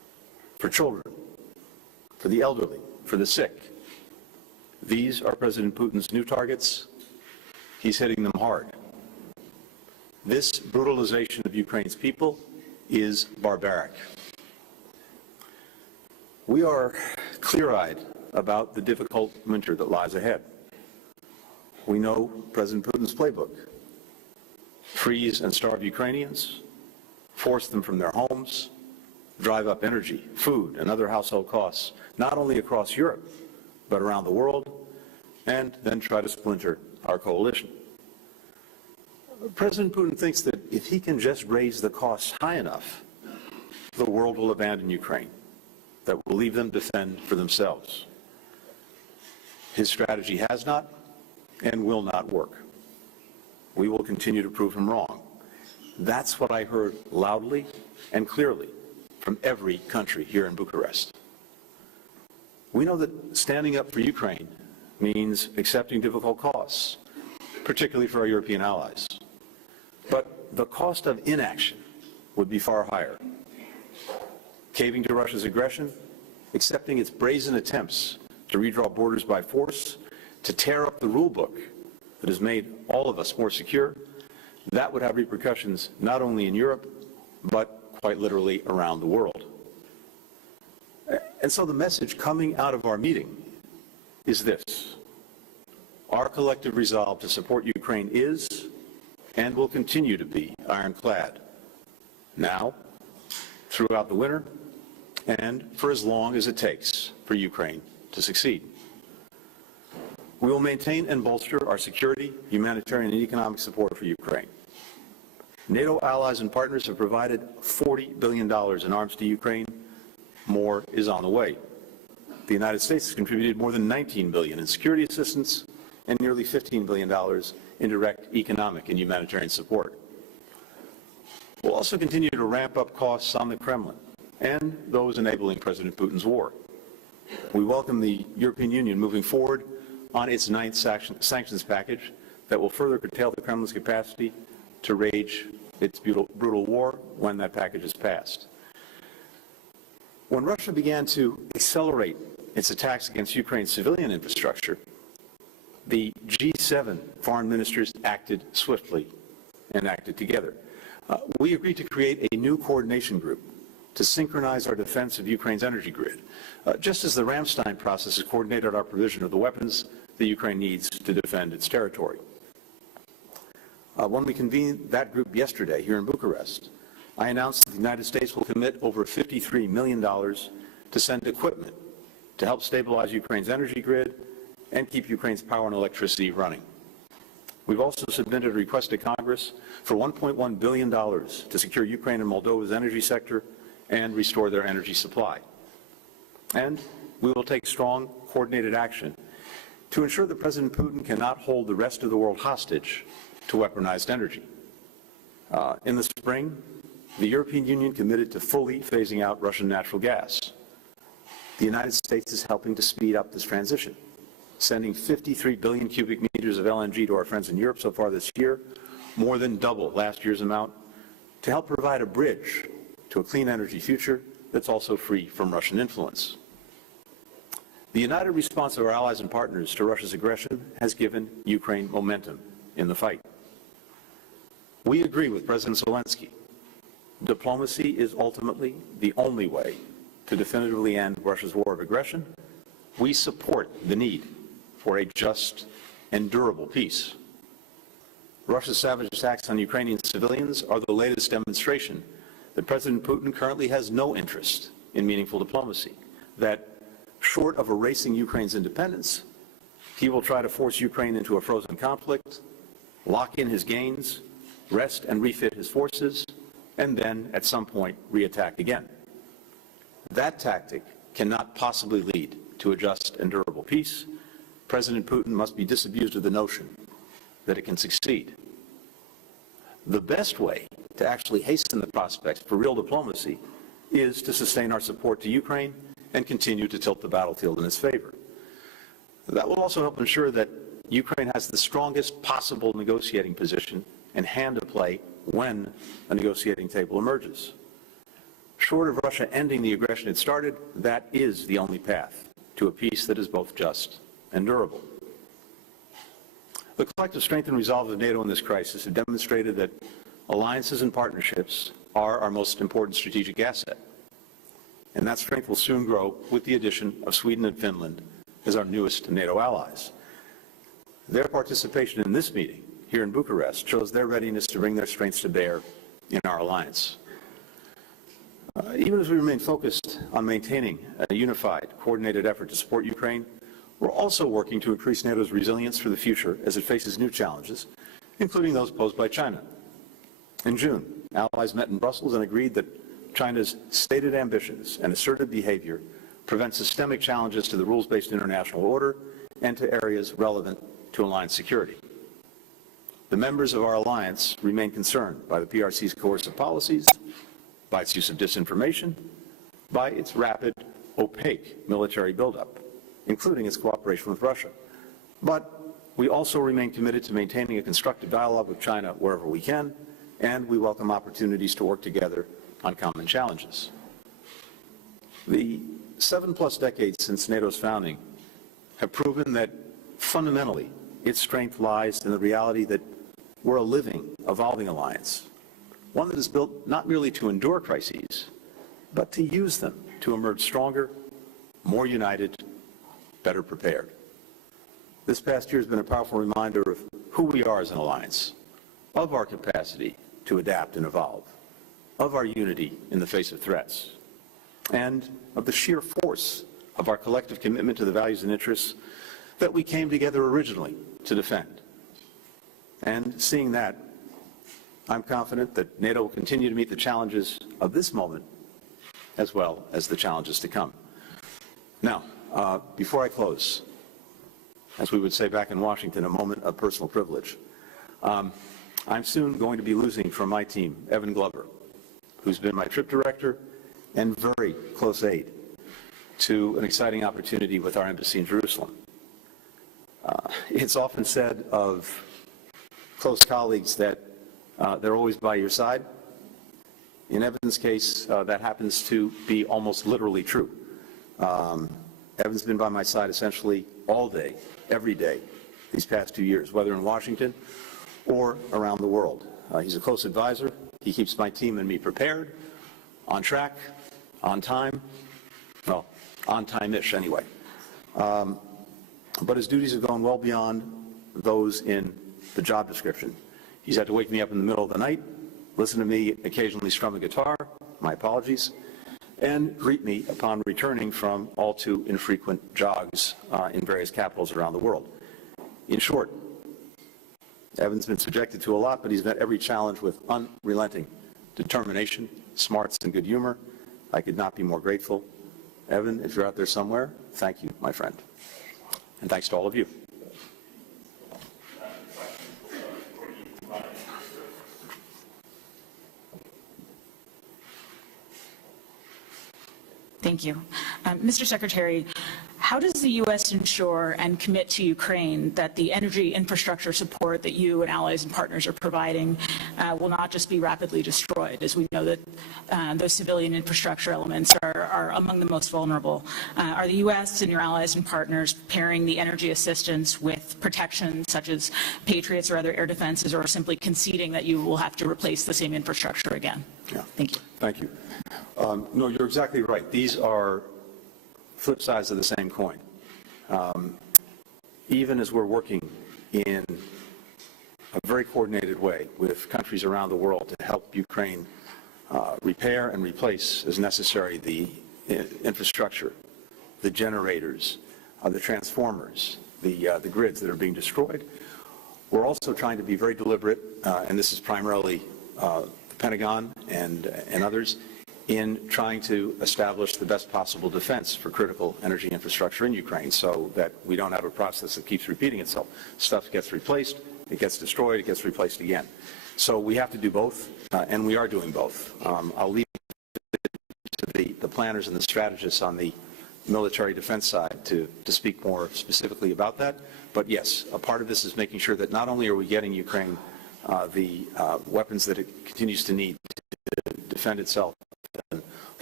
for children, for the elderly, for the sick. These are President Putin's new targets. He's hitting them hard. This brutalization of Ukraine's people is barbaric. We are clear-eyed about the difficult winter that lies ahead. We know President Putin's playbook: freeze and starve Ukrainians, force them from their homes, drive up energy, food, and other household costs, not only across Europe, but around the world, and then try to splinter our coalition. President Putin thinks that if he can just raise the costs high enough, the world will abandon Ukraine, that will leave them to fend for themselves. His strategy has not and will not work. We will continue to prove him wrong. That's what I heard loudly and clearly from every country here in Bucharest. We know that standing up for Ukraine means accepting difficult costs, particularly for our European allies. But the cost of inaction would be far higher. Caving to Russia's aggression, accepting its brazen attempts to redraw borders by force, to tear up the rule book that has made all of us more secure, that would have repercussions not only in Europe, but quite literally around the world. And so the message coming out of our meeting is this: our collective resolve to support Ukraine is and will continue to be ironclad, now, throughout the winter, and for as long as it takes for Ukraine to succeed. We will maintain and bolster our security, humanitarian, and economic support for Ukraine. NATO allies and partners have provided $40 billion in arms to Ukraine. More is on the way. The United States has contributed more than $19 billion in security assistance and nearly $15 billion in direct economic and humanitarian support. We'll also continue to ramp up costs on the Kremlin and those enabling President Putin's war. We welcome the European Union moving forward on its ninth sanctions package that will further curtail the Kremlin's capacity to wage its brutal war when that package is passed. When Russia began to accelerate its attacks against Ukraine's civilian infrastructure, the G7 foreign ministers acted swiftly and acted together. We agreed to create a new coordination group to synchronize our defense of Ukraine's energy grid, just as the Ramstein process has coordinated our provision of the weapons that Ukraine needs to defend its territory. When we convened that group yesterday here in Bucharest, I announced that the United States will commit over $53 million to send equipment to help stabilize Ukraine's energy grid and keep Ukraine's power and electricity running. We've also submitted a request to Congress for $1.1 billion to secure Ukraine and Moldova's energy sector and restore their energy supply. And we will take strong, coordinated action to ensure that President Putin cannot hold the rest of the world hostage to weaponized energy. In the spring, the European Union committed to fully phasing out Russian natural gas. The United States is helping to speed up this transition, sending 53 billion cubic meters of LNG to our friends in Europe so far this year, more than double last year's amount, to help provide a bridge to a clean energy future that's also free from Russian influence. The united response of our allies and partners to Russia's aggression has given Ukraine momentum in the fight. We agree with President Zelensky. Diplomacy is ultimately the only way to definitively end Russia's war of aggression. We support the need for a just and durable peace. Russia's savage attacks on Ukrainian civilians are the latest demonstration that President Putin currently has no interest in meaningful diplomacy, that short of erasing Ukraine's independence, he will try to force Ukraine into a frozen conflict, lock in his gains, rest and refit his forces, and then, at some point, reattack again. That tactic cannot possibly lead to a just and durable peace. President Putin must be disabused of the notion that it can succeed. The best way to actually hasten the prospects for real diplomacy is to sustain our support to Ukraine and continue to tilt the battlefield in its favor. That will also help ensure that Ukraine has the strongest possible negotiating position and hand to play when a negotiating table emerges. Short of Russia ending the aggression it started, that is the only path to a peace that is both just and durable. The collective strength and resolve of NATO in this crisis have demonstrated that alliances and partnerships are our most important strategic asset. And that strength will soon grow with the addition of Sweden and Finland as our newest NATO allies. Their participation in this meeting here in Bucharest shows their readiness to bring their strengths to bear in our alliance. Even as we remain focused on maintaining a unified, coordinated effort to support Ukraine, we're also working to increase NATO's resilience for the future as it faces new challenges, including those posed by China. In June, allies met in Brussels and agreed that China's stated ambitions and assertive behavior prevent systemic challenges to the rules-based international order and to areas relevant to alliance security. The members of our alliance remain concerned by the PRC's coercive policies, by its use of disinformation, by its rapid, opaque military buildup, including its cooperation with Russia. But we also remain committed to maintaining a constructive dialogue with China wherever we can, and we welcome opportunities to work together on common challenges. The 7+ decades since NATO's founding have proven that fundamentally its strength lies in the reality that we're a living, evolving alliance, one that is built not merely to endure crises, but to use them to emerge stronger, more united, better prepared. This past year has been a powerful reminder of who we are as an alliance, of our capacity to adapt and evolve, of our unity in the face of threats, and of the sheer force of our collective commitment to the values and interests that we came together originally to defend. And seeing that, I'm confident that NATO will continue to meet the challenges of this moment as well as the challenges to come. Now, before I close, as we would say back in Washington, a moment of personal privilege. I'm soon going to be losing from my team Evan Glover, who's been my trip director and very close aide to an exciting opportunity with our embassy in Jerusalem. It's often said of close colleagues that they're always by your side. In Evan's case, that happens to be almost literally true. Evan's been by my side essentially all day, every day, these past 2 years, whether in Washington or around the world. He's a close advisor. He keeps my team and me prepared, on track, on time, well, on time-ish anyway. But his duties have gone well beyond those in the job description. He's had to wake me up in the middle of the night, listen to me occasionally strum a guitar, my apologies, and greet me upon returning from all too infrequent jogs in various capitals around the world. In short, Evan's been subjected to a lot, but he's met every challenge with unrelenting determination, smarts, and good humor. I could not be more grateful. Evan, if you're out there somewhere, thank you, my friend. And thanks to all of you. Thank you. Mr. Secretary, how does the U.S. ensure and commit to Ukraine that the energy infrastructure support that you and allies and partners are providing will not just be rapidly destroyed, as we know that those civilian infrastructure elements are among the most vulnerable? Are the U.S. and your allies and partners pairing the energy assistance with protection such as Patriots or other air defenses, or simply conceding that you will have to replace the same infrastructure again? Yeah. Thank you. Thank you. No, you're exactly right. These are flip sides of the same coin. Even as we're working in a very coordinated way with countries around the world to help Ukraine repair and replace as necessary the infrastructure, the generators, the transformers, the grids that are being destroyed, we're also trying to be very deliberate, and this is primarily the Pentagon and others, in trying to establish the best possible defense for critical energy infrastructure in Ukraine so that we don't have a process that keeps repeating itself. Stuff gets replaced, it gets destroyed, it gets replaced again. So we have to do both, and we are doing both. I'll leave it to the planners and the strategists on the military defense side to speak more specifically about that. But yes, a part of this is making sure that not only are we getting Ukraine the weapons that it continues to need to defend itself and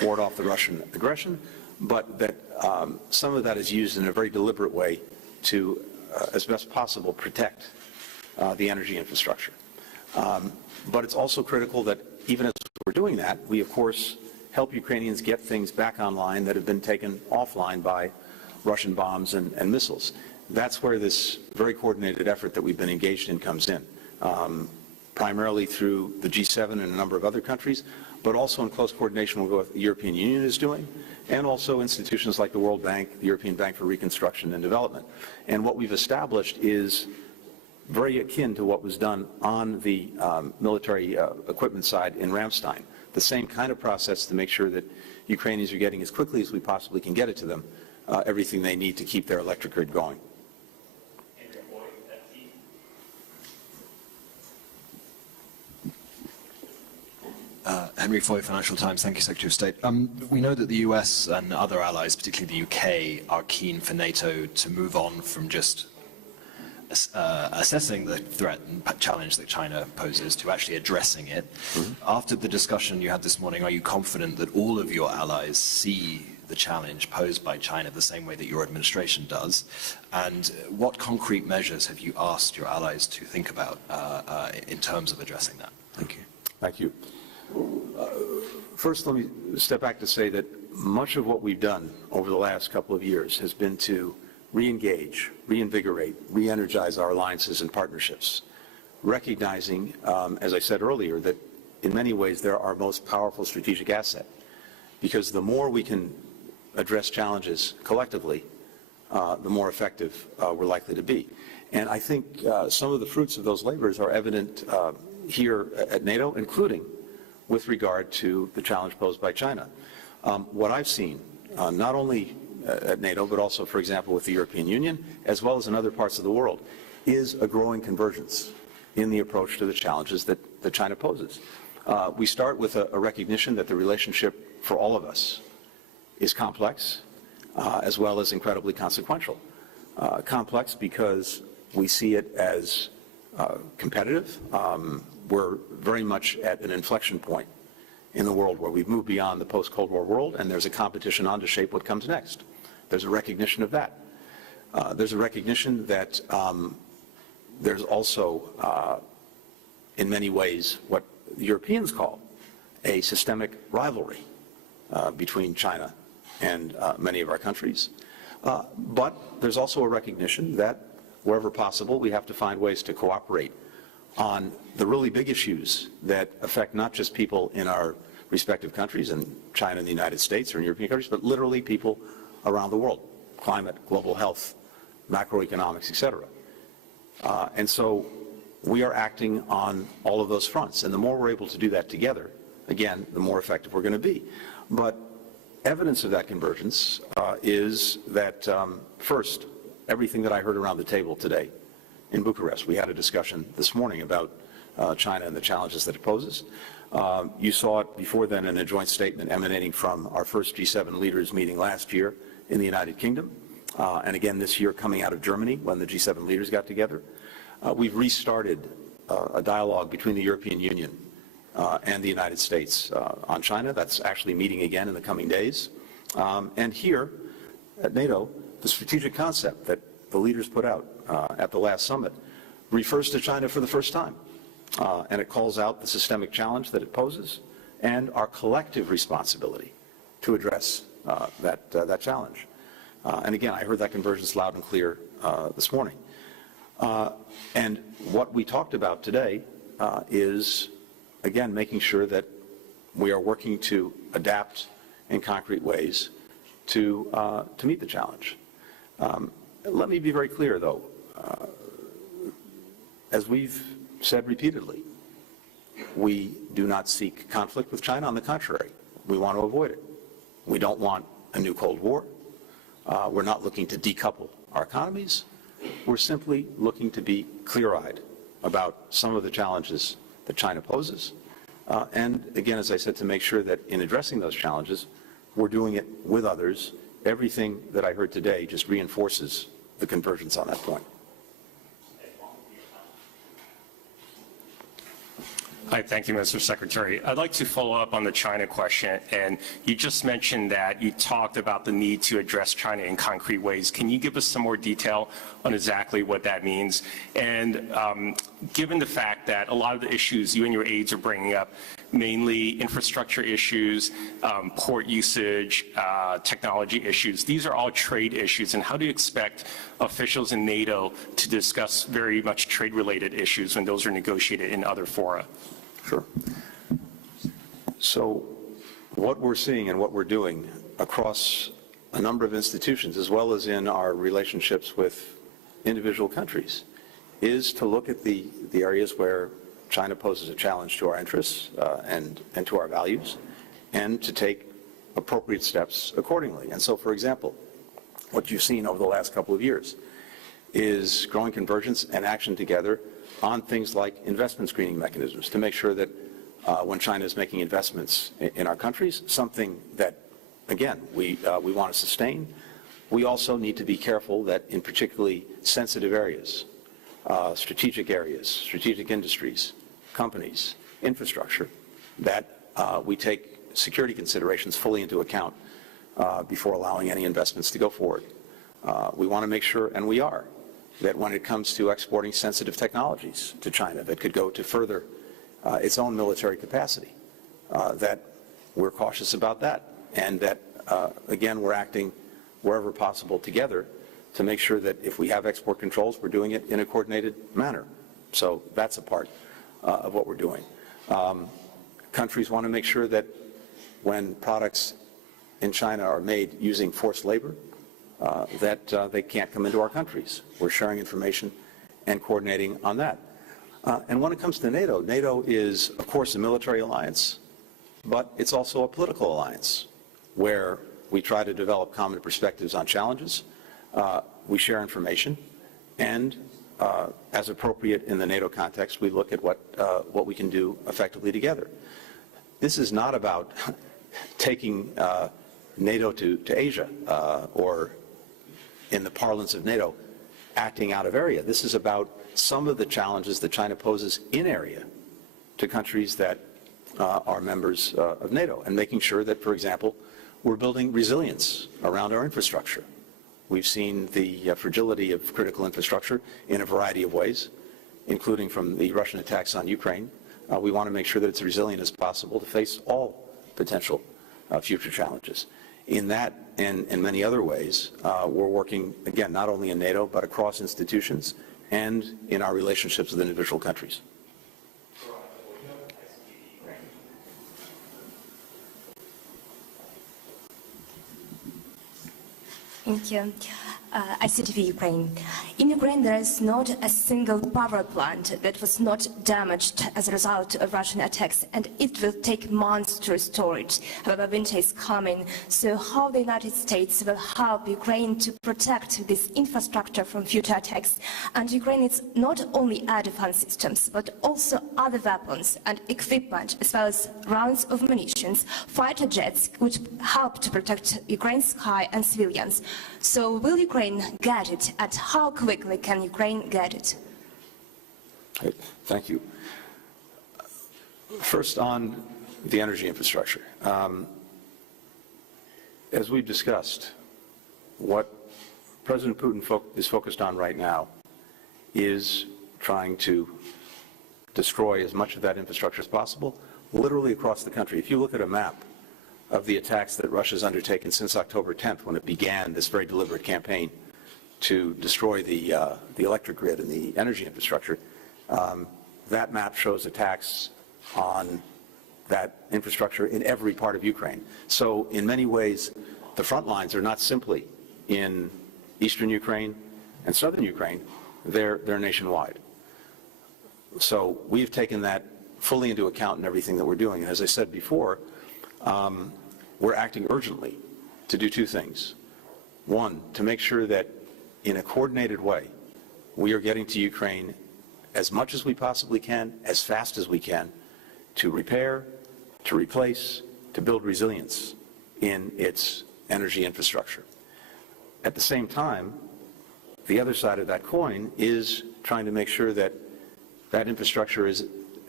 ward off the Russian aggression, but that some of that is used in a very deliberate way to, as best possible, protect the energy infrastructure. But it's also critical that even as we're doing that, we, of course, help Ukrainians get things back online that have been taken offline by Russian bombs and missiles. That's where this very coordinated effort that we've been engaged in comes in, primarily through the G7 and a number of other countries, but also in close coordination with what the European Union is doing, and also institutions like the World Bank, the European Bank for Reconstruction and Development. And what we've established is very akin to what was done on the military equipment side in Ramstein. The same kind of process to make sure that Ukrainians are getting as quickly as we possibly can get it to them, everything they need to keep their electric grid going. Henry Foy, Financial Times. Thank you, Secretary of State. We know that the US and other allies, particularly the UK, are keen for NATO to move on from just assessing the threat and challenge that China poses to actually addressing it. After the discussion you had this morning, are you confident that all of your allies see the challenge posed by China the same way that your administration does? And what concrete measures have you asked your allies to think about in terms of addressing that? Thank you. Thank you. First, let me step back to say that much of what we've done over the last couple of years has been to re-engage, reinvigorate, re-energize our alliances and partnerships, recognizing, as I said earlier, that in many ways they're our most powerful strategic asset, because the more we can address challenges collectively, the more effective we're likely to be. And I think some of the fruits of those labors are evident here at NATO, including with regard to the challenge posed by China. What I've seen, not only at NATO, but also, for example, with the European Union, as well as in other parts of the world, is a growing convergence in the approach to the challenges that China poses. We start with a recognition that the relationship for all of us is complex, as well as incredibly consequential. Complex because we see it as competitive. We're very much at an inflection point in the world where we've moved beyond the post-Cold War world, and there's a competition on to shape what comes next. There's a recognition of that. There's a recognition that there's also, in many ways, what the Europeans call a systemic rivalry between China and many of our countries. But there's also a recognition that wherever possible, we have to find ways to cooperate on the really big issues that affect not just people in our respective countries, in China and the United States or in European countries, but literally people around the world: climate, global health, macroeconomics, etc. And so we are acting on all of those fronts. And the more we're able to do that together, again, the more effective we're going to be. But evidence of that convergence is that, first, everything that I heard around the table today in Bucharest. We had a discussion this morning about China and the challenges that it poses. You saw it before then in a joint statement emanating from our first G7 leaders meeting last year in the United Kingdom, and again this year coming out of Germany when the G7 leaders got together. We've restarted a dialogue between the European Union and the United States on China. That's actually meeting again in the coming days. And here at NATO, the strategic concept that the leaders put out at the last summit refers to China for the first time. And it calls out the systemic challenge that it poses and our collective responsibility to address that challenge. And again, I heard that convergence loud and clear this morning. And what we talked about today is, again, making sure that we are working to adapt in concrete ways to meet the challenge. Let me be very clear, though. As we've said repeatedly, we do not seek conflict with China. On the contrary, we want to avoid it. We don't want a new Cold War. We're not looking to decouple our economies. We're simply looking to be clear-eyed about some of the challenges that China poses. And again, as I said, to make sure that in addressing those challenges, we're doing it with others. Everything that I heard today just reinforces the convergence on that point. Hi, thank you, Mr. Secretary. I'd like to follow up on the China question, and you just mentioned that you talked about the need to address China in concrete ways. Can you give us some more detail on exactly what that means? And given the fact that a lot of the issues you and your aides are bringing up, mainly infrastructure issues, port usage, technology issues, these are all trade issues, and how do you expect officials in NATO to discuss very much trade-related issues when those are negotiated in other fora? Sure. So what we're seeing and what we're doing across a number of institutions, as well as in our relationships with individual countries, is to look at the areas where China poses a challenge to our interests and to our values, and to take appropriate steps accordingly. And so, for example, what you've seen over the last couple of years is growing convergence and action together on things like investment screening mechanisms to make sure that when China is making investments in our countries, something that, again, we want to sustain, we also need to be careful that in particularly sensitive areas, strategic industries, companies, infrastructure, that we take security considerations fully into account before allowing any investments to go forward. We want to make sure, and we are, that when it comes to exporting sensitive technologies to China that could go to further its own military capacity, that we're cautious about that, and that, again, we're acting wherever possible together to make sure that if we have export controls, we're doing it in a coordinated manner. So that's a part of what we're doing. Countries want to make sure that when products in China are made using forced labor, that they can't come into our countries. We're sharing information and coordinating on that. And when it comes to NATO, NATO is, of course, a military alliance, but it's also a political alliance where we try to develop common perspectives on challenges. We share information, and as appropriate in the NATO context, we look at what we can do effectively together. This is not about taking NATO to Asia or, in the parlance of NATO, acting out of area. This is about some of the challenges that China poses in area to countries that are members of NATO, and making sure that, for example, we're building resilience around our infrastructure. We've seen the fragility of critical infrastructure in a variety of ways, including from the Russian attacks on Ukraine. We want to make sure that it's resilient as possible to face all potential future challenges. In that and in many other ways, we're working, again, not only in NATO, but across institutions and in our relationships with individual countries. Thank you. ICTV Ukraine. In Ukraine, there is not a single power plant that was not damaged as a result of Russian attacks, and it will take months to restore it. However, winter is coming, so how the United States will help Ukraine to protect this infrastructure from future attacks? And Ukraine needs not only air defense systems, but also other weapons and equipment, as well as rounds of munitions, fighter jets, which help to protect Ukraine's sky and civilians. So will Ukraine get it, and how quickly can Ukraine get it? Thank you. First, on the energy infrastructure. As we've discussed, what President Putin is focused on right now is trying to destroy as much of that infrastructure as possible, literally across the country. If you look at a map of the attacks that Russia's undertaken since October 10th, when it began this very deliberate campaign to destroy the electric grid and the energy infrastructure, that map shows attacks on that infrastructure in every part of Ukraine. So in many ways, the front lines are not simply in eastern Ukraine and southern Ukraine, they're nationwide. So we've taken that fully into account in everything that we're doing. And as I said before, we're acting urgently to do two things. One, to make sure that in a coordinated way, we are getting to Ukraine as much as we possibly can, as fast as we can, to repair, to replace, to build resilience in its energy infrastructure. At the same time, the other side of that coin is trying to make sure that that infrastructure is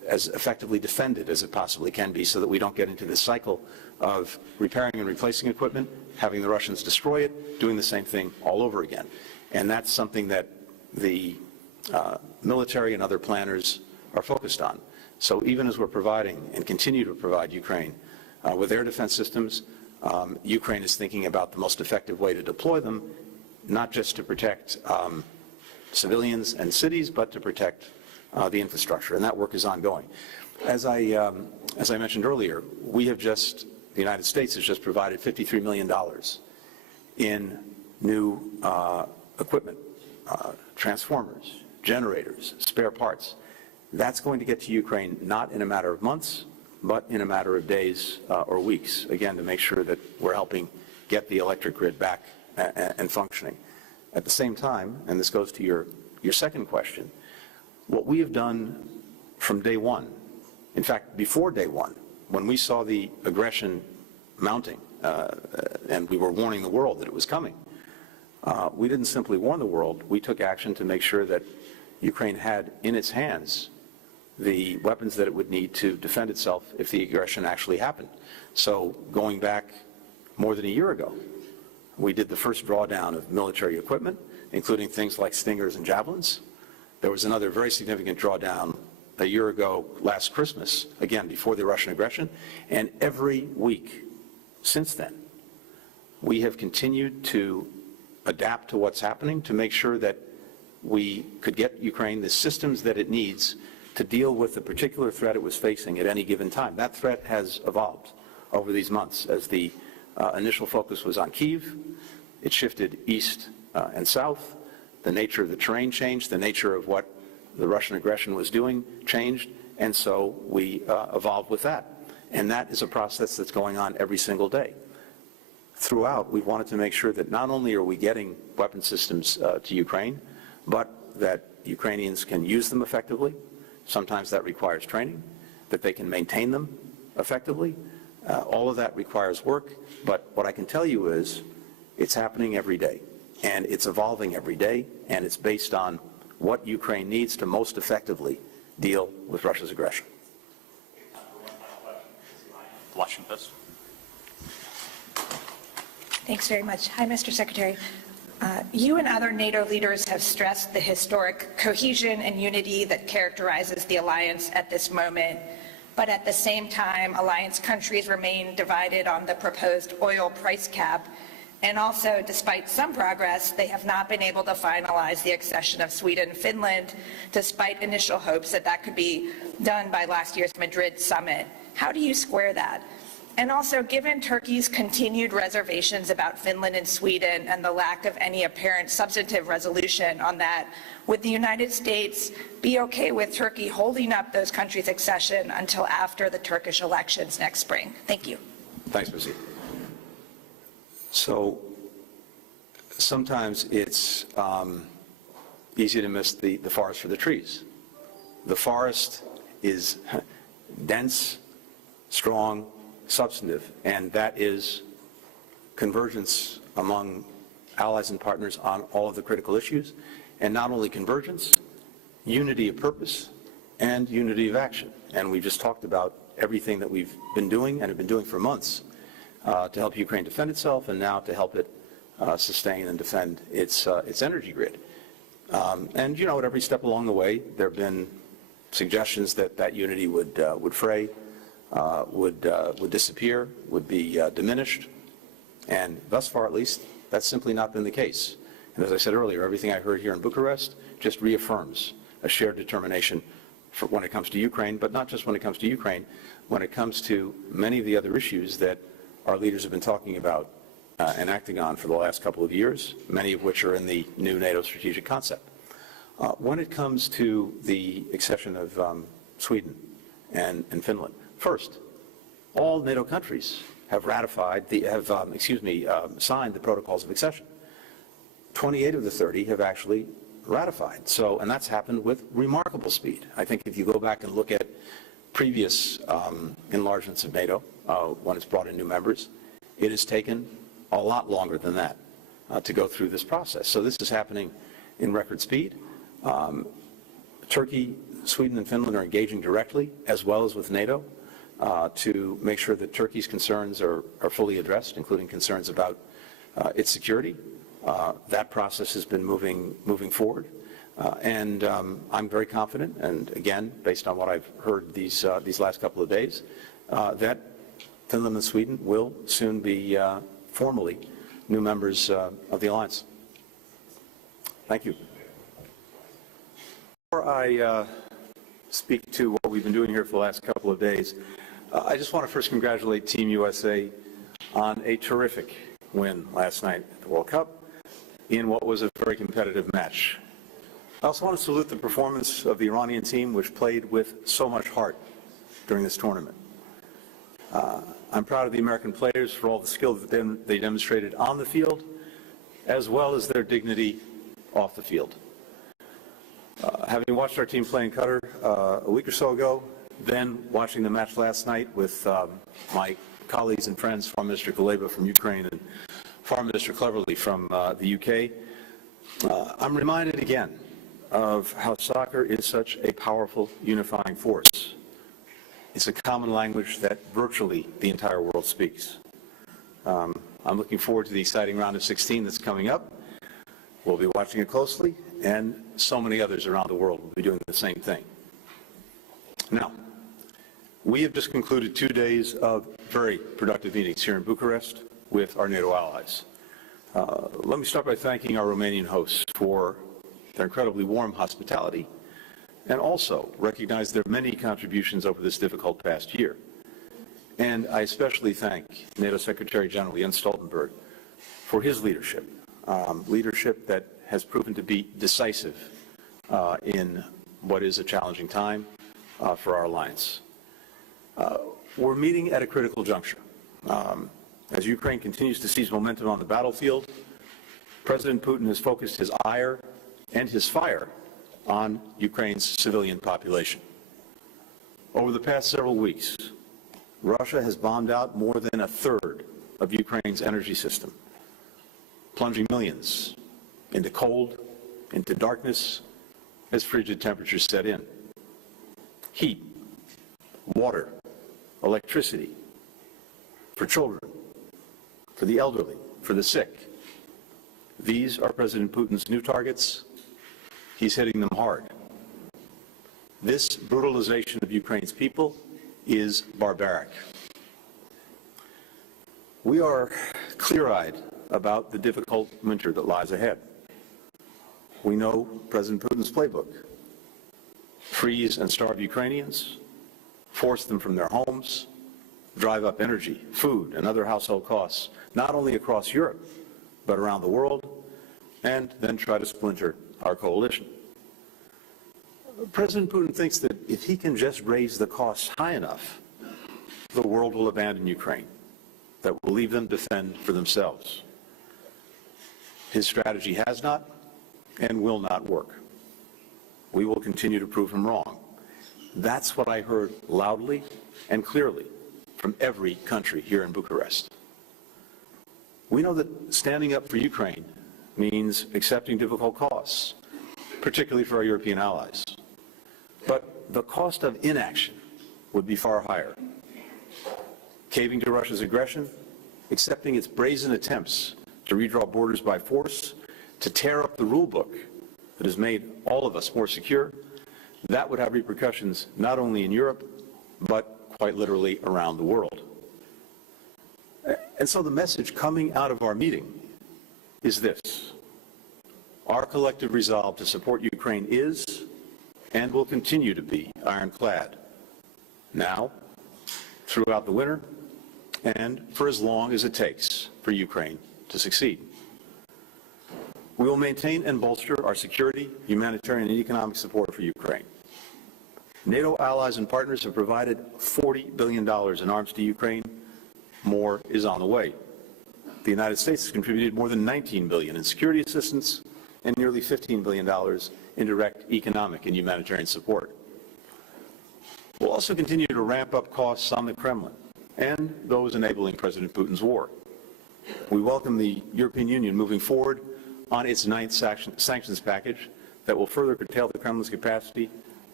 as effectively defended as it possibly can be so that we don't get into this cycle of repairing and replacing equipment, having the Russians destroy it, doing the same thing all over again. And that's something that the military and other planners are focused on. So even as we're providing and continue to provide Ukraine with air defense systems, Ukraine is thinking about the most effective way to deploy them, not just to protect civilians and cities, but to protect the infrastructure, and that work is ongoing. As I mentioned earlier, the United States has just provided $53 million in new equipment, transformers, generators, spare parts. That's going to get to Ukraine not in a matter of months, but in a matter of days or weeks, again, to make sure that we're helping get the electric grid back and functioning. At the same time, and this goes to your second question, what we have done from day one, in fact, before day one, when we saw the aggression mounting and we were warning the world that it was coming, we didn't simply warn the world, we took action to make sure that Ukraine had in its hands the weapons that it would need to defend itself if the aggression actually happened. So going back more than a year ago, we did the first drawdown of military equipment, including things like Stingers and Javelins. There was another very significant drawdown a year ago last Christmas, again, before the Russian aggression. And every week since then, we have continued to adapt to what's happening to make sure that we could get Ukraine the systems that it needs to deal with the particular threat it was facing at any given time. That threat has evolved over these months. As the initial focus was on Kyiv, it shifted east and south. The nature of the terrain changed, the nature of what the Russian aggression was doing changed, and so we evolved with that. And that is a process that's going on every single day. Throughout, we wanted to make sure that not only are we getting weapon systems to Ukraine, but that Ukrainians can use them effectively. Sometimes that requires training, that they can maintain them effectively. All of that requires work, but what I can tell you is it's happening every day, and it's evolving every day, and it's based on what Ukraine needs to most effectively deal with Russia's aggression. Washington Post. Thanks very much. Hi, Mr. Secretary. You and other NATO leaders have stressed the historic cohesion and unity that characterizes the alliance at this moment. But at the same time, alliance countries remain divided on the proposed oil price cap. And also, despite some progress, they have not been able to finalize the accession of Sweden and Finland, despite initial hopes that that could be done by last year's Madrid summit. How do you square that? And also, given Turkey's continued reservations about Finland and Sweden and the lack of any apparent substantive resolution on that, would the United States be okay with Turkey holding up those countries' accession until after the Turkish elections next spring? Thank you. Thanks, Missy. So sometimes it's easy to miss the forest for the trees. The forest is dense, strong, substantive, and that is convergence among allies and partners on all of the critical issues, and not only convergence, unity of purpose and unity of action. And we just talked about everything that we've been doing and have been doing for months to help Ukraine defend itself, and now to help it sustain and defend its energy grid. And you know, at every step along the way, there have been suggestions that that unity would fray, would disappear, would be diminished, and thus far at least, that's simply not been the case. And as I said earlier, everything I heard here in Bucharest just reaffirms a shared determination for when it comes to Ukraine, but not just when it comes to Ukraine, when it comes to many of the other issues that our leaders have been talking about and acting on for the last couple of years, many of which are in the new NATO strategic concept. When it comes to the accession of Sweden and Finland, first, all NATO countries have ratified signed the protocols of accession. 28 of the 30 have actually ratified. So, and that's happened with remarkable speed. I think if you go back and look at previous enlargements of NATO, when it's brought in new members, it has taken a lot longer than that to go through this process. So this is happening in record speed. Turkey Sweden and Finland are engaging directly, as well as with NATO, to make sure that Turkey's concerns are fully addressed, including concerns about its security. That process has been moving forward. And I'm very confident, and again, based on what I've heard these last couple of days, that Finland and Sweden will soon be formally new members of the alliance. Thank you. Before I speak to what we've been doing here for the last couple of days, I just want to first congratulate Team USA on a terrific win last night at the World Cup in what was a very competitive match. I also want to salute the performance of the Iranian team, which played with so much heart during this tournament. I'm proud of the American players for all the skill that they demonstrated on the field, as well as their dignity off the field. Having watched our team play in Qatar a week or so ago, then watching the match last night with my colleagues and friends, Foreign Minister Kuleba from Ukraine and Foreign Minister Cleverly from the UK, I'm reminded again of how soccer is such a powerful unifying force. It's a common language that virtually the entire world speaks. I'm looking forward to the exciting round of 16 that's coming up. We'll be watching it closely, and so many others around the world will be doing the same thing. Now, we have just concluded 2 days of very productive meetings here in Bucharest with our NATO allies. Let me start by thanking our Romanian hosts for their incredibly warm hospitality, and also recognize their many contributions over this difficult past year. And I especially thank NATO Secretary General Jens Stoltenberg for his leadership, leadership that has proven to be decisive in what is a challenging time for our alliance. We're meeting at a critical juncture. As Ukraine continues to seize momentum on the battlefield, President Putin has focused his ire and his fire on Ukraine's civilian population. Over the past several weeks, Russia has bombed out more than a third of Ukraine's energy system, plunging millions into cold, into darkness, as frigid temperatures set in. Heat, water, electricity, for children, for the elderly, for the sick. These are President Putin's new targets. He's hitting them hard. This brutalization of Ukraine's people is barbaric. We are clear-eyed about the difficult winter that lies ahead. We know President Putin's playbook: freeze and starve Ukrainians, force them from their homes, drive up energy, food, and other household costs, not only across Europe, but around the world, and then try to splinter our coalition. President Putin thinks that if he can just raise the costs high enough, the world will abandon Ukraine, that will leave them to fend for themselves. His strategy has not and will not work. We will continue to prove him wrong. That's what I heard loudly and clearly from every country here in Bucharest. We know that standing up for Ukraine means accepting difficult costs, particularly for our European allies. But the cost of inaction would be far higher. Caving to Russia's aggression, accepting its brazen attempts to redraw borders by force, to tear up the rule book that has made all of us more secure, that would have repercussions not only in Europe, but quite literally around the world. And so the message coming out of our meeting is this: our collective resolve to support Ukraine is and will continue to be ironclad, now, throughout the winter, and for as long as it takes for Ukraine to succeed. We will maintain and bolster our security, humanitarian, and economic support for Ukraine. NATO allies and partners have provided $40 billion in arms to Ukraine. More is on the way. The United States has contributed more than $19 billion in security assistance and nearly $15 billion in direct economic and humanitarian support. We'll also continue to ramp up costs on the Kremlin and those enabling President Putin's war. We welcome the European Union moving forward on its ninth sanctions package that will further curtail the Kremlin's capacity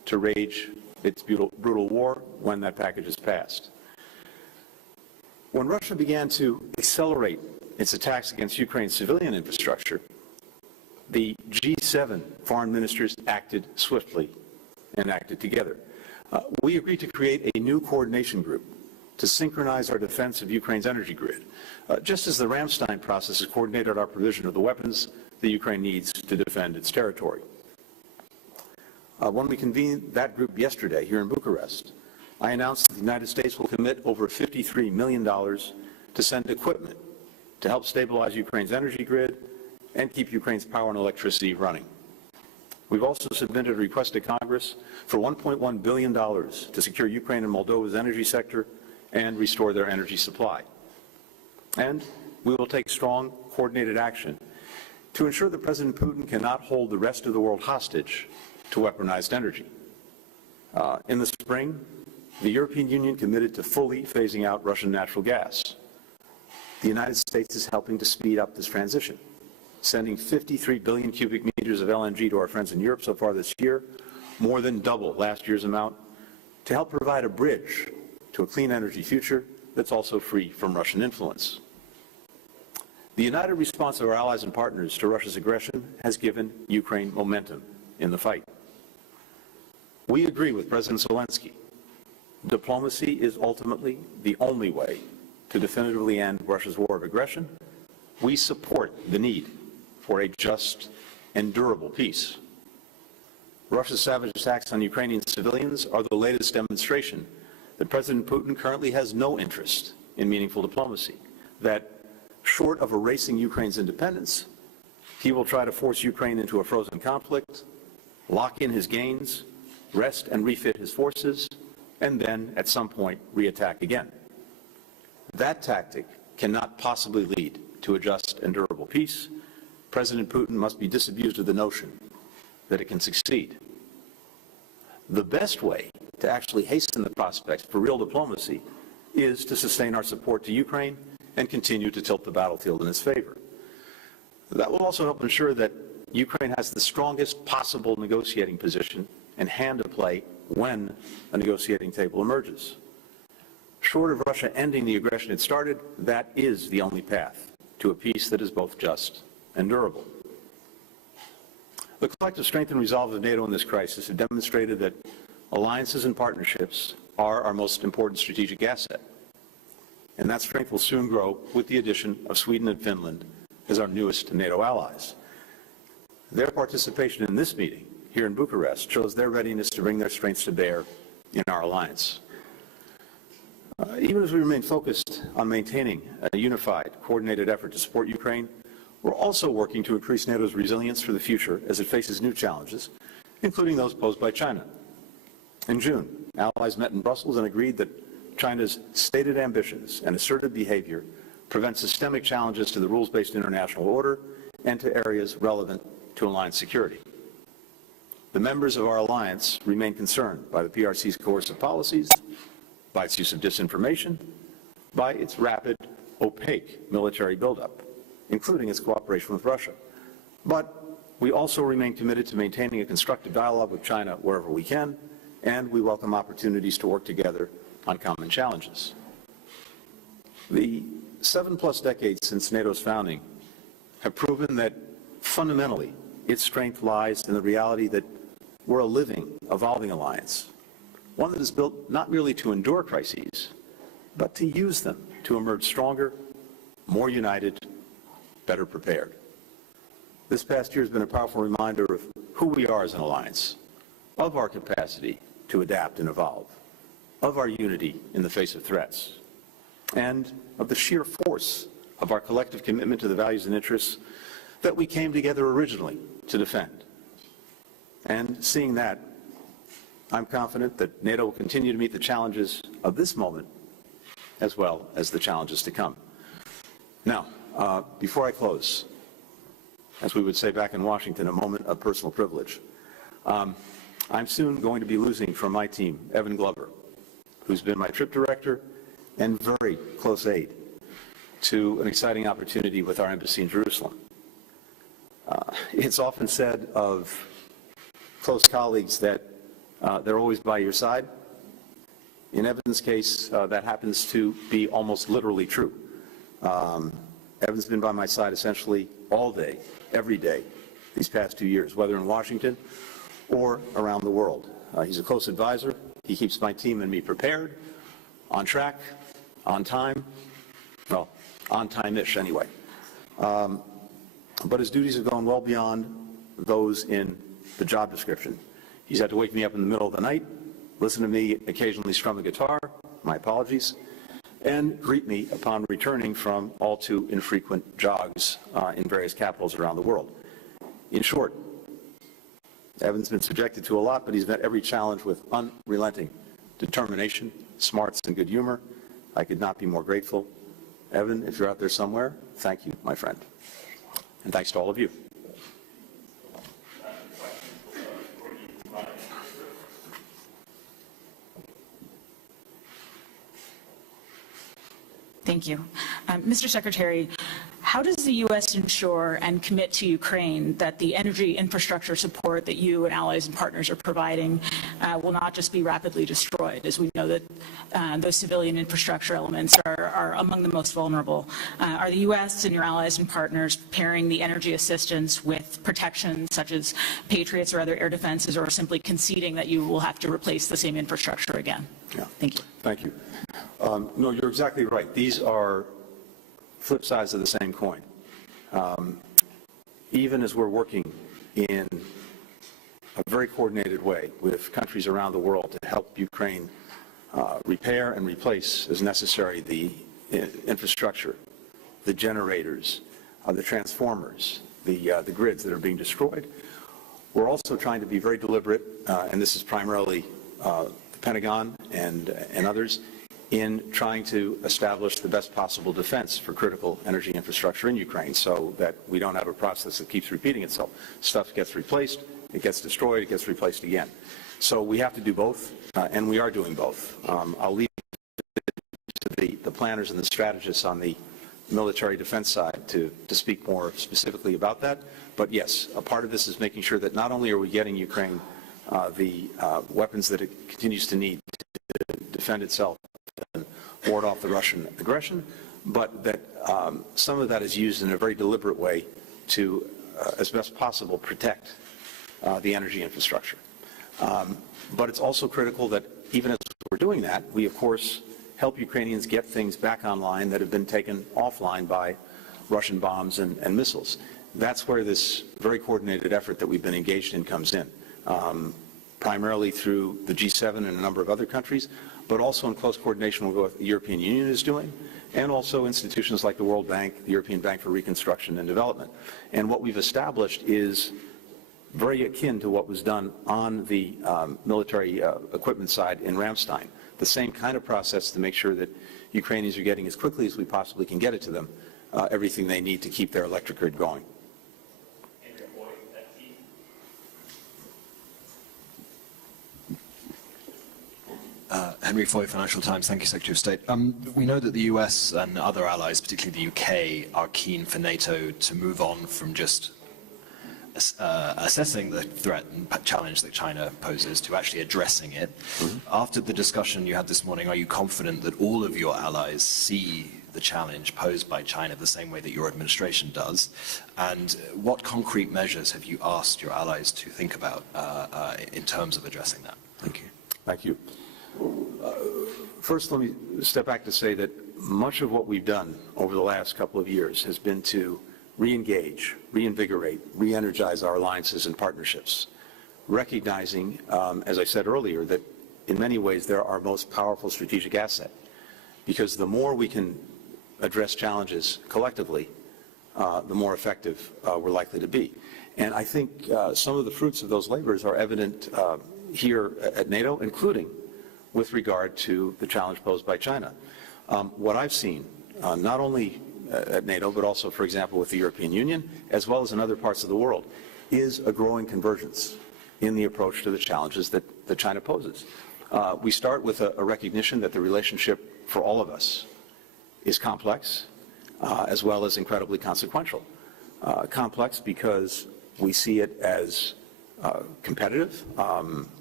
to wage its brutal war when that package is passed. When Russia began to accelerate its attacks against Ukraine's civilian infrastructure, the G7 foreign ministers acted swiftly and acted together. We agreed to create a new coordination group to synchronize our defense of Ukraine's energy grid, just as the Ramstein process has coordinated our provision of the weapons that Ukraine needs to defend its territory. When we convened that group yesterday here in Bucharest, I announced that the United States will commit over $53 million to send equipment to help stabilize Ukraine's energy grid and keep Ukraine's power and electricity running. We've also submitted a request to Congress for $1.1 billion to secure Ukraine and Moldova's energy sector and restore their energy supply. And we will take strong, coordinated action to ensure that President Putin cannot hold the rest of the world hostage to weaponized energy. In the spring, the European Union committed to fully phasing out Russian natural gas. The United States is helping to speed up this transition, sending 53 billion cubic meters of LNG to our friends in Europe so far this year, more than double last year's amount, to help provide a bridge to a clean energy future that's also free from Russian influence. The united response of our allies and partners to Russia's aggression has given Ukraine momentum in the fight. We agree with President Zelensky. Diplomacy is ultimately the only way to definitively end Russia's war of aggression. We support the need for a just and durable peace. Russia's savage attacks on Ukrainian civilians are the latest demonstration that President Putin currently has no interest in meaningful diplomacy, that short of erasing Ukraine's independence, he will try to force Ukraine into a frozen conflict, lock in his gains, rest and refit his forces, and then, at some point, reattack again. That tactic cannot possibly lead to a just and durable peace. President Putin must be disabused of the notion that it can succeed. The best way to actually hasten the prospects for real diplomacy is to sustain our support to Ukraine and continue to tilt the battlefield in its favor. That will also help ensure that Ukraine has the strongest possible negotiating position and hand to play when a negotiating table emerges. Short of Russia ending the aggression it started, that is the only path to a peace that is both just and durable. The collective strength and resolve of NATO in this crisis have demonstrated that alliances and partnerships are our most important strategic asset. And that strength will soon grow with the addition of Sweden and Finland as our newest NATO allies. Their participation in this meeting here in Bucharest shows their readiness to bring their strengths to bear in our alliance. Even as we remain focused on maintaining a unified, coordinated effort to support Ukraine, we're also working to increase NATO's resilience for the future as it faces new challenges, including those posed by China. In June, allies met in Brussels and agreed that China's stated ambitions and assertive behavior prevent systemic challenges to the rules-based international order and to areas relevant to alliance security. The members of our alliance remain concerned by the PRC's coercive policies, by its use of disinformation, by its rapid, opaque military buildup, including its cooperation with Russia. But we also remain committed to maintaining a constructive dialogue with China wherever we can, and we welcome opportunities to work together on common challenges. The 7+ decades since NATO's founding have proven that fundamentally its strength lies in the reality that we're a living, evolving alliance, one that is built not merely to endure crises, but to use them to emerge stronger, more united, better prepared. This past year has been a powerful reminder of who we are as an alliance, of our capacity to adapt and evolve, of our unity in the face of threats, and of the sheer force of our collective commitment to the values and interests that we came together originally to defend. And seeing that, I'm confident that NATO will continue to meet the challenges of this moment as well as the challenges to come. Now, before I close, as we would say back in Washington, a moment of personal privilege. I'm soon going to be losing from my team Evan Glover, who's been my trip director and very close aide to an exciting opportunity with our embassy in Jerusalem. It's often said of close colleagues that They're always by your side. In Evan's case, that happens to be almost literally true. Evan's been by my side essentially all day, every day, these past 2 years, whether in Washington or around the world. He's a close advisor. He keeps my team and me prepared, on track, on time, well, on time-ish anyway. But his duties have gone well beyond those in the job description. He's had to wake me up in the middle of the night, listen to me occasionally strum a guitar, my apologies, and greet me upon returning from all too infrequent jogs in various capitals around the world. In short, Evan's been subjected to a lot, but he's met every challenge with unrelenting determination, smarts, and good humor. I could not be more grateful. Evan, if you're out there somewhere, thank you, my friend. And thanks to all of you. Thank you. Mr. Secretary, how does the U.S. ensure and commit to Ukraine that the energy infrastructure support that you and allies and partners are providing will not just be rapidly destroyed, as we know that those civilian infrastructure elements are among the most vulnerable? Are the U.S. and your allies and partners pairing the energy assistance with protection such as Patriots or other air defenses, or simply conceding that you will have to replace the same infrastructure again? Yeah. Thank you. Thank you. No, you're exactly right. These are flip sides of the same coin. Even as we're working in a very coordinated way with countries around the world to help Ukraine repair and replace as necessary the infrastructure, the generators, the transformers, the grids that are being destroyed, we're also trying to be very deliberate, and this is primarily the Pentagon and others, in trying to establish the best possible defense for critical energy infrastructure in Ukraine so that we don't have a process that keeps repeating itself. Stuff gets replaced, it gets destroyed, it gets replaced again. So we have to do both, and we are doing both. I'll leave it to the planners and the strategists on the military defense side to speak more specifically about that. But yes, a part of this is making sure that not only are we getting Ukraine the weapons that it continues to need to defend itself and ward off the Russian aggression, but that some of that is used in a very deliberate way to, as best possible, protect the energy infrastructure. But it's also critical that even as we're doing that, we, of course, help Ukrainians get things back online that have been taken offline by Russian bombs and missiles. That's where this very coordinated effort that we've been engaged in comes in, primarily through the G7 and a number of other countries, but also in close coordination with what the European Union is doing, and also institutions like the World Bank, the European Bank for Reconstruction and Development. And what we've established is very akin to what was done on the military equipment side in Ramstein, the same kind of process to make sure that Ukrainians are getting, as quickly as we possibly can get it to them, everything they need to keep their electric grid going. Henry Foy, Financial Times. Thank you, Secretary of State. We know that the US and other allies, particularly the UK, are keen for NATO to move on from just assessing the threat and challenge that China poses to actually addressing it. After the discussion you had this morning, are you confident that all of your allies see the challenge posed by China the same way that your administration does? And what concrete measures have you asked your allies to think about in terms of addressing that? Thank you. Thank you. First, let me step back to say that much of what we've done over the last couple of years has been to re-engage, reinvigorate, re-energize our alliances and partnerships, recognizing, as I said earlier, that in many ways they're our most powerful strategic asset, because the more we can address challenges collectively, the more effective we're likely to be. And I think some of the fruits of those labors are evident here at NATO, including with regard to the challenge posed by China. What I've seen, not only at NATO, but also, for example, with the European Union, as well as in other parts of the world, is a growing convergence in the approach to the challenges that China poses. We start with a recognition that the relationship for all of us is complex, as well as incredibly consequential. Complex because we see it as competitive,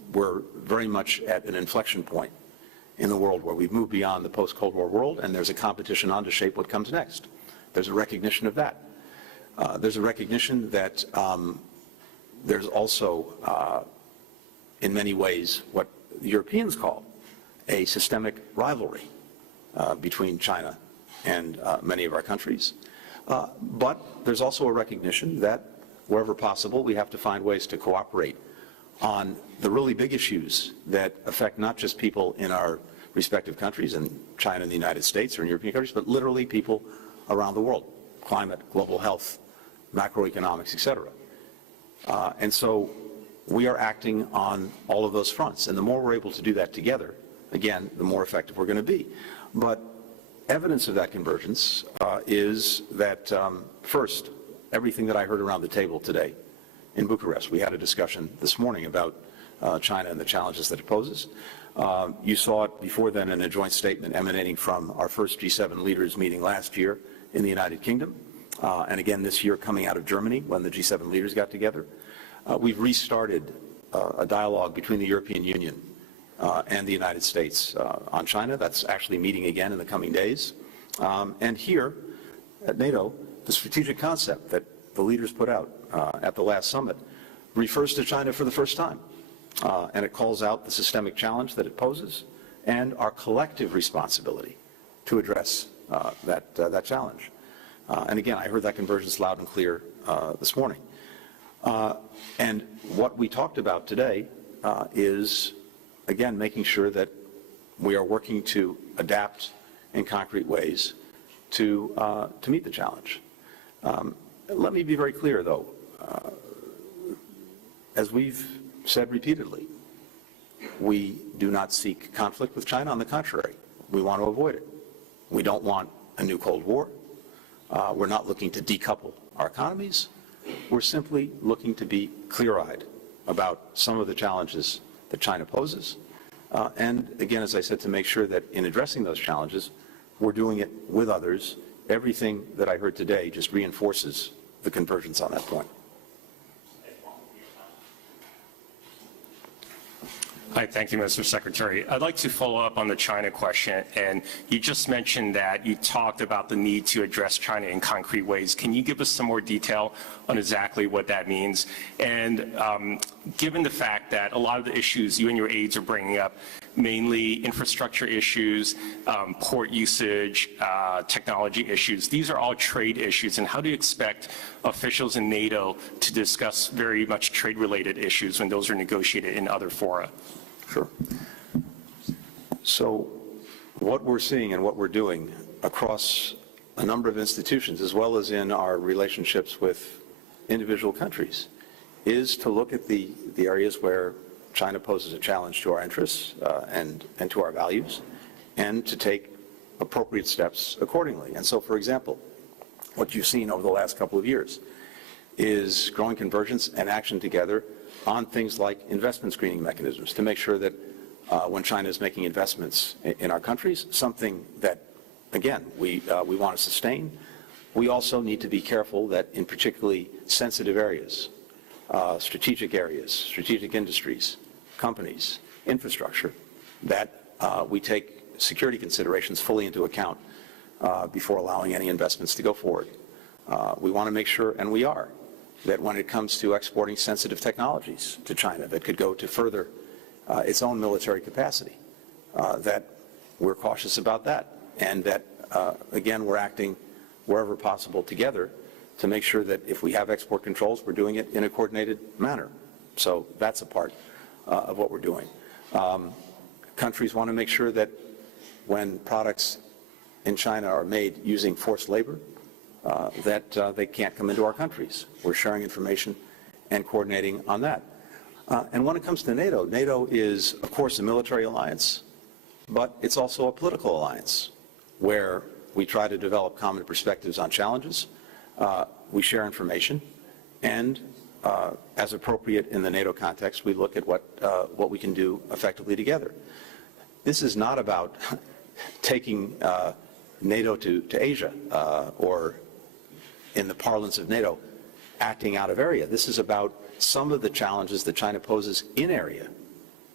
we're very much at an inflection point in the world where we've moved beyond the post-Cold War world, and there's a competition on to shape what comes next. There's a recognition of that. There's a recognition that there's also, in many ways, what the Europeans call a systemic rivalry between China and many of our countries. But there's also a recognition that wherever possible, we have to find ways to cooperate on the really big issues that affect not just people in our respective countries, in China and the United States or in European countries, but literally people around the world: climate, global health, macroeconomics, etc. And so we are acting on all of those fronts. And the more we're able to do that together, again, the more effective we're going to be. But evidence of that convergence is that, first, everything that I heard around the table today in Bucharest. We had a discussion this morning about China and the challenges that it poses. You saw it before then in a joint statement emanating from our first G7 leaders meeting last year in the United Kingdom, and again this year coming out of Germany when the G7 leaders got together. We've restarted a dialogue between the European Union and the United States on China. That's actually meeting again in the coming days. And here at NATO, the strategic concept that the leaders put out at the last summit refers to China for the first time. And it calls out the systemic challenge that it poses and our collective responsibility to address that challenge. And again, I heard that convergence loud and clear this morning. And what we talked about today is, again, making sure that we are working to adapt in concrete ways to meet the challenge. Let me be very clear, though. As we've said repeatedly, we do not seek conflict with China. On the contrary, we want to avoid it. We don't want a new Cold War. We're not looking to decouple our economies. We're simply looking to be clear-eyed about some of the challenges that China poses. And again, as I said, to make sure that in addressing those challenges, we're doing it with others. Everything that I heard today just reinforces the convergence on that point. Hi, thank you, Mr. Secretary. I'd like to follow up on the China question. And you just mentioned that you talked about the need to address China in concrete ways. Can you give us some more detail on exactly what that means? And given the fact that a lot of the issues you and your aides are bringing up, mainly infrastructure issues, port usage, technology issues, these are all trade issues. And how do you expect officials in NATO to discuss very much trade-related issues when those are negotiated in other fora? Sure. So what we're seeing and what we're doing across a number of institutions, as well as in our relationships with individual countries, is to look at the areas where China poses a challenge to our interests and to our values, and to take appropriate steps accordingly. And so, for example, what you've seen over the last couple of years is growing convergence and action together on things like investment screening mechanisms to make sure that when China is making investments in our countries, something that, again, we want to sustain, we also need to be careful that in particularly sensitive areas, strategic industries, companies, infrastructure, that we take security considerations fully into account before allowing any investments to go forward. We want to make sure, and we are, that when it comes to exporting sensitive technologies to China that could go to further its own military capacity, that we're cautious about that, and that, again, we're acting wherever possible together to make sure that if we have export controls, we're doing it in a coordinated manner. So that's a part of what we're doing. Countries want to make sure that when products in China are made using forced labor, that they can't come into our countries. We're sharing information and coordinating on that. And when it comes to NATO, NATO is, of course, a military alliance, but it's also a political alliance where we try to develop common perspectives on challenges. We share information, and as appropriate in the NATO context, we look at what we can do effectively together. This is not about taking NATO to Asia or, in the parlance of NATO, acting out of area. This is about some of the challenges that China poses in area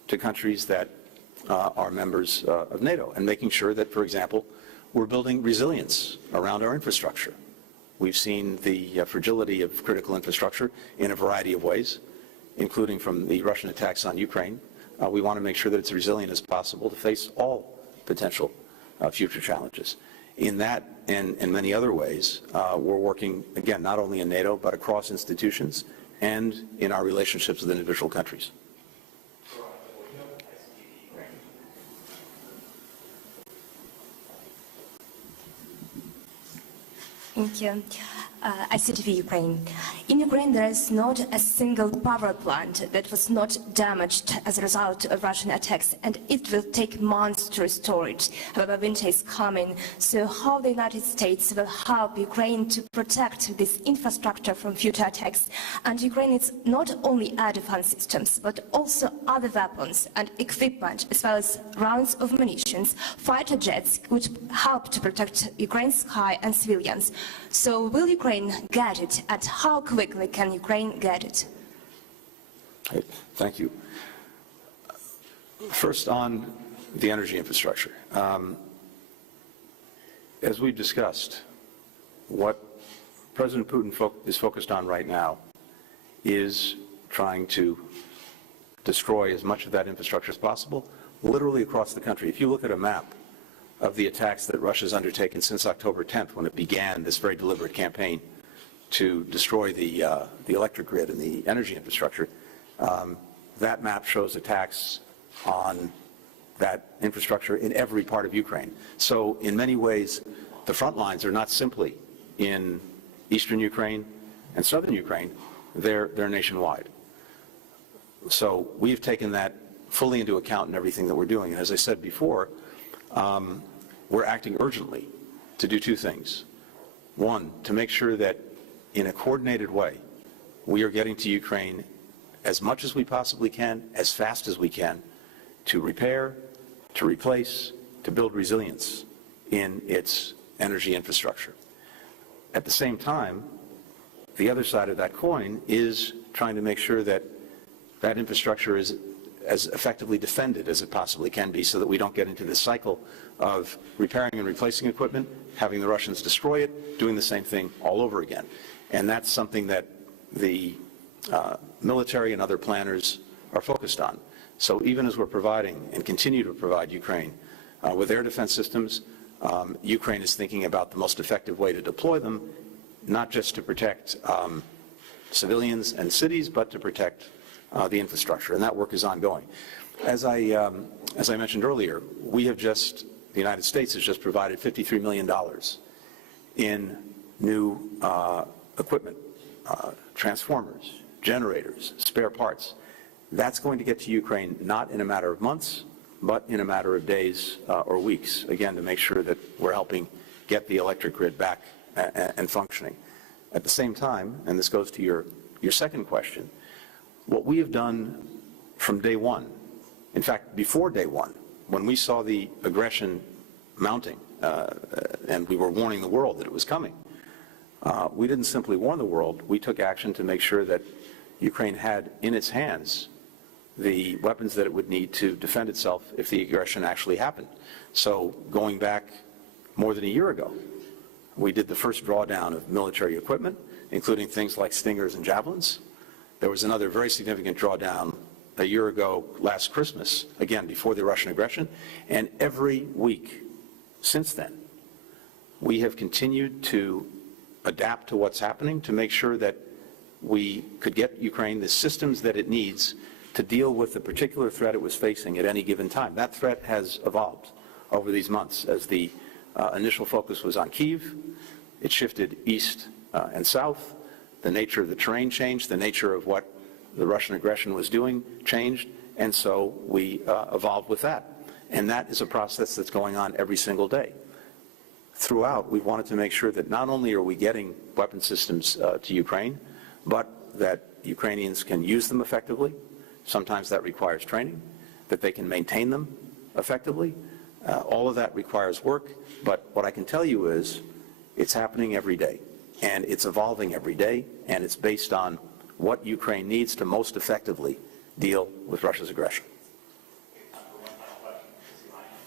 to countries that are members of NATO, and making sure that, for example, we're building resilience around our infrastructure. We've seen the fragility of critical infrastructure in a variety of ways, including from the Russian attacks on Ukraine. We want to make sure that it's resilient as possible to face all potential future challenges. In that and in many other ways, we're working, again, not only in NATO, but across institutions and in our relationships with individual countries. Thank you. ICTV Ukraine. In Ukraine, there is not a single power plant that was not damaged as a result of Russian attacks, and it will take months to restore it. However, winter is coming, so how the United States will help Ukraine to protect this infrastructure from future attacks? And Ukraine needs not only air defense systems, but also other weapons and equipment, as well as rounds of munitions, fighter jets which help to protect Ukraine's sky and civilians. So will Ukraine get it, and how quickly can Ukraine get it? Thank you. First, on the energy infrastructure. As we've discussed, what President Putin is focused on right now is trying to destroy as much of that infrastructure as possible, literally across the country. If you look at a map of the attacks that Russia's undertaken since October 10th, when it began this very deliberate campaign to destroy the electric grid and the energy infrastructure, that map shows attacks on that infrastructure in every part of Ukraine. So in many ways, the front lines are not simply in eastern Ukraine and southern Ukraine, they're nationwide. So we've taken that fully into account in everything that we're doing. And as I said before, we're acting urgently to do two things. One, to make sure that in a coordinated way, we are getting to Ukraine as much as we possibly can, as fast as we can, to repair, to replace, to build resilience in its energy infrastructure. At the same time, the other side of that coin is trying to make sure that that infrastructure is as effectively defended as it possibly can be, so that we don't get into this cycle of repairing and replacing equipment, having the Russians destroy it, doing the same thing all over again. And that's something that the military and other planners are focused on. So even as we're providing and continue to provide Ukraine with air defense systems, Ukraine is thinking about the most effective way to deploy them, not just to protect civilians and cities, but to protect the infrastructure, and that work is ongoing. As I mentioned earlier, the United States has just provided $53 million in new equipment, transformers, generators, spare parts. That's going to get to Ukraine not in a matter of months, but in a matter of days or weeks, again, to make sure that we're helping get the electric grid back and functioning. At the same time, and this goes to your second question, what we have done from day one, in fact, before day one, when we saw the aggression mounting, and we were warning the world that it was coming, we didn't simply warn the world, we took action to make sure that Ukraine had in its hands the weapons that it would need to defend itself if the aggression actually happened. So going back more than a year ago, we did the first drawdown of military equipment, including things like Stingers and Javelins. There was another very significant drawdown a year ago last Christmas, again, before the Russian aggression. And every week since then, we have continued to adapt to what's happening to make sure that we could get Ukraine the systems that it needs to deal with the particular threat it was facing at any given time. That threat has evolved over these months. As the initial focus was on Kyiv, it shifted east and south. The nature of the terrain changed, the nature of what the Russian aggression was doing changed, and so we evolved with that. And that is a process that's going on every single day. Throughout, we wanted to make sure that not only are we getting weapon systems to Ukraine, but that Ukrainians can use them effectively. Sometimes that requires training, that they can maintain them effectively. All of that requires work, but what I can tell you is it's happening every day, and it's evolving every day, and it's based on what Ukraine needs to most effectively deal with Russia's aggression.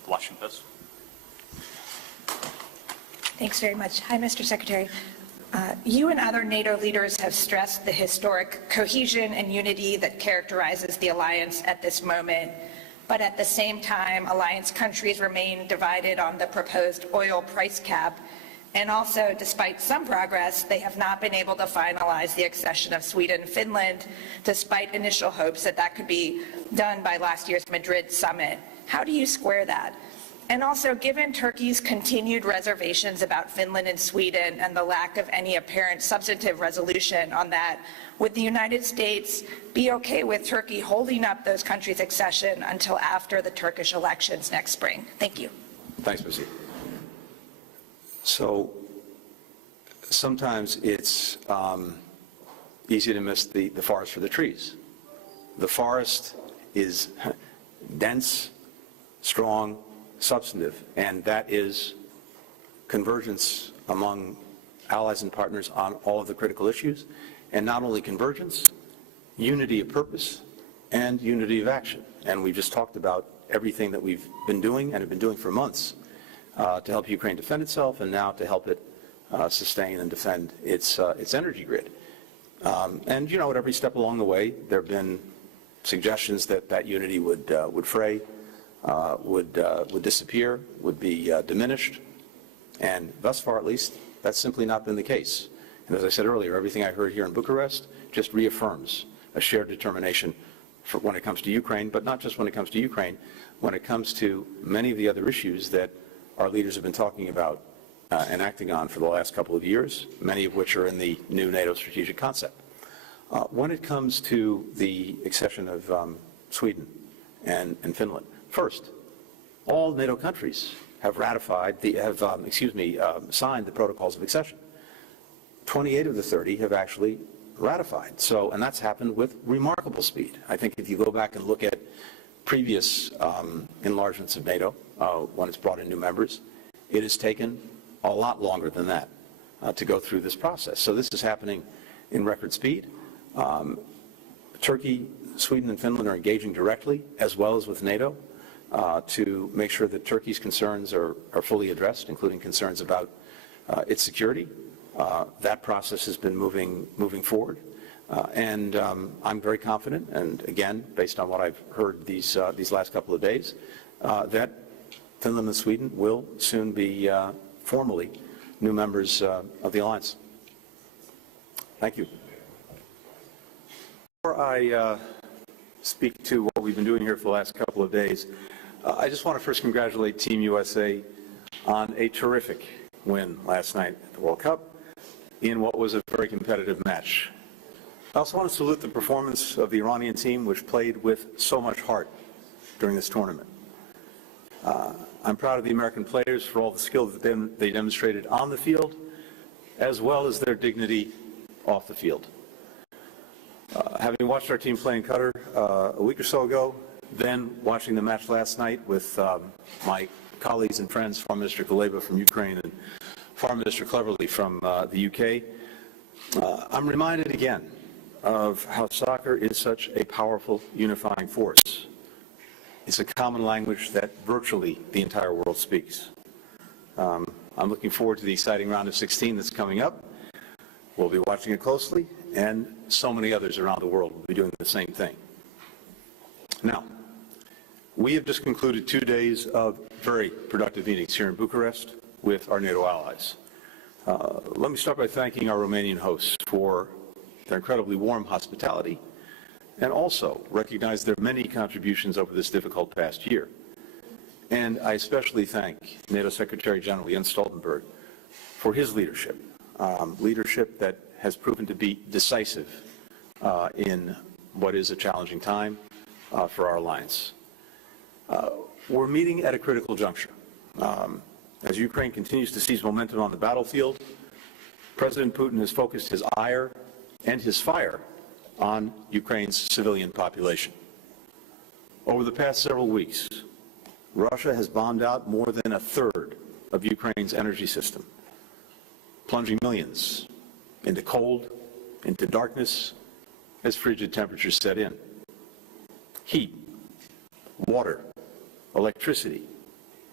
Washington Post. Thanks very much. Hi, Mr. Secretary. You and other NATO leaders have stressed the historic cohesion and unity that characterizes the alliance at this moment. But at the same time, alliance countries remain divided on the proposed oil price cap. And also, despite some progress, they have not been able to finalize the accession of Sweden and Finland, despite initial hopes that that could be done by last year's Madrid summit. How do you square that? And also, given Turkey's continued reservations about Finland and Sweden and the lack of any apparent substantive resolution on that, would the United States be okay with Turkey holding up those countries' accession until after the Turkish elections next spring? Thank you. Thanks, Missy. So sometimes it's easy to miss the forest for the trees. The forest is dense, strong, substantive, and that is convergence among allies and partners on all of the critical issues, and not only convergence, unity of purpose and unity of action. And we've just talked about everything that we've been doing and have been doing for months to help Ukraine defend itself, and now to help it sustain and defend its energy grid. And you know, at every step along the way, there have been suggestions that that unity would fray, would disappear, would be diminished, and thus far, at least, that's simply not been the case. And as I said earlier, everything I heard here in Bucharest just reaffirms a shared determination for when it comes to Ukraine, but not just when it comes to Ukraine, when it comes to many of the other issues that our leaders have been talking about and acting on for the last couple of years, many of which are in the new NATO strategic concept. When it comes to the accession of Sweden and Finland, first, all NATO countries have ratified signed the protocols of accession. 28 of the 30 have actually ratified. So, and that's happened with remarkable speed. I think if you go back and look at previous enlargements of NATO, when it's brought in new members, it has taken a lot longer than that to go through this process. So this is happening in record speed. Turkey, Sweden, and Finland are engaging directly, as well as with NATO, to make sure that Turkey's concerns are fully addressed, including concerns about its security. That process has been moving forward, and I'm very confident. And again, based on what I've heard these last couple of days, that Finland and Sweden will soon be formally new members of the alliance. Thank you. Before I speak to what we've been doing here for the last couple of days, I just want to first congratulate Team USA on a terrific win last night at the World Cup in what was a very competitive match. I also want to salute the performance of the Iranian team, which played with so much heart during this tournament. I'm proud of the American players for all the skill that they demonstrated on the field, as well as their dignity off the field. Having watched our team play in Qatar a week or so ago, then watching the match last night with my colleagues and friends, Foreign Minister Kuleba from Ukraine and Foreign Minister Cleverly from the UK, I'm reminded again of how soccer is such a powerful unifying force. It's a common language that virtually the entire world speaks. I'm looking forward to the exciting round of 16 that's coming up. We'll be watching it closely, and so many others around the world will be doing the same thing. Now, we have just concluded 2 days of very productive meetings here in Bucharest with our NATO allies. Let me start by thanking our Romanian hosts for their incredibly warm hospitality, and also recognize their many contributions over this difficult past year. And I especially thank NATO Secretary General Jens Stoltenberg for his leadership, leadership that has proven to be decisive in what is a challenging time for our alliance. We're meeting at a critical juncture. As Ukraine continues to seize momentum on the battlefield, President Putin has focused his ire and his fire on Ukraine's civilian population. Over the past several weeks, Russia has bombed out more than a third of Ukraine's energy system, plunging millions into cold, into darkness, as frigid temperatures set in. Heat, water, electricity,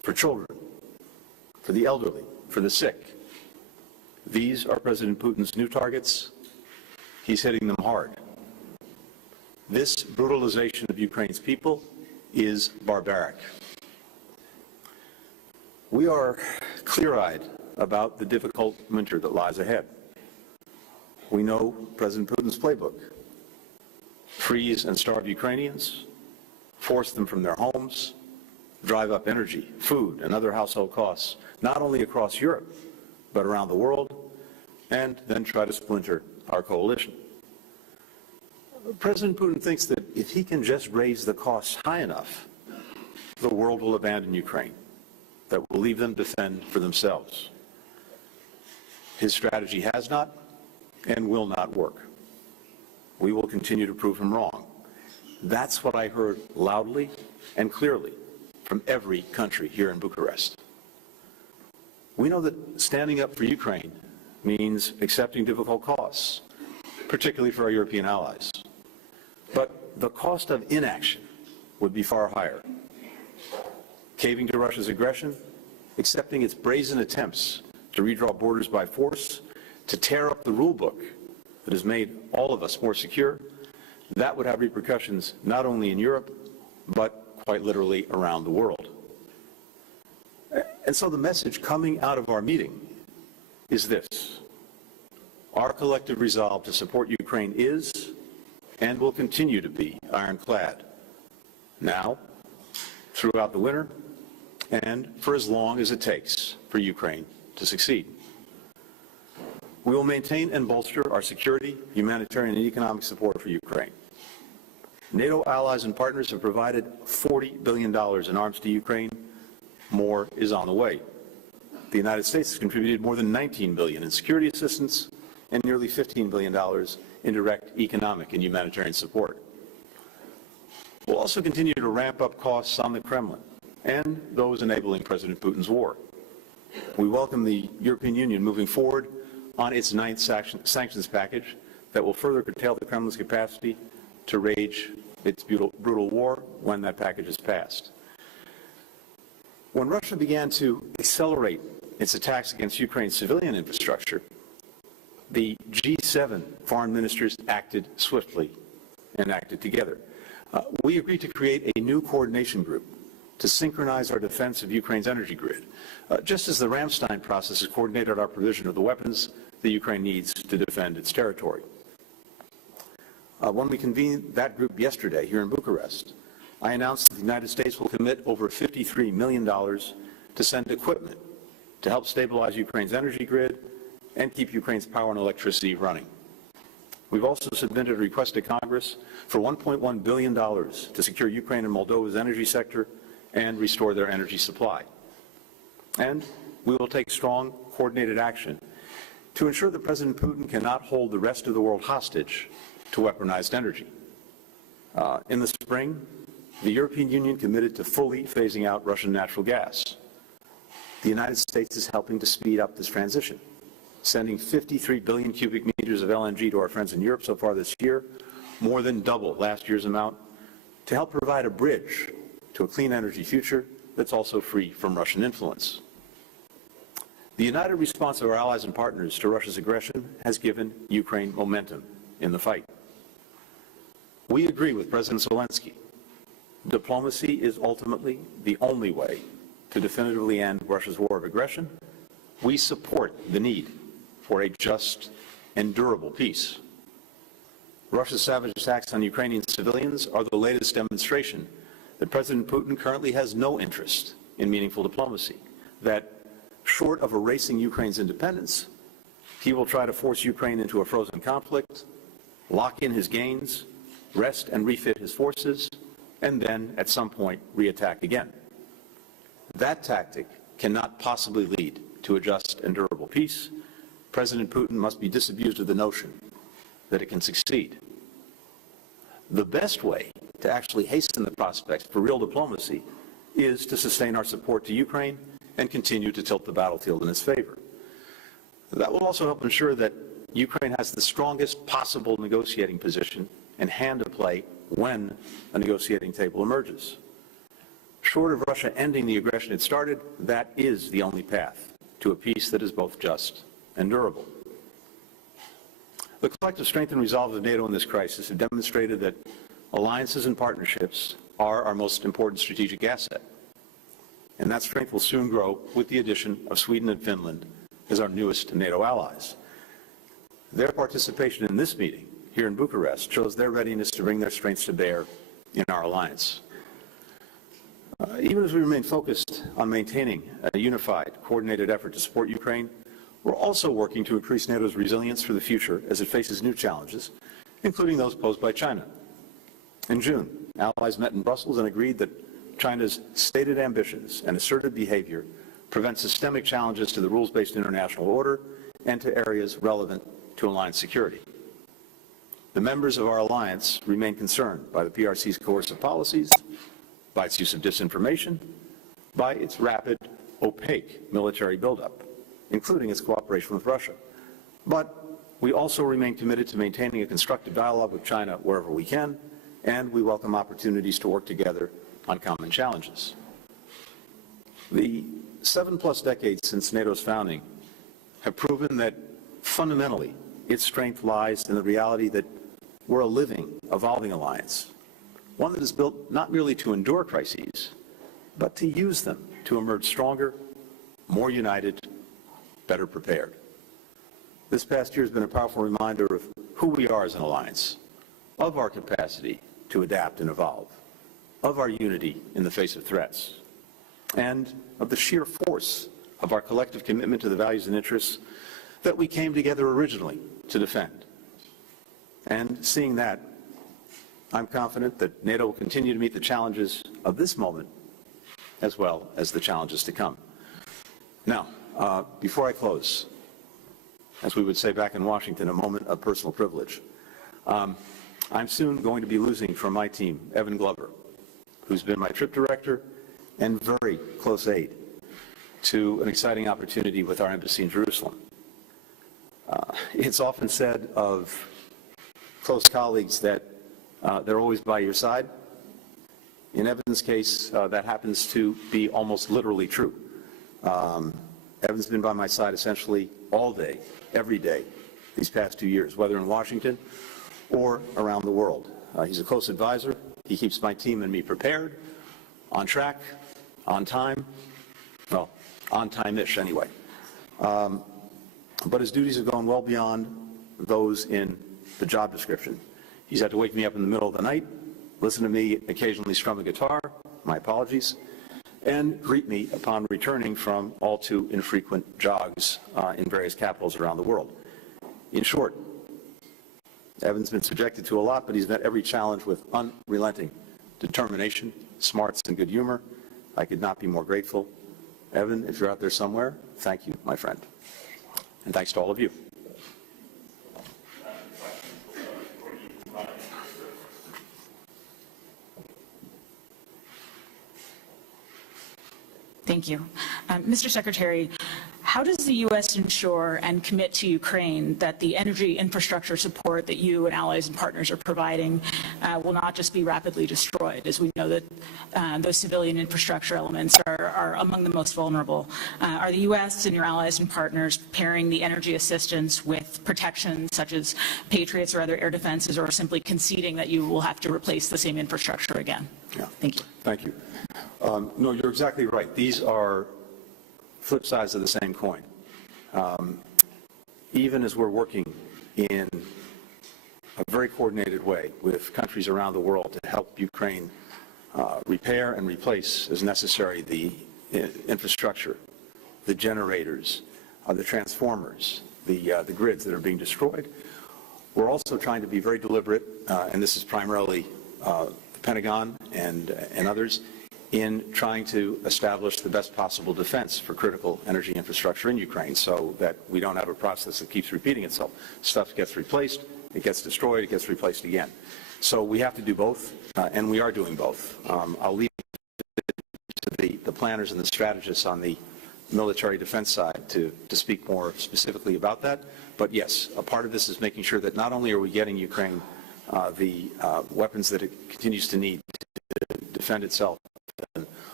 for children, for the elderly, for the sick. These are President Putin's new targets. He's hitting them hard. This brutalization of Ukraine's people is barbaric. We are clear-eyed about the difficult winter that lies ahead. We know President Putin's playbook: freeze and starve Ukrainians, force them from their homes, drive up energy, food, and other household costs, not only across Europe, but around the world, and then try to splinter our coalition. President Putin thinks that if he can just raise the costs high enough, the world will abandon Ukraine, that will leave them to fend for themselves. His strategy has not and will not work. We will continue to prove him wrong. That's what I heard loudly and clearly from every country here in Bucharest. We know that standing up for Ukraine means accepting difficult costs, particularly for our European allies. But the cost of inaction would be far higher. Caving to Russia's aggression, accepting its brazen attempts to redraw borders by force, to tear up the rule book that has made all of us more secure, that would have repercussions not only in Europe, but quite literally around the world. And so the message coming out of our meeting is this: our collective resolve to support Ukraine is and will continue to be ironclad, now, throughout the winter, and for as long as it takes for Ukraine to succeed. We will maintain and bolster our security, humanitarian, and economic support for Ukraine. NATO allies and partners have provided $40 billion in arms to Ukraine. More is on the way. The United States has contributed more than $19 billion in security assistance and nearly $15 billion in direct economic and humanitarian support. We'll also continue to ramp up costs on the Kremlin and those enabling President Putin's war. We welcome the European Union moving forward on its ninth sanctions package that will further curtail the Kremlin's capacity to wage its brutal war when that package is passed. When Russia began to accelerate its attacks against Ukraine's civilian infrastructure, the G7 foreign ministers acted swiftly and acted together. We agreed to create a new coordination group to synchronize our defense of Ukraine's energy grid, just as the Ramstein process has coordinated our provision of the weapons that Ukraine needs to defend its territory. When we convened that group yesterday here in Bucharest, I announced that the United States will commit over $53 million to send equipment to help stabilize Ukraine's energy grid and keep Ukraine's power and electricity running. We've also submitted a request to Congress for $1.1 billion to secure Ukraine and Moldova's energy sector and restore their energy supply. And we will take strong, coordinated action to ensure that President Putin cannot hold the rest of the world hostage to weaponized energy. In the spring, the European Union committed to fully phasing out Russian natural gas. The United States is helping to speed up this transition, sending 53 billion cubic meters of LNG to our friends in Europe so far this year, more than double last year's amount, to help provide a bridge to a clean energy future that's also free from Russian influence. The united response of our allies and partners to Russia's aggression has given Ukraine momentum in the fight. We agree with President Zelensky. Diplomacy is ultimately the only way to definitively end Russia's war of aggression. We support the need for a just and durable peace. Russia's savage attacks on Ukrainian civilians are the latest demonstration that President Putin currently has no interest in meaningful diplomacy, that short of erasing Ukraine's independence, he will try to force Ukraine into a frozen conflict, lock in his gains, rest and refit his forces, and then, at some point, re-attack again. That tactic cannot possibly lead to a just and durable peace. President Putin must be disabused of the notion that it can succeed. The best way to actually hasten the prospects for real diplomacy is to sustain our support to Ukraine and continue to tilt the battlefield in its favor. That will also help ensure that Ukraine has the strongest possible negotiating position and hand to play when a negotiating table emerges. Short of Russia ending the aggression it started, that is the only path to a peace that is both just and durable. The collective strength and resolve of NATO in this crisis have demonstrated that alliances and partnerships are our most important strategic asset. And that strength will soon grow with the addition of Sweden and Finland as our newest NATO allies. Their participation in this meeting here in Bucharest shows their readiness to bring their strengths to bear in our alliance. Even as we remain focused on maintaining a unified, coordinated effort to support Ukraine, we're also working to increase NATO's resilience for the future as it faces new challenges, including those posed by China. In June, allies met in Brussels and agreed that China's stated ambitions and assertive behavior prevent systemic challenges to the rules-based international order and to areas relevant to alliance security. The members of our alliance remain concerned by the PRC's coercive policies, by its use of disinformation, by its rapid, opaque military buildup, including its cooperation with Russia. But we also remain committed to maintaining a constructive dialogue with China wherever we can, and we welcome opportunities to work together on common challenges. The 7+ decades since NATO's founding have proven that fundamentally its strength lies in the reality that we're a living, evolving alliance, one that is built not merely to endure crises, but to use them to emerge stronger, more united, better prepared. This past year has been a powerful reminder of who we are as an alliance, of our capacity to adapt and evolve, of our unity in the face of threats, and of the sheer force of our collective commitment to the values and interests that we came together originally to defend. And seeing that, I'm confident that NATO will continue to meet the challenges of this moment as well as the challenges to come. Now, before I close, as we would say back in Washington, a moment of personal privilege. I'm soon going to be losing from my team Evan Glover, who's been my trip director and very close aide to an exciting opportunity with our embassy in Jerusalem. It's often said of close colleagues that they're always by your side. In Evan's case, that happens to be almost literally true. Evan's been by my side essentially all day, every day, these past 2 years, whether in Washington or around the world. He's a close advisor. He keeps my team and me prepared, on track, on time, well, on time-ish anyway. But his duties have gone well beyond those in the job description. He's had to wake me up in the middle of the night, listen to me occasionally strum a guitar, my apologies, and greet me upon returning from all too infrequent jogs in various capitals around the world. In short, Evan's been subjected to a lot, but he's met every challenge with unrelenting determination, smarts, and good humor. I could not be more grateful. Evan, if you're out there somewhere, thank you, my friend. And thanks to all of you. Thank you. Mr. Secretary, how does the U.S. ensure and commit to Ukraine that the energy infrastructure support that you and allies and partners are providing will not just be rapidly destroyed, as we know that those civilian infrastructure elements are among the most vulnerable? Are the U.S. and your allies and partners pairing the energy assistance with protection such as Patriots or other air defenses, or simply conceding that you will have to replace the same infrastructure again? Yeah. Thank you. Thank you. No, you're exactly right. These are flip sides of the same coin. Even as we're working in a very coordinated way with countries around the world to help Ukraine repair and replace as necessary the infrastructure, the generators, the transformers, the grids that are being destroyed, we're also trying to be very deliberate, and this is primarily the Pentagon and others, in trying to establish the best possible defense for critical energy infrastructure in Ukraine so that we don't have a process that keeps repeating itself. Stuff gets replaced, it gets destroyed, it gets replaced again. So we have to do both, and we are doing both. I'll leave it to the planners and the strategists on the military defense side to speak more specifically about that. But yes, a part of this is making sure that not only are we getting Ukraine the weapons that it continues to need to defend itself and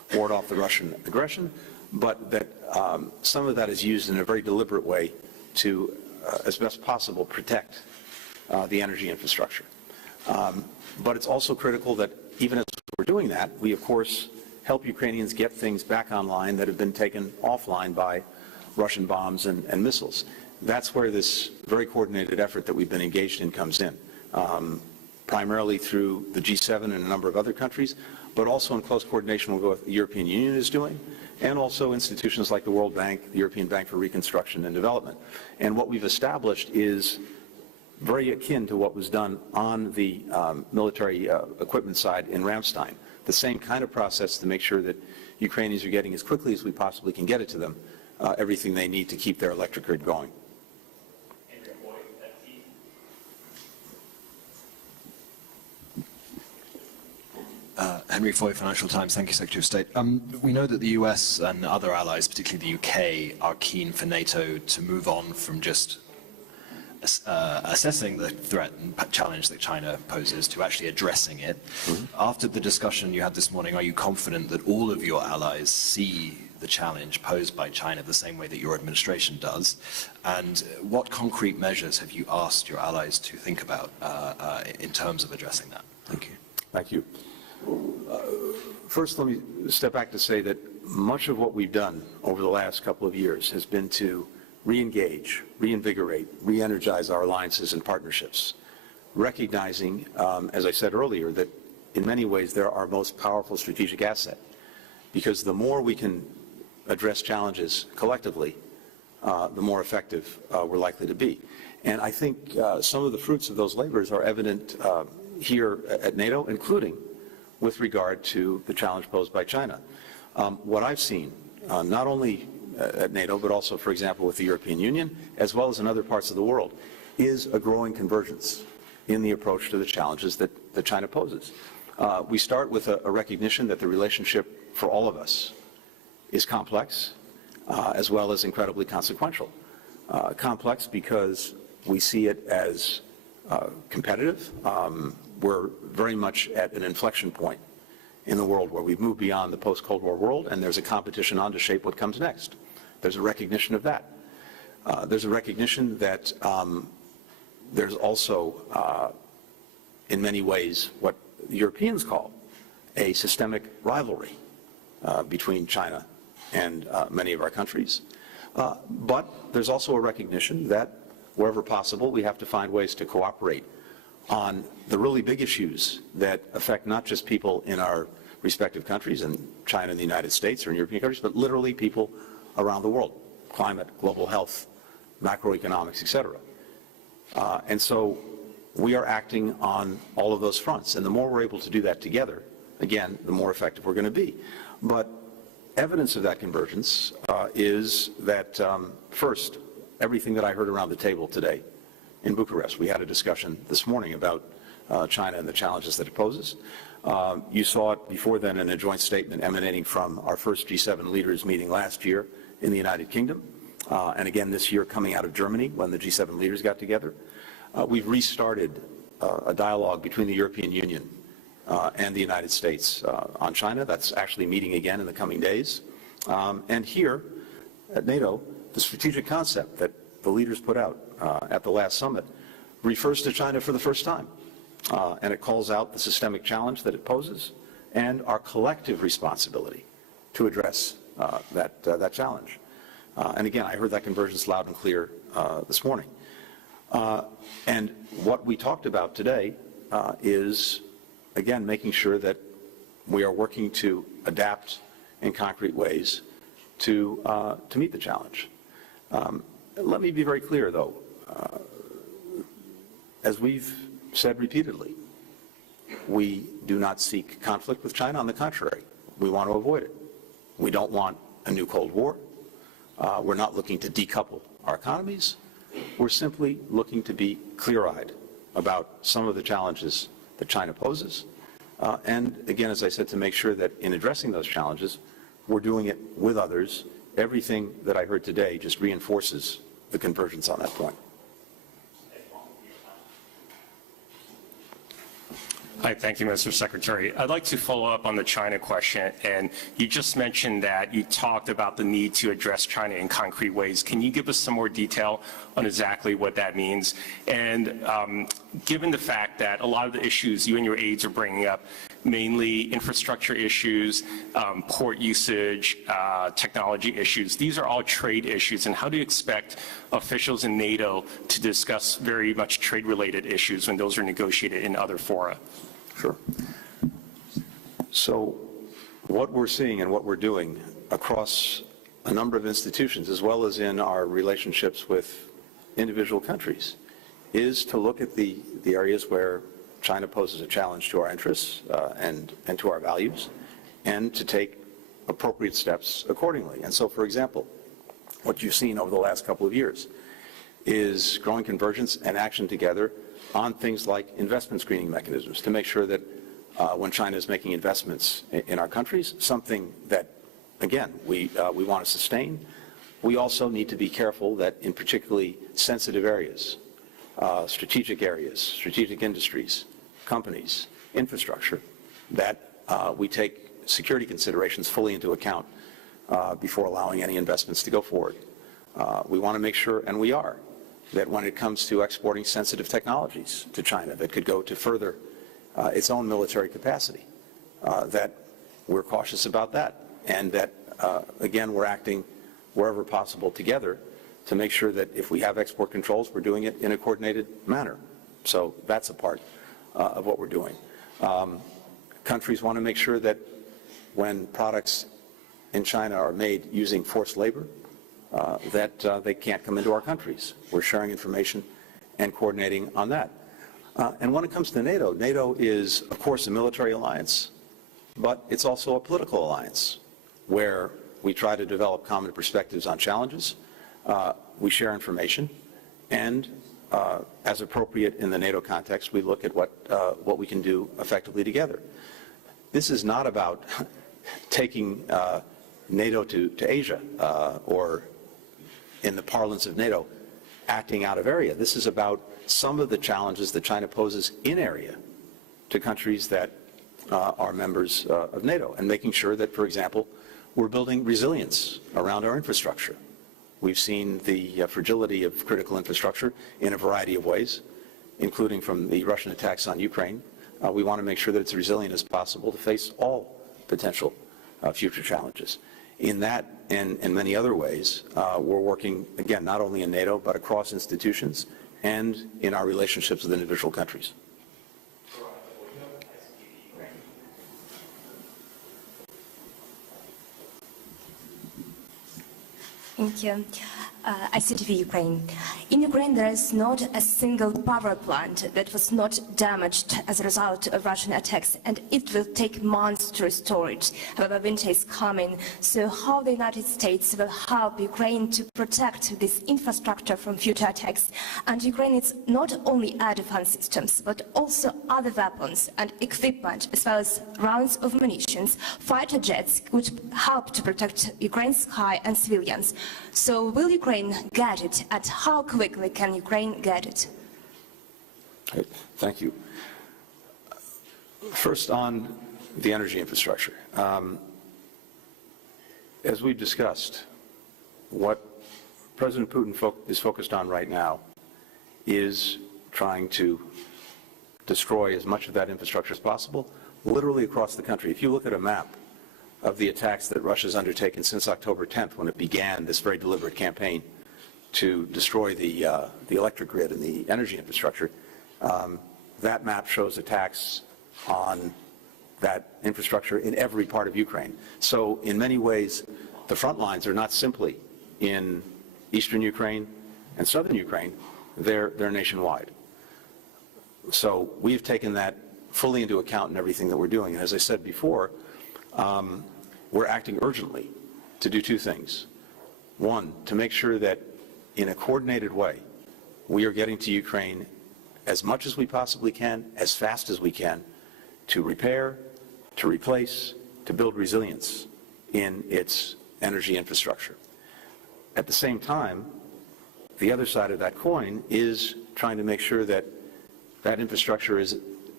ward off the Russian aggression, but that some of that is used in a very deliberate way to, as best possible, protect the energy infrastructure. But it's also critical that even as we're doing that, we, of course, help Ukrainians get things back online that have been taken offline by Russian bombs and missiles. That's where this very coordinated effort that we've been engaged in comes in, primarily through the G7 and a number of other countries, but also in close coordination with what the European Union is doing, and also institutions like the World Bank, the European Bank for Reconstruction and Development. And what we've established is very akin to what was done on the military equipment side in Ramstein. The same kind of process to make sure that Ukrainians are getting as quickly as we possibly can get it to them, everything they need to keep their electric grid going. Henry Foy, Financial Times. Thank you, Secretary of State. We know that the US and other allies, particularly the UK, are keen for NATO to move on from just assessing the threat and challenge that China poses to actually addressing it. After the discussion you had this morning, are you confident that all of your allies see the challenge posed by China the same way that your administration does? And what concrete measures have you asked your allies to think about in terms of addressing that? Thank you. Thank you. First, let me step back to say that much of what we've done over the last couple of years has been to re-engage, reinvigorate, re-energize our alliances and partnerships, recognizing, as I said earlier, that in many ways they're our most powerful strategic asset, because the more we can address challenges collectively, the more effective we're likely to be. And I think some of the fruits of those labors are evident here at NATO, including with regard to the challenge posed by China. What I've seen, not only at NATO, but also, for example, with the European Union, as well as in other parts of the world, is a growing convergence in the approach to the challenges that China poses. We start with a recognition that the relationship for all of us is complex, as well as incredibly consequential. Complex because we see it as competitive. We're very much at an inflection point in the world where we've moved beyond the post-Cold War world, and there's a competition on to shape what comes next. There's a recognition of that. There's a recognition that there's also, in many ways, what the Europeans call a systemic rivalry between China and many of our countries. But there's also a recognition that wherever possible, we have to find ways to cooperate on the really big issues that affect not just people in our respective countries, in China and the United States or in European countries, but literally people around the world: climate, global health, macroeconomics, etc. And so we are acting on all of those fronts. And the more we're able to do that together, again, the more effective we're going to be. But evidence of that convergence is that, first, everything that I heard around the table today in Bucharest. We had a discussion this morning about China and the challenges that it poses. You saw it before then in a joint statement emanating from our first G7 leaders meeting last year in the United Kingdom, and again this year coming out of Germany when the G7 leaders got together. We've restarted a dialogue between the European Union and the United States on China. That's actually meeting again in the coming days. And here at NATO, the strategic concept that the leaders put out at the last summit refers to China for the first time. And it calls out the systemic challenge that it poses and our collective responsibility to address that challenge. And again, I heard that convergence loud and clear this morning. And what we talked about today is, again, making sure that we are working to adapt in concrete ways to meet the challenge. Let me be very clear, though. As we've said repeatedly, we do not seek conflict with China. On the contrary, we want to avoid it. We don't want a new Cold War. We're not looking to decouple our economies. We're simply looking to be clear-eyed about some of the challenges that China poses. And again, as I said, to make sure that in addressing those challenges, we're doing it with others. Everything that I heard today just reinforces the convergence on that point. Hi, thank you, Mr. Secretary. I'd like to follow up on the China question, and you just mentioned that you talked about the need to address China in concrete ways. Can you give us some more detail on exactly what that means? And given the fact that a lot of the issues you and your aides are bringing up, mainly infrastructure issues, port usage, technology issues, these are all trade issues, and how do you expect officials in NATO to discuss very much trade-related issues when those are negotiated in other fora? Sure. So what we're seeing and what we're doing across a number of institutions, as well as in our relationships with individual countries, is to look at the areas where China poses a challenge to our interests and to our values, and to take appropriate steps accordingly. And so, for example, what you've seen over the last couple of years is growing convergence and action together on things like investment screening mechanisms to make sure that when China is making investments in our countries, something that, again, we want to sustain, we also need to be careful that in particularly sensitive areas, strategic areas, strategic industries, companies, infrastructure, that we take security considerations fully into account before allowing any investments to go forward. We want to make sure, and we are, that when it comes to exporting sensitive technologies to China that could go to further its own military capacity, that we're cautious about that, and that, again, we're acting wherever possible together to make sure that if we have export controls, we're doing it in a coordinated manner. So that's a part of what we're doing. Countries want to make sure that when products in China are made using forced labor, that they can't come into our countries. We're sharing information and coordinating on that. And when it comes to NATO, NATO is, of course, a military alliance, but it's also a political alliance where we try to develop common perspectives on challenges. We share information, and as appropriate in the NATO context, we look at what we can do effectively together. This is not about taking NATO to Asia or, in the parlance of NATO, acting out of area. This is about some of the challenges that China poses in area to countries that are members of NATO, and making sure that, for example, we're building resilience around our infrastructure. We've seen the fragility of critical infrastructure in a variety of ways, including from the Russian attacks on Ukraine. We want to make sure that it's resilient as possible to face all potential future challenges. In that and in many other ways, we're working, again, not only in NATO, but across institutions and in our relationships with individual countries. Thank you. ICTV Ukraine. In Ukraine, there is not a single power plant that was not damaged as a result of Russian attacks, and it will take months to restore it. However, winter is coming, so how the United States will help Ukraine to protect this infrastructure from future attacks? And Ukraine is not only air defense systems, but also other weapons and equipment, as well as rounds of munitions, fighter jets, which help to protect Ukraine's sky and civilians. So will Ukraine get it, and how quickly can Ukraine get it? Thank you. First, on the energy infrastructure. As we've discussed, what President Putin is focused on right now is trying to destroy as much of that infrastructure as possible, literally across the country. If you look at a map of the attacks that Russia's undertaken since October 10th, when it began this very deliberate campaign to destroy the electric grid and the energy infrastructure, that map shows attacks on that infrastructure in every part of Ukraine. So in many ways, the front lines are not simply in eastern Ukraine and southern Ukraine, they're nationwide. So we've taken that fully into account in everything that we're doing. And as I said before, we're acting urgently to do two things. One, to make sure that in a coordinated way, we are getting to Ukraine as much as we possibly can, as fast as we can, to repair, to replace, to build resilience in its energy infrastructure. At the same time, the other side of that coin is trying to make sure that that infrastructure is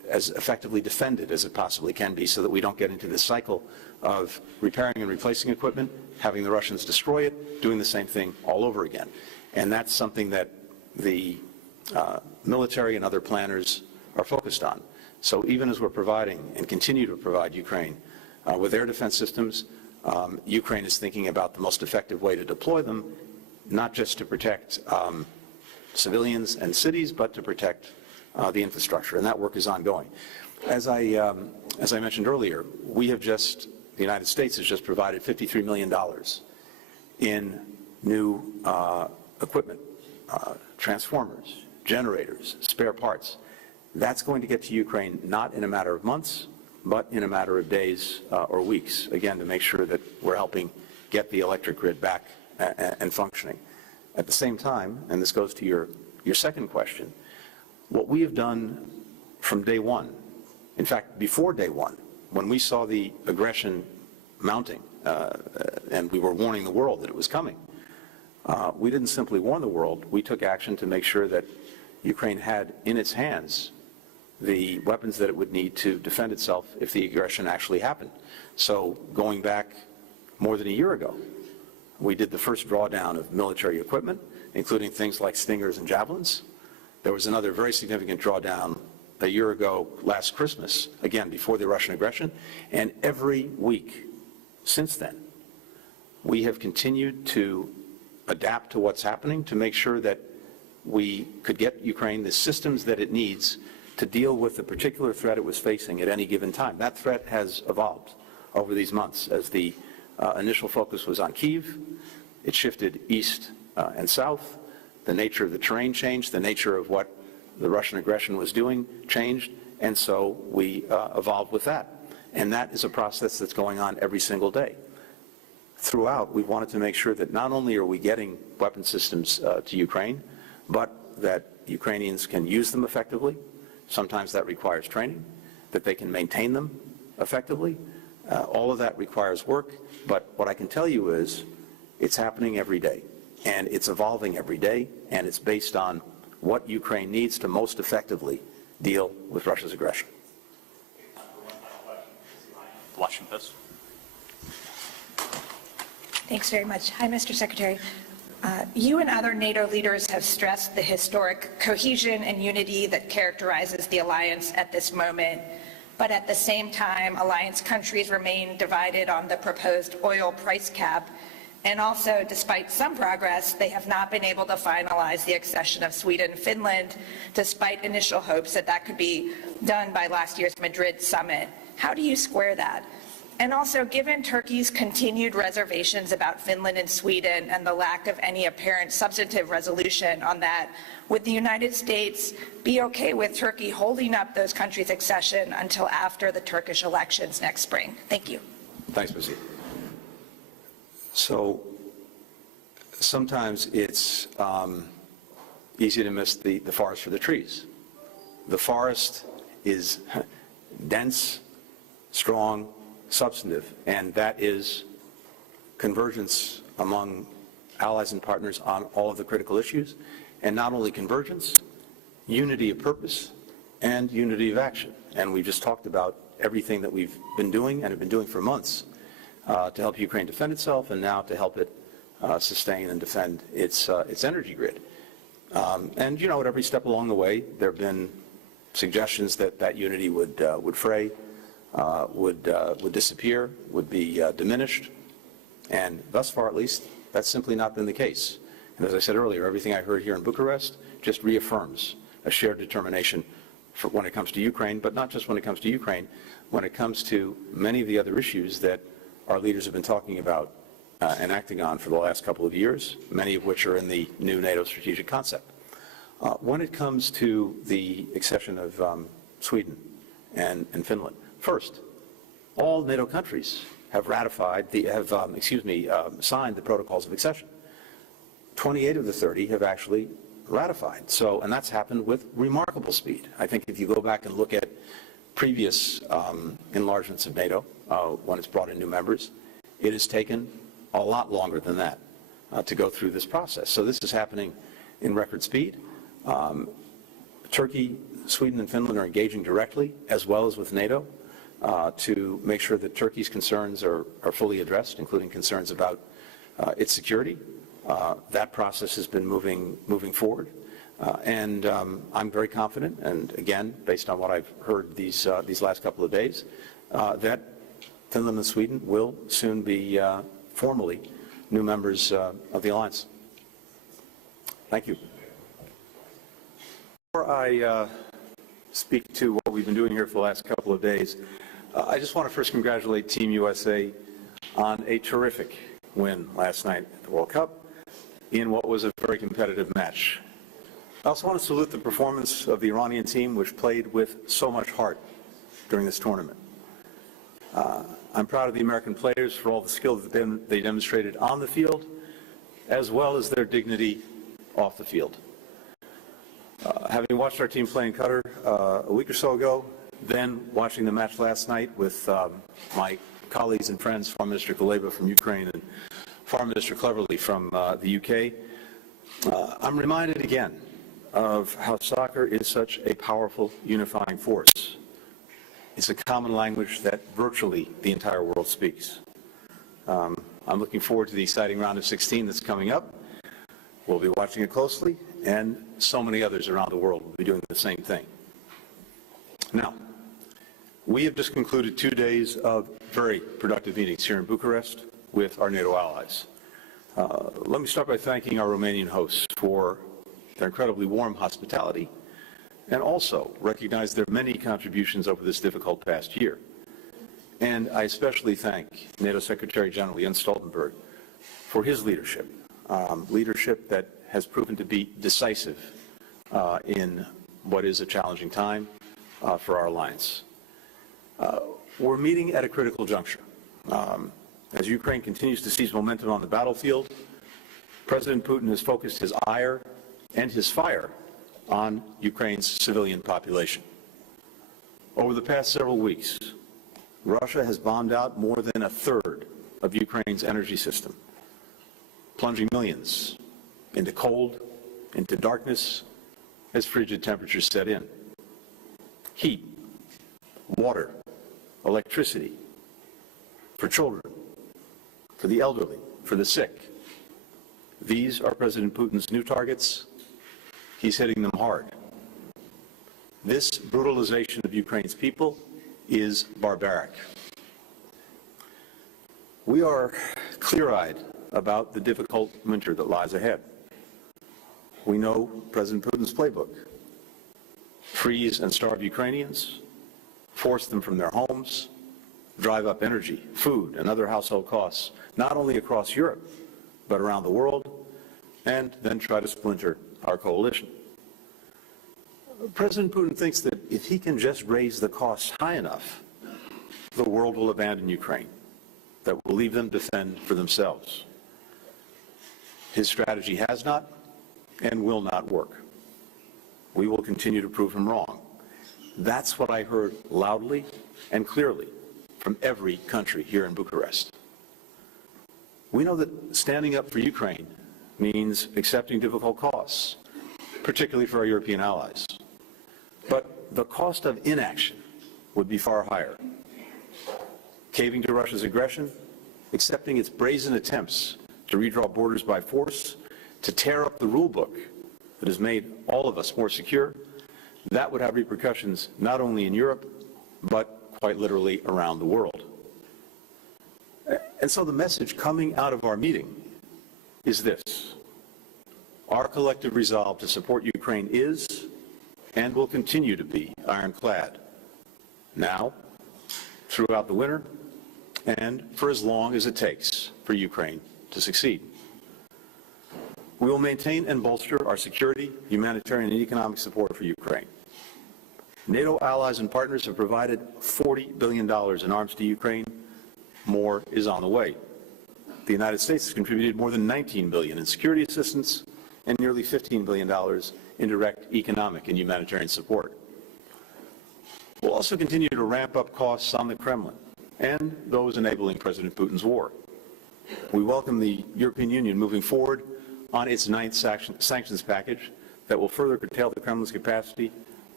as effectively defended as it possibly can be so that we don't get into this cycle of repairing and replacing equipment, having the Russians destroy it, doing the same thing all over again. And that's something that the military and other planners are focused on. So even as we're providing and continue to provide Ukraine with air defense systems, Ukraine is thinking about the most effective way to deploy them, not just to protect civilians and cities, but to protect the infrastructure, and that work is ongoing. As I mentioned earlier, the United States has just provided $53 million in new equipment, transformers, generators, spare parts. That's going to get to Ukraine not in a matter of months, but in a matter of days or weeks, again, to make sure that we're helping get the electric grid back and functioning. At the same time, and this goes to your second question, what we have done from day one, in fact, before day one, when we saw the aggression mounting and we were warning the world that it was coming, we didn't simply warn the world, we took action to make sure that Ukraine had in its hands the weapons that it would need to defend itself if the aggression actually happened. So going back more than a year ago, we did the first drawdown of military equipment, including things like Stingers and Javelins. There was another very significant drawdown a year ago last Christmas, again before the Russian aggression, and every week since then, we have continued to adapt to what's happening to make sure that we could get Ukraine the systems that it needs to deal with the particular threat it was facing at any given time. That threat has evolved over these months. As the initial focus was on Kyiv, it shifted east and south. The nature of the terrain changed, the nature of what the Russian aggression was doing changed, and so we evolved with that. And that is a process that's going on every single day. Throughout, we wanted to make sure that not only are we getting weapon systems to Ukraine, but that Ukrainians can use them effectively. Sometimes that requires training, that they can maintain them effectively. All of that requires work, but what I can tell you is it's happening every day, and it's evolving every day, and it's based on what Ukraine needs to most effectively deal with Russia's aggression. Washington. Thanks very much. Hi, Mr. Secretary. You and other NATO leaders have stressed the historic cohesion and unity that characterizes the alliance at this moment. But at the same time, alliance countries remain divided on the proposed oil price cap. And also, despite some progress, they have not been able to finalize the accession of Sweden and Finland, despite initial hopes that that could be done by last year's Madrid summit. How do you square that? And also, given Turkey's continued reservations about Finland and Sweden and the lack of any apparent substantive resolution on that, would the United States be okay with Turkey holding up those countries' accession until after the Turkish elections next spring? Thank you. Thanks, Missy. So sometimes it's easy to miss the forest for the trees. The forest is dense, strong, substantive, and that is convergence among allies and partners on all of the critical issues, and not only convergence, unity of purpose and unity of action. And we just talked about everything that we've been doing and have been doing for months to help Ukraine defend itself, and now to help it sustain and defend its energy grid. And you know, at every step along the way, there have been suggestions that that unity would fray, would disappear, would be diminished, and thus far, at least, that's simply not been the case. And as I said earlier, everything I heard here in Bucharest just reaffirms a shared determination for when it comes to Ukraine, but not just when it comes to Ukraine, when it comes to many of the other issues that our leaders have been talking about and acting on for the last couple of years, many of which are in the new NATO strategic concept. When it comes to the accession of Sweden and Finland, first, all NATO countries have signed the protocols of accession. 28 of the 30 have actually ratified. So, and that's happened with remarkable speed. I think if you go back and look at previous enlargements of NATO, when it's brought in new members, it has taken a lot longer than that to go through this process. So this is happening in record speed. Turkey Sweden and Finland are engaging directly, as well as with NATO, to make sure that Turkey's concerns are fully addressed, including concerns about its security. That process has been moving forward. And I'm very confident, and again, based on what I've heard these last couple of days, that Finland and Sweden will soon be formally new members of the alliance. Thank you. Before I speak to what we've been doing here for the last couple of days, I just want to first congratulate Team USA on a terrific win last night at the World Cup in what was a very competitive match. I also want to salute the performance of the Iranian team, which played with so much heart during this tournament. I'm proud of the American players for all the skill that they demonstrated on the field, as well as their dignity off the field. Having watched our team play in Qatar a week or so ago, then watching the match last night with my colleagues and friends, Foreign Minister Kuleba from Ukraine and Foreign Minister Cleverly from the UK, I'm reminded again of how soccer is such a powerful unifying force. It's a common language that virtually the entire world speaks. I'm looking forward to the exciting round of 16 that's coming up. We'll be watching it closely, and so many others around the world will be doing the same thing. Now, we have just concluded 2 days of very productive meetings here in Bucharest with our NATO allies. Let me start by thanking our Romanian hosts for their incredibly warm hospitality, and also recognize their many contributions over this difficult past year. And I especially thank NATO Secretary General Jens Stoltenberg for his leadership, leadership that has proven to be decisive in what is a challenging time for our alliance. We're meeting at a critical juncture. As Ukraine continues to seize momentum on the battlefield, President Putin has focused his ire and his fire on Ukraine's civilian population. Over the past several weeks, Russia has bombed out more than a third of Ukraine's energy system, plunging millions into cold, into darkness, as frigid temperatures set in. Heat, water, electricity, for children, for the elderly, for the sick. These are President Putin's new targets. He's hitting them hard. This brutalization of Ukraine's people is barbaric. We are clear-eyed about the difficult winter that lies ahead. We know President Putin's playbook: freeze and starve Ukrainians, force them from their homes, drive up energy, food, and other household costs, not only across Europe, but around the world, and then try to splinter our coalition. President Putin thinks that if he can just raise the costs high enough, the world will abandon Ukraine, that will leave them to fend for themselves. His strategy has not and will not work. We will continue to prove him wrong. That's what I heard loudly and clearly from every country here in Bucharest. We know that standing up for Ukraine means accepting difficult costs, particularly for our European allies. But the cost of inaction would be far higher. Caving to Russia's aggression, accepting its brazen attempts to redraw borders by force, to tear up the rule book that has made all of us more secure, that would have repercussions not only in Europe, but quite literally around the world. And so the message coming out of our meeting is this: our collective resolve to support Ukraine is and will continue to be ironclad, now, throughout the winter, and for as long as it takes for Ukraine to succeed. We will maintain and bolster our security, humanitarian, and economic support for Ukraine. NATO allies and partners have provided $40 billion in arms to Ukraine. More is on the way. The United States has contributed more than $19 billion in security assistance and nearly $15 billion in direct economic and humanitarian support. We'll also continue to ramp up costs on the Kremlin and those enabling President Putin's war. We welcome the European Union moving forward on its ninth sanctions package that will further curtail the Kremlin's capacity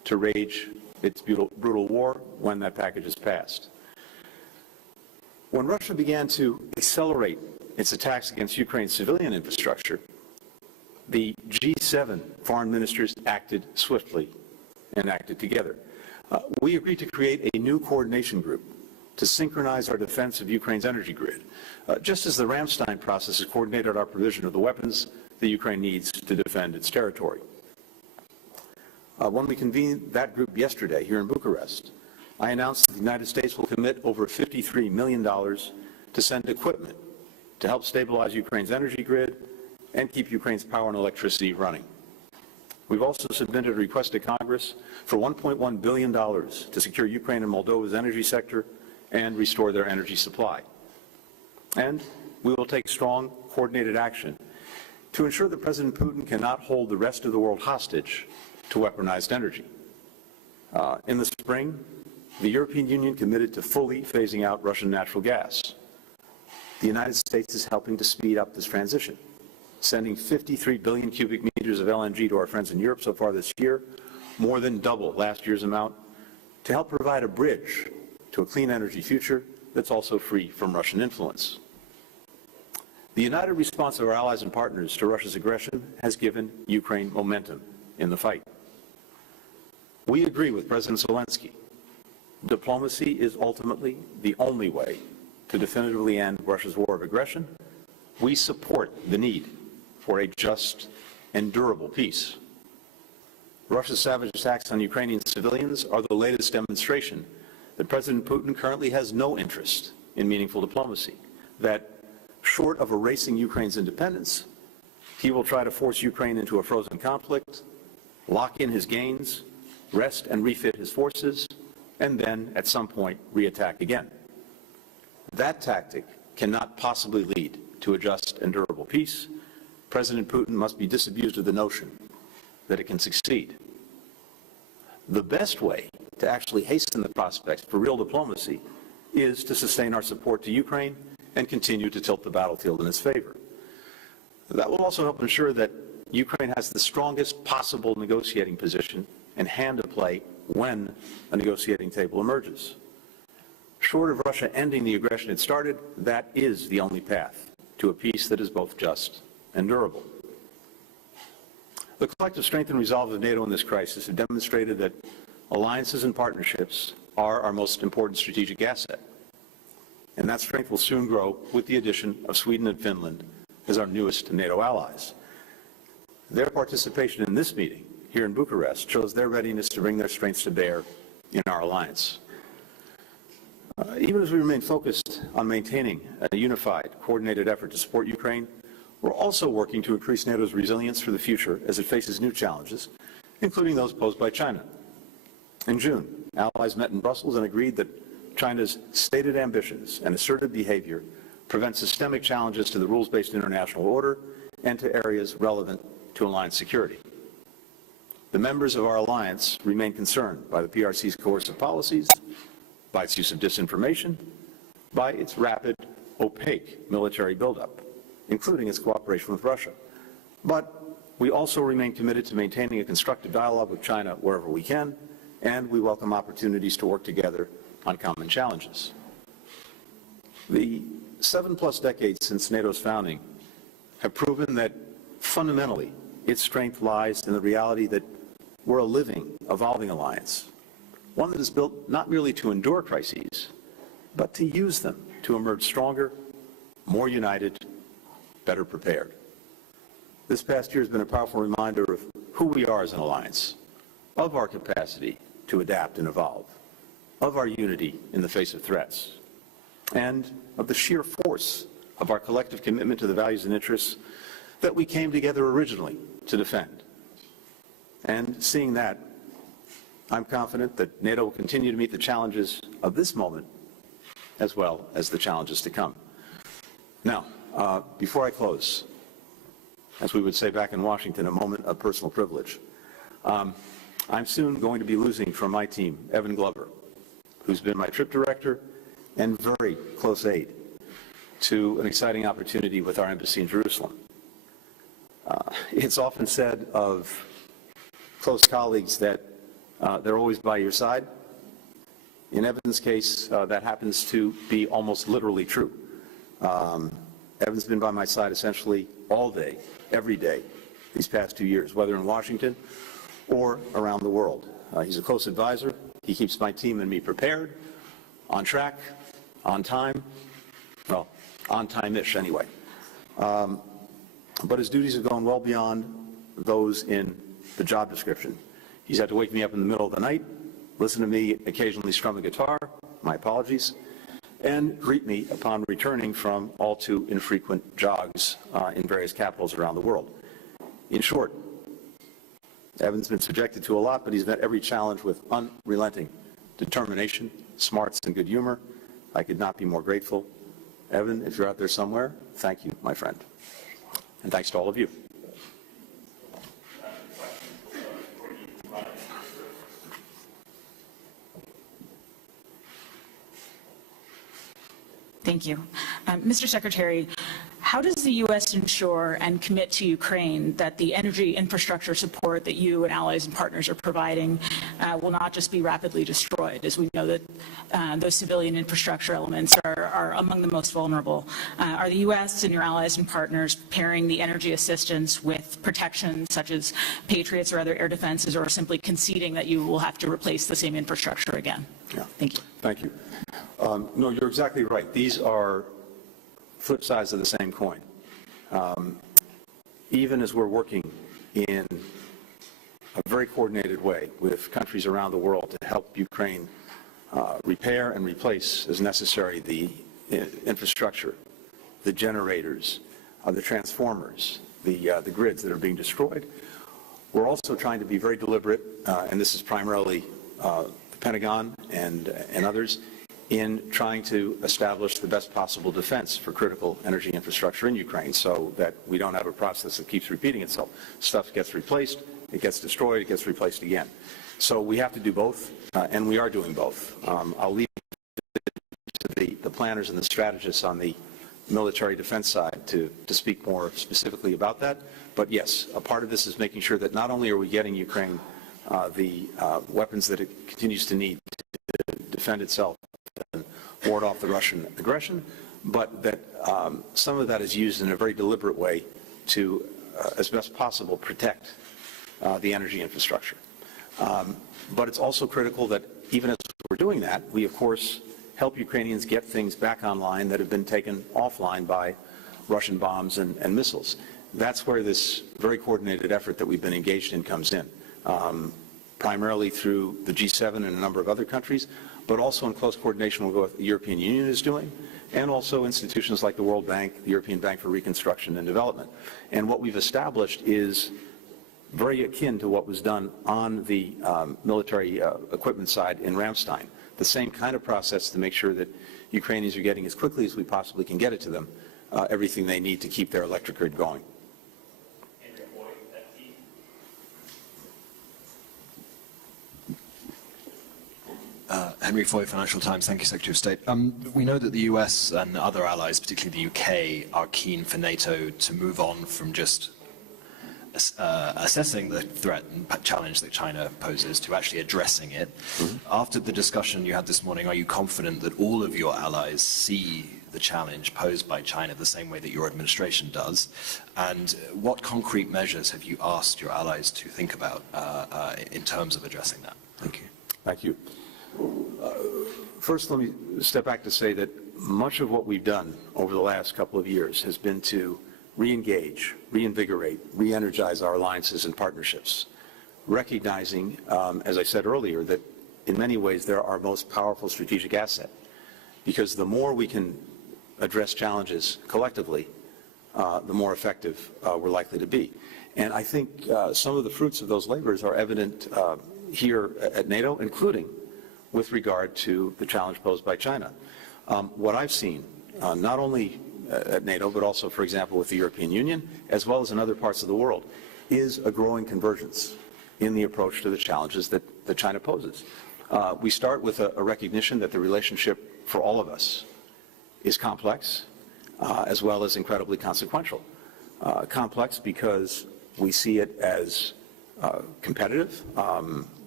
to wage its brutal war when that package is passed. When Russia began to accelerate its attacks against Ukraine's civilian infrastructure, the G7 foreign ministers acted swiftly and acted together. We agreed to create a new coordination group to synchronize our defense of Ukraine's energy grid, just as the Ramstein process has coordinated our provision of the weapons that Ukraine needs to defend its territory. When we convened that group yesterday here in Bucharest, I announced that the United States will commit over $53 million to send equipment to help stabilize Ukraine's energy grid and keep Ukraine's power and electricity running. We've also submitted a request to Congress for $1.1 billion to secure Ukraine and Moldova's energy sector and restore their energy supply. And we will take strong, coordinated action to ensure that President Putin cannot hold the rest of the world hostage to weaponized energy. In the spring, the European Union committed to fully phasing out Russian natural gas. The United States is helping to speed up this transition, sending 53 billion cubic meters of LNG to our friends in Europe so far this year, more than double last year's amount, to help provide a bridge to a clean energy future that's also free from Russian influence. The united response of our allies and partners to Russia's aggression has given Ukraine momentum in the fight. We agree with President Zelensky. Diplomacy is ultimately the only way to definitively end Russia's war of aggression. We support the need for a just and durable peace. Russia's savage attacks on Ukrainian civilians are the latest demonstration that President Putin currently has no interest in meaningful diplomacy, that short of erasing Ukraine's independence, he will try to force Ukraine into a frozen conflict, lock in his gains, rest and refit his forces, and then, at some point, reattack again. That tactic cannot possibly lead to a just and durable peace. President Putin must be disabused of the notion that it can succeed. The best way to actually hasten the prospects for real diplomacy is to sustain our support to Ukraine and continue to tilt the battlefield in its favor. That will also help ensure that Ukraine has the strongest possible negotiating position and hand to play when a negotiating table emerges. Short of Russia ending the aggression it started, that is the only path to a peace that is both just and durable. The collective strength and resolve of NATO in this crisis have demonstrated that alliances and partnerships are our most important strategic asset. And that strength will soon grow with the addition of Sweden and Finland as our newest NATO allies. Their participation in this meeting here in Bucharest shows their readiness to bring their strengths to bear in our alliance. Even as we remain focused on maintaining a unified, coordinated effort to support Ukraine, we're also working to increase NATO's resilience for the future as it faces new challenges, including those posed by China. In June, allies met in Brussels and agreed that China's stated ambitions and assertive behavior prevent systemic challenges to the rules-based international order and to areas relevant to alliance security. The members of our alliance remain concerned by the PRC's coercive policies, by its use of disinformation, by its rapid, opaque military buildup, including its cooperation with Russia. But we also remain committed to maintaining a constructive dialogue with China wherever we can, and we welcome opportunities to work together on common challenges. The 7+ decades since NATO's founding have proven that fundamentally its strength lies in the reality that we're a living, evolving alliance, one that is built not merely to endure crises, but to use them to emerge stronger, more united, better prepared. This past year has been a powerful reminder of who we are as an alliance, of our capacity to adapt and evolve, of our unity in the face of threats, and of the sheer force of our collective commitment to the values and interests that we came together originally to defend. And seeing that, I'm confident that NATO will continue to meet the challenges of this moment as well as the challenges to come. Now, before I close, as we would say back in Washington, a moment of personal privilege. I'm soon going to be losing from my team Evan Glover, who's been my trip director and very close aide to an exciting opportunity with our embassy in Jerusalem. It's often said of close colleagues that They're always by your side. In Evan's case, that happens to be almost literally true. Evan's been by my side essentially all day, every day, these past 2 years, whether in Washington or around the world. He's a close advisor. He keeps my team and me prepared, on track, on time, well, on time-ish anyway. But his duties have gone well beyond those in the job description. He's had to wake me up in the middle of the night, listen to me occasionally strum a guitar, my apologies, and greet me upon returning from all too infrequent jogs in various capitals around the world. In short, Evan's been subjected to a lot, but he's met every challenge with unrelenting determination, smarts, and good humor. I could not be more grateful. Evan, if you're out there somewhere, thank you, my friend. And thanks to all of you. Thank you. Mr. Secretary, how does the U.S. ensure and commit to Ukraine that the energy infrastructure support that you and allies and partners are providing will not just be rapidly destroyed, as we know that those civilian infrastructure elements are among the most vulnerable? Are the U.S. and your allies and partners pairing the energy assistance with protection such as Patriots or other air defenses, or simply conceding that you will have to replace the same infrastructure again? Yeah. Thank you. Thank you. No, you're exactly right. These are flip sides of the same coin. Even as we're working in a very coordinated way with countries around the world to help Ukraine repair and replace as necessary the infrastructure, the generators, the transformers, the grids that are being destroyed, we're also trying to be very deliberate, and this is primarily the Pentagon and others, in trying to establish the best possible defense for critical energy infrastructure in Ukraine so that we don't have a process that keeps repeating itself. Stuff gets replaced, it gets destroyed, it gets replaced again. So we have to do both, and we are doing both. I'll leave it to the planners and the strategists on the military defense side to speak more specifically about that. But yes, a part of this is making sure that not only are we getting Ukraine the weapons that it continues to need to defend itself and ward off the Russian aggression, but that some of that is used in a very deliberate way to, as best possible, protect the energy infrastructure. But it's also critical that even as we're doing that, we, of course, help Ukrainians get things back online that have been taken offline by Russian bombs and missiles. That's where this very coordinated effort that we've been engaged in comes in, primarily through the G7 and a number of other countries, but also in close coordination with what the European Union is doing, and also institutions like the World Bank, the European Bank for Reconstruction and Development. And what we've established is very akin to what was done on the military equipment side in Ramstein, the same kind of process to make sure that Ukrainians are getting as quickly as we possibly can get it to them everything they need to keep their electric grid going. Henry Foy, Financial Times. Thank you, Secretary of State. We know that the US and other allies, particularly the UK, are keen for NATO to move on from just assessing the threat and challenge that China poses to actually addressing it. Mm-hmm. After the discussion you had this morning, are you confident that all of your allies see the challenge posed by China the same way that your administration does? And what concrete measures have you asked your allies to think about in terms of addressing that? Thank you. Thank you. First, let me step back to say that much of what we've done over the last couple of years has been to re-engage, reinvigorate, re-energize our alliances and partnerships, recognizing, as I said earlier, that in many ways they're our most powerful strategic asset, because the more we can address challenges collectively, the more effective we're likely to be. And I think some of the fruits of those labors are evident here at NATO, including with regard to the challenge posed by China. What I've seen, not only at NATO, but also, for example, with the European Union, as well as in other parts of the world, is a growing convergence in the approach to the challenges that China poses. We start with a recognition that the relationship for all of us is complex, as well as incredibly consequential. Complex because we see it as competitive,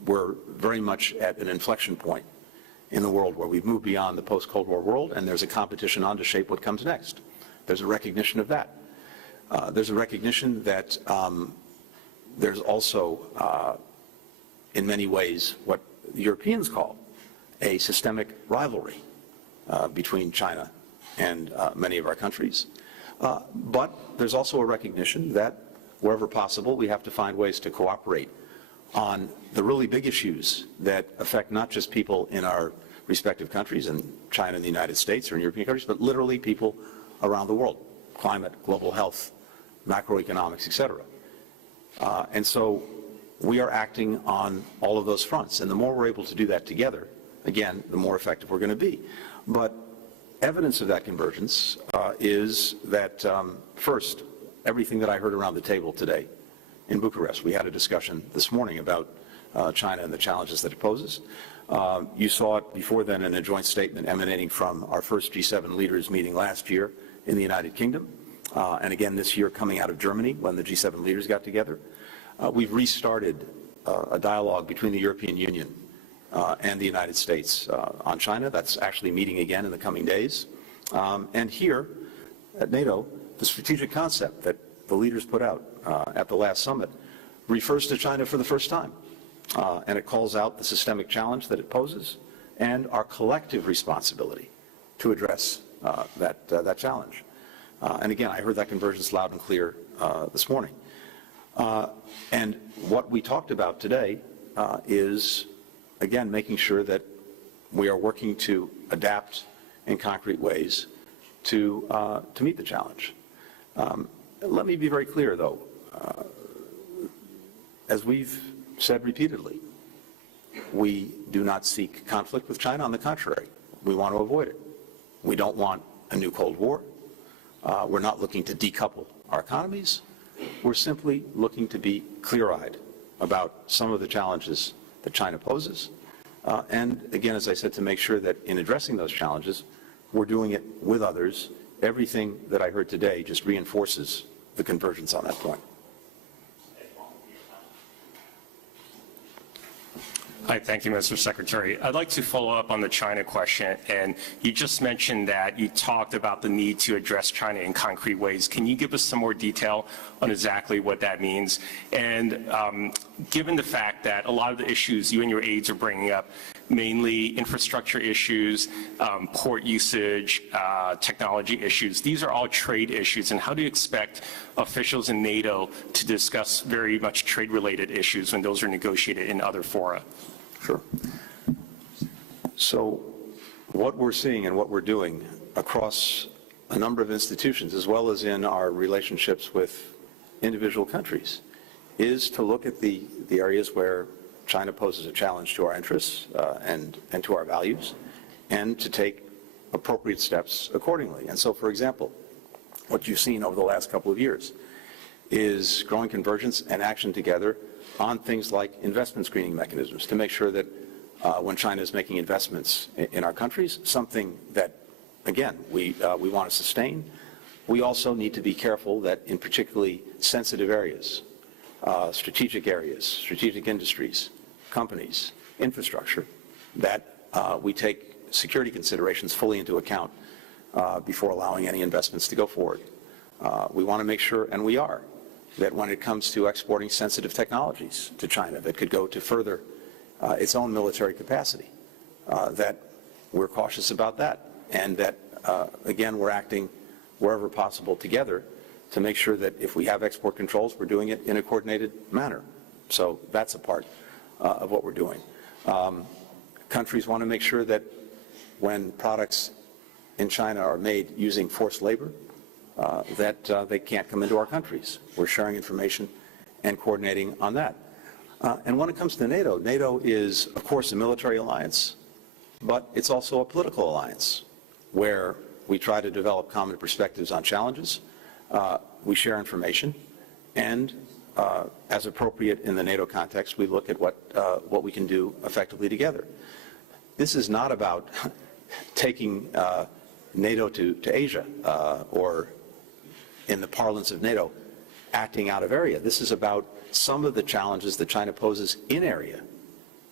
we're very much at an inflection point in the world where we've moved beyond the post-Cold War world, and there's a competition on to shape what comes next. There's a recognition of that. There's a recognition that there's also, in many ways, what the Europeans call a systemic rivalry between China and many of our countries. But there's also a recognition that wherever possible, we have to find ways to cooperate on the really big issues that affect not just people in our respective countries, in China and the United States or in European countries, but literally people around the world: climate, global health, macroeconomics, etc. And so we are acting on all of those fronts. And the more we're able to do that together, again, the more effective we're going to be. But evidence of that convergence is that, first, everything that I heard around the table today in Bucharest. We had a discussion this morning about China and the challenges that it poses. You saw it before then in a joint statement emanating from our first G7 leaders meeting last year in the United Kingdom, and again this year coming out of Germany when the G7 leaders got together. We've restarted a dialogue between the European Union and the United States on China. That's actually meeting again in the coming days. And here at NATO, the strategic concept that the leaders put out at the last summit refers to China for the first time. And it calls out the systemic challenge that it poses and our collective responsibility to address that challenge. And again, I heard that convergence loud and clear this morning. And what we talked about today is, again, making sure that we are working to adapt in concrete ways to meet the challenge. Let me be very clear, though. As we've said repeatedly, we do not seek conflict with China. On the contrary, we want to avoid it. We don't want a new Cold War. We're not looking to decouple our economies. We're simply looking to be clear-eyed about some of the challenges that China poses. And again, as I said, to make sure that in addressing those challenges, we're doing it with others. Everything that I heard today just reinforces the convergence on that point. Hi, thank you, Mr. Secretary. I'd like to follow up on the China question, and you just mentioned that you talked about the need to address China in concrete ways. Can you give us some more detail on exactly what that means? And given the fact that a lot of the issues you and your aides are bringing up, mainly infrastructure issues, port usage, technology issues, these are all trade issues, and how do you expect officials in NATO to discuss very much trade-related issues when those are negotiated in other fora? Sure. So what we're seeing and what we're doing across a number of institutions, as well as in our relationships with individual countries, is to look at the areas where China poses a challenge to our interests and to our values, and to take appropriate steps accordingly. And so, for example, what you've seen over the last couple of years is growing convergence and action together on things like investment screening mechanisms to make sure that when China is making investments in our countries, something that, again, we want to sustain, we also need to be careful that in particularly sensitive areas, strategic industries, companies, infrastructure, that we take security considerations fully into account before allowing any investments to go forward. We want to make sure, and we are, that when it comes to exporting sensitive technologies to China that could go to further its own military capacity, that we're cautious about that, and that, again, we're acting wherever possible together to make sure that if we have export controls, we're doing it in a coordinated manner. So that's a part of what we're doing. Countries want to make sure that when products in China are made using forced labor, that they can't come into our countries. We're sharing information and coordinating on that. And when it comes to NATO, NATO is, of course, a military alliance, but it's also a political alliance where we try to develop common perspectives on challenges. We share information, and as appropriate in the NATO context, we look at what we can do effectively together. This is not about taking NATO to Asia or, in the parlance of NATO, acting out of area. This is about some of the challenges that China poses in area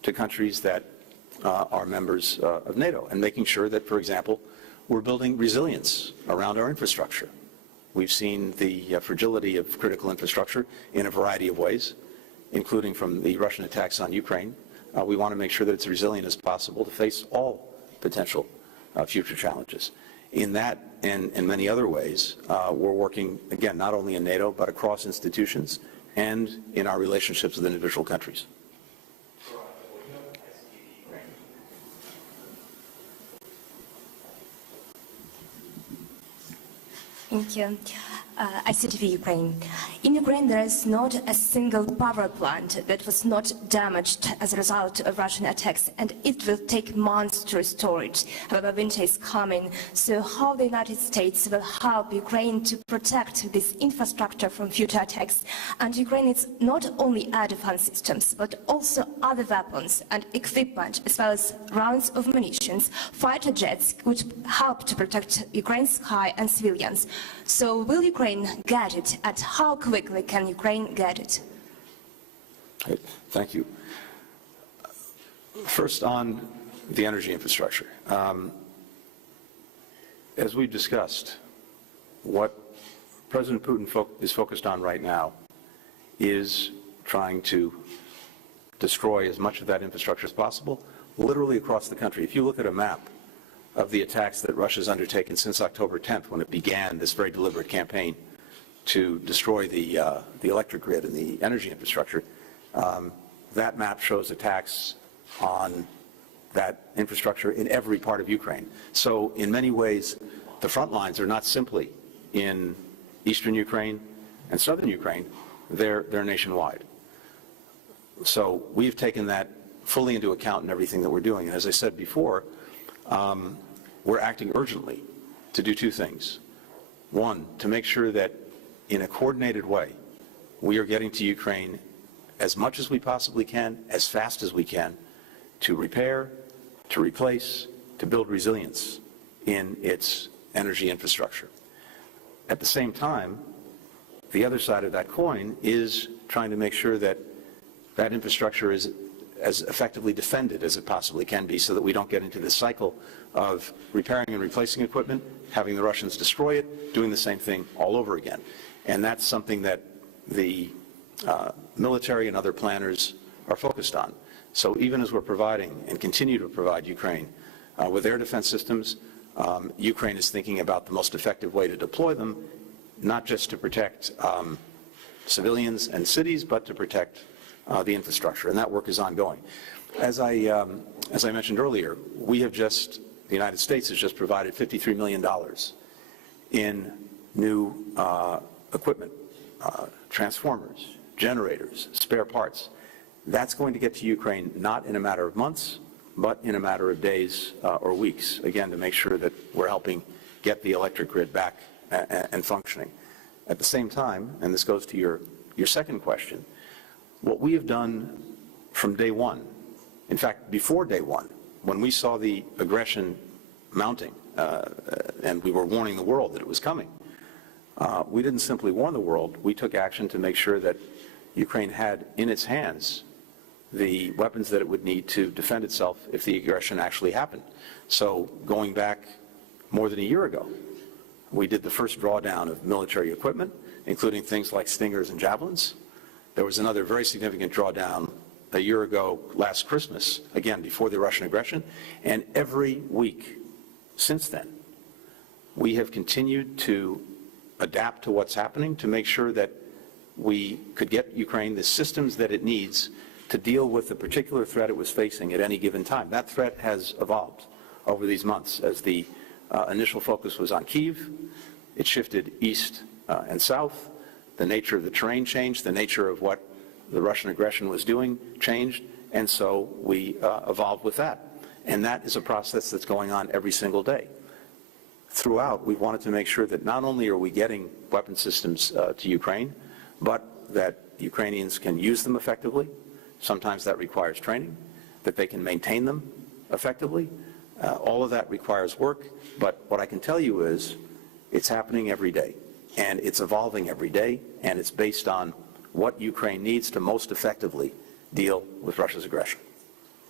to countries that are members of NATO, and making sure that, for example, we're building resilience around our infrastructure. We've seen the fragility of critical infrastructure in a variety of ways, including from the Russian attacks on Ukraine. We want to make sure that it's resilient as possible to face all potential future challenges. In that and many other ways, we're working, again, not only in NATO, but across institutions and in our relationships with individual countries. Thank you. ICTV Ukraine. In Ukraine, there is not a single power plant that was not damaged as a result of Russian attacks, and it will take months to restore it. However, winter is coming, so how the United States will help Ukraine to protect this infrastructure from future attacks? And Ukraine needs not only air defense systems, but also other weapons and equipment, as well as rounds of munitions, fighter jets, which help to protect Ukraine's sky and civilians. So will Ukraine get it, and how quickly can Ukraine get it? Okay, thank you. First, on the energy infrastructure. As we've discussed, what President Putin is focused on right now is trying to destroy as much of that infrastructure as possible, literally across the country. If you look at a map of the attacks that Russia's undertaken since October 10th, when it began this very deliberate campaign to destroy the electric grid and the energy infrastructure, that map shows attacks on that infrastructure in every part of Ukraine. So in many ways, the front lines are not simply in eastern Ukraine and southern Ukraine, they're nationwide. So we've taken that fully into account in everything that we're doing. And as I said before, we're acting urgently to do two things. One, to make sure that in a coordinated way, we are getting to Ukraine as much as we possibly can, as fast as we can, to repair, to replace, to build resilience in its energy infrastructure. At the same time, the other side of that coin is trying to make sure that that infrastructure is as effectively defended as it possibly can be, so that we don't get into this cycle of repairing and replacing equipment, having the Russians destroy it, doing the same thing all over again. And that's something that the military and other planners are focused on. So even as we're providing and continue to provide Ukraine with air defense systems, Ukraine is thinking about the most effective way to deploy them, not just to protect civilians and cities, but to protect the infrastructure, and that work is ongoing. As I mentioned earlier, the United States has just provided $53 million in new equipment, transformers, generators, spare parts. That's going to get to Ukraine not in a matter of months, but in a matter of days or weeks, again, to make sure that we're helping get the electric grid back and functioning. At the same time, and this goes to your second question, what we have done from day one, in fact, before day one, when we saw the aggression mounting, and we were warning the world that it was coming, we didn't simply warn the world, we took action to make sure that Ukraine had in its hands the weapons that it would need to defend itself if the aggression actually happened. So going back more than a year ago, we did the first drawdown of military equipment, including things like Stingers and Javelins. There was another very significant drawdown a year ago, last Christmas, again, before the Russian aggression. And every week since then, we have continued to adapt to what's happening to make sure that we could get Ukraine the systems that it needs to deal with the particular threat it was facing at any given time. That threat has evolved over these months. As the initial focus was on Kyiv, it shifted east and south. The nature of the terrain changed, the nature of what the Russian aggression was doing changed, and so we evolved with that. And that is a process that's going on every single day. Throughout, we wanted to make sure that not only are we getting weapon systems to Ukraine, but that Ukrainians can use them effectively. Sometimes that requires training, that they can maintain them effectively. All of that requires work, but what I can tell you is it's happening every day, and it's evolving every day, and it's based on what Ukraine needs to most effectively deal with Russia's aggression.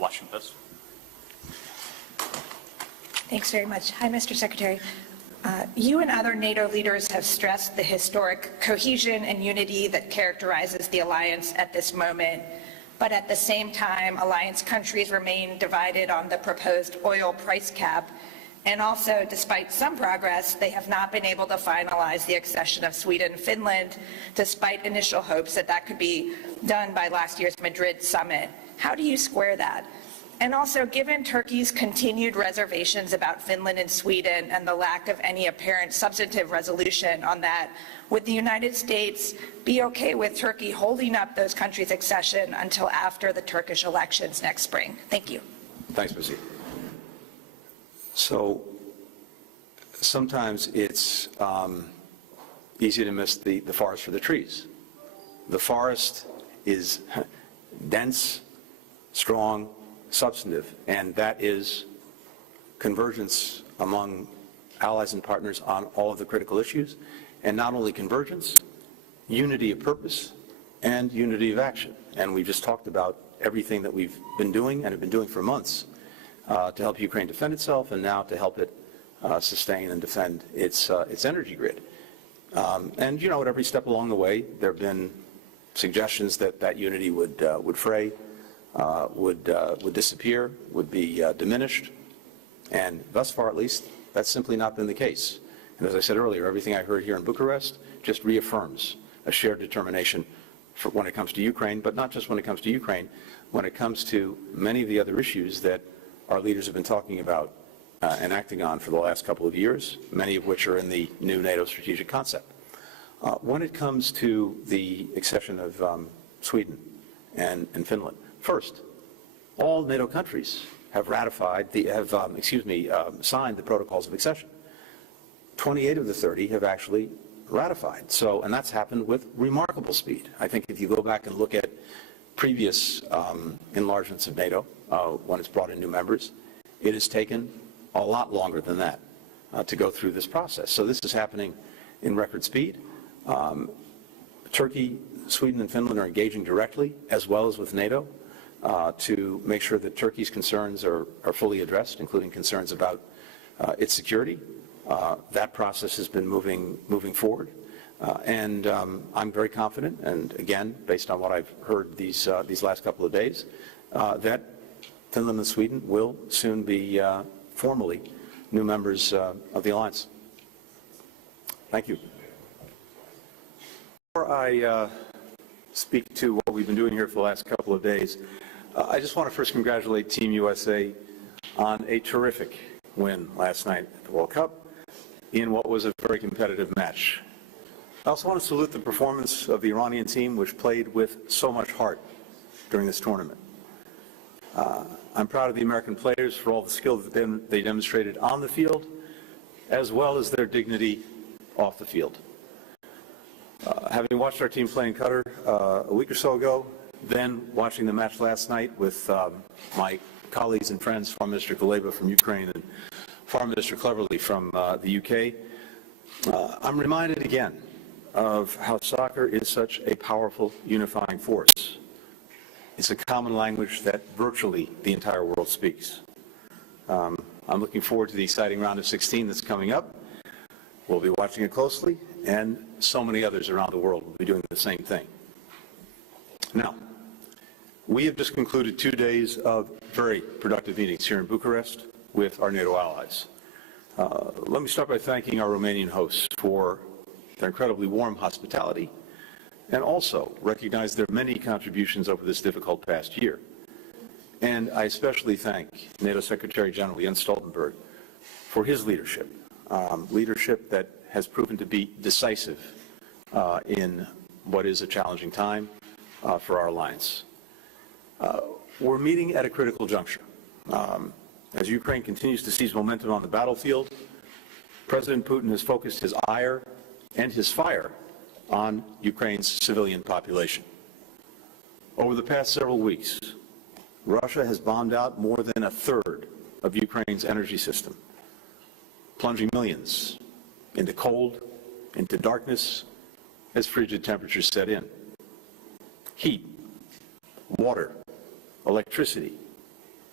Washington Post. Thanks very much. Hi, Mr. Secretary. You and other NATO leaders have stressed the historic cohesion and unity that characterizes the alliance at this moment. But at the same time, alliance countries remain divided on the proposed oil price cap. And also, despite some progress, they have not been able to finalize the accession of Sweden and Finland, despite initial hopes that that could be done by last year's Madrid summit. How do you square that? And also, given Turkey's continued reservations about Finland and Sweden and the lack of any apparent substantive resolution on that, would the United States be okay with Turkey holding up those countries' accession until after the Turkish elections next spring? Thank you. Thanks, Missy. So sometimes it's easy to miss the forest for the trees. The forest is dense, strong, substantive, and that is convergence among allies and partners on all of the critical issues, and not only convergence, unity of purpose and unity of action. And we just talked about everything that we've been doing and have been doing for months to help Ukraine defend itself, and now to help it sustain and defend its energy grid. And you know, at every step along the way, there have been suggestions that that unity would fray, would disappear, would be diminished, and thus far, at least, that's simply not been the case. And as I said earlier, everything I heard here in Bucharest just reaffirms a shared determination for when it comes to Ukraine, but not just when it comes to Ukraine, when it comes to many of the other issues that our leaders have been talking about and acting on for the last couple of years, many of which are in the new NATO strategic concept. When it comes to the accession of Sweden and Finland, first, all NATO countries have ratified signed the protocols of accession. 28 of the 30 have actually ratified. So, and that's happened with remarkable speed. I think if you go back and look at previous enlargements of NATO, when it's brought in new members, it has taken a lot longer than that to go through this process. So this is happening in record speed. Turkey, Sweden, and Finland are engaging directly, as well as with NATO, to make sure that Turkey's concerns are fully addressed, including concerns about its security. That process has been moving forward. And I'm very confident, and again, based on what I've heard these last couple of days, that Finland and Sweden will soon be formally new members of the alliance. Thank you. Before I speak to what we've been doing here for the last couple of days, I just want to first congratulate Team USA on a terrific win last night at the World Cup in what was a very competitive match. I also want to salute the performance of the Iranian team, which played with so much heart during this tournament. I'm proud of the American players for all the skill that they demonstrated on the field, as well as their dignity off the field. Having watched our team play in Qatar a week or so ago, then watching the match last night with my colleagues and friends, Foreign Minister Kuleba from Ukraine and Foreign Minister Cleverly from the UK, I'm reminded again of how soccer is such a powerful unifying force. It's a common language that virtually the entire world speaks. I'm looking forward to the exciting round of 16 that's coming up. We'll be watching it closely, and so many others around the world will be doing the same thing. Now, we have just concluded 2 days of very productive meetings here in Bucharest with our NATO allies. Let me start by thanking our Romanian hosts for their incredibly warm hospitality, and also recognize their many contributions over this difficult past year. And I especially thank NATO Secretary General Jens Stoltenberg for his leadership, leadership that has proven to be decisive in what is a challenging time for our alliance. We're meeting at a critical juncture. As Ukraine continues to seize momentum on the battlefield, President Putin has focused his ire and his fire on Ukraine's civilian population. Over the past several weeks, Russia has bombed out more than a third of Ukraine's energy system, plunging millions into cold, into darkness, as frigid temperatures set in. Heat, water, electricity,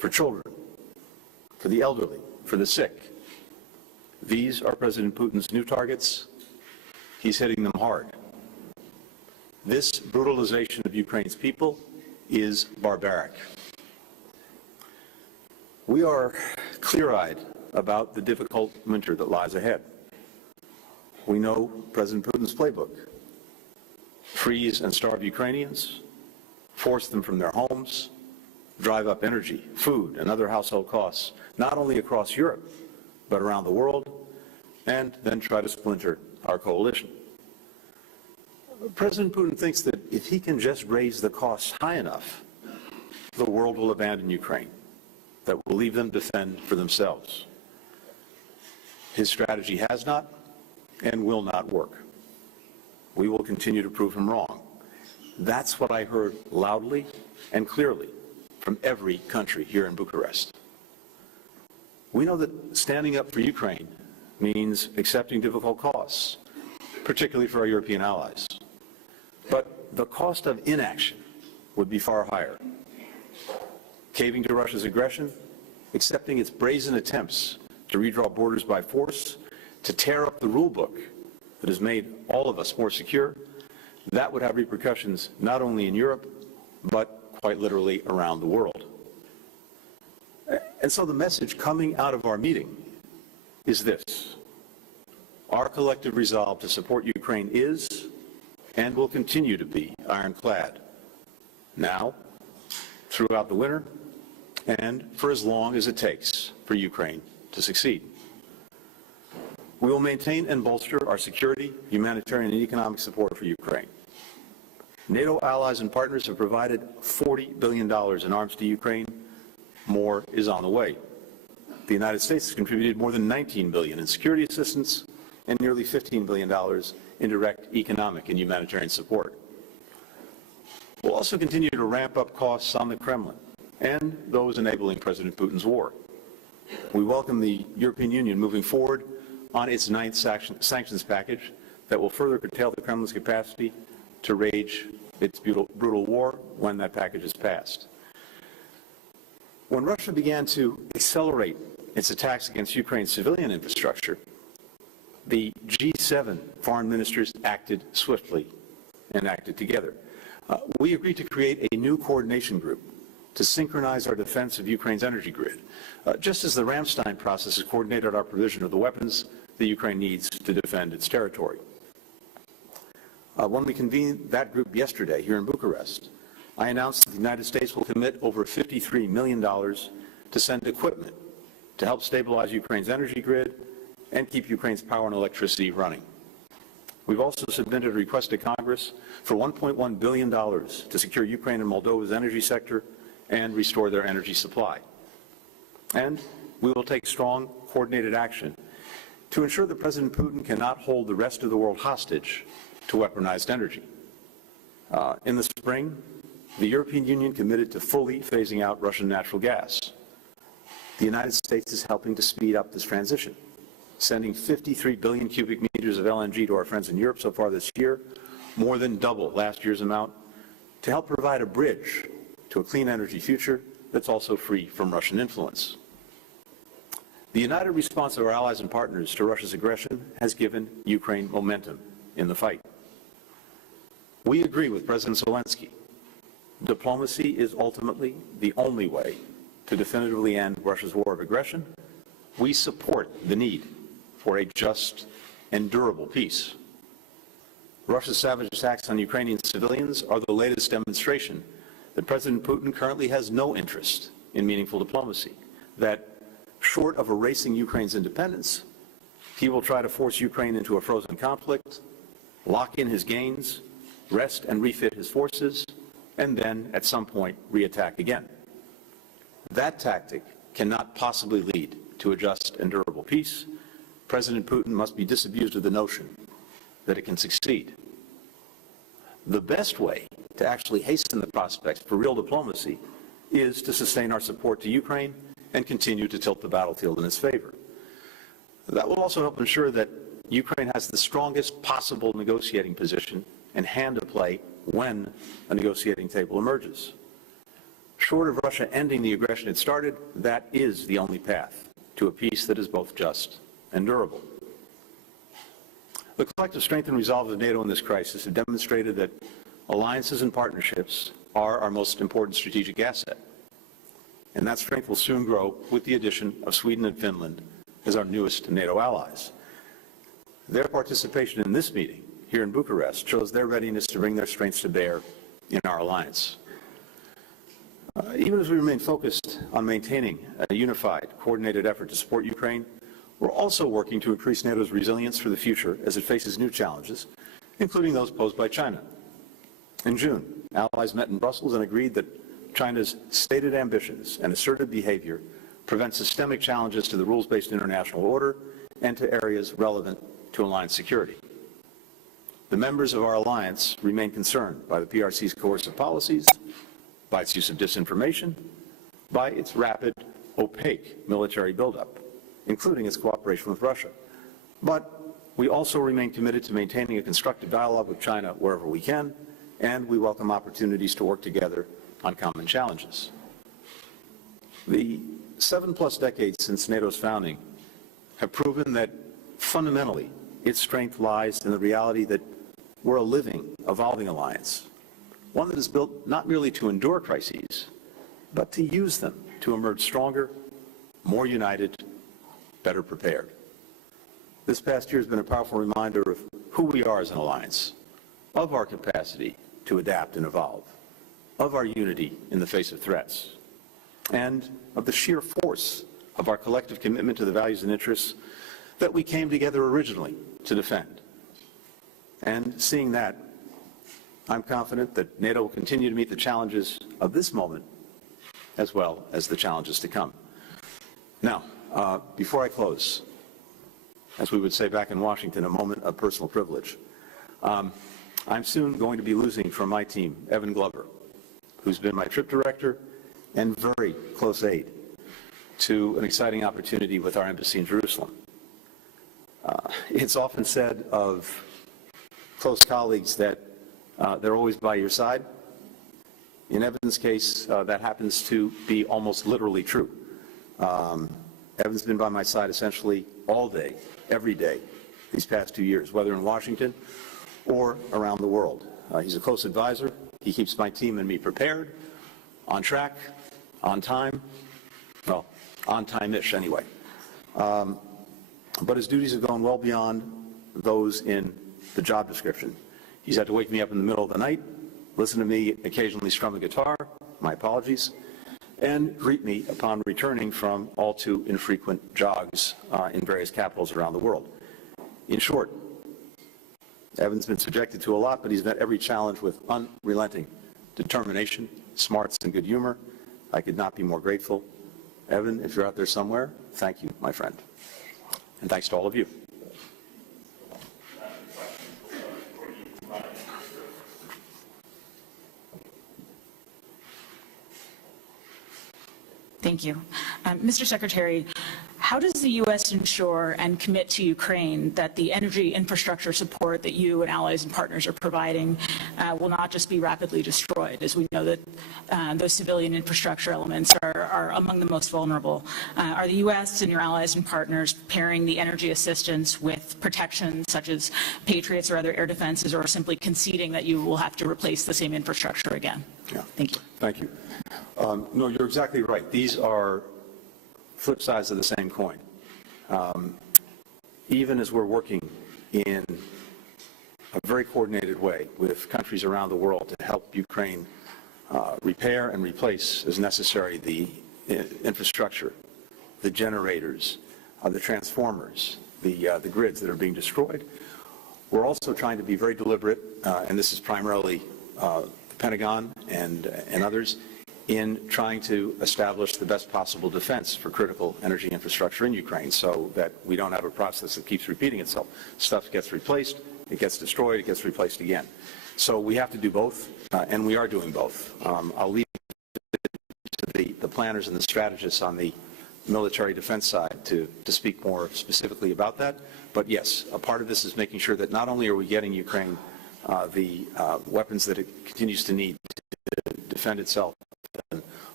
for children, for the elderly, for the sick. These are President Putin's new targets. He's hitting them hard. This brutalization of Ukraine's people is barbaric. We are clear-eyed about the difficult winter that lies ahead. We know President Putin's playbook: freeze and starve Ukrainians, force them from their homes, drive up energy, food, and other household costs, not only across Europe, but around the world, and then try to splinter our coalition. President Putin thinks that if he can just raise the costs high enough, the world will abandon Ukraine, that will leave them to fend for themselves. His strategy has not and will not work. We will continue to prove him wrong. That's what I heard loudly and clearly from every country here in Bucharest. We know that standing up for Ukraine means accepting difficult costs, particularly for our European allies. But the cost of inaction would be far higher. Caving to Russia's aggression, accepting its brazen attempts to redraw borders by force, to tear up the rule book that has made all of us more secure, that would have repercussions not only in Europe, but quite literally around the world. And so the message coming out of our meeting is this: our collective resolve to support Ukraine is and will continue to be ironclad, now, throughout the winter, and for as long as it takes for Ukraine to succeed. We will maintain and bolster our security, humanitarian, and economic support for Ukraine. NATO allies and partners have provided $40 billion in arms to Ukraine. More is on the way. The United States has contributed more than $19 billion in security assistance and nearly $15 billion in direct economic and humanitarian support. We'll also continue to ramp up costs on the Kremlin and those enabling President Putin's war. We welcome the European Union moving forward on its ninth sanctions package that will further curtail the Kremlin's capacity to wage its brutal war when that package is passed. When Russia began to accelerate its attacks against Ukraine's civilian infrastructure, the G7 foreign ministers acted swiftly and acted together. We agreed to create a new coordination group to synchronize our defense of Ukraine's energy grid, just as the Ramstein process has coordinated our provision of the weapons that Ukraine needs to defend its territory. When we convened that group yesterday here in Bucharest, I announced that the United States will commit over $53 million to send equipment to help stabilize Ukraine's energy grid and keep Ukraine's power and electricity running. We've also submitted a request to Congress for $1.1 billion to secure Ukraine and Moldova's energy sector and restore their energy supply. And we will take strong, coordinated action to ensure that President Putin cannot hold the rest of the world hostage to weaponized energy. In the spring, the European Union committed to fully phasing out Russian natural gas. The United States is helping to speed up this transition, sending 53 billion cubic meters of LNG to our friends in Europe so far this year, more than double last year's amount, to help provide a bridge to a clean energy future that's also free from Russian influence. The united response of our allies and partners to Russia's aggression has given Ukraine momentum in the fight. We agree with President Zelensky. Diplomacy is ultimately the only way to definitively end Russia's war of aggression. We support the need for a just and durable peace. Russia's savage attacks on Ukrainian civilians are the latest demonstration that President Putin currently has no interest in meaningful diplomacy, that short of erasing Ukraine's independence, he will try to force Ukraine into a frozen conflict, lock in his gains, rest and refit his forces, and then, at some point, reattack again. That tactic cannot possibly lead to a just and durable peace. President Putin must be disabused of the notion that it can succeed. The best way to actually hasten the prospects for real diplomacy is to sustain our support to Ukraine and continue to tilt the battlefield in its favor. That will also help ensure that Ukraine has the strongest possible negotiating position and hand to play when a negotiating table emerges. Short of Russia ending the aggression it started, that is the only path to a peace that is both just and durable. The collective strength and resolve of NATO in this crisis have demonstrated that alliances and partnerships are our most important strategic asset. And that strength will soon grow with the addition of Sweden and Finland as our newest NATO allies. Their participation in this meeting here in Bucharest shows their readiness to bring their strengths to bear in our alliance. Even as we remain focused on maintaining a unified, coordinated effort to support Ukraine, we're also working to increase NATO's resilience for the future as it faces new challenges, including those posed by China. In June, allies met in Brussels and agreed that China's stated ambitions and assertive behavior prevent systemic challenges to the rules-based international order and to areas relevant to alliance security. The members of our alliance remain concerned by the PRC's coercive policies, by its use of disinformation, by its rapid, opaque military buildup, including its cooperation with Russia. But we also remain committed to maintaining a constructive dialogue with China wherever we can, and we welcome opportunities to work together on common challenges. The 7+ decades since NATO's founding have proven that fundamentally its strength lies in the reality that we're a living, evolving alliance, one that is built not merely to endure crises, but to use them to emerge stronger, more united, better prepared. This past year has been a powerful reminder of who we are as an alliance, of our capacity to adapt and evolve, of our unity in the face of threats, and of the sheer force of our collective commitment to the values and interests that we came together originally to defend. And seeing that, I'm confident that NATO will continue to meet the challenges of this moment as well as the challenges to come. Now, before I close, as we would say back in Washington, a moment of personal privilege. I'm soon going to be losing from my team Evan Glover, who's been my trip director and very close aide to an exciting opportunity with our embassy in Jerusalem. It's often said of close colleagues that they're always by your side. In Evan's case, that happens to be almost literally true. Evan's been by my side essentially all day, every day, these past 2 years, whether in Washington or around the world. He's a close advisor. He keeps my team and me prepared, on track, on time, well, on time-ish anyway. But his duties have gone well beyond those in the job description. He's had to wake me up in the middle of the night, listen to me occasionally strum a guitar, my apologies, and greet me upon returning from all too infrequent jogs in various capitals around the world. In short, Evan's been subjected to a lot, but he's met every challenge with unrelenting determination, smarts, and good humor. I could not be more grateful. Evan, if you're out there somewhere, thank you, my friend. And thanks to all of you. Thank you. Mr. Secretary, how does the U.S. ensure and commit to Ukraine that the energy infrastructure support that you and allies and partners are providing will not just be rapidly destroyed, as we know that those civilian infrastructure elements are among the most vulnerable? Are the U.S. and your allies and partners pairing the energy assistance with protections such as Patriots or other air defenses, or simply conceding that you will have to replace the same infrastructure again? Yeah. Thank you. Thank you. No, you're exactly right. These are flip sides of the same coin. Even as we're working in a very coordinated way with countries around the world to help Ukraine repair and replace as necessary the infrastructure, the generators, the transformers, the grids that are being destroyed, we're also trying to be very deliberate, and this is primarily the Pentagon and others, in trying to establish the best possible defense for critical energy infrastructure in Ukraine so that we don't have a process that keeps repeating itself. Stuff gets replaced, it gets destroyed, it gets replaced again. So we have to do both, and we are doing both. I'll leave it to the planners and the strategists on the military defense side to speak more specifically about that. But yes, a part of this is making sure that not only are we getting Ukraine the weapons that it continues to need to defend itself and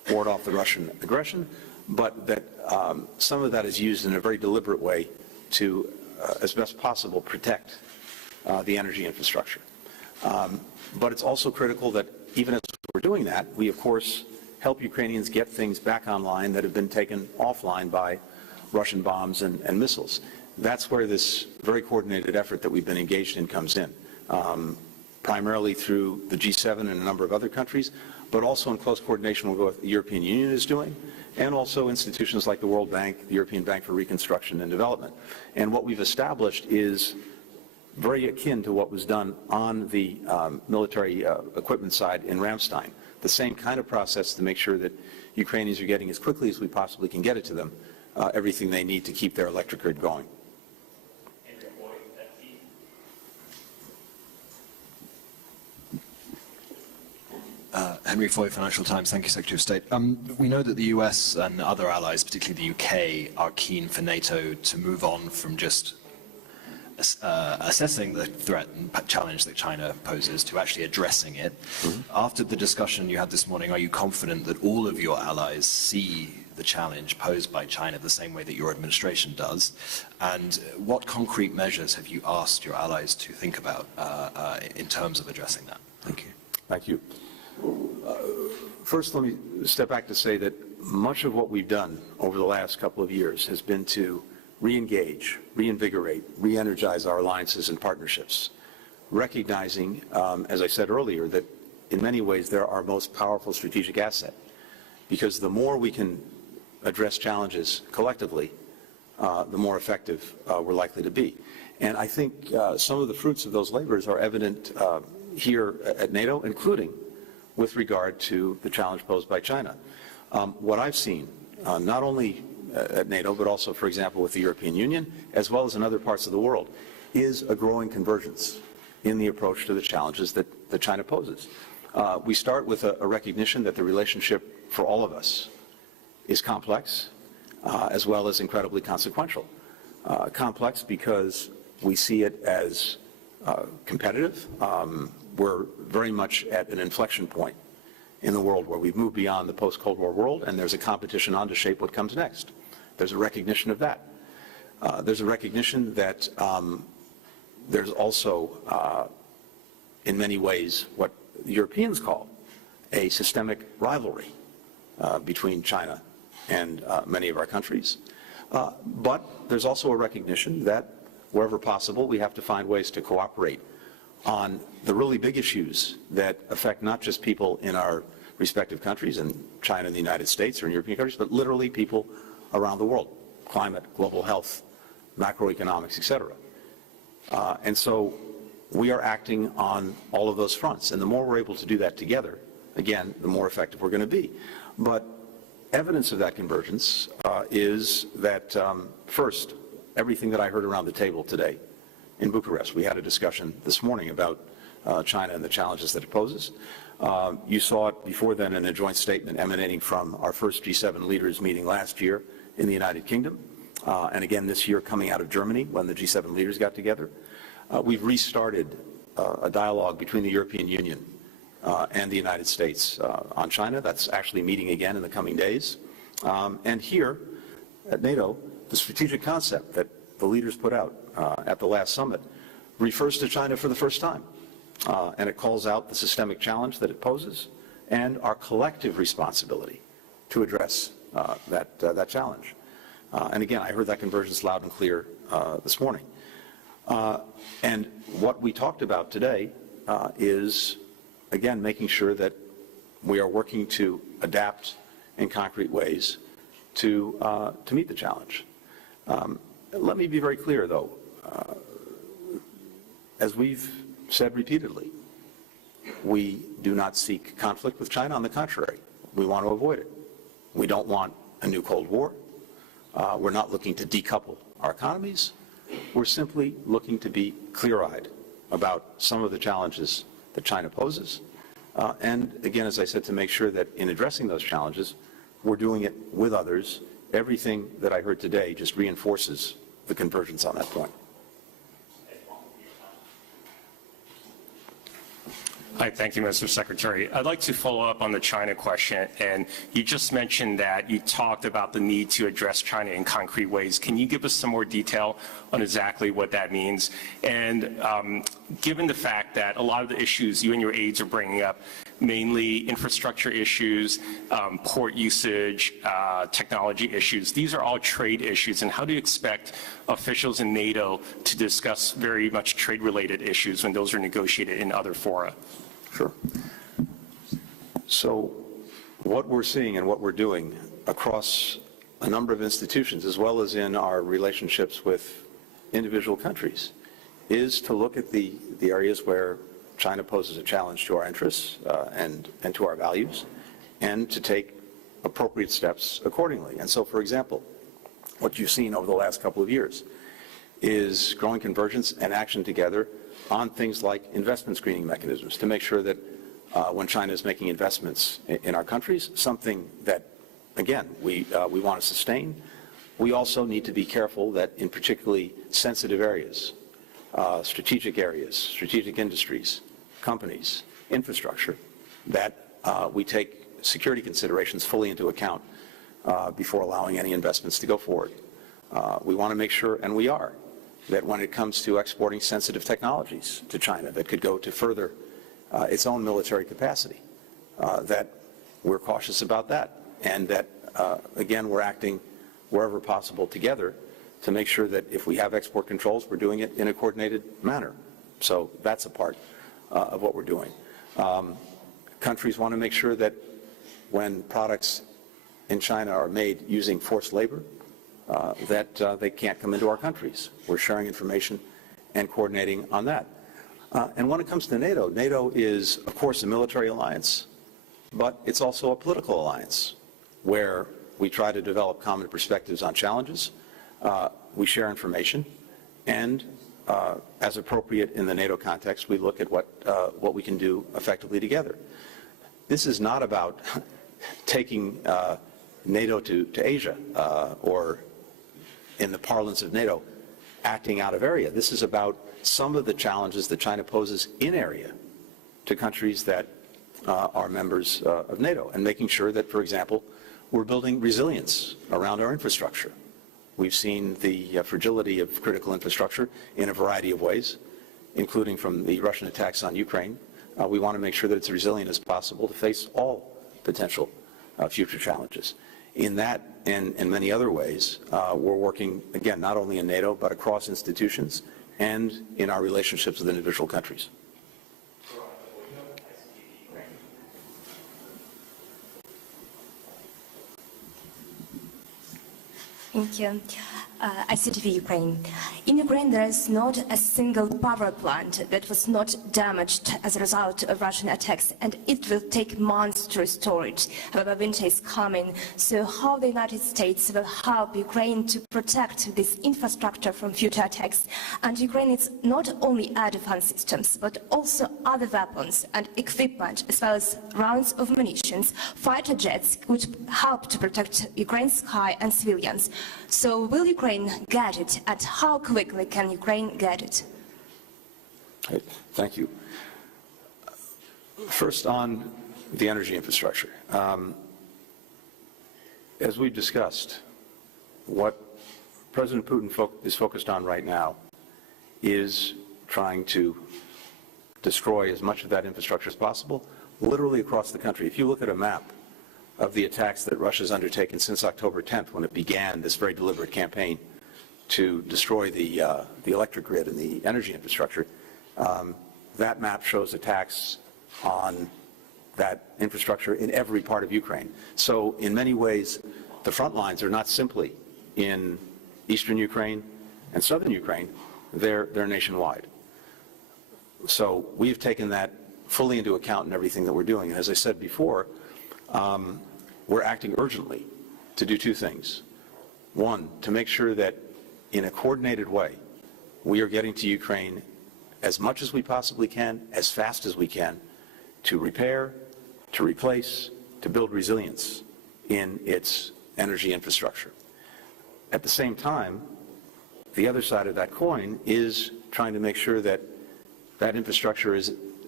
ward off the Russian aggression, but that some of that is used in a very deliberate way to, as best possible, protect the energy infrastructure. But it's also critical that even as we're doing that, we, of course, help Ukrainians get things back online that have been taken offline by Russian bombs and missiles. That's where this very coordinated effort that we've been engaged in comes in, primarily through the G7 and a number of other countries, but also in close coordination with what the European Union is doing, and also institutions like the World Bank, the European Bank for Reconstruction and Development. And what we've established is very akin to what was done on the military equipment side in Ramstein. The same kind of process to make sure that Ukrainians are getting as quickly as we possibly can get it to them, everything they need to keep their electric grid going. Henry Foy, Financial Times. Thank you, Secretary of State. We know that the US and other allies, particularly the UK, are keen for NATO to move on from just assessing the threat and challenge that China poses to actually addressing it. After the discussion you had this morning, are you confident that all of your allies see the challenge posed by China the same way that your administration does? And what concrete measures have you asked your allies to think about in terms of addressing that? Thank you. Thank you. First, let me step back to say that much of what we've done over the last couple of years has been to re-engage, reinvigorate, re-energize our alliances and partnerships, recognizing, as I said earlier, that in many ways they're our most powerful strategic asset, because the more we can address challenges collectively, the more effective we're likely to be. And I think some of the fruits of those labors are evident here at NATO, including with regard to the challenge posed by China. What I've seen, not only at NATO, but also, for example, with the European Union, as well as in other parts of the world, is a growing convergence in the approach to the challenges that China poses. We start with a recognition that the relationship for all of us is complex, as well as incredibly consequential. Complex because we see it as competitive. We're very much at an inflection point in the world where we've moved beyond the post-Cold War world, and there's a competition on to shape what comes next. There's a recognition of that. There's a recognition that there's also, in many ways, what the Europeans call a systemic rivalry between China and many of our countries. But there's also a recognition that wherever possible, we have to find ways to cooperate on the really big issues that affect not just people in our respective countries, in China and the United States or in European countries, but literally people around the world: climate, global health, macroeconomics, etc. And so we are acting on all of those fronts. And the more we're able to do that together, again, the more effective we're going to be. But evidence of that convergence is that, first, everything that I heard around the table today in Bucharest. We had a discussion this morning about China and the challenges that it poses. You saw it before then in a joint statement emanating from our first G7 leaders meeting last year in the United Kingdom, and again this year coming out of Germany when the G7 leaders got together. We've restarted a dialogue between the European Union and the United States on China. That's actually meeting again in the coming days. And here at NATO, the strategic concept that the leaders put out at the last summit refers to China for the first time. And it calls out the systemic challenge that it poses and our collective responsibility to address that challenge. And again, I heard that convergence loud and clear this morning. And what we talked about today is, again, making sure that we are working to adapt in concrete ways to meet the challenge. Let me be very clear, though. As we've said repeatedly, we do not seek conflict with China. On the contrary, we want to avoid it. We don't want a new Cold War. We're not looking to decouple our economies. We're simply looking to be clear-eyed about some of the challenges that China poses. And again, as I said, to make sure that in addressing those challenges, we're doing it with others. Everything that I heard today just reinforces the convergence on that point. Hi, thank you, Mr. Secretary. I'd like to follow up on the China question, and you just mentioned that you talked about the need to address China in concrete ways. Can you give us some more detail on exactly what that means? And given the fact that a lot of the issues you and your aides are bringing up, mainly infrastructure issues, port usage, technology issues, these are all trade issues, and how do you expect officials in NATO to discuss very much trade-related issues when those are negotiated in other fora? Sure. So what we're seeing and what we're doing across a number of institutions, as well as in our relationships with individual countries, is to look at the areas where China poses a challenge to our interests and to our values, and to take appropriate steps accordingly. And so, for example, what you've seen over the last couple of years is growing convergence and action together on things like investment screening mechanisms to make sure that when China is making investments in our countries, something that, again, we want to sustain, we also need to be careful that in particularly sensitive areas, strategic industries, companies, infrastructure, that we take security considerations fully into account before allowing any investments to go forward. We want to make sure, and we are, that when it comes to exporting sensitive technologies to China that could go to further its own military capacity, that we're cautious about that, and that, again, we're acting wherever possible together to make sure that if we have export controls, we're doing it in a coordinated manner. So that's a part of what we're doing. Countries want to make sure that when products in China are made using forced labor, that they can't come into our countries. We're sharing information and coordinating on that. And when it comes to NATO, NATO is, of course, a military alliance, but it's also a political alliance where we try to develop common perspectives on challenges. We share information, and as appropriate in the NATO context, we look at what we can do effectively together. This is not about taking NATO to Asia or, in the parlance of NATO, acting out of area. This is about some of the challenges that China poses in area to countries that are members of NATO, and making sure that, for example, we're building resilience around our infrastructure. We've seen the fragility of critical infrastructure in a variety of ways, including from the Russian attacks on Ukraine. We want to make sure that it's resilient as possible to face all potential future challenges. In that and in many other ways, we're working, again, not only in NATO, but across institutions and in our relationships with individual countries. Thank you. ICTV Ukraine. In Ukraine, there is not a single power plant that was not damaged as a result of Russian attacks, and it will take months to restore it. However, winter is coming, so how the United States will help Ukraine to protect this infrastructure from future attacks? And Ukraine needs not only air defense systems, but also other weapons and equipment, as well as rounds of munitions. Fighter jets would help to protect Ukraine's sky and civilians. So will Ukraine get it, and how quickly can Ukraine get it? Thank you. First, on the energy infrastructure. As we've discussed, what President Putin is focused on right now is trying to destroy as much of that infrastructure as possible, literally across the country. If you look at a map of the attacks that Russia's undertaken since October 10th, when it began this very deliberate campaign to destroy the electric grid and the energy infrastructure, that map shows attacks on that infrastructure in every part of Ukraine. So in many ways, the front lines are not simply in eastern Ukraine and southern Ukraine, they're nationwide. So we've taken that fully into account in everything that we're doing. And as I said before, we're acting urgently to do two things. One, to make sure that in a coordinated way, we are getting to Ukraine as much as we possibly can, as fast as we can, to repair, to replace, to build resilience in its energy infrastructure. At the same time, the other side of that coin is trying to make sure that that infrastructure is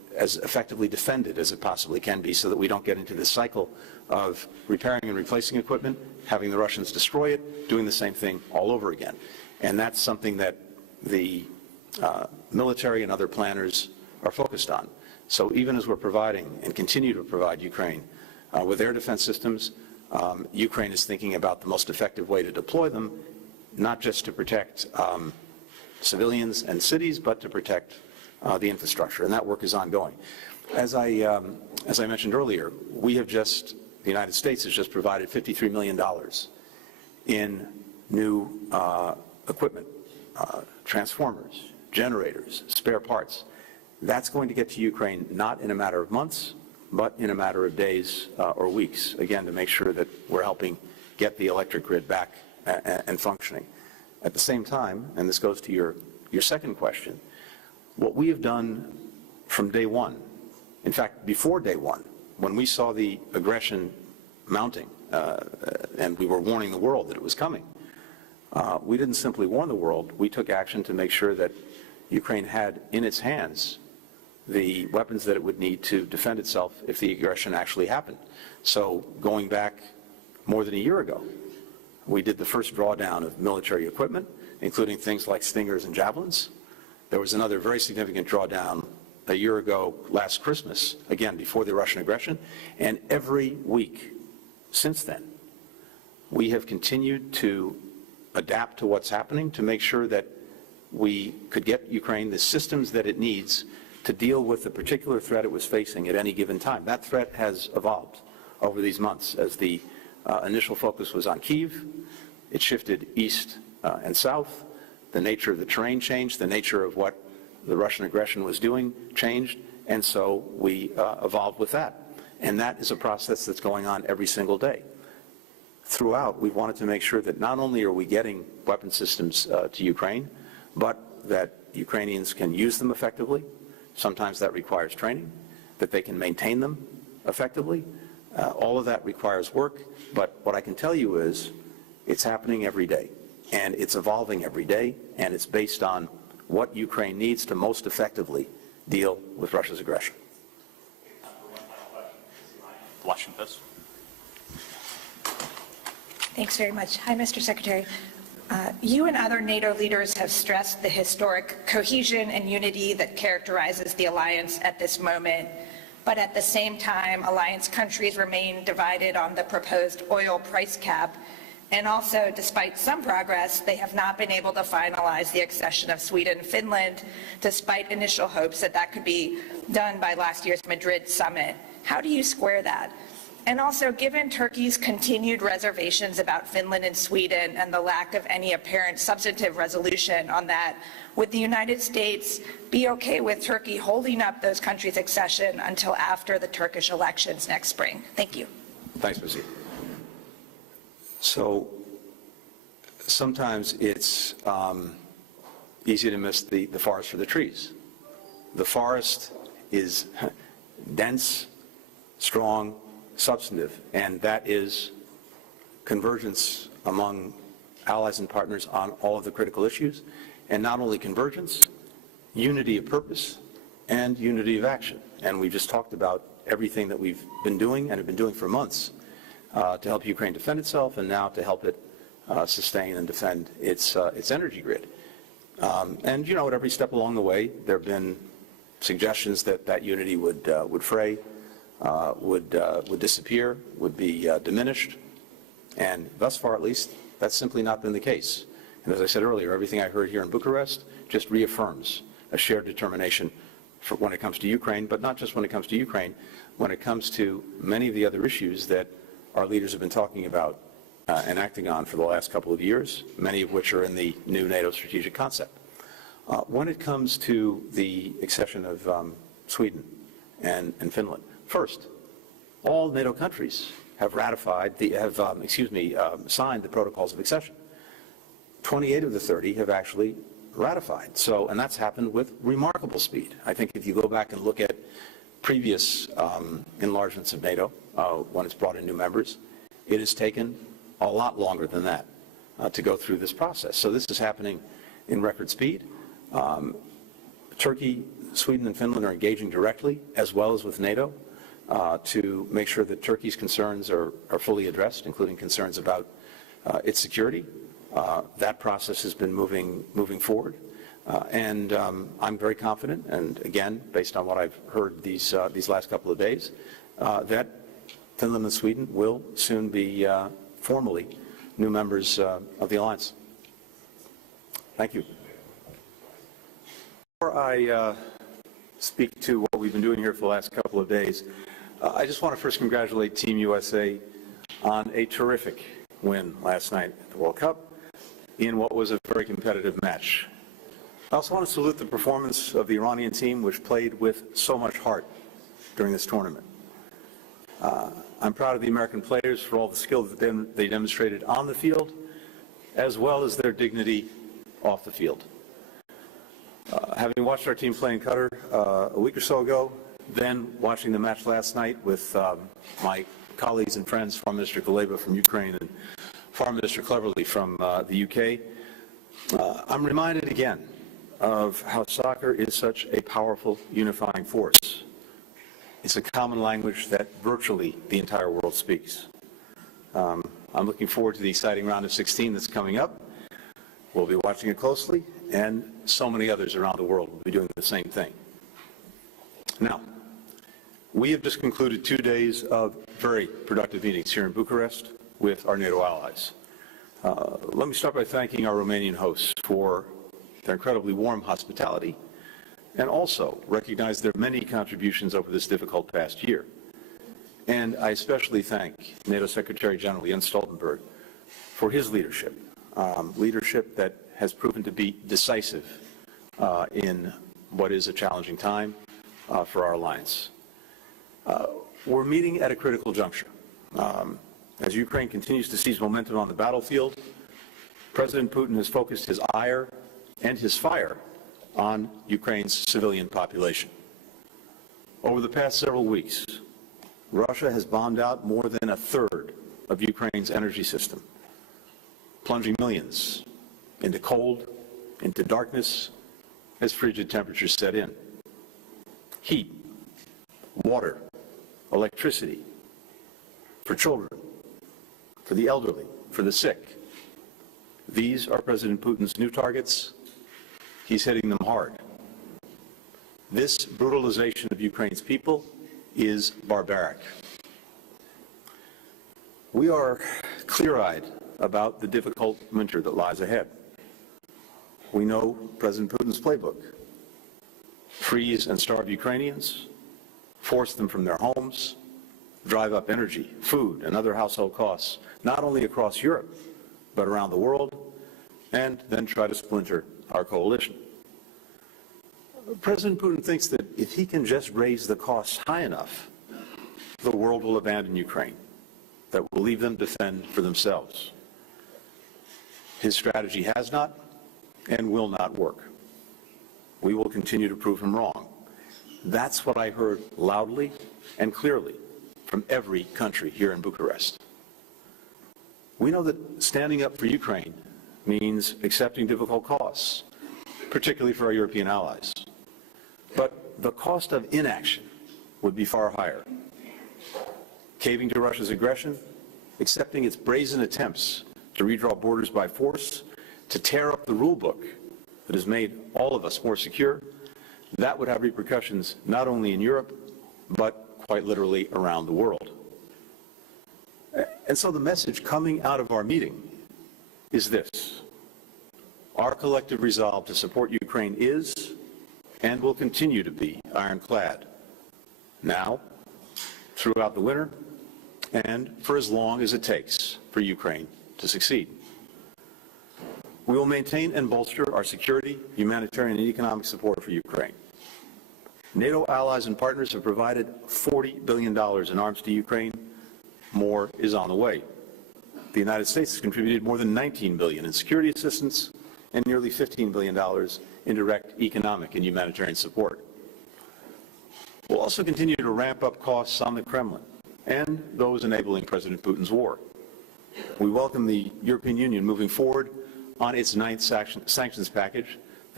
as effectively defended as it possibly can be so that we don't get into this cycle of repairing and replacing equipment, having the Russians destroy it, doing the same thing all over again. And that's something that the military and other planners are focused on. So even as we're providing and continue to provide Ukraine with air defense systems, Ukraine is thinking about the most effective way to deploy them, not just to protect civilians and cities, but to protect the infrastructure, and that work is ongoing. As I mentioned earlier, the United States has just provided $53 million in new equipment, transformers, generators, spare parts. That's going to get to Ukraine not in a matter of months, but in a matter of days or weeks, again, to make sure that we're helping get the electric grid back and functioning. At the same time, and this goes to your second question, what we have done from day one, in fact, before day one, when we saw the aggression mounting and we were warning the world that it was coming, we didn't simply warn the world, we took action to make sure that Ukraine had in its hands the weapons that it would need to defend itself if the aggression actually happened. So going back more than a year ago, we did the first drawdown of military equipment, including things like Stingers and Javelins. There was another very significant drawdown a year ago last Christmas, again, before the Russian aggression. And every week since then, we have continued to adapt to what's happening to make sure that we could get Ukraine the systems that it needs to deal with the particular threat it was facing at any given time. That threat has evolved over these months. As the initial focus was on Kyiv, it shifted east and south. The nature of the terrain changed, the nature of what the Russian aggression was doing changed, and so we evolved with that. And that is a process that's going on every single day. Throughout, we've wanted to make sure that not only are we getting weapon systems to Ukraine, but that Ukrainians can use them effectively. Sometimes that requires training, that they can maintain them effectively. All of that requires work, but what I can tell you is it's happening every day, and it's evolving every day, and it's based on what Ukraine needs to most effectively deal with Russia's aggression. Washington Post. Thanks very much. Hi, Mr. Secretary. You and other NATO leaders have stressed the historic cohesion and unity that characterizes the alliance at this moment. But at the same time, alliance countries remain divided on the proposed oil price cap. And also, despite some progress, they have not been able to finalize the accession of Sweden and Finland, despite initial hopes that that could be done by last year's Madrid summit. How do you square that? And also, given Turkey's continued reservations about Finland and Sweden and the lack of any apparent substantive resolution on that, would the United States be okay with Turkey holding up those countries' accession until after the Turkish elections next spring? Thank you. Thanks, Ms. So sometimes it's easy to miss the forest for the trees. The forest is dense, strong, substantive, and that is convergence among allies and partners on all of the critical issues, and not only convergence, unity of purpose and unity of action. And we just talked about everything that we've been doing and have been doing for months to help Ukraine defend itself, and now to help it sustain and defend its energy grid. And you know, at every step along the way, there have been suggestions that that unity would fray, would disappear, would be diminished, and thus far, at least, that's simply not been the case. And as I said earlier, everything I heard here in Bucharest just reaffirms a shared determination for when it comes to Ukraine, but not just when it comes to Ukraine, when it comes to many of the other issues that our leaders have been talking about and acting on for the last couple of years, many of which are in the new NATO strategic concept. When it comes to the accession of Sweden and Finland, first, all NATO countries have ratified signed the protocols of accession. 28 of the 30 have actually ratified. So, and that's happened with remarkable speed. I think if you go back and look at previous enlargements of NATO, when it's brought in new members, it has taken a lot longer than that to go through this process. So this is happening in record speed. Turkey, Sweden, and Finland are engaging directly, as well as with NATO, to make sure that Turkey's concerns are fully addressed, including concerns about its security. That process has been moving forward. And I'm very confident, and again, based on what I've heard these last couple of days, that Finland and Sweden will soon be formally new members of the alliance. Thank you. Before I speak to what we've been doing here for the last couple of days, I just want to first congratulate Team USA on a terrific win last night at the World Cup in what was a very competitive match. I also want to salute the performance of the Iranian team, which played with so much heart during this tournament. I'm proud of the American players for all the skill that they demonstrated on the field, as well as their dignity off the field. Having watched our team play in Qatar a week or so ago, then watching the match last night with my colleagues and friends, Foreign Minister Kuleba from Ukraine and Foreign Minister Cleverly from the UK, I'm reminded again of how soccer is such a powerful unifying force. It's a common language that virtually the entire world speaks. I'm looking forward to the exciting round of 16 that's coming up. We'll be watching it closely, and so many others around the world will be doing the same thing. Now, we have just concluded 2 days of very productive meetings here in Bucharest with our NATO allies. Let me start by thanking our Romanian hosts for their incredibly warm hospitality, and also recognize their many contributions over this difficult past year. And I especially thank NATO Secretary General Jens Stoltenberg for his leadership, leadership that has proven to be decisive in what is a challenging time for our alliance. We're meeting at a critical juncture. As Ukraine continues to seize momentum on the battlefield, President Putin has focused his ire and his fire on Ukraine's civilian population. Over the past several weeks, Russia has bombed out more than a third of Ukraine's energy system, plunging millions into cold, into darkness, as frigid temperatures set in. Heat, water, electricity, for children, for the elderly, for the sick. These are President Putin's new targets. He's hitting them hard. This brutalization of Ukraine's people is barbaric. We are clear-eyed about the difficult winter that lies ahead. We know President Putin's playbook: freeze and starve Ukrainians, force them from their homes, drive up energy, food, and other household costs, not only across Europe, but around the world, and then try to splinter our coalition. President Putin thinks that if he can just raise the costs high enough, the world will abandon Ukraine, that will leave them to fend for themselves. His strategy has not and will not work. We will continue to prove him wrong. That's what I heard loudly and clearly from every country here in Bucharest. We know that standing up for Ukraine means accepting difficult costs, particularly for our European allies. But the cost of inaction would be far higher. Caving to Russia's aggression, accepting its brazen attempts to redraw borders by force, to tear up the rule book that has made all of us more secure, that would have repercussions not only in Europe, but quite literally around the world. And so the message coming out of our meeting is this: our collective resolve to support Ukraine is and will continue to be ironclad, now, throughout the winter, and for as long as it takes for Ukraine to succeed. We will maintain and bolster our security, humanitarian, and economic support for Ukraine. NATO allies and partners have provided $40 billion in arms to Ukraine. More is on the way. The United States has contributed more than $19 billion in security assistance and nearly $15 billion in direct economic and humanitarian support. We'll also continue to ramp up costs on the Kremlin and those enabling President Putin's war. We welcome the European Union moving forward on its ninth sanctions package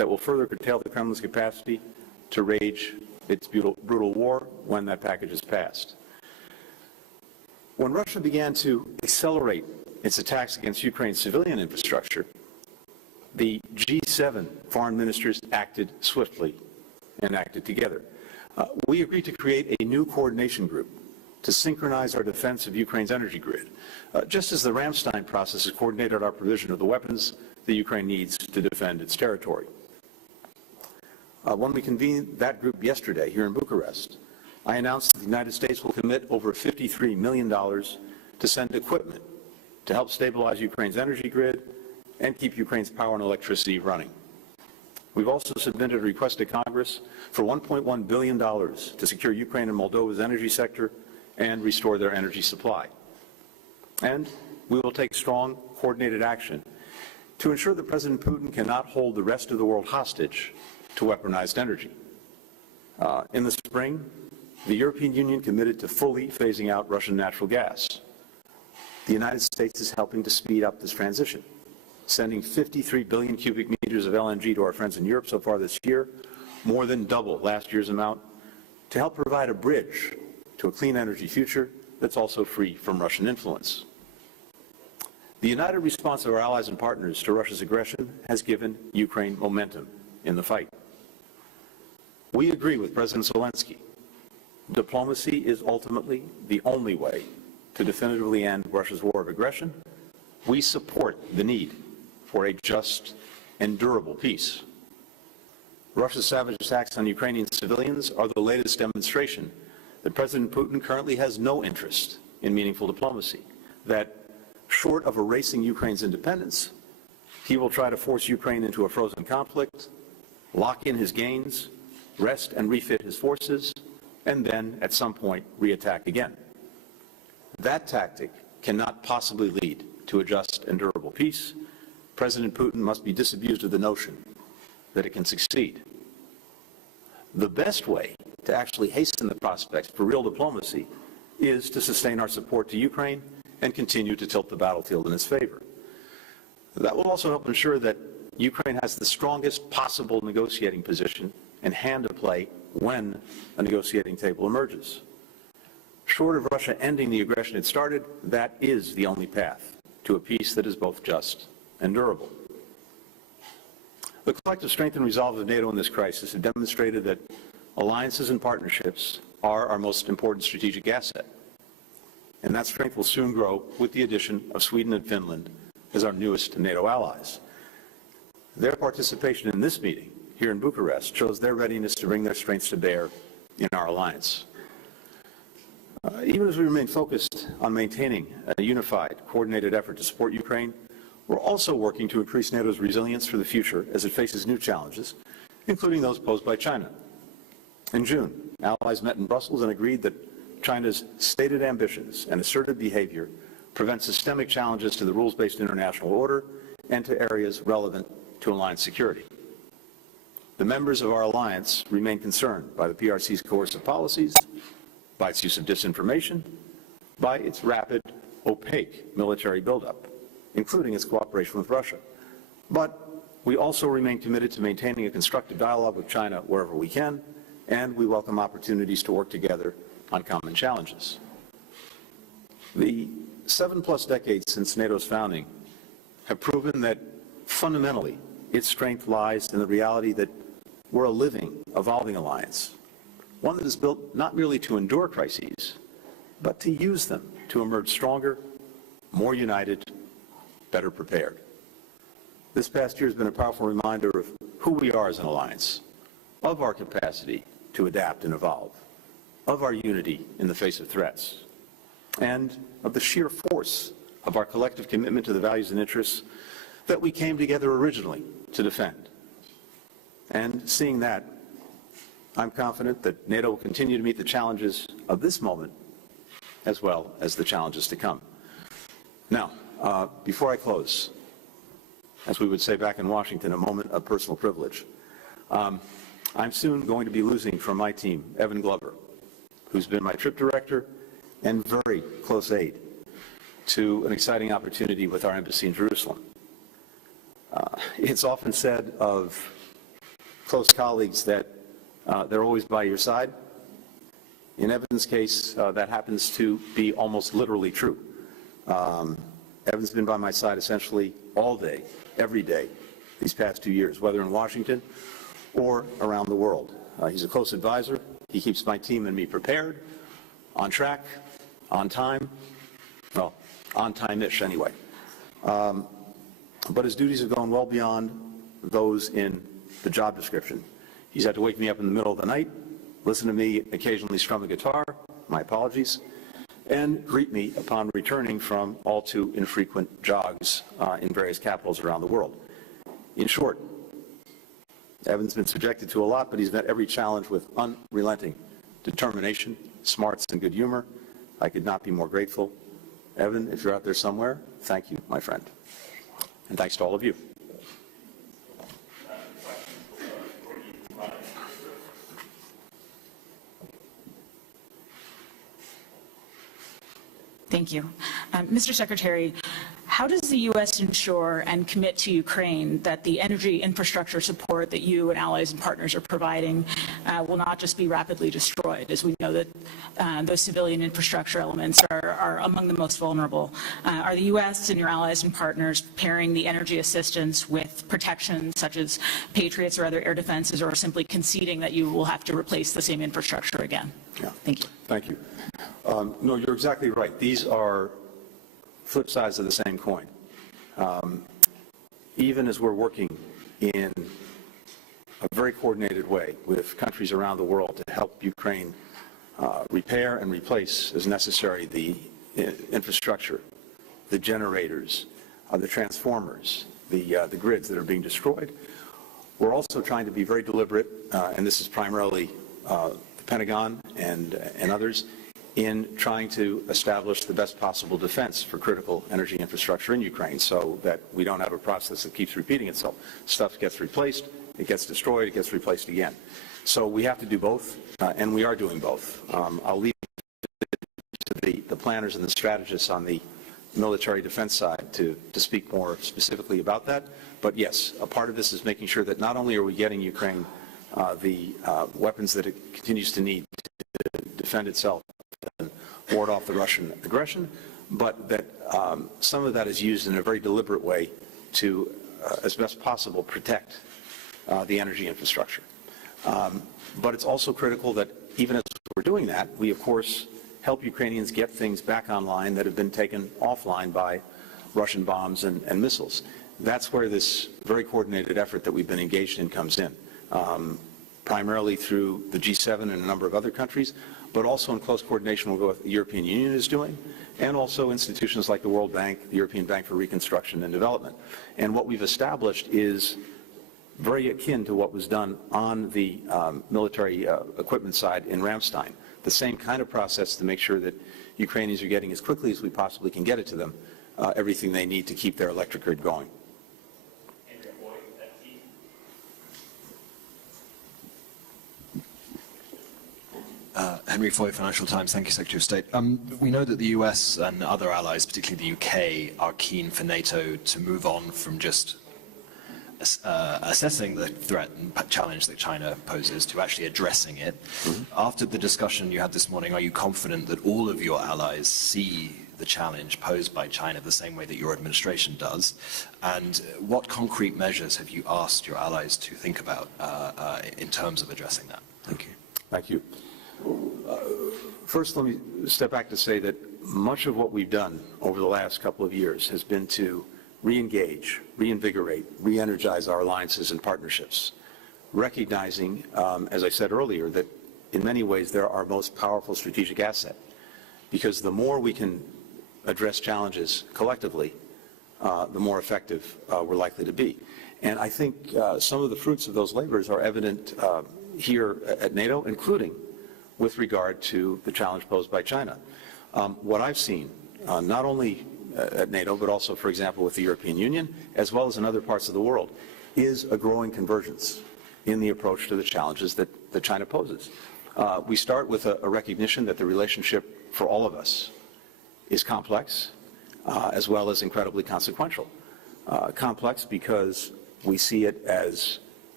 that will further curtail the Kremlin's capacity to wage its brutal war when that package is passed. When Russia began to accelerate its attacks against Ukraine's civilian infrastructure, the G7 foreign ministers acted swiftly and acted together. We agreed to create a new coordination group to synchronize our defense of Ukraine's energy grid, just as the Ramstein process has coordinated our provision of the weapons that Ukraine needs to defend its territory. When we convened that group yesterday here in Bucharest, I announced that the United States will commit over $53 million to send equipment to help stabilize Ukraine's energy grid and keep Ukraine's power and electricity running. We've also submitted a request to Congress for $1.1 billion to secure Ukraine and Moldova's energy sector and restore their energy supply. And we will take strong, coordinated action to ensure that President Putin cannot hold the rest of the world hostage to weaponized energy. In the spring, the European Union committed to fully phasing out Russian natural gas. The United States is helping to speed up this transition, sending 53 billion cubic meters of LNG to our friends in Europe so far this year, more than double last year's amount, to help provide a bridge to a clean energy future that's also free from Russian influence. The united response of our allies and partners to Russia's aggression has given Ukraine momentum in the fight. We agree with President Zelensky. Diplomacy is ultimately the only way to definitively end Russia's war of aggression. We support the need for a just and durable peace. Russia's savage attacks on Ukrainian civilians are the latest demonstration that President Putin currently has no interest in meaningful diplomacy, that short of erasing Ukraine's independence, he will try to force Ukraine into a frozen conflict, lock in his gains, rest and refit his forces, and then, at some point, reattack again. That tactic cannot possibly lead to a just and durable peace. President Putin must be disabused of the notion that it can succeed. The best way to actually hasten the prospects for real diplomacy is to sustain our support to Ukraine and continue to tilt the battlefield in its favor. That will also help ensure that Ukraine has the strongest possible negotiating position and hand to play when a negotiating table emerges. Short of Russia ending the aggression it started, that is the only path to a peace that is both just and durable. The collective strength and resolve of NATO in this crisis have demonstrated that alliances and partnerships are our most important strategic asset. And that strength will soon grow with the addition of Sweden and Finland as our newest NATO allies. Their participation in this meeting here in Bucharest shows their readiness to bring their strengths to bear in our alliance. Even as we remain focused on maintaining a unified, coordinated effort to support Ukraine, we're also working to increase NATO's resilience for the future as it faces new challenges, including those posed by China. In June, allies met in Brussels and agreed that China's stated ambitions and assertive behavior prevent systemic challenges to the rules-based international order and to areas relevant to alliance security. The members of our alliance remain concerned by the PRC's coercive policies, by its use of disinformation, by its rapid, opaque military buildup, including its cooperation with Russia. But we also remain committed to maintaining a constructive dialogue with China wherever we can, and we welcome opportunities to work together on common challenges. The 7+ decades since NATO's founding have proven that fundamentally its strength lies in the reality that we're a living, evolving alliance, one that is built not merely to endure crises, but to use them to emerge stronger, more united, better prepared. This past year has been a powerful reminder of who we are as an alliance, of our capacity to adapt and evolve, of our unity in the face of threats, and of the sheer force of our collective commitment to the values and interests that we came together originally to defend. And seeing that, I'm confident that NATO will continue to meet the challenges of this moment as well as the challenges to come. Now, before I close, as we would say back in Washington, a moment of personal privilege. I'm soon going to be losing from my team Evan Glover, who's been my trip director and very close aide to an exciting opportunity with our embassy in Jerusalem. It's often said of close colleagues that they're always by your side. In Evan's case, that happens to be almost literally true. Evan's been by my side essentially all day, every day, these past 2 years, whether in Washington or around the world. He's a close advisor. He keeps my team and me prepared, on track, on time, well, on time-ish anyway. But his duties have gone well beyond those in the job description. He's had to wake me up in the middle of the night, listen to me occasionally strum a guitar, my apologies, and greet me upon returning from all too infrequent jogs in various capitals around the world. In short, Evan's been subjected to a lot, but he's met every challenge with unrelenting determination, smarts, and good humor. I could not be more grateful. Evan, if you're out there somewhere, thank you, my friend. And thanks to all of you. Thank you. Mr. Secretary, how does the U.S. ensure and commit to Ukraine that the energy infrastructure support that you and allies and partners are providing will not just be rapidly destroyed, as we know that those civilian infrastructure elements are among the most vulnerable? Are the U.S. and your allies and partners pairing the energy assistance with protection such as Patriots or other air defenses, or simply conceding that you will have to replace the same infrastructure again? Yeah. Thank you. Thank you. No, you're exactly right. These are flip sides of the same coin. Even as we're working in a very coordinated way with countries around the world to help Ukraine repair and replace as necessary the infrastructure, the generators, the transformers, the grids that are being destroyed, we're also trying to be very deliberate, and this is primarily the Pentagon and others, in trying to establish the best possible defense for critical energy infrastructure in Ukraine so that we don't have a process that keeps repeating itself. Stuff gets replaced, it gets destroyed, it gets replaced again. So we have to do both, and we are doing both. I'll leave it to the planners and the strategists on the military defense side to speak more specifically about that. But yes, a part of this is making sure that not only are we getting Ukraine the weapons that it continues to need to defend itself and ward off the Russian aggression, but that some of that is used in a very deliberate way to, as best possible, protect the energy infrastructure. But it's also critical that even as we're doing that, we, of course, help Ukrainians get things back online that have been taken offline by Russian bombs and missiles. That's where this very coordinated effort that we've been engaged in comes in, primarily through the G7 and a number of other countries, but also in close coordination with what the European Union is doing, and also institutions like the World Bank, the European Bank for Reconstruction and Development. And what we've established is very akin to what was done on the military equipment side in Ramstein. The same kind of process to make sure that Ukrainians are getting, as quickly as we possibly can get it to them, everything they need to keep their electric grid going. Henry Foy, Financial Times. Thank you, Secretary of State. We know that the US and other allies, particularly the UK, are keen for NATO to move on from just assessing the threat and challenge that China poses to actually addressing it. After the discussion you had this morning, are you confident that all of your allies see the challenge posed by China the same way that your administration does? And what concrete measures have you asked your allies to think about in terms of addressing that? Thank you. Thank you. First, let me step back to say that much of what we've done over the last couple of years has been to re-engage, reinvigorate, re-energize our alliances and partnerships, recognizing, as I said earlier, that in many ways they're our most powerful strategic asset, because the more we can address challenges collectively, the more effective we're likely to be. And I think some of the fruits of those labors are evident here at NATO, including with regard to the challenge posed by China. What I've seen, not only at NATO, but also, for example, with the European Union, as well as in other parts of the world, is a growing convergence in the approach to the challenges that China poses. We start with a recognition that the relationship for all of us is complex, as well as incredibly consequential. Complex because we see it as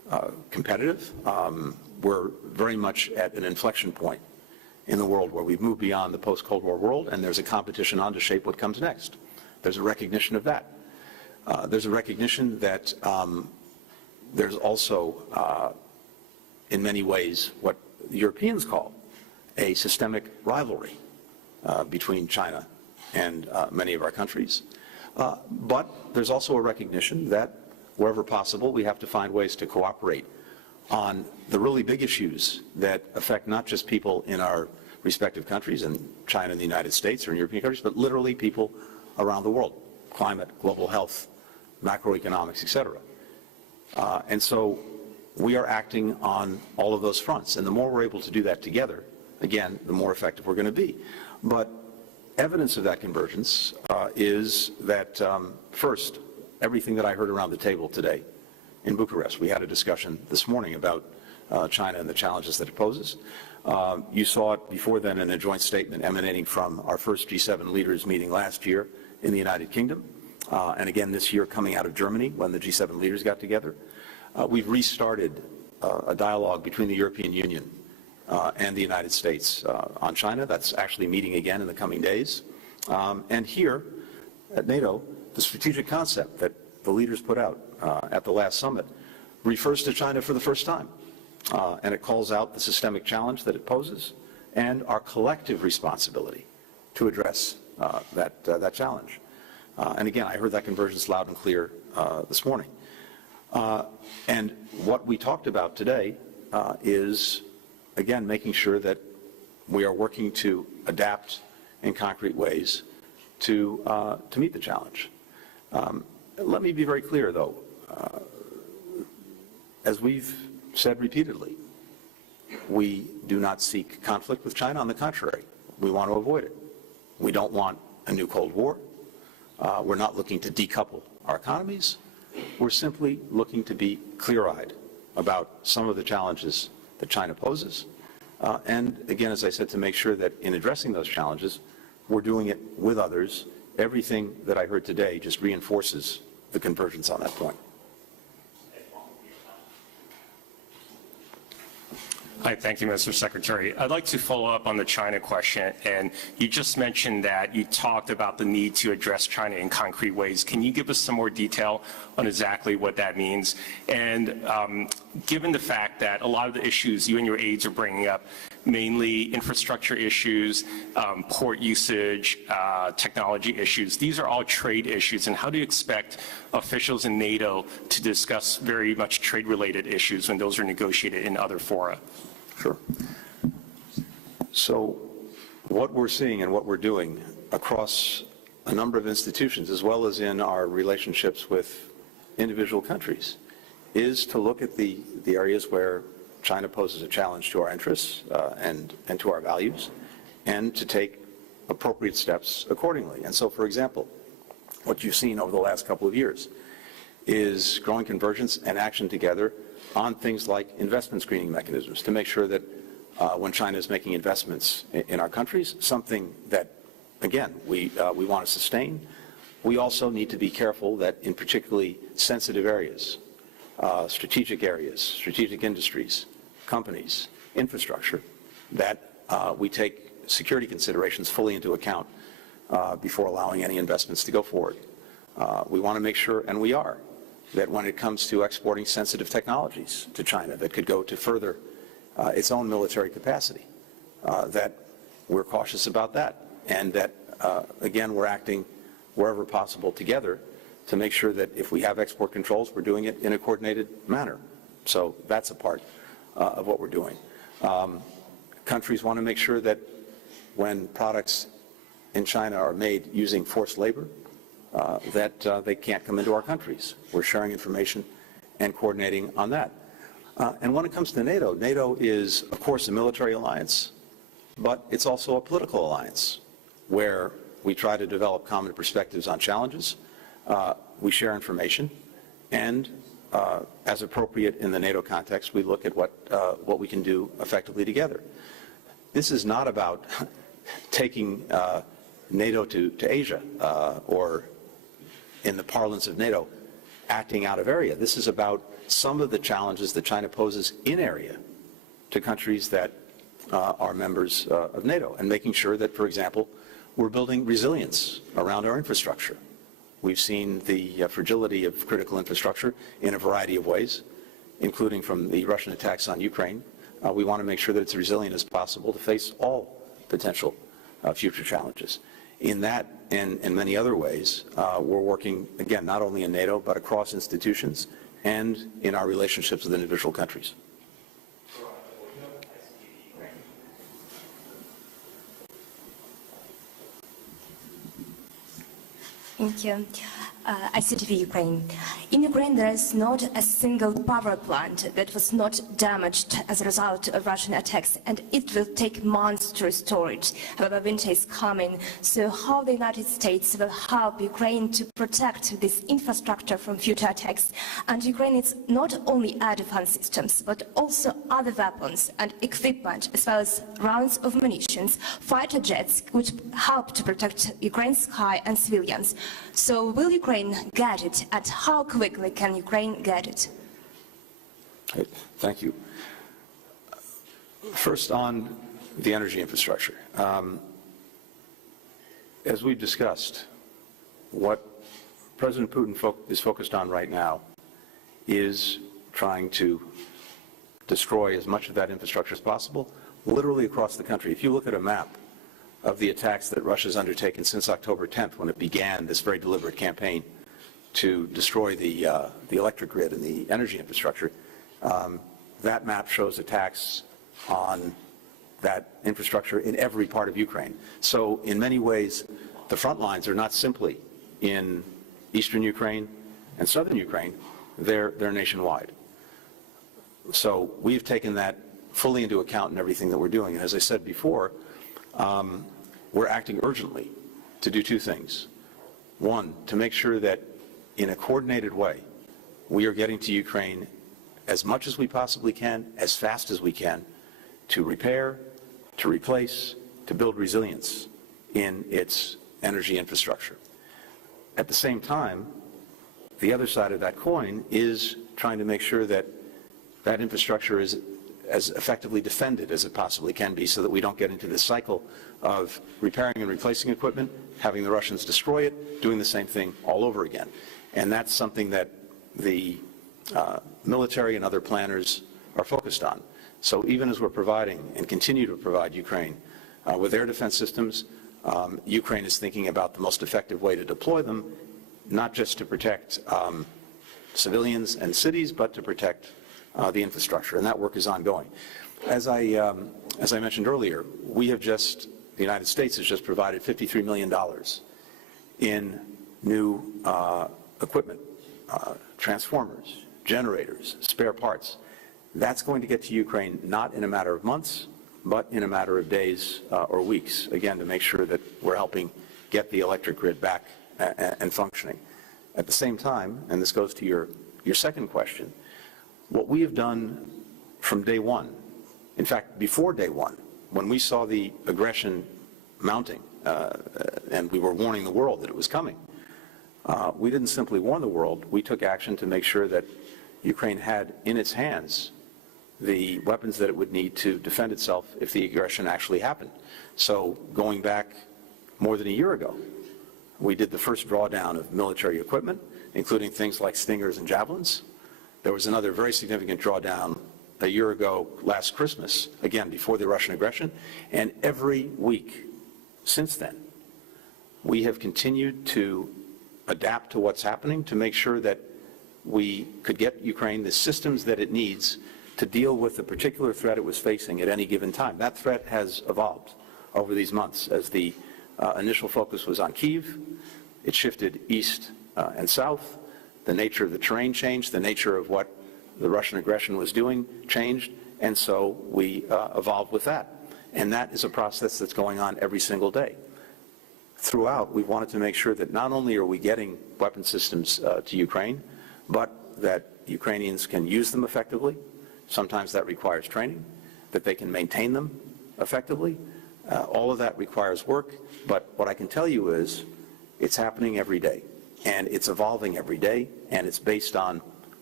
competitive. We're very much at an inflection point in the world where we've moved beyond the post-Cold War world, and there's a competition on to shape what comes next. There's a recognition of that. There's a recognition that there's also, in many ways, what the Europeans call a systemic rivalry between China and many of our countries. But there's also a recognition that wherever possible, we have to find ways to cooperate on the really big issues that affect not just people in our respective countries, in China and the United States or in European countries, but literally people around the world: climate, global health, macroeconomics, etc. And so we are acting on all of those fronts. And the more we're able to do that together, again, the more effective we're going to be. But evidence of that convergence is that, first, everything that I heard around the table today in Bucharest. We had a discussion this morning about China and the challenges that it poses. You saw it before then in a joint statement emanating from our first G7 leaders meeting last year in the United Kingdom, and again this year coming out of Germany when the G7 leaders got together. We've restarted a dialogue between the European Union and the United States on China. That's actually meeting again in the coming days. And here at NATO, the strategic concept that the leaders put out at the last summit refers to China for the first time. And it calls out the systemic challenge that it poses and our collective responsibility to address that challenge. And again, I heard that convergence loud and clear this morning. And what we talked about today is, again, making sure that we are working to adapt in concrete ways to meet the challenge. Let me be very clear, though. As we've said repeatedly, we do not seek conflict with China. On the contrary, we want to avoid it. We don't want a new Cold War. We're not looking to decouple our economies. We're simply looking to be clear-eyed about some of the challenges that China poses. And again, as I said, to make sure that in addressing those challenges, we're doing it with others. Everything that I heard today just reinforces the convergence on that point. Hi, thank you, Mr. Secretary. I'd like to follow up on the China question, and you just mentioned that you talked about the need to address China in concrete ways. Can you give us some more detail on exactly what that means? And given the fact that a lot of the issues you and your aides are bringing up, mainly infrastructure issues, port usage, technology issues, these are all trade issues, and how do you expect officials in NATO to discuss very much trade-related issues when those are negotiated in other fora? Sure. So what we're seeing and what we're doing across a number of institutions, as well as in our relationships with individual countries, is to look at the areas where China poses a challenge to our interests and to our values, and to take appropriate steps accordingly. And so, for example, what you've seen over the last couple of years is growing convergence and action together on things like investment screening mechanisms to make sure that when China is making investments in our countries, something that, again, we want to sustain, we also need to be careful that in particularly sensitive areas, strategic industries, companies, infrastructure, that we take security considerations fully into account before allowing any investments to go forward. We want to make sure, and we are, that when it comes to exporting sensitive technologies to China that could go to further its own military capacity, that we're cautious about that, and that, again, we're acting wherever possible together to make sure that if we have export controls, we're doing it in a coordinated manner. So that's a part of what we're doing. Countries want to make sure that when products in China are made using forced labor, that they can't come into our countries. We're sharing information and coordinating on that. And when it comes to NATO, NATO is, of course, a military alliance, but it's also a political alliance where we try to develop common perspectives on challenges. We share information, and as appropriate in the NATO context, we look at what we can do effectively together. This is not about taking NATO to Asia or, in the parlance of NATO, acting out of area. This is about some of the challenges that China poses in area to countries that are members of NATO, and making sure that, for example, we're building resilience around our infrastructure. We've seen the fragility of critical infrastructure in a variety of ways, including from the Russian attacks on Ukraine. We want to make sure that it's resilient as possible to face all potential future challenges. In that and in many other ways, we're working, again, not only in NATO, but across institutions and in our relationships with individual countries. Thank you. ICTV Ukraine. In Ukraine, there is not a single power plant that was not damaged as a result of Russian attacks, and it will take months to restore it. However, winter is coming, so how the United States will help Ukraine to protect this infrastructure from future attacks? And Ukraine needs not only air defense systems, but also other weapons and equipment, as well as rounds of munitions, fighter jets, which help to protect Ukraine's sky and civilians. So will Ukraine get it, and how quickly can Ukraine get it? Thank you. First, on the energy infrastructure. As we've discussed, what President Putin is focused on right now is trying to destroy as much of that infrastructure as possible, literally across the country. If you look at a map of the attacks that Russia's undertaken since October 10th, when it began this very deliberate campaign to destroy the electric grid and the energy infrastructure, that map shows attacks on that infrastructure in every part of Ukraine. So in many ways, the front lines are not simply in eastern Ukraine and southern Ukraine, they're nationwide. So we've taken that fully into account in everything that we're doing. And as I said before, we're acting urgently to do two things. One, to make sure that in a coordinated way, we are getting to Ukraine as much as we possibly can, as fast as we can, to repair, to replace, to build resilience in its energy infrastructure. At the same time, the other side of that coin is trying to make sure that that infrastructure is as effectively defended as it possibly can be, so that we don't get into this cycle of repairing and replacing equipment, having the Russians destroy it, doing the same thing all over again. And that's something that the military and other planners are focused on. So even as we're providing and continue to provide Ukraine with air defense systems, Ukraine is thinking about the most effective way to deploy them, not just to protect civilians and cities, but to protect the infrastructure, and that work is ongoing. As I mentioned earlier, the United States has just provided $53 million in new equipment, transformers, generators, spare parts. That's going to get to Ukraine not in a matter of months, but in a matter of days or weeks, again, to make sure that we're helping get the electric grid back and functioning. At the same time, and this goes to your second question, what we have done from day one, in fact, before day one, when we saw the aggression mounting, and we were warning the world that it was coming, we didn't simply warn the world, we took action to make sure that Ukraine had in its hands the weapons that it would need to defend itself if the aggression actually happened. So going back more than a year ago, we did the first drawdown of military equipment, including things like Stingers and Javelins. There was another very significant drawdown a year ago last Christmas, again, before the Russian aggression. And every week since then, we have continued to adapt to what's happening to make sure that we could get Ukraine the systems that it needs to deal with the particular threat it was facing at any given time. That threat has evolved over these months. As the initial focus was on Kyiv, it shifted east and south. The nature of the terrain changed, the nature of what the Russian aggression was doing changed, and so we evolved with that. And that is a process that's going on every single day. Throughout, we wanted to make sure that not only are we getting weapon systems to Ukraine, but that Ukrainians can use them effectively. Sometimes that requires training, that they can maintain them effectively. All of that requires work, but what I can tell you is it's happening every day. And it's evolving every day, and it's based on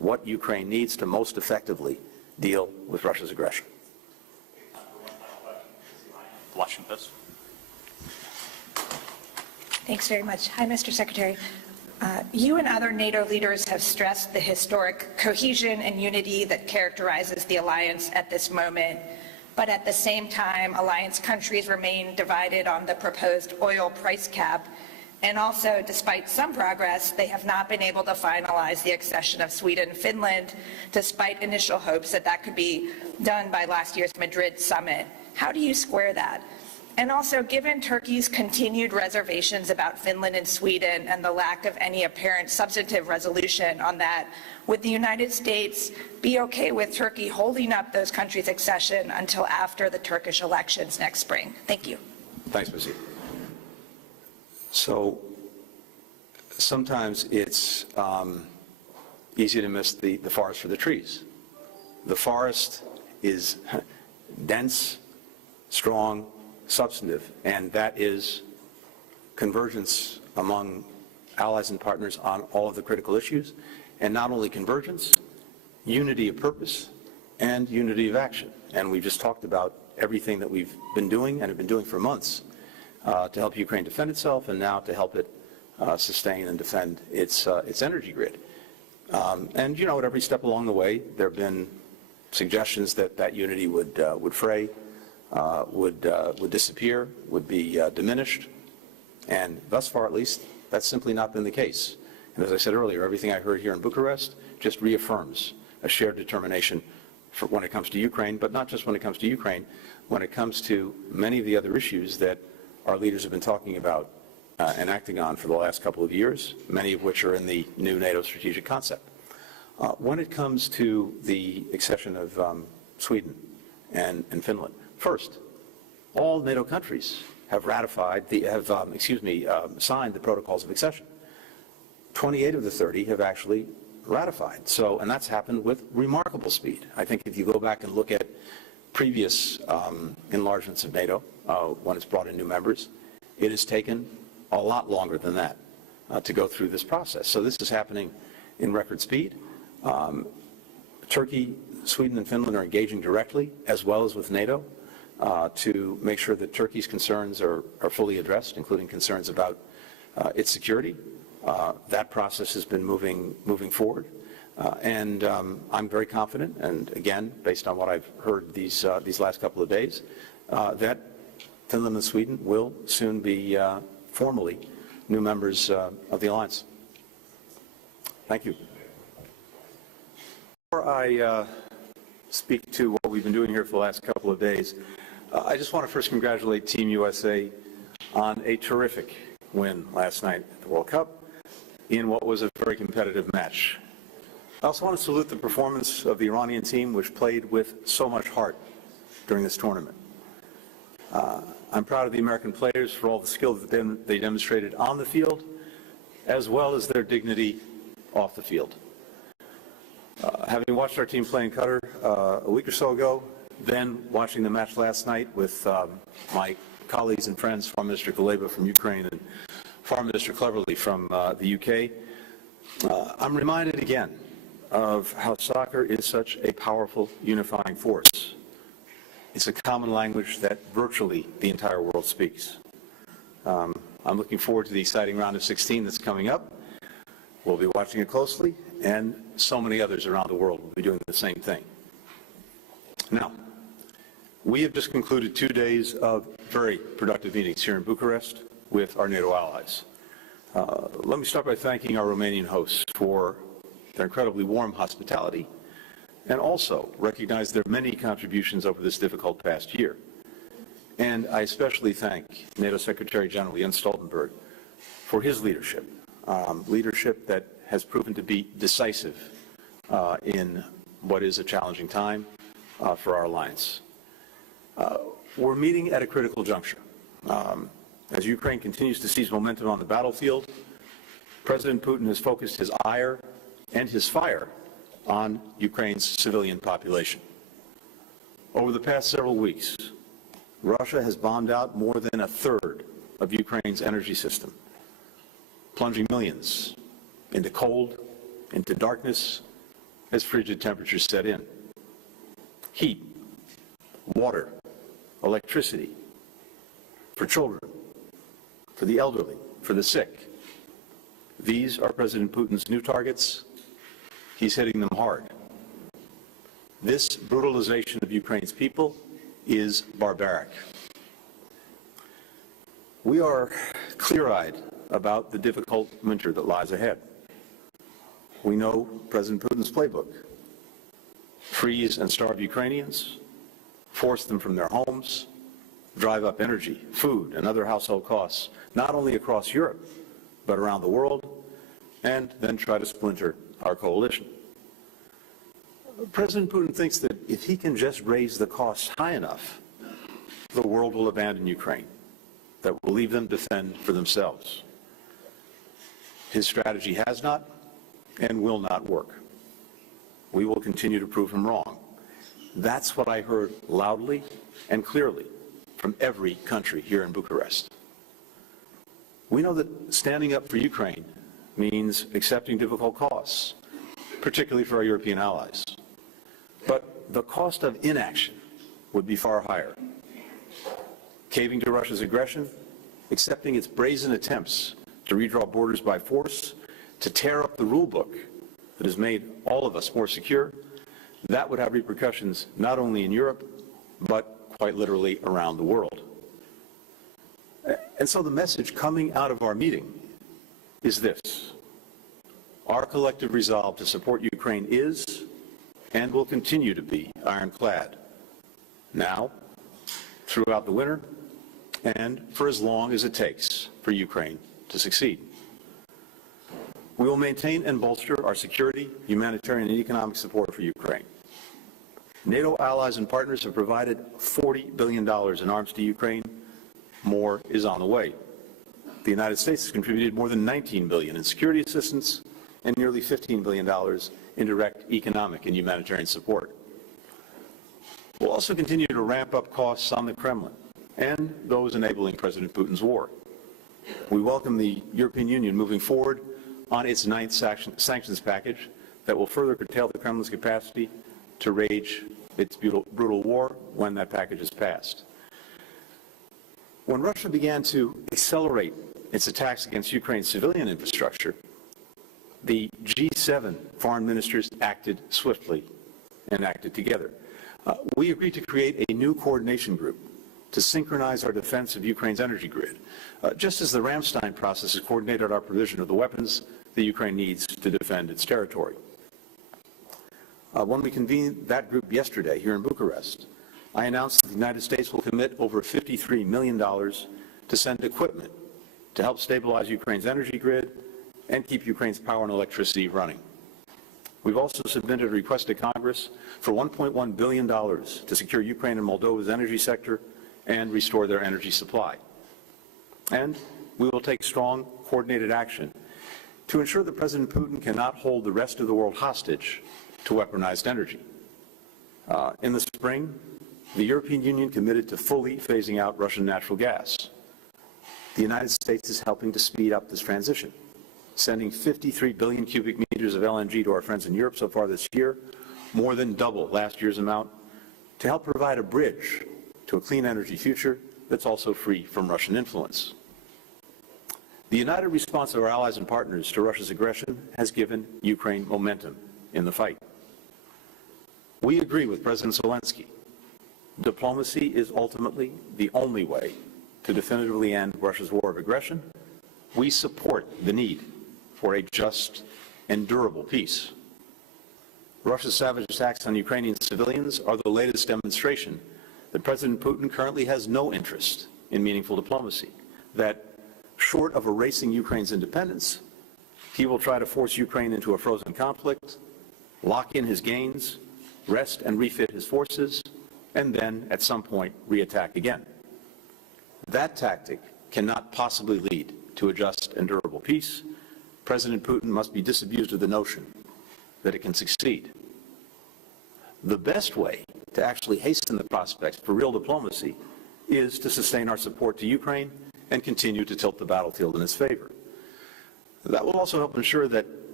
what Ukraine needs to most effectively deal with Russia's aggression. Washington Post. Thanks very much. Hi, Mr. Secretary. You and other NATO leaders have stressed the historic cohesion and unity that characterizes the alliance at this moment. But at the same time, alliance countries remain divided on the proposed oil price cap. And also, despite some progress, they have not been able to finalize the accession of Sweden and Finland, despite initial hopes that that could be done by last year's Madrid summit. How do you square that? And also, given Turkey's continued reservations about Finland and Sweden and the lack of any apparent substantive resolution on that, would the United States be okay with Turkey holding up those countries' accession until after the Turkish elections next spring? Thank you. Thanks, Ms. So sometimes it's easy to miss the forest for the trees. The forest is dense, strong, substantive, and that is convergence among allies and partners on all of the critical issues, and not only convergence, unity of purpose and unity of action. And we've just talked about everything that we've been doing and have been doing for months to help Ukraine defend itself, and now to help it sustain and defend its energy grid. And you know, at every step along the way, there have been suggestions that that unity would fray, would disappear, would be diminished, and thus far, at least, that's simply not been the case. And as I said earlier, everything I heard here in Bucharest just reaffirms a shared determination for when it comes to Ukraine, but not just when it comes to Ukraine, when it comes to many of the other issues that our leaders have been talking about and acting on for the last couple of years, many of which are in the new NATO strategic concept. When it comes to the accession of Sweden and Finland, first, all NATO countries have ratified signed the protocols of accession. 28 of the 30 have actually ratified. So, and that's happened with remarkable speed. I think if you go back and look at previous enlargements of NATO, when it's brought in new members, it has taken a lot longer than that to go through this process. So this is happening in record speed. Turkey, Sweden, and Finland are engaging directly, as well as with NATO, to make sure that Turkey's concerns are fully addressed, including concerns about its security. That process has been moving forward. And I'm very confident, and again, based on what I've heard these last couple of days, that Finland and Sweden will soon be formally new members of the alliance. Thank you. Before I speak to what we've been doing here for the last couple of days, I just want to first congratulate Team USA on a terrific win last night at the World Cup in what was a very competitive match. I also want to salute the performance of the Iranian team, which played with so much heart during this tournament. I'm proud of the American players for all the skill that they demonstrated on the field, as well as their dignity off the field. Having watched our team play in Qatar a week or so ago, then watching the match last night with my colleagues and friends, Foreign Minister Kuleba from Ukraine and Foreign Minister Cleverly from the UK, I'm reminded again of how soccer is such a powerful unifying force. It's a common language that virtually the entire world speaks. I'm looking forward to the exciting round of 16 that's coming up. We'll be watching it closely, and so many others around the world will be doing the same thing. Now, we have just concluded 2 days of very productive meetings here in Bucharest with our NATO allies. Let me start by thanking our Romanian hosts for their incredibly warm hospitality, and also recognize their many contributions over this difficult past year. And I especially thank NATO Secretary General Jens Stoltenberg for his leadership, leadership that has proven to be decisive in what is a challenging time for our alliance. We're meeting at a critical juncture. As Ukraine continues to seize momentum on the battlefield, President Putin has focused his ire and his fire on Ukraine's civilian population. Over the past several weeks, Russia has bombed out more than a third of Ukraine's energy system, plunging millions into cold, into darkness, as frigid temperatures set in. Heat, water, electricity, for children, for the elderly, for the sick. These are President Putin's new targets. He's hitting them hard. This brutalization of Ukraine's people is barbaric. We are clear-eyed about the difficult winter that lies ahead. We know President Putin's playbook: freeze and starve Ukrainians, force them from their homes, drive up energy, food, and other household costs, not only across Europe, but around the world, and then try to splinter our coalition. President Putin thinks that if he can just raise the costs high enough, the world will abandon Ukraine, that will leave them to fend for themselves. His strategy has not and will not work. We will continue to prove him wrong. That's what I heard loudly and clearly from every country here in Bucharest. We know that standing up for Ukraine means accepting difficult costs, particularly for our European allies. But the cost of inaction would be far higher. Caving to Russia's aggression, accepting its brazen attempts to redraw borders by force, to tear up the rule book that has made all of us more secure, that would have repercussions not only in Europe, but quite literally around the world. And so the message coming out of our meeting is this: our collective resolve to support Ukraine is and will continue to be ironclad, now, throughout the winter, and for as long as it takes for Ukraine to succeed. We will maintain and bolster our security, humanitarian, and economic support for Ukraine. NATO allies and partners have provided $40 billion in arms to Ukraine. More is on the way. The United States has contributed more than $19 billion in security assistance and nearly $15 billion in direct economic and humanitarian support. We'll also continue to ramp up costs on the Kremlin and those enabling President Putin's war. We welcome the European Union moving forward on its ninth sanctions package that will further curtail the Kremlin's capacity to wage its brutal war when that package is passed. When Russia began to accelerate its attacks against Ukraine's civilian infrastructure, the G7 foreign ministers acted swiftly and acted together. We agreed to create a new coordination group to synchronize our defense of Ukraine's energy grid, just as the Ramstein process has coordinated our provision of the weapons that Ukraine needs to defend its territory. When we convened that group yesterday here in Bucharest, I announced that the United States will commit over $53 million to send equipment to help stabilize Ukraine's energy grid and keep Ukraine's power and electricity running. We've also submitted a request to Congress for $1.1 billion to secure Ukraine and Moldova's energy sector and restore their energy supply. And we will take strong, coordinated action to ensure that President Putin cannot hold the rest of the world hostage to weaponized energy. In the spring, the European Union committed to fully phasing out Russian natural gas. The United States is helping to speed up this transition, sending 53 billion cubic meters of LNG to our friends in Europe so far this year, more than double last year's amount, to help provide a bridge to a clean energy future that's also free from Russian influence. The united response of our allies and partners to Russia's aggression has given Ukraine momentum in the fight. We agree with President Zelensky. Diplomacy is ultimately the only way to definitively end Russia's war of aggression. We support the need for a just and durable peace. Russia's savage attacks on Ukrainian civilians are the latest demonstration that President Putin currently has no interest in meaningful diplomacy, that short of erasing Ukraine's independence, he will try to force Ukraine into a frozen conflict, lock in his gains, rest and refit his forces, and then, at some point, reattack again. That tactic cannot possibly lead to a just and durable peace. President Putin must be disabused of the notion that it can succeed. The best way to actually hasten the prospects for real diplomacy is to sustain our support to Ukraine and continue to tilt the battlefield in its favor. That will also help ensure that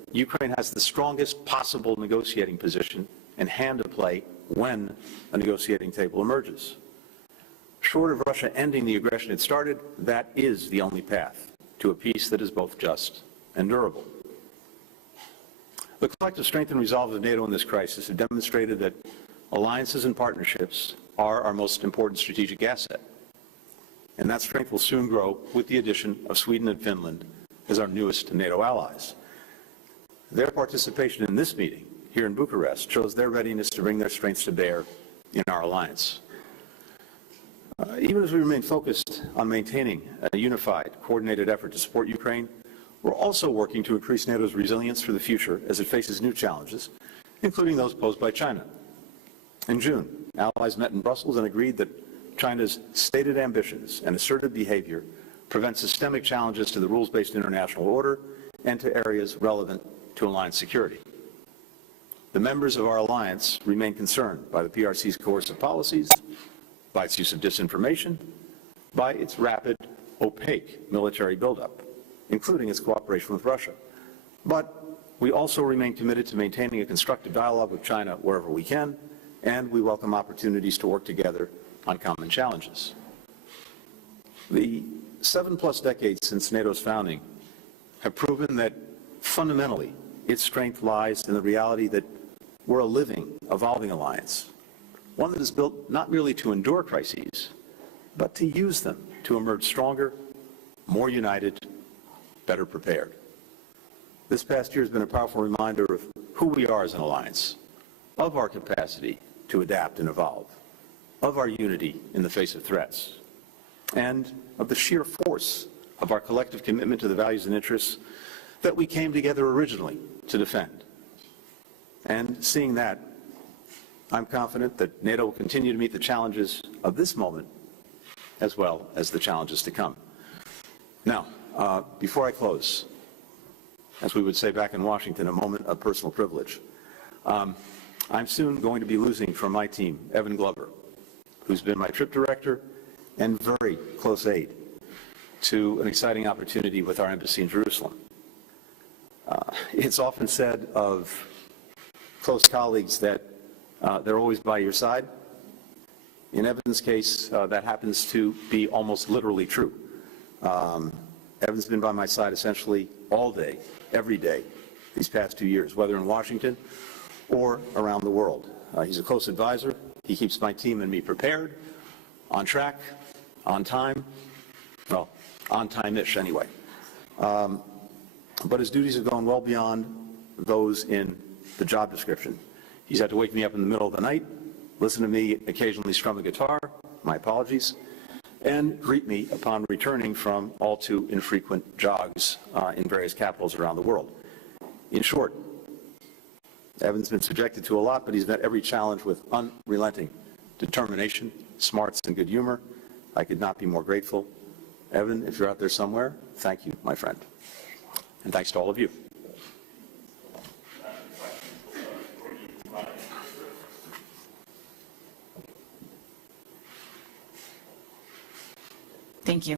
Ukraine has the strongest possible negotiating position and hand to play when a negotiating table emerges. Short of Russia ending the aggression it started, that is the only path to a peace that is both just and durable. The collective strength and resolve of NATO in this crisis have demonstrated that alliances and partnerships are our most important strategic asset. And that strength will soon grow with the addition of Sweden and Finland as our newest NATO allies. Their participation in this meeting here in Bucharest shows their readiness to bring their strengths to bear in our alliance. Even as we remain focused on maintaining a unified, coordinated effort to support Ukraine, we're also working to increase NATO's resilience for the future as it faces new challenges, including those posed by China. In June, allies met in Brussels and agreed that China's stated ambitions and assertive behavior prevent systemic challenges to the rules-based international order and to areas relevant to alliance security. The members of our alliance remain concerned by the PRC's coercive policies, by its use of disinformation, by its rapid, opaque military buildup, including its cooperation with Russia. But we also remain committed to maintaining a constructive dialogue with China wherever we can, and we welcome opportunities to work together on common challenges. The 7+ decades since NATO's founding have proven that fundamentally its strength lies in the reality that we're a living, evolving alliance, one that is built not merely to endure crises, but to use them to emerge stronger, more united, better prepared. This past year has been a powerful reminder of who we are as an alliance, of our capacity to adapt and evolve, of our unity in the face of threats, and of the sheer force of our collective commitment to the values and interests that we came together originally to defend. And seeing that, I'm confident that NATO will continue to meet the challenges of this moment as well as the challenges to come. Now, before I close, as we would say back in Washington, a moment of personal privilege. I'm soon going to be losing from my team Evan Glover, who's been my trip director and very close aide to an exciting opportunity with our embassy in Jerusalem. It's often said of close colleagues that they're always by your side. In Evan's case, that happens to be almost literally true. Evan's been by my side essentially all day, every day, these past 2 years, whether in Washington or around the world. He's a close advisor. He keeps my team and me prepared, on track, on time, well, on time-ish anyway. But his duties have gone well beyond those in the job description. He's had to wake me up in the middle of the night, listen to me occasionally strum a guitar, my apologies, and greet me upon returning from all too infrequent jogs in various capitals around the world. In short, Evan's been subjected to a lot, but he's met every challenge with unrelenting determination, smarts, and good humor. I could not be more grateful. Evan, if you're out there somewhere, thank you, my friend. And thanks to all of you. Thank you.